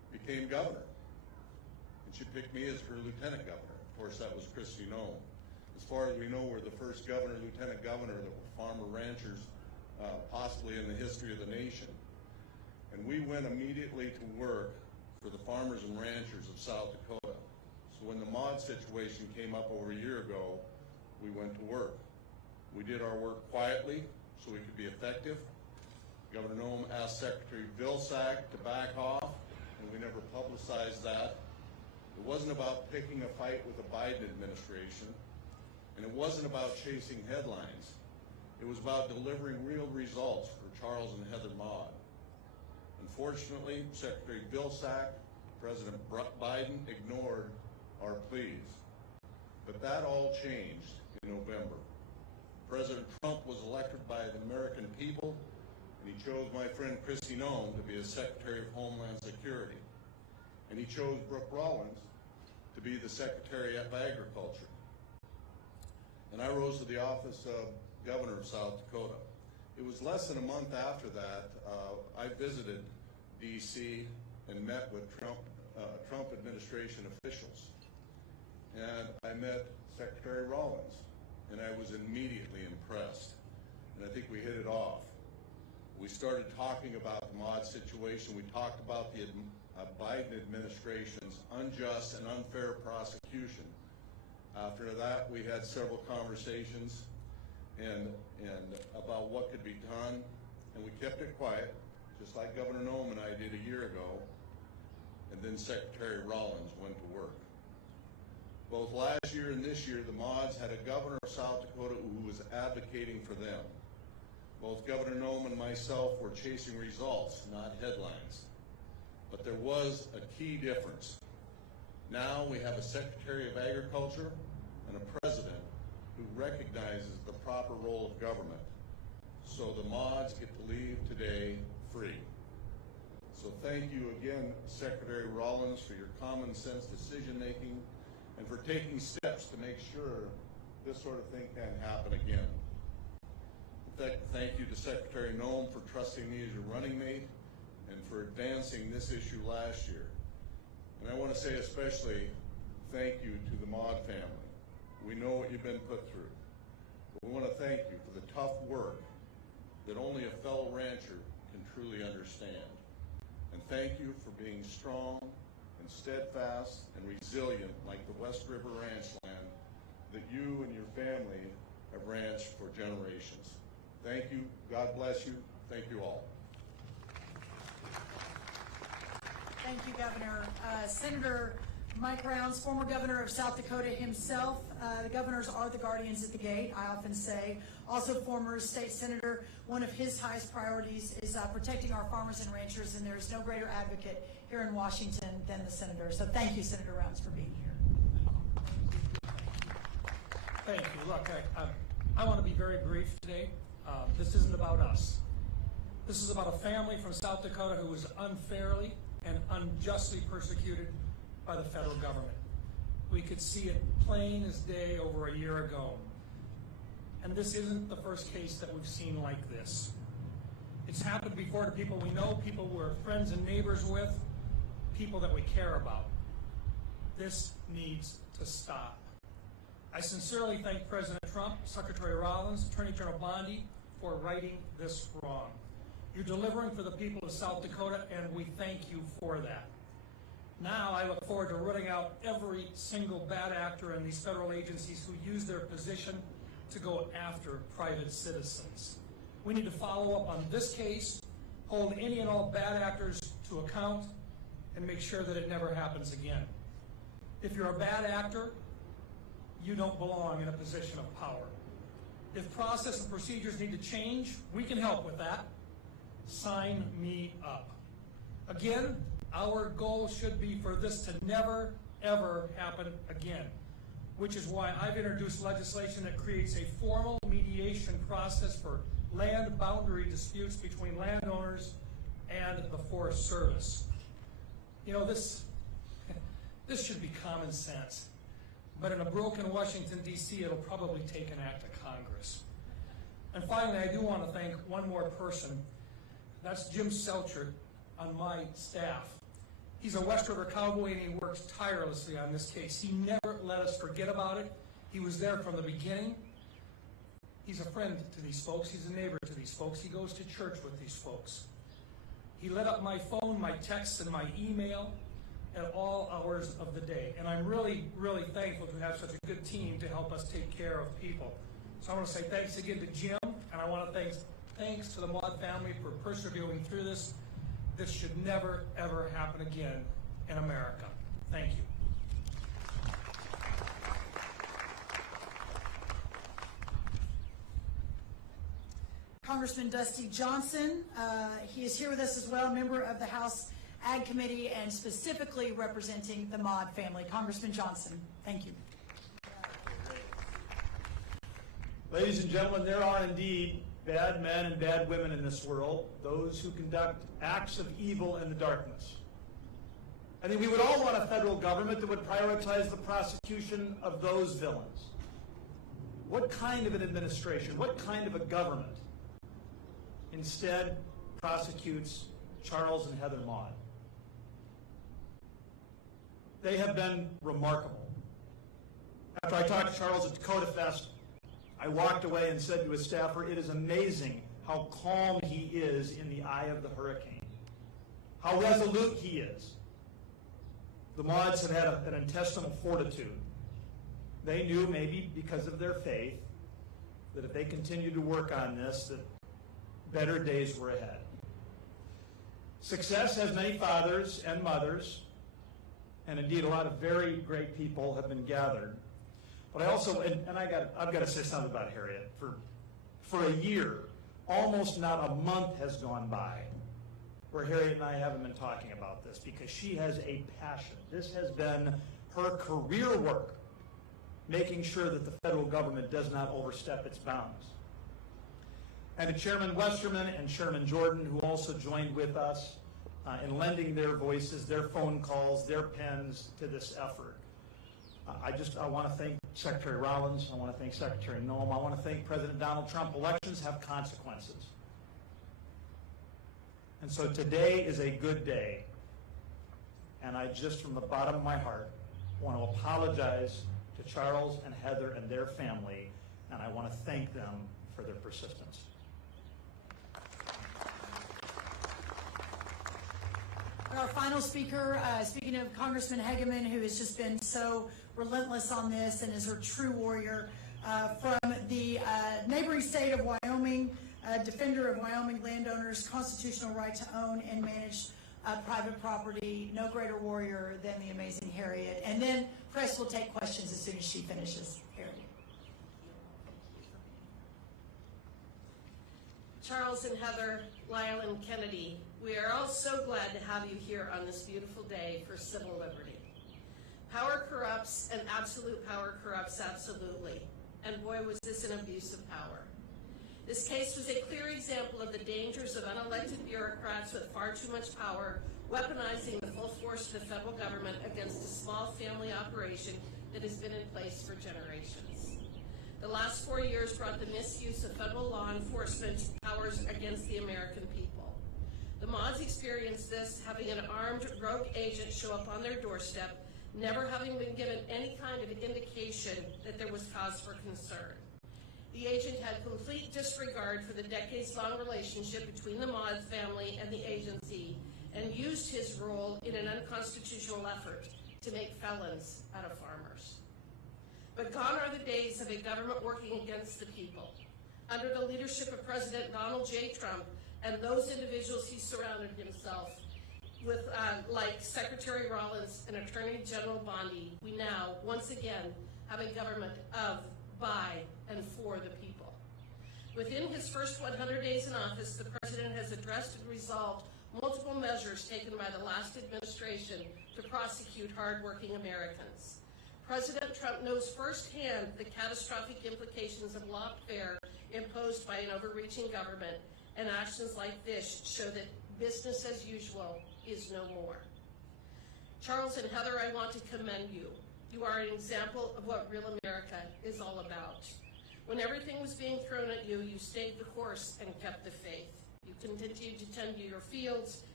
became governor. And she picked me as her lieutenant governor. Of course, that was Kristi Noem. As far as we know, we're the first governor, lieutenant governor that were farmer ranchers, possibly in the history of the nation. And we went immediately to work for the farmers and ranchers of South Dakota. So when the Maude situation came up over a year ago, we went to work. We did our work quietly so we could be effective. Governor Noem asked Secretary Vilsack to back off, and we never publicized that. It wasn't about picking a fight with the Biden administration, and it wasn't about chasing headlines. It was about delivering real results for Charles and Heather Maude. Unfortunately, Secretary Vilsack, President Biden ignored our pleas. But that all changed in November. President Trump was elected by the American people, and he chose my friend Kristi Noem to be the Secretary of Homeland Security. And he chose Brooke Rollins to be the Secretary of Agriculture. And I rose to the office of Governor of South Dakota. It was less than a month after that, I visited D.C. and met with Trump administration officials. And I met Secretary Rollins, and I was immediately impressed. And I think we hit it off. We started talking about the Maude situation. We talked about the Biden administration's unjust and unfair prosecution. After that, we had several conversations and about what could be done, and we kept it quiet, just like Governor Noem and I did a year ago, and then Secretary Rollins went to work. Both last year and this year, the Maudes had a governor of South Dakota who was advocating for them. Both Governor Noem and myself were chasing results, not headlines. But there was a key difference. Now we have a Secretary of Agriculture and a President who recognizes the proper role of government. So the Maudes get to leave today free. So thank you again, Secretary Rollins, for your common sense decision making and for taking steps to make sure this sort of thing can't happen again. Thank you to Secretary Noem for trusting me as your running mate and for advancing this issue last year. And I want to say especially thank you to the Maude family. We know what you've been put through. But we want to thank you for the tough work that only a fellow rancher can truly understand. And thank you for being strong and steadfast and resilient like the West River ranch land that you and your family have ranched for generations. Thank you. God bless you. Thank you all. Thank you, Governor. Senator Mike Rounds, former governor of South Dakota himself. The governors are the guardians at the gate, I often say. Also former state senator. One of his highest priorities is protecting our farmers and ranchers, and there's no greater advocate here in Washington than the senator. So thank you, Senator Rounds, for being here. Thank you. Look, I want to be very brief today. This isn't about us. This is about a family from South Dakota who was unfairly and unjustly persecuted by the federal government. We could see it plain as day over a year ago. And this isn't the first case that we've seen like this. It's happened before to people we know, people we're friends and neighbors with, people that we care about. This needs to stop. I sincerely thank President Trump, Secretary Rollins, Attorney General Bondi for righting this wrong. You're delivering for the people of South Dakota, and we thank you for that. Now I look forward to rooting out every single bad actor in these federal agencies who use their position to go after private citizens. We need to follow up on this case, hold any and all bad actors to account, and make sure that it never happens again. If you're a bad actor, you don't belong in a position of power. If process and procedures need to change, we can help with that. Sign me up. Again, our goal should be for this to never, ever happen again, which is why I've introduced legislation that creates a formal mediation process for land boundary disputes between landowners and the Forest Service. You know, this should be common sense. But in a broken Washington, D.C., it'll probably take an act of Congress. And finally, I do want to thank one more person. That's Jim Selchert on my staff. He's a West River cowboy, and he works tirelessly on this case. He never let us forget about it. He was there from the beginning. He's a friend to these folks. He's a neighbor to these folks. He goes to church with these folks. He lit up my phone, my texts, and my email at all hours of the day. And I'm really, really thankful to have such a good team to help us take care of people. So I want to say thanks again to Jim, and I want to thanks to the Maude family for persevering through this. This should never, ever happen again in America. Thank you. Congressman Dusty Johnson, he is here with us as well, member of the House Ag Committee and specifically representing the Maude family. Congressman Johnson, thank you. Ladies and gentlemen, there are indeed bad men and bad women in this world, those who conduct acts of evil in the darkness. I think we would all want a federal government that would prioritize the prosecution of those villains. What kind of an administration, what kind of a government instead prosecutes Charles and Heather Maude? They have been remarkable. After I talked to Charles at Dakota Fest, I walked away and said to his staffer, it is amazing how calm he is in the eye of the hurricane, how resolute he is. The Maudes have had an intestinal fortitude. They knew, maybe because of their faith, that if they continued to work on this, that better days were ahead. Success has many fathers and mothers, and indeed a lot of very great people have been gathered. But I also, and I've got to say something about Harriet. For a year, almost not a month has gone by where Harriet and I haven't been talking about this, because she has a passion. This has been her career work, making sure that the federal government does not overstep its bounds. And to Chairman Westerman and Chairman Jordan, who also joined with us in lending their voices, their phone calls, their pens to this effort. I want to thank Secretary Rollins. I want to thank Secretary Noem. I want to thank President Donald Trump. Elections have consequences. And so today is a good day. And I just, from the bottom of my heart, want to apologize to Charles and Heather and their family, and I want to thank them for their persistence. Our final speaker, speaking of Congressman Hageman, who has just been so relentless on this and is a true warrior, from the neighboring state of Wyoming, defender of Wyoming landowners' constitutional right to own and manage private property. No greater warrior than the amazing Harriet. And then press will take questions as soon as she finishes. Harriet. Charles and Heather, Lyle and Kennedy, we are all so glad to have you here on this beautiful day for civil liberty. Power corrupts, and absolute power corrupts absolutely. And boy, was this an abuse of power. This case was a clear example of the dangers of unelected bureaucrats with far too much power, weaponizing the full force of the federal government against a small family operation that has been in place for generations. The last 4 years brought the misuse of federal law enforcement powers against the American people. The Maudes experienced this, having an armed rogue agent show up on their doorstep, never having been given any kind of indication that there was cause for concern. The agent had complete disregard for the decades-long relationship between the Maude family and the agency, and used his role in an unconstitutional effort to make felons out of farmers. But gone are the days of a government working against the people. Under the leadership of President Donald J. Trump and those individuals he surrounded himself with, like Secretary Rollins and Attorney General Bondi, we now, once again, have a government of, by, and for the people. Within his first 100 days in office, the President has addressed and resolved multiple measures taken by the last administration to prosecute hardworking Americans. President Trump knows firsthand the catastrophic implications of lawfare imposed by an overreaching government, and actions like this show that business as usual is no more. Charles and Heather, I want to commend you. You are an example of what real America is all about. When everything was being thrown at you, you stayed the course and kept the faith. You continued to tend to your fields,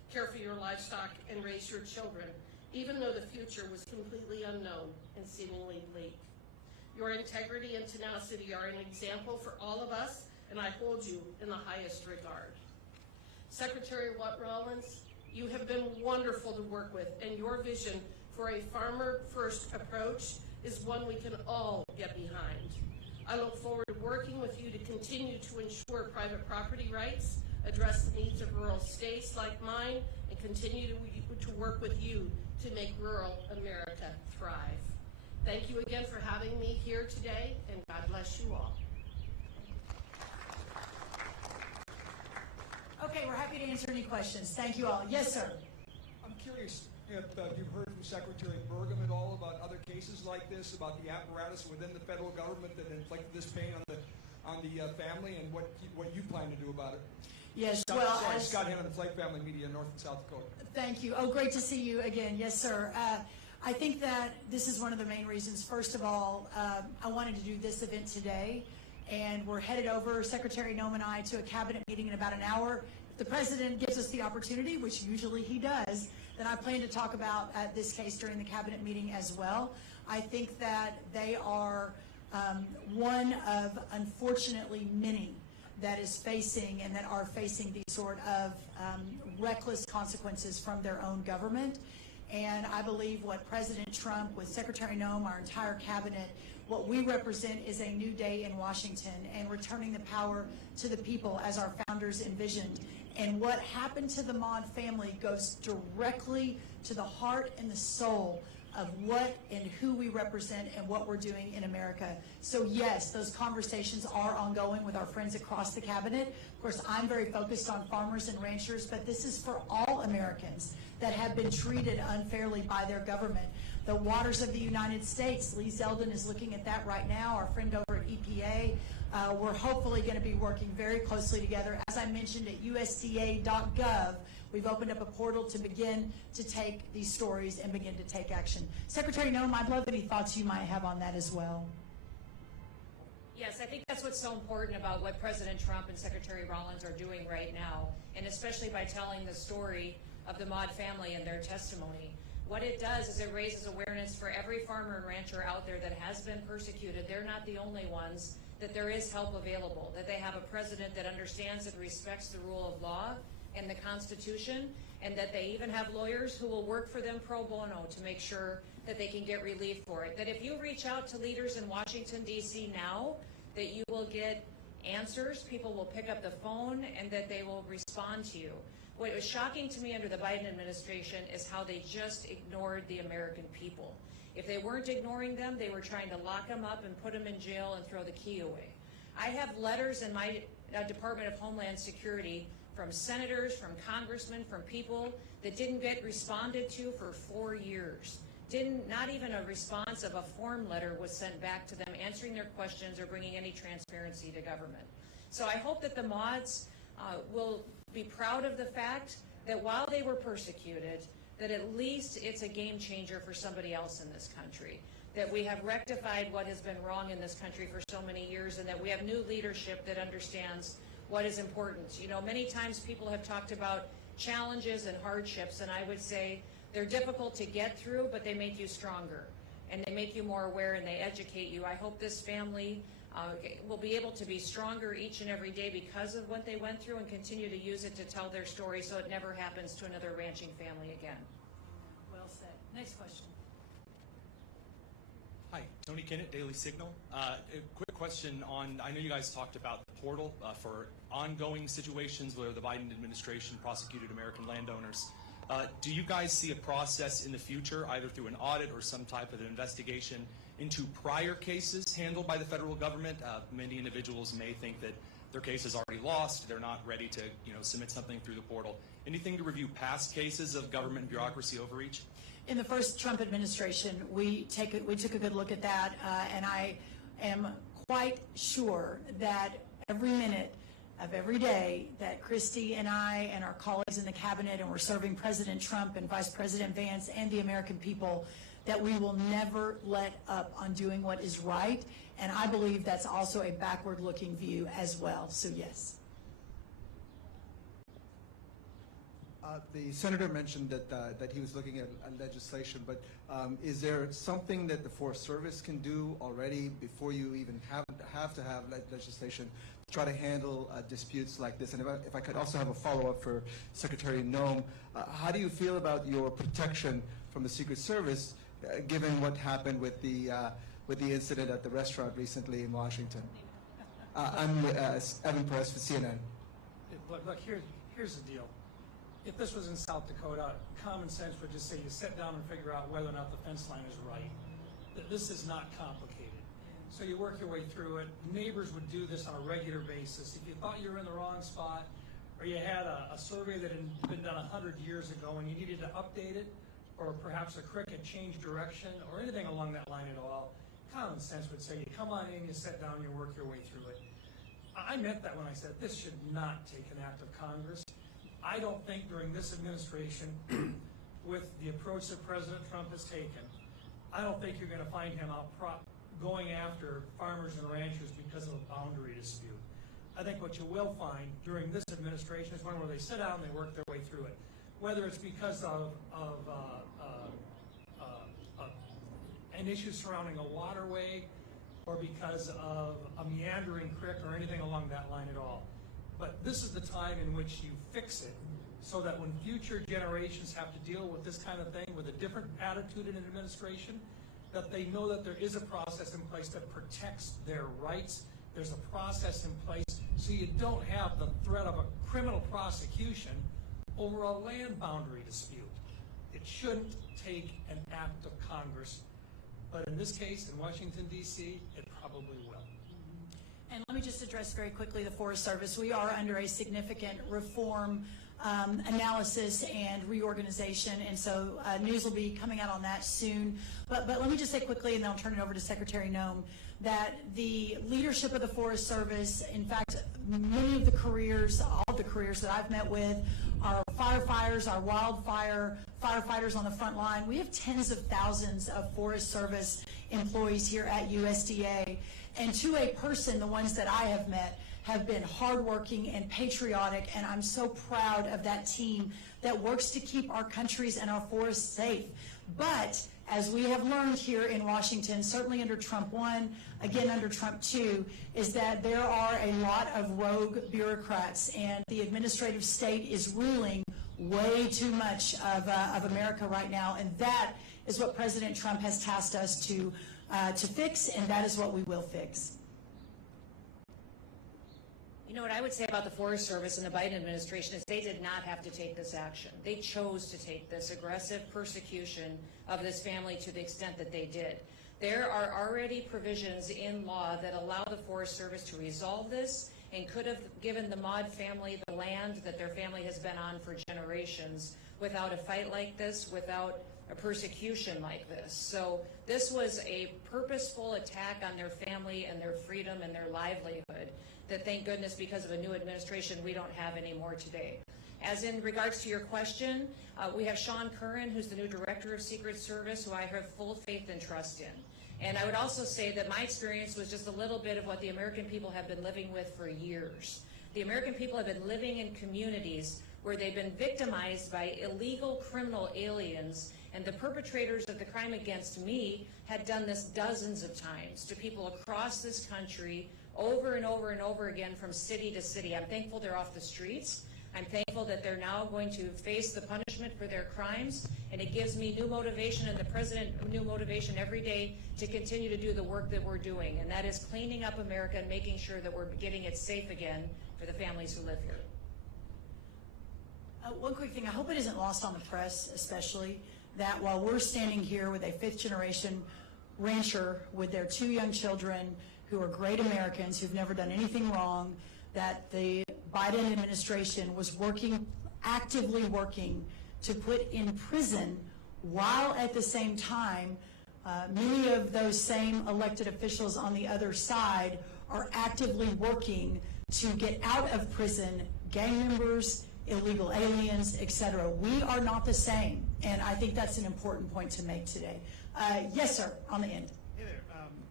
care for your livestock, and raise your children, even though the future was completely unknown and seemingly bleak. Your integrity and tenacity are an example for all of us, and I hold you in the highest regard. Secretary Rollins, you have been wonderful to work with, and your vision for a farmer-first approach is one we can all get behind. I look forward to working with you to continue to ensure private property rights, address the needs of rural states like mine, and continue to work with you to make rural America thrive. Thank you again for having me here today, and God bless you all. Okay, we're happy to answer any questions. Thank you all. Yes, sir. I'm curious if you've heard from Secretary Burgum at all about other cases like this, about the apparatus within the federal government that inflicted this pain on the family, and what you plan to do about it. Yes, Scott Hannon, Flight Family Media, North and South Dakota. Thank you. Oh, great to see you again. Yes, sir. I think that this is one of the main reasons. First of all, I wanted to do this event today, and we're headed over, Secretary Noem and I, to a cabinet meeting in about an hour. If the president gives us the opportunity, which usually he does, then I plan to talk about this case during the cabinet meeting as well. I think that they are one of, unfortunately, many that is facing and that are facing these sort of reckless consequences from their own government. And I believe what President Trump, with Secretary Noem, our entire cabinet, what we represent is a new day in Washington and returning the power to the people as our founders envisioned. And what happened to the Maude family goes directly to the heart and the soul of what and who we represent and what we're doing in America. So yes, those conversations are ongoing with our friends across the cabinet. Of course, I'm very focused on farmers and ranchers, but this is for all Americans that have been treated unfairly by their government. The waters of the United States, Lee Zeldin is looking at that right now, our friend over at EPA. We're hopefully going to be working very closely together. As I mentioned, at USDA.gov, we've opened up a portal to begin to take these stories and begin to take action. Secretary Noem, I'd love any thoughts you might have on that as well. Yes, I think that's what's so important about what President Trump and Secretary Rollins are doing right now, and especially by telling the story of the Maude family and their testimony. What it does is it raises awareness for every farmer and rancher out there that has been persecuted. They're not the only ones, that there is help available, that they have a president that understands and respects the rule of law and the Constitution, and that they even have lawyers who will work for them pro bono to make sure that they can get relief for it. That if you reach out to leaders in Washington, D.C. now, that you will get answers, people will pick up the phone, and that they will respond to you. What was shocking to me under the Biden administration is how they just ignored the American people. If they weren't ignoring them, they were trying to lock them up and put them in jail and throw the key away. I have letters in my Department of Homeland Security from senators, from congressmen, from people that didn't get responded to for 4 years. Not even a response of a form letter was sent back to them answering their questions or bringing any transparency to government. So I hope that the Maudes will be proud of the fact that while they were persecuted, that at least it's a game changer for somebody else in this country, that we have rectified what has been wrong in this country for so many years, and that we have new leadership that understands what is important. You know, many times people have talked about challenges and hardships, and I would say they're difficult to get through, but they make you stronger, and they make you more aware, and they educate you. I hope this family will be able to be stronger each and every day because of what they went through, and continue to use it to tell their story so it never happens to another ranching family again. Well said. Next question. Hi, Tony Kennett, Daily Signal. A quick question on, I know you guys talked about the portal for ongoing situations where the Biden administration prosecuted American landowners. Do you guys see a process in the future, either through an audit or some type of an investigation into prior cases handled by the federal government? Many individuals may think that their case is already lost, they're not ready to submit something through the portal. Anything to review past cases of government bureaucracy overreach? In the first Trump administration, we took a good look at that, and I am quite sure that every minute of every day that Kristi and I and our colleagues in the cabinet, and we're serving President Trump and Vice President Vance and the American people, that we will never let up on doing what is right. And I believe that's also a backward-looking view as well. So yes. The senator mentioned that he was looking at legislation, but is there something that the Forest Service can do already before you even have to have legislation to try to handle disputes like this? And if I could also have a follow-up for Secretary Noem, how do you feel about your protection from the Secret Service, given what happened with the incident at the restaurant recently in Washington? I'm Evan Perez for CNN. Look, here's the deal. If this was in South Dakota, common sense would just say you sit down and figure out whether or not the fence line is right. This is not complicated. So you work your way through it. Neighbors would do this on a regular basis. If you thought you were in the wrong spot, or you had a survey that had been done 100 years ago and you needed to update it, or perhaps a creek had changed direction, or anything along that line at all, common sense would say you come on in, you sit down, you work your way through it. I meant that when I said this should not take an act of Congress. I don't think during this administration, with the approach that President Trump has taken, I don't think you're going to find him out going after farmers and ranchers because of a boundary dispute. I think what you will find during this administration is one where they sit down and they work their way through it. Whether it's because of an issue surrounding a waterway, or because of a meandering creek or anything along that line at all. But this is the time in which you fix it so that when future generations have to deal with this kind of thing with a different attitude in an administration, that they know that there is a process in place that protects their rights. There's a process in place so you don't have the threat of a criminal prosecution over a land boundary dispute. It shouldn't take an act of Congress, but in this case, in Washington, D.C., it probably will. And let me just address very quickly the Forest Service. We are under a significant reform analysis and reorganization, and so news will be coming out on that soon. But let me just say quickly, and then I'll turn it over to Secretary Noem, that the leadership of the Forest Service, in fact, many of the careers, all of the careers that I've met with, our firefighters, our wildfire firefighters on the front line. We have tens of thousands of Forest Service employees here at USDA. And to a person, the ones that I have met have been hardworking and patriotic, and I'm so proud of that team that works to keep our countries and our forests safe. But as we have learned here in Washington, certainly under Trump 1, again under Trump 2, is that there are a lot of rogue bureaucrats, and the administrative state is ruling way too much of America right now, and that is what President Trump has tasked us to fix, and that is what we will fix. You know what I would say about the Forest Service and the Biden administration is they did not have to take this action. They chose to take this aggressive persecution of this family to the extent that they did. There are already provisions in law that allow the Forest Service to resolve this and could have given the Maude family the land that their family has been on for generations without a fight like this, without a persecution like this. So this was a purposeful attack on their family and their freedom and their livelihood that, thank goodness, because of a new administration, we don't have anymore today. As in regards to your question, we have Sean Curran, who's the new Director of Secret Service, who I have full faith and trust in. And I would also say that my experience was just a little bit of what the American people have been living with for years. The American people have been living in communities where they've been victimized by illegal criminal aliens, and the perpetrators of the crime against me had done this dozens of times to people across this country over and over and over again from city to city. I'm thankful they're off the streets. I'm thankful that they're now going to face the punishment for their crimes, and it gives me new motivation and the President new motivation every day to continue to do the work that we're doing, and that is cleaning up America and making sure that we're getting it safe again for the families who live here. One quick thing, I hope it isn't lost on the press especially, that while we're standing here with a fifth-generation rancher with their 2 young children who are great Americans who've never done anything wrong, that the Biden administration was actively working to put in prison, while at the same time many of those same elected officials on the other side are actively working to get out of prison gang members, illegal aliens, etc. We are not the same, and I think that's an important point to make today. Yes, sir, on the end. Hey there.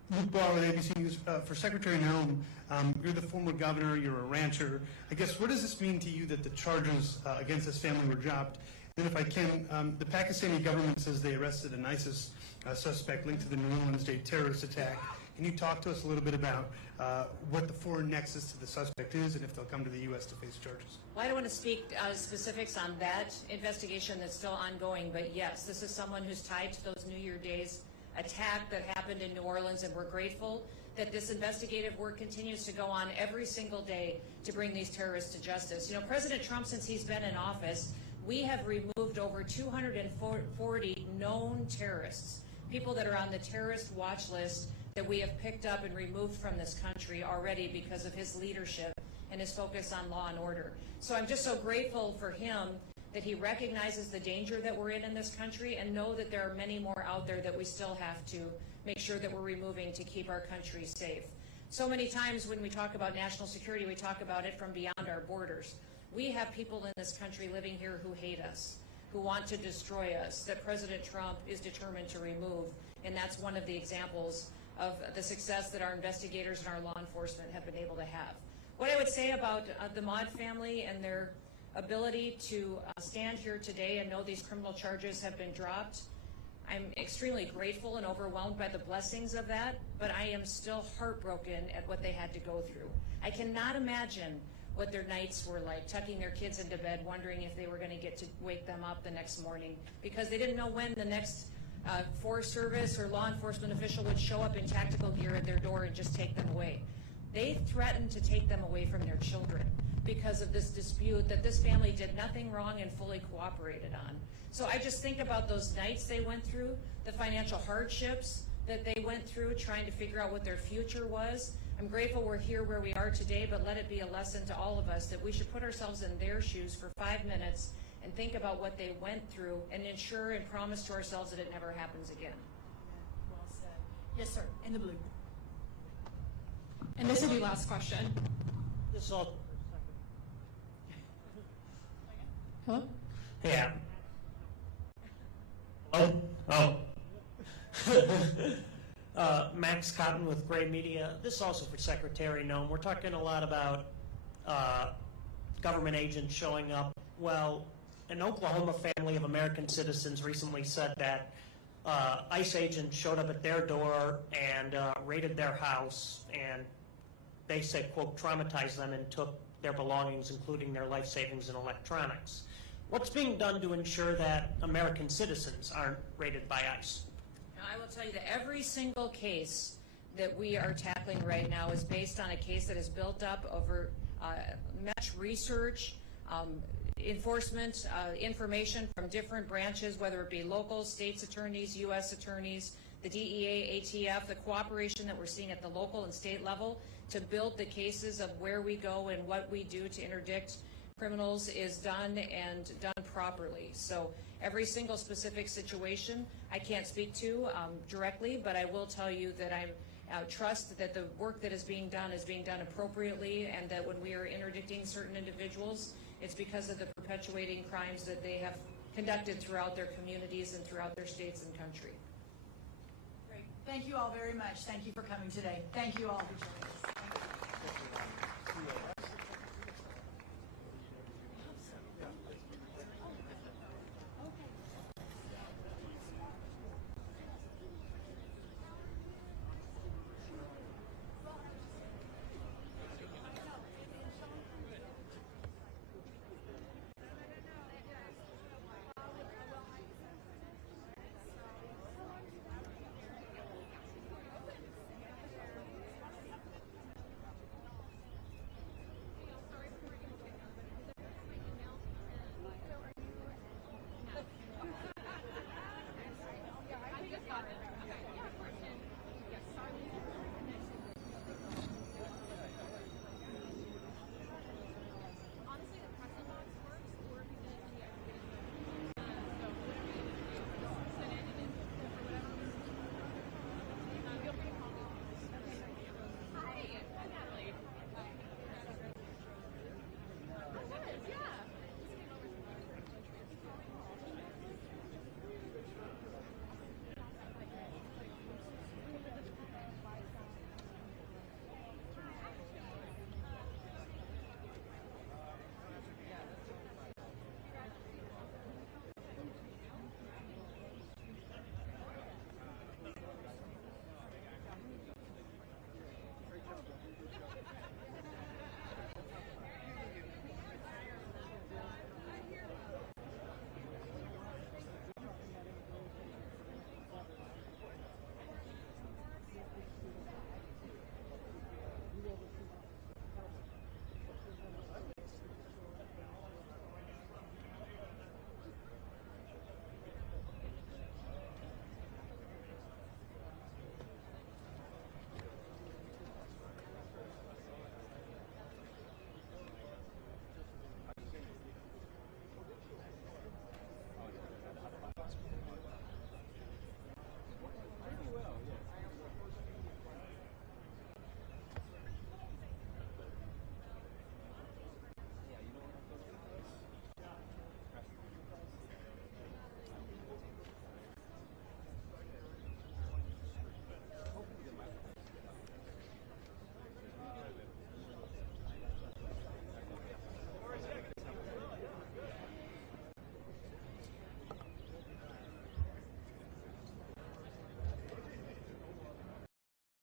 Luke Ball at ABC News. For Secretary Noem, you're the former governor, you're a rancher. I guess, what does this mean to you that the charges against this family were dropped? And if I can, the Pakistani government says they arrested an ISIS suspect linked to the New Orleans Day terrorist attack. Can you talk to us a little bit about what the foreign nexus to the suspect is and if they'll come to the U.S. to face charges? Well, I don't want to speak specifics on that investigation that's still ongoing, but yes, this is someone who's tied to those New Year days attack that happened in New Orleans, and we're grateful that this investigative work continues to go on every single day to bring these terrorists to justice. You know, President Trump, since he's been in office, we have removed over 240 known terrorists, people that are on the terrorist watch list that we have picked up and removed from this country already because of his leadership and his focus on law and order. So I'm just so grateful for him that he recognizes the danger that we're in this country and know that there are many more out there that we still have to make sure that we're removing to keep our country safe. So many times when we talk about national security, we talk about it from beyond our borders. We have people in this country living here who hate us, who want to destroy us, that President Trump is determined to remove, and that's one of the examples of the success that our investigators and our law enforcement have been able to have. What I would say about the Maude family and their ability to stand here today and know these criminal charges have been dropped, I'm extremely grateful and overwhelmed by the blessings of that, but I am still heartbroken at what they had to go through. I cannot imagine what their nights were like, tucking their kids into bed, wondering if they were going to get to wake them up the next morning, because they didn't know when the next Forest Service or law enforcement official would show up in tactical gear at their door and just take them away. They threatened to take them away from their children because of this dispute that this family did nothing wrong and fully cooperated on. So I just think about those nights they went through, the financial hardships that they went through trying to figure out what their future was. I'm grateful we're here where we are today, but let it be a lesson to all of us that we should put ourselves in their shoes for 5 minutes and think about what they went through and ensure and promise to ourselves that it never happens again. Well said. Yes, sir, in the blue. And this is your last question. This is all. Hello? Yeah. Oh. Max Cotton with Gray Media. This is also for Secretary Noem. We're talking a lot about government agents showing up. Well, an Oklahoma family of American citizens recently said that ICE agents showed up at their door and raided their house, and they said, quote, traumatized them and took their belongings, including their life savings and electronics. What's being done to ensure that American citizens aren't raided by ICE? Now, I will tell you that every single case that we are tackling right now is based on a case that is built up over much research, enforcement, information from different branches, whether it be local, states attorneys, U.S. attorneys, the DEA, ATF, the cooperation that we're seeing at the local and state level to build the cases of where we go and what we do to interdict criminals is done and done properly. So every single specific situation I can't speak to directly, but I will tell you that I trust that the work that is being done appropriately, and that when we are interdicting certain individuals, it's because of the perpetuating crimes that they have conducted throughout their communities and throughout their states and country. Great. Thank you all very much. Thank you for coming today. Thank you all for joining us.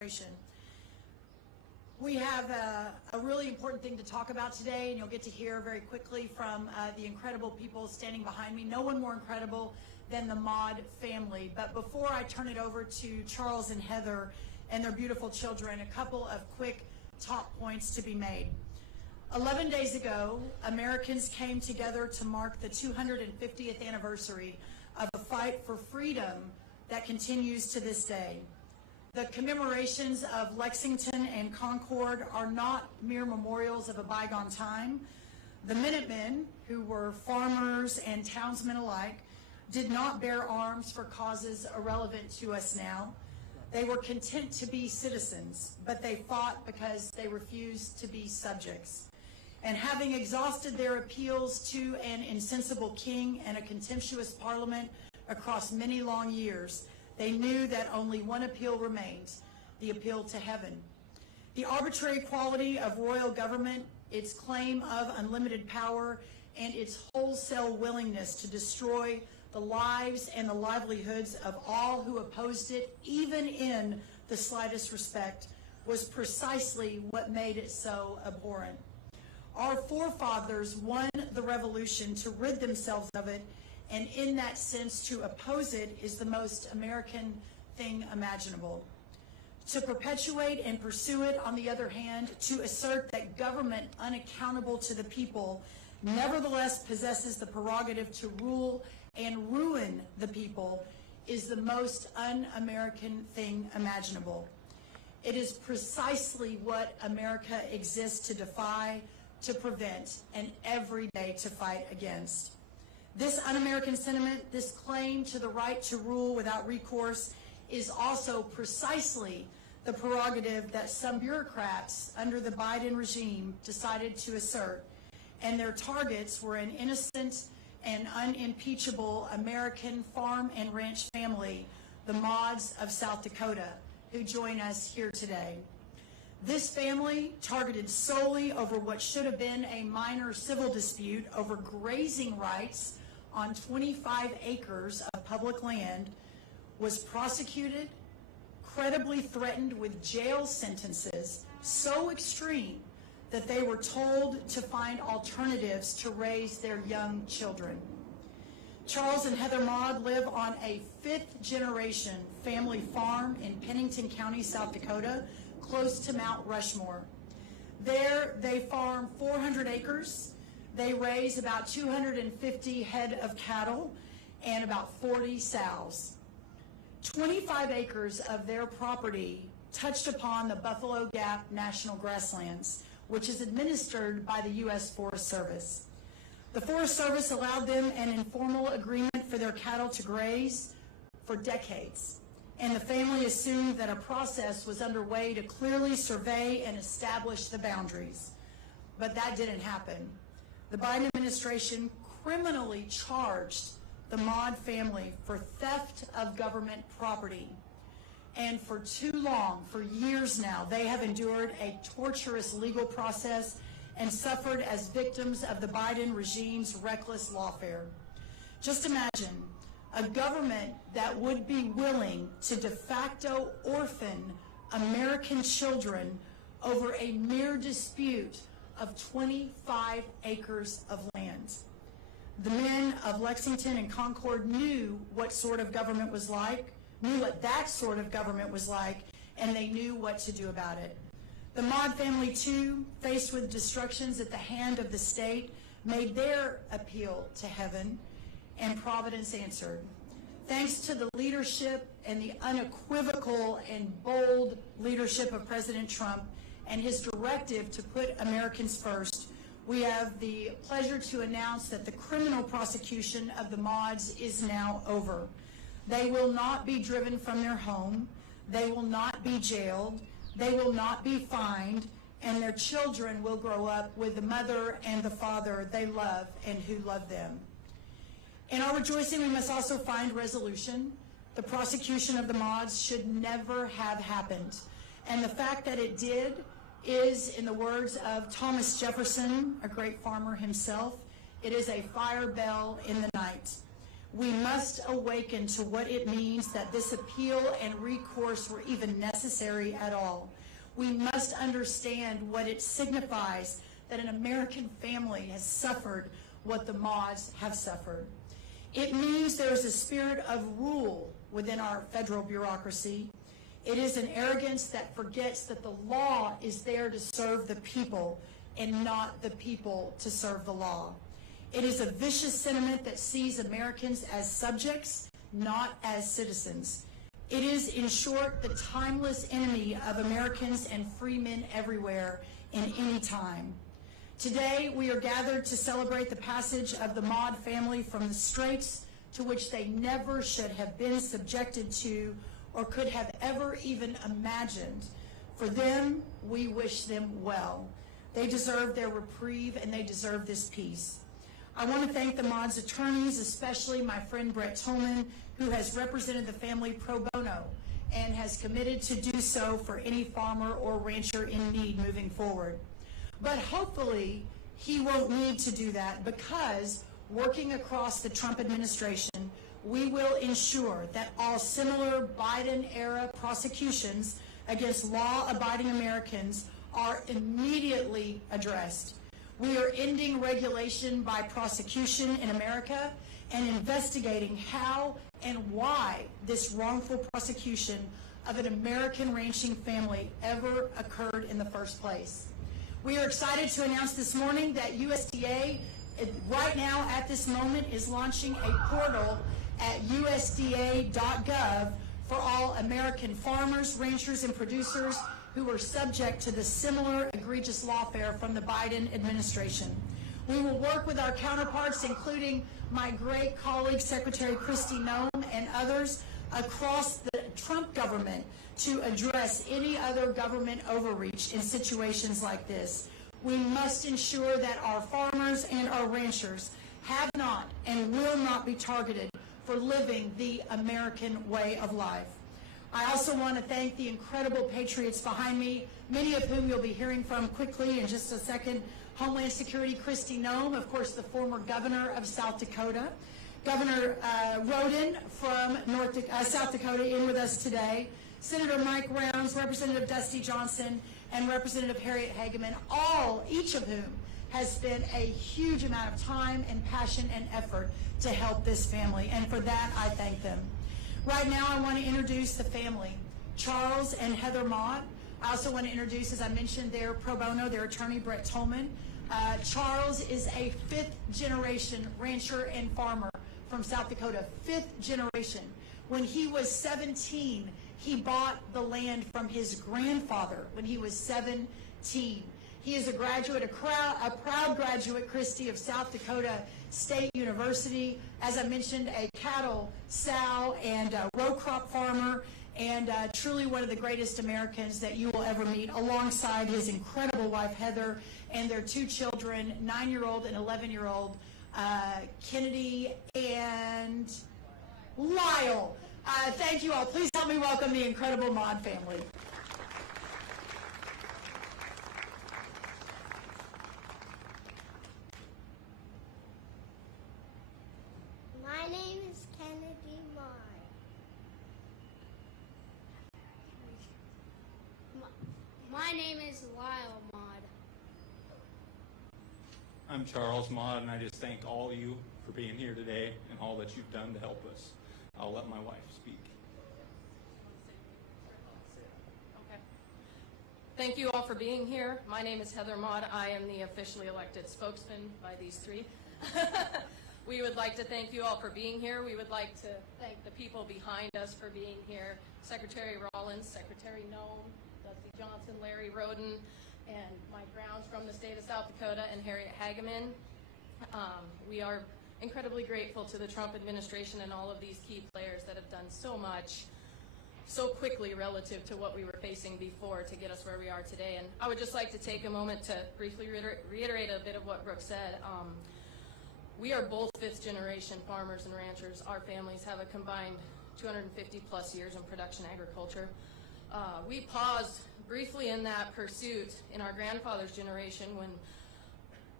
We have a really important thing to talk about today, and you'll get to hear very quickly from the incredible people standing behind me. No one more incredible than the Maude family. But before I turn it over to Charles and Heather and their beautiful children, a couple of quick top points to be made. 11 days ago, Americans came together to mark the 250th anniversary of a fight for freedom that continues to this day. The commemorations of Lexington and Concord are not mere memorials of a bygone time. The Minutemen, who were farmers and townsmen alike, did not bear arms for causes irrelevant to us now. They were content to be citizens, but they fought because they refused to be subjects. And having exhausted their appeals to an insensible king and a contemptuous parliament across many long years, they knew that only one appeal remained, the appeal to heaven. The arbitrary quality of royal government, its claim of unlimited power, and its wholesale willingness to destroy the lives and the livelihoods of all who opposed it, even in the slightest respect, was precisely what made it so abhorrent. Our forefathers won the revolution to rid themselves of it, and in that sense, to oppose it is the most American thing imaginable. To perpetuate and pursue it, on the other hand, to assert that government unaccountable to the people nevertheless possesses the prerogative to rule and ruin the people, is the most un-American thing imaginable. It is precisely what America exists to defy, to prevent, and every day to fight against. This un-American sentiment, this claim to the right to rule without recourse, is also precisely the prerogative that some bureaucrats under the Biden regime decided to assert, and their targets were an innocent and unimpeachable American farm and ranch family, the Maudes of South Dakota, who join us here today. This family, targeted solely over what should have been a minor civil dispute over grazing rights on 25 acres of public land, was prosecuted, credibly threatened with jail sentences so extreme that they were told to find alternatives to raise their young children. Charles and Heather Maude live on a fifth-generation family farm in Pennington County, South Dakota, close to Mount Rushmore. There, they farm 400 acres. They raise about 250 head of cattle and about 40 sows. 25 acres of their property touched upon the Buffalo Gap National Grasslands, which is administered by the U.S. Forest Service. The Forest Service allowed them an informal agreement for their cattle to graze for decades, and the family assumed that a process was underway to clearly survey and establish the boundaries. But that didn't happen. The Biden administration criminally charged the Maude family for theft of government property. And for too long, for years now, they have endured a torturous legal process and suffered as victims of the Biden regime's reckless lawfare. Just imagine a government that would be willing to de facto orphan American children over a mere dispute of 25 acres of land. The men of Lexington and Concord knew what sort of government was like, knew what that sort of government was like, and they knew what to do about it. The Maude family, too, faced with destructions at the hand of the state, made their appeal to heaven, and Providence answered. Thanks to the leadership and the unequivocal and bold leadership of President Trump and his directive to put Americans first, we have the pleasure to announce that the criminal prosecution of the Maudes is now over. They will not be driven from their home. They will not be jailed. They will not be fined. And their children will grow up with the mother and the father they love and who love them. In our rejoicing, we must also find resolution. The prosecution of the Maudes should never have happened. And the fact that it did is, in the words of Thomas Jefferson, a great farmer himself, it is a fire bell in the night. We must awaken to what it means that this appeal and recourse were even necessary at all. We must understand what it signifies that an American family has suffered what the Maudes have suffered. It means there is a spirit of rule within our federal bureaucracy. It is an arrogance that forgets that the law is there to serve the people and not the people to serve the law. It is a vicious sentiment that sees Americans as subjects, not as citizens. It is, in short, the timeless enemy of Americans and free men everywhere in any time. Today, we are gathered to celebrate the passage of the Maude family from the straits to which they never should have been subjected to or could have ever even imagined. For them, we wish them well. They deserve their reprieve and they deserve this peace. I want to thank the Maude's attorneys, especially my friend Brett Tolman, who has represented the family pro bono and has committed to do so for any farmer or rancher in need moving forward. But hopefully, he won't need to do that because working across the Trump administration, we will ensure that all similar Biden-era prosecutions against law-abiding Americans are immediately addressed. We are ending regulation by prosecution in America and investigating how and why this wrongful prosecution of an American ranching family ever occurred in the first place. We are excited to announce this morning that USDA, right now at this moment, is launching a portal at usda.gov for all American farmers, ranchers, and producers who were subject to the similar egregious lawfare from the Biden administration. We will work with our counterparts, including my great colleague, Secretary Kristi Noem, and others across the Trump government to address any other government overreach in situations like this. We must ensure that our farmers and our ranchers have not and will not be targeted for living the American way of life. I also want to thank the incredible patriots behind me, many of whom you'll be hearing from quickly in just a second. Homeland Security Kristi Noem, of course, the former governor of South Dakota. Governor Rhoden from South Dakota in with us today. Senator Mike Rounds, Representative Dusty Johnson, and Representative Harriet Hageman, each of whom has spent a huge amount of time and passion and effort to help this family, and for that I thank them. Right now I want to introduce the family, Charles and Heather Maude. I also want to introduce, as I mentioned, their pro bono, their attorney, Brett Tolman. Charles is a fifth-generation rancher and farmer from South Dakota, fifth generation. When he was 17, he bought the land from his grandfather when he was 17. He is a graduate, a proud graduate, Kristi, of South Dakota State University. As I mentioned, a cattle, sow, and row crop farmer, and truly one of the greatest Americans that you will ever meet, alongside his incredible wife, Heather, and their two children, 9-year-old and 11-year-old, Kennedy and Lyle. Thank you all. Please help me welcome the incredible Maude family. My name is Kennedy Maude. My name is Lyle Maude. I'm Charles Maude, and I just thank all of you for being here today and all that you've done to help us. I'll let my wife speak. Okay. Thank you all for being here. My name is Heather Maude. I am the officially elected spokesman by these three. We would like to thank you all for being here. We would like to thank the people behind us for being here. Secretary Rollins, Secretary Noem, Dusty Johnson, Larry Rhoden, and Mike Rounds from the state of South Dakota, and Harriet Hageman. We are incredibly grateful to the Trump administration and all of these key players that have done so much so quickly relative to what we were facing before to get us where we are today. And I would just like to take a moment to briefly reiterate a bit of what Brooke said. We are both fifth-generation farmers and ranchers. Our families have a combined 250-plus years in production agriculture. We paused briefly in that pursuit in our grandfather's generation when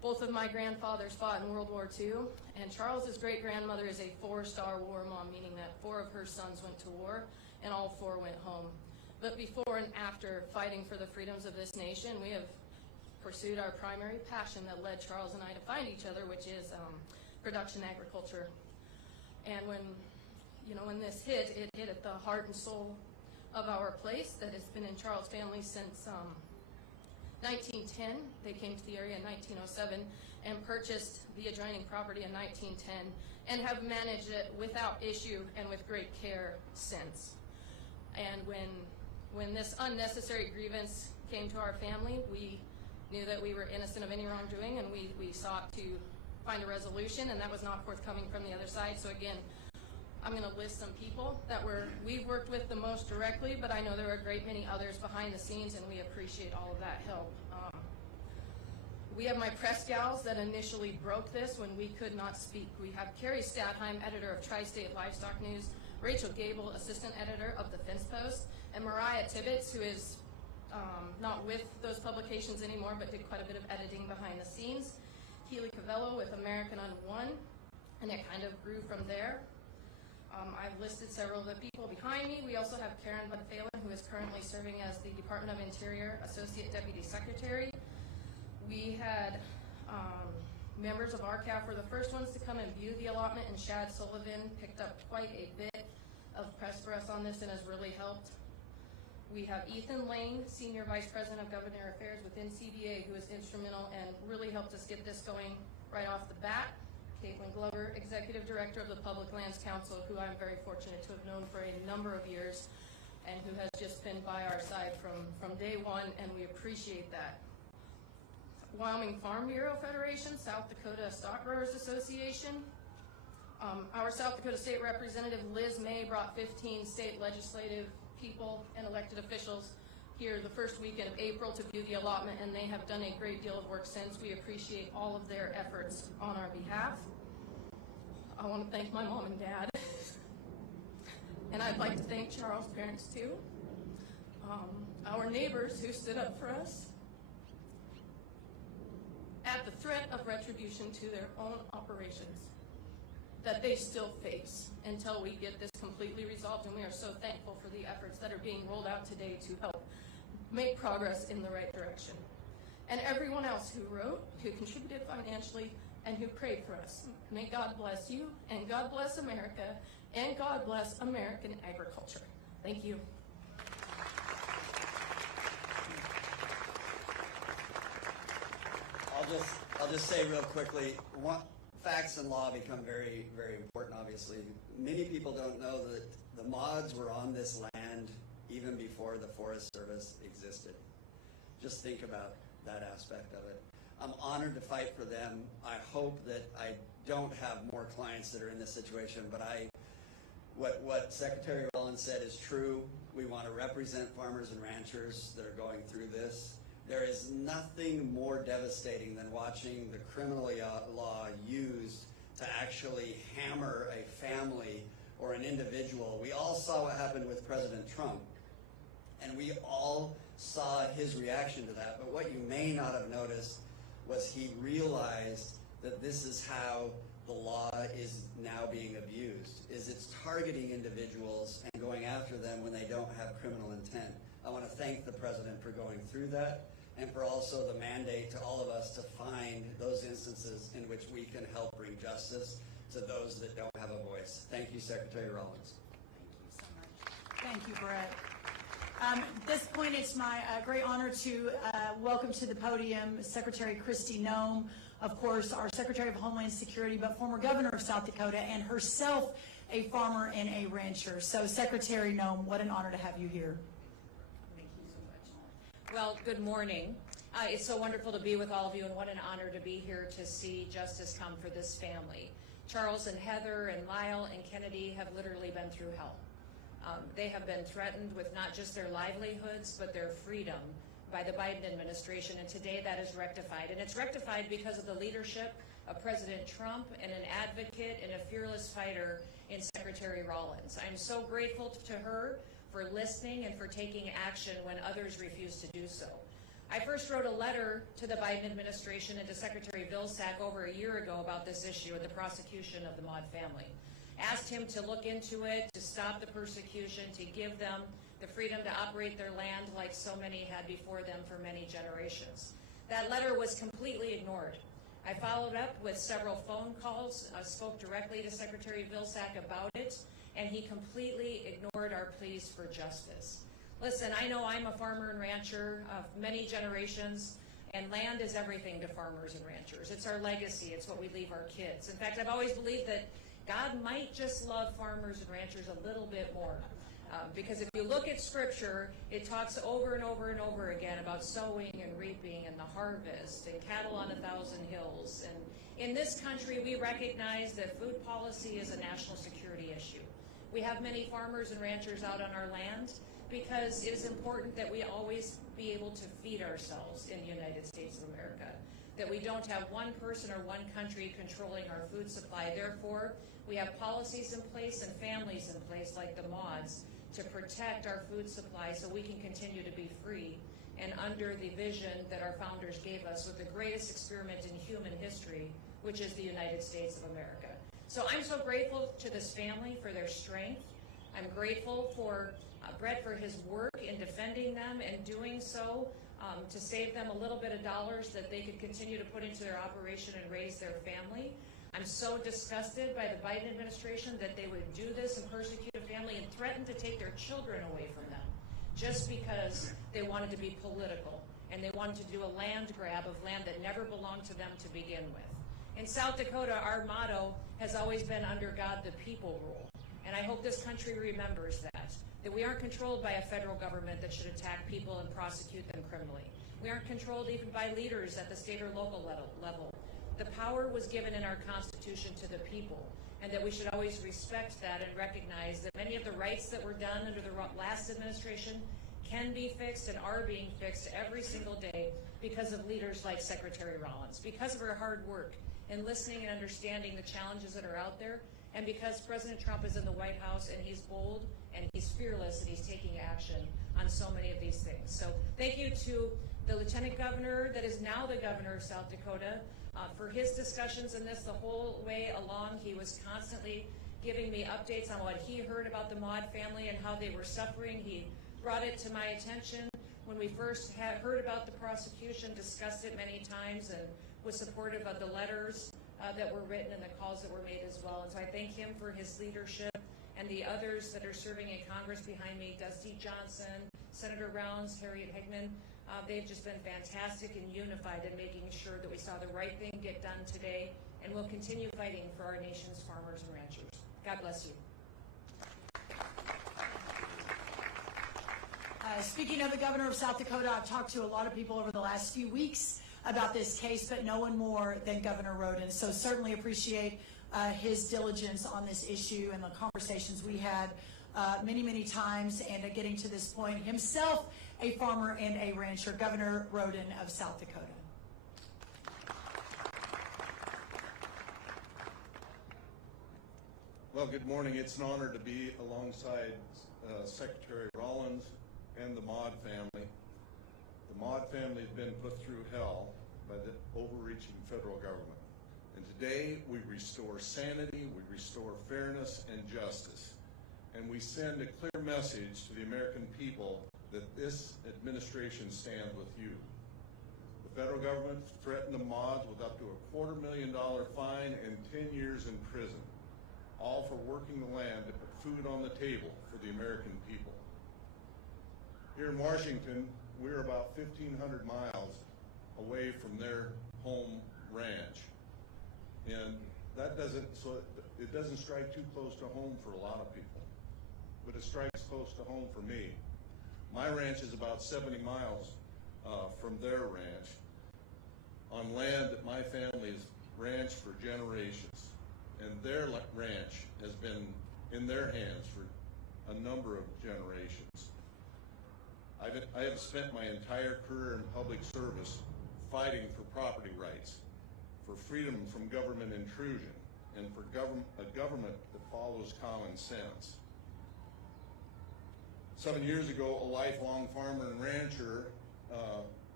Both of my grandfathers fought in World War II, and Charles's great-grandmother is a 4-star war mom, meaning that 4 of her sons went to war, and all 4 went home. But before and after fighting for the freedoms of this nation, we have pursued our primary passion that led Charles and I to find each other, which is production agriculture. And when this hit, it hit at the heart and soul of our place that has been in Charles' family since 1910. They came to the area in 1907 and purchased the adjoining property in 1910 and have managed it without issue and with great care since. And when this unnecessary grievance came to our family, we knew that we were innocent of any wrongdoing, and we sought to find a resolution, and that was not forthcoming from the other side. So again, I'm going to list some people that we've worked with the most directly, but I know there are a great many others behind the scenes, and we appreciate all of that help. We have my press gals that initially broke this when we could not speak. We have Carrie Statheim, editor of Tri-State Livestock News, Rachel Gable, assistant editor of the Fence Post, and Mariah Tibbetts, who is not with those publications anymore, but did quite a bit of editing behind the scenes. Keely Cavello with American on One, and it kind of grew from there. I've listed several of the people behind me. We also have Karen Bud-Phelan, who is currently serving as the Department of Interior Associate Deputy Secretary. We had members of RCAF were the first ones to come and view the allotment, and Shad Sullivan picked up quite a bit of press for us on this and has really helped. We have Ethan Lane, Senior Vice President of Government Affairs within CBA, who is instrumental and really helped us get this going right off the bat. Caitlin Glover, Executive Director of the Public Lands Council, who I'm very fortunate to have known for a number of years and who has just been by our side from day one, and we appreciate that. Wyoming Farm Bureau Federation, South Dakota Stock Growers Association. Our South Dakota State Representative Liz May brought 15 state legislative people and elected officials here the first weekend of April to view the allotment, and they have done a great deal of work since. We appreciate all of their efforts on our behalf. I want to thank my mom and dad, and I'd like to thank Charles' parents too. Our neighbors who stood up for us at the threat of retribution to their own operations that they still face until we get this completely resolved, and we are so thankful for the efforts that are being rolled out today to help make progress in the right direction. And everyone else who wrote, who contributed financially, and who prayed for us. May God bless you, and God bless America, and God bless American agriculture. Thank you. I'll just say real quickly, facts and law become very, very important, obviously. Many people don't know that the mods were on this land even before the Forest Service existed. Just think about that aspect of it. I'm honored to fight for them. I hope that I don't have more clients that are in this situation, but what Secretary Rollins said is true. We want to represent farmers and ranchers that are going through this. There is nothing more devastating than watching the criminal law used to actually hammer a family or an individual. We all saw what happened with President Trump, and we all saw his reaction to that. But what you may not have noticed was he realized that this is how the law is now being abused, is it's targeting individuals and going after them when they don't have criminal intent. I want to thank the President for going through that, and for also the mandate to all of us to find those instances in which we can help bring justice to those that don't have a voice. Thank you, Secretary Rollins. Thank you so much. Thank you, Brett. At this point, it's my great honor to welcome to the podium Secretary Kristi Noem, of course, our Secretary of Homeland Security, but former Governor of South Dakota, and herself a farmer and a rancher. So, Secretary Noem, what an honor to have you here. Thank you so much. Well, good morning. It's so wonderful to be with all of you, and what an honor to be here to see justice come for this family. Charles and Heather and Lyle and Kennedy have literally been through hell. They have been threatened with not just their livelihoods, but their freedom by the Biden administration, and today that is rectified. And it's rectified because of the leadership of President Trump and an advocate and a fearless fighter in Secretary Rollins. I'm so grateful to her for listening and for taking action when others refuse to do so. I first wrote a letter to the Biden administration and to Secretary Vilsack over a year ago about this issue and the prosecution of the Maude family. Asked him to look into it, to stop the persecution, to give them the freedom to operate their land like so many had before them for many generations. That letter was completely ignored. I followed up with several phone calls, spoke directly to Secretary Vilsack about it, and he completely ignored our pleas for justice. Listen, I know I'm a farmer and rancher of many generations, and land is everything to farmers and ranchers. It's our legacy. It's what we leave our kids. In fact, I've always believed that God might just love farmers and ranchers a little bit more. Because if you look at Scripture, it talks over and over and over again about sowing and reaping and the harvest and cattle on 1,000 hills. And in this country, we recognize that food policy is a national security issue. We have many farmers and ranchers out on our land because it is important that we always be able to feed ourselves in the United States of America, that we don't have one person or one country controlling our food supply. Therefore, we have policies in place and families in place like the Maudes to protect our food supply so we can continue to be free and under the vision that our founders gave us with the greatest experiment in human history, which is the United States of America. So I'm so grateful to this family for their strength. I'm grateful for Brett for his work in defending them and doing so to save them a little bit of dollars that they could continue to put into their operation and raise their family. I'm so disgusted by the Biden administration that they would do this and persecute a family and threaten to take their children away from them just because they wanted to be political and they wanted to do a land grab of land that never belonged to them to begin with. In South Dakota, our motto has always been under God the people rule. And I hope this country remembers that we aren't controlled by a federal government that should attack people and prosecute them criminally. We aren't controlled even by leaders at the state or local level. The power was given in our Constitution to the people, and that we should always respect that and recognize that many of the rights that were done under the last administration can be fixed and are being fixed every single day because of leaders like Secretary Rollins, because of her hard work in listening and understanding the challenges that are out there, and because President Trump is in the White House and he's bold and he's fearless and he's taking action on so many of these things. So thank you to the Lieutenant Governor that is now the Governor of South Dakota for his discussions in this the whole way along. He was constantly giving me updates on what he heard about the Maude family and how they were suffering. He brought it to my attention when we first heard about the prosecution, discussed it many times, and was supportive of the letters that were written and the calls that were made as well. And so I thank him for his leadership, and the others that are serving in Congress behind me, Dusty Johnson, Senator Rounds, Harriet Hageman. They've just been fantastic and unified in making sure that we saw the right thing get done today, and we'll continue fighting for our nation's farmers and ranchers. God bless you. Speaking of the Governor of South Dakota, I've talked to a lot of people over the last few weeks about this case, but no one more than Governor Rhoden. So certainly appreciate his diligence on this issue and the conversations we had many, many times, and getting to this point, himself a farmer and a rancher, Governor Rhoden of South Dakota. Well, good morning. It's an honor to be alongside Secretary Rollins and the Maude family. The Maude family has been put through hell by the overreaching federal government. And today we restore sanity, we restore fairness and justice. And we send a clear message to the American people that this administration stands with you. The federal government threatened the Maudes with up to a $250,000 fine and 10 years in prison, all for working the land to put food on the table for the American people. Here in Washington, we're about 1,500 miles away from their home ranch. And that it doesn't strike too close to home for a lot of people, but it strikes close to home for me. My ranch is about 70 miles from their ranch on land that my family has ranched for generations. And their ranch has been in their hands for a number of generations. I have spent my entire career in public service fighting for property rights, for freedom from government intrusion, and for a government that follows common sense. 7 years ago, a lifelong farmer and rancher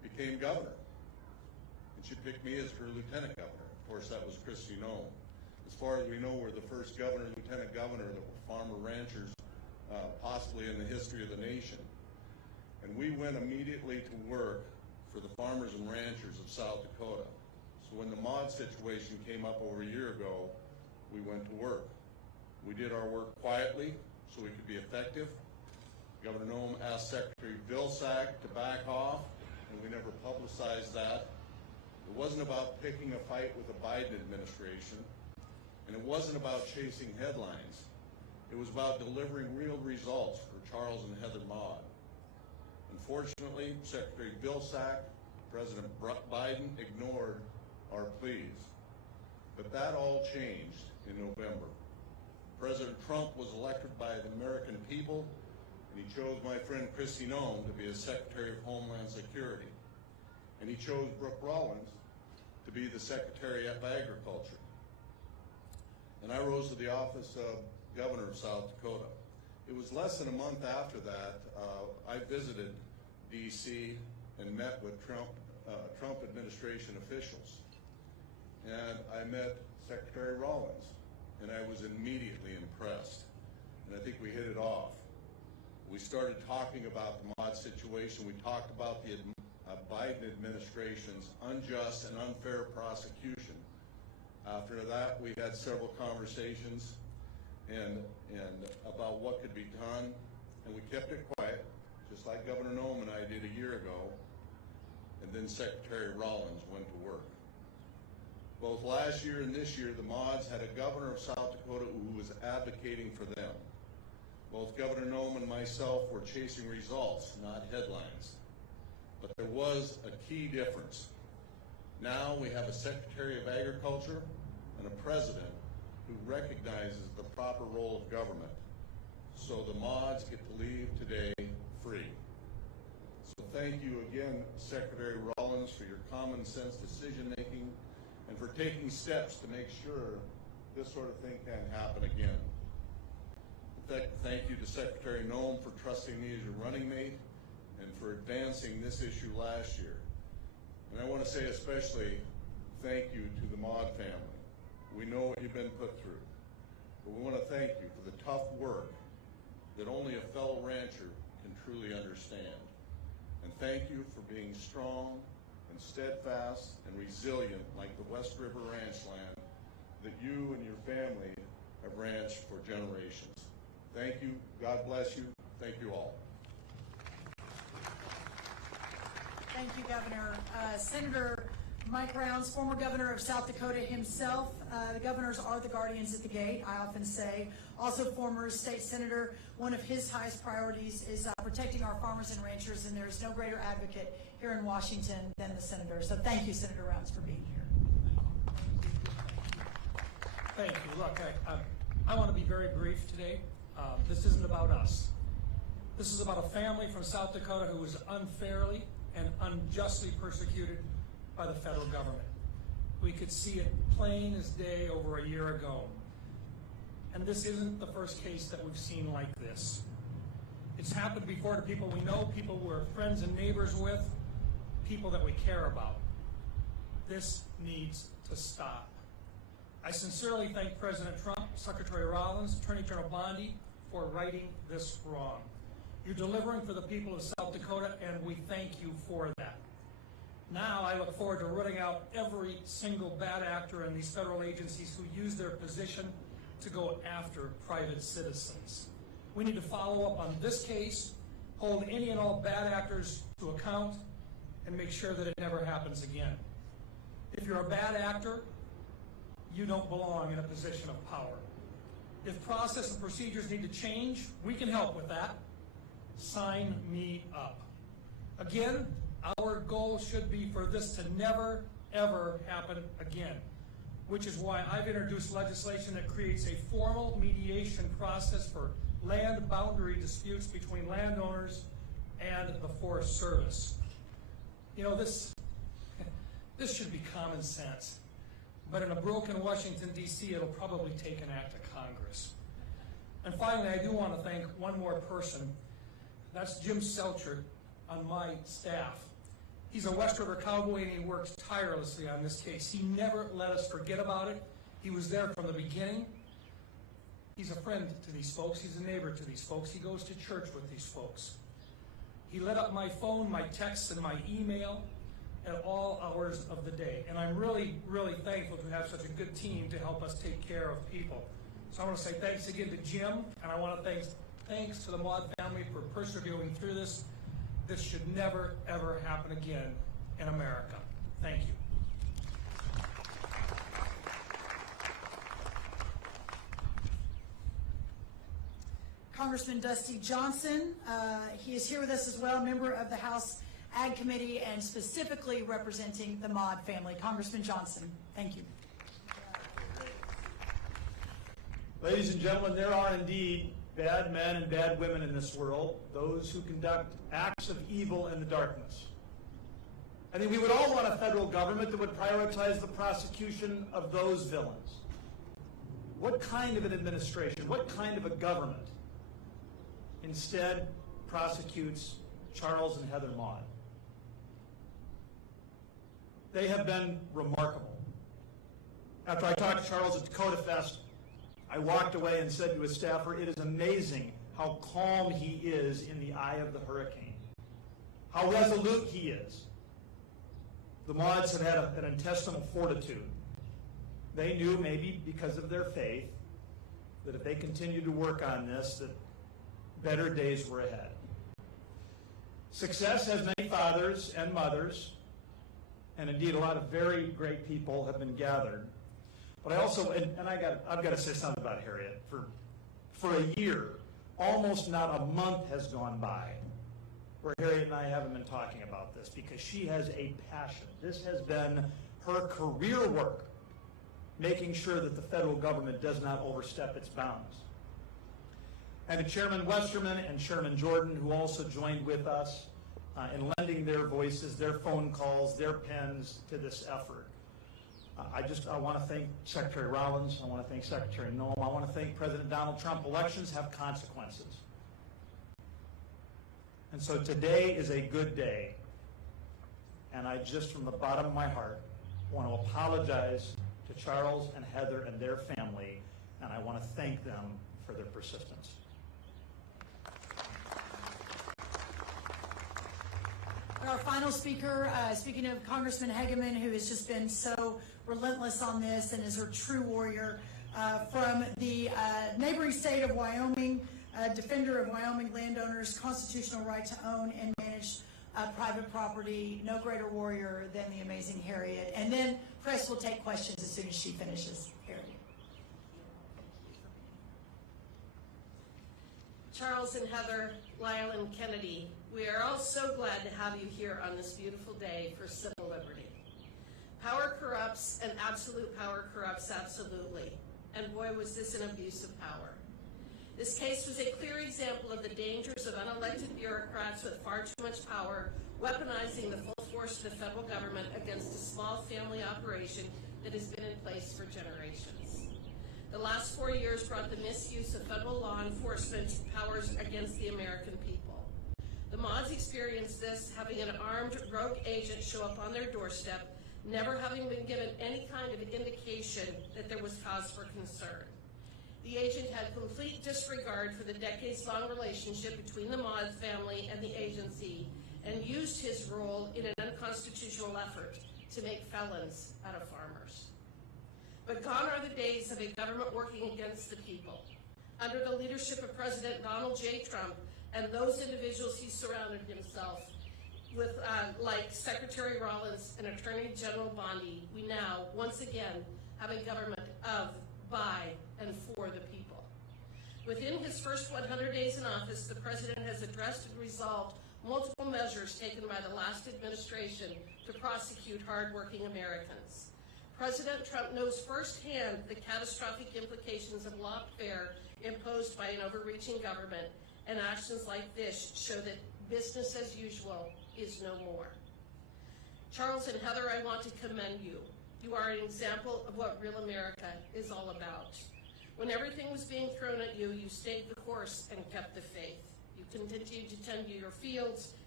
became governor. And she picked me as her lieutenant governor. Of course, that was Kristi Noem. As far as we know, we're the first governor, lieutenant governor that were farmer ranchers, possibly in the history of the nation. And we went immediately to work for the farmers and ranchers of South Dakota. So when the Maude situation came up over a year ago, we went to work. We did our work quietly so we could be effective. Governor Noem asked Secretary Vilsack to back off, and we never publicized that. It wasn't about picking a fight with the Biden administration, and it wasn't about chasing headlines. It was about delivering real results for Charles and Heather Maude. Unfortunately, Secretary Vilsack, President Biden ignored our pleas. But that all changed in November. President Trump was elected by the American people, and he chose my friend Kristi Noem to be his Secretary of Homeland Security. And he chose Brooke Rollins to be the Secretary of Agriculture. And I rose to the office of Governor of South Dakota. It was less than a month after that, I visited D.C. and met with Trump administration officials. And I met Secretary Rollins, and I was immediately impressed. And I think we hit it off. We started talking about the Maude situation. We talked about the Biden administration's unjust and unfair prosecution. After that, we had several conversations and about what could be done, and we kept it quiet, just like Governor Noem and I did a year ago, and then Secretary Rollins went to work. Both last year and this year, the Maudes had a governor of South Dakota who was advocating for them. Both Governor Noem and myself were chasing results, not headlines. But there was a key difference. Now we have a Secretary of Agriculture and a President who recognizes the proper role of government. So the Maudes get to leave today free. So thank you again, Secretary Rollins, for your common sense decision making and for taking steps to make sure this sort of thing can't happen again. Thank you to Secretary Noem for trusting me as your running mate and for advancing this issue last year. And I want to say especially thank you to the Maude family. We know what you've been put through, but we want to thank you for the tough work that only a fellow rancher can truly understand. And thank you for being strong and steadfast and resilient like the West River ranch land that you and your family have ranched for generations. Thank you. God bless you. Thank you all. Thank you, Governor. Senator Mike Rounds, former governor of South Dakota himself. The governors are the guardians at the gate, I often say. Also former state senator. One of his highest priorities is protecting our farmers and ranchers, and there's no greater advocate here in Washington than the senator. So thank you, Senator Rounds, for being here. Thank you. Look, I want to be very brief today. This isn't about us. This is about a family from South Dakota who was unfairly and unjustly persecuted by the federal government. We could see it plain as day over a year ago. And this isn't the first case that we've seen like this. It's happened before to people we know, people we're friends and neighbors with, people that we care about. This needs to stop. I sincerely thank President Trump, Secretary Rollins, Attorney General Bondi for righting this wrong. You're delivering for the people of South Dakota, and we thank you for that. Now I look forward to rooting out every single bad actor in these federal agencies who use their position to go after private citizens. We need to follow up on this case, hold any and all bad actors to account, and make sure that it never happens again. If you're a bad actor, you don't belong in a position of power. If process and procedures need to change, we can help with that. Sign me up. Again, our goal should be for this to never, ever happen again, which is why I've introduced legislation that creates a formal mediation process for land boundary disputes between landowners and the Forest Service. You know, this should be common sense, but in a broken Washington, D.C., it'll probably take an act of Congress. And finally, I do want to thank one more person. That's Jim Selchert on my staff. He's a West River cowboy, and he works tirelessly on this case. He never let us forget about it. He was there from the beginning. He's a friend to these folks. He's a neighbor to these folks. He goes to church with these folks. He lit up my phone, my texts, and my email at all hours of the day. And I'm really, really thankful to have such a good team to help us take care of people. So I want to say thanks again to Jim, and I want to thanks to the Maude family for persevering through this. This should never, ever happen again in America. Thank you. Congressman Dusty Johnson, he is here with us as well, member of the House Ag Committee and specifically representing the Maude family. Congressman Johnson, thank you. Ladies and gentlemen, there are indeed bad men and bad women in this world, those who conduct acts of evil in the darkness. I think we would all want a federal government that would prioritize the prosecution of those villains. What kind of an administration, what kind of a government instead prosecutes Charles and Heather Maude? They have been remarkable. After I talked to Charles at Dakota Fest, I walked away and said to his staffer, it is amazing how calm he is in the eye of the hurricane, how resolute he is. The Maudes have had an intestinal fortitude. They knew, maybe because of their faith, that if they continued to work on this, that better days were ahead. Success has many fathers and mothers, and indeed a lot of very great people have been gathered. But I also, I've got to say something about Harriet. For a year, almost not a month has gone by where Harriet and I haven't been talking about this, because she has a passion. This has been her career work, making sure that the federal government does not overstep its bounds. And to Chairman Westerman and Chairman Jordan, who also joined with us in lending their voices, their phone calls, their pens to this effort. I want to thank Secretary Rollins. I want to thank Secretary Noem. I want to thank President Donald Trump. Elections have consequences. And so today is a good day. And I just, from the bottom of my heart, want to apologize to Charles and Heather and their family, and I want to thank them for their persistence. Our final speaker, speaking of Congressman Hageman, who has just been so relentless on this and is her true warrior, from the neighboring state of Wyoming, defender of Wyoming landowners' constitutional right to own and manage private property. No greater warrior than the amazing Harriet. And then press will take questions as soon as she finishes. Harriet. Charles and Heather, Lyle and Kennedy, we are all so glad to have you here on this beautiful day for civil liberty. Power corrupts, and absolute power corrupts absolutely. And boy, was this an abuse of power. This case was a clear example of the dangers of unelected bureaucrats with far too much power, weaponizing the full force of the federal government against a small family operation that has been in place for generations. The last 4 years brought the misuse of federal law enforcement powers against the American people. The Maudes experienced this, having an armed rogue agent show up on their doorstep, never having been given any kind of indication that there was cause for concern. The agent had complete disregard for the decades-long relationship between the Maude family and the agency, and used his role in an unconstitutional effort to make felons out of farmers. But gone are the days of a government working against the people. Under the leadership of President Donald J. Trump and those individuals he surrounded himself with, like Secretary Rollins and Attorney General Bondi, we now, once again, have a government of, by, and for the people. Within his first 100 days in office, the President has addressed and resolved multiple measures taken by the last administration to prosecute hardworking Americans. President Trump knows firsthand the catastrophic implications of lawfare imposed by an overreaching government, and actions like this show that business as usual is no more. Charles and Heather, I want to commend you. You are an example of what real America is all about. When everything was being thrown at you, you stayed the course and kept the faith. You continued to tend to your fields,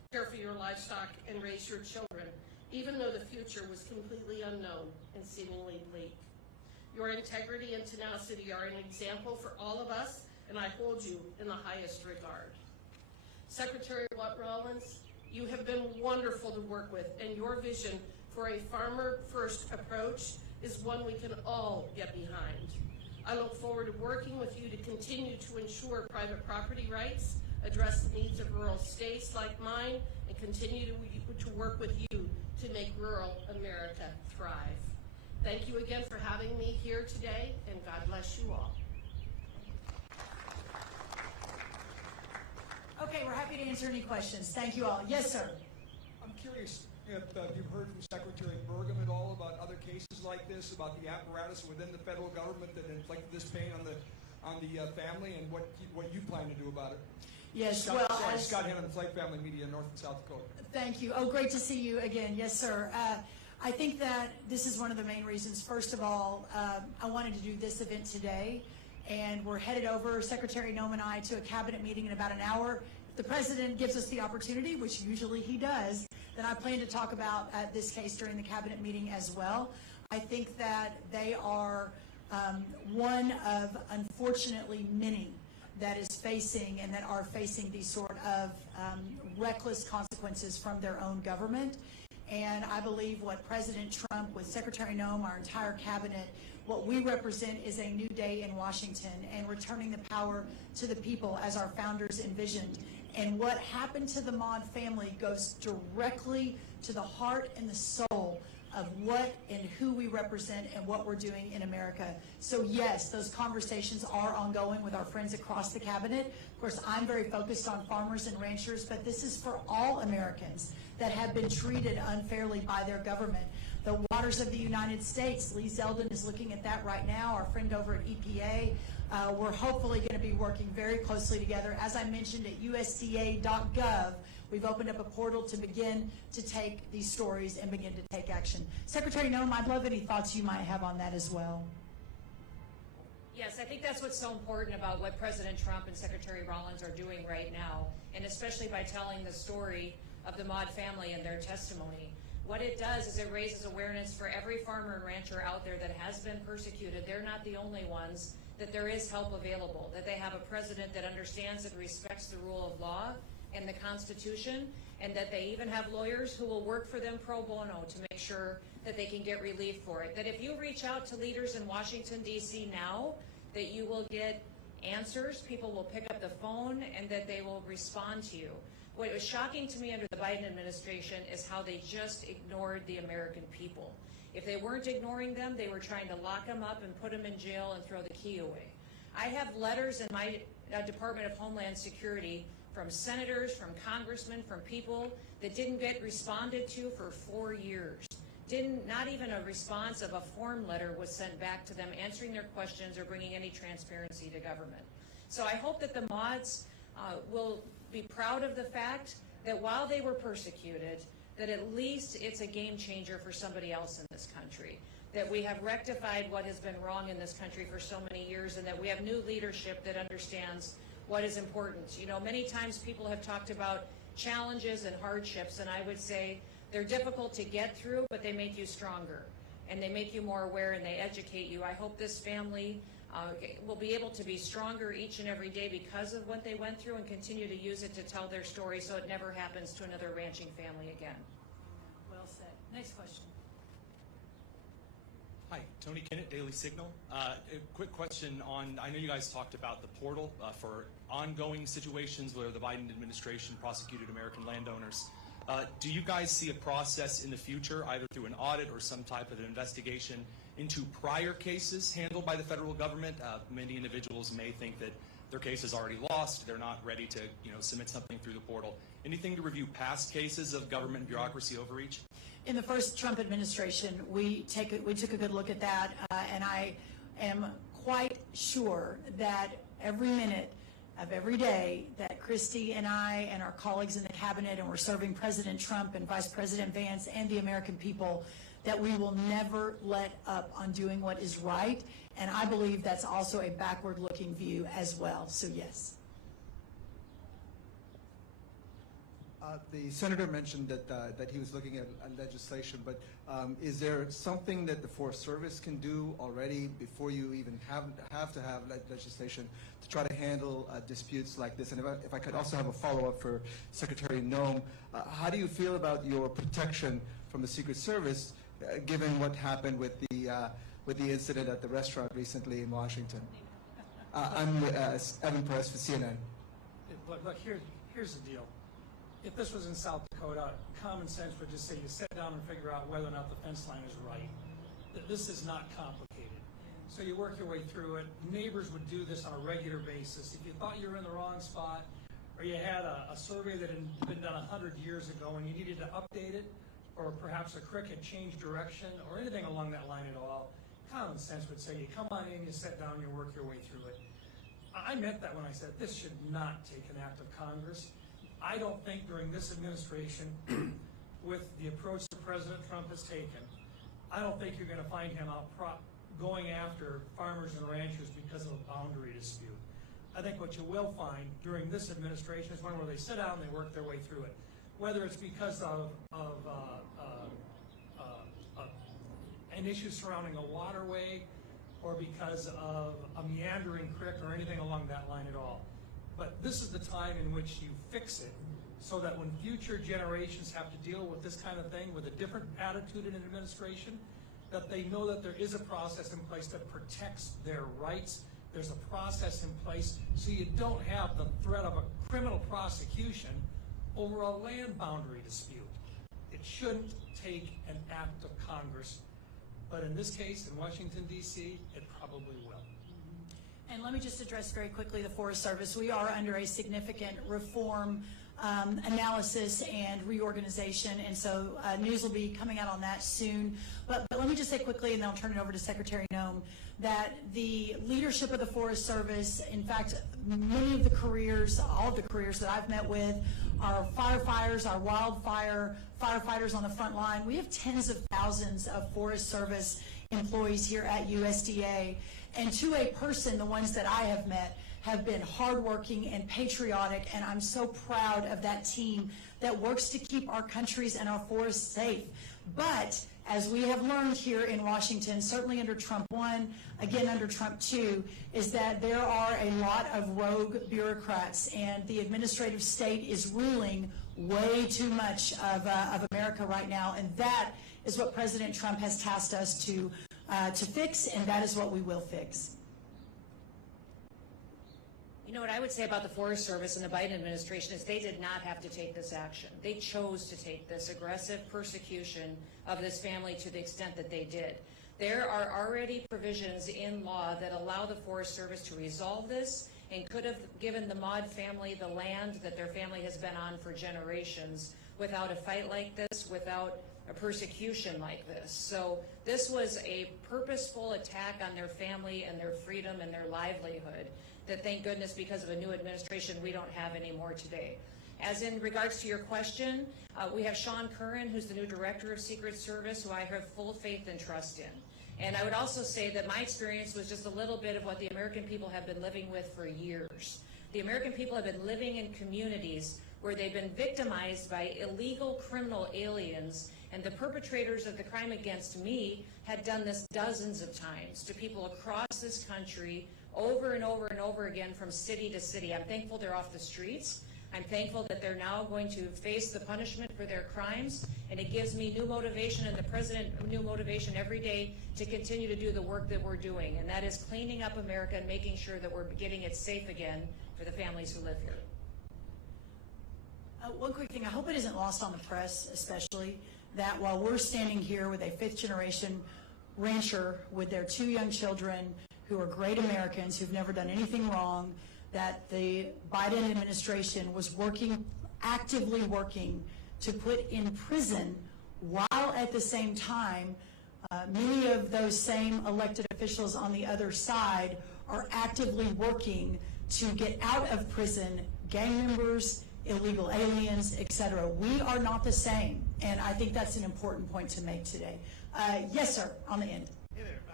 care for your livestock, and raise your children, even though the future was completely unknown and seemingly bleak. Your integrity and tenacity are an example for all of us, and I hold you in the highest regard. Secretary Rollins, you have been wonderful to work with, and your vision for a farmer-first approach is one we can all get behind. I look forward to working with you to continue to ensure private property rights, address the needs of rural states like mine, and continue to work with you to make rural America thrive. Thank you again for having me here today, and God bless you all. Okay, we're happy to answer any questions. Thank you all. Yes, sir. I'm curious if you've heard from Secretary Burgum at all about other cases like this, about the apparatus within the federal government that inflicted this pain on the family, and what you plan to do about it. Yes, Scott Hannon, Flake Family Media, North and South Dakota. Thank you. Oh, great to see you again. Yes, sir. I think that this is one of the main reasons. First of all, I wanted to do this event today, and we're headed over, Secretary Noem and I, to a cabinet meeting in about an hour. If the president gives us the opportunity, which usually he does, then I plan to talk about this case during the cabinet meeting as well. I think that they are one of, unfortunately, many that is facing and that are facing these sort of reckless consequences from their own government. And I believe what President Trump, with Secretary Noem, our entire cabinet, what we represent is a new day in Washington and returning the power to the people as our founders envisioned. And what happened to the Maude family goes directly to the heart and the soul of what and who we represent and what we're doing in America. So yes, those conversations are ongoing with our friends across the cabinet. Of course, I'm very focused on farmers and ranchers, but this is for all Americans that have been treated unfairly by their government. The waters of the United States, Lee Zeldin is looking at that right now, our friend over at EPA. We're hopefully going to be working very closely together. As I mentioned, at USDA.gov, we've opened up a portal to begin to take these stories and begin to take action. Secretary Noem, I'd love any thoughts you might have on that as well. Yes, I think that's what's so important about what President Trump and Secretary Rollins are doing right now, and especially by telling the story of the Maude family and their testimony. What it does is it raises awareness for every farmer and rancher out there that has been persecuted. They're not the only ones, that there is help available, that they have a president that understands and respects the rule of law and the Constitution, and that they even have lawyers who will work for them pro bono to make sure that they can get relief for it. That if you reach out to leaders in Washington, D.C. now, that you will get answers, people will pick up the phone, and that they will respond to you. What was shocking to me under the Biden administration is how they just ignored the American people. If they weren't ignoring them, they were trying to lock them up and put them in jail and throw the key away. I have letters in my Department of Homeland Security from senators, from congressmen, from people that didn't get responded to for 4 years. Not even a response of a form letter was sent back to them answering their questions or bringing any transparency to government. So I hope that the Maudes will be proud of the fact that while they were persecuted, that at least it's a game changer for somebody else in this country, that we have rectified what has been wrong in this country for so many years, and that we have new leadership that understands what is important. You know, many times people have talked about challenges and hardships, and I would say they're difficult to get through, but they make you stronger, and they make you more aware, and they educate you. I hope this family will be able to be stronger each and every day because of what they went through, and continue to use it to tell their story so it never happens to another ranching family again. Well said. Next question. Hi, Tony Kennett, Daily Signal. A quick question on, I know you guys talked about the portal for ongoing situations where the Biden administration prosecuted American landowners. Do you guys see a process in the future, either through an audit or some type of an investigation into prior cases handled by the federal government? Many individuals may think that their case is already lost, they're not ready to submit something through the portal. Anything to review past cases of government bureaucracy overreach? In the first Trump administration, we took a good look at that, and I am quite sure that every minute of every day that Kristi and I and our colleagues in the cabinet, and we're serving President Trump and Vice President Vance and the American people, that we will never let up on doing what is right. And I believe that's also a backward-looking view as well. So yes. The senator mentioned that he was looking at legislation, but is there something that the Forest Service can do already before you even have to have legislation to try to handle disputes like this? And if I could also have a follow-up for Secretary Noem, how do you feel about your protection from the Secret Service, given what happened with the incident at the restaurant recently in Washington? I'm Evan Perez for CNN. Look, here's the deal. If this was in South Dakota, common sense would just say you sit down and figure out whether or not the fence line is right. This is not complicated. So you work your way through it. Neighbors would do this on a regular basis. If you thought you were in the wrong spot, or you had a survey that had been done 100 years ago and you needed to update it, or perhaps a creek had changed direction, or anything along that line at all, common sense would say you come on in, you sit down, you work your way through it. I meant that when I said this should not take an act of Congress. I don't think during this administration, with the approach that President Trump has taken, I don't think you're going to find him out going after farmers and ranchers because of a boundary dispute. I think what you will find during this administration is one where they sit down and they work their way through it. Whether it's because of an issue surrounding a waterway or because of a meandering creek or anything along that line at all. But this is the time in which you fix it so that when future generations have to deal with this kind of thing with a different attitude in an administration, that they know that there is a process in place that protects their rights. There's a process in place so you don't have the threat of a criminal prosecution over a land boundary dispute. It shouldn't take an act of Congress, but in this case, in Washington, D.C., it probably will. And let me just address very quickly the Forest Service. We are under a significant reform analysis and reorganization, and so news will be coming out on that soon. But let me just say quickly, and then I'll turn it over to Secretary Noem, that the leadership of the Forest Service, in fact, many of the careers, all of the careers that I've met with, our firefighters, our wildfire firefighters on the front line. We have tens of thousands of Forest Service employees here at USDA. And to a person, the ones that I have met have been hardworking and patriotic, and I'm so proud of that team that works to keep our countries and our forests safe. But as we have learned here in Washington, certainly under Trump 1, again under Trump 2, is that there are a lot of rogue bureaucrats, and the administrative state is ruling way too much of America right now, and that is what President Trump has tasked us to fix, and that is what we will fix. You know what I would say about the Forest Service and the Biden administration is they did not have to take this action. They chose to take this aggressive persecution of this family to the extent that they did. There are already provisions in law that allow the Forest Service to resolve this and could have given the Maude family the land that their family has been on for generations without a fight like this, without a persecution like this. So this was a purposeful attack on their family and their freedom and their livelihood that, thank goodness, because of a new administration, we don't have anymore today. As in regards to your question, we have Sean Curran, who's the new Director of Secret Service, who I have full faith and trust in. And I would also say that my experience was just a little bit of what the American people have been living with for years. The American people have been living in communities where they've been victimized by illegal criminal aliens, and the perpetrators of the crime against me had done this dozens of times to people across this country over and over and over again from city to city. I'm thankful they're off the streets. I'm thankful that they're now going to face the punishment for their crimes, and it gives me new motivation and the President new motivation every day to continue to do the work that we're doing, and that is cleaning up America and making sure that we're getting it safe again for the families who live here. One quick thing, I hope it isn't lost on the press, especially, that while we're standing here with a fifth-generation rancher with their 2 young children who are great Americans who've never done anything wrong, that the Biden administration was actively working to put in prison, while at the same time, many of those same elected officials on the other side are actively working to get out of prison gang members, illegal aliens, etc. We are not the same, and I think that's an important point to make today. Yes, sir, on the end. Hey there.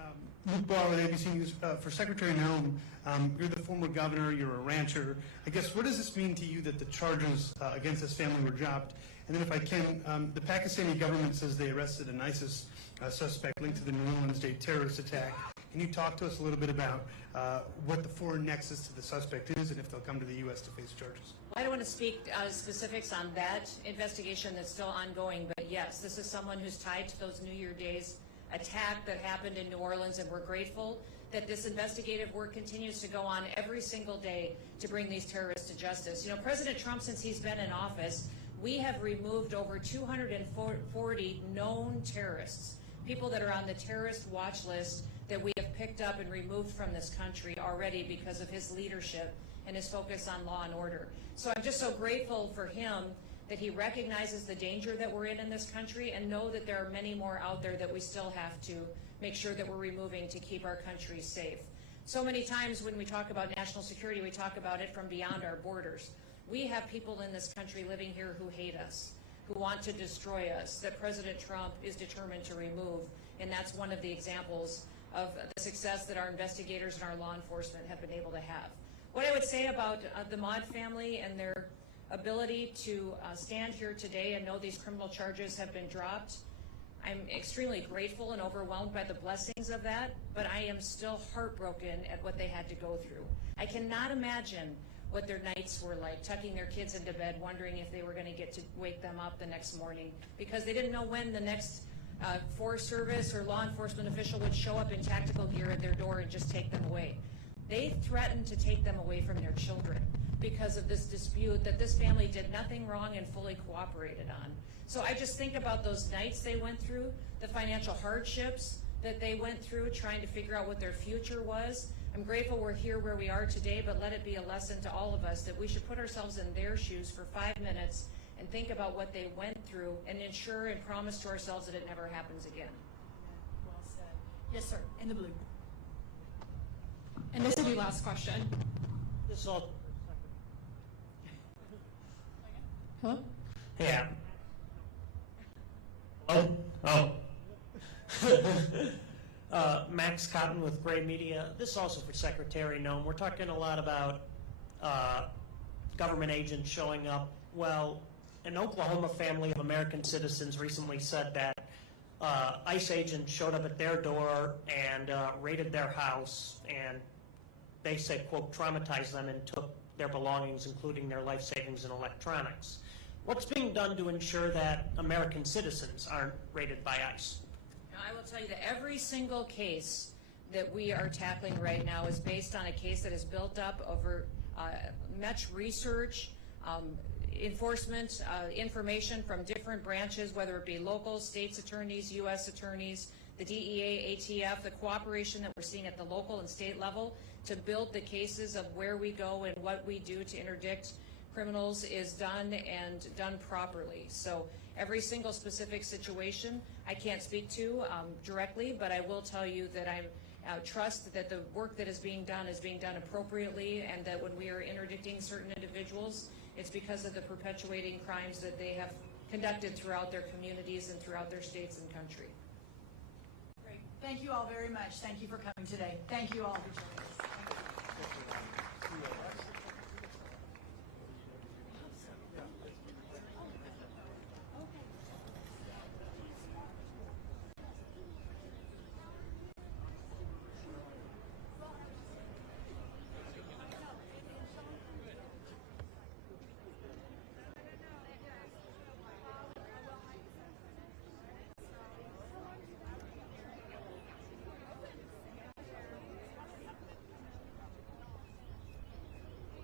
Luke Ball at ABC News. For Secretary Noem, you're the former governor, you're a rancher. I guess, what does this mean to you that the charges against this family were dropped? And then if I can, the Pakistani government says they arrested an ISIS suspect linked to the New Orleans Day terrorist attack. Can you talk to us a little bit about what the foreign nexus to the suspect is and if they'll come to the U.S. to face charges? I don't want to speak specifics on that investigation that's still ongoing, but yes, this is someone who's tied to those New Year days attack that happened in New Orleans, and we're grateful that this investigative work continues to go on every single day to bring these terrorists to justice. You know, President Trump, since he's been in office, we have removed over 240 known terrorists, people that are on the terrorist watch list that we have picked up and removed from this country already because of his leadership and his focus on law and order. So I'm just so grateful for him that he recognizes the danger that we're in this country, and know that there are many more out there that we still have to make sure that we're removing to keep our country safe. So many times when we talk about national security, we talk about it from beyond our borders. We have people in this country living here who hate us, who want to destroy us, that President Trump is determined to remove, and that's one of the examples of the success that our investigators and our law enforcement have been able to have. What I would say about the Maude family and their ability to stand here today and know these criminal charges have been dropped, I'm extremely grateful and overwhelmed by the blessings of that, but I am still heartbroken at what they had to go through. I cannot imagine what their nights were like, tucking their kids into bed, wondering if they were going to get to wake them up the next morning, because they didn't know when the next Forest Service or law enforcement official would show up in tactical gear at their door and just take them away. They threatened to take them away from their children because of this dispute that this family did nothing wrong and fully cooperated on. So I just think about those nights they went through, the financial hardships that they went through trying to figure out what their future was. I'm grateful we're here where we are today, but let it be a lesson to all of us that we should put ourselves in their shoes for 5 minutes and think about what they went through and ensure and promise to ourselves that it never happens again. Well said. Yes, sir. In the blue. And this will be last question. This is all. Hello? Yeah. Hello? Oh. Max Cotton with Gray Media. This is also for Secretary Noem. We're talking a lot about government agents showing up. Well, an Oklahoma family of American citizens recently said that ICE agents showed up at their door and raided their house, and they said, quote, traumatized them and took their belongings, including their life savings and electronics. What's being done to ensure that American citizens aren't raided by ICE? Now, I will tell you that every single case that we are tackling right now is based on a case that is built up over much research, enforcement, information from different branches, whether it be local, states attorneys, U.S. attorneys, the DEA, ATF, the cooperation that we're seeing at the local and state level to build the cases of where we go and what we do to interdict criminals is done and done properly. So every single specific situation I can't speak to directly, but I will tell you that I trust that the work that is being done appropriately, and that when we are interdicting certain individuals, it's because of the perpetuating crimes that they have conducted throughout their communities and throughout their states and country. Great. Thank you all very much. Thank you for coming today. Thank you all for joining us.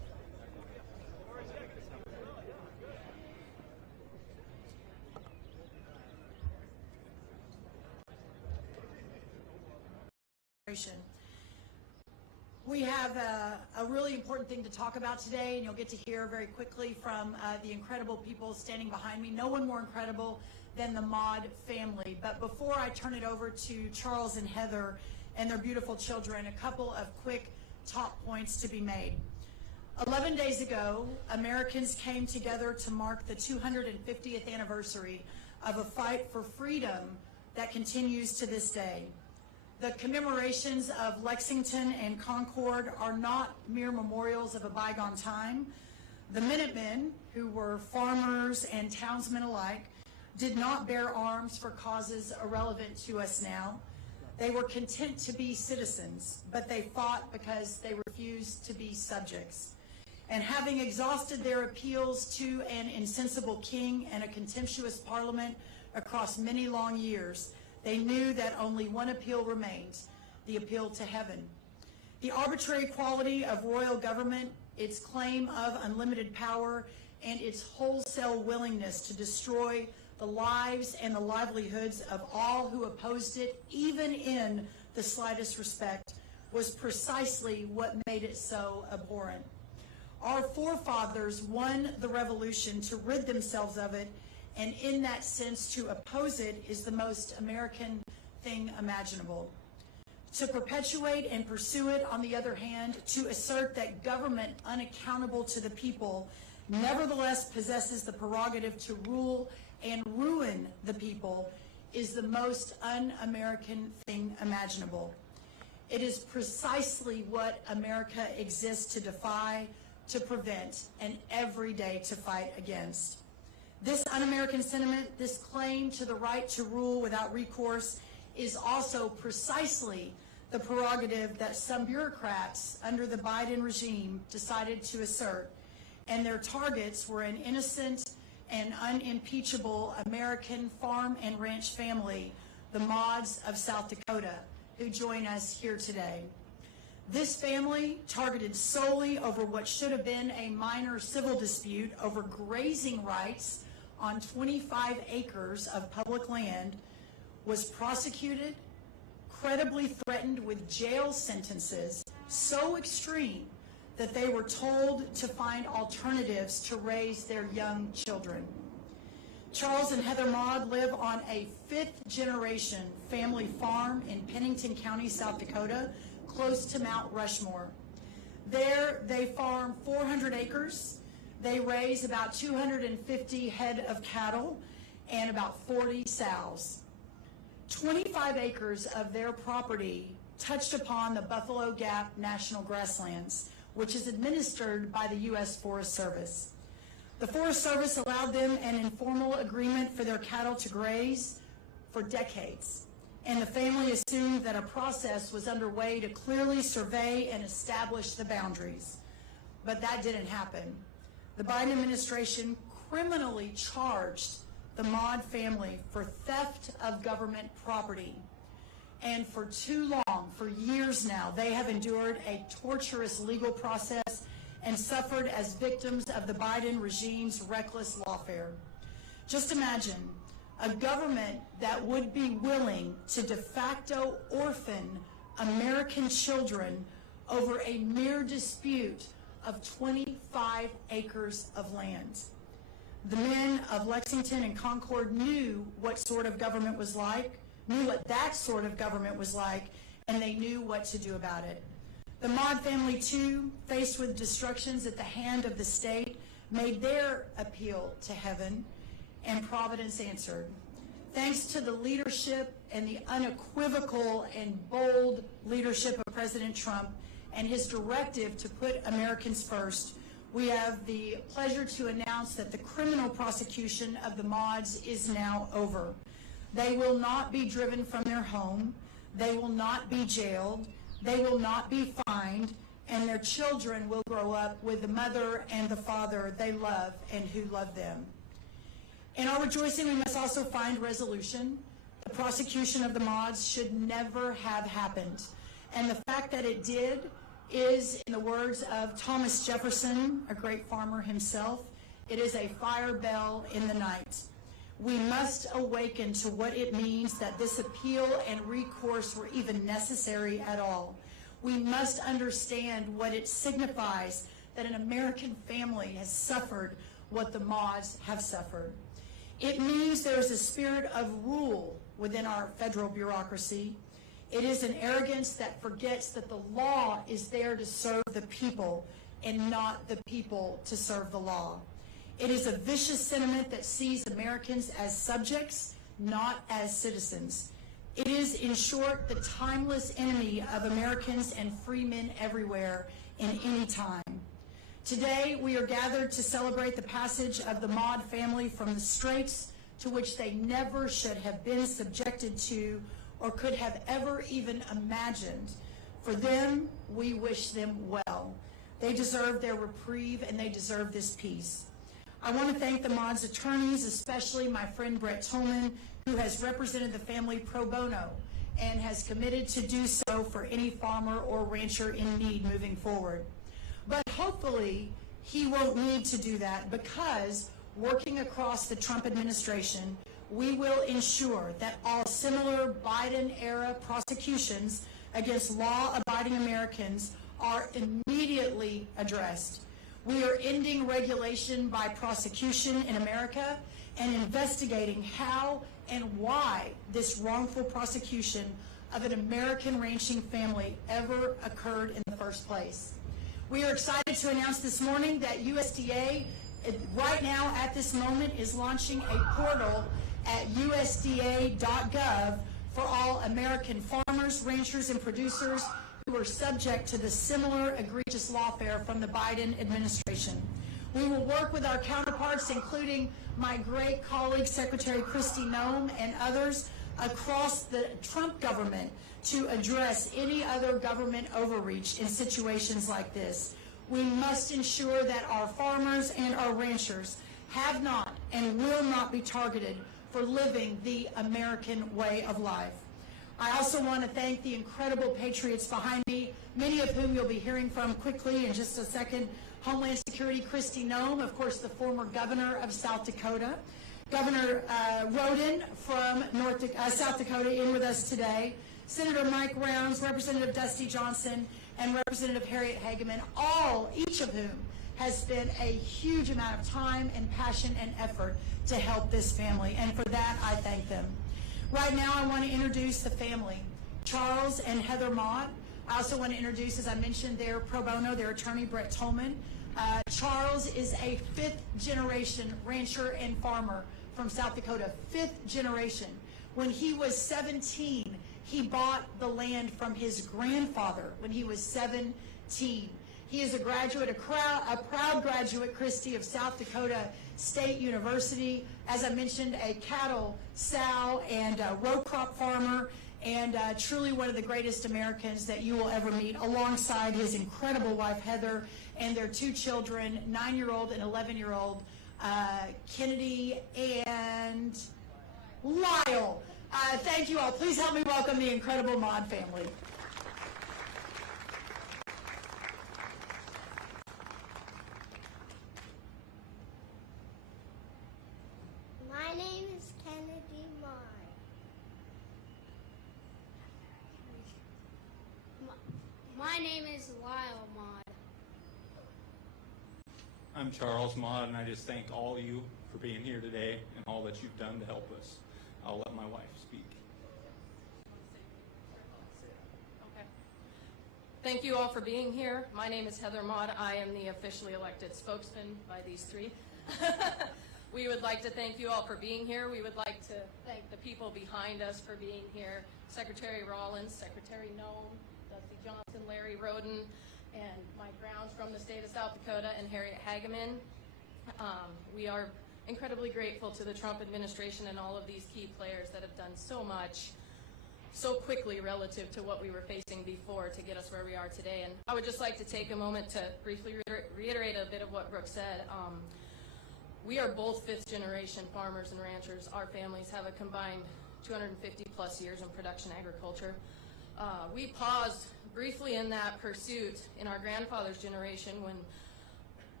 administration. We have a really important thing to talk about today, and you'll get to hear very quickly from the incredible people standing behind me. No one more incredible than the Maude family. But before I turn it over to Charles and Heather and their beautiful children, a couple of quick top points to be made. 11 days ago, Americans came together to mark the 250th anniversary of a fight for freedom that continues to this day. The commemorations of Lexington and Concord are not mere memorials of a bygone time. The Minutemen, who were farmers and townsmen alike, did not bear arms for causes irrelevant to us now. They were content to be citizens, but they fought because they refused to be subjects. And having exhausted their appeals to an insensible king and a contemptuous parliament across many long years, they knew that only one appeal remained, the appeal to heaven. The arbitrary quality of royal government, its claim of unlimited power, and its wholesale willingness to destroy the lives and the livelihoods of all who opposed it, even in the slightest respect, was precisely what made it so abhorrent. Our forefathers won the revolution to rid themselves of it, and in that sense, to oppose it is the most American thing imaginable. To perpetuate and pursue it, on the other hand, to assert that government unaccountable to the people nevertheless possesses the prerogative to rule and ruin the people, is the most un-American thing imaginable. It is precisely what America exists to defy, to prevent, and every day to fight against. This un-American sentiment, this claim to the right to rule without recourse, is also precisely the prerogative that some bureaucrats under the Biden regime decided to assert, and their targets were an innocent and unimpeachable American farm and ranch family, the Maudes of South Dakota, who join us here today. This family, targeted solely over what should have been a minor civil dispute over grazing rights on 25 acres of public land, was prosecuted, credibly threatened with jail sentences so extreme that they were told to find alternatives to raise their young children. Charles and Heather Maude live on a fifth-generation family farm in Pennington County, South Dakota, close to Mount Rushmore. There, they farm 400 acres. They raise about 250 head of cattle and about 40 sows. 25 acres of their property touched upon the Buffalo Gap National Grasslands, which is administered by the U.S. Forest Service. The Forest Service allowed them an informal agreement for their cattle to graze for decades, and the family assumed that a process was underway to clearly survey and establish the boundaries. But that didn't happen. The Biden administration criminally charged the Maude family for theft of government property. And for too long, for years now, they have endured a torturous legal process and suffered as victims of the Biden regime's reckless lawfare. Just imagine a government that would be willing to de facto orphan American children over a mere dispute of 25 acres of land. The men of Lexington and Concord knew what sort of government was like, knew what that sort of government was like, and they knew what to do about it. The Maude family, too, faced with destructions at the hand of the state, made their appeal to heaven, and Providence answered. Thanks to the leadership and the unequivocal and bold leadership of President Trump and his directive to put Americans first, we have the pleasure to announce that the criminal prosecution of the Maudes is now over. They will not be driven from their home. They will not be jailed. They will not be fined. And their children will grow up with the mother and the father they love and who love them. In our rejoicing, we must also find resolution. The prosecution of the Maudes should never have happened. And the fact that it did is, in the words of Thomas Jefferson, a great farmer himself, it is a fire bell in the night. We must awaken to what it means that this appeal and recourse were even necessary at all. We must understand what it signifies that an American family has suffered what the Maudes have suffered. It means there is a spirit of rule within our federal bureaucracy. It is an arrogance that forgets that the law is there to serve the people and not the people to serve the law. It is a vicious sentiment that sees Americans as subjects, not as citizens. It is, in short, the timeless enemy of Americans and free men everywhere in any time. Today, we are gathered to celebrate the passage of the Maude family from the straits to which they never should have been subjected to or could have ever even imagined. For them, we wish them well. They deserve their reprieve and they deserve this peace. I want to thank the Maude's attorneys, especially my friend Brett Tolman, who has represented the family pro bono and has committed to do so for any farmer or rancher in need moving forward. But hopefully, he won't need to do that because, working across the Trump administration, we will ensure that all similar Biden-era prosecutions against law-abiding Americans are immediately addressed. We are ending regulation by prosecution in America and investigating how and why this wrongful prosecution of an American ranching family ever occurred in the first place. We are excited to announce this morning that USDA, right now at this moment, is launching a portal at usda.gov for all American farmers, ranchers, and producers who are subject to the similar egregious lawfare from the Biden administration. We will work with our counterparts, including my great colleague, Secretary Kristi Noem, and others across the Trump government to address any other government overreach in situations like this. We must ensure that our farmers and our ranchers have not and will not be targeted for living the American way of life. I also want to thank the incredible patriots behind me, many of whom you'll be hearing from quickly in just a second. Homeland Security Kristi Noem, of course, the former governor of South Dakota. Governor Rhoden from South Dakota in with us today. Senator Mike Rounds, Representative Dusty Johnson, and Representative Harriet Hageman, each of whom has spent a huge amount of time and passion and effort to help this family. And for that, I thank them. Right now, I want to introduce the family, Charles and Heather Maude. I also want to introduce, as I mentioned, their pro bono, their attorney, Brett Tolman. Charles is a fifth-generation rancher and farmer from South Dakota, fifth generation. When he was 17, he bought the land from his grandfather when he was 17. He is a graduate, a proud graduate, Kristi, of South Dakota State University. As I mentioned, a cattle, sow, and row crop farmer, and truly one of the greatest Americans that you will ever meet, alongside his incredible wife, Heather, and their two children, 9-year-old and 11-year-old, Kennedy and Lyle. Thank you all. Please help me welcome the incredible Maude family. My name is Kennedy Maude. My name is Lyle Maude. I'm Charles Maude, and I just thank all of you for being here today and all that you've done to help us. I'll let my wife speak. Okay. Thank you all for being here. My name is Heather Maude. I am the officially elected spokesman by these three. We would like to thank you all for being here. We would like to thank the people behind us for being here. Secretary Rollins, Secretary Noem, Dusty Johnson, Larry Rhoden, and Mike Rounds from the state of South Dakota, and Harriet Hageman. We are incredibly grateful to the Trump administration and all of these key players that have done so much so quickly relative to what we were facing before to get us where we are today. And I would just like to take a moment to briefly reiterate a bit of what Brooke said. We are both fifth-generation farmers and ranchers. Our families have a combined 250-plus years in production agriculture. We paused briefly in that pursuit in our grandfather's generation when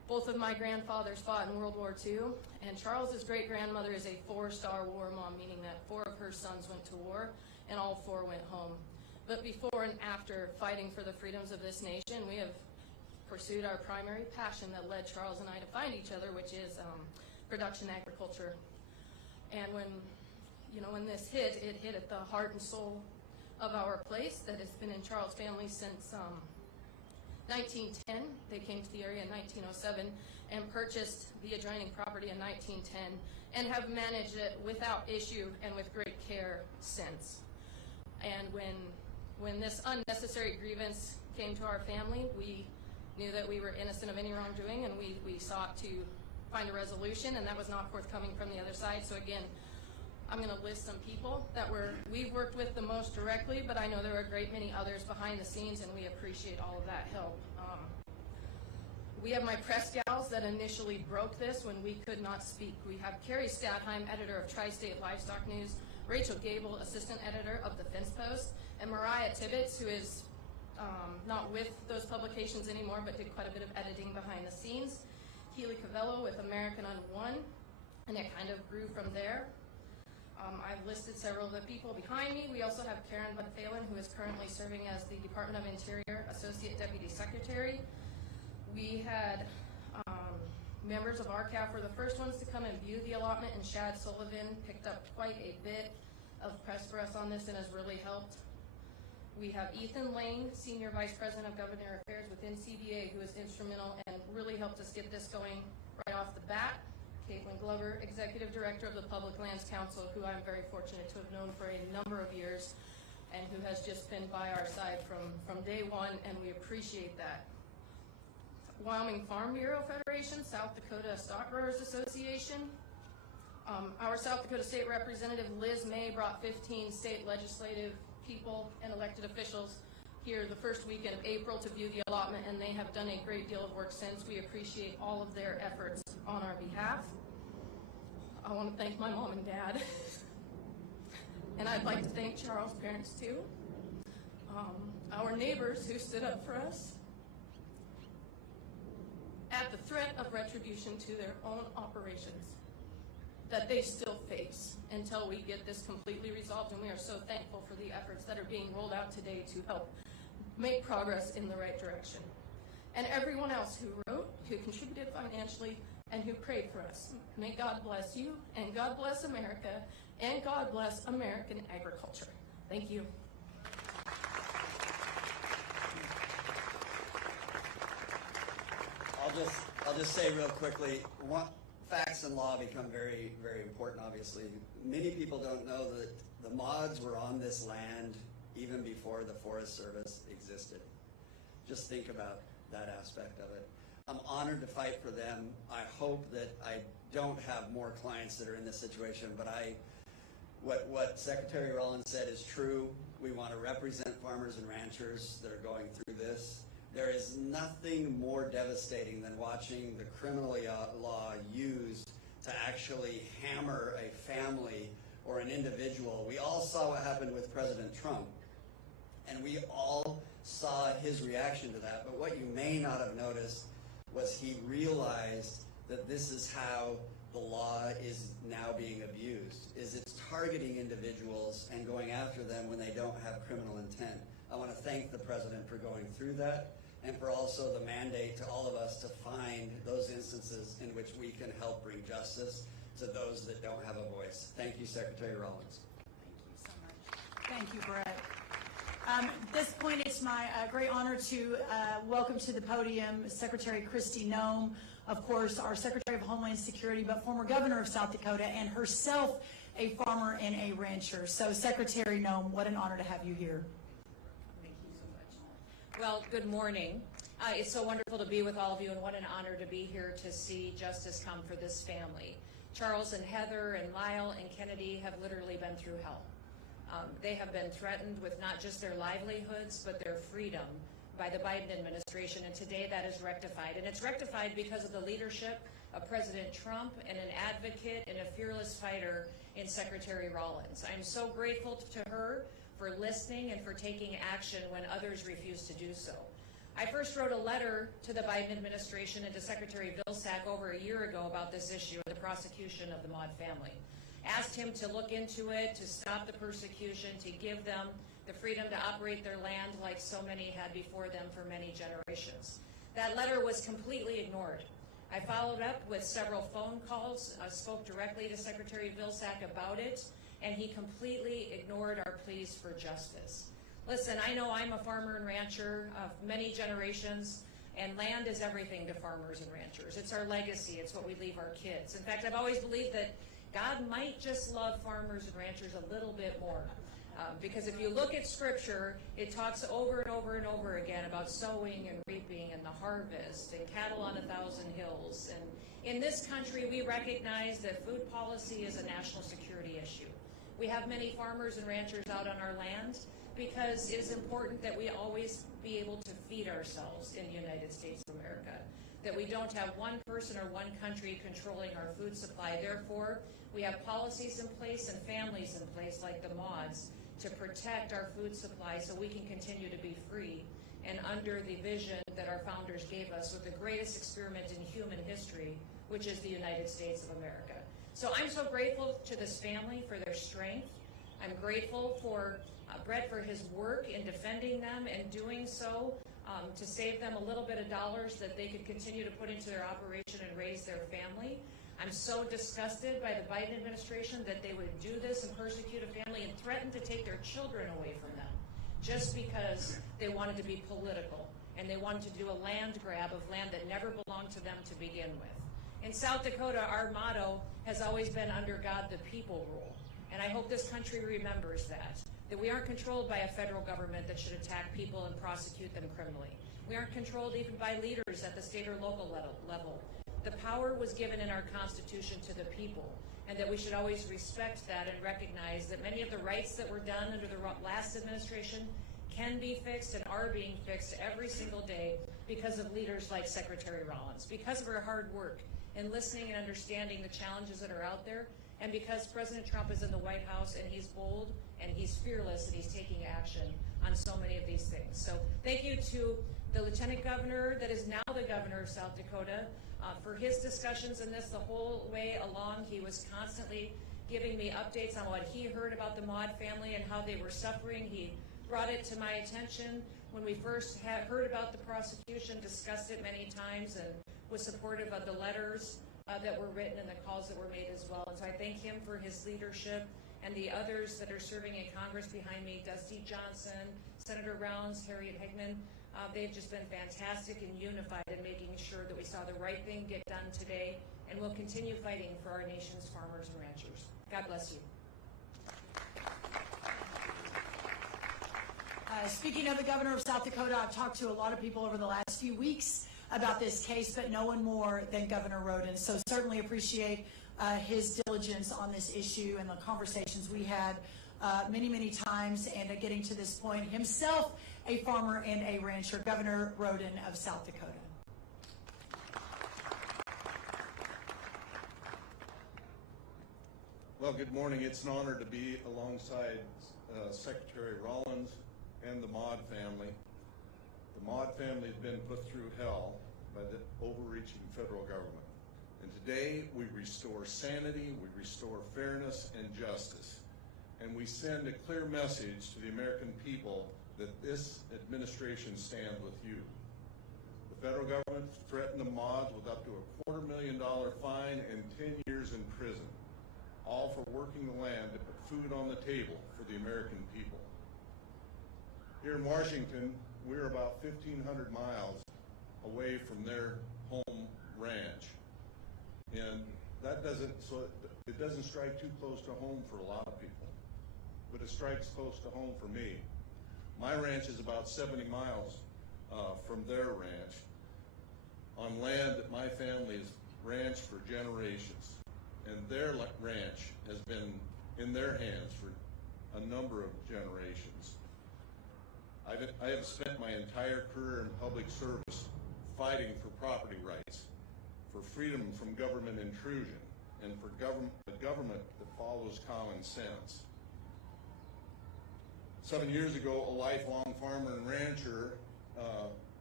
Both of my grandfathers fought in World War II, and Charles's great-grandmother is a 4-star war mom, meaning that 4 of her sons went to war, and all 4 went home. But before and after fighting for the freedoms of this nation, we have pursued our primary passion that led Charles and I to find each other, which is production agriculture. And when this hit, it hit at the heart and soul of our place that has been in Charles' family since 1910. They came to the area in 1907 and purchased the adjoining property in 1910 and have managed it without issue and with great care since. And when this unnecessary grievance came to our family, we knew that we were innocent of any wrongdoing, and we sought to find a resolution, and that was not forthcoming from the other side. So again, I'm going to list some people that we've worked with the most directly, but I know there are a great many others behind the scenes, and we appreciate all of that help. We have my press gals that initially broke this when we could not speak. We have Carrie Stadheim, editor of Tri-State Livestock News, Rachel Gable, assistant editor of the Fence Post, and Mariah Tibbetts, who is not with those publications anymore, but did quite a bit of editing behind the scenes. Keely Cavello with American on One, and it kind of grew from there. I've listed several of the people behind me. We also have Karen Bud-Phelan, who is currently serving as the Department of Interior Associate Deputy Secretary. We had members of RCAF were the first ones to come and view the allotment, and Shad Sullivan picked up quite a bit of press for us on this and has really helped. We have Ethan Lane, Senior Vice President of Government Affairs within CBA, who is instrumental and really helped us get this going right off the bat. Caitlin Glover, Executive Director of the Public Lands Council, who I'm very fortunate to have known for a number of years and who has just been by our side from day one, and we appreciate that. Wyoming Farm Bureau Federation, South Dakota Stock Growers Association. Our South Dakota State Representative Liz May brought 15 state legislative people and elected officials here the first weekend of April to view the allotment, and they have done a great deal of work since. We appreciate all of their efforts on our behalf. I want to thank my mom and dad, and I'd like to thank Charles' parents too. Our neighbors who stood up for us at the threat of retribution to their own operations that they still face until we get this completely resolved, and we are so thankful for the efforts that are being rolled out today to help make progress in the right direction. And everyone else who wrote, who contributed financially, and who prayed for us. May God bless you, and God bless America, and God bless American agriculture. Thank you. I'll just say real quickly, facts and law become very, very important, obviously. Many people don't know that the mods were on this land even before the Forest Service existed. Just think about that aspect of it. I'm honored to fight for them. I hope that I don't have more clients that are in this situation, but what Secretary Rollins said is true. We want to represent farmers and ranchers that are going through this. There is nothing more devastating than watching the criminal law used to actually hammer a family or an individual. We all saw what happened with President Trump, and we all saw his reaction to that. But what you may not have noticed was he realized that this is how the law is now being abused, is it's targeting individuals and going after them when they don't have criminal intent. I want to thank the President for going through that, and for also the mandate to all of us to find those instances in which we can help bring justice to those that don't have a voice. Thank you, Secretary Rollins. Thank you so much. Thank you, Brett. At this point, it's my great honor to welcome to the podium Secretary Kristi Noem, of course, our Secretary of Homeland Security, but former governor of South Dakota, and herself a farmer and a rancher. So, Secretary Noem, what an honor to have you here. Well, good morning. It's so wonderful to be with all of you, and what an honor to be here to see justice come for this family. Charles and Heather and Lyle and Kennedy have literally been through hell. They have been threatened with not just their livelihoods, but their freedom by the Biden administration, and today that is rectified. And it's rectified because of the leadership of President Trump and an advocate and a fearless fighter in Secretary Rollins. I'm so grateful to her for listening and for taking action when others refuse to do so. I first wrote a letter to the Biden administration and to Secretary Vilsack over a year ago about this issue of the prosecution of the Maude family. Asked him to look into it, to stop the persecution, to give them the freedom to operate their land like so many had before them for many generations. That letter was completely ignored. I followed up with several phone calls, spoke directly to Secretary Vilsack about it, and he completely ignored our pleas for justice. Listen, I know I'm a farmer and rancher of many generations, and land is everything to farmers and ranchers. It's our legacy. It's what we leave our kids. In fact, I've always believed that God might just love farmers and ranchers a little bit more. Because if you look at Scripture, it talks over and over and over again about sowing and reaping and the harvest and cattle on 1,000 hills. And in this country, we recognize that food policy is a national security issue. We have many farmers and ranchers out on our land because it is important that we always be able to feed ourselves in the United States of America, that we don't have one person or one country controlling our food supply. Therefore, we have policies in place and families in place like the Maudes to protect our food supply so we can continue to be free and under the vision that our founders gave us with the greatest experiment in human history, which is the United States of America. So I'm so grateful to this family for their strength. I'm grateful for Brett for his work in defending them and doing so to save them a little bit of dollars that they could continue to put into their operation and raise their family. I'm so disgusted by the Biden administration that they would do this and persecute a family and threaten to take their children away from them just because they wanted to be political and they wanted to do a land grab of land that never belonged to them to begin with. In South Dakota, our motto has always been under God the people rule. And I hope this country remembers that we aren't controlled by a federal government that should attack people and prosecute them criminally. We aren't controlled even by leaders at the state or local level. The power was given in our Constitution to the people, and that we should always respect that and recognize that many of the rights that were done under the last administration can be fixed and are being fixed every single day because of leaders like Secretary Rollins, because of her hard work in listening and understanding the challenges that are out there, and because President Trump is in the White House and he's bold and he's fearless and he's taking action on so many of these things. So thank you to the Lieutenant Governor that is now the Governor of South Dakota for his discussions in this the whole way along. He was constantly giving me updates on what he heard about the Maude family and how they were suffering. He brought it to my attention when we first heard about the prosecution, discussed it many times, and was supportive of the letters that were written and the calls that were made as well. And so I thank him for his leadership and the others that are serving in Congress behind me, Dusty Johnson, Senator Rounds, Harriet Hageman. They've just been fantastic and unified in making sure that we saw the right thing get done today, and we'll continue fighting for our nation's farmers and ranchers. God bless you. Speaking of the Governor of South Dakota, I've talked to a lot of people over the last few weeks about this case, but no one more than Governor Rhoden. So certainly appreciate his diligence on this issue and the conversations we had many, many times, and getting to this point. Himself a farmer and a rancher, Governor Rhoden of South Dakota. Well, good morning. It's an honor to be alongside Secretary Rollins and the Maude family. The Maude family has been put through hell by the overreaching federal government. And today we restore sanity, we restore fairness and justice. And we send a clear message to the American people that this administration stands with you. The federal government threatened the Maudes with up to a $250,000 fine and 10 years in prison, all for working the land to put food on the table for the American people. Here in Washington, we're about 1,500 miles away from their home ranch. And that doesn't strike too close to home for a lot of people, but it strikes close to home for me. My ranch is about 70 miles from their ranch on land that my family has ranched for generations. And their ranch has been in their hands for a number of generations. I have spent my entire career in public service fighting for property rights, for freedom from government intrusion, and for a government that follows common sense. 7 years ago, a lifelong farmer and rancher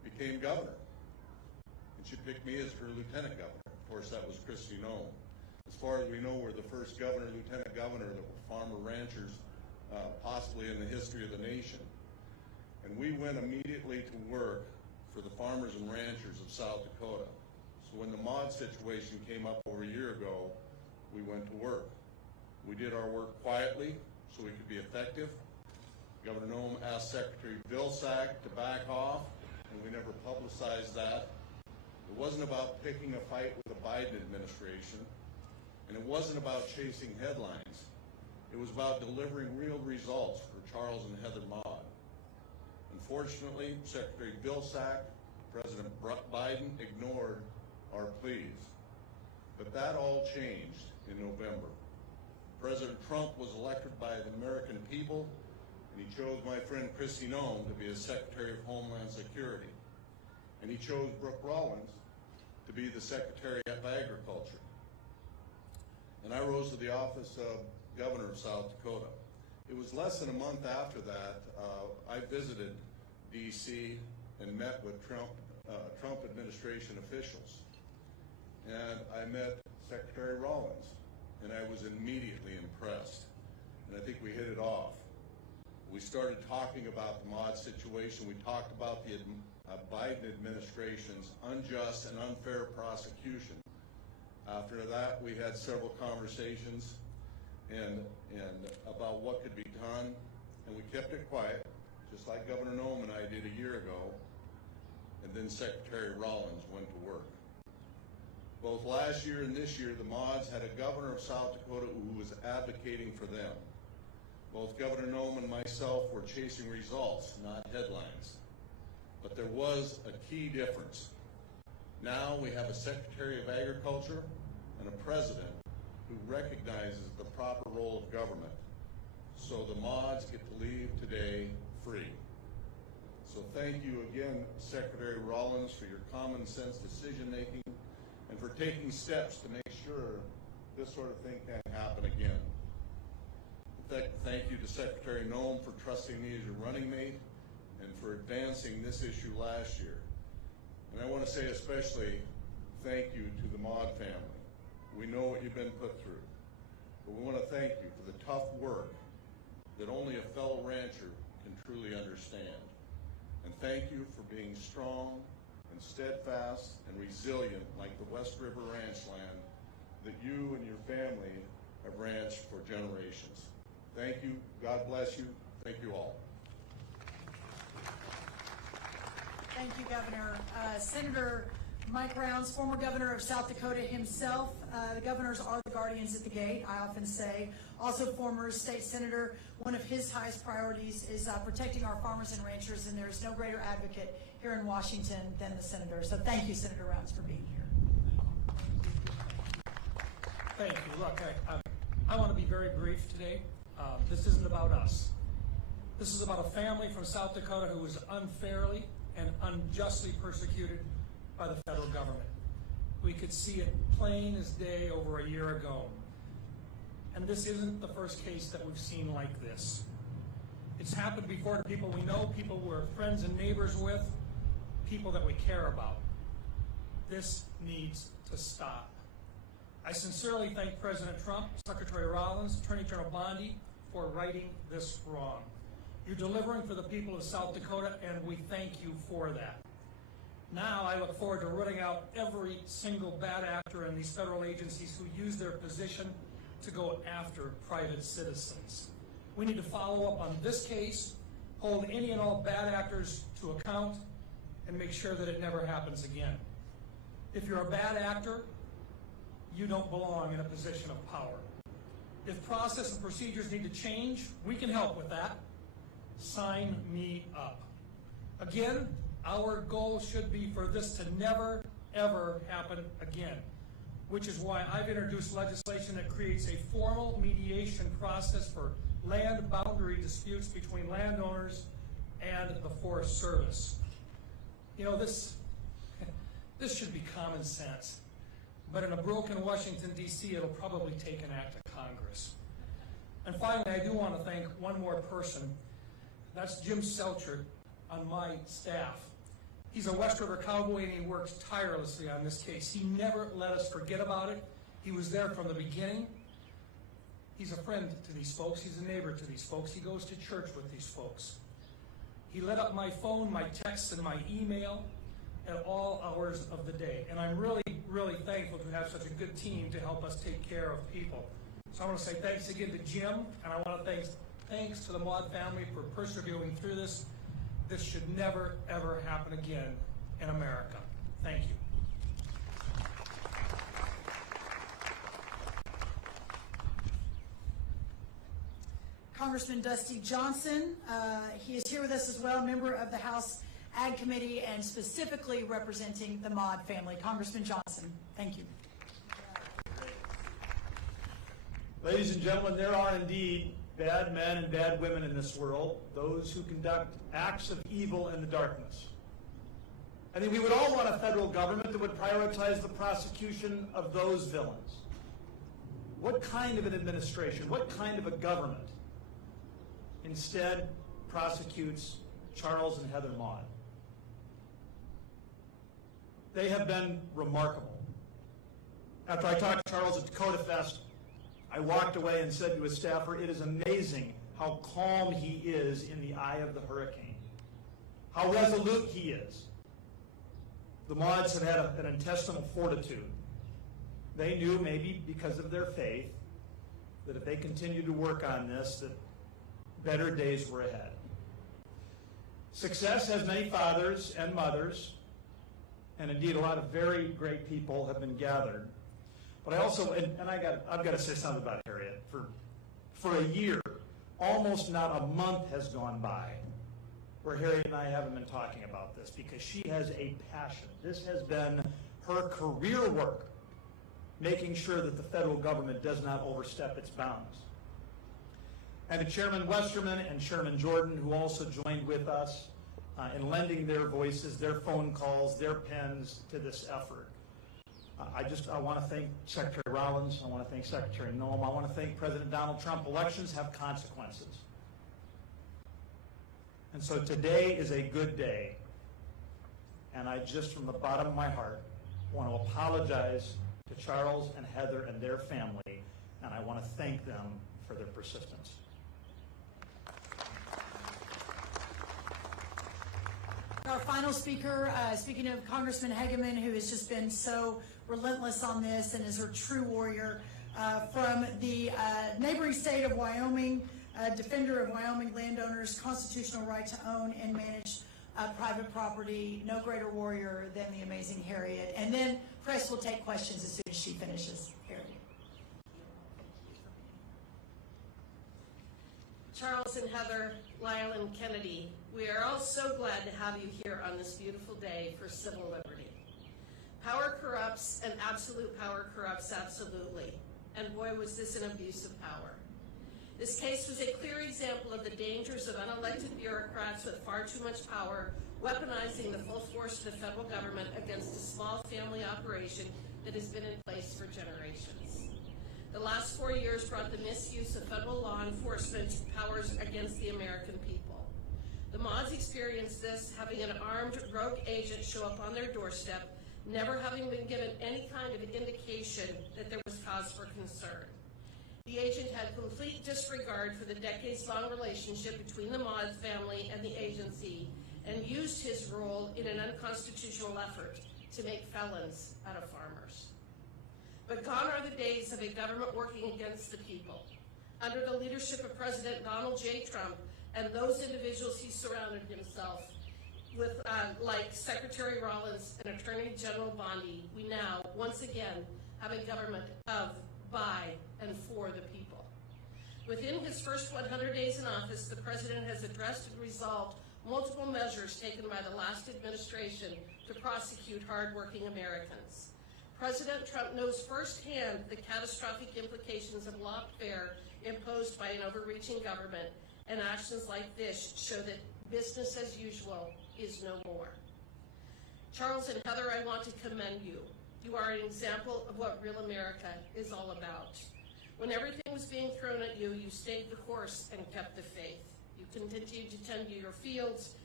became governor. And she picked me as her lieutenant governor. Of course, that was Kristi Noem. As far as we know, we're the first governor, lieutenant governor that were farmer ranchers, possibly in the history of the nation. And we went immediately to work for the farmers and ranchers of South Dakota. So when the Maude situation came up over a year ago, we went to work. We did our work quietly so we could be effective. Governor Noem asked Secretary Vilsack to back off, and we never publicized that. It wasn't about picking a fight with the Biden administration, and it wasn't about chasing headlines. It was about delivering real results for Charles and Heather Maude. Unfortunately, Secretary Vilsack, President Biden ignored our pleas. But that all changed in November. President Trump was elected by the American people, and he chose my friend Kristi Noem to be his Secretary of Homeland Security. And he chose Brooke Rollins to be the Secretary of Agriculture. And I rose to the office of Governor of South Dakota. It was less than a month after that, I visited D.C. and met with Trump administration officials. And I met Secretary Rollins, and I was immediately impressed. And I think we hit it off. We started talking about the Maude situation. We talked about the Biden administration's unjust and unfair prosecution. After that, we had several conversations and about what could be done, and we kept it quiet, just like Governor Noem and I did a year ago, and then Secretary Rollins went to work. Both last year and this year, the Maudes had a governor of South Dakota who was advocating for them. Both Governor Noem and myself were chasing results, not headlines. But there was a key difference. Now we have a Secretary of Agriculture and a President who recognizes the proper role of government. So the Maudes get to leave today free. So thank you again, Secretary Rollins, for your common sense decision making and for taking steps to make sure this sort of thing can't happen again. Thank you to Secretary Noem for trusting me as your running mate and for advancing this issue last year. And I want to say especially thank you to the Maude family. We know what you've been put through, but we want to thank you for the tough work that only a fellow rancher can truly understand. And thank you for being strong and steadfast and resilient like the West River ranch land that you and your family have ranched for generations. Thank you. God bless you. Thank you all. Thank you, Governor. Senator Mike Rounds, former governor of South Dakota himself. The governors are the guardians at the gate, I often say. Also former state senator. One of his highest priorities is protecting our farmers and ranchers, and there's no greater advocate here in Washington than the senator. So thank you, Senator Rounds, for being here. Thank you. Look, I want to be very brief today. This isn't about us. This is about a family from South Dakota who was unfairly and unjustly persecuted by the federal government. We could see it plain as day over a year ago. And this isn't the first case that we've seen like this. It's happened before to people we know, people we're friends and neighbors with, people that we care about. This needs to stop. I sincerely thank President Trump, Secretary Rollins, Attorney General Bondi for righting this wrong. You're delivering for the people of South Dakota, and we thank you for that. Now I look forward to rooting out every single bad actor in these federal agencies who use their position to go after private citizens. We need to follow up on this case, hold any and all bad actors to account, and make sure that it never happens again. If you're a bad actor, you don't belong in a position of power. If process and procedures need to change, we can help with that. Sign me up. Again, our goal should be for this to never, ever happen again, which is why I've introduced legislation that creates a formal mediation process for land boundary disputes between landowners and the Forest Service. You know, this should be common sense, but in a broken Washington, D.C., it'll probably take an act of Congress. And finally, I do want to thank one more person. That's Jim Selchert on my staff. He's a West River cowboy, and he works tirelessly on this case. He never let us forget about it. He was there from the beginning. He's a friend to these folks. He's a neighbor to these folks. He goes to church with these folks. He lit up my phone, my texts, and my email at all hours of the day. And I'm really, really thankful to have such a good team to help us take care of people. So I want to say thanks again to Jim, and I want to thanks to the Maude family for persevering through this. This should never, ever happen again in America. Thank you. Congressman Dusty Johnson, he is here with us as well, member of the House Ag Committee and specifically representing the Maude family. Congressman Johnson, thank you. Ladies and gentlemen, there are indeed bad men and bad women in this world, those who conduct acts of evil in the darkness. I think we would all want a federal government that would prioritize the prosecution of those villains. What kind of an administration, what kind of a government instead prosecutes Charles and Heather Maude? They have been remarkable. After I talked to Charles at Dakota Fest, I walked away and said to his staffer, it is amazing how calm he is in the eye of the hurricane, how resolute he is. The Maudes have had an intestinal fortitude. They knew, maybe because of their faith, that if they continued to work on this, that better days were ahead. Success has many fathers and mothers, and indeed a lot of very great people have been gathered. But I also, and I've got to say something about Harriet. For a year, almost not a month has gone by where Harriet and I haven't been talking about this, because she has a passion. This has been her career work, making sure that the federal government does not overstep its bounds. And to Chairman Westerman and Chairman Jordan, who also joined with us in lending their voices, their phone calls, their pens to this effort. I want to thank Secretary Rollins. I want to thank Secretary Noem. I want to thank President Donald Trump. Elections have consequences. And so today is a good day. And I just, from the bottom of my heart, want to apologize to Charles and Heather and their family, and I want to thank them for their persistence. Our final speaker, speaking of Congressman Hageman, who has just been so relentless on this and is her true warrior, from the neighboring state of Wyoming, defender of Wyoming landowners' constitutional right to own and manage private property. No greater warrior than the amazing Harriet. And then press will take questions as soon as she finishes. Harriet. Charles and Heather, Lyle and Kennedy, we are all so glad to have you here on this beautiful day for civil liberty. Power corrupts, and absolute power corrupts absolutely. And boy, was this an abuse of power. This case was a clear example of the dangers of unelected bureaucrats with far too much power, weaponizing the full force of the federal government against a small family operation that has been in place for generations. The last 4 years brought the misuse of federal law enforcement powers against the American people. The Maudes experienced this, having an armed rogue agent show up on their doorstep, never having been given any kind of indication that there was cause for concern. The agent had complete disregard for the decades-long relationship between the Maude family and the agency, and used his role in an unconstitutional effort to make felons out of farmers. But gone are the days of a government working against the people. Under the leadership of President Donald J. Trump and those individuals he surrounded himself with, like Secretary Rollins and Attorney General Bondi, we now, once again, have a government of, by, and for the people. Within his first 100 days in office, the President has addressed and resolved multiple measures taken by the last administration to prosecute hardworking Americans. President Trump knows firsthand the catastrophic implications of lawfare imposed by an overreaching government, and actions like this show that business as usual is no more. Charles and Heather, I want to commend you. You are an example of what real America is all about. When everything was being thrown at you, you stayed the course and kept the faith. You continued to tend to your fields,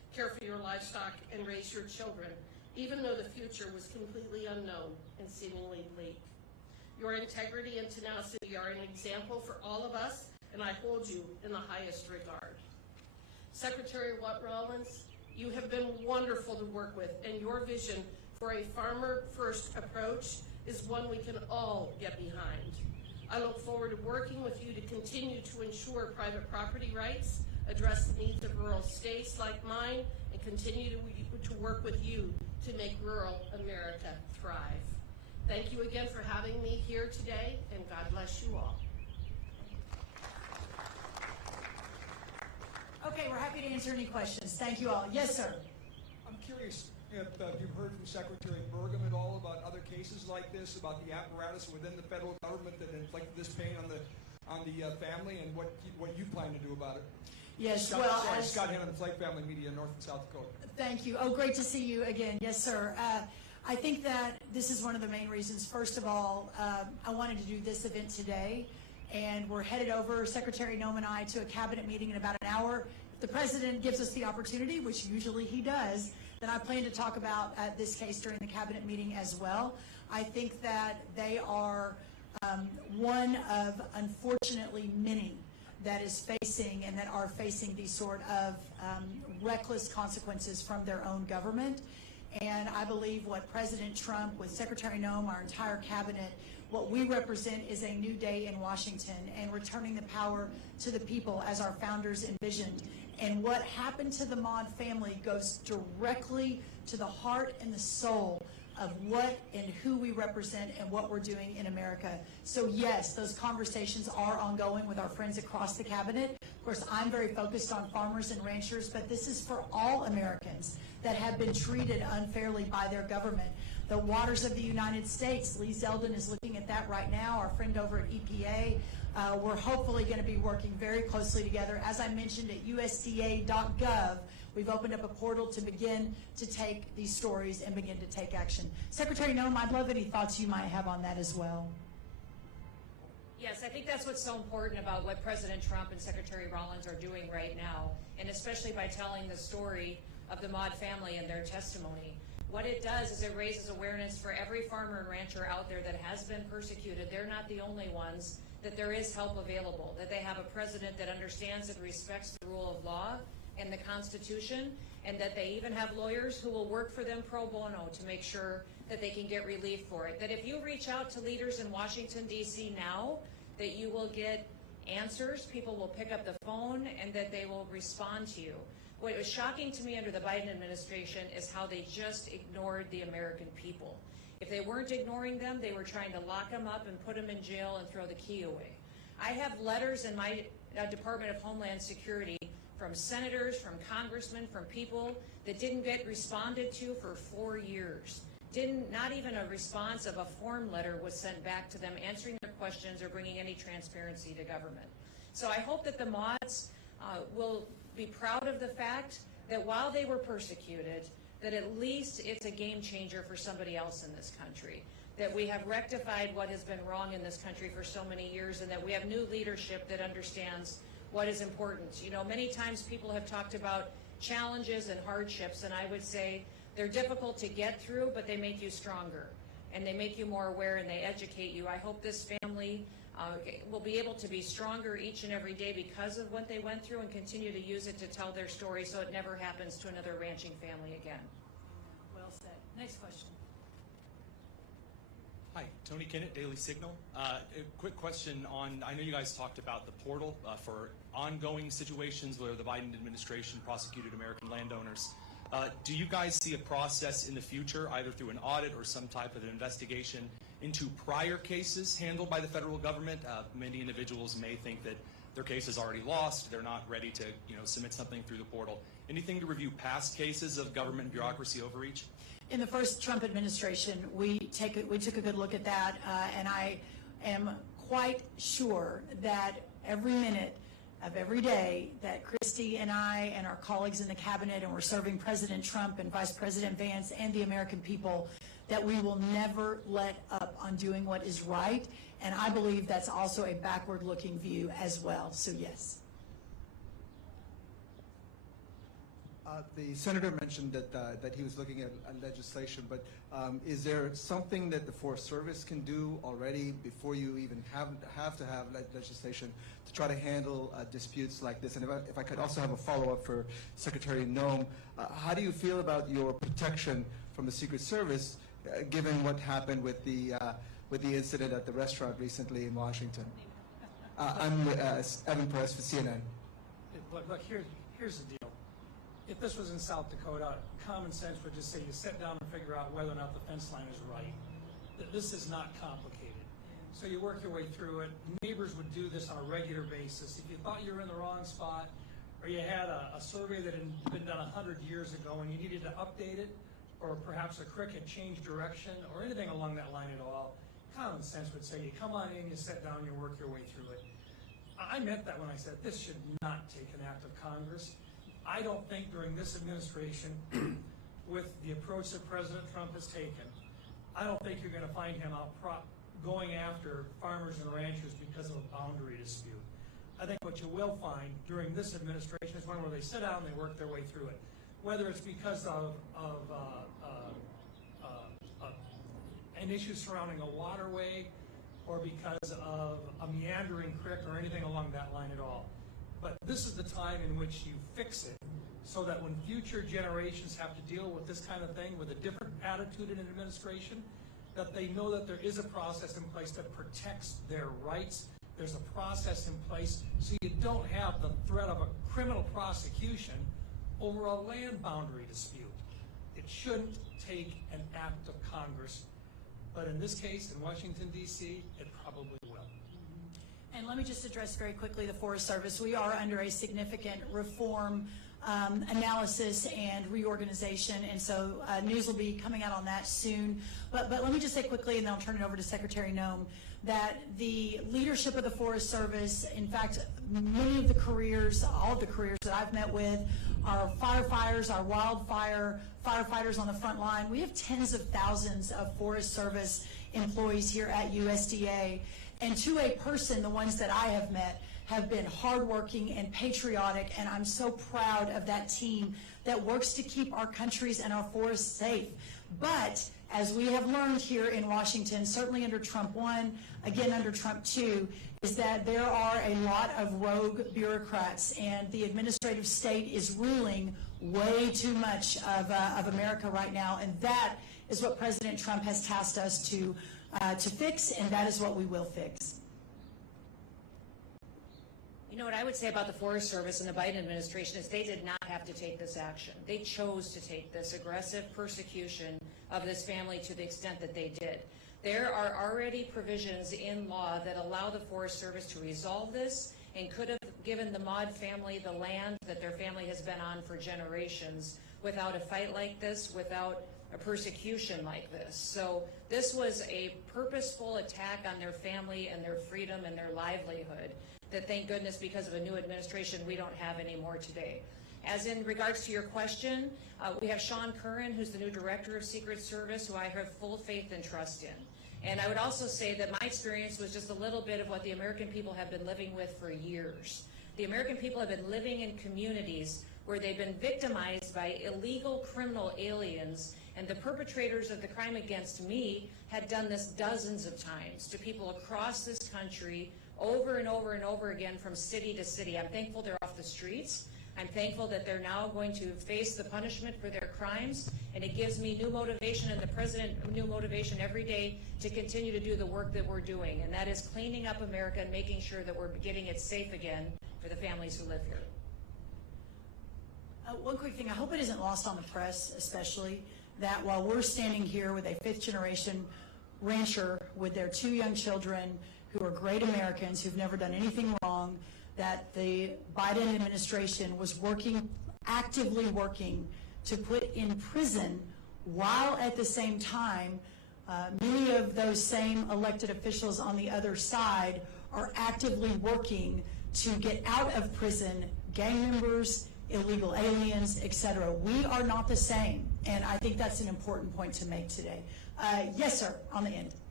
care for your livestock, and raise your children, even though the future was completely unknown and seemingly bleak. Your integrity and tenacity are an example for all of us, and I hold you in the highest regard. Secretary Rollins, you have been wonderful to work with, and your vision for a farmer-first approach is one we can all get behind. I look forward to working with you to continue to ensure private property rights, address the needs of rural states like mine, and continue to work with you to make rural America thrive. Thank you again for having me here today, and God bless you all. Okay, we're happy to answer any questions. Thank you all. Yes, sir. I'm curious if you've heard from Secretary Burgum at all about other cases like this, about the apparatus within the federal government that inflicted this pain on the family, and what you plan to do about it. Yes, Scott Hannon, Flight Family Media, North and South Dakota. Thank you. Oh, great to see you again. Yes, sir. I think that this is one of the main reasons. First of all, I wanted to do this event today, and we're headed over, Secretary Noem and I, to a cabinet meeting in about an hour. If the president gives us the opportunity, which usually he does, then I plan to talk about this case during the cabinet meeting as well. I think that they are one of, unfortunately, many that is facing and that are facing these sort of reckless consequences from their own government. And I believe what President Trump, with Secretary Noem, our entire cabinet, what we represent is a new day in Washington and returning the power to the people as our founders envisioned. And what happened to the Maude family goes directly to the heart and the soul of what and who we represent and what we're doing in America. So yes, those conversations are ongoing with our friends across the cabinet. Of course, I'm very focused on farmers and ranchers, but this is for all Americans that have been treated unfairly by their government. The waters of the United States, Lee Zeldin is looking at that right now, our friend over at EPA. We're hopefully going to be working very closely together. As I mentioned, at USDA.gov, we've opened up a portal to begin to take these stories and begin to take action. Secretary Noem, I'd love any thoughts you might have on that as well. Yes, I think that's what's so important about what President Trump and Secretary Rollins are doing right now, and especially by telling the story of the Maude family and their testimony. What it does is it raises awareness for every farmer and rancher out there that has been persecuted. They're not the only ones, that there is help available, that they have a president that understands and respects the rule of law and the Constitution, and that they even have lawyers who will work for them pro bono to make sure that they can get relief for it. That if you reach out to leaders in Washington, D.C. now, that you will get answers, people will pick up the phone, and that they will respond to you. What was shocking to me under the Biden administration is how they just ignored the American people. If they weren't ignoring them, they were trying to lock them up and put them in jail and throw the key away. I have letters in my Department of Homeland Security from senators, from congressmen, from people that didn't get responded to for 4 years. Not even a response of a form letter was sent back to them answering their questions or bringing any transparency to government. So I hope that the Maudes will be proud of the fact that while they were persecuted, that at least it's a game changer for somebody else in this country, that we have rectified what has been wrong in this country for so many years, and that we have new leadership that understands what is important. You know, many times people have talked about challenges and hardships, and I would say they're difficult to get through, but they make you stronger, and they make you more aware, and they educate you. I hope this family will be able to be stronger each and every day because of what they went through, and continue to use it to tell their story so it never happens to another ranching family again. Well said. Next question. Hi, Tony Kennett, Daily Signal. A quick question on, I know you guys talked about the portal for ongoing situations where the Biden administration prosecuted American landowners. Do you guys see a process in the future, either through an audit or some type of an investigation into prior cases handled by the federal government? Many individuals may think that their case is already lost, they're not ready to submit something through the portal. Anything to review past cases of government bureaucracy overreach? In the first Trump administration, we took a good look at that, and I am quite sure that every minute of every day that Kristi and I and our colleagues in the cabinet, and we're serving President Trump and Vice President Vance and the American people, that we will never let up on doing what is right. And I believe that's also a backward-looking view as well. So yes. The senator mentioned that he was looking at legislation, but is there something that the Forest Service can do already before you even have to have legislation to try to handle disputes like this? And if I could also have a follow-up for Secretary Noem, how do you feel about your protection from the Secret Service, given what happened with the incident at the restaurant recently in Washington? I'm Evan Perez for CNN. Look, here's the deal. If this was in South Dakota, common sense would just say you sit down and figure out whether or not the fence line is right. This is not complicated. So you work your way through it. Neighbors would do this on a regular basis. If you thought you were in the wrong spot, or you had a survey that had been done 100 years ago and you needed to update it, or perhaps a creek had changed direction, or anything along that line at all, common sense would say you come on in, you sit down, you work your way through it. I meant that when I said this should not take an act of Congress. I don't think during this administration, with the approach that President Trump has taken, I don't think you're going to find him out going after farmers and ranchers because of a boundary dispute. I think what you will find during this administration is one where they sit down and they work their way through it. Whether it's because of an issue surrounding a waterway or because of a meandering creek or anything along that line at all. But this is the time in which you fix it so that when future generations have to deal with this kind of thing with a different attitude in an administration, that they know that there is a process in place that protects their rights. There's a process in place so you don't have the threat of a criminal prosecution over a land boundary dispute. It shouldn't take an act of Congress, but in this case, in Washington, D.C., it probably will. And let me just address very quickly the Forest Service. We are under a significant reform analysis and reorganization, and so news will be coming out on that soon. But let me just say quickly, and then I'll turn it over to Secretary Noem, that the leadership of the Forest Service, in fact, many of the careers, all of the careers that I've met with, our firefighters, our wildfire firefighters on the front line. We have tens of thousands of Forest Service employees here at USDA. And to a person, the ones that I have met have been hardworking and patriotic, and I'm so proud of that team that works to keep our countries and our forests safe. But as we have learned here in Washington, certainly under Trump 1, again under Trump 2, is that there are a lot of rogue bureaucrats, and the administrative state is ruling way too much of America right now, and that is what President Trump has tasked us to fix, and that is what we will fix. You know what I would say about the Forest Service and the Biden administration is they did not have to take this action. They chose to take this aggressive persecution of this family to the extent that they did. There are already provisions in law that allow the Forest Service to resolve this and could have given the Maude family the land that their family has been on for generations without a fight like this, without a persecution like this. So this was a purposeful attack on their family and their freedom and their livelihood that, thank goodness, because of a new administration, we don't have anymore today. As in regards to your question, we have Sean Curran, who's the new Director of Secret Service, who I have full faith and trust in. And I would also say that my experience was just a little bit of what the American people have been living with for years. The American people have been living in communities where they've been victimized by illegal criminal aliens, and the perpetrators of the crime against me had done this dozens of times to people across this country over and over and over again from city to city. I'm thankful they're off the streets. I'm thankful that they're now going to face the punishment for their crimes, and it gives me new motivation and the President new motivation every day to continue to do the work that we're doing, and that is cleaning up America and making sure that we're getting it safe again for the families who live here. One quick thing, I hope it isn't lost on the press especially, that while we're standing here with a fifth-generation rancher with their 2 young children who are great Americans who've never done anything wrong, that the Biden administration was actively working to put in prison, while at the same time many of those same elected officials on the other side are actively working to get out of prison gang members, illegal aliens, etc. We are not the same, and I think that's an important point to make today. Yes, sir, on the end.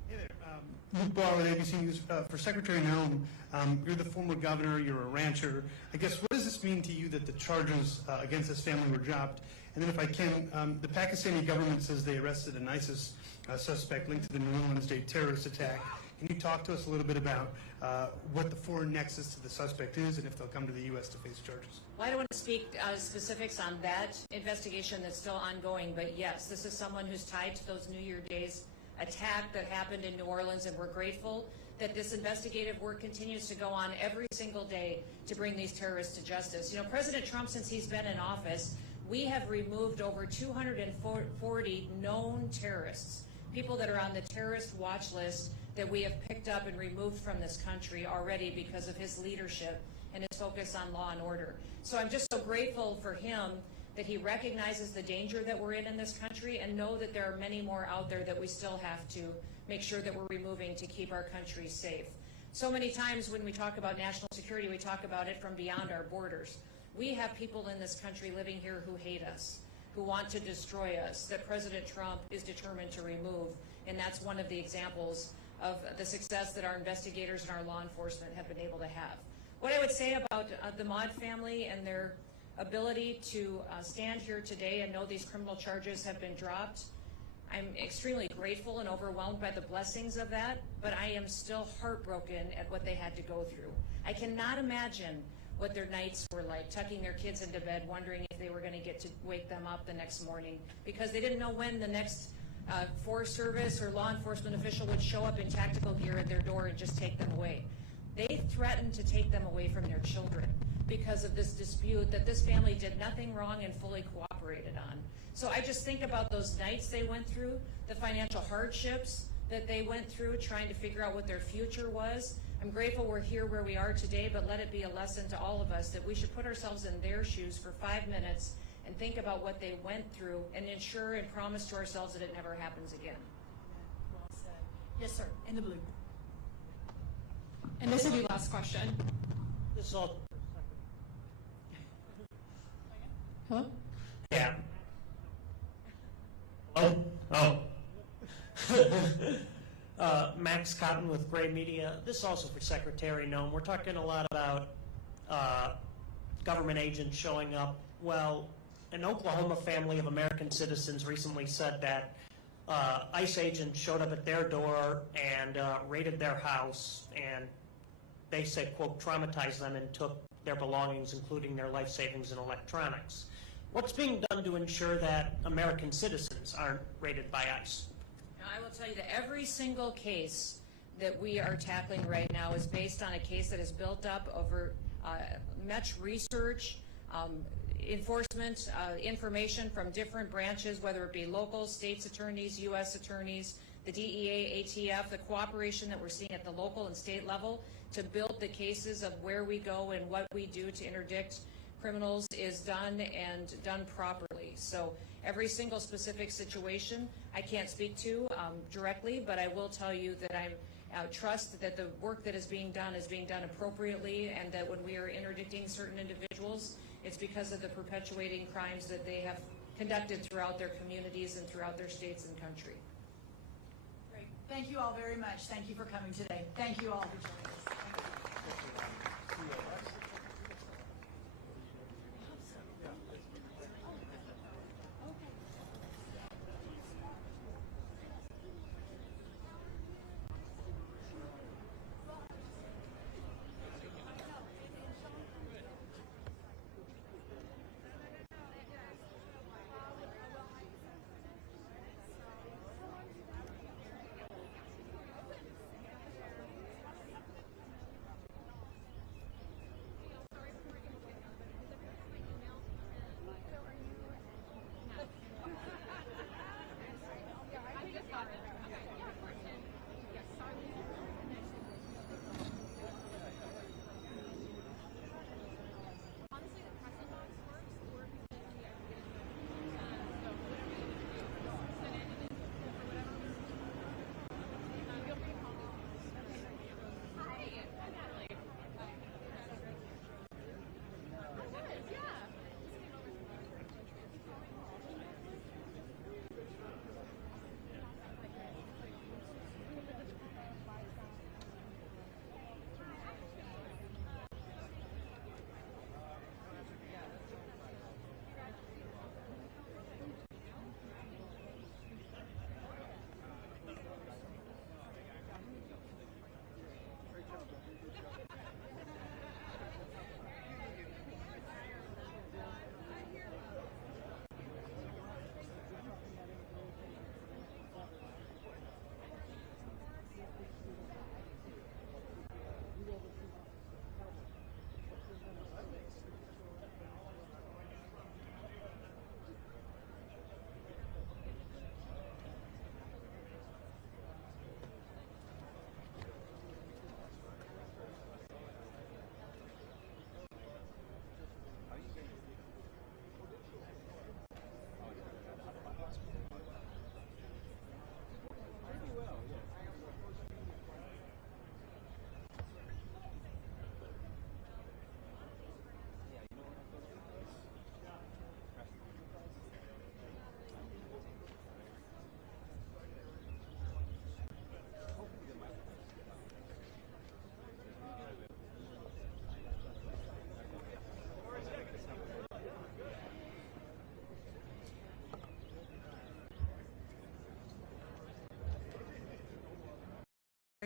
Hey there. Luke Barr with ABC News. For Secretary Noem, you're the former governor, you're a rancher. I guess, what does this mean to you that the charges against this family were dropped? And then if I can, the Pakistani government says they arrested an ISIS suspect linked to the New Orleans Day terrorist attack. Can you talk to us a little bit about what the foreign nexus to the suspect is and if they'll come to the U.S. to face charges? Well, I don't want to speak specifics on that investigation that's still ongoing, but yes, this is someone who's tied to those New Year Days attack that happened in New Orleans, and we're grateful that this investigative work continues to go on every single day to bring these terrorists to justice. You know, President Trump, since he's been in office, we have removed over 240 known terrorists, people that are on the terrorist watch list that we have picked up and removed from this country already because of his leadership and his focus on law and order. So I'm just so grateful for him that he recognizes the danger that we're in this country and know that there are many more out there that we still have to make sure that we're removing to keep our country safe. So many times when we talk about national security, we talk about it from beyond our borders. We have people in this country living here who hate us, who want to destroy us, that President Trump is determined to remove, and that's one of the examples of the success that our investigators and our law enforcement have been able to have. What I would say about the Maude family and their ability to stand here today and know these criminal charges have been dropped, I'm extremely grateful and overwhelmed by the blessings of that, but I am still heartbroken at what they had to go through. I cannot imagine what their nights were like, tucking their kids into bed, wondering if they were going to get to wake them up the next morning, because they didn't know when the next Forest Service or law enforcement official would show up in tactical gear at their door and just take them away. They threatened to take them away from their children because of this dispute that this family did nothing wrong and fully cooperated on. So I just think about those nights they went through, the financial hardships that they went through trying to figure out what their future was. I'm grateful we're here where we are today, but let it be a lesson to all of us that we should put ourselves in their shoes for 5 minutes and think about what they went through and ensure and promise to ourselves that it never happens again. Well said. Yes, sir. In the blue. And this will be last question. This is all. Hello? Yeah. Hello? Oh. Max Cotton with Gray Media. This is also for Secretary Noem. We're talking a lot about government agents showing up. Well, an Oklahoma family of American citizens recently said that ICE agents showed up at their door and raided their house, and they said, quote, traumatized them and took their belongings, including their life savings and electronics. What's being done to ensure that American citizens aren't raided by ICE? I will tell you that every single case that we are tackling right now is based on a case that is built up over much research, enforcement, information from different branches, whether it be local, states attorneys, U.S. attorneys, the DEA, ATF, the cooperation that we're seeing at the local and state level to build the cases of where we go and what we do to interdict criminals is done and done properly. So every single specific situation I can't speak to directly, but I will tell you that I trust that the work that is being done appropriately, and that when we are interdicting certain individuals, it's because of the perpetuating crimes that they have conducted throughout their communities and throughout their states and country. Great. Thank you all very much. Thank you for coming today. Thank you all for joining us.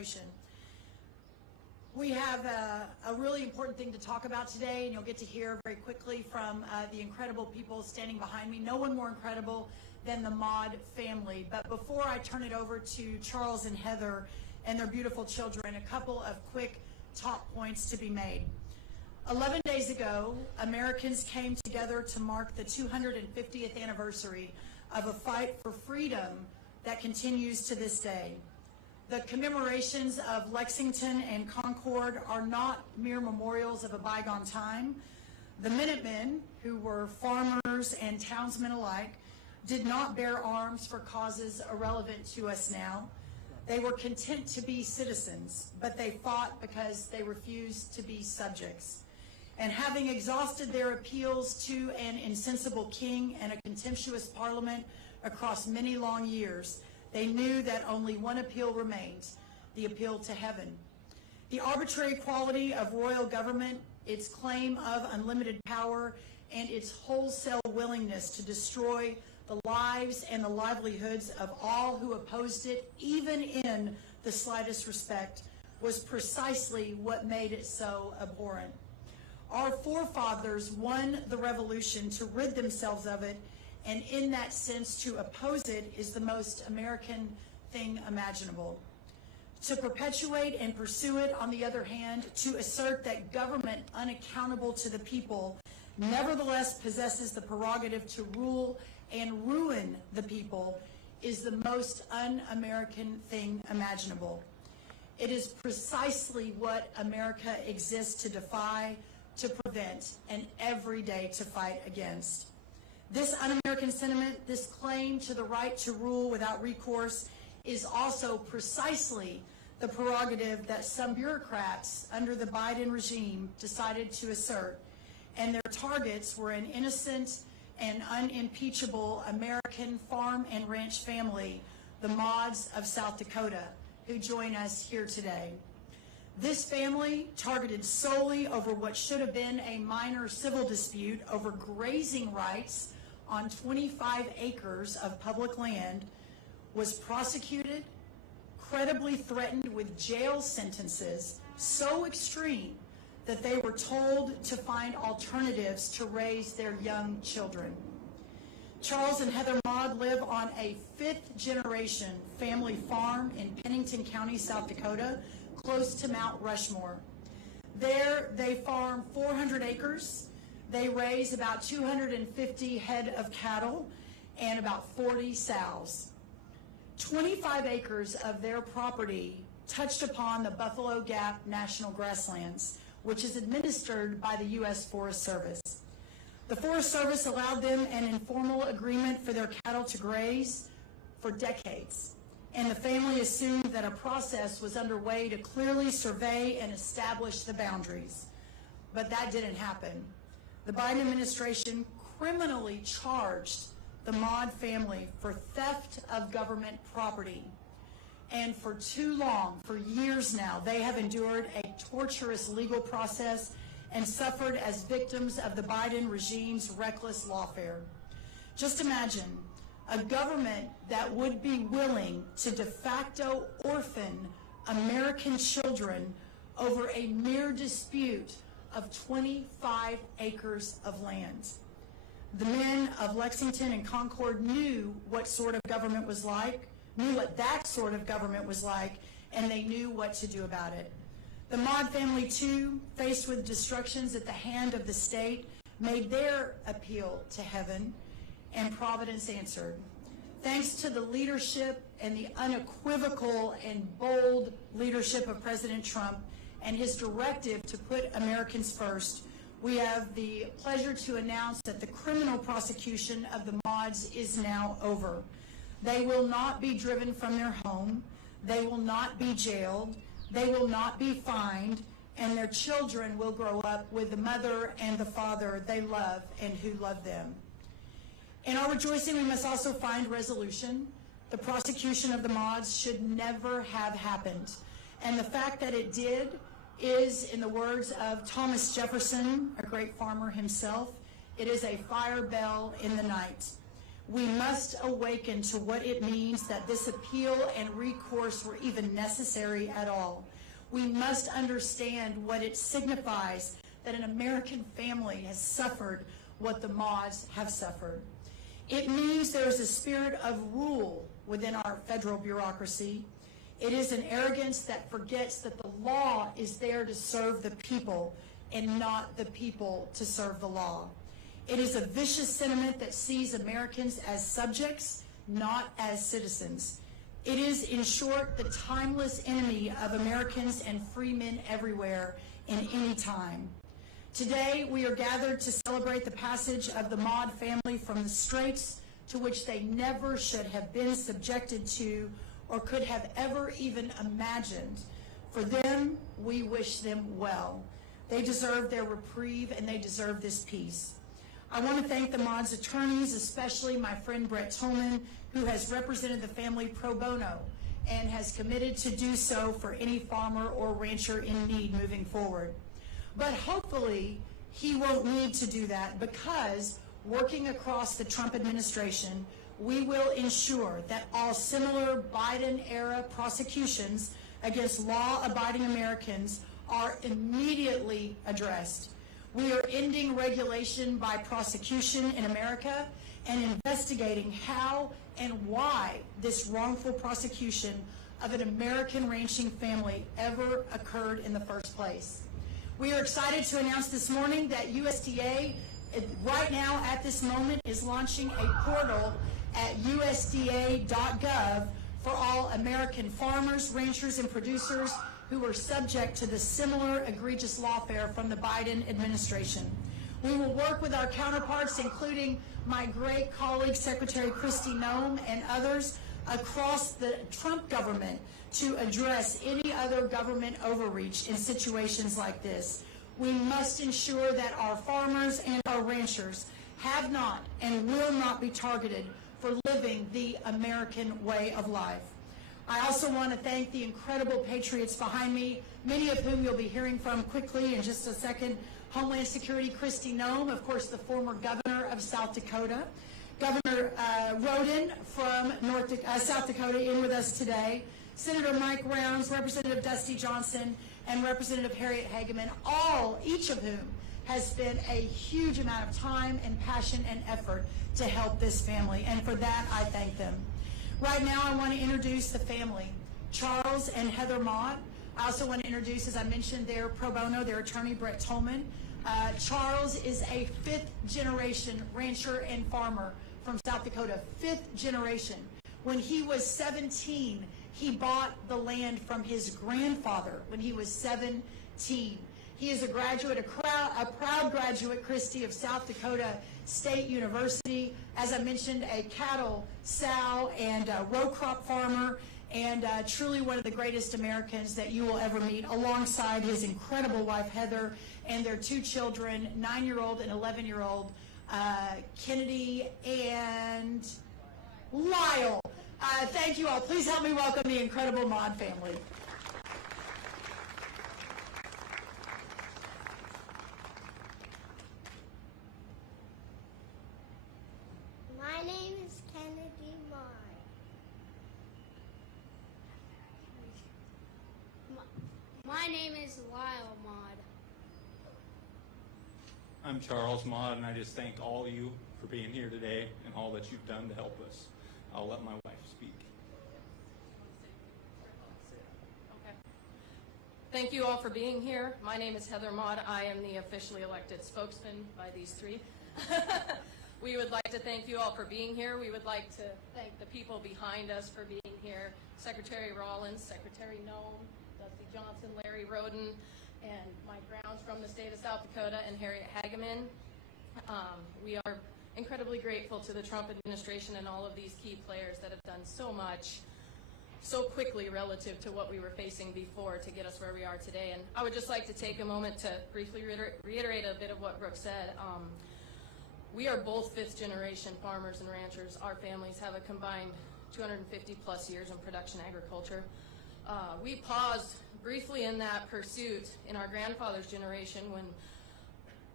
We have a really important thing to talk about today, and you'll get to hear very quickly from the incredible people standing behind me. No one more incredible than the Maude family. But before I turn it over to Charles and Heather and their beautiful children, a couple of quick top points to be made. 11 days ago, Americans came together to mark the 250th anniversary of a fight for freedom that continues to this day. The commemorations of Lexington and Concord are not mere memorials of a bygone time. The Minutemen, who were farmers and townsmen alike, did not bear arms for causes irrelevant to us now. They were content to be citizens, but they fought because they refused to be subjects. And having exhausted their appeals to an insensible king and a contemptuous parliament across many long years, they knew that only one appeal remained, the appeal to heaven. The arbitrary quality of royal government, its claim of unlimited power, and its wholesale willingness to destroy the lives and the livelihoods of all who opposed it, even in the slightest respect, was precisely what made it so abhorrent. Our forefathers won the revolution to rid themselves of it, and in that sense, to oppose it is the most American thing imaginable. To perpetuate and pursue it, on the other hand, to assert that government unaccountable to the people nevertheless possesses the prerogative to rule and ruin the people, is the most un-American thing imaginable. It is precisely what America exists to defy, to prevent, and every day to fight against. This un-American sentiment, this claim to the right to rule without recourse, is also precisely the prerogative that some bureaucrats under the Biden regime decided to assert, and their targets were an innocent and unimpeachable American farm and ranch family, the Maudes of South Dakota, who join us here today. This family, targeted solely over what should have been a minor civil dispute over grazing rights on 25 acres of public land, was prosecuted, credibly threatened with jail sentences so extreme that they were told to find alternatives to raise their young children. Charles and Heather Maude live on a fifth-generation family farm in Pennington County, South Dakota, close to Mount Rushmore. There, they farm 400 acres. They raise about 250 head of cattle and about 40 sows. 25 acres of their property touched upon the Buffalo Gap National Grasslands, which is administered by the U.S. Forest Service. The Forest Service allowed them an informal agreement for their cattle to graze for decades, and the family assumed that a process was underway to clearly survey and establish the boundaries. But that didn't happen. The Biden administration criminally charged the Maude family for theft of government property. And for too long, for years now, they have endured a torturous legal process and suffered as victims of the Biden regime's reckless lawfare. Just imagine a government that would be willing to de facto orphan American children over a mere dispute of 25 acres of land. The men of Lexington and Concord knew what sort of government was like, knew what that sort of government was like, and they knew what to do about it. The Maude family, too, faced with destructions at the hand of the state, made their appeal to heaven, and Providence answered. Thanks to the leadership and the unequivocal and bold leadership of President Trump and his directive to put Americans first, we have the pleasure to announce that the criminal prosecution of the Maudes is now over. They will not be driven from their home. They will not be jailed. They will not be fined, and their children will grow up with the mother and the father they love and who love them. In our rejoicing, we must also find resolution. The prosecution of the Maudes should never have happened. And the fact that it did is, in the words of Thomas Jefferson, a great farmer himself, it is a fire bell in the night. We must awaken to what it means that this appeal and recourse were even necessary at all. We must understand what it signifies that an American family has suffered what the Maudes have suffered. It means there is a spirit of rule within our federal bureaucracy. It is an arrogance that forgets that the law is there to serve the people and not the people to serve the law. It is a vicious sentiment that sees Americans as subjects, not as citizens. It is, in short, the timeless enemy of Americans and free men everywhere in any time. Today, we are gathered to celebrate the passage of the Maude family from the straits to which they never should have been subjected to or could have ever even imagined. For them, we wish them well. They deserve their reprieve and they deserve this peace. I want to thank the Maude's attorneys, especially my friend Brett Tolman, who has represented the family pro bono and has committed to do so for any farmer or rancher in need moving forward. But hopefully, he won't need to do that because working across the Trump administration, we will ensure that all similar Biden-era prosecutions against law-abiding Americans are immediately addressed. We are ending regulation by prosecution in America and investigating how and why this wrongful prosecution of an American ranching family ever occurred in the first place. We are excited to announce this morning that USDA, right now at this moment, is launching a portal at usda.gov for all American farmers, ranchers, and producers who are subject to the similar egregious lawfare from the Biden administration. We will work with our counterparts, including my great colleague, Secretary Kristi Noem, and others across the Trump government to address any other government overreach in situations like this. We must ensure that our farmers and our ranchers have not and will not be targeted for living the American way of life. I also want to thank the incredible patriots behind me, many of whom you'll be hearing from quickly in just a second. Homeland Security Kristi Noem, of course, the former governor of South Dakota. Governor Rhoden from South Dakota in with us today. Senator Mike Rounds, Representative Dusty Johnson, and Representative Harriet Hageman, each of whom has spent a huge amount of time and passion and effort to help this family, and for that I thank them. Right now I want to introduce the family, Charles and Heather Maude. I also want to introduce, as I mentioned, their pro bono, their attorney, Brett Tolman. Charles is a fifth-generation rancher and farmer from South Dakota, fifth generation. When he was 17, he bought the land from his grandfather when he was 17. He is a graduate, a proud graduate, Kristi, of South Dakota State University. As I mentioned, a cattle, sow, and row crop farmer, and truly one of the greatest Americans that you will ever meet, alongside his incredible wife, Heather, and their two children, 9-year-old and 11-year-old, Kennedy and Lyle. Thank you all. Please help me welcome the incredible Maude family. My name is Kennedy Maude. My name is Lyle Maude. I'm Charles Maude, and I just thank all of you for being here today and all that you've done to help us. I'll let my wife speak. Okay. Thank you all for being here. My name is Heather Maude. I am the officially elected spokesman by these three. We would like to thank you all for being here. We would like to thank the people behind us for being here. Secretary Rollins, Secretary Noem, Dusty Johnson, Larry Rhoden, and Mike Rounds from the state of South Dakota, and Harriet Hageman. We are incredibly grateful to the Trump administration and all of these key players that have done so much so quickly relative to what we were facing before to get us where we are today. And I would just like to take a moment to briefly reiterate a bit of what Brooke said. We are both fifth-generation farmers and ranchers. Our families have a combined 250-plus years in production agriculture. We paused briefly in that pursuit in our grandfather's generation when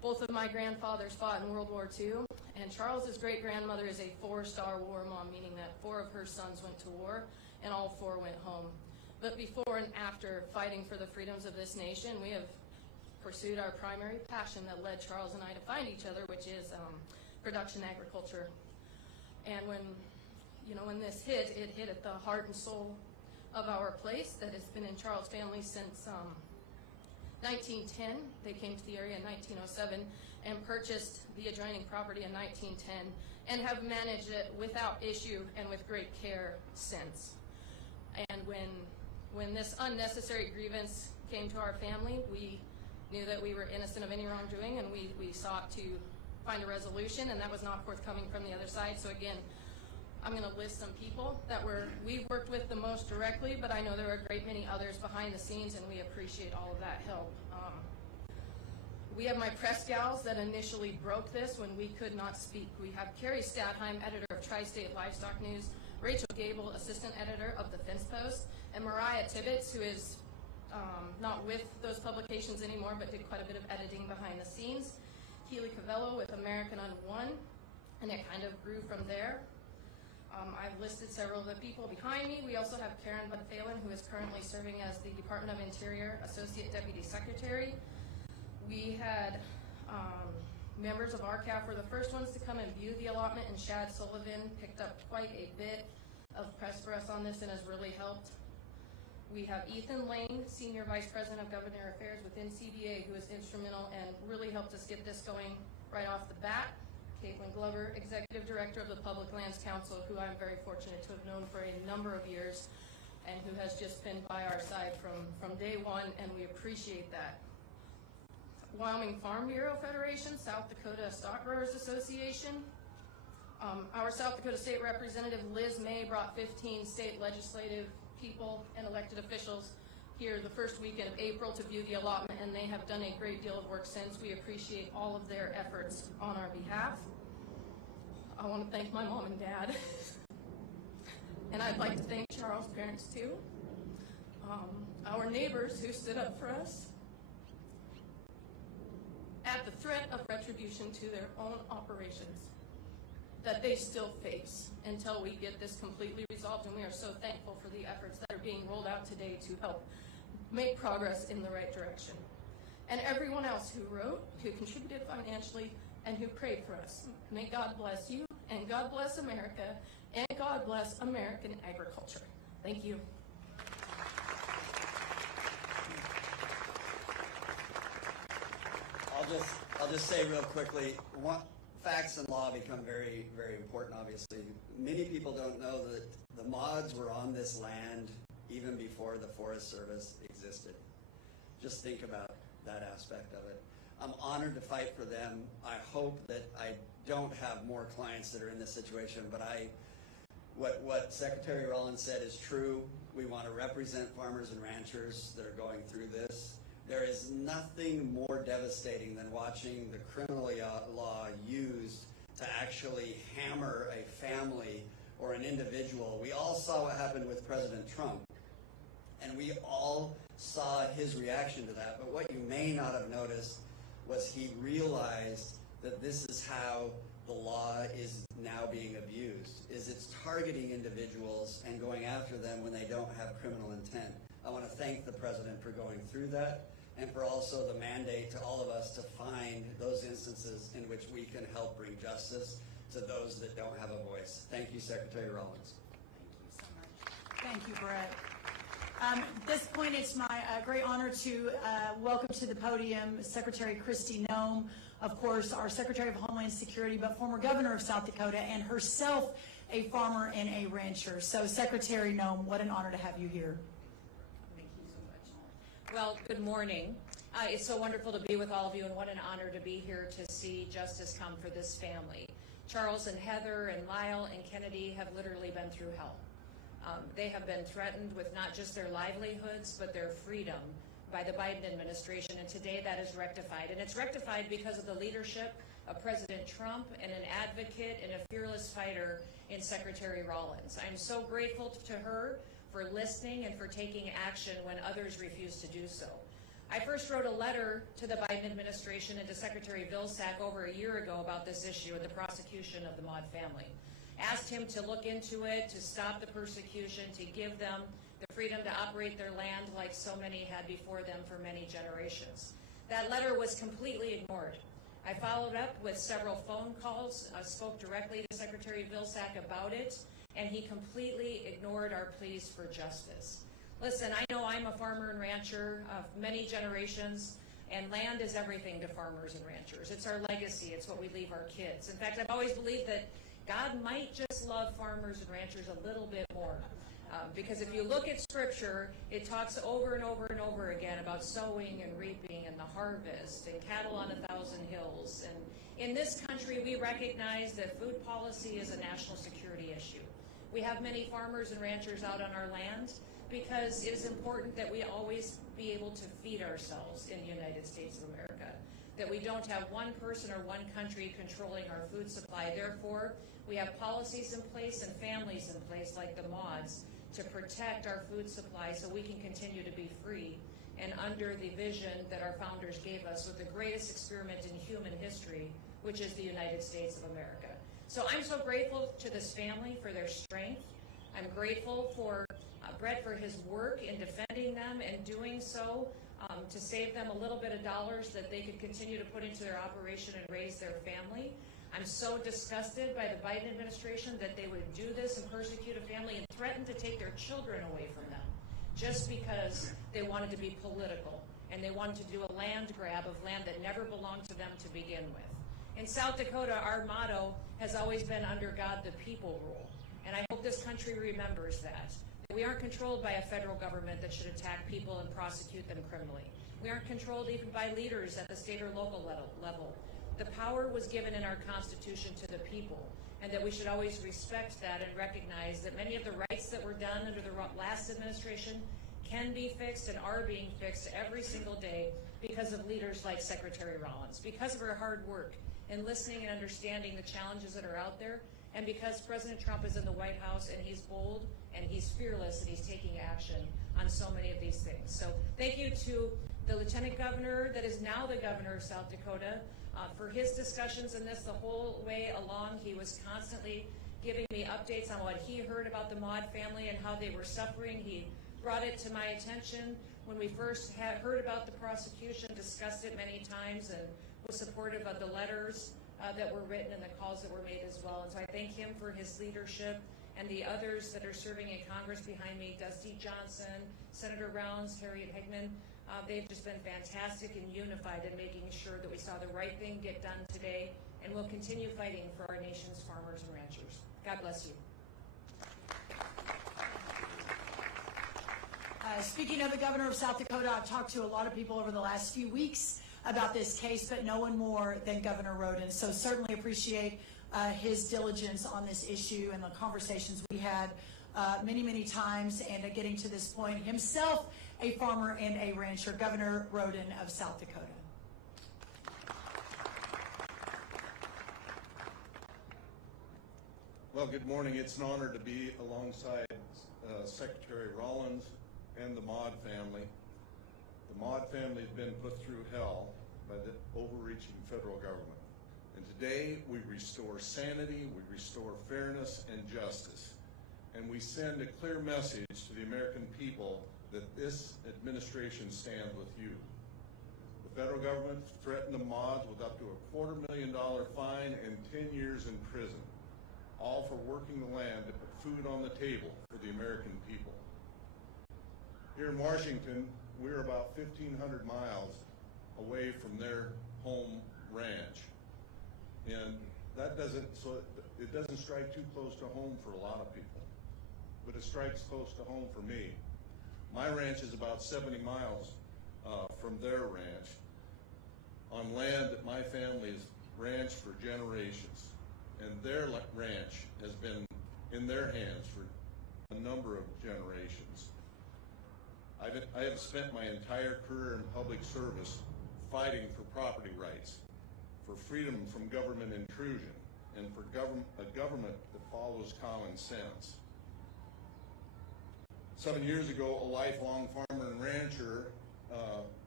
Both of my grandfathers fought in World War II, and Charles's great-grandmother is a 4-star war mom, meaning that 4 of her sons went to war, and all 4 went home. But before and after fighting for the freedoms of this nation, we have pursued our primary passion that led Charles and I to find each other, which is production agriculture. And when this hit, it hit at the heart and soul of our place that has been in Charles' family since 1910. They came to the area in 1907 and purchased the adjoining property in 1910 and have managed it without issue and with great care since. And when this unnecessary grievance came to our family, we knew that we were innocent of any wrongdoing, and we sought to find a resolution, and that was not forthcoming from the other side. So again, I'm going to list some people that we've worked with the most directly, but I know there are a great many others behind the scenes, and we appreciate all of that help. We have my press gals that initially broke this when we could not speak. We have Carrie Stadheim, editor of Tri-State Livestock News, Rachel Gable, assistant editor of the Fence Post, and Mariah Tibbetts, who is not with those publications anymore, but did quite a bit of editing behind the scenes. Keely Cavello with American on One, and it kind of grew from there. I've listed several of the people behind me. We also have Karen Bud-Phelan, who is currently serving as the Department of Interior Associate Deputy Secretary. We had members of RCAF were the first ones to come and view the allotment, and Shad Sullivan picked up quite a bit of press for us on this and has really helped. We have Ethan Lane, Senior Vice President of Government Affairs within CBA, who is instrumental and really helped us get this going right off the bat. Caitlin Glover, Executive Director of the Public Lands Council, who I'm very fortunate to have known for a number of years and who has just been by our side from day one, and we appreciate that. Wyoming Farm Bureau Federation, South Dakota Stock Growers Association. Our South Dakota State Representative Liz May brought 15 state legislative people and elected officials here the first weekend of April to view the allotment, and they have done a great deal of work since. We appreciate all of their efforts on our behalf. I want to thank my mom and dad. And I'd like to thank Charles' parents too. Our neighbors who stood up for us at the threat of retribution to their own operations that they still face until we get this completely resolved, and we are so thankful for the efforts that are being rolled out today to help make progress in the right direction. And everyone else who wrote, who contributed financially, and who prayed for us. May God bless you, and God bless America, and God bless American agriculture. Thank you. I'll just say real quickly, facts and law become very, very important, obviously. Many people don't know that the mods were on this land even before the Forest Service existed. Just think about that aspect of it. I'm honored to fight for them. I hope that I don't have more clients that are in this situation, but what Secretary Rollins said is true. We want to represent farmers and ranchers that are going through this. There is nothing more devastating than watching the criminal law used to actually hammer a family or an individual. We all saw what happened with President Trump, and we all saw his reaction to that. But what you may not have noticed was he realized that this is how the law is now being abused, is it's targeting individuals and going after them when they don't have criminal intent. I want to thank the President for going through that, and for also the mandate to all of us to find those instances in which we can help bring justice to those that don't have a voice. Thank you, Secretary Rollins. Thank you so much. Thank you, Brett. At this point, it's my great honor to welcome to the podium Secretary Kristi Noem, of course, our Secretary of Homeland Security, but former governor of South Dakota, and herself a farmer and a rancher. So, Secretary Noem, what an honor to have you here. Thank you so much. Well, good morning. It's so wonderful to be with all of you, and what an honor to be here to see justice come for this family. Charles and Heather and Lyle and Kennedy have literally been through hell. They have been threatened with not just their livelihoods, but their freedom by the Biden administration, and today that is rectified. And it's rectified because of the leadership of President Trump and an advocate and a fearless fighter in Secretary Rollins. I'm so grateful to her for listening and for taking action when others refuse to do so. I first wrote a letter to the Biden administration and to Secretary Vilsack over a year ago about this issue and the prosecution of the Maude family. Asked him to look into it, to stop the persecution, to give them the freedom to operate their land like so many had before them for many generations. That letter was completely ignored. I followed up with several phone calls, spoke directly to Secretary Vilsack about it, and he completely ignored our pleas for justice. Listen, I know I'm a farmer and rancher of many generations, and land is everything to farmers and ranchers. It's our legacy. It's what we leave our kids. In fact, I've always believed that God might just love farmers and ranchers a little bit more. Because if you look at Scripture, it talks over and over and over again about sowing and reaping and the harvest and cattle on 1,000 hills. And in this country, we recognize that food policy is a national security issue. We have many farmers and ranchers out on our land because it is important that we always be able to feed ourselves in the United States of America, that we don't have one person or one country controlling our food supply. Therefore, we have policies in place and families in place like the Maudes to protect our food supply so we can continue to be free and under the vision that our founders gave us with the greatest experiment in human history, which is the United States of America. So I'm so grateful to this family for their strength. I'm grateful for Brett for his work in defending them and doing so to save them a little bit of dollars that they could continue to put into their operation and raise their family. I'm so disgusted by the Biden administration that they would do this and persecute a family and threaten to take their children away from them just because they wanted to be political and they wanted to do a land grab of land that never belonged to them to begin with. In South Dakota, our motto has always been under God the people rule, and I hope this country remembers that. We aren't controlled by a federal government that should attack people and prosecute them criminally. We aren't controlled even by leaders at the state or local level. The power was given in our Constitution to the people, and that we should always respect that and recognize that many of the rights that were done under the last administration can be fixed and are being fixed every single day because of leaders like Secretary Rollins, because of her hard work in listening and understanding the challenges that are out there, and because President Trump is in the White House and he's bold and he's fearless and he's taking action on so many of these things. So thank you to the Lieutenant Governor that is now the Governor of South Dakota for his discussions in this the whole way along. He was constantly giving me updates on what he heard about the Maude family and how they were suffering. He brought it to my attention when we first heard about the prosecution, discussed it many times, and was supportive of the letters that were written and the calls that were made as well. And so I thank him for his leadership and the others that are serving in Congress behind me, Dusty Johnson, Senator Rounds, Harriet Hageman. They've just been fantastic and unified in making sure that we saw the right thing get done today, and we'll continue fighting for our nation's farmers and ranchers. God bless you. Speaking of the Governor of South Dakota, I've talked to a lot of people over the last few weeks about this case, but no one more than Governor Rhoden. So certainly appreciate his diligence on this issue and the conversations we had many, many times, and getting to this point himself, a farmer and a rancher, Governor Rhoden of South Dakota. Well, good morning. It's an honor to be alongside Secretary Rollins and the Maude family. The Maude family has been put through hell by the overreaching federal government. And today we restore sanity, we restore fairness and justice. And we send a clear message to the American people that this administration stands with you. The federal government threatened the Maudes with up to a $250,000 fine and 10 years in prison, all for working the land to put food on the table for the American people. Here in Washington, we're about 1,500 miles away from their home ranch. And that doesn't strike too close to home for a lot of people, but it strikes close to home for me. My ranch is about 70 miles from their ranch on land that my family's ranched for generations. And their ranch has been in their hands for a number of generations. I have spent my entire career in public service fighting for property rights, for freedom from government intrusion, and for a government that follows common sense. 7 years ago, a lifelong farmer and rancher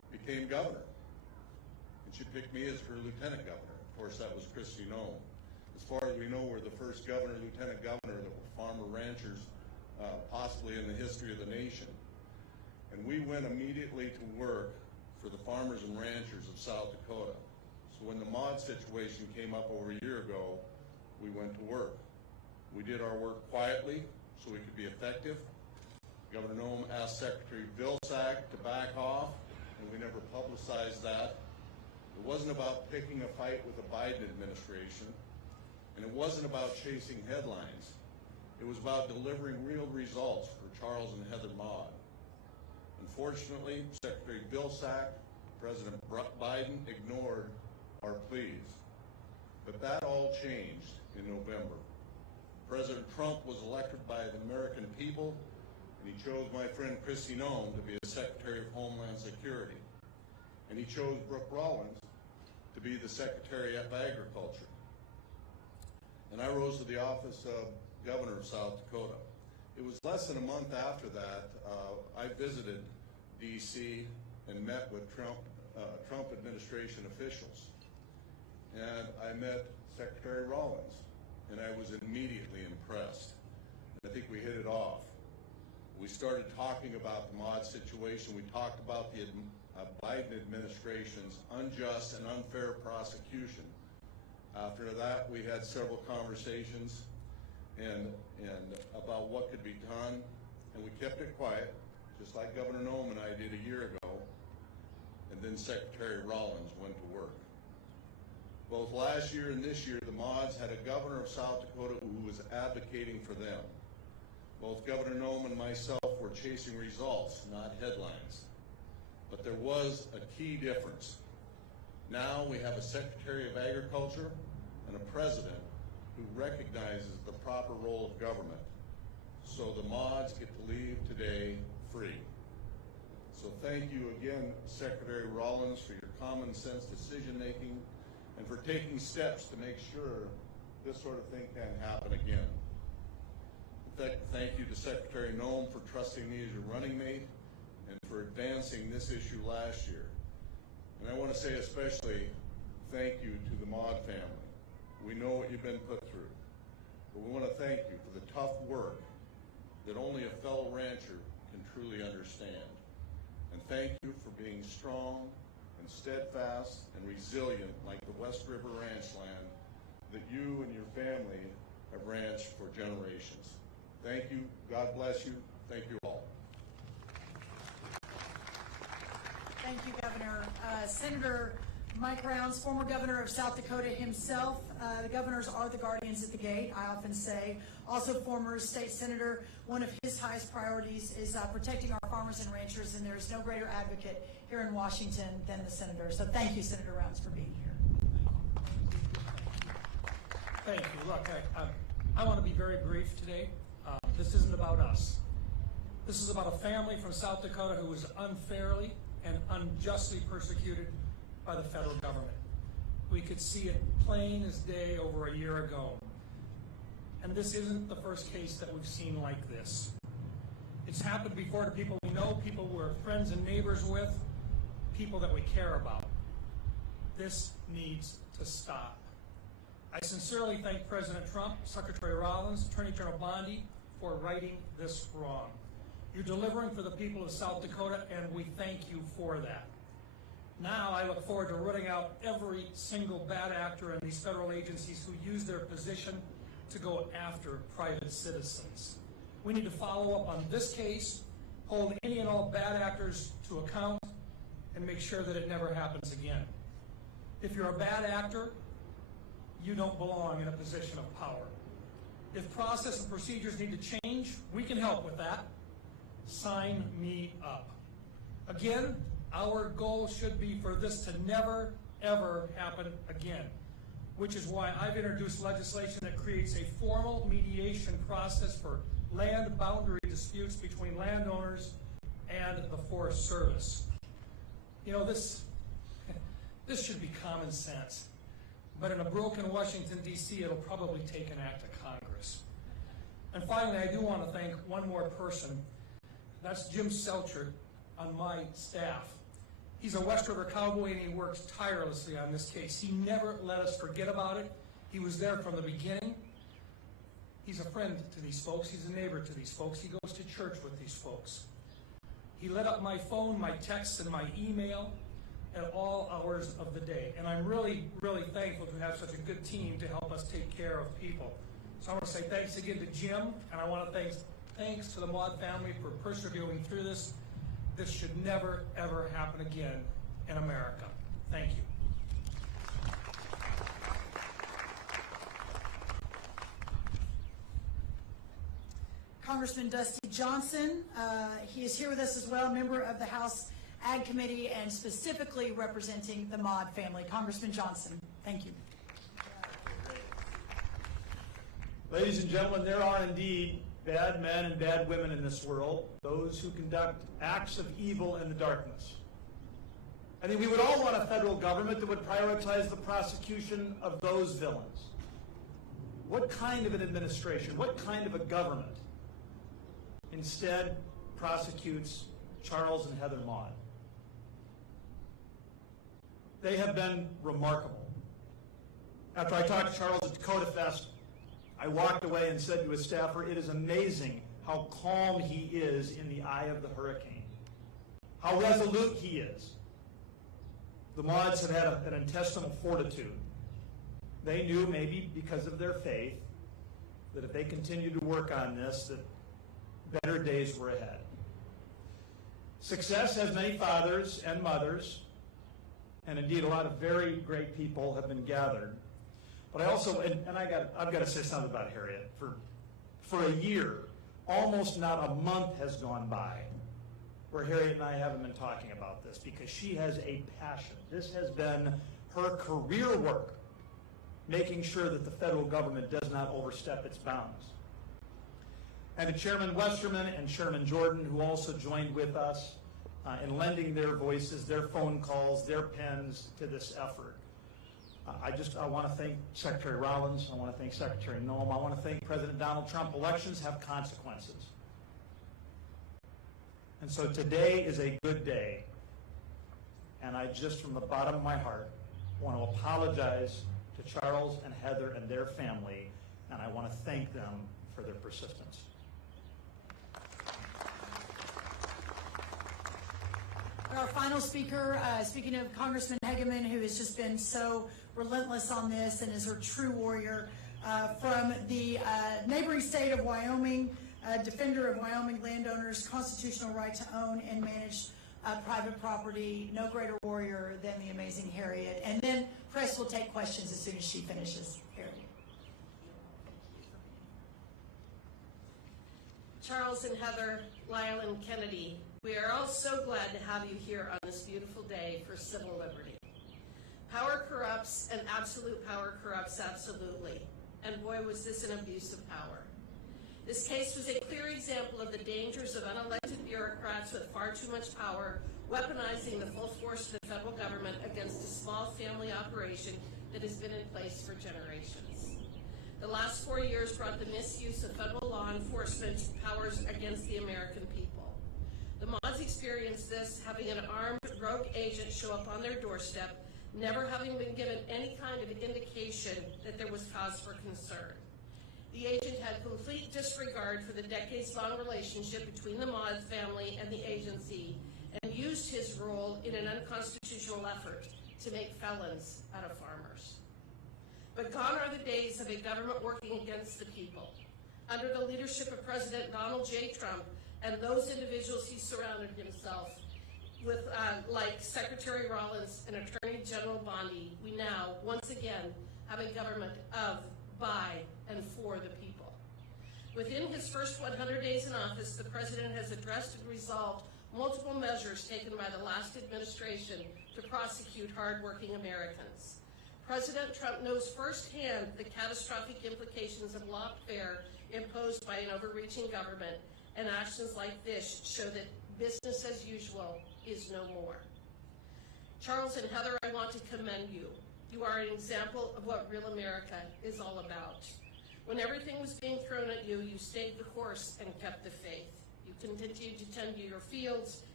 became governor. And she picked me as her lieutenant governor. Of course, that was Kristi Noem. As far as we know, we're the first governor, lieutenant governor that were farmer ranchers, possibly in the history of the nation. And we went immediately to work for the farmers and ranchers of South Dakota. So when the Maude situation came up over a year ago, we went to work. We did our work quietly so we could be effective. Governor Noem asked Secretary Vilsack to back off, and we never publicized that. It wasn't about picking a fight with the Biden administration, and it wasn't about chasing headlines. It was about delivering real results for Charles and Heather Maude. Unfortunately, Secretary Vilsack, President Biden ignored our pleas. But that all changed in November. President Trump was elected by the American people, and he chose my friend Kristi Noem to be the Secretary of Homeland Security. And he chose Brooke Rollins to be the Secretary of Agriculture. And I rose to the office of Governor of South Dakota. It was less than a month after that, I visited D.C. and met with Trump administration officials. And I met Secretary Rollins, and I was immediately impressed. And I think we hit it off. We started talking about the Maude situation. We talked about the Biden administration's unjust and unfair prosecution. After that, we had several conversations and about what could be done, and we kept it quiet, just like Governor Noem and I did a year ago, and then Secretary Rollins went to work. Both last year and this year, the Maudes had a governor of South Dakota who was advocating for them. Both Governor Noem and myself were chasing results, not headlines. But there was a key difference. Now we have a Secretary of Agriculture and a President who recognizes the proper role of government. So the Maudes get to leave today free. So thank you again, Secretary Rollins, for your common sense decision making and for taking steps to make sure this sort of thing can't happen again. Thank you to Secretary Noem for trusting me as your running mate and for advancing this issue last year. And I want to say especially thank you to the Maude family. We know what you've been put through, but we want to thank you for the tough work that only a fellow rancher can truly understand. And thank you for being strong and steadfast and resilient like the West River ranch land that you and your family have ranched for generations. Thank you. God bless you. Thank you all. Thank you, Governor. Senator Mike Rounds, former governor of South Dakota himself. The governors are the guardians at the gate, I often say. Also former state senator. One of his highest priorities is protecting our farmers and ranchers, and there's no greater advocate here in Washington than the senator. So thank you, Senator Rounds, for being here. Thank you. Look, I want to be very brief today. This isn't about us. This is about a family from South Dakota who was unfairly and unjustly persecuted by the federal government. We could see it plain as day over a year ago. And this isn't the first case that we've seen like this. It's happened before to people we know, people we're friends and neighbors with, people that we care about. This needs to stop. I sincerely thank President Trump, Secretary Rollins, Attorney General Bondi for righting this wrong. You're delivering for the people of South Dakota, and we thank you for that. Now I look forward to rooting out every single bad actor in these federal agencies who use their position to go after private citizens. We need to follow up on this case, hold any and all bad actors to account, and make sure that it never happens again. If you're a bad actor, you don't belong in a position of power. If process and procedures need to change, we can help with that. Sign me up. Again, our goal should be for this to never, ever happen again, which is why I've introduced legislation that creates a formal mediation process for land boundary disputes between landowners and the Forest Service. You know, this should be common sense. But in a broken Washington, D.C., it'll probably take an act of Congress. And finally, I do want to thank one more person. That's Jim Selchert on my staff. He's a West River cowboy, and he works tirelessly on this case. He never let us forget about it. He was there from the beginning. He's a friend to these folks. He's a neighbor to these folks. He goes to church with these folks. He lit up my phone, my texts, and my email at all hours of the day. And I'm really, really thankful to have such a good team to help us take care of people. So I want to say thanks again to Jim, and I want to thanks to the Maude family for persevering through this. This should never, ever happen again in America. Thank you. Congressman Dusty Johnson, he is here with us as well, member of the House Ag Committee and specifically representing the Maude family. Congressman Johnson, thank you. Ladies and gentlemen, there are indeed bad men and bad women in this world, those who conduct acts of evil in the darkness. I think we would all want a federal government that would prioritize the prosecution of those villains. What kind of an administration, what kind of a government instead prosecutes Charles and Heather Maude? They have been remarkable. After I talked to Charles at Dakota Fest, I walked away and said to his staffer, it is amazing how calm he is in the eye of the hurricane, how resolute he is. The Maudes have had an intestinal fortitude. They knew, maybe because of their faith, that if they continued to work on this, that better days were ahead. Success has many fathers and mothers, and indeed a lot of very great people have been gathered. But I also, and I've got to say something about Harriet. For a year, almost not a month has gone by where Harriet and I haven't been talking about this, because she has a passion. This has been her career work, making sure that the federal government does not overstep its bounds. And to Chairman Westerman and Chairman Jordan, who also joined with us in lending their voices, their phone calls, their pens to this effort. I want to thank Secretary Rollins. I want to thank Secretary Noem. I want to thank President Donald Trump. Elections have consequences. And so today is a good day. And I just, from the bottom of my heart, want to apologize to Charles and Heather and their family, and I want to thank them for their persistence. Our final speaker, speaking of Congressman Hageman, who has just been so relentless on this and is her true warrior, from the neighboring state of Wyoming, defender of Wyoming landowners' constitutional right to own and manage private property. No greater warrior than the amazing Harriet. And then press will take questions as soon as she finishes. Harriet. Charles and Heather, Lyle and Kennedy, we are all so glad to have you here on this beautiful day for civil liberty. Power corrupts, and absolute power corrupts absolutely. And boy, was this an abuse of power. This case was a clear example of the dangers of unelected bureaucrats with far too much power, weaponizing the full force of the federal government against a small family operation that has been in place for generations. The last 4 years brought the misuse of federal law enforcement powers against the American people. The Maudes experienced this, having an armed rogue agent show up on their doorstep, never having been given any kind of indication that there was cause for concern. The agent had complete disregard for the decades-long relationship between the Maude family and the agency, and used his role in an unconstitutional effort to make felons out of farmers. But gone are the days of a government working against the people. Under the leadership of President Donald J. Trump and those individuals he surrounded himself with, like Secretary Rollins and Attorney General Bondi, we now, once again, have a government of, by, and for the people. Within his first 100 days in office, the President has addressed and resolved multiple measures taken by the last administration to prosecute hardworking Americans. President Trump knows firsthand the catastrophic implications of lawfare imposed by an overreaching government, and actions like this show that business as usual is no more. Charles and Heather, I want to commend you. You are an example of what real America is all about. When everything was being thrown at you, you stayed the course and kept the faith. You continued to tend to your fields,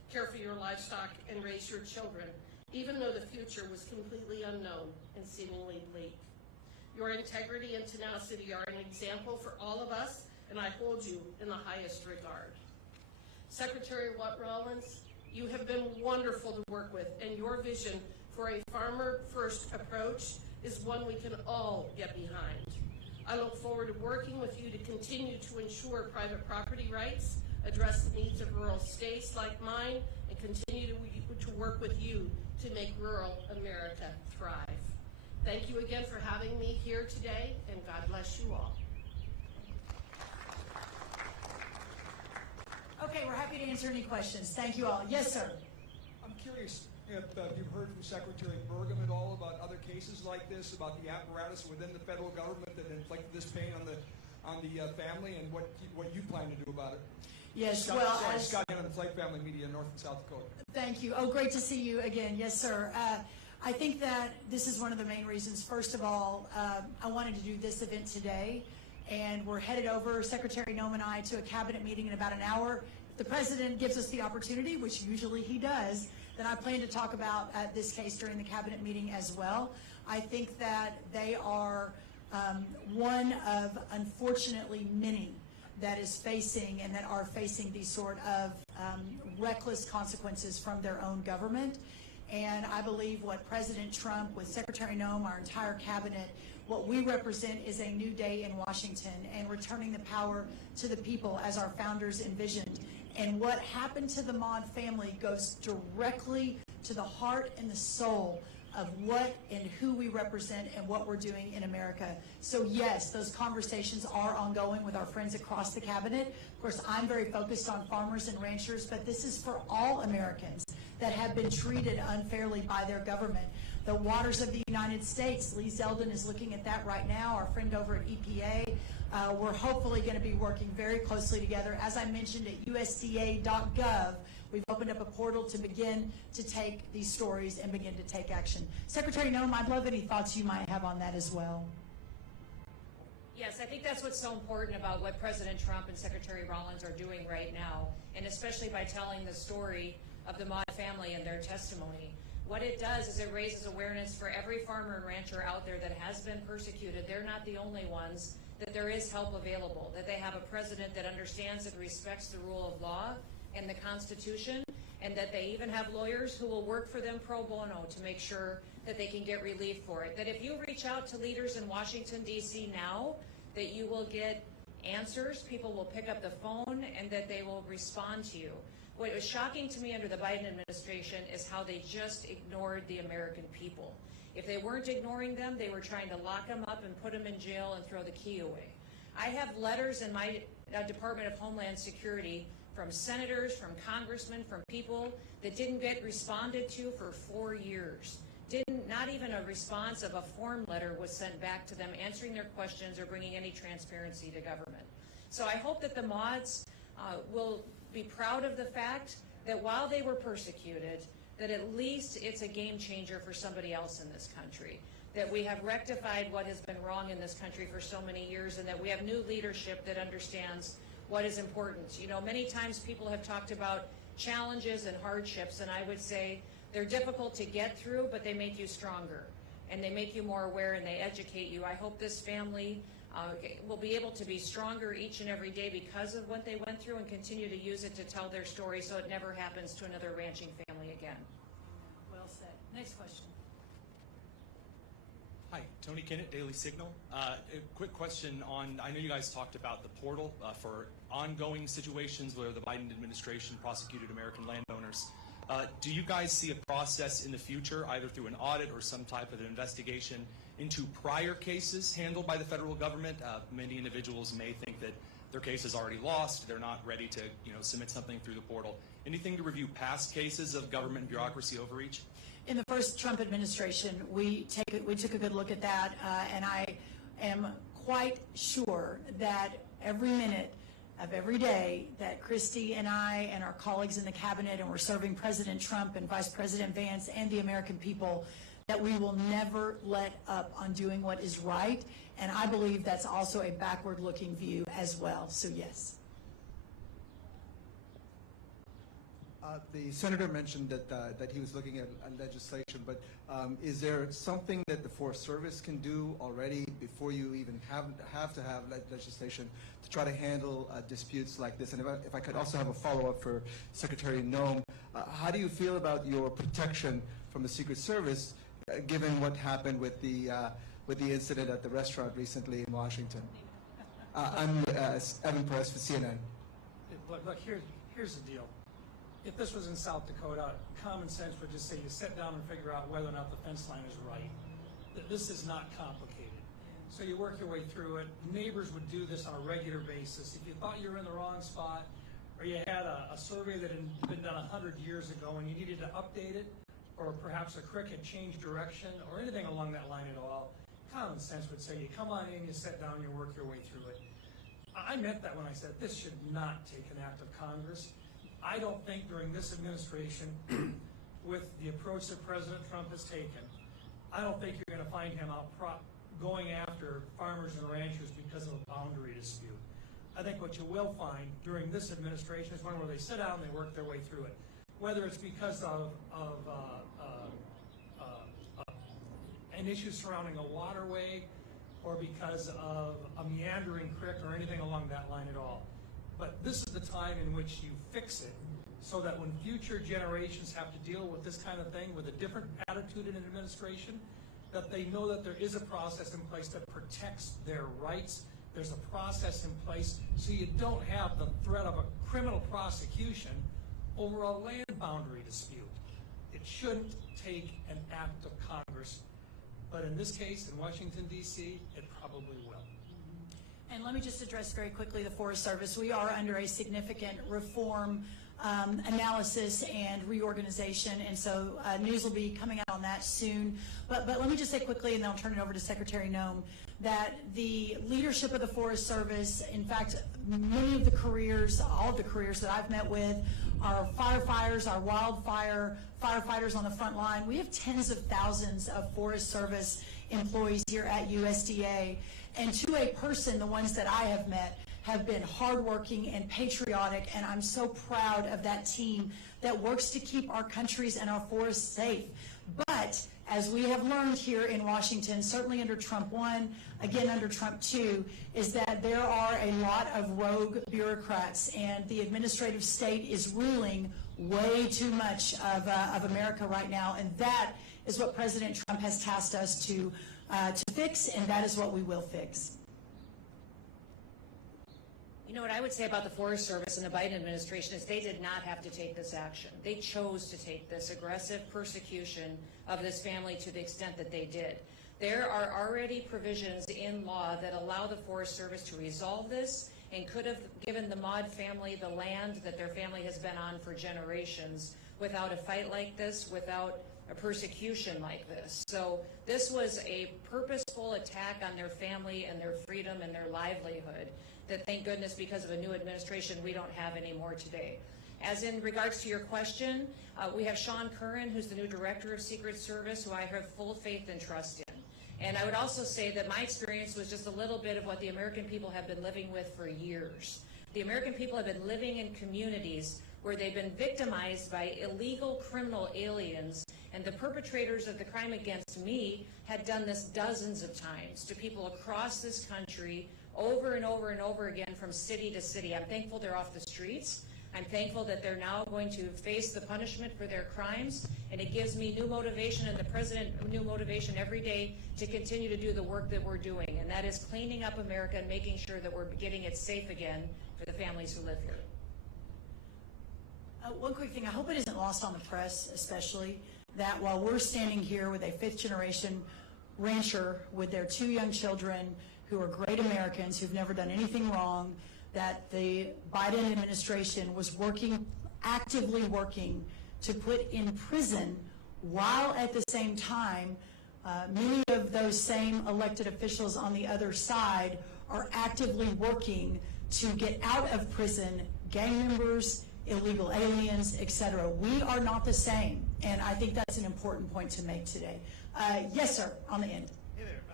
care for your livestock, and raise your children, even though the future was completely unknown and seemingly bleak. Your integrity and tenacity are an example for all of us, and I hold you in the highest regard. Secretary Rollins, you have been wonderful to work with, and your vision for a farmer-first approach is one we can all get behind. I look forward to working with you to continue to ensure private property rights, address the needs of rural states like mine, and continue to work with you to make rural America thrive. Thank you again for having me here today, and God bless you all. Okay, we're happy to answer any questions. Thank you all. Yes, sir. I'm curious if you've heard from Secretary Burgum at all about other cases like this, about the apparatus within the federal government that inflicted this pain on the family, and what you plan to do about it. Yes, Scott, well, sorry, as Scott Hannon, Flight Family Media, North and South Dakota. Thank you. Oh, great to see you again. Yes, sir. I think that this is one of the main reasons. First of all, I wanted to do this event today, and we're headed over, Secretary Noem and I, to a cabinet meeting in about an hour. If the president gives us the opportunity, which usually he does, then I plan to talk about this case during the cabinet meeting as well. I think that they are one of, unfortunately, many that is facing and that are facing these sort of reckless consequences from their own government. And I believe what President Trump, with Secretary Noem, our entire cabinet, what we represent is a new day in Washington and returning the power to the people as our founders envisioned. And what happened to the Maude family goes directly to the heart and the soul of what and who we represent and what we're doing in America. So yes, those conversations are ongoing with our friends across the cabinet. Of course, I'm very focused on farmers and ranchers, but this is for all Americans that have been treated unfairly by their government. The waters of the United States, Lee Zeldin is looking at that right now, our friend over at EPA. We're hopefully going to be working very closely together. As I mentioned, at USDA.gov, we've opened up a portal to begin to take these stories and begin to take action. Secretary Noem, I'd love any thoughts you might have on that as well. Yes, I think that's what's so important about what President Trump and Secretary Rollins are doing right now, and especially by telling the story of the Maude family and their testimony. What it does is it raises awareness for every farmer and rancher out there that has been persecuted. They're not the only ones, that there is help available, that they have a president that understands and respects the rule of law and the Constitution, and that they even have lawyers who will work for them pro bono to make sure that they can get relief for it. That if you reach out to leaders in Washington, D.C. now, that you will get answers, people will pick up the phone, and that they will respond to you. What was shocking to me under the Biden administration is how they just ignored the American people. If they weren't ignoring them, they were trying to lock them up and put them in jail and throw the key away. I have letters in my Department of Homeland Security from senators, from congressmen, from people that didn't get responded to for 4 years. Not even a response of a form letter was sent back to them answering their questions or bringing any transparency to government. So I hope that the Maudes will be proud of the fact that while they were persecuted, that at least it's a game changer for somebody else in this country, that we have rectified what has been wrong in this country for so many years, and that we have new leadership that understands what is important. You know, many times people have talked about challenges and hardships, and I would say they're difficult to get through, but they make you stronger, and they make you more aware, and they educate you. I hope this family will be able to be stronger each and every day because of what they went through, and continue to use it to tell their story so it never happens to another ranching family again. Well said. Next question. Hi, Tony Kennett, Daily Signal. A quick question on, I know you guys talked about the portal for ongoing situations where the Biden administration prosecuted American landowners. Do you guys see a process in the future, either through an audit or some type of an investigation into prior cases handled by the federal government? Many individuals may think that their case is already lost, they're not ready to submit something through the portal. Anything to review past cases of government bureaucracy overreach? In the first Trump administration, we took a good look at that, and I am quite sure that every minute of every day that Kristi and I and our colleagues in the cabinet, and we're serving President Trump and Vice President Vance and the American people, that we will never let up on doing what is right. And I believe that's also a backward-looking view as well. So yes. The senator mentioned that he was looking at legislation, but is there something that the Forest Service can do already before you even have to have legislation to try to handle disputes like this? And if I could also have a follow-up for Secretary Noem, how do you feel about your protection from the Secret Service, given what happened with the incident at the restaurant recently in Washington? I'm Evan Perez for CNN. Look, here's the deal. If this was in South Dakota, common sense would just say you sit down and figure out whether or not the fence line is right. This is not complicated. So you work your way through it. Neighbors would do this on a regular basis. If you thought you were in the wrong spot, or you had a survey that had been done 100 years ago and you needed to update it, or perhaps a creek had changed direction, or anything along that line at all, common sense would say you come on in, you sit down, you work your way through it. I meant that when I said this should not take an act of Congress. I don't think during this administration, with the approach that President Trump has taken, I don't think you're going to find him out going after farmers and ranchers because of a boundary dispute. I think what you will find during this administration is one where they sit down and they work their way through it. Whether it's because of an issue surrounding a waterway or because of a meandering creek or anything along that line at all. But this is the time in which you fix it so that when future generations have to deal with this kind of thing with a different attitude in an administration, that they know that there is a process in place that protects their rights. There's a process in place so you don't have the threat of a criminal prosecution over a land boundary dispute. It shouldn't take an act of Congress, but in this case, in Washington, D.C., it probably will. And let me just address very quickly the Forest Service. We are under a significant reform analysis and reorganization, and so news will be coming out on that soon. But let me just say quickly, and then I'll turn it over to Secretary Noem, that the leadership of the Forest Service, in fact, many of the careers, all of the careers that I've met with, our firefighters, our wildfire firefighters on the front line. We have tens of thousands of Forest Service employees here at USDA. And to a person, the ones that I have met have been hardworking and patriotic, and I'm so proud of that team that works to keep our countries and our forests safe. But as we have learned here in Washington, certainly under Trump 1, again under Trump 2, is that there are a lot of rogue bureaucrats, and the administrative state is ruling way too much of America right now, and that is what President Trump has tasked us to fix, and that is what we will fix. You know what I would say about the Forest Service and the Biden administration is they did not have to take this action. They chose to take this aggressive persecution of this family to the extent that they did. There are already provisions in law that allow the Forest Service to resolve this and could have given the Maude family the land that their family has been on for generations without a fight like this, without a persecution like this. So this was a purposeful attack on their family and their freedom and their livelihood that, thank goodness, because of a new administration, we don't have anymore today. As in regards to your question, we have Sean Curran, who's the new Director of Secret Service, who I have full faith and trust in. And I would also say that my experience was just a little bit of what the American people have been living with for years. The American people have been living in communities where they've been victimized by illegal criminal aliens, and the perpetrators of the crime against me had done this dozens of times to people across this country over and over and over again from city to city. I'm thankful they're off the streets. I'm thankful that they're now going to face the punishment for their crimes, and it gives me new motivation and the President new motivation every day to continue to do the work that we're doing, and that is cleaning up America and making sure that we're getting it safe again for the families who live here. One quick thing, I hope it isn't lost on the press especially, that while we're standing here with a fifth-generation rancher with their 2 young children who are great Americans who've never done anything wrong, that the Biden administration was actively working to put in prison, while at the same time many of those same elected officials on the other side are actively working to get out of prison gang members, illegal aliens, etc. We are not the same, and I think that's an important point to make today. Yes, sir, on the end. Hey there.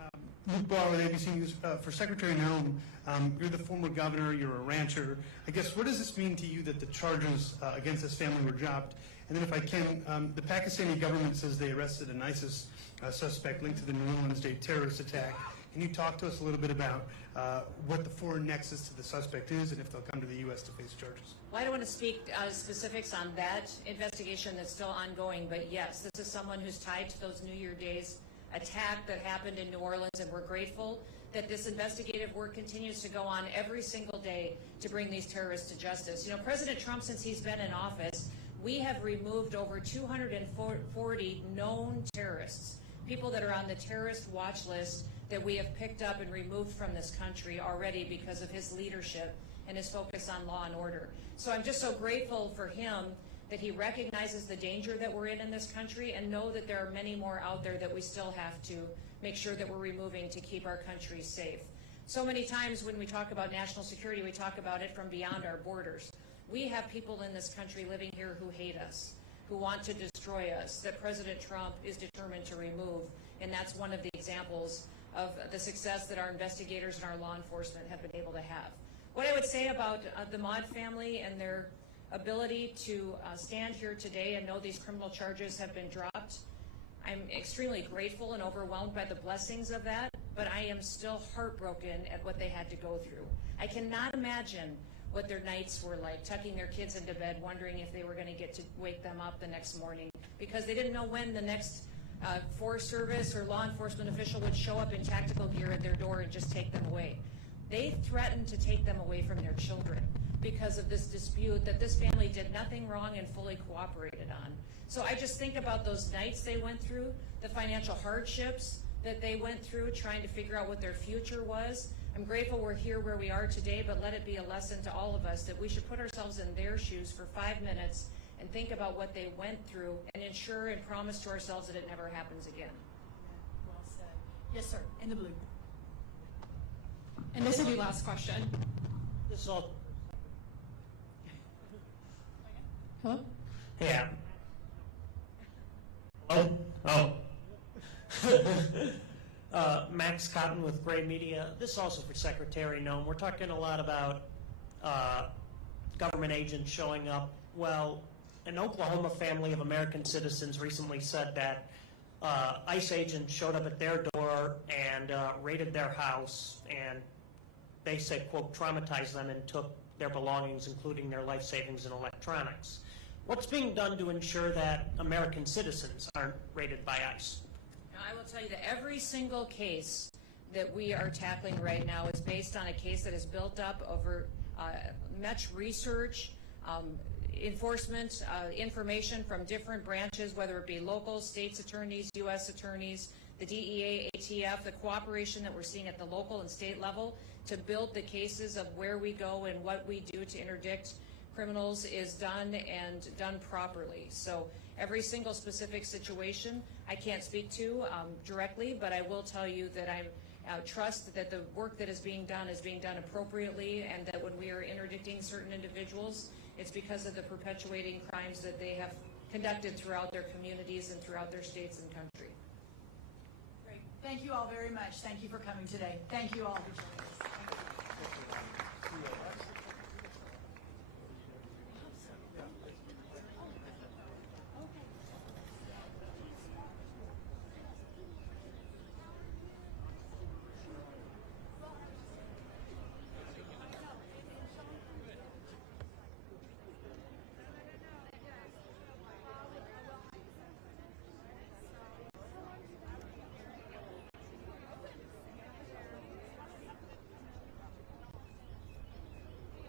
Luke Barr with ABC News. For Secretary Noem, you're the former governor, you're a rancher. I guess, what does this mean to you that the charges against this family were dropped? And then if I can, the Pakistani government says they arrested an ISIS suspect linked to the New Orleans Day terrorist attack. Can you talk to us a little bit about what the foreign nexus to the suspect is and if they'll come to the U.S. to face charges? Well, I don't want to speak specifics on that investigation that's still ongoing, but yes, this is someone who's tied to those New Year days attack that happened in New Orleans, and we're grateful that this investigative work continues to go on every single day to bring these terrorists to justice. You know, President Trump, since he's been in office, we have removed over 240 known terrorists, people that are on the terrorist watch list that we have picked up and removed from this country already because of his leadership and his focus on law and order. So I'm just so grateful for him that he recognizes the danger that we're in this country and know that there are many more out there that we still have to make sure that we're removing to keep our country safe. So many times when we talk about national security, we talk about it from beyond our borders. We have people in this country living here who hate us, who want to destroy us, that President Trump is determined to remove, and that's one of the examples of the success that our investigators and our law enforcement have been able to have. What I would say about the Maude family and their ability to stand here today and know these criminal charges have been dropped, I'm extremely grateful and overwhelmed by the blessings of that, but I am still heartbroken at what they had to go through. I cannot imagine what their nights were like, tucking their kids into bed, wondering if they were going to get to wake them up the next morning, because they didn't know when the next Forest Service or law enforcement official would show up in tactical gear at their door and just take them away. They threatened to take them away from their children because of this dispute that this family did nothing wrong and fully cooperated on. So I just think about those nights they went through, the financial hardships that they went through trying to figure out what their future was. I'm grateful we're here where we are today, but let it be a lesson to all of us that we should put ourselves in their shoes for 5 minutes and think about what they went through and ensure and promise to ourselves that it never happens again. Well said. Yes, sir. In the blue. And this will be last question. This is all. Hello? Yeah. Hello? Oh. Max Cotton with Gray Media. This is also for Secretary Noem. We're talking a lot about government agents showing up. Well, an Oklahoma family of American citizens recently said that ICE agents showed up at their door and raided their house, and they said, quote, traumatized them and took their belongings, including their life savings and electronics. What's being done to ensure that American citizens aren't raided by ICE? I will tell you that every single case that we are tackling right now is based on a case that is built up over much research, enforcement, information from different branches, whether it be local, states attorneys, U.S. attorneys, the DEA, ATF, the cooperation that we're seeing at the local and state level to build the cases of where we go and what we do to interdict criminals is done and done properly. So every single specific situation I can't speak to directly, but I will tell you that I trust that the work that is being done appropriately, and that when we are interdicting certain individuals, it's because of the perpetuating crimes that they have conducted throughout their communities and throughout their states and country. Great. Thank you all very much. Thank you for coming today. Thank you all for joining us.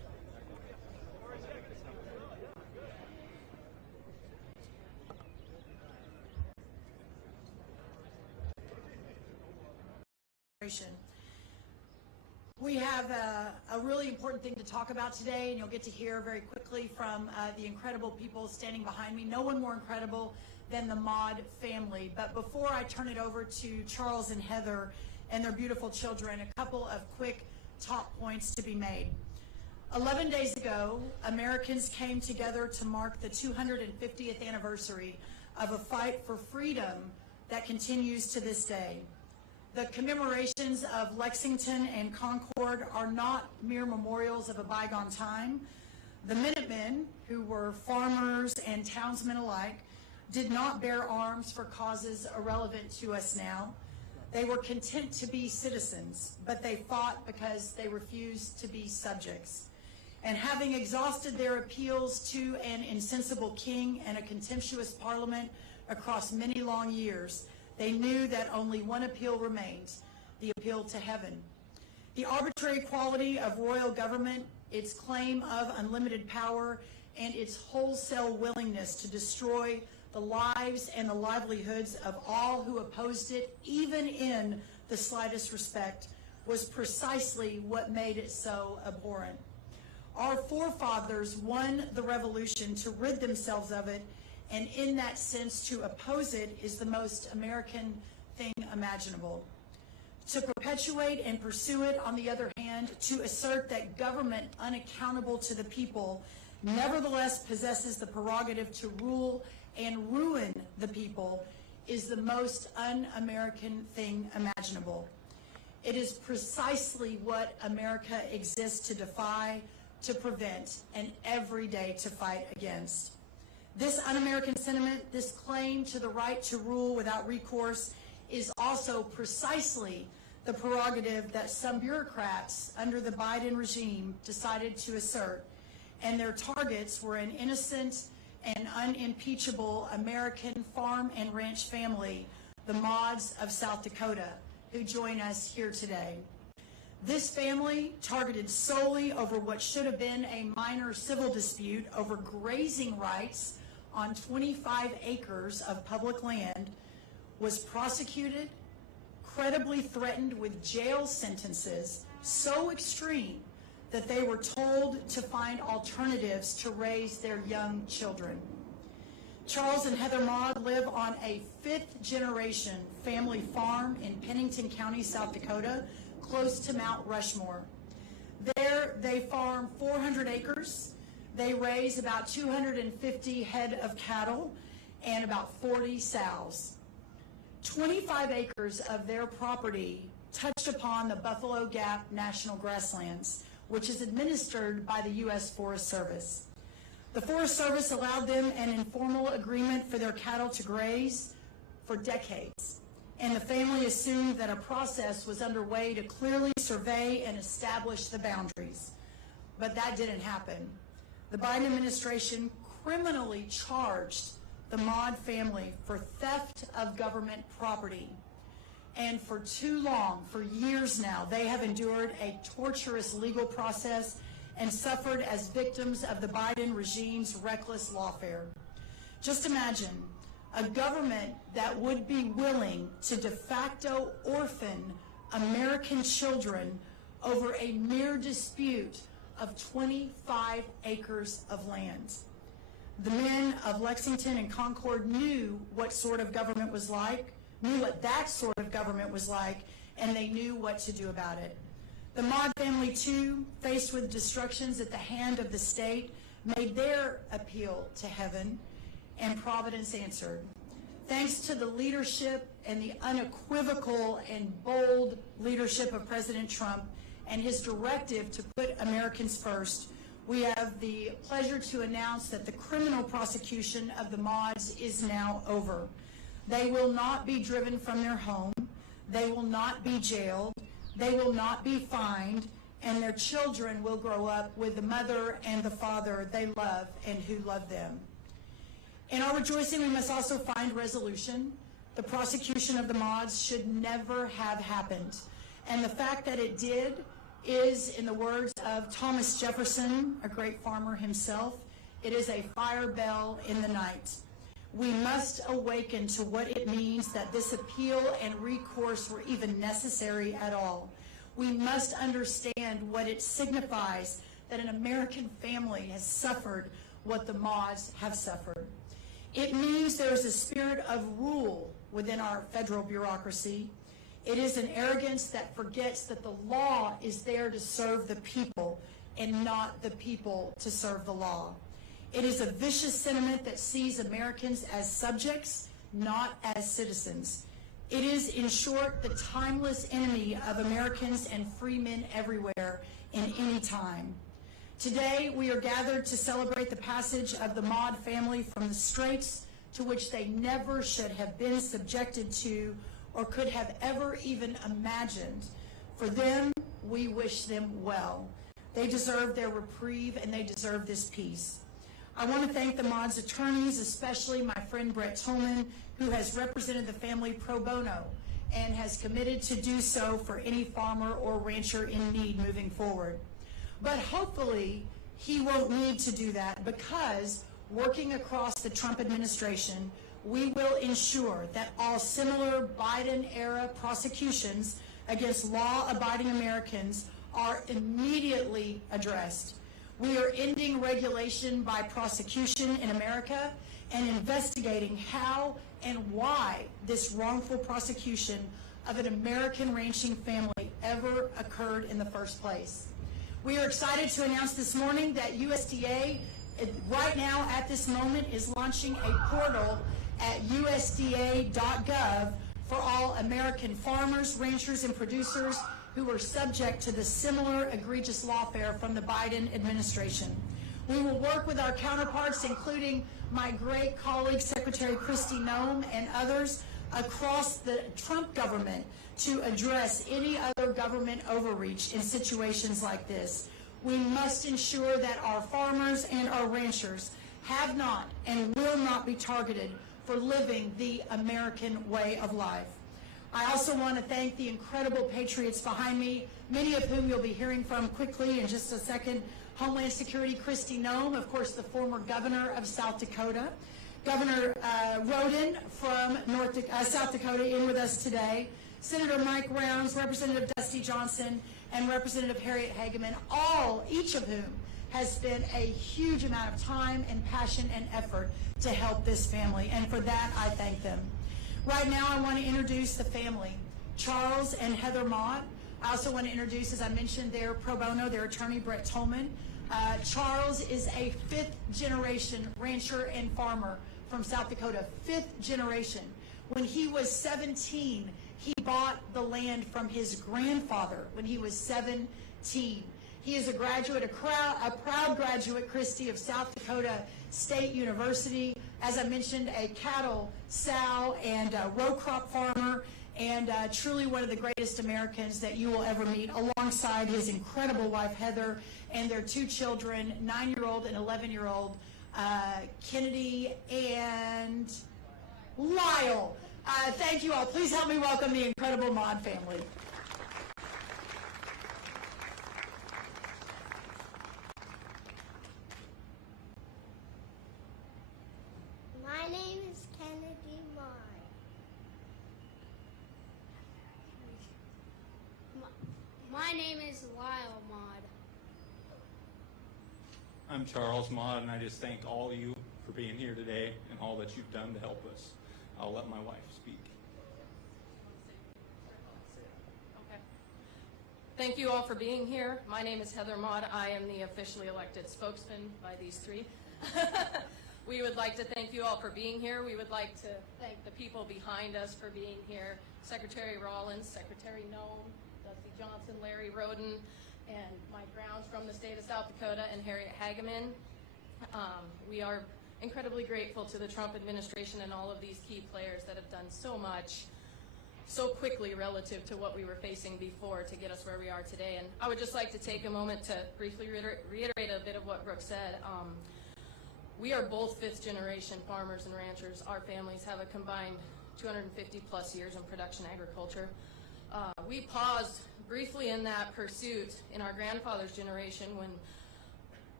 We have a really important thing to talk about today, and you'll get to hear very quickly from the incredible people standing behind me. No one more incredible than the Maude family. But before I turn it over to Charles and Heather and their beautiful children, a couple of quick top points to be made. 11 days ago, Americans came together to mark the 250th anniversary of a fight for freedom that continues to this day. The commemorations of Lexington and Concord are not mere memorials of a bygone time. The Minutemen, who were farmers and townsmen alike, did not bear arms for causes irrelevant to us now. They were content to be citizens, but they fought because they refused to be subjects. And having exhausted their appeals to an insensible king and a contemptuous parliament across many long years, they knew that only one appeal remained, the appeal to heaven. The arbitrary quality of royal government, its claim of unlimited power, and its wholesale willingness to destroy the lives and the livelihoods of all who opposed it, even in the slightest respect, was precisely what made it so abhorrent. Our forefathers won the revolution to rid themselves of it, and in that sense, to oppose it is the most American thing imaginable. To perpetuate and pursue it, on the other hand, to assert that government unaccountable to the people nevertheless possesses the prerogative to rule and ruin the people, is the most un-American thing imaginable. It is precisely what America exists to defy, to prevent, and every day to fight against. This un-American sentiment, this claim to the right to rule without recourse, is also precisely the prerogative that some bureaucrats under the Biden regime decided to assert, and their targets were an innocent and unimpeachable American farm and ranch family, the Maudes of South Dakota, who join us here today. This family, targeted solely over what should have been a minor civil dispute over grazing rights on 25 acres of public land, was prosecuted, credibly threatened with jail sentences so extreme that they were told to find alternatives to raise their young children. Charles and Heather Maude live on a fifth-generation family farm in Pennington County, South Dakota, close to Mount Rushmore. There, they farm 400 acres. They raise about 250 head of cattle and about 40 sows. 25 acres of their property touched upon the Buffalo Gap National Grasslands, which is administered by the U.S. Forest Service. The Forest Service allowed them an informal agreement for their cattle to graze for decades, and the family assumed that a process was underway to clearly survey and establish the boundaries. But that didn't happen. The Biden administration criminally charged the Maude family for theft of government property. And for too long, for years now, they have endured a torturous legal process and suffered as victims of the Biden regime's reckless lawfare. Just imagine a government that would be willing to de facto orphan American children over a mere dispute of 25 acres of land. The men of Lexington and Concord knew what sort of government was like, knew what that sort of government was like, and they knew what to do about it. The Maude family, too, faced with destructions at the hand of the state, made their appeal to heaven, and Providence answered. Thanks to the leadership and the unequivocal and bold leadership of President Trump and his directive to put Americans first, we have the pleasure to announce that the criminal prosecution of the Maudes is now over. They will not be driven from their home. They will not be jailed. They will not be fined, and their children will grow up with the mother and the father they love and who love them. In our rejoicing, we must also find resolution. The prosecution of the Maudes should never have happened. And the fact that it did is, in the words of Thomas Jefferson, a great farmer himself, it is a fire bell in the night. We must awaken to what it means that this appeal and recourse were even necessary at all. We must understand what it signifies that an American family has suffered what the Maudes have suffered. It means there is a spirit of rule within our federal bureaucracy. It is an arrogance that forgets that the law is there to serve the people and not the people to serve the law. It is a vicious sentiment that sees Americans as subjects, not as citizens. It is, in short, the timeless enemy of Americans and free men everywhere in any time. Today, we are gathered to celebrate the passage of the Maude family from the straits to which they never should have been subjected to or could have ever even imagined. For them, we wish them well. They deserve their reprieve and they deserve this peace. I want to thank the Maude's attorneys, especially my friend Brett Tolman, who has represented the family pro bono and has committed to do so for any farmer or rancher in need moving forward. But hopefully, he won't need to do that because working across the Trump administration, we will ensure that all similar Biden-era prosecutions against law-abiding Americans are immediately addressed. We are ending regulation by prosecution in America and investigating how and why this wrongful prosecution of an American ranching family ever occurred in the first place. We are excited to announce this morning that USDA, right now at this moment, is launching a portal at usda.gov for all American farmers, ranchers, and producers who are subject to the similar egregious lawfare from the Biden administration. We will work with our counterparts, including my great colleague, Secretary Kristi Noem, and others across the Trump government to address any other government overreach in situations like this. We must ensure that our farmers and our ranchers have not and will not be targeted for living the American way of life. I also want to thank the incredible patriots behind me, many of whom you'll be hearing from quickly in just a second. Homeland Secretary Kristi Noem, of course, the former governor of South Dakota. Governor Rhoden from South Dakota in with us today. Senator Mike Rounds, Representative Dusty Johnson, and Representative Harriet Hageman, each of whom has spent a huge amount of time and passion and effort to help this family, and for that I thank them. Right now I want to introduce the family, Charles and Heather Maude. I also want to introduce, as I mentioned, their pro bono, their attorney, Brett Tolman. Charles is a fifth-generation rancher and farmer from South Dakota, fifth generation. When he was 17, he bought the land from his grandfather when he was 17. He is a graduate, a proud graduate, Kristi, of South Dakota State University. As I mentioned, a cattle, sow, and row crop farmer, and truly one of the greatest Americans that you will ever meet, alongside his incredible wife, Heather, and their two children, 9-year-old and 11-year-old, Kennedy and Lyle. Thank you all. Please help me welcome the incredible Maude family. My name is Kennedy Maude. My name is Lyle Maude. I'm Charles Maude, and I just thank all of you for being here today and all that you've done to help us. I'll let my wife speak. Okay. Thank you all for being here. My name is Heather Maude. I am the officially elected spokesman by these three. We would like to thank you all for being here. We would like to thank the people behind us for being here. Secretary Rollins, Secretary Noem, Dusty Johnson, Larry Rhoden, and Mike Rounds from the state of South Dakota, and Harriet Hageman. We are incredibly grateful to the Trump administration and all of these key players that have done so much so quickly relative to what we were facing before to get us where we are today. And I would just like to take a moment to briefly reiterate a bit of what Brooke said. We are both fifth-generation farmers and ranchers. Our families have a combined 250-plus years in production agriculture. We paused briefly in that pursuit in our grandfather's generation when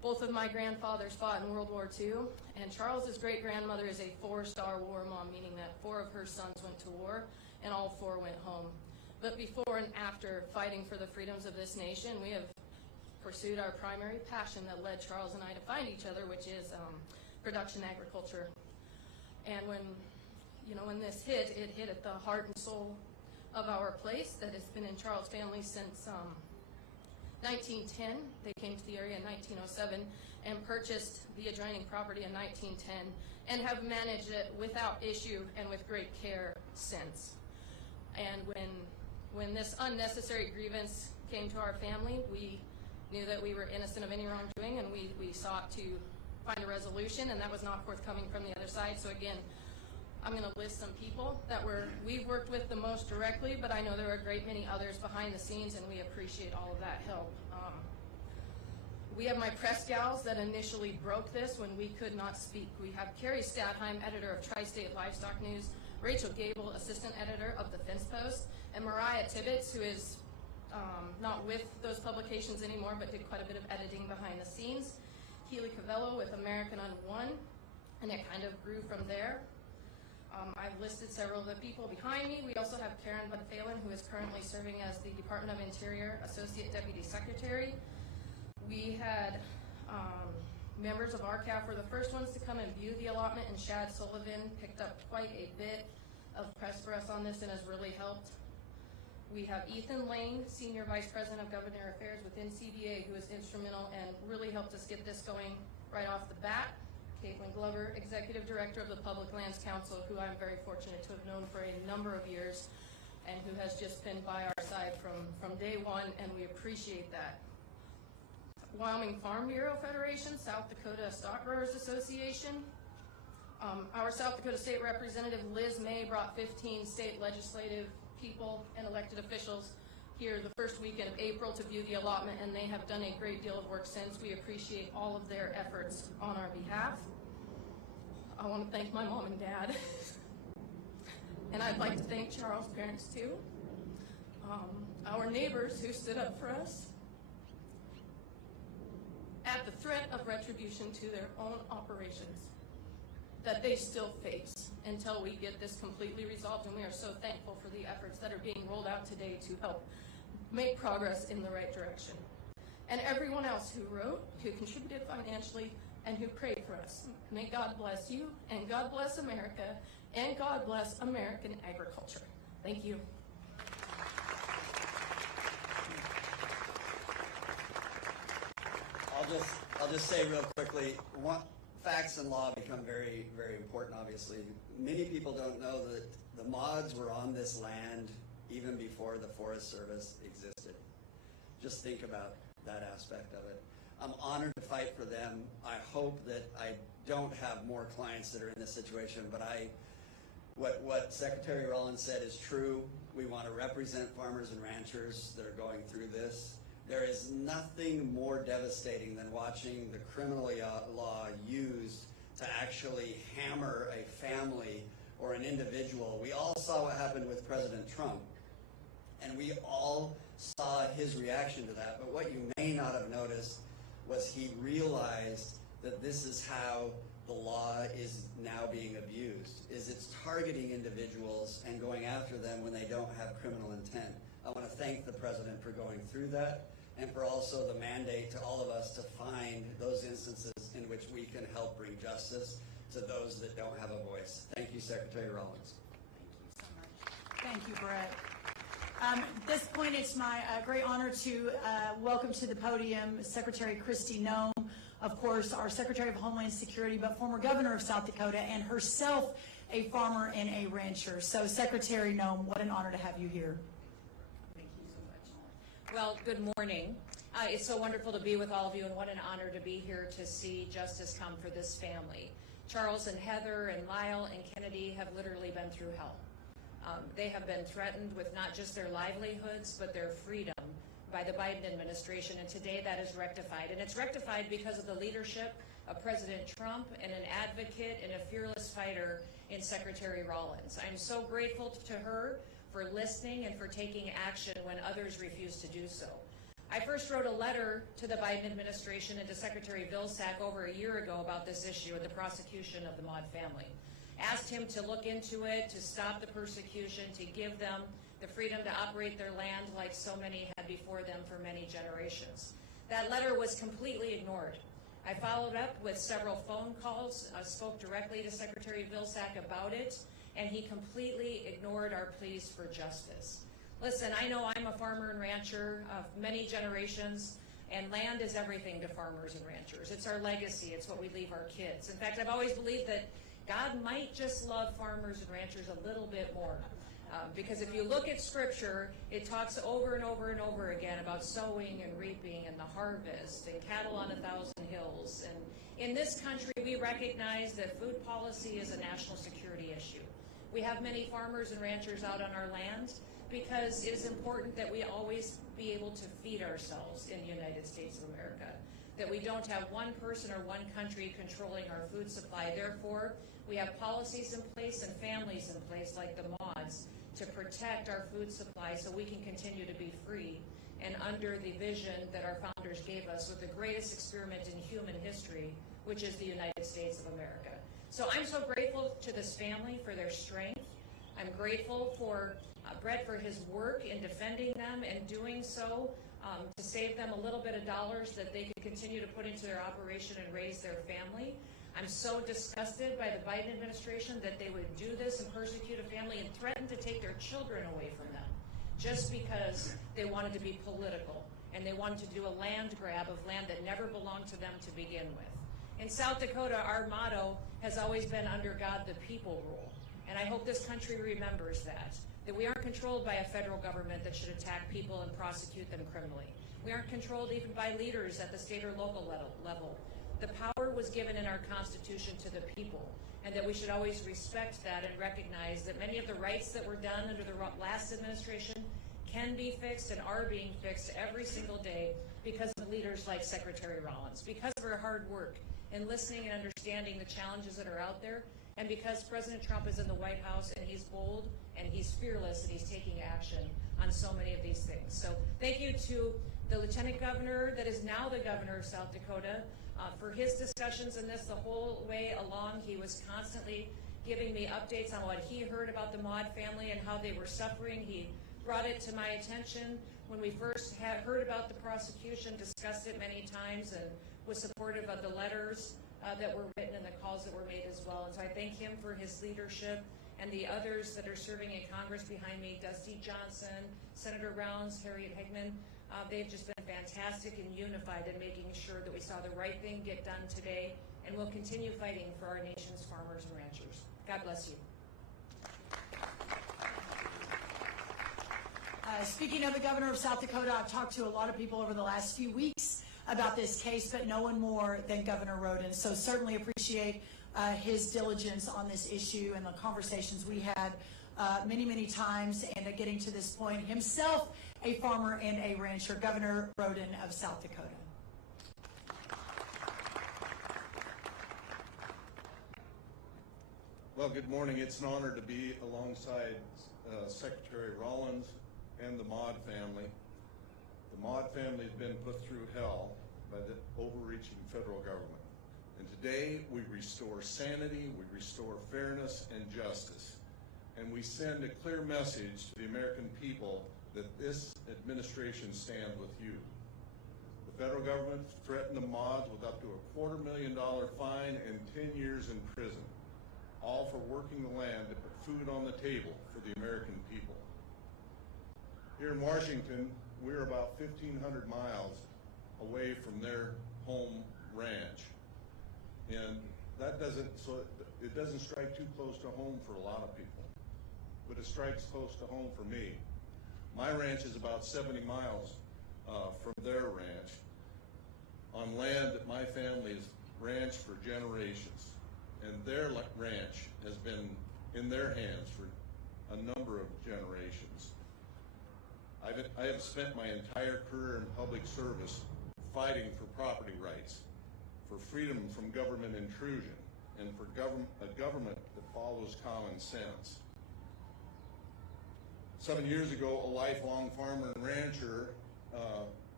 Both of my grandfathers fought in World War II, and Charles's great-grandmother is a 4-star war mom, meaning that 4 of her sons went to war, and all 4 went home. But before and after fighting for the freedoms of this nation, we have pursued our primary passion that led Charles and I to find each other, which is production agriculture. And when this hit, it hit at the heart and soul of our place that has been in Charles' family since 1910. They came to the area in 1907 and purchased the adjoining property in 1910 and have managed it without issue and with great care since. And when this unnecessary grievance came to our family, we knew that we were innocent of any wrongdoing, and we sought to find a resolution, and that was not forthcoming from the other side. So again, I'm going to list some people that we've worked with the most directly, but I know there are a great many others behind the scenes, and we appreciate all of that help. We have my press gals that initially broke this when we could not speak. We have Carrie Stadheim, editor of Tri-State Livestock News, Rachel Gable, assistant editor of the Fence Post, and Mariah Tibbetts, who is not with those publications anymore, but did quite a bit of editing behind the scenes. Keely Cavello with American on One, and it kind of grew from there. I've listed several of the people behind me. We also have Karen Bud-Phelan, who is currently serving as the Department of Interior Associate Deputy Secretary. We had members of RCAF were the first ones to come and view the allotment, and Shad Sullivan picked up quite a bit of press for us on this and has really helped. We have Ethan Lane, Senior Vice President of Government Affairs within CDA, who is instrumental and really helped us get this going right off the bat. Caitlin Glover, Executive Director of the Public Lands Council, who I'm very fortunate to have known for a number of years and who has just been by our side from day one, and we appreciate that. Wyoming Farm Bureau Federation, South Dakota Stock Growers Association. Our South Dakota State Representative Liz May brought 15 state legislative people and elected officials here the first weekend of April to view the allotment, and they have done a great deal of work since. We appreciate all of their efforts on our behalf. I want to thank my mom and dad, and I'd like to thank Charles' parents too. Our neighbors who stood up for us at the threat of retribution to their own operations that they still face until we get this completely resolved, and we are so thankful for the efforts that are being rolled out today to help make progress in the right direction. And everyone else who wrote, who contributed financially, and who prayed for us. May God bless you, and God bless America, and God bless American agriculture. Thank you. I'll just say real quickly, facts and law become very, very important, obviously. Many people don't know that the mods were on this land even before the Forest Service existed. Just think about that aspect of it. I'm honored to fight for them. I hope that I don't have more clients that are in this situation, but what Secretary Rollins said is true. We want to represent farmers and ranchers that are going through this. There is nothing more devastating than watching the criminal law used to actually hammer a family or an individual. We all saw what happened with President Trump, and we all saw his reaction to that. But what you may not have noticed was he realized that this is how the law is now being abused, is it's targeting individuals and going after them when they don't have criminal intent. I want to thank the President for going through that, and for also the mandate to all of us to find those instances in which we can help bring justice to those that don't have a voice. Thank you, Secretary Rollins. Thank you, Brett. At this point, it's my great honor to welcome to the podium Secretary Kristi Noem, of course, our Secretary of Homeland Security, but former governor of South Dakota, and herself a farmer and a rancher. So, Secretary Noem, what an honor to have you here. Thank you so much. Well, good morning. It's so wonderful to be with all of you, and what an honor to be here to see justice come for this family. Charles and Heather and Lyle and Kennedy have literally been through hell. They have been threatened with not just their livelihoods, but their freedom by the Biden administration, and today that is rectified. And it's rectified because of the leadership of President Trump and an advocate and a fearless fighter in Secretary Rollins. I'm so grateful to her for listening and for taking action when others refuse to do so. I first wrote a letter to the Biden administration and to Secretary Vilsack over a year ago about this issue of the prosecution of the Maude family. Asked him to look into it, to stop the persecution, to give them the freedom to operate their land like so many had before them for many generations. That letter was completely ignored. I followed up with several phone calls, spoke directly to Secretary Vilsack about it, and he completely ignored our pleas for justice. Listen, I know I'm a farmer and rancher of many generations, and land is everything to farmers and ranchers. It's our legacy. It's what we leave our kids. In fact, I've always believed that God might just love farmers and ranchers a little bit more. Because if you look at Scripture, it talks over and over and over again about sowing and reaping and the harvest and cattle on 1,000 hills. And in this country, we recognize that food policy is a national security issue. We have many farmers and ranchers out on our land because it is important that we always be able to feed ourselves in the United States of America, that we don't have one person or one country controlling our food supply. Therefore, we have policies in place and families in place like the Maudes to protect our food supply so we can continue to be free and under the vision that our founders gave us with the greatest experiment in human history, which is the United States of America. So I'm so grateful to this family for their strength. I'm grateful for Brett for his work in defending them and doing so to save them a little bit of dollars that they could continue to put into their operation and raise their family. I'm so disgusted by the Biden administration that they would do this and persecute a family and threaten to take their children away from them just because they wanted to be political and they wanted to do a land grab of land that never belonged to them to begin with. In South Dakota, our motto has always been under God the people rule. And I hope this country remembers that we aren't controlled by a federal government that should attack people and prosecute them criminally. We aren't controlled even by leaders at the state or local level. The power was given in our Constitution to the people, and that we should always respect that and recognize that many of the rights that were done under the last administration can be fixed and are being fixed every single day because of leaders like Secretary Rollins, because of her hard work in listening and understanding the challenges that are out there, and because President Trump is in the White House and he's bold and he's fearless and he's taking action on so many of these things. So thank you to the Lieutenant Governor that is now the Governor of South Dakota for his discussions in this the whole way along. He was constantly giving me updates on what he heard about the Maude family and how they were suffering. He brought it to my attention when we first heard about the prosecution, discussed it many times, and was supportive of the letters that were written and the calls that were made as well. And so I thank him for his leadership and the others that are serving in Congress behind me, Dusty Johnson, Senator Rounds, Harriet Hageman. They've just been fantastic and unified in making sure that we saw the right thing get done today, and we'll continue fighting for our nation's farmers and ranchers. God bless you. Speaking of the Governor of South Dakota, I've talked to a lot of people over the last few weeks about this case, but no one more than Governor Rhoden. So certainly appreciate his diligence on this issue and the conversations we had many, many times, and getting to this point, himself a farmer and a rancher, Governor Rhoden of South Dakota. Well, good morning. It's an honor to be alongside Secretary Rollins and the Maude family. The Maude family has been put through hell by the overreaching federal government. And today we restore sanity, we restore fairness and justice. And we send a clear message to the American people that this administration stands with you. The federal government threatened the Maudes with up to a $250,000 fine and 10 years in prison, all for working the land to put food on the table for the American people. Here in Washington, we're about 1,500 miles away from their home ranch. And that doesn't strike too close to home for a lot of people, but it strikes close to home for me. My ranch is about 70 miles from their ranch on land that my family has ranched for generations. And their ranch has been in their hands for a number of generations. I have spent my entire career in public service fighting for property rights, for freedom from government intrusion, and for a government that follows common sense. 7 years ago, a lifelong farmer and rancher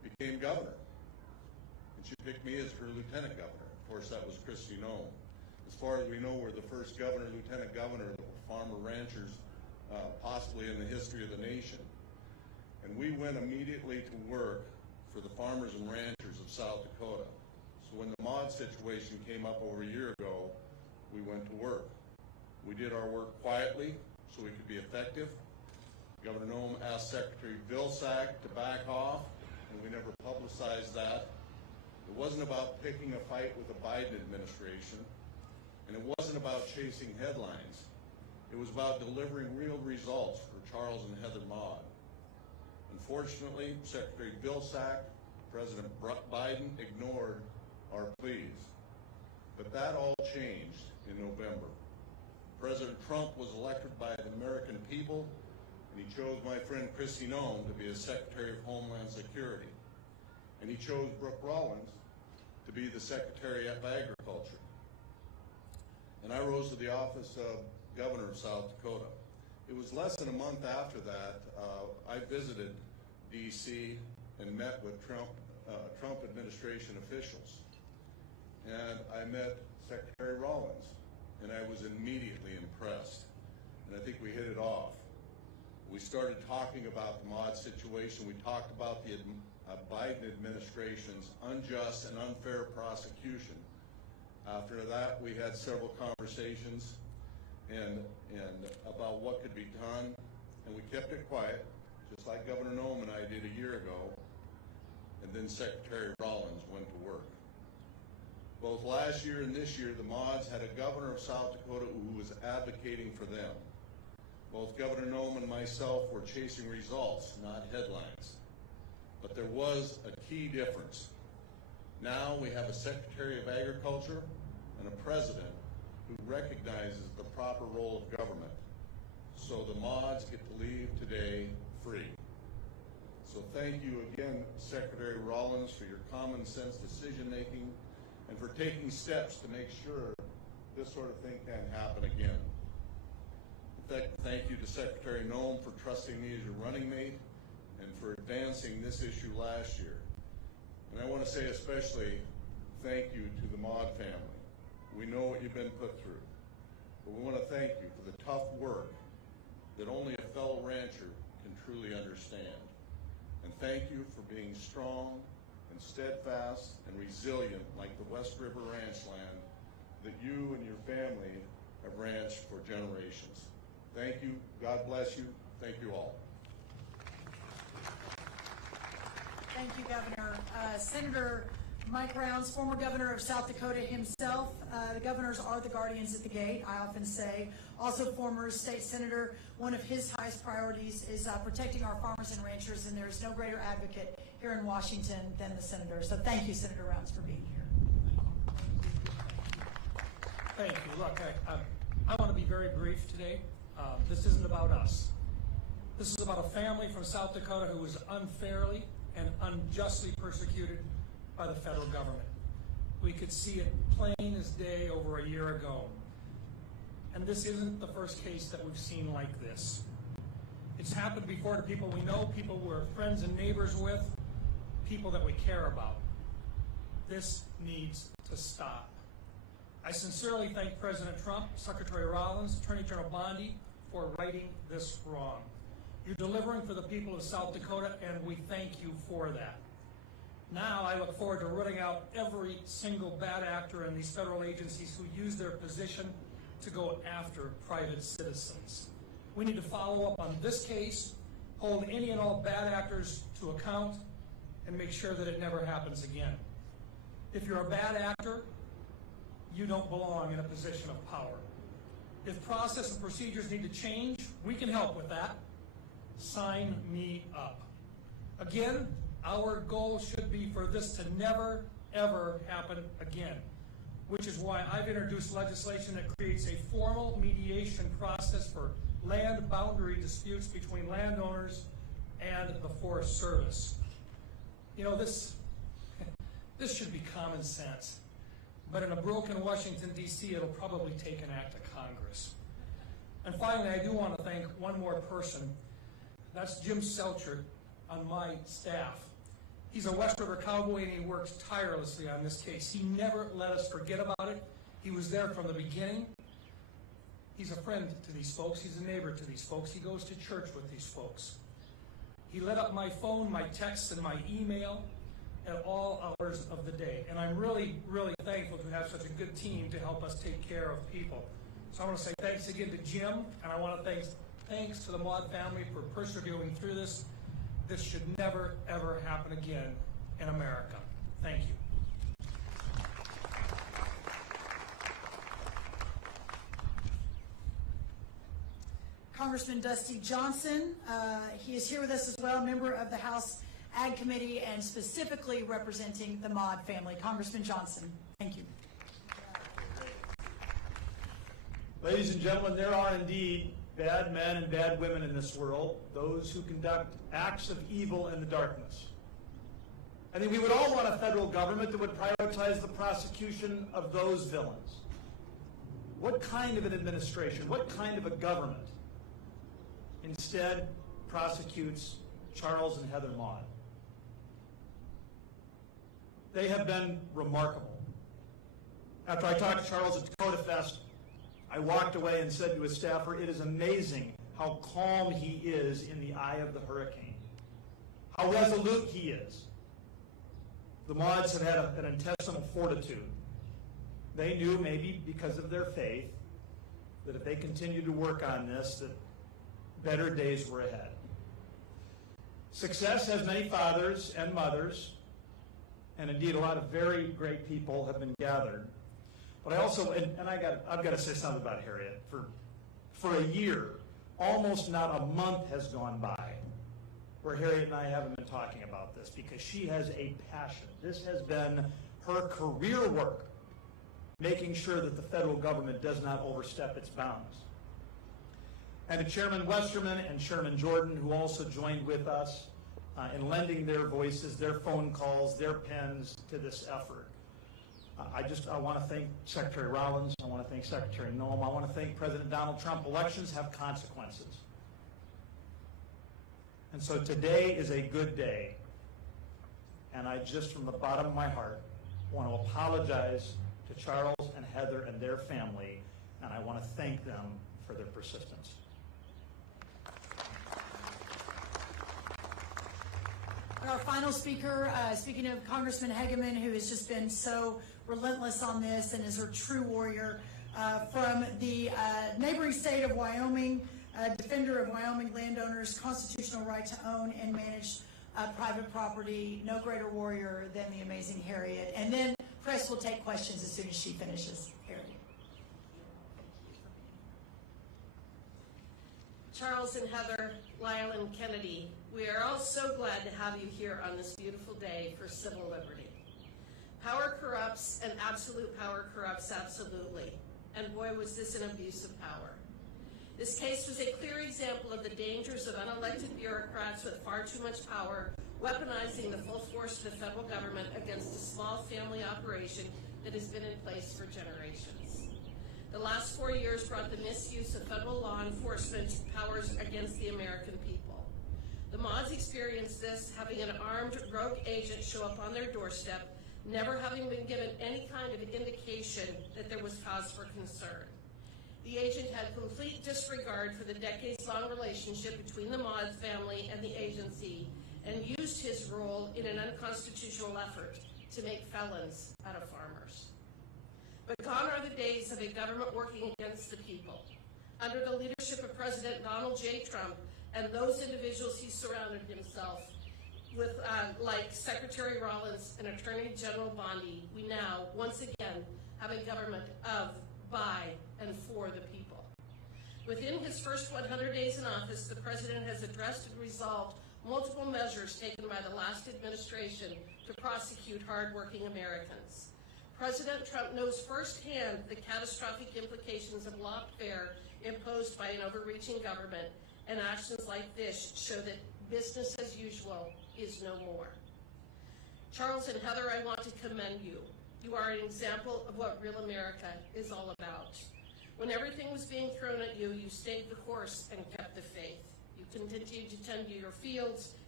became governor. And she picked me as her lieutenant governor. Of course, that was Kristi Noem. As far as we know, we're the first governor, lieutenant governor of farmer ranchers, possibly in the history of the nation. And we went immediately to work for the farmers and ranchers of South Dakota. So when the Maude situation came up over a year ago, we went to work. We did our work quietly so we could be effective. Governor Noem asked Secretary Vilsack to back off, and we never publicized that. It wasn't about picking a fight with the Biden administration, and it wasn't about chasing headlines. It was about delivering real results for Charles and Heather Maude. Unfortunately, Secretary Vilsack, President Biden ignored our pleas. But that all changed in November. President Trump was elected by the American people, and he chose my friend Kristi Noem to be as Secretary of Homeland Security. And he chose Brooke Rollins to be the Secretary of Agriculture. And I rose to the office of Governor of South Dakota. It was less than a month after that, I visited D.C. and met with Trump administration officials. And I met Secretary Rollins, and I was immediately impressed. And I think we hit it off. We started talking about the Maude situation. We talked about the Biden administration's unjust and unfair prosecution. After that, we had several conversations and about what could be done, and we kept it quiet, just like Governor Noem and I did a year ago, and then Secretary Rollins went to work. Both last year and this year, the Maudes had a governor of South Dakota who was advocating for them. Both Governor Noem and myself were chasing results, not headlines. But there was a key difference. Now we have a Secretary of Agriculture and a President who recognizes the proper role of government. So the Maudes get to leave today free. So thank you again, Secretary Rollins, for your common sense decision making and for taking steps to make sure this sort of thing can't happen again. Thank you to Secretary Noem for trusting me as your running mate and for advancing this issue last year. And I want to say especially thank you to the Maude family. We know what you've been put through, but we want to thank you for the tough work that only a fellow rancher can truly understand. And thank you for being strong and steadfast and resilient like the West River ranch land that you and your family have ranched for generations. Thank you. God bless you. Thank you all. Thank you, Governor. Senator Mike Rounds, former governor of South Dakota himself. The governors are the guardians at the gate, I often say. Also former state senator. One of his highest priorities is protecting our farmers and ranchers, and there's no greater advocate here in Washington than the senator. So thank you, Senator Rounds, for being here. Thank you. Look, I want to be very brief today. This isn't about us. This is about a family from South Dakota who was unfairly and unjustly persecuted by the federal government. We could see it plain as day over a year ago. And this isn't the first case that we've seen like this. It's happened before to people we know, people we're friends and neighbors with, people that we care about. This needs to stop. I sincerely thank President Trump, Secretary Rollins, Attorney General Bondi for righting this wrong. You're delivering for the people of South Dakota, and we thank you for that. Now I look forward to rooting out every single bad actor in these federal agencies who use their position to go after private citizens. We need to follow up on this case, hold any and all bad actors to account, and make sure that it never happens again. If you're a bad actor, you don't belong in a position of power. If process and procedures need to change, we can help with that. Sign me up. Again, our goal should be for this to never, ever happen again, which is why I've introduced legislation that creates a formal mediation process for land boundary disputes between landowners and the Forest Service. You know, this should be common sense. But in a broken Washington, D.C., it'll probably take an act of Congress. And finally, I do want to thank one more person. That's Jim Selchert on my staff. He's a West River cowboy, and he works tirelessly on this case. He never let us forget about it. He was there from the beginning. He's a friend to these folks. He's a neighbor to these folks. He goes to church with these folks. He lit up my phone, my texts, and my email at all hours of the day. And I'm really, really thankful to have such a good team to help us take care of people. So I want to say thanks again to Jim, and I want to thanks to the Maude family for persevering through this. This should never, ever happen again in America. Thank you. Congressman Dusty Johnson, he is here with us as well, member of the House Ag Committee and specifically representing the Maude family. Congressman Johnson, thank you. Ladies and gentlemen, there are indeed bad men and bad women in this world, those who conduct acts of evil in the darkness. I think we would all want a federal government that would prioritize the prosecution of those villains. What kind of an administration, what kind of a government instead prosecutes Charles and Heather Maude? They have been remarkable. After I talked to Charles at Dakota Fest, I walked away and said to his staffer, it is amazing how calm he is in the eye of the hurricane, how resolute he is. The Maudes have had an intestinal fortitude. They knew, maybe because of their faith, that if they continued to work on this, that better days were ahead. Success has many fathers and mothers, and indeed a lot of very great people have been gathered. But I also, and I've got to say something about Harriet. For a year, almost not a month has gone by where Harriet and I haven't been talking about this, because she has a passion. This has been her career work, making sure that the federal government does not overstep its bounds. And to Chairman Westerman and Chairman Jordan, who also joined with us in lending their voices, their phone calls, their pens to this effort. I want to thank Secretary Rollins. I want to thank Secretary Noem. I want to thank President Donald Trump. Elections have consequences. And so today is a good day. And I just, from the bottom of my heart, want to apologize to Charles and Heather and their family, and I want to thank them for their persistence. Our final speaker, speaking of Congressman Hageman, who has just been so relentless on this and is a true warrior, from the neighboring state of Wyoming, defender of Wyoming landowners' constitutional right to own and manage private property. No greater warrior than the amazing Harriet. And then press will take questions as soon as she finishes. Harriet. Charles and Heather, Lyle and Kennedy, we are all so glad to have you here on this beautiful day for civil liberty. Power corrupts, and absolute power corrupts absolutely. And boy, was this an abuse of power. This case was a clear example of the dangers of unelected bureaucrats with far too much power, weaponizing the full force of the federal government against a small family operation that has been in place for generations. The last 4 years brought the misuse of federal law enforcement powers against the American people. The Maudes experienced this, having an armed rogue agent show up on their doorstep, never having been given any kind of indication that there was cause for concern. The agent had complete disregard for the decades-long relationship between the Maude family and the agency, and used his role in an unconstitutional effort to make felons out of farmers. But gone are the days of a government working against the people. Under the leadership of President Donald J. Trump and those individuals he surrounded himself with, like Secretary Rollins and Attorney General Bondi, we now, once again, have a government of, by, and for the people. Within his first 100 days in office, the President has addressed and resolved multiple measures taken by the last administration to prosecute hardworking Americans. President Trump knows firsthand the catastrophic implications of lawfare imposed by an overreaching government, and actions like this show that business as usual is no more. Charles and Heather, I want to commend you. You are an example of what real America is all about. When everything was being thrown at you, you stayed the course and kept the faith. You continued to tend to your fields,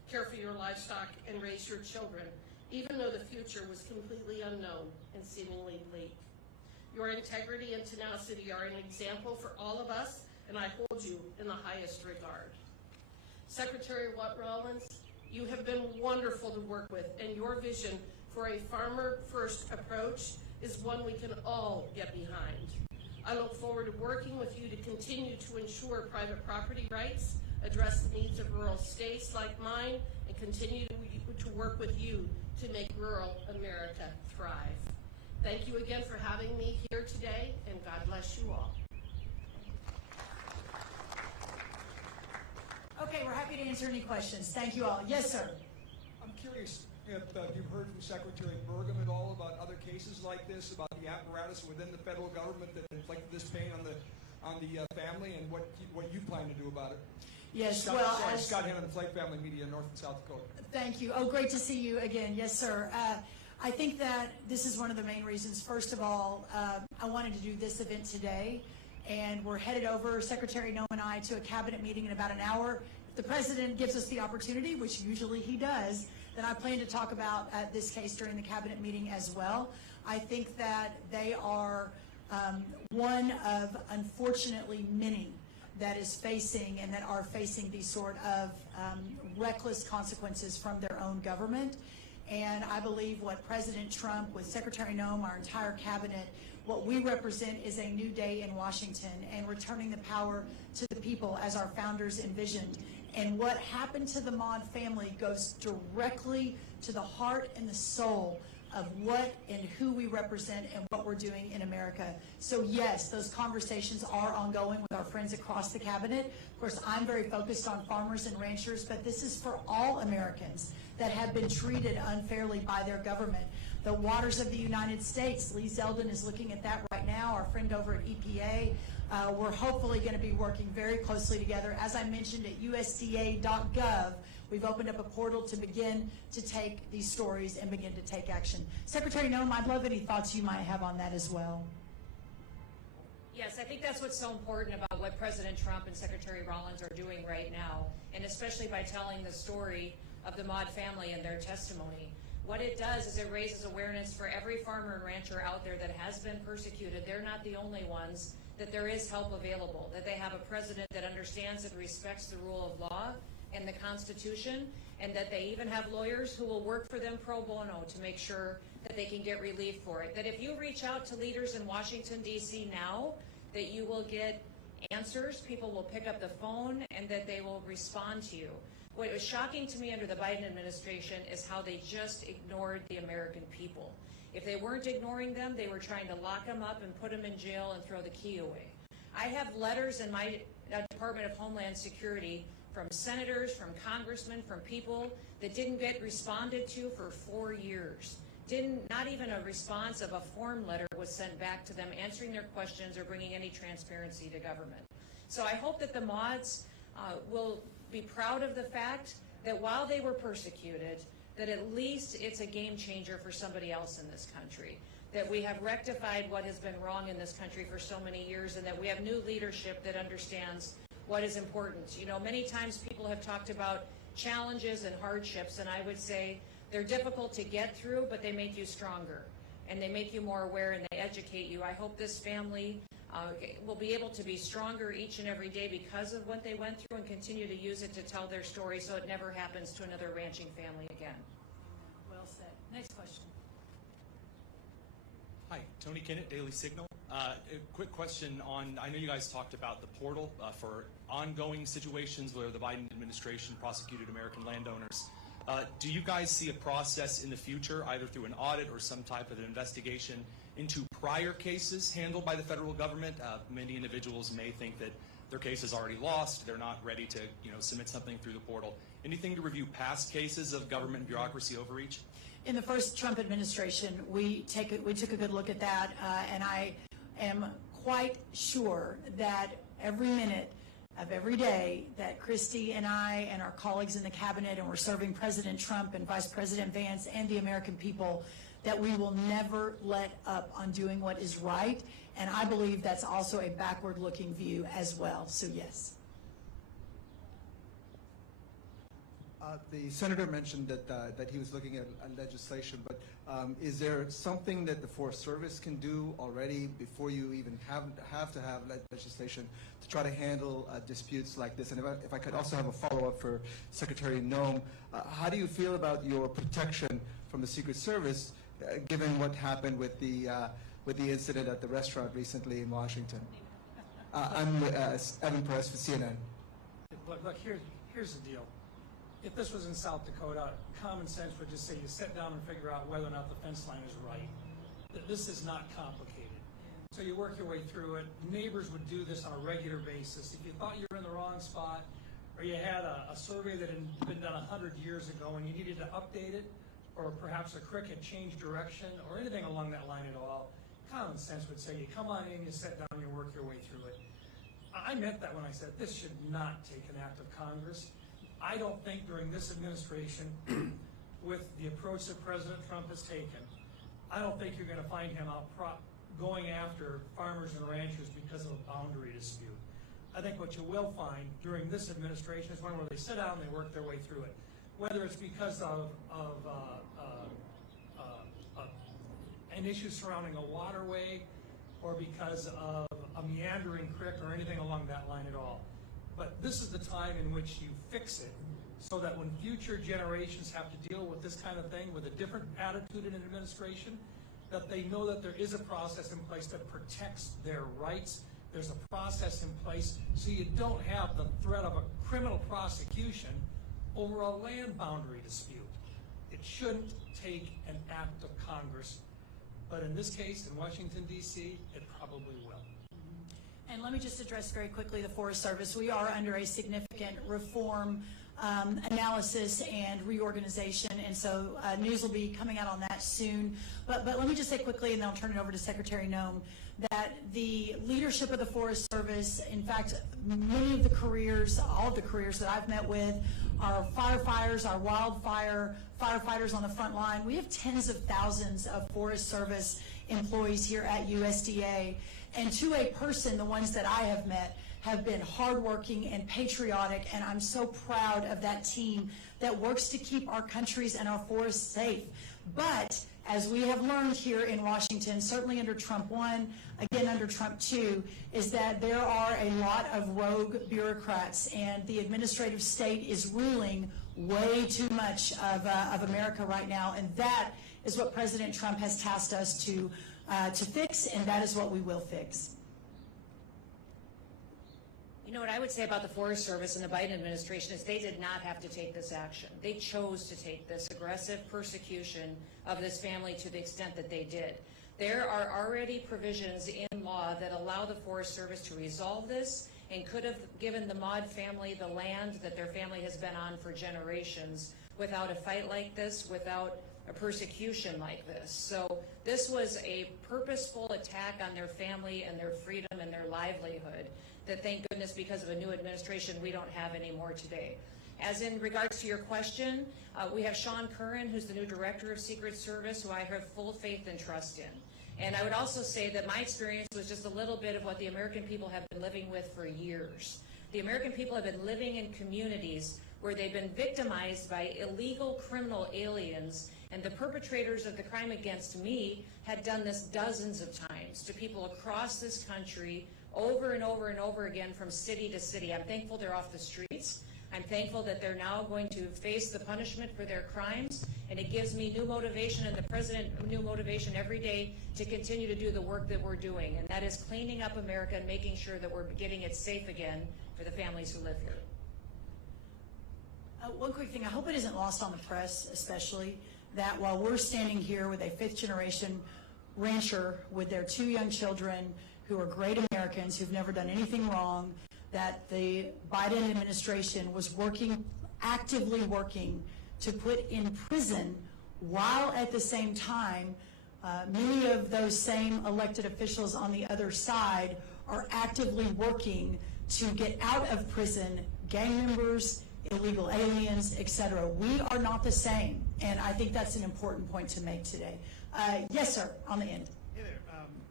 care for your livestock, and raise your children, even though the future was completely unknown and seemingly bleak. Your integrity and tenacity are an example for all of us, and I hold you in the highest regard. Secretary Rollins, you have been wonderful to work with, and your vision for a farmer-first approach is one we can all get behind. I look forward to working with you to continue to ensure private property rights, address the needs of rural states like mine, and continue to work with you to make rural America thrive. Thank you again for having me here today, and God bless you all. Okay, we're happy to answer any questions. Thank you all. Yes, sir. I'm curious if you've heard from Secretary Burgum at all about other cases like this, about the apparatus within the federal government that inflicted this pain on the family, and what you plan to do about it. Yes, Scott Hannon, Flake Family Media, North and South Dakota. Thank you. Oh, great to see you again. Yes, sir. I think that this is one of the main reasons. First of all, I wanted to do this event today, and we're headed over, Secretary Noem and I, to a cabinet meeting in about an hour. If the president gives us the opportunity, which usually he does, then I plan to talk about this case during the cabinet meeting as well. I think that they are one of, unfortunately, many that is facing and that are facing these sort of reckless consequences from their own government. And I believe what President Trump, with Secretary Noem, our entire cabinet, what we represent is a new day in Washington and returning the power to the people as our founders envisioned. And what happened to the Maude family goes directly to the heart and the soul of what and who we represent and what we're doing in America. So yes, those conversations are ongoing with our friends across the cabinet. Of course, I'm very focused on farmers and ranchers, but this is for all Americans that have been treated unfairly by their government. The waters of the United States, Lee Zeldin is looking at that right now, our friend over at EPA. We're hopefully going to be working very closely together. As I mentioned, at USDA.gov, we've opened up a portal to begin to take these stories and begin to take action. Secretary Noem, I'd love any thoughts you might have on that as well. Yes, I think that's what's so important about what President Trump and Secretary Rollins are doing right now, and especially by telling the story of the Maude family and their testimony. What it does is it raises awareness for every farmer and rancher out there that has been persecuted. They're not the only ones, that there is help available, that they have a president that understands and respects the rule of law and the Constitution, and that they even have lawyers who will work for them pro bono to make sure that they can get relief for it. That if you reach out to leaders in Washington, D.C. now, that you will get answers, people will pick up the phone, and that they will respond to you. What was shocking to me under the Biden administration is how they just ignored the American people. If they weren't ignoring them, they were trying to lock them up and put them in jail and throw the key away. I have letters in my Department of Homeland Security from senators, from congressmen, from people that didn't get responded to for 4 years. Not even a response of a form letter was sent back to them answering their questions or bringing any transparency to government. So I hope that the Maudes will be proud of the fact that while they were persecuted, that at least it's a game changer for somebody else in this country, that we have rectified what has been wrong in this country for so many years, and that we have new leadership that understands what is important. You know, many times people have talked about challenges and hardships, and I would say they're difficult to get through, but they make you stronger, and they make you more aware, and they educate you. I hope this family will be able to be stronger each and every day because of what they went through, and continue to use it to tell their story so it never happens to another ranching family again. Well said. Next question. Hi, Tony Kinnett, Daily Signal. A quick question on, I know you guys talked about the portal for ongoing situations where the Biden administration prosecuted American landowners. Do you guys see a process in the future, either through an audit or some type of an investigation into prior cases handled by the federal government? Many individuals may think that their case is already lost, they're not ready to submit something through the portal. Anything to review past cases of government bureaucracy overreach? In the first Trump administration, we took a good look at that, and I am quite sure that every minute of every day that Kristi and I and our colleagues in the cabinet, and we're serving President Trump and Vice President Vance and the American people, that we will never let up on doing what is right. And I believe that's also a backward-looking view as well. So yes. The senator mentioned that he was looking at legislation, but is there something that the Forest Service can do already before you even have to have legislation to try to handle disputes like this? And if I could also have a follow-up for Secretary Noem, how do you feel about your protection from the Secret Service, given what happened with the incident at the restaurant recently in Washington? I'm Evan Perez for CNN. Look, here's the deal. If this was in South Dakota, common sense would just say you sit down and figure out whether or not the fence line is right. This is not complicated. So you work your way through it. Neighbors would do this on a regular basis. If you thought you were in the wrong spot, or you had a survey that had been done 100 years ago and you needed to update it, or perhaps a creek had changed direction, or anything along that line at all, common sense would say you come on in, you sit down, you work your way through it. I meant that when I said this should not take an act of Congress. I don't think during this administration, with the approach that President Trump has taken, I don't think you're going to find him out going after farmers and ranchers because of a boundary dispute. I think what you will find during this administration is one where they sit down and they work their way through it. Whether it's because of an issue surrounding a waterway or because of a meandering creek or anything along that line at all. But this is the time in which you fix it so that when future generations have to deal with this kind of thing with a different attitude in an administration, that they know that there is a process in place that protects their rights. There's a process in place so you don't have the threat of a criminal prosecution over a land boundary dispute. It shouldn't take an act of Congress, but in this case, in Washington, D.C., it probably will. And let me just address very quickly the Forest Service. We are under a significant reform analysis and reorganization, and so news will be coming out on that soon. But let me just say quickly, and then I'll turn it over to Secretary Noem, that the leadership of the Forest Service, in fact, many of the careers, all of the careers that I've met with, our firefighters, our wildfire firefighters on the front line. We have tens of thousands of Forest Service employees here at USDA. And to a person, the ones that I have met have been hardworking and patriotic, and I'm so proud of that team that works to keep our countries and our forests safe. But as we have learned here in Washington, certainly under Trump 1, again under Trump 2, is that there are a lot of rogue bureaucrats, and the administrative state is ruling way too much of America right now, and that is what President Trump has tasked us to fix, and that is what we will fix. You know what I would say about the Forest Service and the Biden administration is they did not have to take this action. They chose to take this aggressive persecution of this family to the extent that they did. There are already provisions in law that allow the Forest Service to resolve this and could have given the Maude family the land that their family has been on for generations without a fight like this, without a persecution like this. So this was a purposeful attack on their family and their freedom and their livelihood that, thank goodness, because of a new administration, we don't have anymore today. As in regards to your question, we have Sean Curran, who's the new Director of Secret Service, who I have full faith and trust in. And I would also say that my experience was just a little bit of what the American people have been living with for years. The American people have been living in communities where they've been victimized by illegal criminal aliens, and the perpetrators of the crime against me had done this dozens of times to people across this country over and over and over again from city to city. I'm thankful they're off the streets. I'm thankful that they're now going to face the punishment for their crimes, and it gives me new motivation and the President new motivation every day to continue to do the work that we're doing, and that is cleaning up America and making sure that we're getting it safe again for the families who live here. One quick thing, I hope it isn't lost on the press especially, that while we're standing here with a fifth-generation rancher with their 2 young children who are great Americans who've never done anything wrong, that the Biden administration was actively working to put in prison, while at the same time many of those same elected officials on the other side are actively working to get out of prison gang members, illegal aliens, etc. We are not the same, and I think that's an important point to make today. Yes, sir, on the end. Hey there.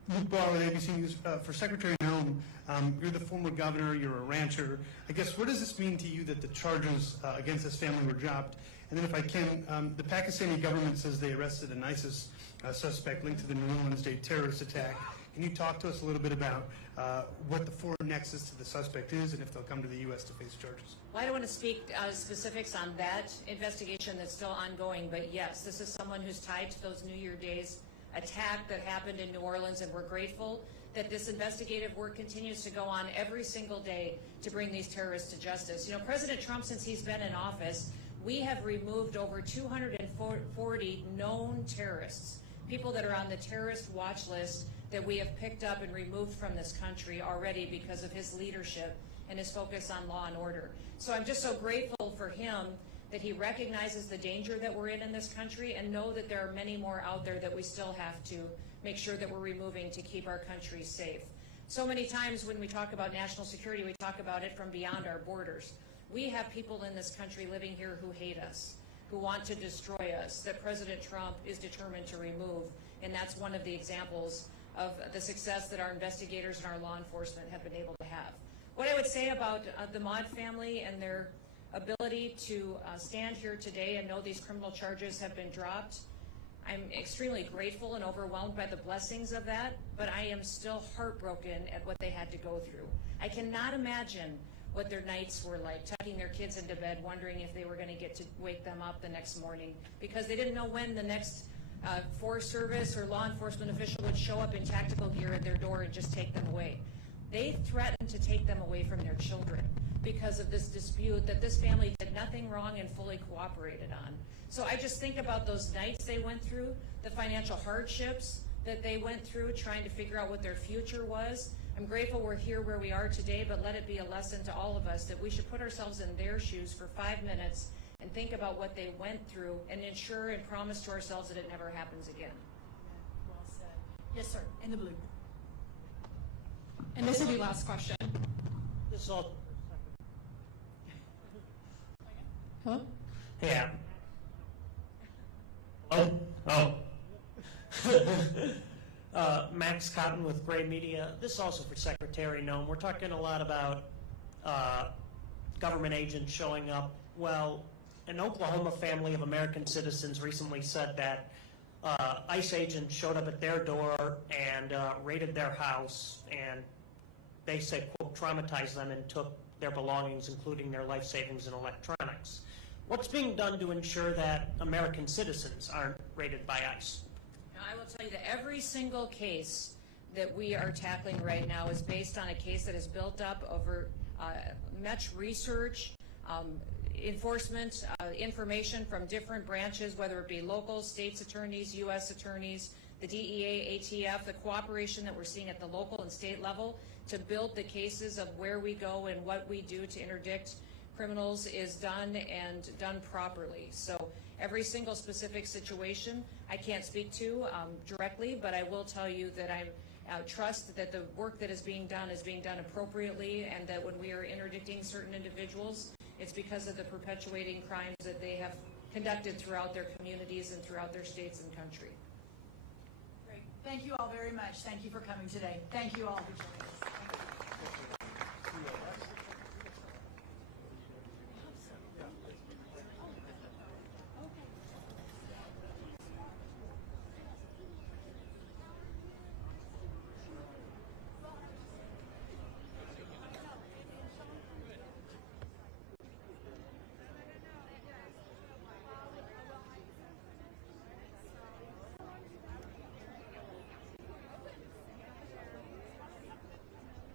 Luke Ball at ABC News. For Secretary Noem, you're the former governor, you're a rancher. I guess, what does this mean to you that the charges against this family were dropped? And then if I can, the Pakistani government says they arrested an ISIS suspect linked to the New Orleans Day terrorist attack. Can you talk to us a little bit about what the foreign nexus to the suspect is and if they'll come to the U.S. to face charges? Well, I don't want to speak specifics on that investigation that's still ongoing, but yes, this is someone who's tied to those New Year days attack that happened in New Orleans, and we're grateful that this investigative work continues to go on every single day to bring these terrorists to justice. You know, President Trump, since he's been in office, we have removed over 240 known terrorists, people that are on the terrorist watch list that we have picked up and removed from this country already because of his leadership and his focus on law and order. So I'm just so grateful for him that he recognizes the danger that we're in this country, and know that there are many more out there that we still have to make sure that we're removing to keep our country safe. So many times when we talk about national security, we talk about it from beyond our borders. We have people in this country living here who hate us, who want to destroy us, that President Trump is determined to remove, and that's one of the examples of the success that our investigators and our law enforcement have been able to have. What I would say about the Maude family and their ability to stand here today and know these criminal charges have been dropped, I'm extremely grateful and overwhelmed by the blessings of that, but I am still heartbroken at what they had to go through. I cannot imagine what their nights were like, tucking their kids into bed, wondering if they were going to get to wake them up the next morning, because they didn't know when the next Forest Service or law enforcement official would show up in tactical gear at their door and just take them away. They threatened to take them away from their children because of this dispute that this family did nothing wrong and fully cooperated on. So I just think about those nights they went through, the financial hardships that they went through trying to figure out what their future was. I'm grateful we're here where we are today, but let it be a lesson to all of us that we should put ourselves in their shoes for 5 minutes and think about what they went through and ensure and promise to ourselves that it never happens again. Well said. Yes, sir, in the blue. And this will be last question. This is all. Hello? Yeah. Oh. Max Cotton with Gray Media. This is also for Secretary Noem. We're talking a lot about government agents showing up. Well, an Oklahoma family of American citizens recently said that ICE agents showed up at their door and raided their house, and they say, quote, traumatized them and took their belongings, including their life savings and electronics. What's being done to ensure that American citizens aren't raided by ICE? Now, I will tell you that every single case that we are tackling right now is based on a case that is built up over much research, enforcement, information from different branches, whether it be local, states attorneys, U.S. attorneys, the DEA, ATF, the cooperation that we're seeing at the local and state level to build the cases of where we go and what we do to interdict criminals is done and done properly. So every single specific situation I can't speak to directly, but I will tell you that I trust that the work that is being done appropriately, and that when we are interdicting certain individuals, it's because of the perpetuating crimes that they have conducted throughout their communities and throughout their states and country. Great. Thank you all very much. Thank you for coming today. Thank you all for joining us.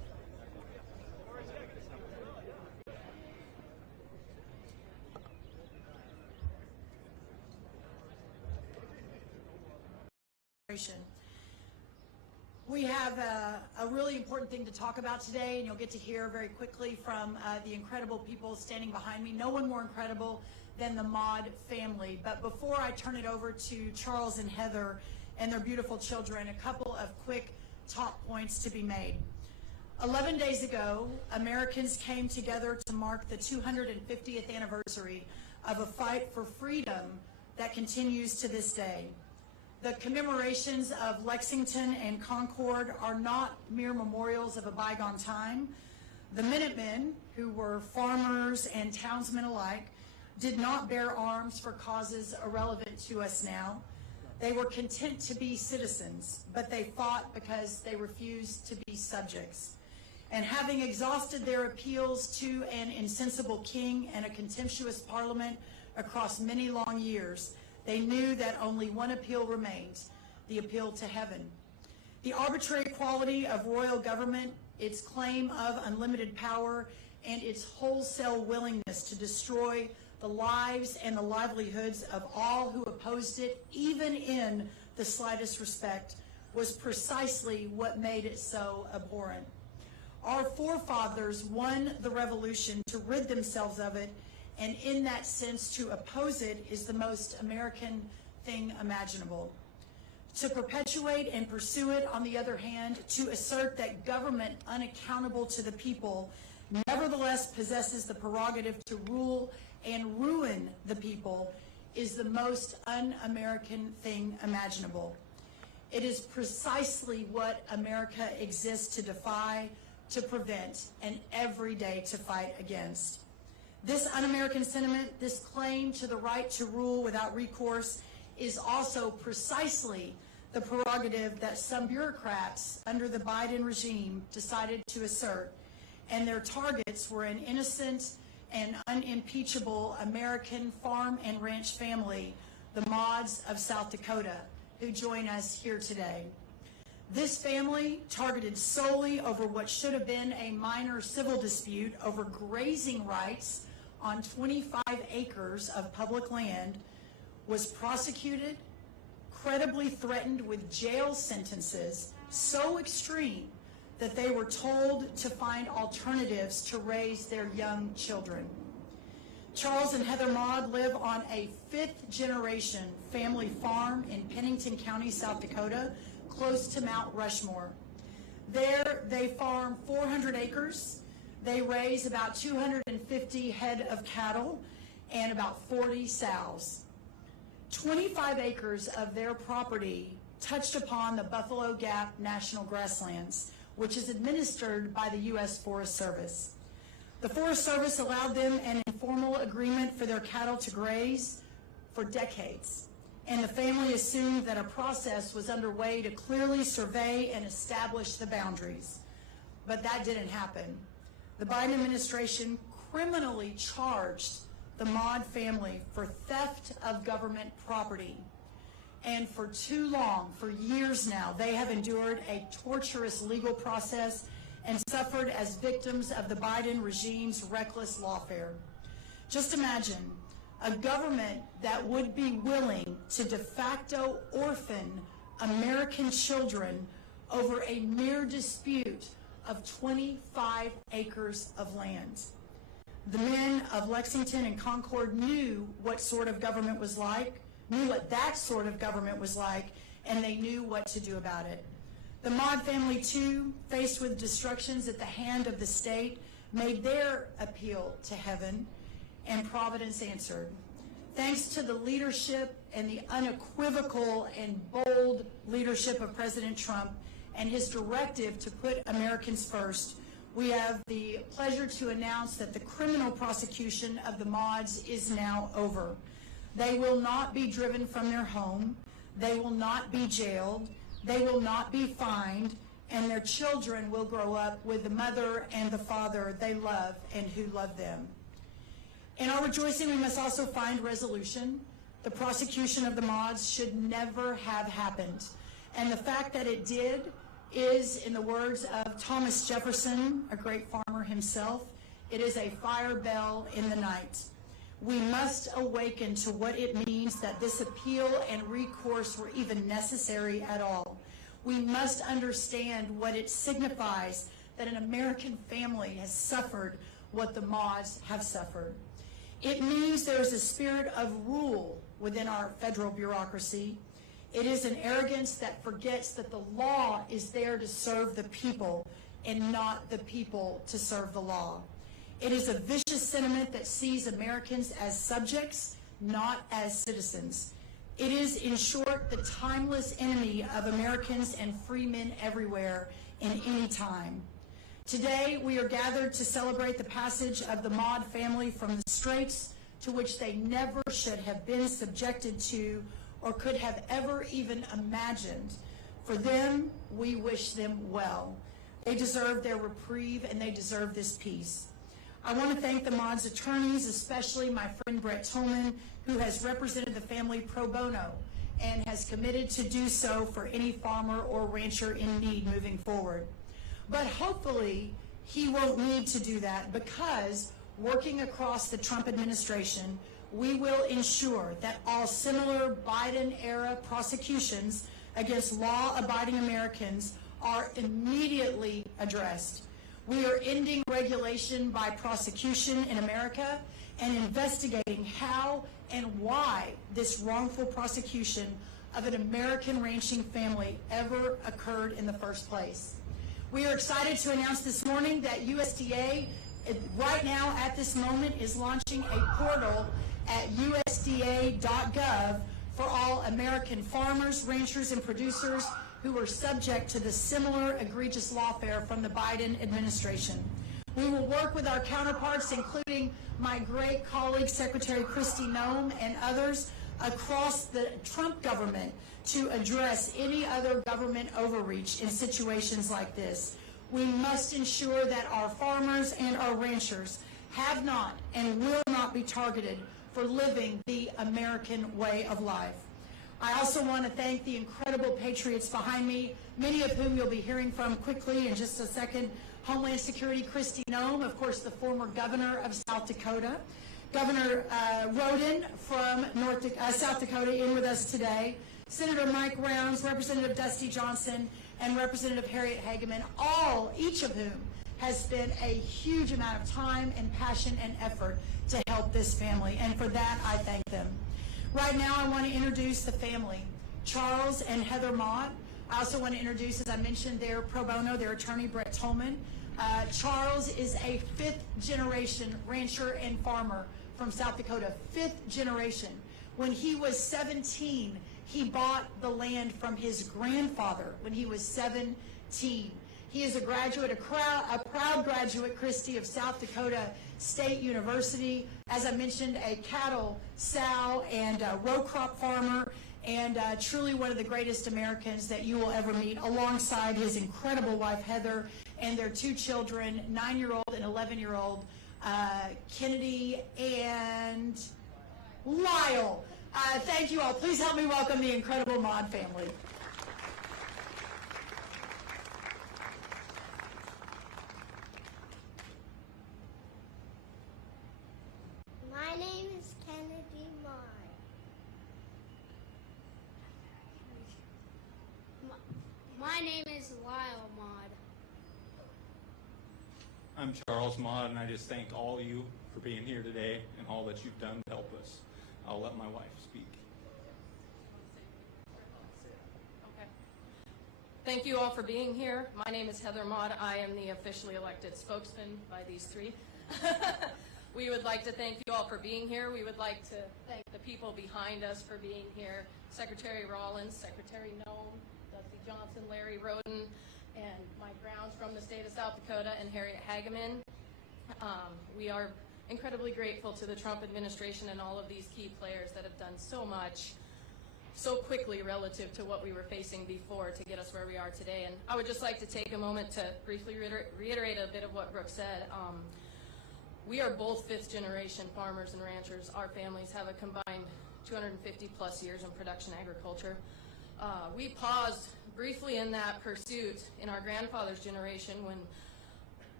We have a really important thing to talk about today, and you'll get to hear very quickly from the incredible people standing behind me. No one more incredible than the Maude family. But before I turn it over to Charles and Heather and their beautiful children, a couple of quick top points to be made. 11 days ago, Americans came together to mark the 250th anniversary of a fight for freedom that continues to this day. The commemorations of Lexington and Concord are not mere memorials of a bygone time. The Minutemen, who were farmers and townsmen alike, did not bear arms for causes irrelevant to us now. They were content to be citizens, but they fought because they refused to be subjects. And having exhausted their appeals to an insensible king and a contemptuous parliament across many long years, they knew that only one appeal remained, the appeal to heaven. The arbitrary quality of royal government, its claim of unlimited power, and its wholesale willingness to destroy the lives and the livelihoods of all who opposed it, even in the slightest respect, was precisely what made it so abhorrent. Our forefathers won the revolution to rid themselves of it, and in that sense, to oppose it is the most American thing imaginable. To perpetuate and pursue it, on the other hand, to assert that government unaccountable to the people nevertheless possesses the prerogative to rule and ruin the people, is the most un-American thing imaginable. It is precisely what America exists to defy, to prevent, and every day to fight against. This un-American sentiment, this claim to the right to rule without recourse, is also precisely the prerogative that some bureaucrats under the Biden regime decided to assert, and their targets were an innocent and unimpeachable American farm and ranch family, the Maudes of South Dakota, who join us here today. This family, targeted solely over what should have been a minor civil dispute over grazing rights on 25 acres of public land, was prosecuted, credibly threatened with jail sentences so extreme that they were told to find alternatives to raise their young children. Charles and Heather Maude live on a fifth-generation family farm in Pennington County, South Dakota, close to Mount Rushmore. There, they farm 400 acres. They raise about 250 head of cattle and about 40 sows. 25 acres of their property touched upon the Buffalo Gap National Grasslands, which is administered by the U.S. Forest Service. The Forest Service allowed them an informal agreement for their cattle to graze for decades, and the family assumed that a process was underway to clearly survey and establish the boundaries. But that didn't happen. The Biden administration criminally charged the Maude family for theft of government property. And for too long, for years now, they have endured a torturous legal process and suffered as victims of the Biden regime's reckless lawfare. Just imagine a government that would be willing to de facto orphan American children over a mere dispute of 25 acres of land. The men of Lexington and Concord knew what sort of government was like, knew what that sort of government was like, and they knew what to do about it. The Maude family, too, faced with destructions at the hand of the state, made their appeal to heaven, and Providence answered. Thanks to the leadership and the unequivocal and bold leadership of President Trump and his directive to put Americans first, we have the pleasure to announce that the criminal prosecution of the Maudes is now over. They will not be driven from their home. They will not be jailed. They will not be fined. And their children will grow up with the mother and the father they love and who love them. In our rejoicing, we must also find resolution. The prosecution of the Maudes should never have happened. And the fact that it did is, in the words of Thomas Jefferson, a great farmer himself, it is a fire bell in the night. We must awaken to what it means that this appeal and recourse were even necessary at all. We must understand what it signifies that an American family has suffered what the Maudes have suffered. It means there is a spirit of rule within our federal bureaucracy. It is an arrogance that forgets that the law is there to serve the people and not the people to serve the law. It is a vicious sentiment that sees Americans as subjects, not as citizens. It is, in short, the timeless enemy of Americans and free men everywhere in any time. Today, we are gathered to celebrate the passage of the Maude family from the straits to which they never should have been subjected to or could have ever even imagined. For them, we wish them well. They deserve their reprieve and they deserve this peace. I want to thank the Maude's attorneys, especially my friend Brett Tolman, who has represented the family pro bono and has committed to do so for any farmer or rancher in need moving forward. But hopefully, he won't need to do that because working across the Trump administration, we will ensure that all similar Biden-era prosecutions against law-abiding Americans are immediately addressed. We are ending regulation by prosecution in America and investigating how and why this wrongful prosecution of an American ranching family ever occurred in the first place. We are excited to announce this morning that USDA, right now at this moment, is launching a portal at usda.gov for all American farmers, ranchers, and producers who are subject to the similar egregious lawfare from the Biden administration. We will work with our counterparts, including my great colleague, Secretary Kristi Noem, and others across the Trump government to address any other government overreach in situations like this. We must ensure that our farmers and our ranchers have not and will not be targeted for living the American way of life. I also want to thank the incredible patriots behind me, many of whom you'll be hearing from quickly in just a second. Homeland Security Kristi Noem, of course, the former governor of South Dakota. Governor Rhoden from South Dakota in with us today. Senator Mike Rounds, Representative Dusty Johnson, and Representative Harriet Hageman, each of whom has spent a huge amount of time and passion and effort to help this family, and for that I thank them. Right now I want to introduce the family, Charles and Heather Maude. I also want to introduce, as I mentioned, their pro bono, their attorney, Brett Tolman. Charles is a fifth-generation rancher and farmer from South Dakota, fifth generation. When he was 17, he bought the land from his grandfather when he was 17. He is a graduate, a proud graduate, Kristi, of South Dakota State University. As I mentioned, a cattle, sow, and row crop farmer, and truly one of the greatest Americans that you will ever meet, alongside his incredible wife, Heather, and their two children, 9-year-old and 11-year-old, Kennedy and Lyle. Thank you all. Please help me welcome the incredible Maude family. My name is Kennedy Maude. My name is Lyle Maude. I'm Charles Maude, and I just thank all of you for being here today and all that you've done to help us. I'll let my wife speak. Okay. Thank you all for being here. My name is Heather Maude. I am the officially elected spokesman by these three. We would like to thank you all for being here. We would like to thank the people behind us for being here. Secretary Rollins, Secretary Noem, Dusty Johnson, Larry Rhoden, and Mike Rounds from the state of South Dakota, and Harriet Hageman. We are incredibly grateful to the Trump administration and all of these key players that have done so much so quickly relative to what we were facing before to get us where we are today. And I would just like to take a moment to briefly reiterate a bit of what Brooke said. We are both fifth-generation farmers and ranchers. Our families have a combined 250-plus years in production agriculture. We paused briefly in that pursuit in our grandfather's generation when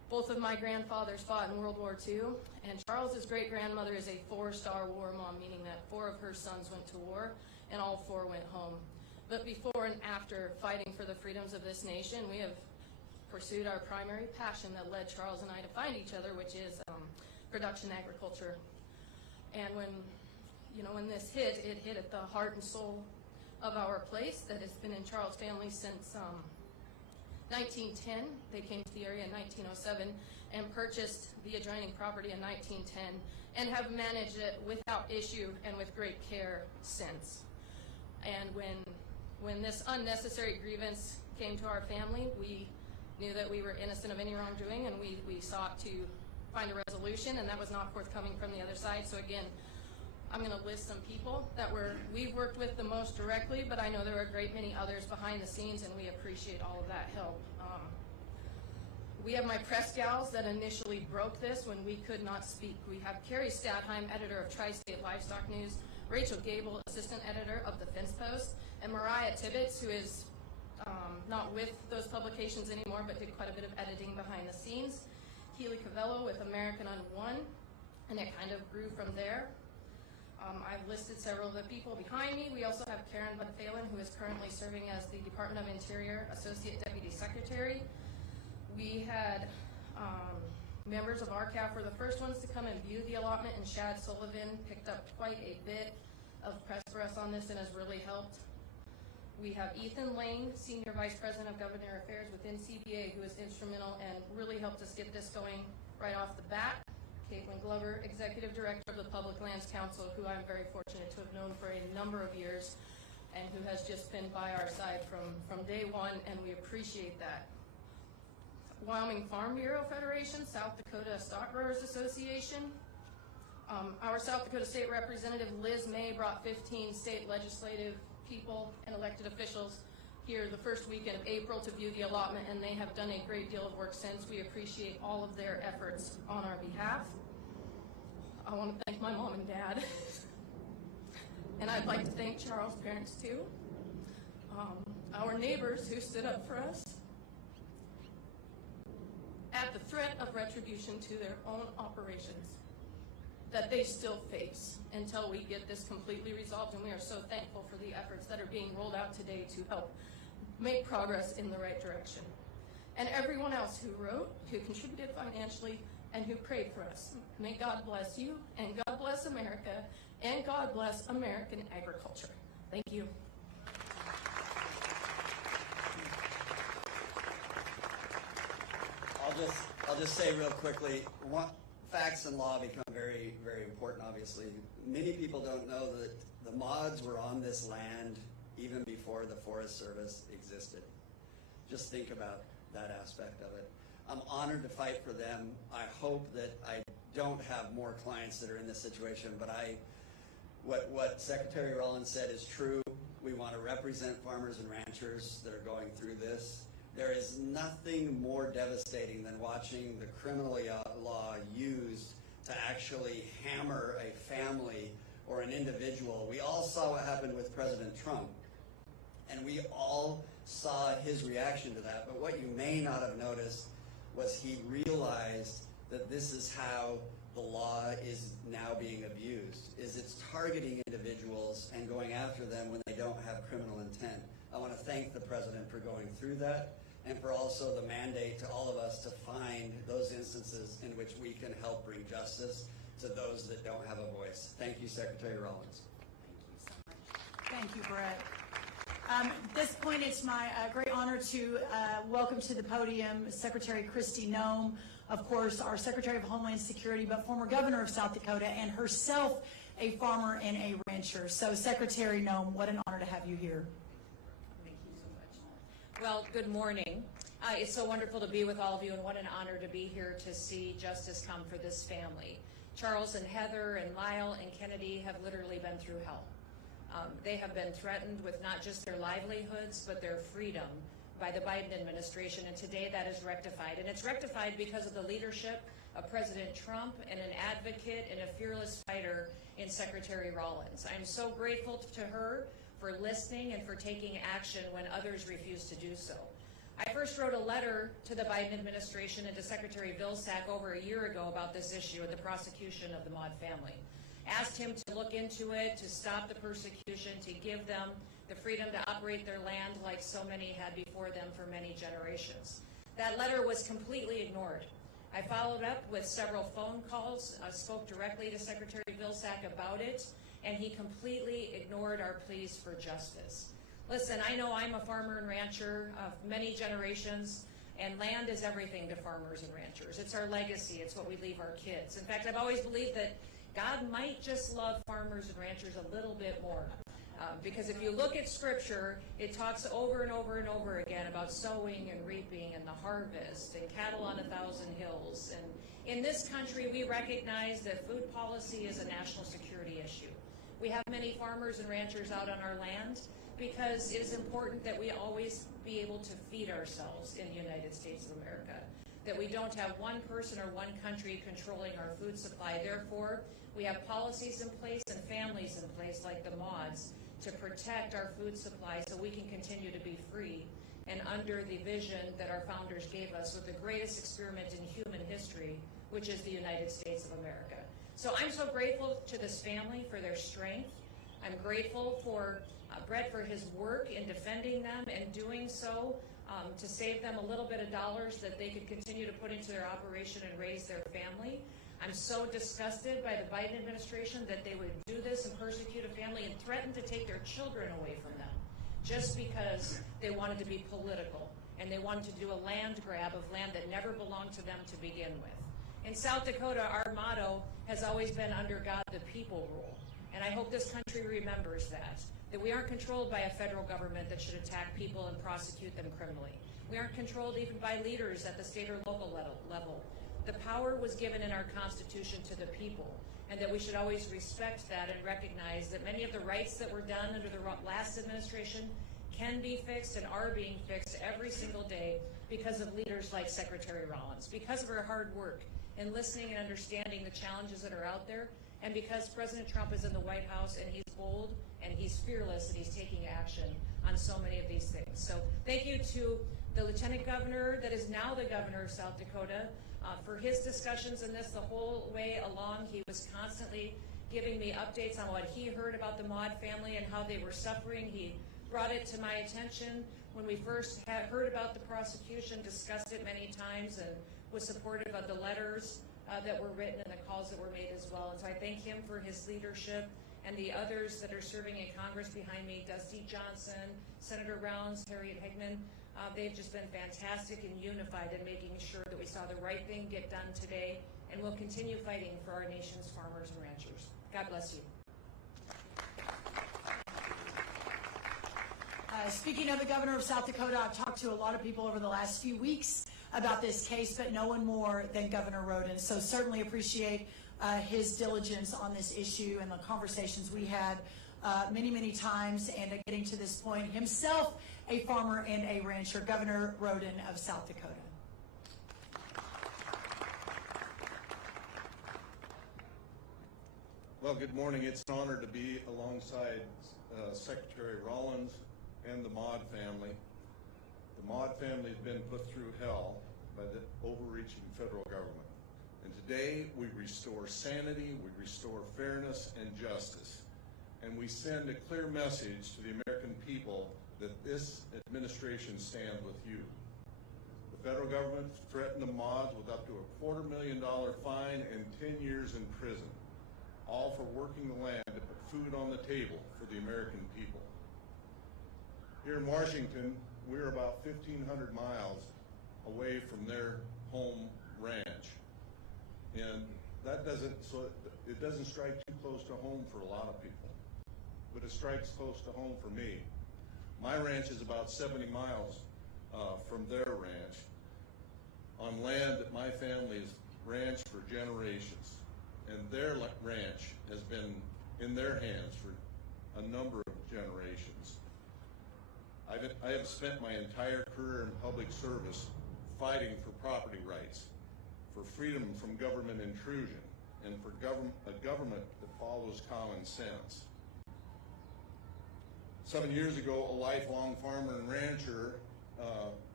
Both of my grandfathers fought in World War II, and Charles's great-grandmother is a 4-star war mom, meaning that 4 of her sons went to war, and all 4 went home. But before and after fighting for the freedoms of this nation, we have pursued our primary passion that led Charles and I to find each other, which is production agriculture. And when this hit, it hit at the heart and soul of our place that has been in Charles' family since 1910. They came to the area in 1907 and purchased the adjoining property in 1910 and have managed it without issue and with great care since. And when this unnecessary grievance came to our family, we knew that we were innocent of any wrongdoing, and we sought to find a resolution, and that was not forthcoming from the other side. So again, I'm going to list some people that we've worked with the most directly, but I know there are a great many others behind the scenes, and we appreciate all of that help. We have my press gals that initially broke this when we could not speak. We have Carrie Stadheim, editor of Tri-State Livestock News, Rachel Gable, assistant editor of the Fence Post, and Mariah Tibbetts, who is not with those publications anymore, but did quite a bit of editing behind the scenes. Keely Cavello with American on One, and it kind of grew from there. I've listed several of the people behind me. We also have Karen Bud-Phelan, who is currently serving as the Department of Interior Associate Deputy Secretary. We had members of RCAF were the first ones to come and view the allotment, and Shad Sullivan picked up quite a bit of press for us on this and has really helped. We have Ethan Lane, Senior Vice President of Government Affairs within CBA, who is instrumental and really helped us get this going right off the bat. Caitlin Glover, Executive Director of the Public Lands Council, who I'm very fortunate to have known for a number of years and who has just been by our side from day one, and we appreciate that. Wyoming Farm Bureau Federation, South Dakota Stock Growers Association. Our South Dakota State Representative Liz May brought 15 state legislative people and elected officials here the first weekend of April to view the allotment, and they have done a great deal of work since. We appreciate all of their efforts on our behalf. I want to thank my mom and dad, and I'd like to thank Charles' parents too. Our neighbors who stood up for us at the threat of retribution to their own operations that they still face until we get this completely resolved, and we are so thankful for the efforts that are being rolled out today to help make progress in the right direction. And everyone else who wrote, who contributed financially, and who prayed for us. May God bless you, and God bless America, and God bless American agriculture. Thank you. I'll just say real quickly, facts and law become very, very important, obviously. Many people don't know that the mods were on this land even before the Forest Service existed. Just think about that aspect of it. I'm honored to fight for them. I hope that I don't have more clients that are in this situation, but what Secretary Rollins said is true. We want to represent farmers and ranchers that are going through this. There is nothing more devastating than watching the criminal law used to actually hammer a family or an individual. We all saw what happened with President Trump, and we all saw his reaction to that. But what you may not have noticed was he realized that this is how the law is now being abused, is it's targeting individuals and going after them when they don't have criminal intent. I want to thank the President for going through that, and for also the mandate to all of us to find those instances in which we can help bring justice to those that don't have a voice. Thank you, Secretary Rollins. Thank you, Brett. At this point, it's my great honor to welcome to the podium Secretary Kristi Noem, of course, our Secretary of Homeland Security, but former governor of South Dakota, and herself a farmer and a rancher. So, Secretary Noem, what an honor to have you here. Thank you so much. Well, good morning. It's so wonderful to be with all of you, and what an honor to be here to see justice come for this family. Charles and Heather and Lyle and Kennedy have literally been through hell. They have been threatened with not just their livelihoods, but their freedom by the Biden administration, and today that is rectified. And it's rectified because of the leadership of President Trump and an advocate and a fearless fighter in Secretary Rollins. I'm so grateful to her for listening and for taking action when others refuse to do so. I first wrote a letter to the Biden administration and to Secretary Vilsack over a year ago about this issue of the prosecution of the Maude family. Asked him to look into it, to stop the persecution, to give them the freedom to operate their land like so many had before them for many generations. That letter was completely ignored. I followed up with several phone calls, spoke directly to Secretary Vilsack about it, and he completely ignored our pleas for justice. Listen, I know I'm a farmer and rancher of many generations, and land is everything to farmers and ranchers. It's our legacy. It's what we leave our kids. In fact, I've always believed that God might just love farmers and ranchers a little bit more. Because if you look at Scripture, it talks over and over and over again about sowing and reaping and the harvest and cattle on 1,000 hills. And in this country, we recognize that food policy is a national security issue. We have many farmers and ranchers out on our land because it is important that we always be able to feed ourselves in the United States of America, that we don't have one person or one country controlling our food supply. Therefore, we have policies in place and families in place like the Maudes to protect our food supply so we can continue to be free and under the vision that our founders gave us with the greatest experiment in human history, which is the United States of America. So I'm so grateful to this family for their strength. I'm grateful for Brett for his work in defending them and doing so to save them a little bit of dollars that they could continue to put into their operation and raise their family. I'm so disgusted by the Biden administration that they would do this and persecute a family and threaten to take their children away from them just because they wanted to be political and they wanted to do a land grab of land that never belonged to them to begin with. In South Dakota, our motto has always been under God the people rule. And I hope this country remembers that we aren't controlled by a federal government that should attack people and prosecute them criminally. We aren't controlled even by leaders at the state or local level. The power was given in our Constitution to the people, and that we should always respect that and recognize that many of the rights that were done under the last administration can be fixed and are being fixed every single day because of leaders like Secretary Rollins, because of her hard work in listening and understanding the challenges that are out there, and because President Trump is in the White House and he's bold and he's fearless and he's taking action on so many of these things. So thank you to the Lieutenant Governor that is now the Governor of South Dakota for his discussions in this the whole way along. He was constantly giving me updates on what he heard about the Maude family and how they were suffering. He brought it to my attention when we first heard about the prosecution, discussed it many times, and was supportive of the letters that were written and the calls that were made as well. And so I thank him for his leadership and the others that are serving in Congress behind me, Dusty Johnson, Senator Rounds, Harriet Hageman. They've just been fantastic and unified in making sure that we saw the right thing get done today, and we'll continue fighting for our nation's farmers and ranchers. God bless you. Speaking of the Governor of South Dakota, I've talked to a lot of people over the last few weeks about this case, but no one more than Governor Rhoden. So certainly appreciate his diligence on this issue and the conversations we had many, many times, and getting to this point, himself a farmer and a rancher, Governor Rhoden of South Dakota. Well, good morning. It's an honor to be alongside Secretary Rollins and the Maude family. The Maude family has been put through hell by the overreaching federal government. And today we restore sanity, we restore fairness and justice. And we send a clear message to the American people that this administration stands with you. The federal government threatened the Maudes with up to a $250,000 fine and 10 years in prison, all for working the land to put food on the table for the American people. Here in Washington, we're about 1,500 miles away from their home ranch. And that it doesn't strike too close to home for a lot of people, but it strikes close to home for me. My ranch is about 70 miles from their ranch on land that my family has ranched for generations. And their ranch has been in their hands for a number of generations. I have spent my entire career in public service fighting for property rights, for freedom from government intrusion, and for a government that follows common sense. 7 years ago, a lifelong farmer and rancher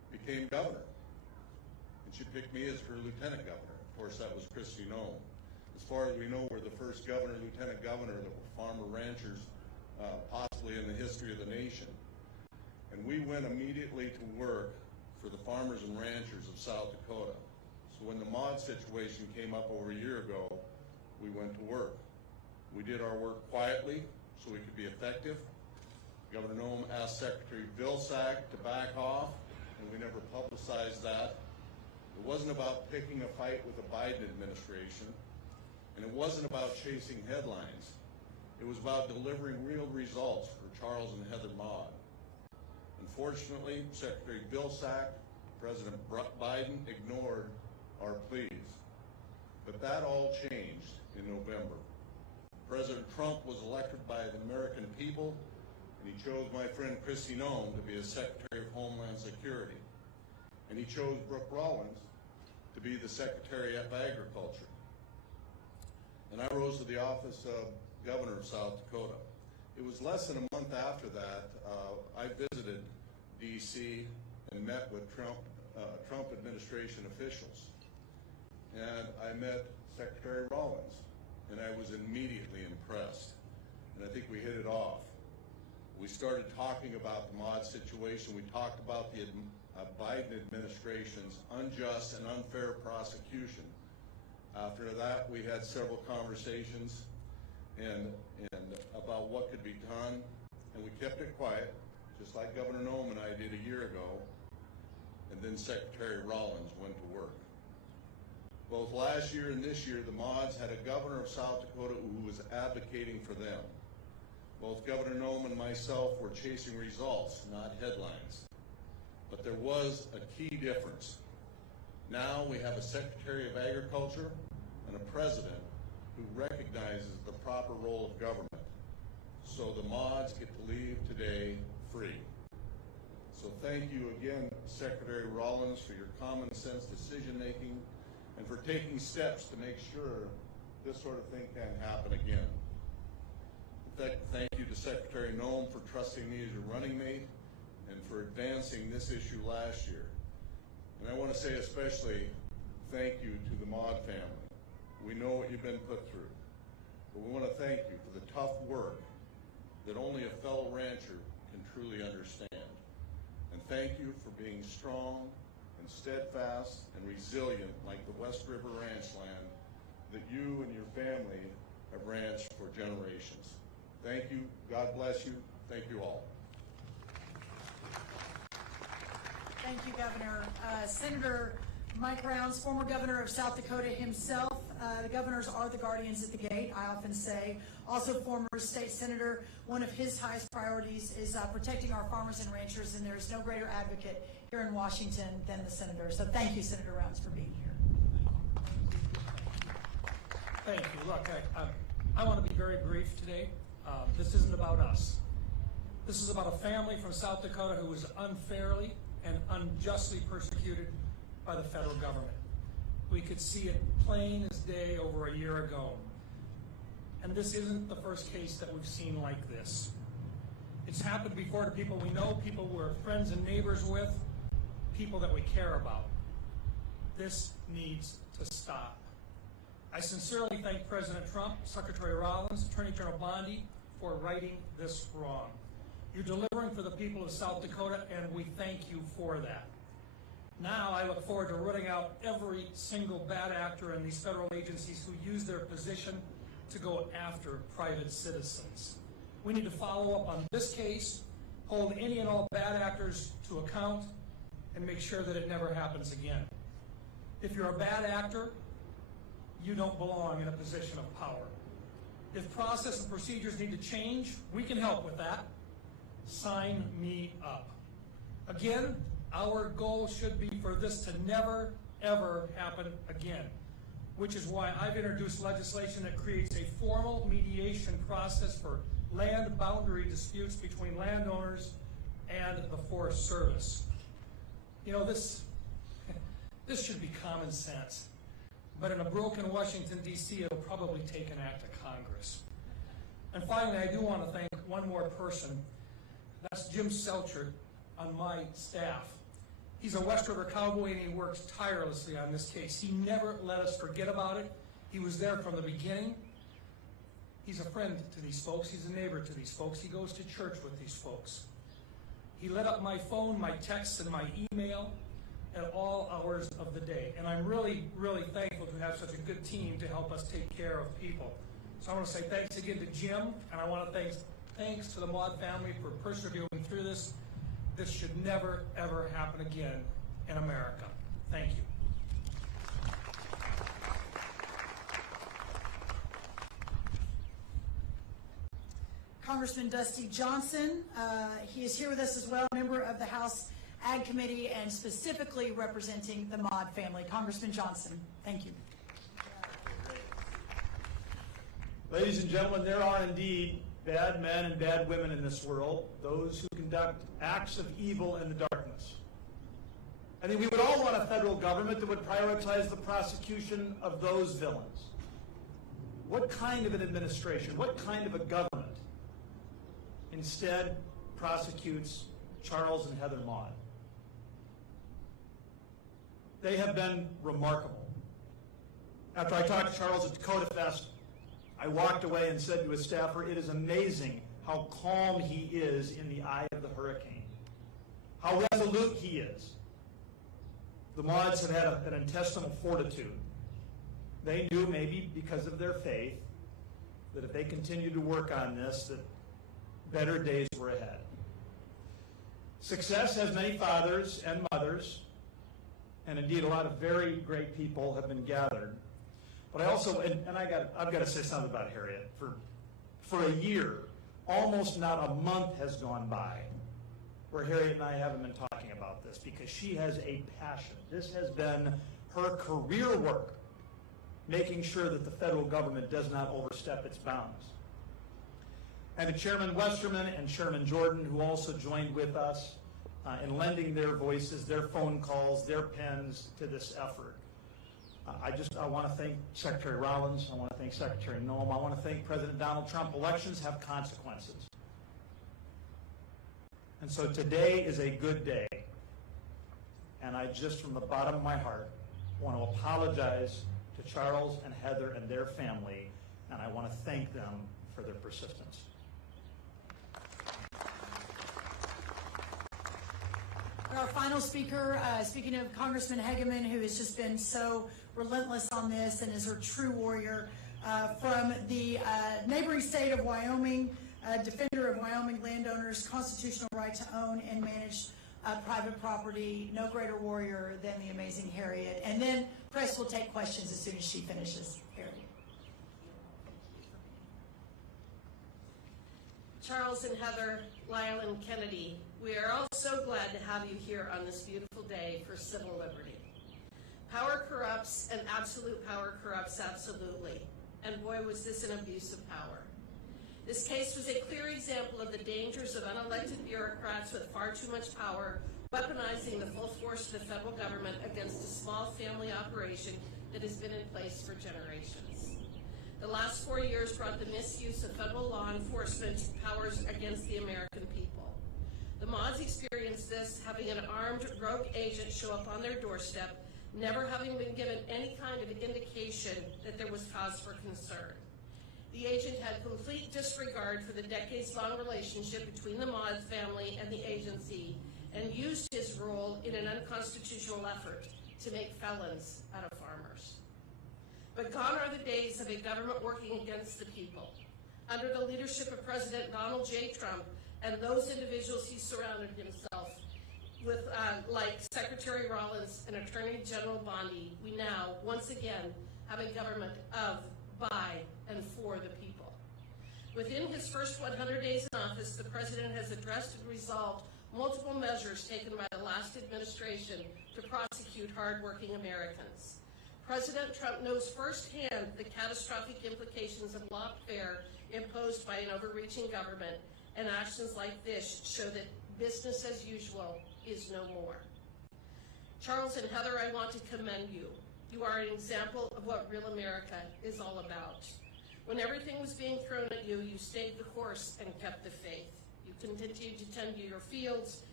became governor. And she picked me as her lieutenant governor. Of course, that was Kristi Noem. As far as we know, we're the first governor, lieutenant governor that were farmer ranchers, possibly in the history of the nation. And we went immediately to work for the farmers and ranchers of South Dakota. So when the Maude situation came up over a year ago, we went to work. We did our work quietly so we could be effective. Governor Noem asked Secretary Vilsack to back off, and we never publicized that. It wasn't about picking a fight with the Biden administration, and it wasn't about chasing headlines. It was about delivering real results for Charles and Heather Maude. Unfortunately, Secretary Vilsack, President Biden ignored our pleas. But that all changed in November. President Trump was elected by the American people, and he chose my friend Kristi Noem to be his Secretary of Homeland Security. And he chose Brooke Rollins to be the Secretary of Agriculture. And I rose to the office of Governor of South Dakota. It was less than a month after that, I visited D.C. and met with Trump administration officials. And I met Secretary Rollins, and I was immediately impressed. And I think we hit it off. We started talking about the Maude situation. We talked about the Biden administration's unjust and unfair prosecution. After that, we had several conversations and about what could be done, and we kept it quiet, just like Governor Noem and I did a year ago, and then Secretary Rollins went to work. Both last year and this year, the Maudes had a governor of South Dakota who was advocating for them. Both Governor Noem and myself were chasing results, not headlines. But there was a key difference. Now we have a Secretary of Agriculture and a President who recognizes the proper role of government. So the Maudes get to leave today free. So thank you again, Secretary Rollins, for your common sense decision making and for taking steps to make sure this sort of thing can't happen again. Thank you to Secretary Noem for trusting me as your running mate and for advancing this issue last year. And I want to say especially thank you to the Maude family. We know what you've been put through, but we want to thank you for the tough work that only a fellow rancher can truly understand. And thank you for being strong and steadfast and resilient like the West River ranch land that you and your family have ranched for generations. Thank you. God bless you. Thank you all. Thank you, Governor. Senator Mike Rounds, former governor of South Dakota himself. The governors are the guardians at the gate, I often say. Also former state senator. One of his highest priorities is protecting our farmers and ranchers, and there's no greater advocate here in Washington than the senator. So thank you, Senator Rounds, for being here. Thank you. Look, I want to be very brief today. This isn't about us. This is about a family from South Dakota who was unfairly and unjustly persecuted by the federal government. We could see it plain as day over a year ago. And this isn't the first case that we've seen like this. It's happened before to people we know, people we're friends and neighbors with, people that we care about. This needs to stop. I sincerely thank President Trump, Secretary Rollins, Attorney General Bondi for righting this wrong. You're delivering for the people of South Dakota, and we thank you for that. Now I look forward to rooting out every single bad actor in these federal agencies who use their position to go after private citizens. We need to follow up on this case, hold any and all bad actors to account, and make sure that it never happens again. If you're a bad actor, you don't belong in a position of power. If process and procedures need to change, we can help with that. Sign me up. Again, our goal should be for this to never, ever happen again, which is why I've introduced legislation that creates a formal mediation process for land boundary disputes between landowners and the Forest Service. You know, this should be common sense. But in a broken Washington, D.C., it'll probably take an act of Congress. And finally, I do want to thank one more person. That's Jim Selchert on my staff. He's a West River cowboy, and he works tirelessly on this case. He never let us forget about it. He was there from the beginning. He's a friend to these folks. He's a neighbor to these folks. He goes to church with these folks. He lit up my phone, my texts, and my email at all hours of the day. And I'm really, really thankful to have such a good team to help us take care of people. So I want to say thanks again to Jim, and I want to thanks to the Maude family for persevering through this. This should never, ever happen again in America. Thank you. Congressman Dusty Johnson, he is here with us as well, member of the House Ag Committee and specifically representing the Maude family. Congressman Johnson, thank you. Ladies and gentlemen, there are indeed bad men and bad women in this world, those who conduct acts of evil in the darkness. I think we would all want a federal government that would prioritize the prosecution of those villains. What kind of an administration, what kind of a government instead prosecutes Charles and Heather Maude? They have been remarkable. After I talked to Charles at Dakota Fest, I walked away and said to his staffer, it is amazing how calm he is in the eye of the hurricane, how resolute he is. The Maudes have had an intestinal fortitude. They knew, maybe because of their faith, that if they continued to work on this, that better days were ahead. Success has many fathers and mothers, and indeed a lot of very great people have been gathered. But I also, I've got to say something about Harriet. For a year, almost not a month has gone by where Harriet and I haven't been talking about this, because she has a passion. This has been her career work, making sure that the federal government does not overstep its bounds. And to Chairman Westerman and Chairman Jordan, who also joined with us in lending their voices, their phone calls, their pens to this effort. I want to thank Secretary Rollins. I want to thank Secretary Noem. I want to thank President Donald Trump. Elections have consequences. And so today is a good day. And I just, from the bottom of my heart, want to apologize to Charles and Heather and their family, and I want to thank them for their persistence. Our final speaker, speaking of Congressman Hageman, who has just been so relentless on this and is a true warrior, from the neighboring state of Wyoming, defender of Wyoming landowners' constitutional right to own and manage private property. No greater warrior than the amazing Harriet. And then press will take questions as soon as she finishes. Harriet. Charles and Heather, Lyle and Kennedy, we are all so glad to have you here on this beautiful day for civil liberty. Power corrupts, and absolute power corrupts absolutely. And boy, was this an abuse of power. This case was a clear example of the dangers of unelected bureaucrats with far too much power, weaponizing the full force of the federal government against a small family operation that has been in place for generations. The last 4 years brought the misuse of federal law enforcement powers against the American people. The Maudes experienced this, having an armed rogue agent show up on their doorstep, never having been given any kind of indication that there was cause for concern. The agent had complete disregard for the decades-long relationship between the Maude family and the agency, and used his role in an unconstitutional effort to make felons out of farmers. But gone are the days of a government working against the people. Under the leadership of President Donald J. Trump and those individuals he surrounded himself with, like Secretary Rollins and Attorney General Bondi, we now, once again, have a government of, by, and for the people. Within his first 100 days in office, the President has addressed and resolved multiple measures taken by the last administration to prosecute hardworking Americans. President Trump knows firsthand the catastrophic implications of lawfare imposed by an overreaching government, and actions like this show that business as usual is no more. Charles and Heather, I want to commend you. You are an example of what real America is all about. When everything was being thrown at you, you stayed the course and kept the faith. You continued to tend to your fields,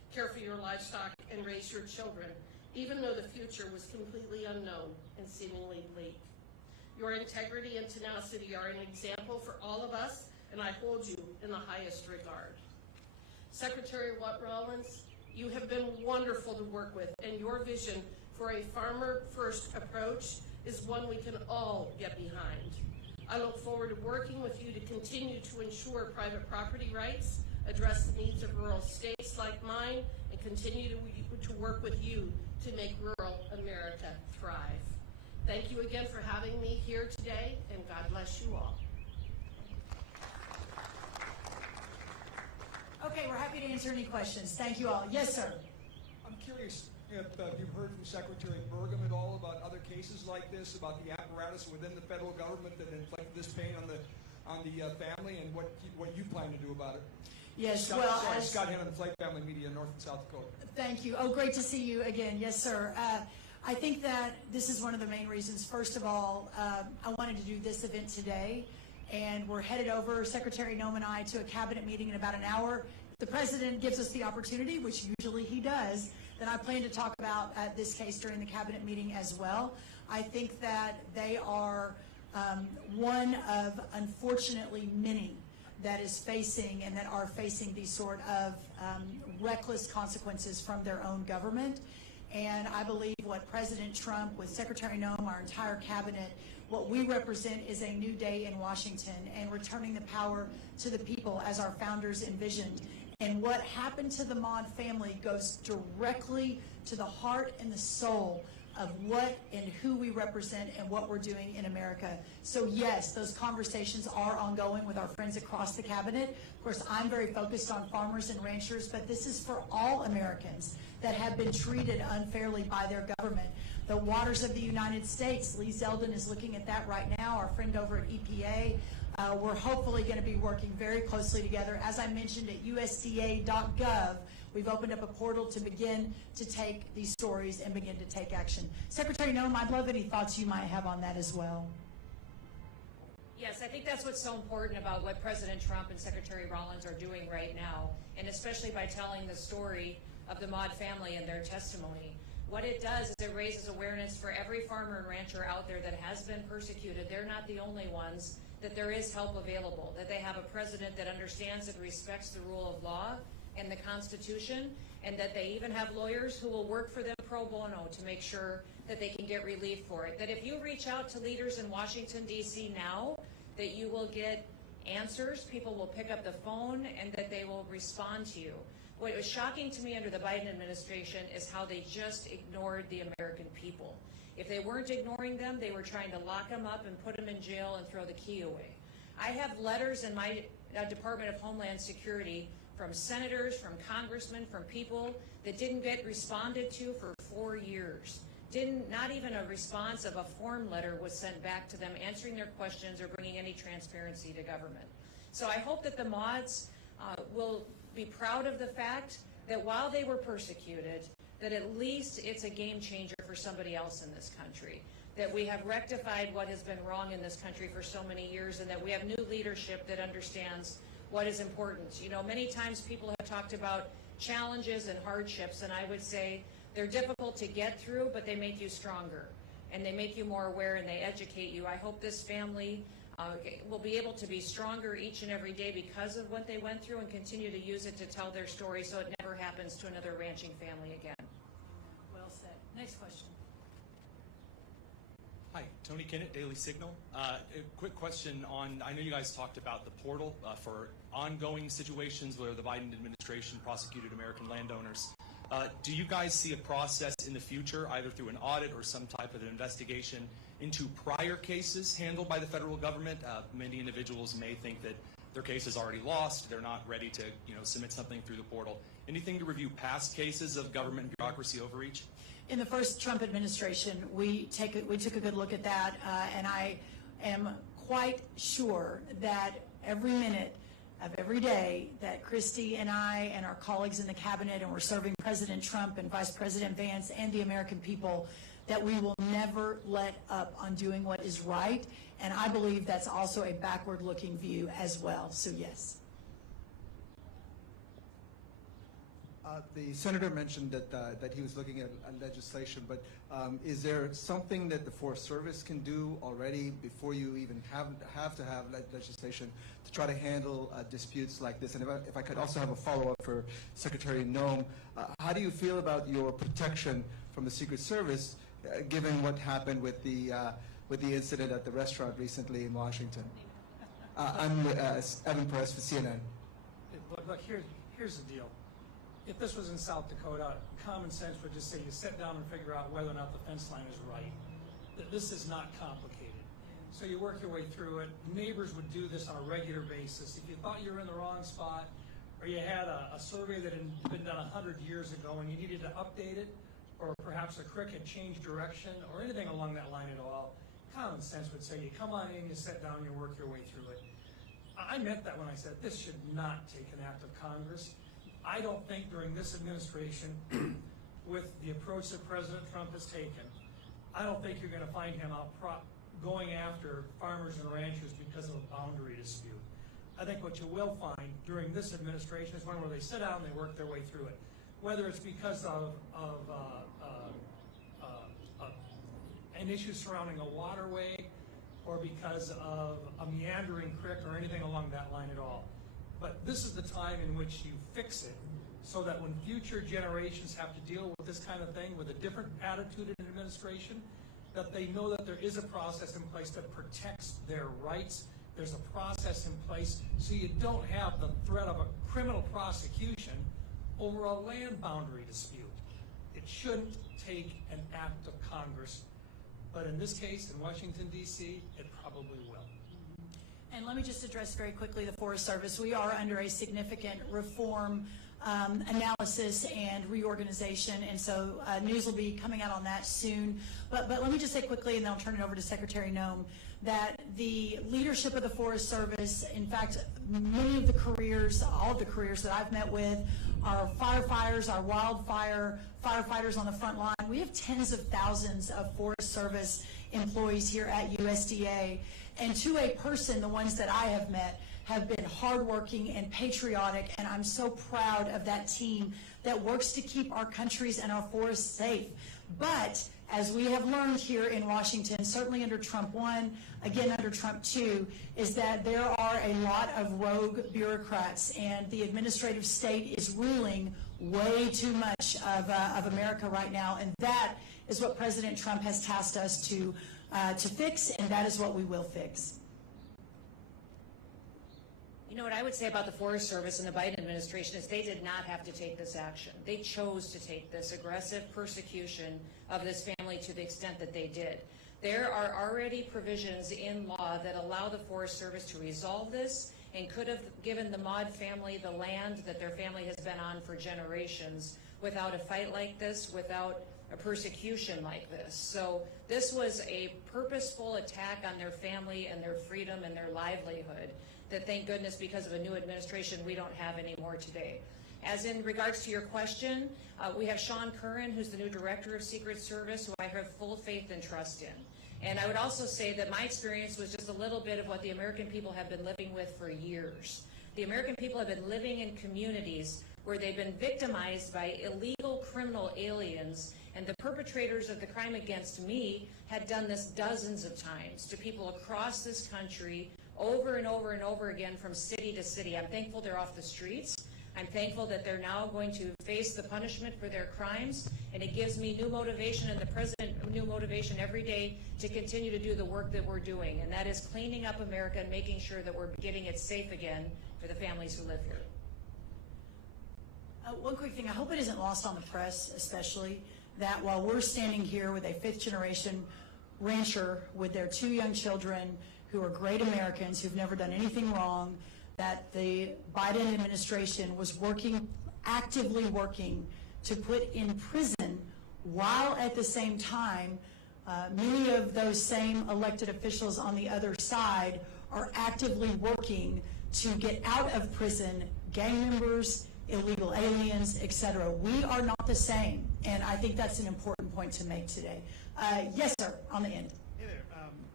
care for your livestock, and raise your children, even though the future was completely unknown and seemingly bleak. Your integrity and tenacity are an example for all of us, and I hold you in the highest regard. Secretary Rollins, you have been wonderful to work with, and your vision for a farmer-first approach is one we can all get behind. I look forward to working with you to continue to ensure private property rights, address the needs of rural states like mine, and continue to work with you to make rural America thrive. Thank you again for having me here today, and God bless you all. Okay, we're happy to answer any questions. Thank you all. Yes, sir. I'm curious if you've heard from Secretary Burgum at all about other cases like this, about the apparatus within the federal government that inflicted this pain on the family, and what you plan to do about it. Yes, Scott Hannon, Flight Family Media, North and South Dakota. Thank you. Oh, great to see you again. Yes, sir. I think that this is one of the main reasons. First of all, I wanted to do this event today, and we're headed over, Secretary Noem and I, to a cabinet meeting in about an hour. If the president gives us the opportunity, which usually he does, then I plan to talk about this case during the cabinet meeting as well. I think that they are one of, unfortunately, many that is facing and that are facing these sort of reckless consequences from their own government. And I believe what President Trump, with Secretary Noem, our entire cabinet, what we represent is a new day in Washington and returning the power to the people as our founders envisioned. And what happened to the Maude family goes directly to the heart and the soul of what and who we represent and what we're doing in America. So yes, those conversations are ongoing with our friends across the cabinet. Of course, I'm very focused on farmers and ranchers, but this is for all Americans that have been treated unfairly by their government. The waters of the United States, Lee Zeldin is looking at that right now, our friend over at EPA. We're hopefully going to be working very closely together. As I mentioned, at USDA.gov, we've opened up a portal to begin to take these stories and begin to take action. Secretary Noem, I'd love any thoughts you might have on that as well. Yes, I think that's what's so important about what President Trump and Secretary Rollins are doing right now, and especially by telling the story of the Maude family and their testimony. What it does is it raises awareness for every farmer and rancher out there that has been persecuted. They're not the only ones, that there is help available, that they have a president that understands and respects the rule of law and the Constitution, and that they even have lawyers who will work for them pro bono to make sure that they can get relief for it. That if you reach out to leaders in Washington, D.C. now, that you will get answers, people will pick up the phone, and that they will respond to you. What was shocking to me under the Biden administration is how they just ignored the American people. If they weren't ignoring them, they were trying to lock them up and put them in jail and throw the key away. I have letters in my Department of Homeland Security from senators, from congressmen, from people that didn't get responded to for 4 years. Not even a response of a form letter was sent back to them answering their questions or bringing any transparency to government. So I hope that the Maudes will be proud of the fact that while they were persecuted, that at least it's a game changer for somebody else in this country, that we have rectified what has been wrong in this country for so many years, and that we have new leadership that understands what is important. You know, many times people have talked about challenges and hardships, and I would say they're difficult to get through, but they make you stronger, and they make you more aware, and they educate you. I hope this family will be able to be stronger each and every day because of what they went through, and continue to use it to tell their story so it never happens to another ranching family again. Well said. Next question. Hi, Tony Kinnett, Daily Signal. A quick question on, I know you guys talked about the portal for ongoing situations where the Biden administration prosecuted American landowners. Do you guys see a process in the future, either through an audit or some type of an investigation into prior cases handled by the federal government? Many individuals may think that their case is already lost, they're not ready to submit something through the portal. Anything to review past cases of government bureaucracy overreach? In the first Trump administration, we took a good look at that, and I am quite sure that every minute of every day that Kristi and I and our colleagues in the cabinet, and we're serving President Trump and Vice President Vance and the American people, that we will never let up on doing what is right. And I believe that's also a backward-looking view as well. So yes. The senator mentioned that he was looking at legislation, but is there something that the Forest Service can do already before you even have to have legislation to try to handle disputes like this? And if I could also have a follow-up for Secretary Noem, how do you feel about your protection from the Secret Service, given what happened with the incident at the restaurant recently in Washington? I'm Evan Perez for CNN. Look, here's the deal. If this was in South Dakota, common sense would just say you sit down and figure out whether or not the fence line is right. This is not complicated. So you work your way through it. Neighbors would do this on a regular basis. If you thought you were in the wrong spot, or you had a survey that had been done 100 years ago and you needed to update it, or perhaps a creek had changed direction, or anything along that line at all, common sense would say you come on in, you sit down, you work your way through it. I meant that when I said this should not take an act of Congress. I don't think during this administration, with the approach that President Trump has taken, I don't think you're going to find him out going after farmers and ranchers because of a boundary dispute. I think what you will find during this administration is one where they sit down and they work their way through it. Whether it's because of an issue surrounding a waterway or because of a meandering creek or anything along that line at all. But this is the time in which you fix it so that when future generations have to deal with this kind of thing with a different attitude in administration, that they know that there is a process in place that protects their rights. There's a process in place so you don't have the threat of a criminal prosecution over a land boundary dispute. It shouldn't take an act of Congress, but in this case, in Washington, D.C., it probably will. And let me just address very quickly the Forest Service. We are under a significant reform analysis and reorganization, and so news will be coming out on that soon. But let me just say quickly, and then I'll turn it over to Secretary Noem, that the leadership of the Forest Service, in fact, many of the careers, all of the careers that I've met with, are firefighters, our wildfire firefighters on the front line. We have tens of thousands of Forest Service employees here at USDA. And to a person, the ones that I have met have been hardworking and patriotic, and I'm so proud of that team that works to keep our countries and our forests safe. But as we have learned here in Washington, certainly under Trump 1, again under Trump 2, is that there are a lot of rogue bureaucrats, and the administrative state is ruling way too much of America right now, and that is what President Trump has tasked us to fix, and that is what we will fix. You know what I would say about the Forest Service and the Biden administration is they did not have to take this action. They chose to take this aggressive persecution of this family to the extent that they did. There are already provisions in law that allow the Forest Service to resolve this and could have given the Maude family the land that their family has been on for generations without a fight like this, without a persecution like this. So this was a purposeful attack on their family and their freedom and their livelihood that, thank goodness, because of a new administration, we don't have anymore today. As in regards to your question, we have Sean Curran, who's the new Director of Secret Service, who I have full faith and trust in. And I would also say that my experience was just a little bit of what the American people have been living with for years. The American people have been living in communities where they've been victimized by illegal criminal aliens, and the perpetrators of the crime against me had done this dozens of times to people across this country over and over and over again from city to city. I'm thankful they're off the streets. I'm thankful that they're now going to face the punishment for their crimes, and it gives me new motivation and the President new motivation every day to continue to do the work that we're doing, and that is cleaning up America and making sure that we're getting it safe again for the families who live here. One quick thing, I hope it isn't lost on the press especially, that while we're standing here with a fifth-generation rancher with their 2 young children who are great Americans who've never done anything wrong, that the Biden administration was actively working to put in prison, while at the same time many of those same elected officials on the other side are actively working to get out of prison gang members, illegal aliens, etc. We are not the same, and I think that's an important point to make today. Yes, sir, on the end. Hey there.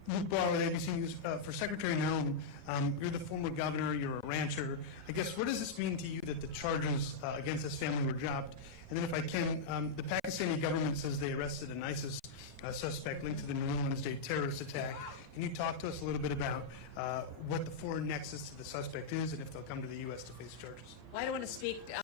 Luke Barr with ABC News. For Secretary Noem, you're the former governor, you're a rancher. I guess, what does this mean to you that the charges against this family were dropped? And then if I can, the Pakistani government says they arrested an ISIS suspect linked to the New Orleans Day terrorist attack. Can you talk to us a little bit about what the foreign nexus to the suspect is and if they'll come to the U.S. to face charges? Well, I don't want to speak